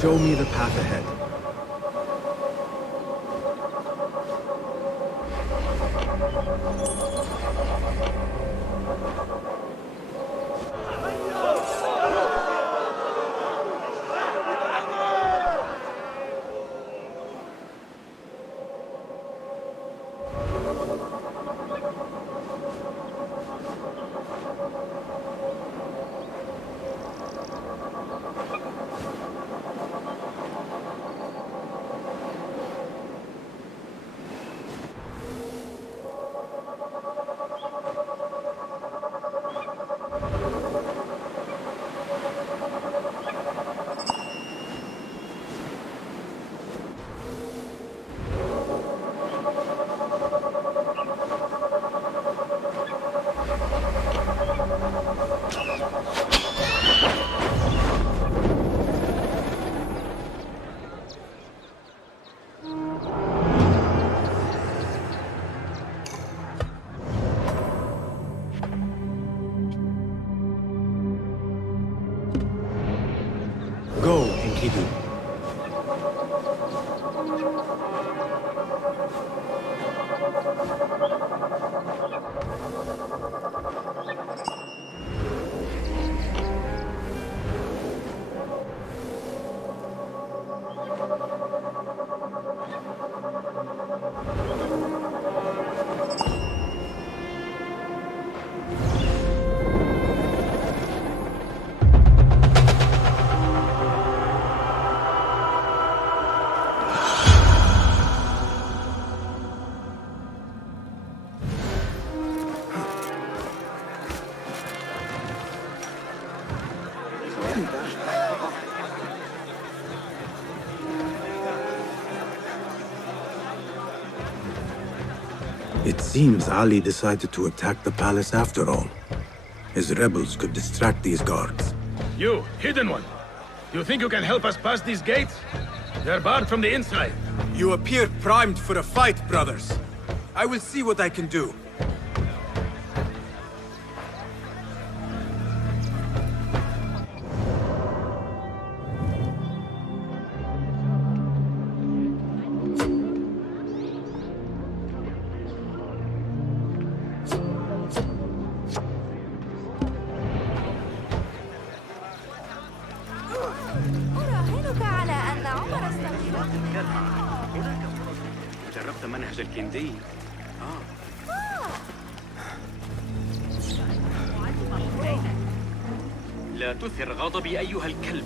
Show me the path ahead. Go, Enkidu. It seems Ali decided to attack the palace after all. His rebels could distract these guards. You, hidden one. Do you think you can help us pass these gates? They're barred from the inside. You appear primed for a fight, brothers. I will see what I can do. أراهنك على أن عمر جربت منهج الكندي؟ لا تثر غضبي أيها الكلب.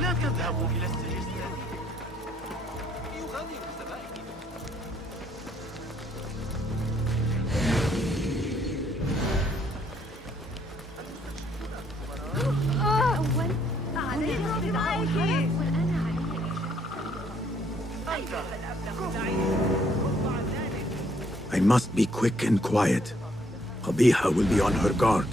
لا تذهبوا إلى السجستان. يغادر الزبائن. I must be quick and quiet. Qabiha will be on her guard.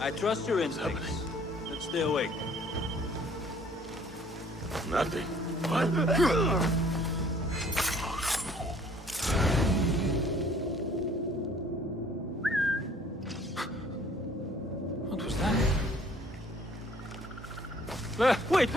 I trust your instincts. Let's stay awake. Nothing. What? What was that? Wait!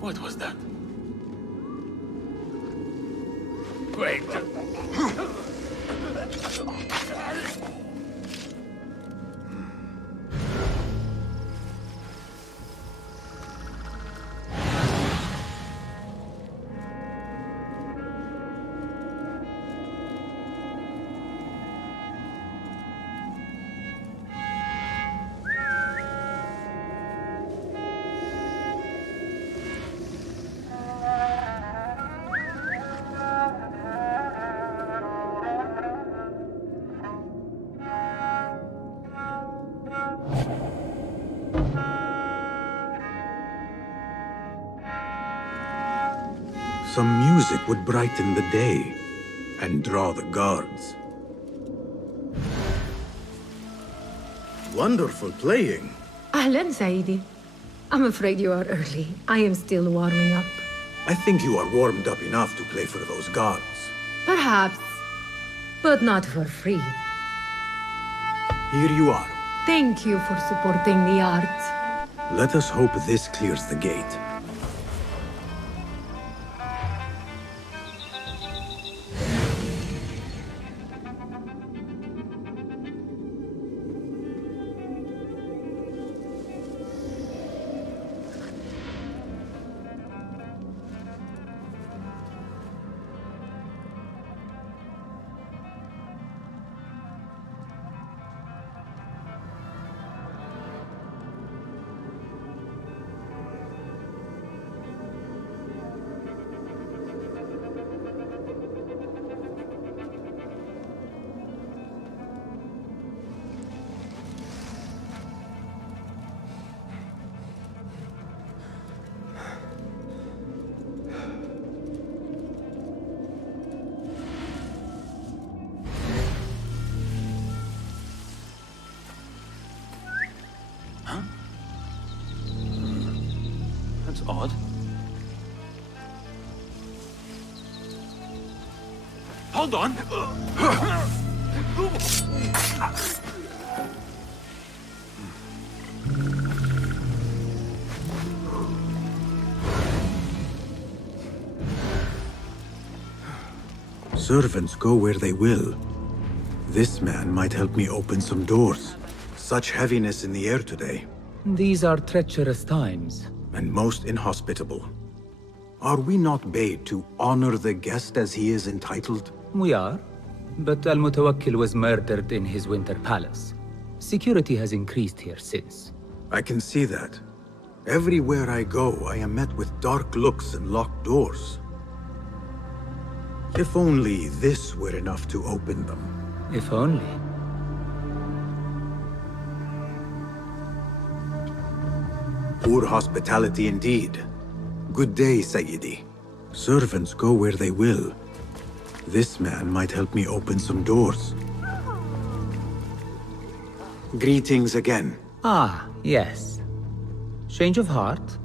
What was that? Wait. Some music would brighten the day and draw the guards. Wonderful playing. Ahlan, Saidi. I'm afraid you are early. I am still warming up. I think you are warmed up enough to play for those guards. Perhaps. But not for free. Here you are. Thank you for supporting the art. Let us hope this clears the gate. That's odd. Hold on! Servants go where they will. This man might help me open some doors. Such heaviness in the air today. These are treacherous times. And most inhospitable. Are we not bade to honor the guest as he is entitled? We are. But Al-Mutawakkil was murdered in his winter palace. Security has increased here since. I can see that. Everywhere I go, I am met with dark looks and locked doors. If only this were enough to open them. If only. Poor hospitality indeed. Good day, Sayyidi. Servants go where they will. This man might help me open some doors. Greetings again. Ah, yes. Change of heart?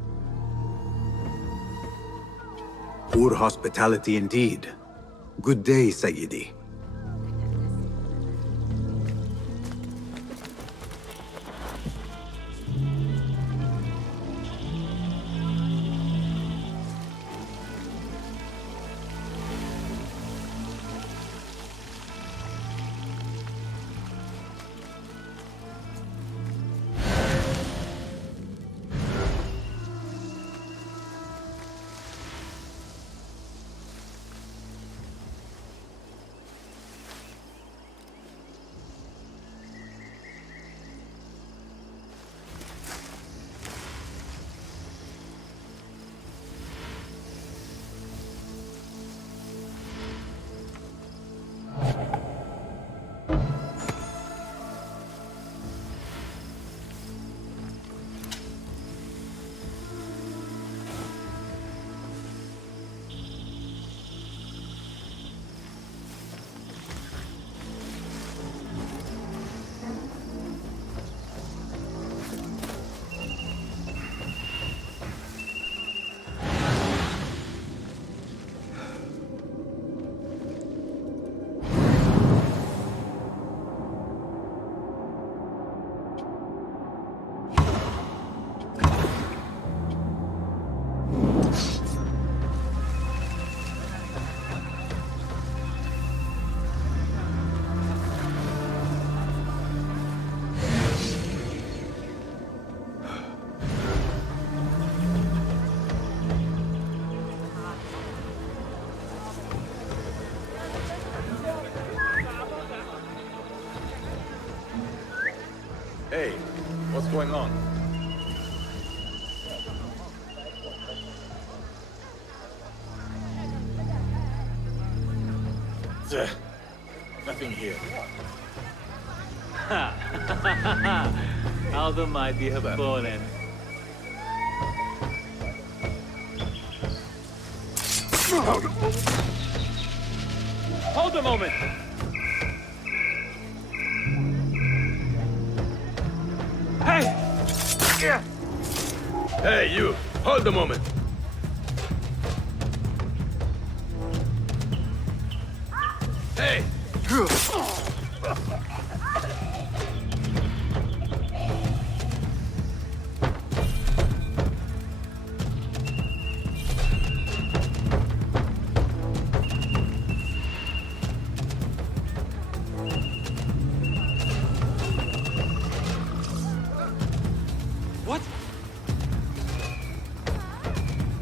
Poor hospitality indeed. Good day, Sayyidi. Hey, what's going on? Nothing here. How the mighty have fallen. Hold a moment! Hey! Hey, you! Hold a moment! Hey! What?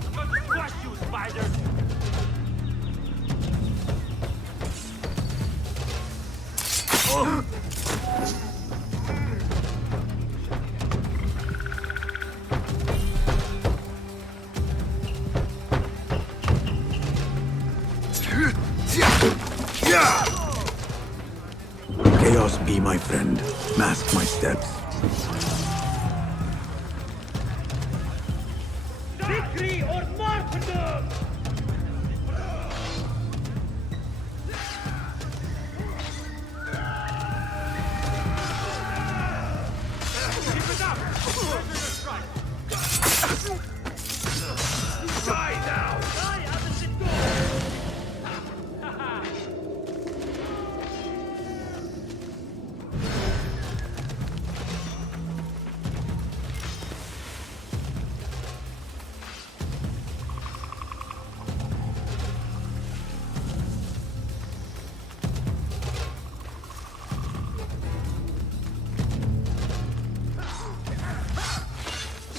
I'm going to squash you, spider! Oh! Chaos be my friend. Mask my steps. Victory or martyrdom! Keep it up! Die now! Die, Abbasid, go!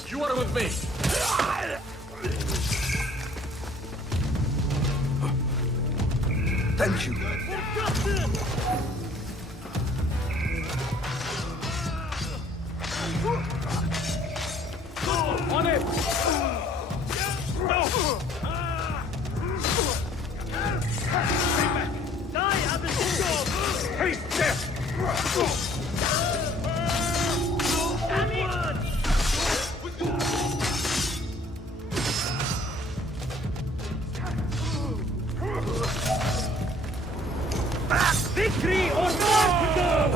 You are with me! Thank you. On it! Die, Abbasid! Haste death! Victory or martyrdom!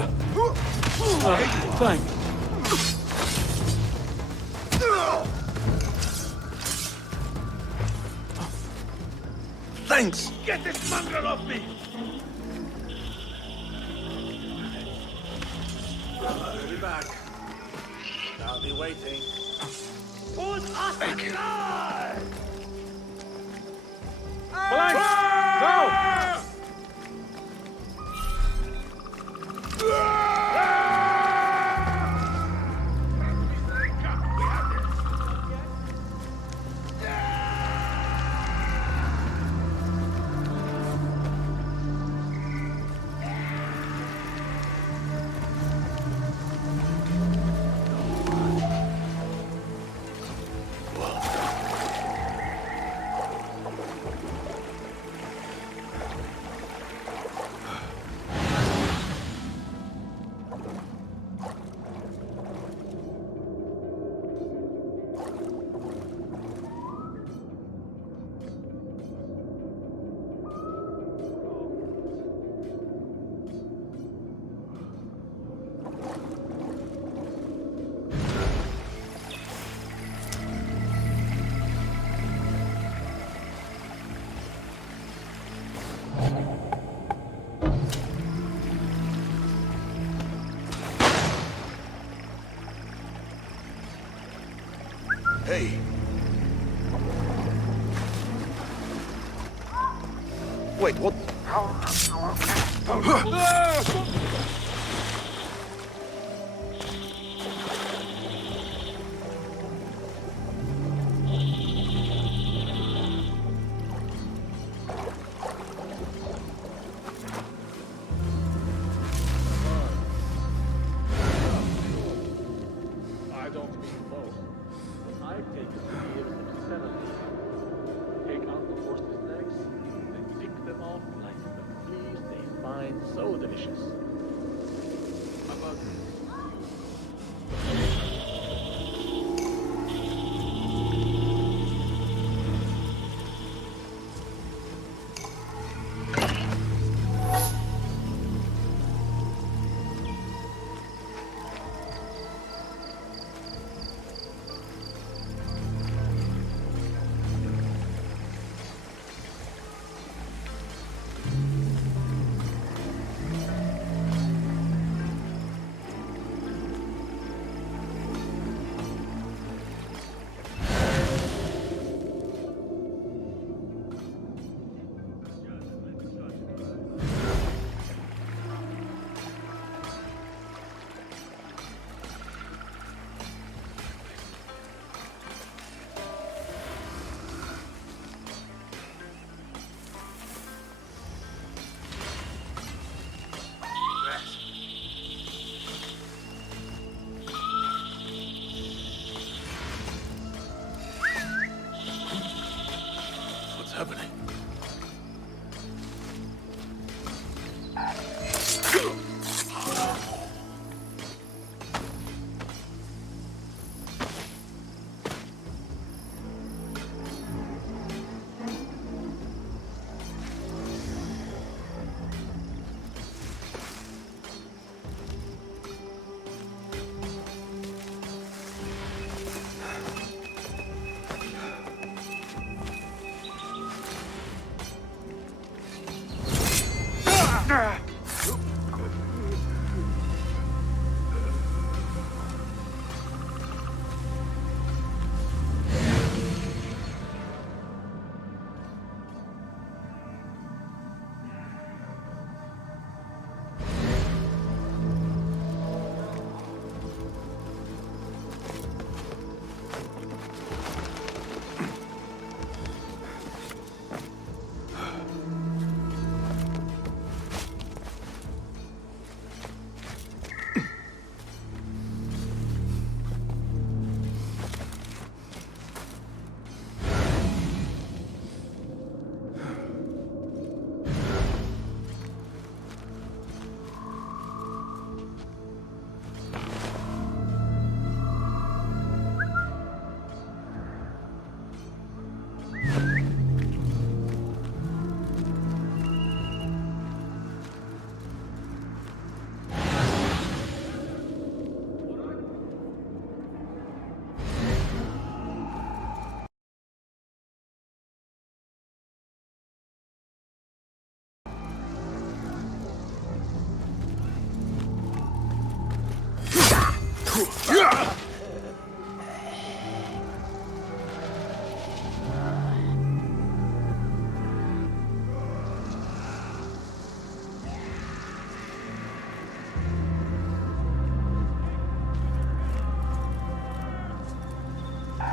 Thanks. Thanks! Get this mongrel off me! I'll be back. I'll be waiting. Thank you. Hey. Wait, what? I don't mean both. I take it here as an experiment. Take out the horse's legs, and pick them off like the fleas they find so delicious. How about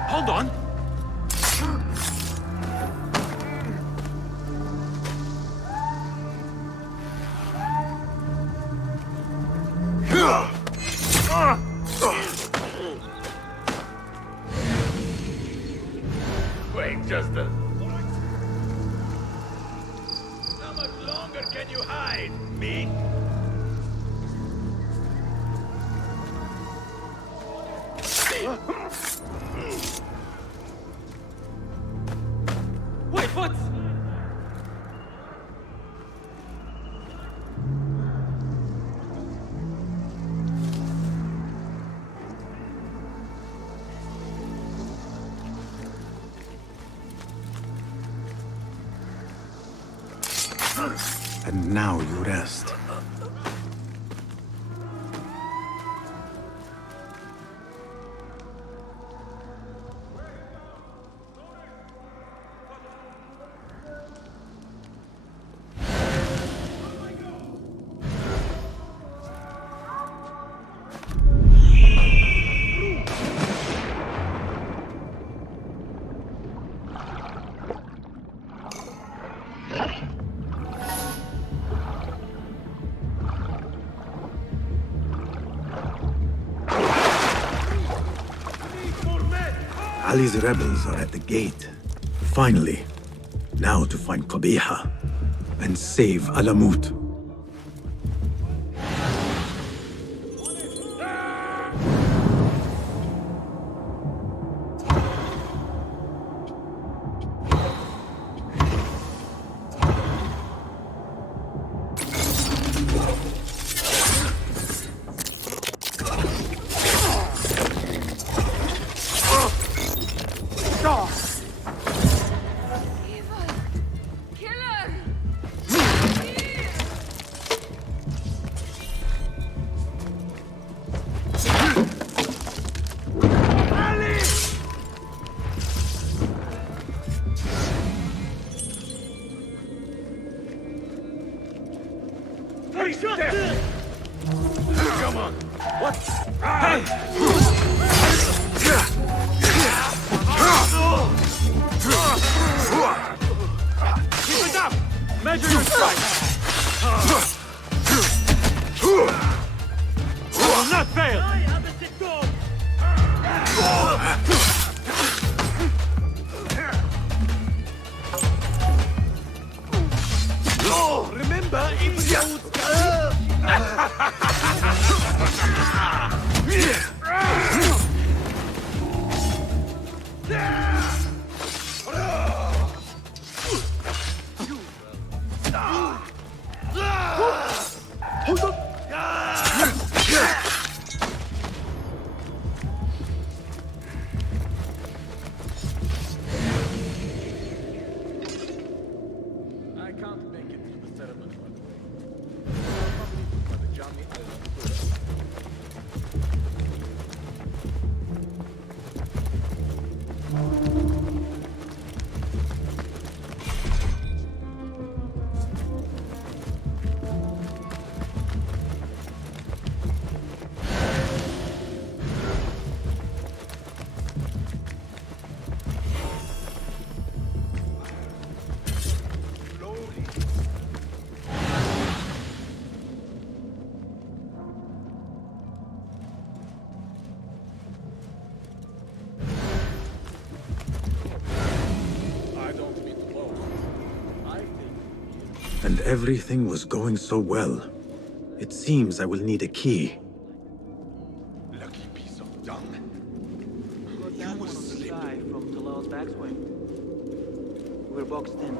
Hold on! Wait just a... How much longer can you hide, me? Wait, what? And now you rest. Ali's rebels are at the gate. Finally. Now to find Qabiha and save Alamut. Come on! What? Hey! Keep it up! Measure your strike! You will not fail! Remember, if you I can't make it to the settlement, by the way. By the Jami Al-Mansura. And everything was going so well. It seems I will need a key. Lucky piece of dung. You will slip. From Talal's backswing. We're boxed in.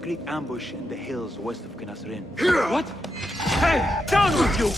Great ambush in the hills west of Ganasrin. What? Hey! Down with you!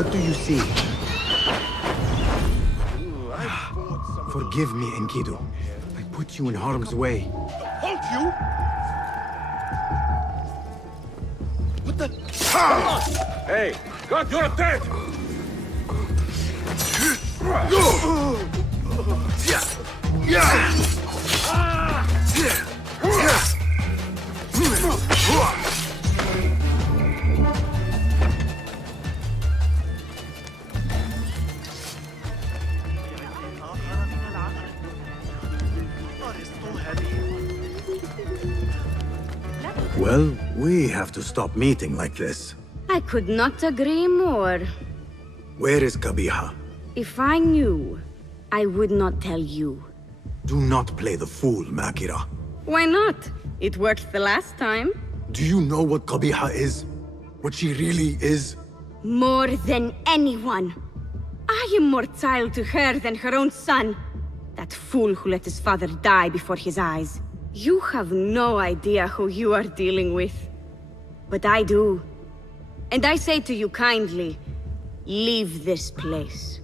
What do you see? Forgive me, Enkidu. I put you in harm's way. Halt you! What the? Hey, God, you're dead! Well, we have to stop meeting like this. I could not agree more. Where is Qabiha? If I knew, I would not tell you. Do not play the fool, Makira. Why not? It worked the last time. Do you know what Qabiha is? What she really is? More than anyone. I am more child to her than her own son. That fool who let his father die before his eyes. You have no idea who you are dealing with. But I do. And I say to you kindly, leave this place.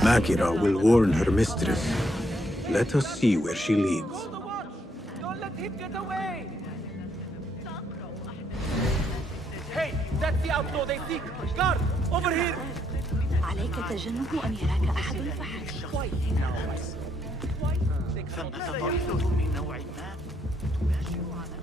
Makira will warn her mistress. Let us see where she leads. Don't let him get away! Hey, that's the outlaw they seek! Guard, over here! عليك تجنب أن يراك أحد فحسب. ثمة طائفة من نوع ما تباشر على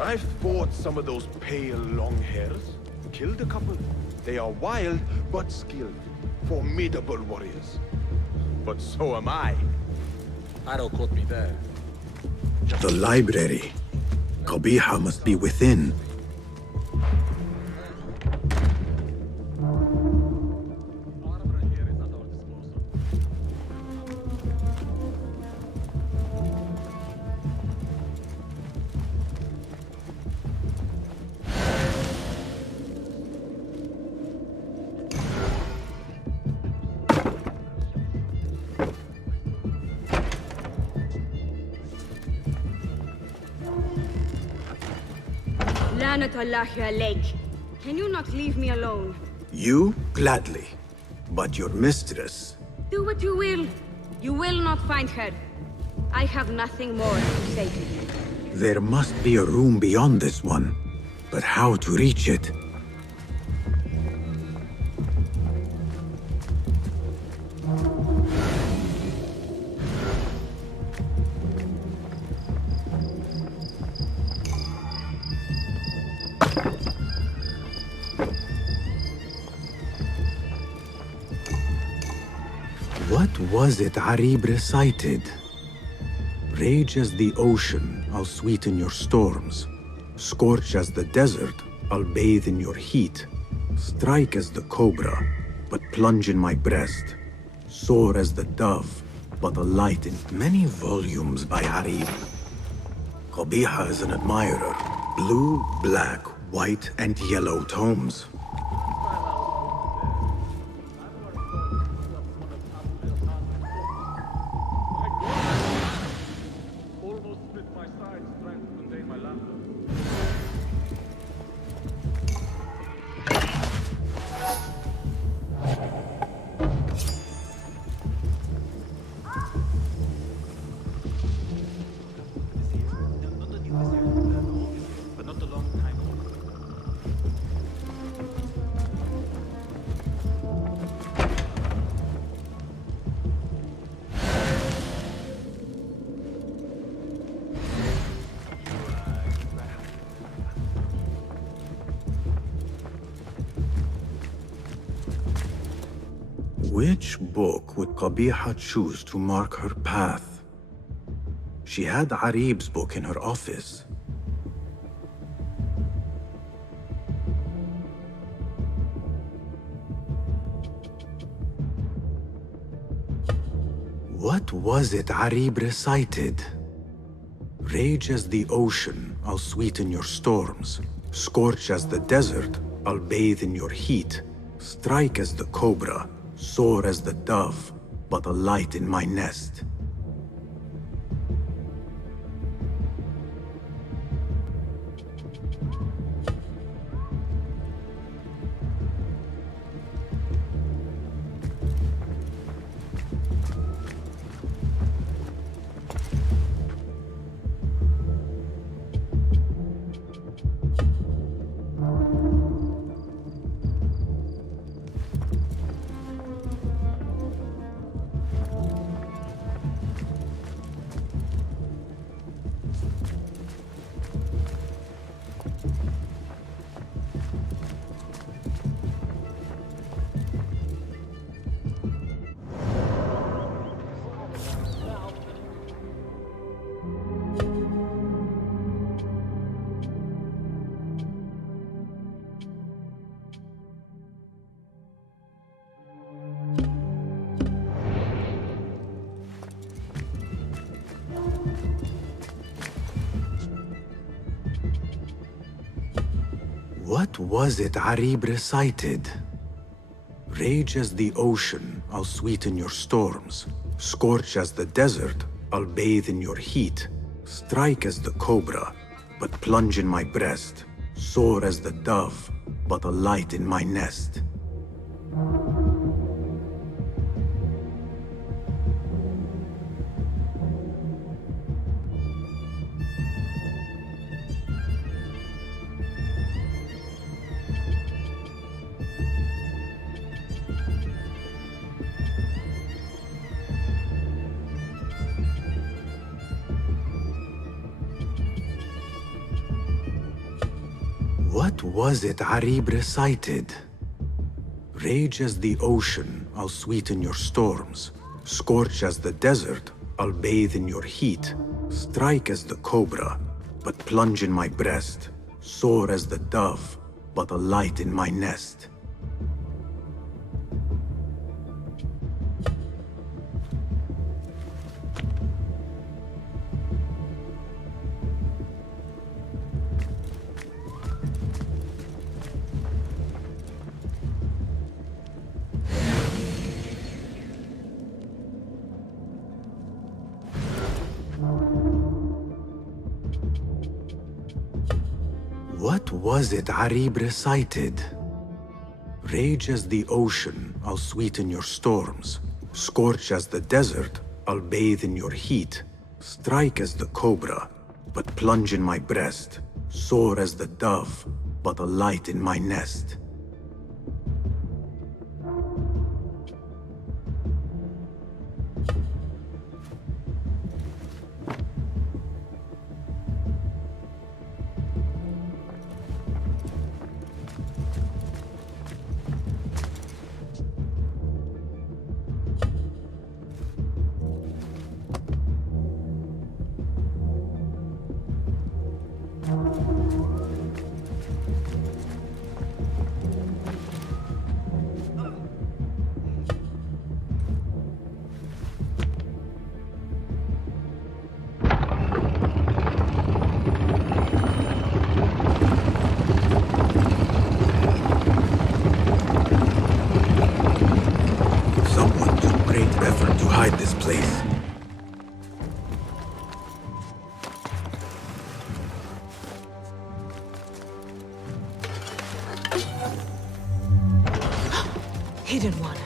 I've fought some of those pale long hairs. Killed a couple. They are wild, but skilled. Formidable warriors. But so am I. Arrow caught me there. The library. Qabiha must be within. Lanatullahi alayk. Can you not leave me alone? You? Gladly. But your mistress... Do what you will. You will not find her. I have nothing more to say to you. There must be a room beyond this one. But how to reach it? What was it Arib recited? Rage as the ocean, I'll sweeten your storms. Scorch as the desert, I'll bathe in your heat. Strike as the cobra, but plunge in my breast. Soar as the dove, but a light in many volumes by Arib. Qabiha is an admirer. Blue, black, white, and yellow tomes. Which book would Qabiha choose to mark her path? She had Arib's book in her office. What was it Arib recited? Rage as the ocean, I'll sweeten your storms. Scorch as the desert, I'll bathe in your heat. Strike as the cobra, soar as the dove, but a light in my nest. What was it Arib recited? Rage as the ocean, I'll sweeten your storms. Scorch as the desert, I'll bathe in your heat. Strike as the cobra, but plunge in my breast. Soar as the dove, but a light in my nest. What was it Arib recited? Rage as the ocean, I'll sweeten your storms. Scorch as the desert, I'll bathe in your heat. Strike as the cobra, but plunge in my breast. Soar as the dove, but a light in my nest. What was it Arib recited? Rage as the ocean, I'll sweeten your storms. Scorch as the desert, I'll bathe in your heat. Strike as the cobra, but plunge in my breast. Soar as the dove, but a light in my nest. Hidden one.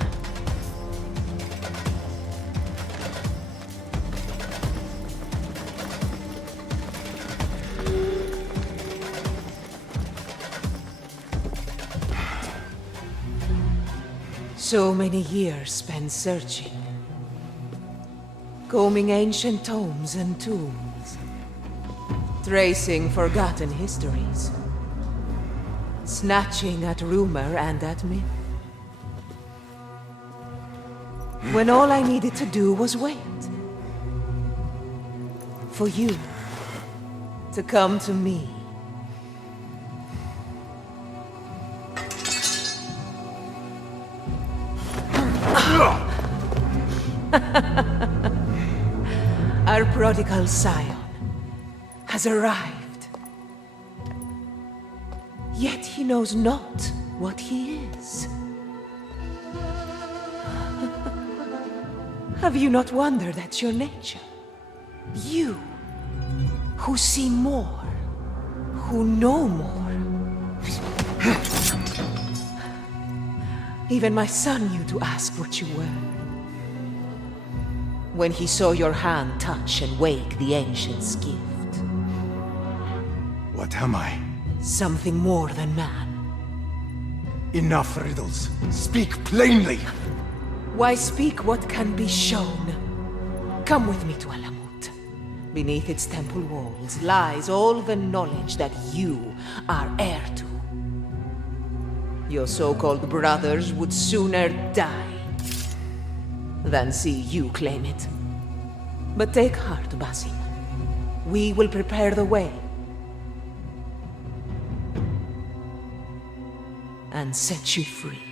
So many years spent searching. Combing ancient tomes and tombs. Tracing forgotten histories. Snatching at rumor and at myth. when all I needed to do was wait. For you to come to me. Our prodigal scion has arrived. Yet he knows not what he is. Have you not wondered at your nature? You, who see more, who know more. Even my son knew to ask what you were. When he saw your hand touch and wake the ancient's gift. What am I? Something more than man. Enough riddles. Speak plainly! Why speak what can be shown? Come with me to Alamut. Beneath its temple walls lies all the knowledge that you are heir to. Your so-called brothers would sooner die than see you claim it. But take heart, Basim. We will prepare the way. And set you free.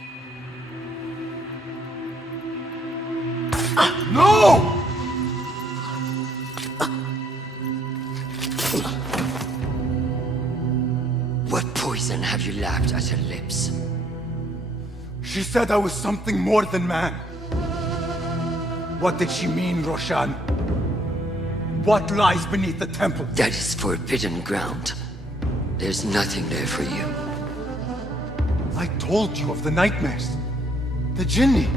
No! What poison have you lapped at her lips? She said I was something more than man. What did she mean, Roshan? What lies beneath the temple? That is forbidden ground. There's nothing there for you. I told you of the nightmares. The jinni.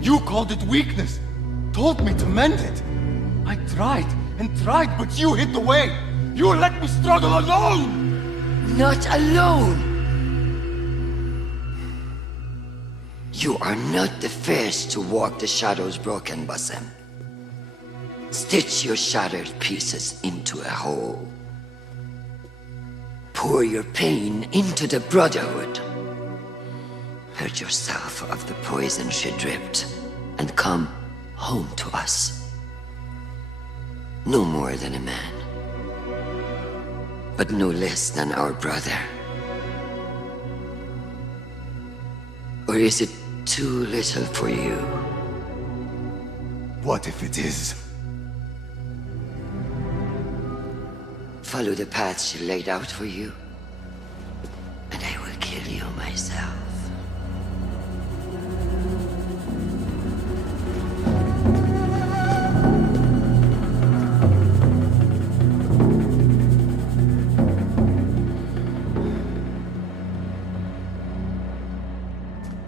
You called it weakness. Told me to mend it. I tried and tried, but you hid the way. You let me struggle alone! Not alone! You are not the first to walk the shadows broken, Basim. Stitch your shattered pieces into a whole. Pour your pain into the Brotherhood. Purge yourself of the poison she dripped, and come home to us. No more than a man, but no less than our brother. Or is it too little for you? What if it is? Follow the path she laid out for you, and I will kill you myself.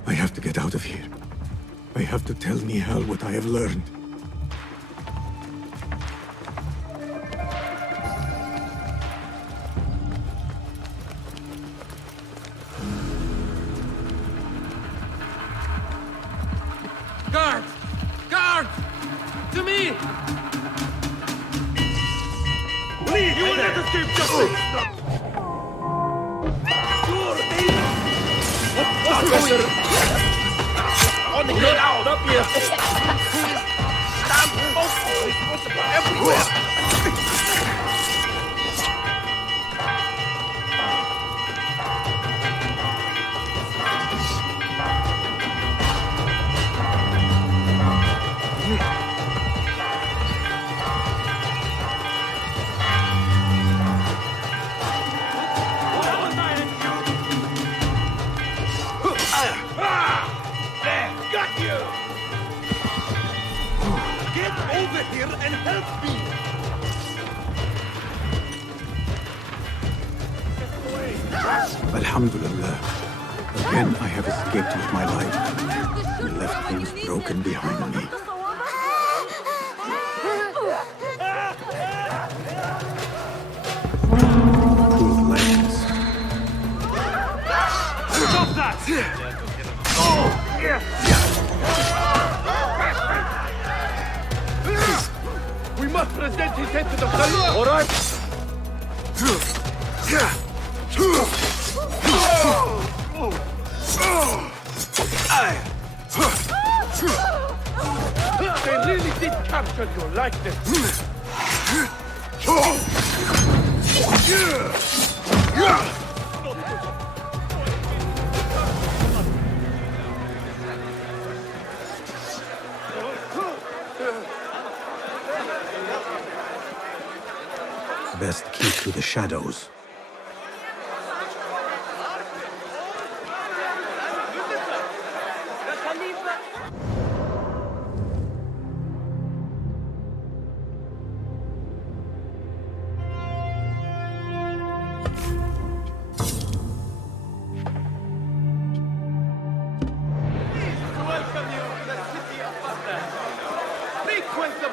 I have to get out of here. I have to tell Nehal what I have learned. Guard! Guard! To me! Leave! You will not escape justice! Get out up here! Everywhere! Alhamdulillah. Again, I have escaped with my life and left things broken behind me. Cruel legends. Stop that! Oh, yeah! We must present his head to the Caliph! All right? They really did capture your likeness. Best keep to the shadows. Welcome you to the city of Baghdad. Frequent the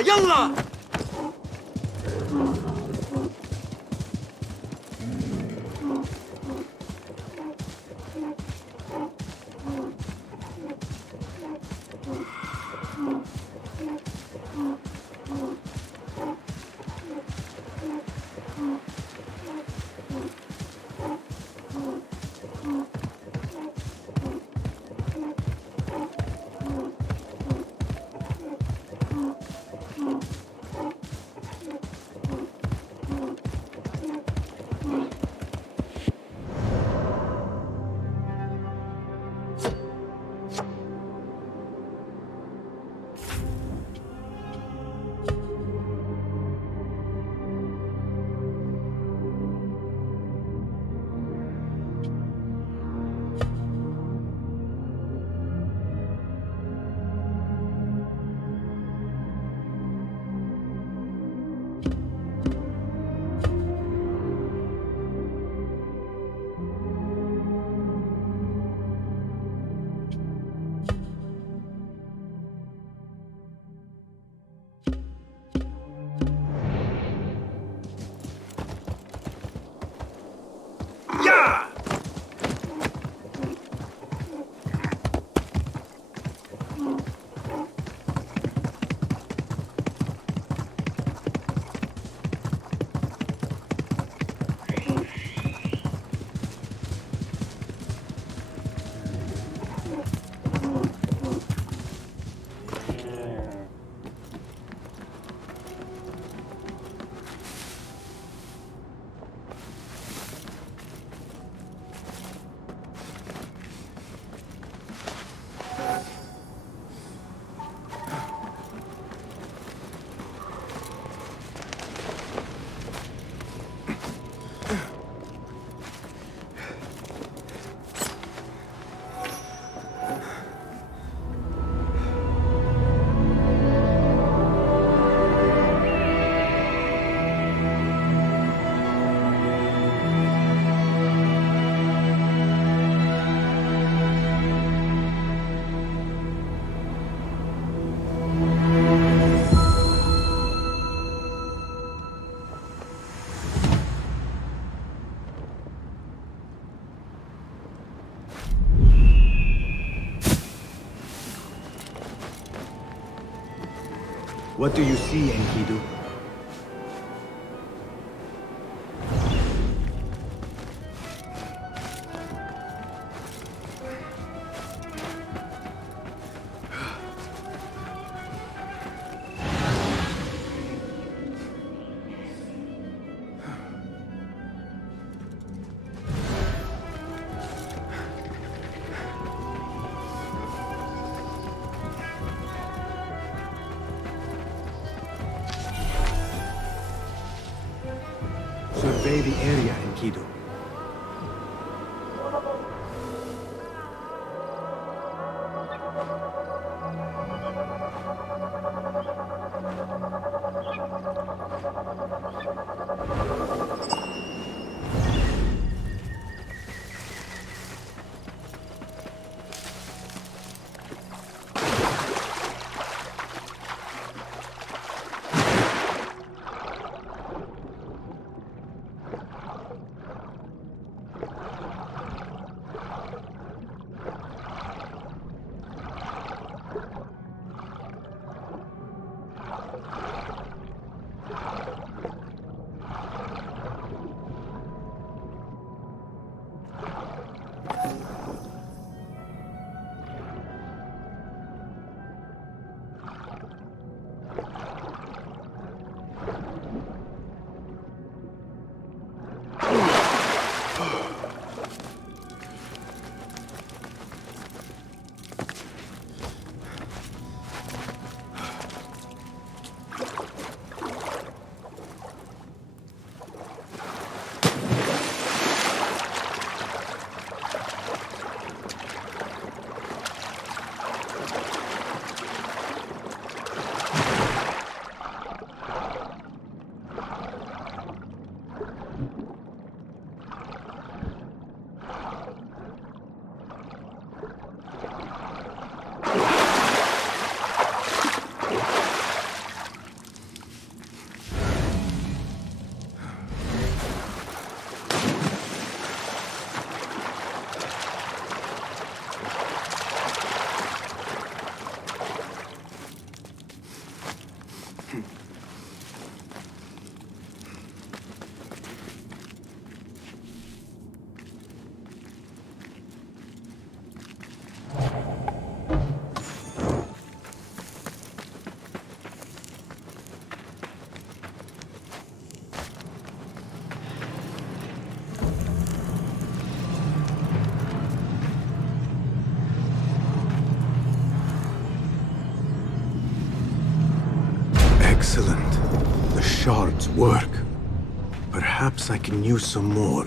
يلا يلا! What do you see, Enkidu? Survey the area, Enkidu. Excellent. The shards work. Perhaps I can use some more.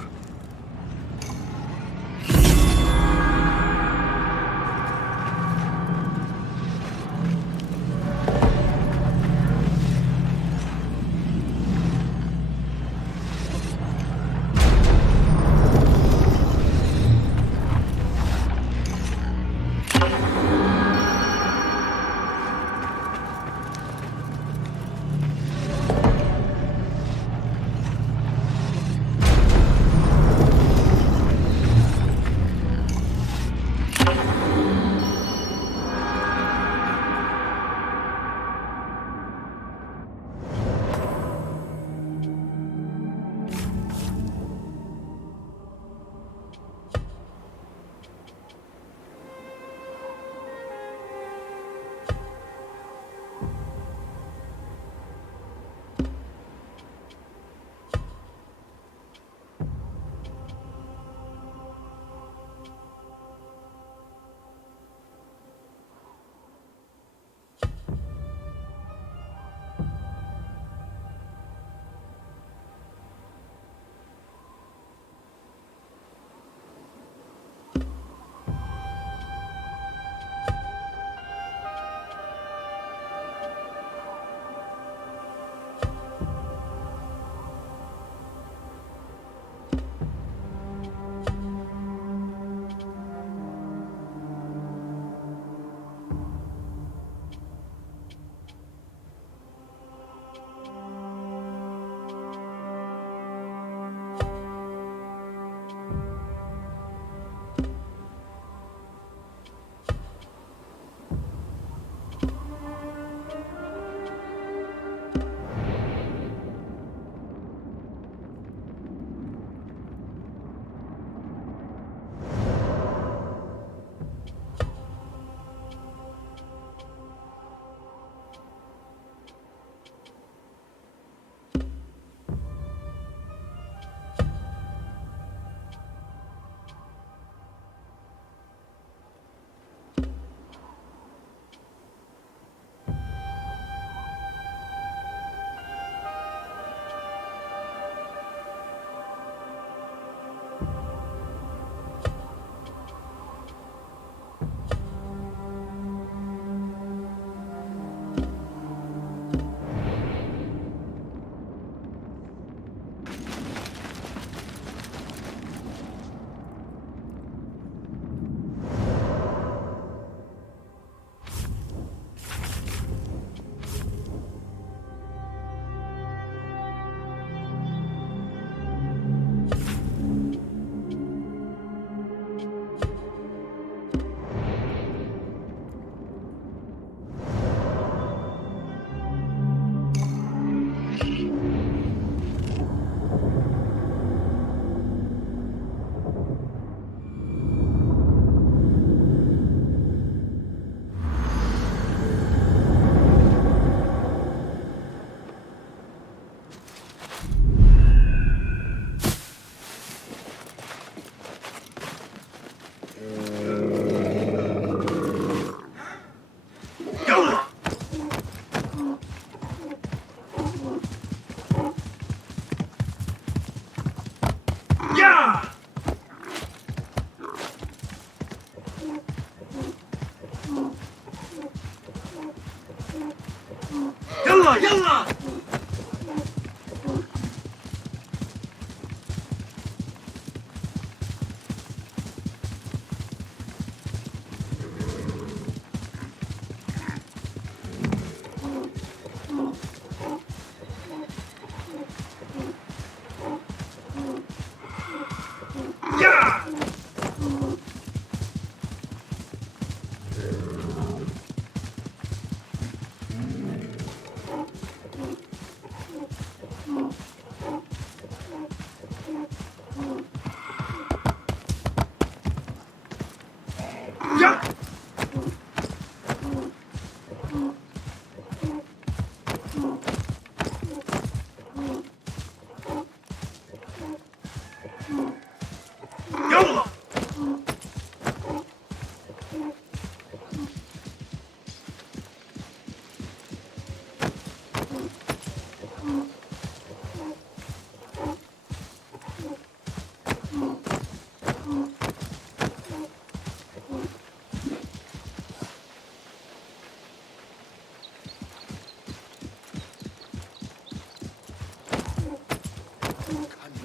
يلا يلا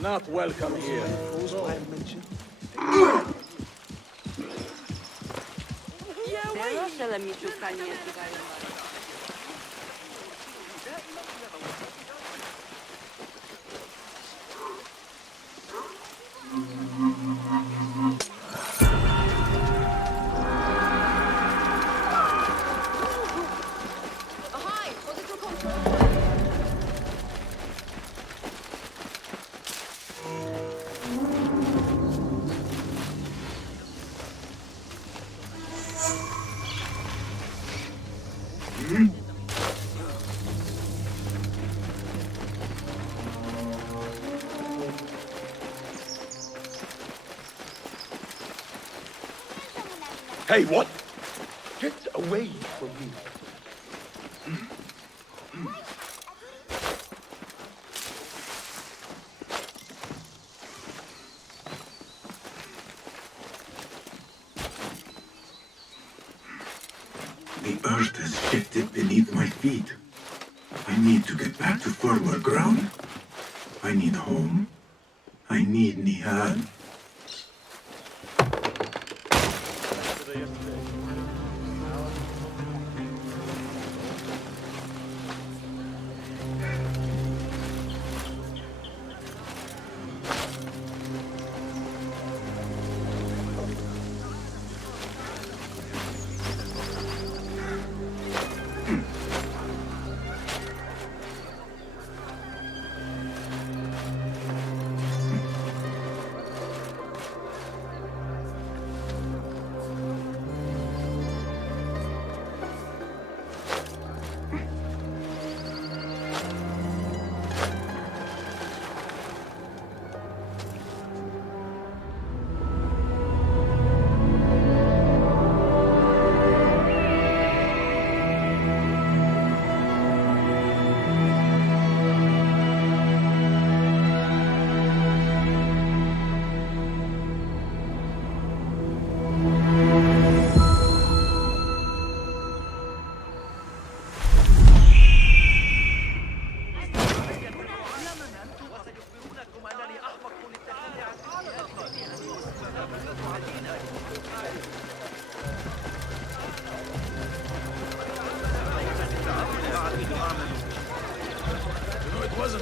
not welcome here. Hey, what? Get away from me. The earth has shifted beneath my feet. I need to get back to firmer ground. I need home. I need Nehal.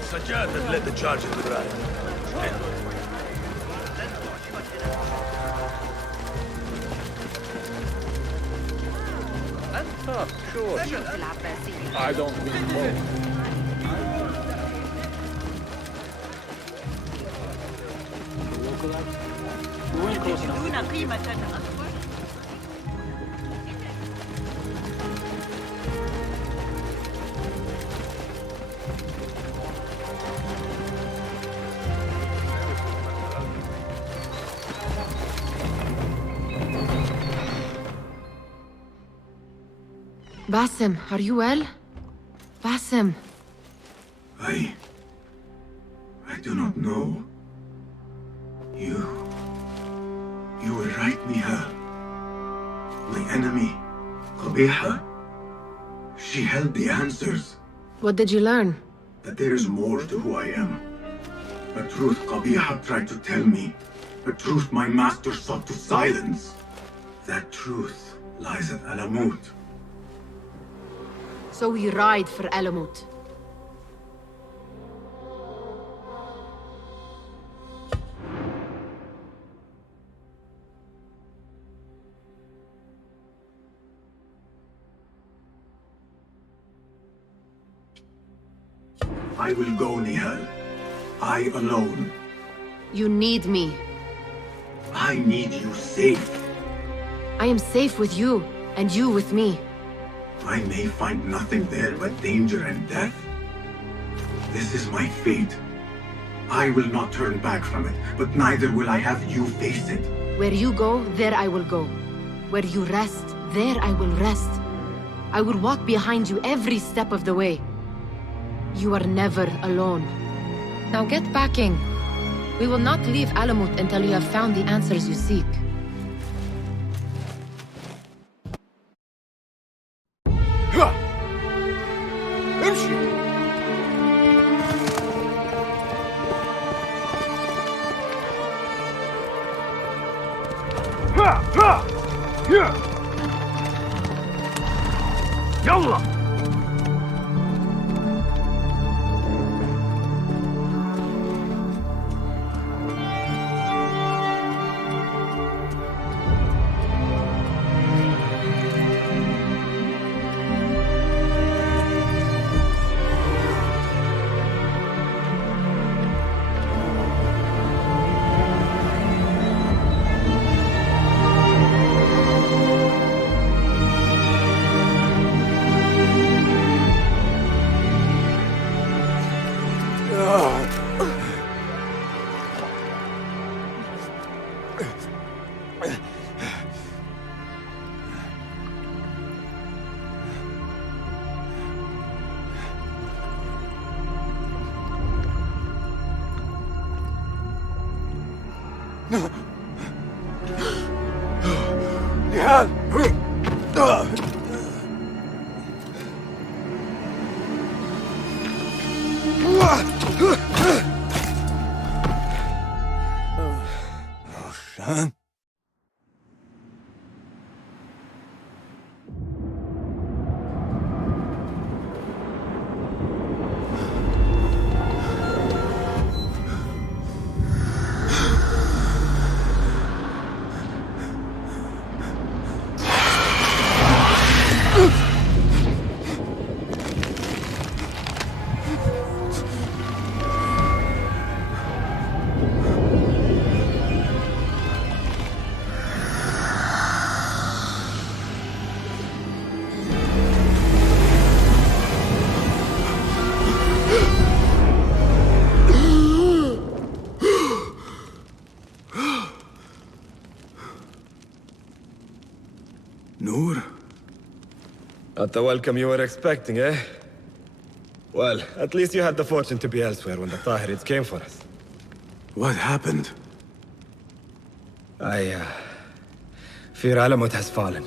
Sajjad that led the charge in the riot. Sure. I don't mean more. Basim, are you well? Basim. I do not know. You were right, Nehal. My enemy, Qabiha, she held the answers. What did you learn? That there is more to who I am. A truth Qabiha tried to tell me. A truth my master sought to silence. That truth lies at Alamut. So we ride for Alamut. I will go, Nehal. I alone. You need me. I need you safe. I am safe with you, and you with me. I may find nothing there but danger and death. This is my fate. I will not turn back from it, but neither will I have you face it. Where you go, there I will go. Where you rest, there I will rest. I will walk behind you every step of the way. You are never alone. Now get packing. We will not leave Alamut until you have found the answers you seek. يلا. Nehal! Roshan? Noor? Not the welcome you were expecting, eh? Well, at least you had the fortune to be elsewhere when the Tahirids came for us. What happened? I fear Alamut has fallen.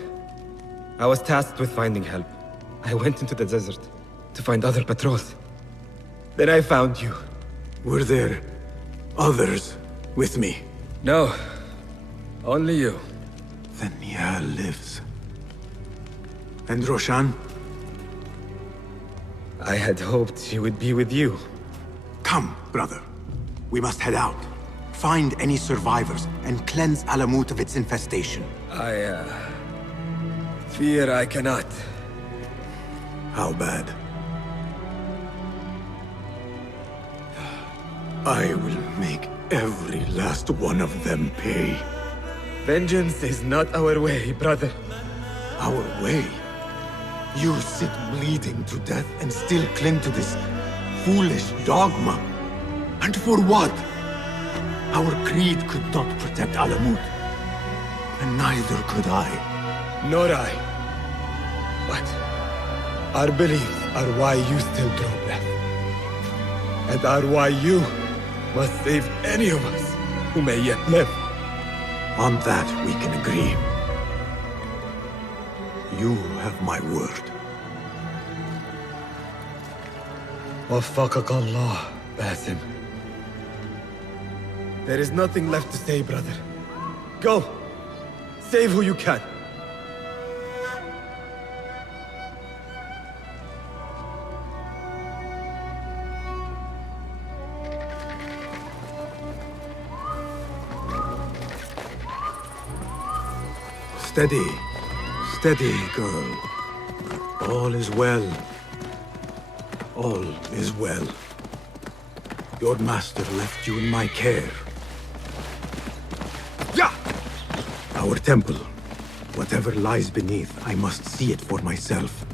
I was tasked with finding help. I went into the desert to find other patrols. Then I found you. Were there others with me? No. Only you. Then Nehal lives. And Roshan? I had hoped she would be with you. Come, brother. We must head out. Find any survivors and cleanse Alamut of its infestation. I fear I cannot. How bad? I will make every last one of them pay. Vengeance is not our way, brother. Our way? You sit bleeding to death and still cling to this foolish dogma. And for what? Our creed could not protect Alamut. And neither could I. Nor I. But our beliefs are why you still draw breath. And are why you must save any of us who may yet live. On that we can agree. You have my word. Waffaqak Allah, Basim. There is nothing left to say, brother. Go! Save who you can. Steady. Steady, girl. All is well. All is well. Your master left you in my care. Yeah! Our temple. Whatever lies beneath, I must see it for myself,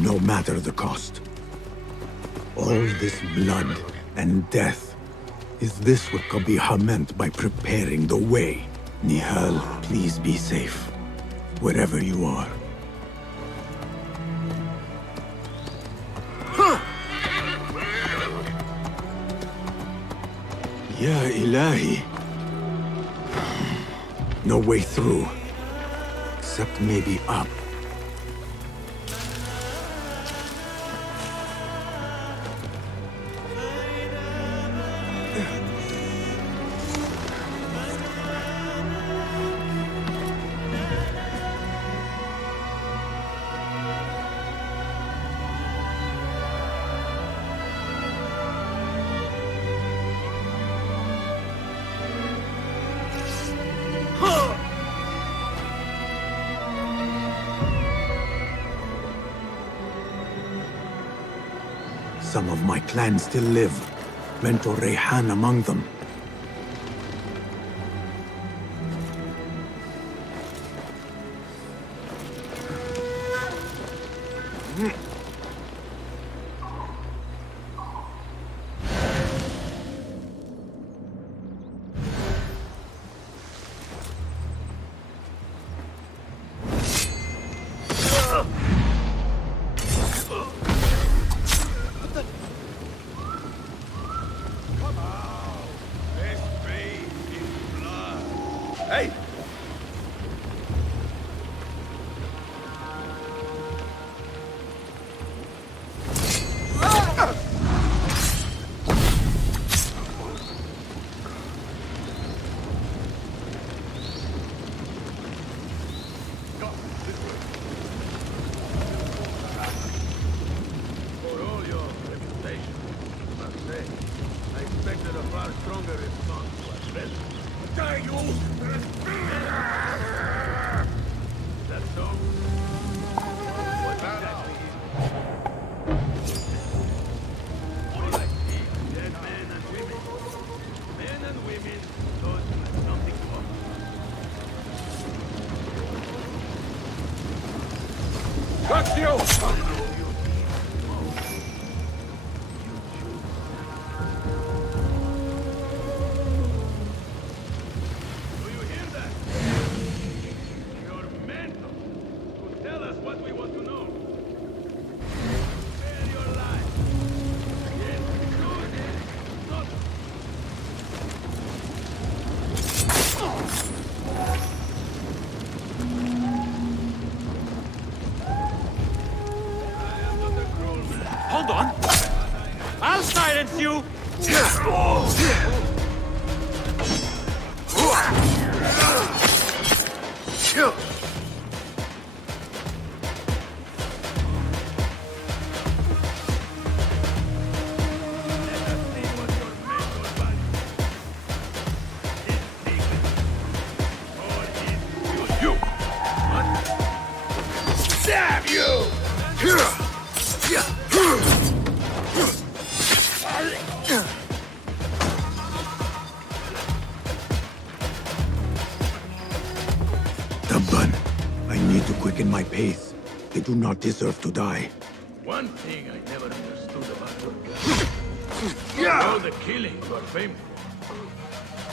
no matter the cost. All this blood and death. Is this what Qabiha meant by preparing the way? Nehal, please be safe. Wherever you are. Ya Ilahi. No way through. Except maybe up. Some of my clan still live. Mentor Rayhan among them. Hey! For all your reputation, I must say, I expected a far stronger response to our presence. Die, you! That's so? What exactly is all I see are dead men and women. Men and women, those who have something to offer. That's you! Tell us what we want to know. Spare your life. Again, good is not. Hold on! I'll silence you! Damn you! Tabban, I need to quicken my pace. They do not deserve to die. One thing I never understood about your plan. All the killings are famous.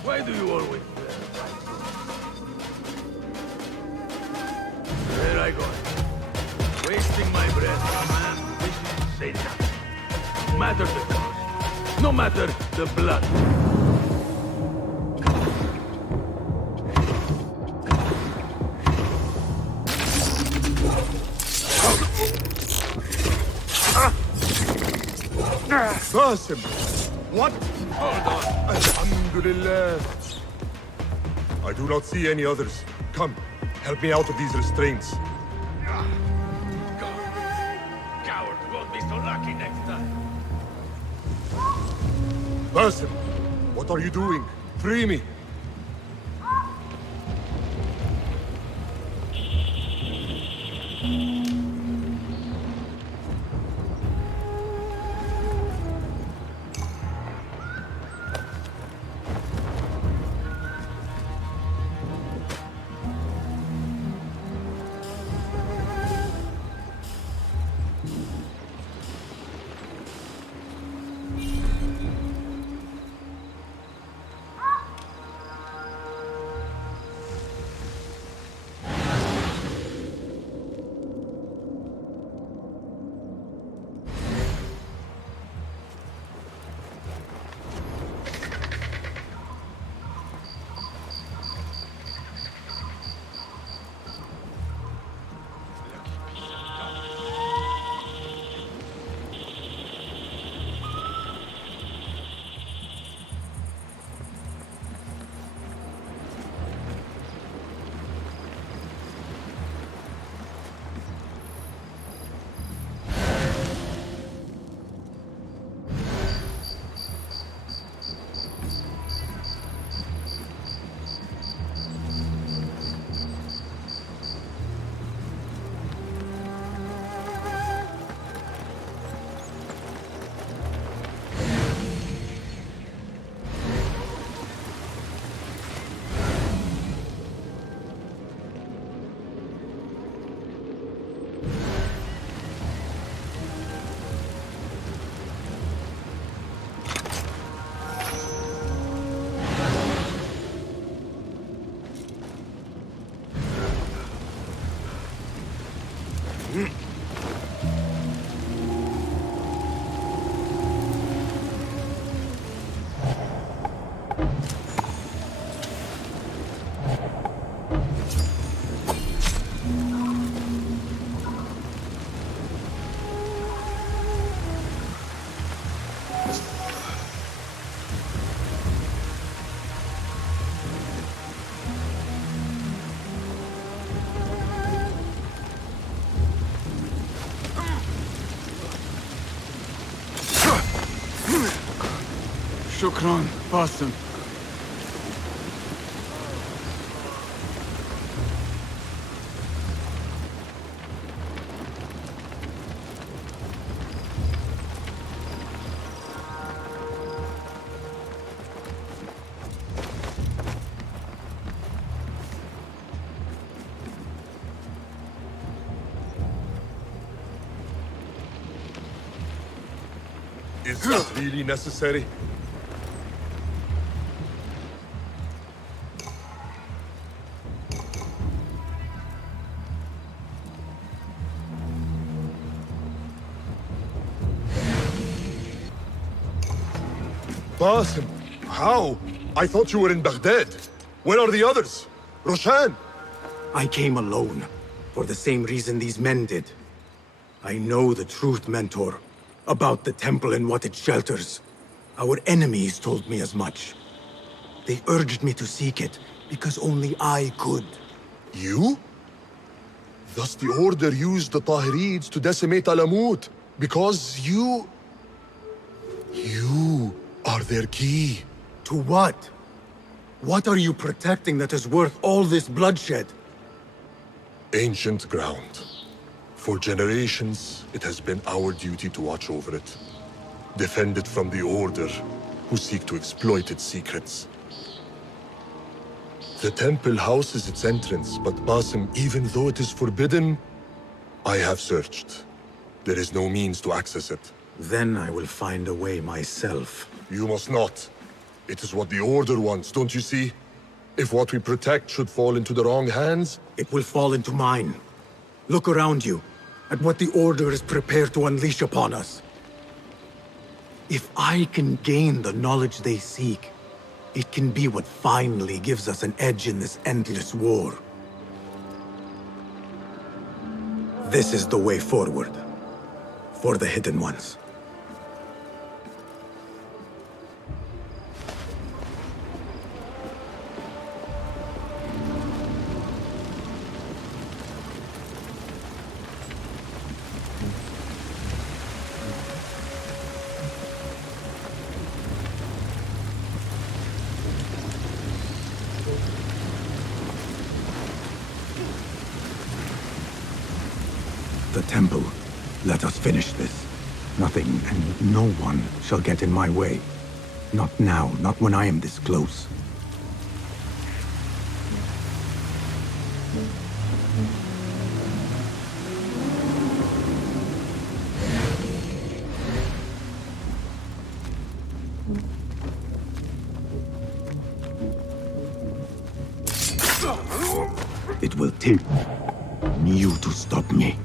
Why do you always wear a white suit? There I go. Wasting my breath, man. This is Satan. No matter the cost. No matter the blood. Basim! What? Hold on. Alhamdulillah. I do not see any others. Come, help me out of these restraints. Cowards won't be so lucky next time. Basim, what are you doing? Free me! Shukran, Basim. Is that really necessary? Basim, how? I thought you were in Baghdad. Where are the others? Roshan? I came alone, for the same reason these men did. I know the truth, Mentor, about the temple and what it shelters. Our enemies told me as much. They urged me to seek it, because only I could. You? Thus the Order used the Tahirids to decimate Alamut, because you are their key. To what? What are you protecting that is worth all this bloodshed? Ancient ground. For generations, it has been our duty to watch over it. Defend it from the Order, who seek to exploit its secrets. The temple houses its entrance, but Basim, even though it is forbidden, I have searched. There is no means to access it. Then I will find a way myself. You must not. It is what the Order wants, don't you see? If what we protect should fall into the wrong hands... It will fall into mine. Look around you, at what the Order is prepared to unleash upon us. If I can gain the knowledge they seek, it can be what finally gives us an edge in this endless war. This is the way forward. For the Hidden Ones. The temple. Let us finish this. Nothing and no one shall get in my way. Not now, not when I am this close. It will take you to stop me.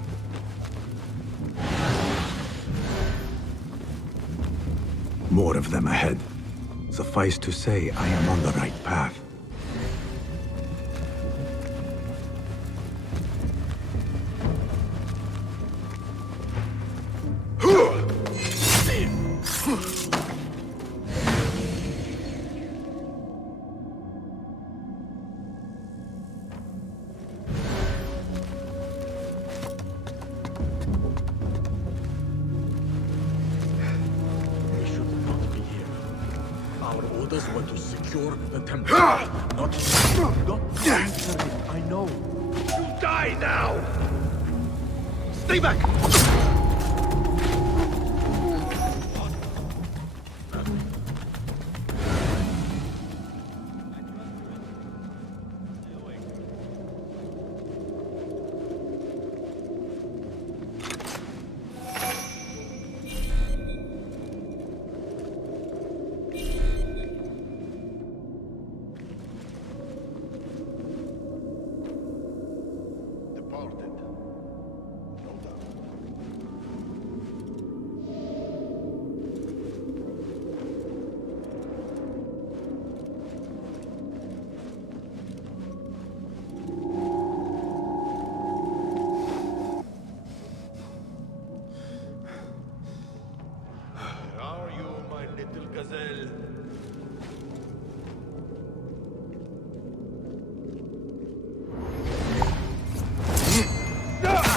More of them ahead. Suffice to say, I am on the right path. Were to secure the temple. Not answer it, I know. You die now! Stay back!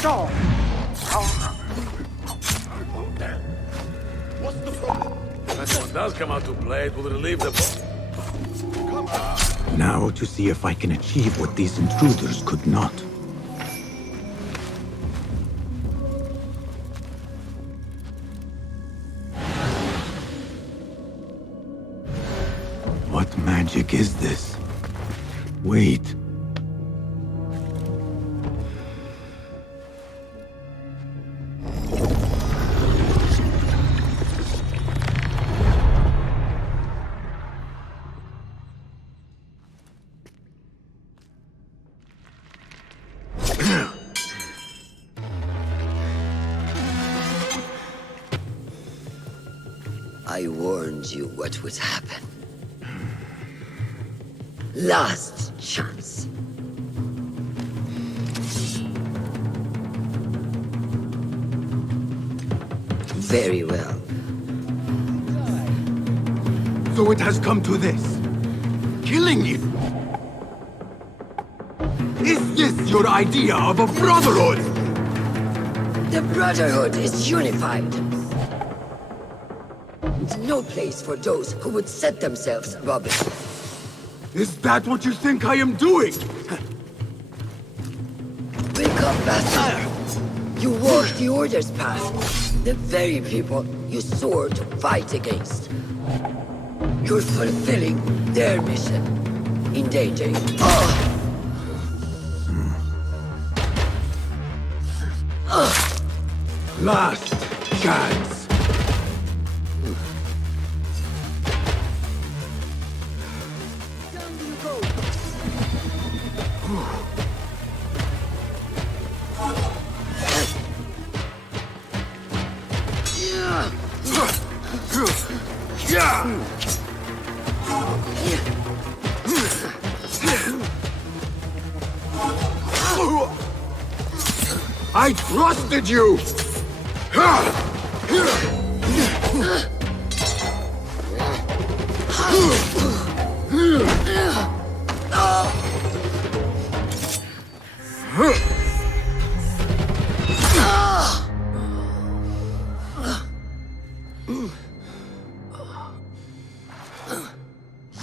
What's the problem? When someone does come out to play, it will relieve the... Come on. Now to see if I can achieve what these intruders could not. What magic is this? Wait. I warned you what would happen. Last chance. Very well. So it has come to this. Killing you! Is this your idea of a brotherhood? The Brotherhood is unified. No place for those who would set themselves above it. Is that what you think I am doing? Wake up, Basim. You walk the Order's path. The very people you swore to fight against. You're fulfilling their mission. Endangering Last chance. I trusted you!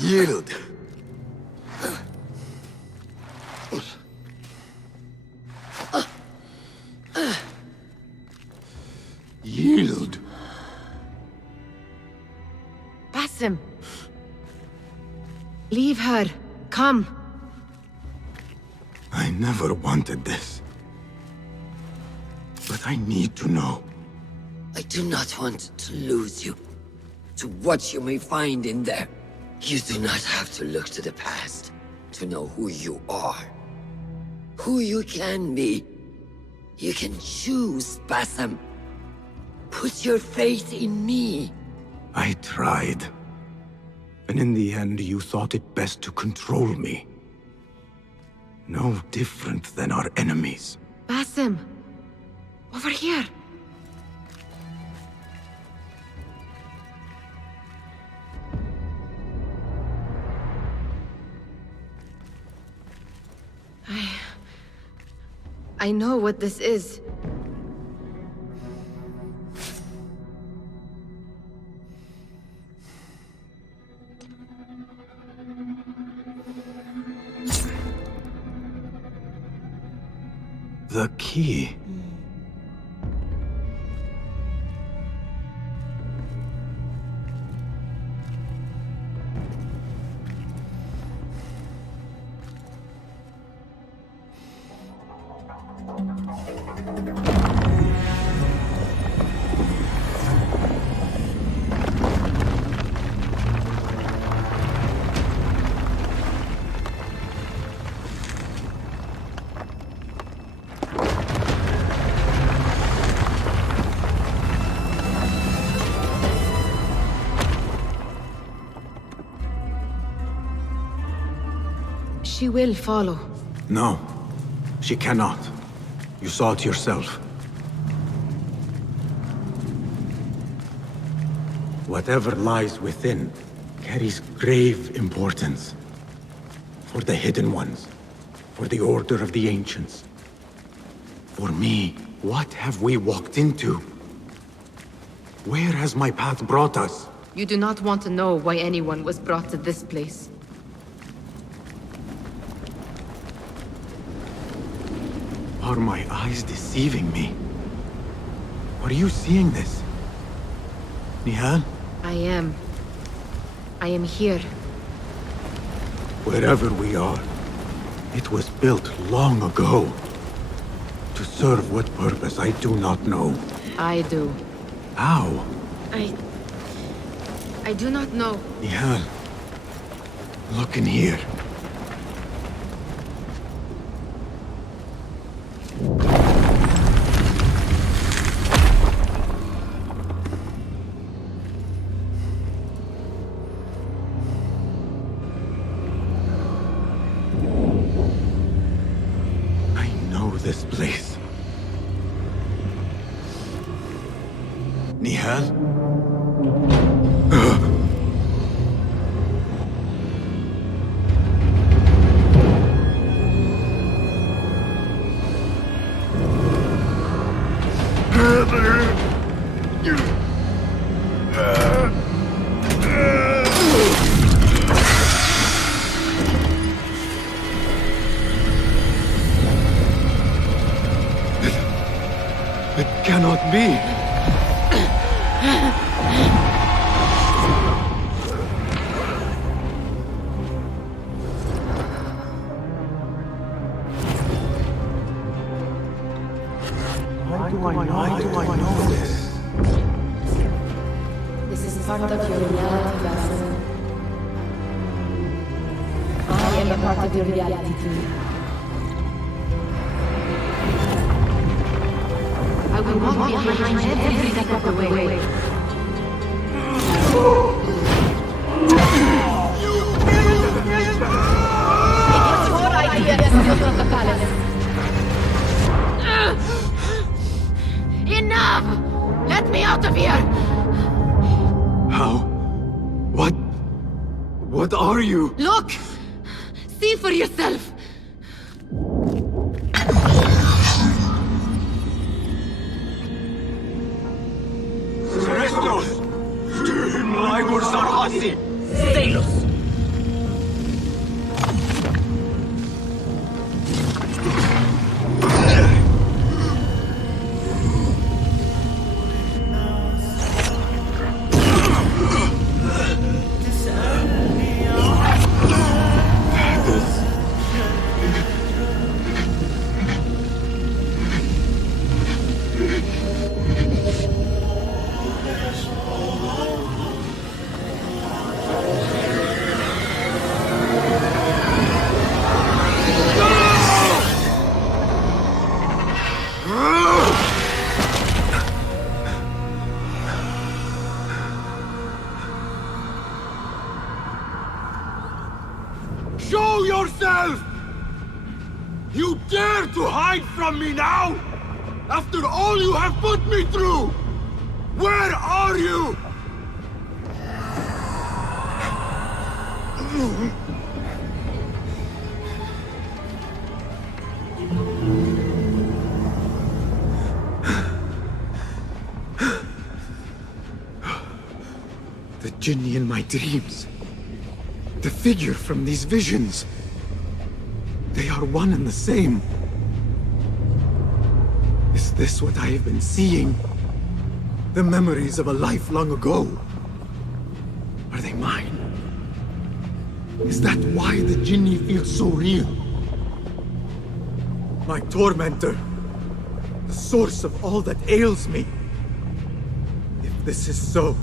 Yield. Yield. Basim. Leave her. Come. I never wanted this. But I need to know. I do not want to lose you to what you may find in there. You do not have to look to the past to know who you are. Who you can be. You can choose, Basim. Put your faith in me. I tried. And in the end, you thought it best to control me. No different than our enemies. Basim. Over here. I know what this is. The key. She will follow. No, she cannot. You saw it yourself. Whatever lies within carries grave importance. For the Hidden Ones, for the Order of the Ancients, For me, what have we walked into? Where has my path brought us? You do not want to know why anyone was brought to this place. Are my eyes deceiving me? Are you seeing this? Nehal? I am here. Wherever we are, it was built long ago. To serve what purpose, I do not know. I do. How? I do not know. Nehal, look in here. This place. Nehal? Cannot be. Why do I know this? This is part of your reality, Basim. I am a part of your reality too. I will walk behind you every step of the way. It was your idea to steal from the palace. Enough! Let me out of here! How? What are you? Look! See for yourself! Stay Show yourself! You dare to hide from me now? After all you have put me through! Where are you? The jinni in my dreams. The figure from these visions. They are one and the same. Is this what I have been seeing? The memories of a life long ago? Are they mine? Is that why the jinni feels so real? My tormentor. The source of all that ails me. If this is so,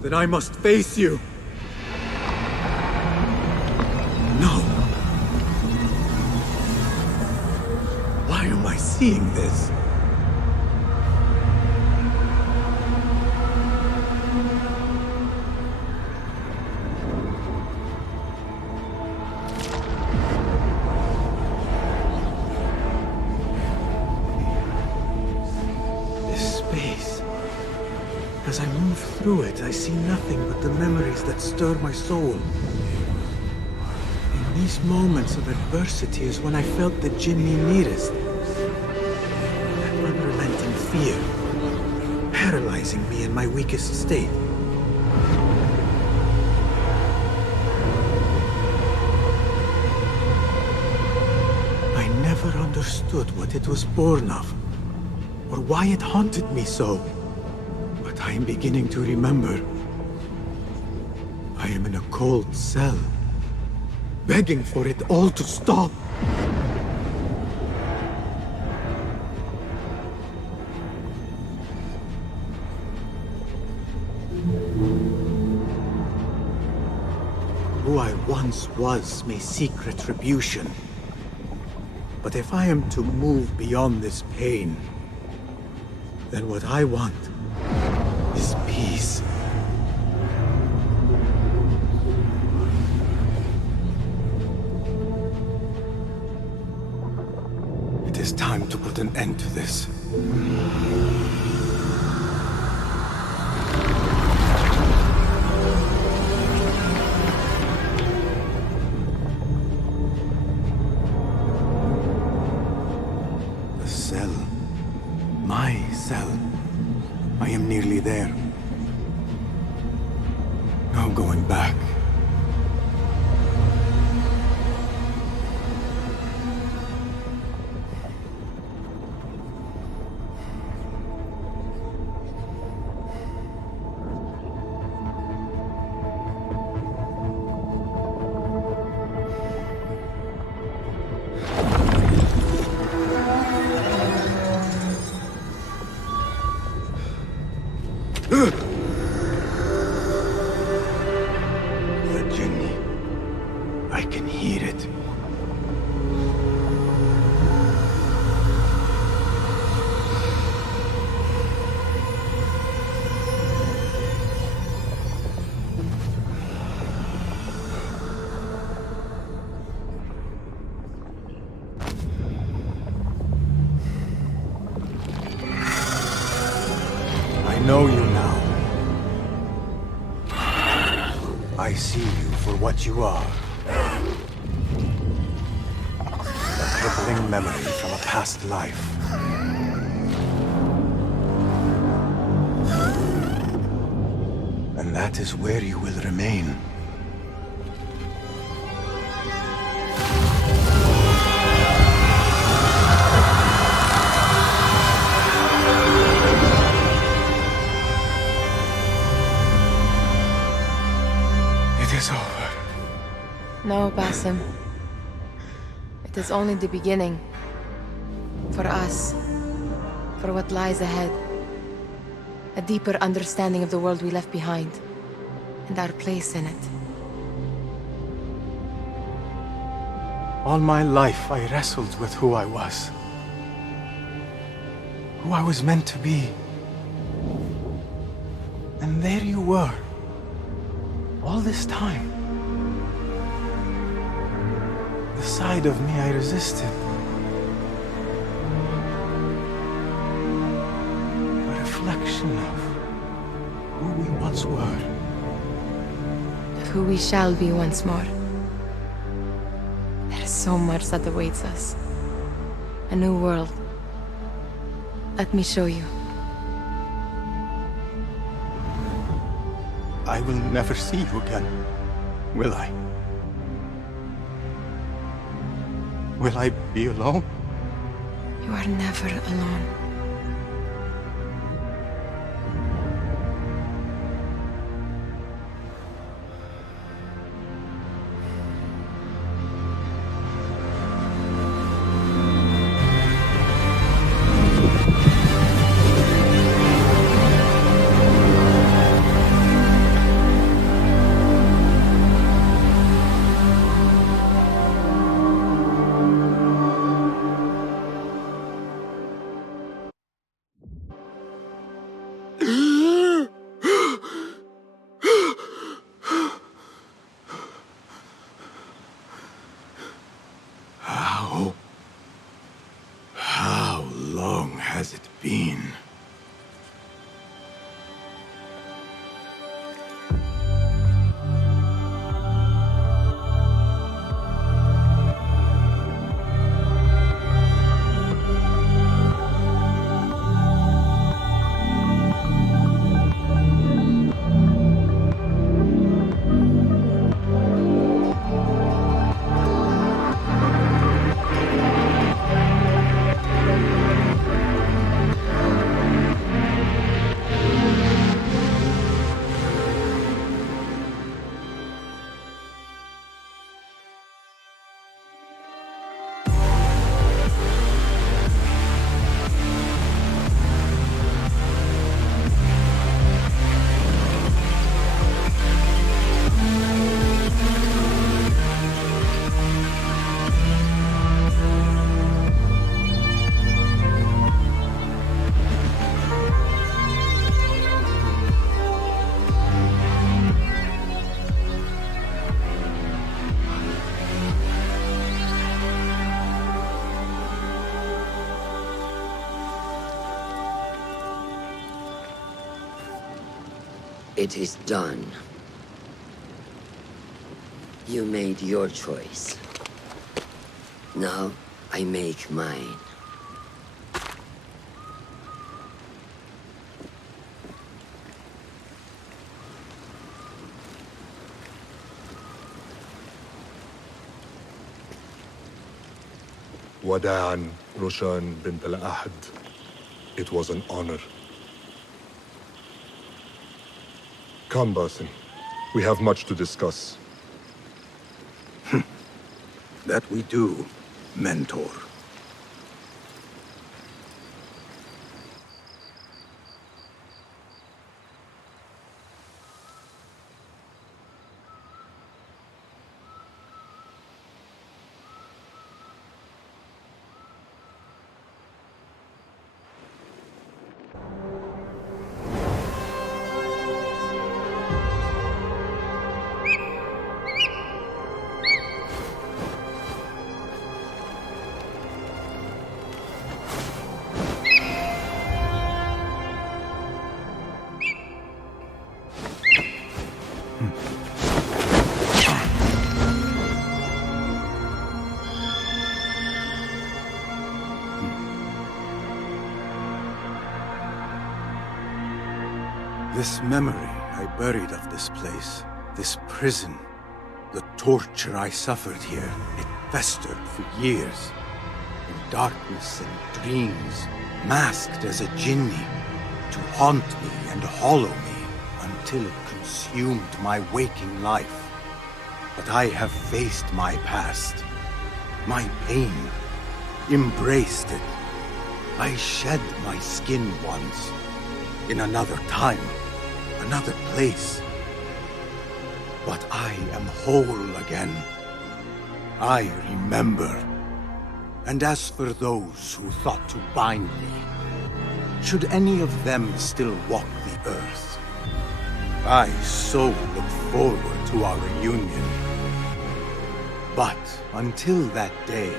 then I must face you. No. Why am I seeing this? This space. As I move through it, I see nothing but the memories that stir my soul. These moments of adversity is when I felt the jinni nearest. recognizing me in my weakest state. I never understood what it was born of, or why it haunted me so. But I am beginning to remember. I am in a cold cell, begging for it all to stop. Who I once was may seek retribution. But if I am to move beyond this pain, then what I want is peace. It is time to put an end to this. I am nearly there. No going back. I know you now. I see you for what you are. A crippling memory from a past life. And that is where you will remain. No, Basim. It is only the beginning. For us. For what lies ahead. A deeper understanding of the world we left behind. And our place in it. All my life I wrestled with who I was. Who I was meant to be. And there you were. All this time. The side of me I resisted. A reflection of who we once were. Of who we shall be once more. There is so much that awaits us. A new world. Let me show you. I will never see you again, will I? Will I be alone? You are never alone. How long has it been? It is done. You made your choice. Now, I make mine. Wada'an, Roshan bint al-Ahad. It was an honor. Come, Basim. We have much to discuss. That we do, Mentor. This memory I buried of this place, this prison, the torture I suffered here, it festered for years. In darkness and dreams, masked as a jinni, to haunt me and hollow me until it consumed my waking life. But I have faced my past, my pain, embraced it. I shed my skin once, in another time, another place. But I am whole again. I remember. And as for those who thought to bind me, should any of them still walk the earth, I so look forward to our reunion. But until that day,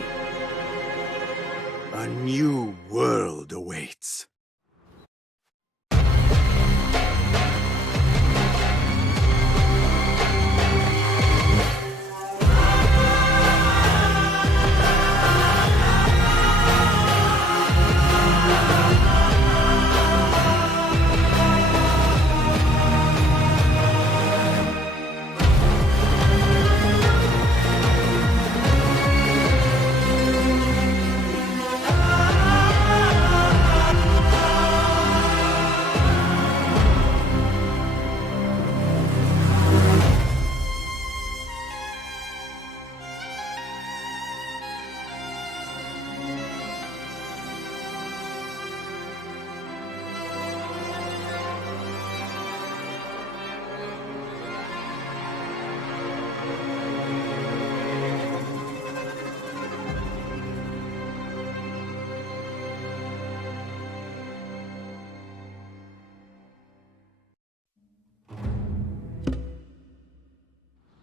a new world awaits.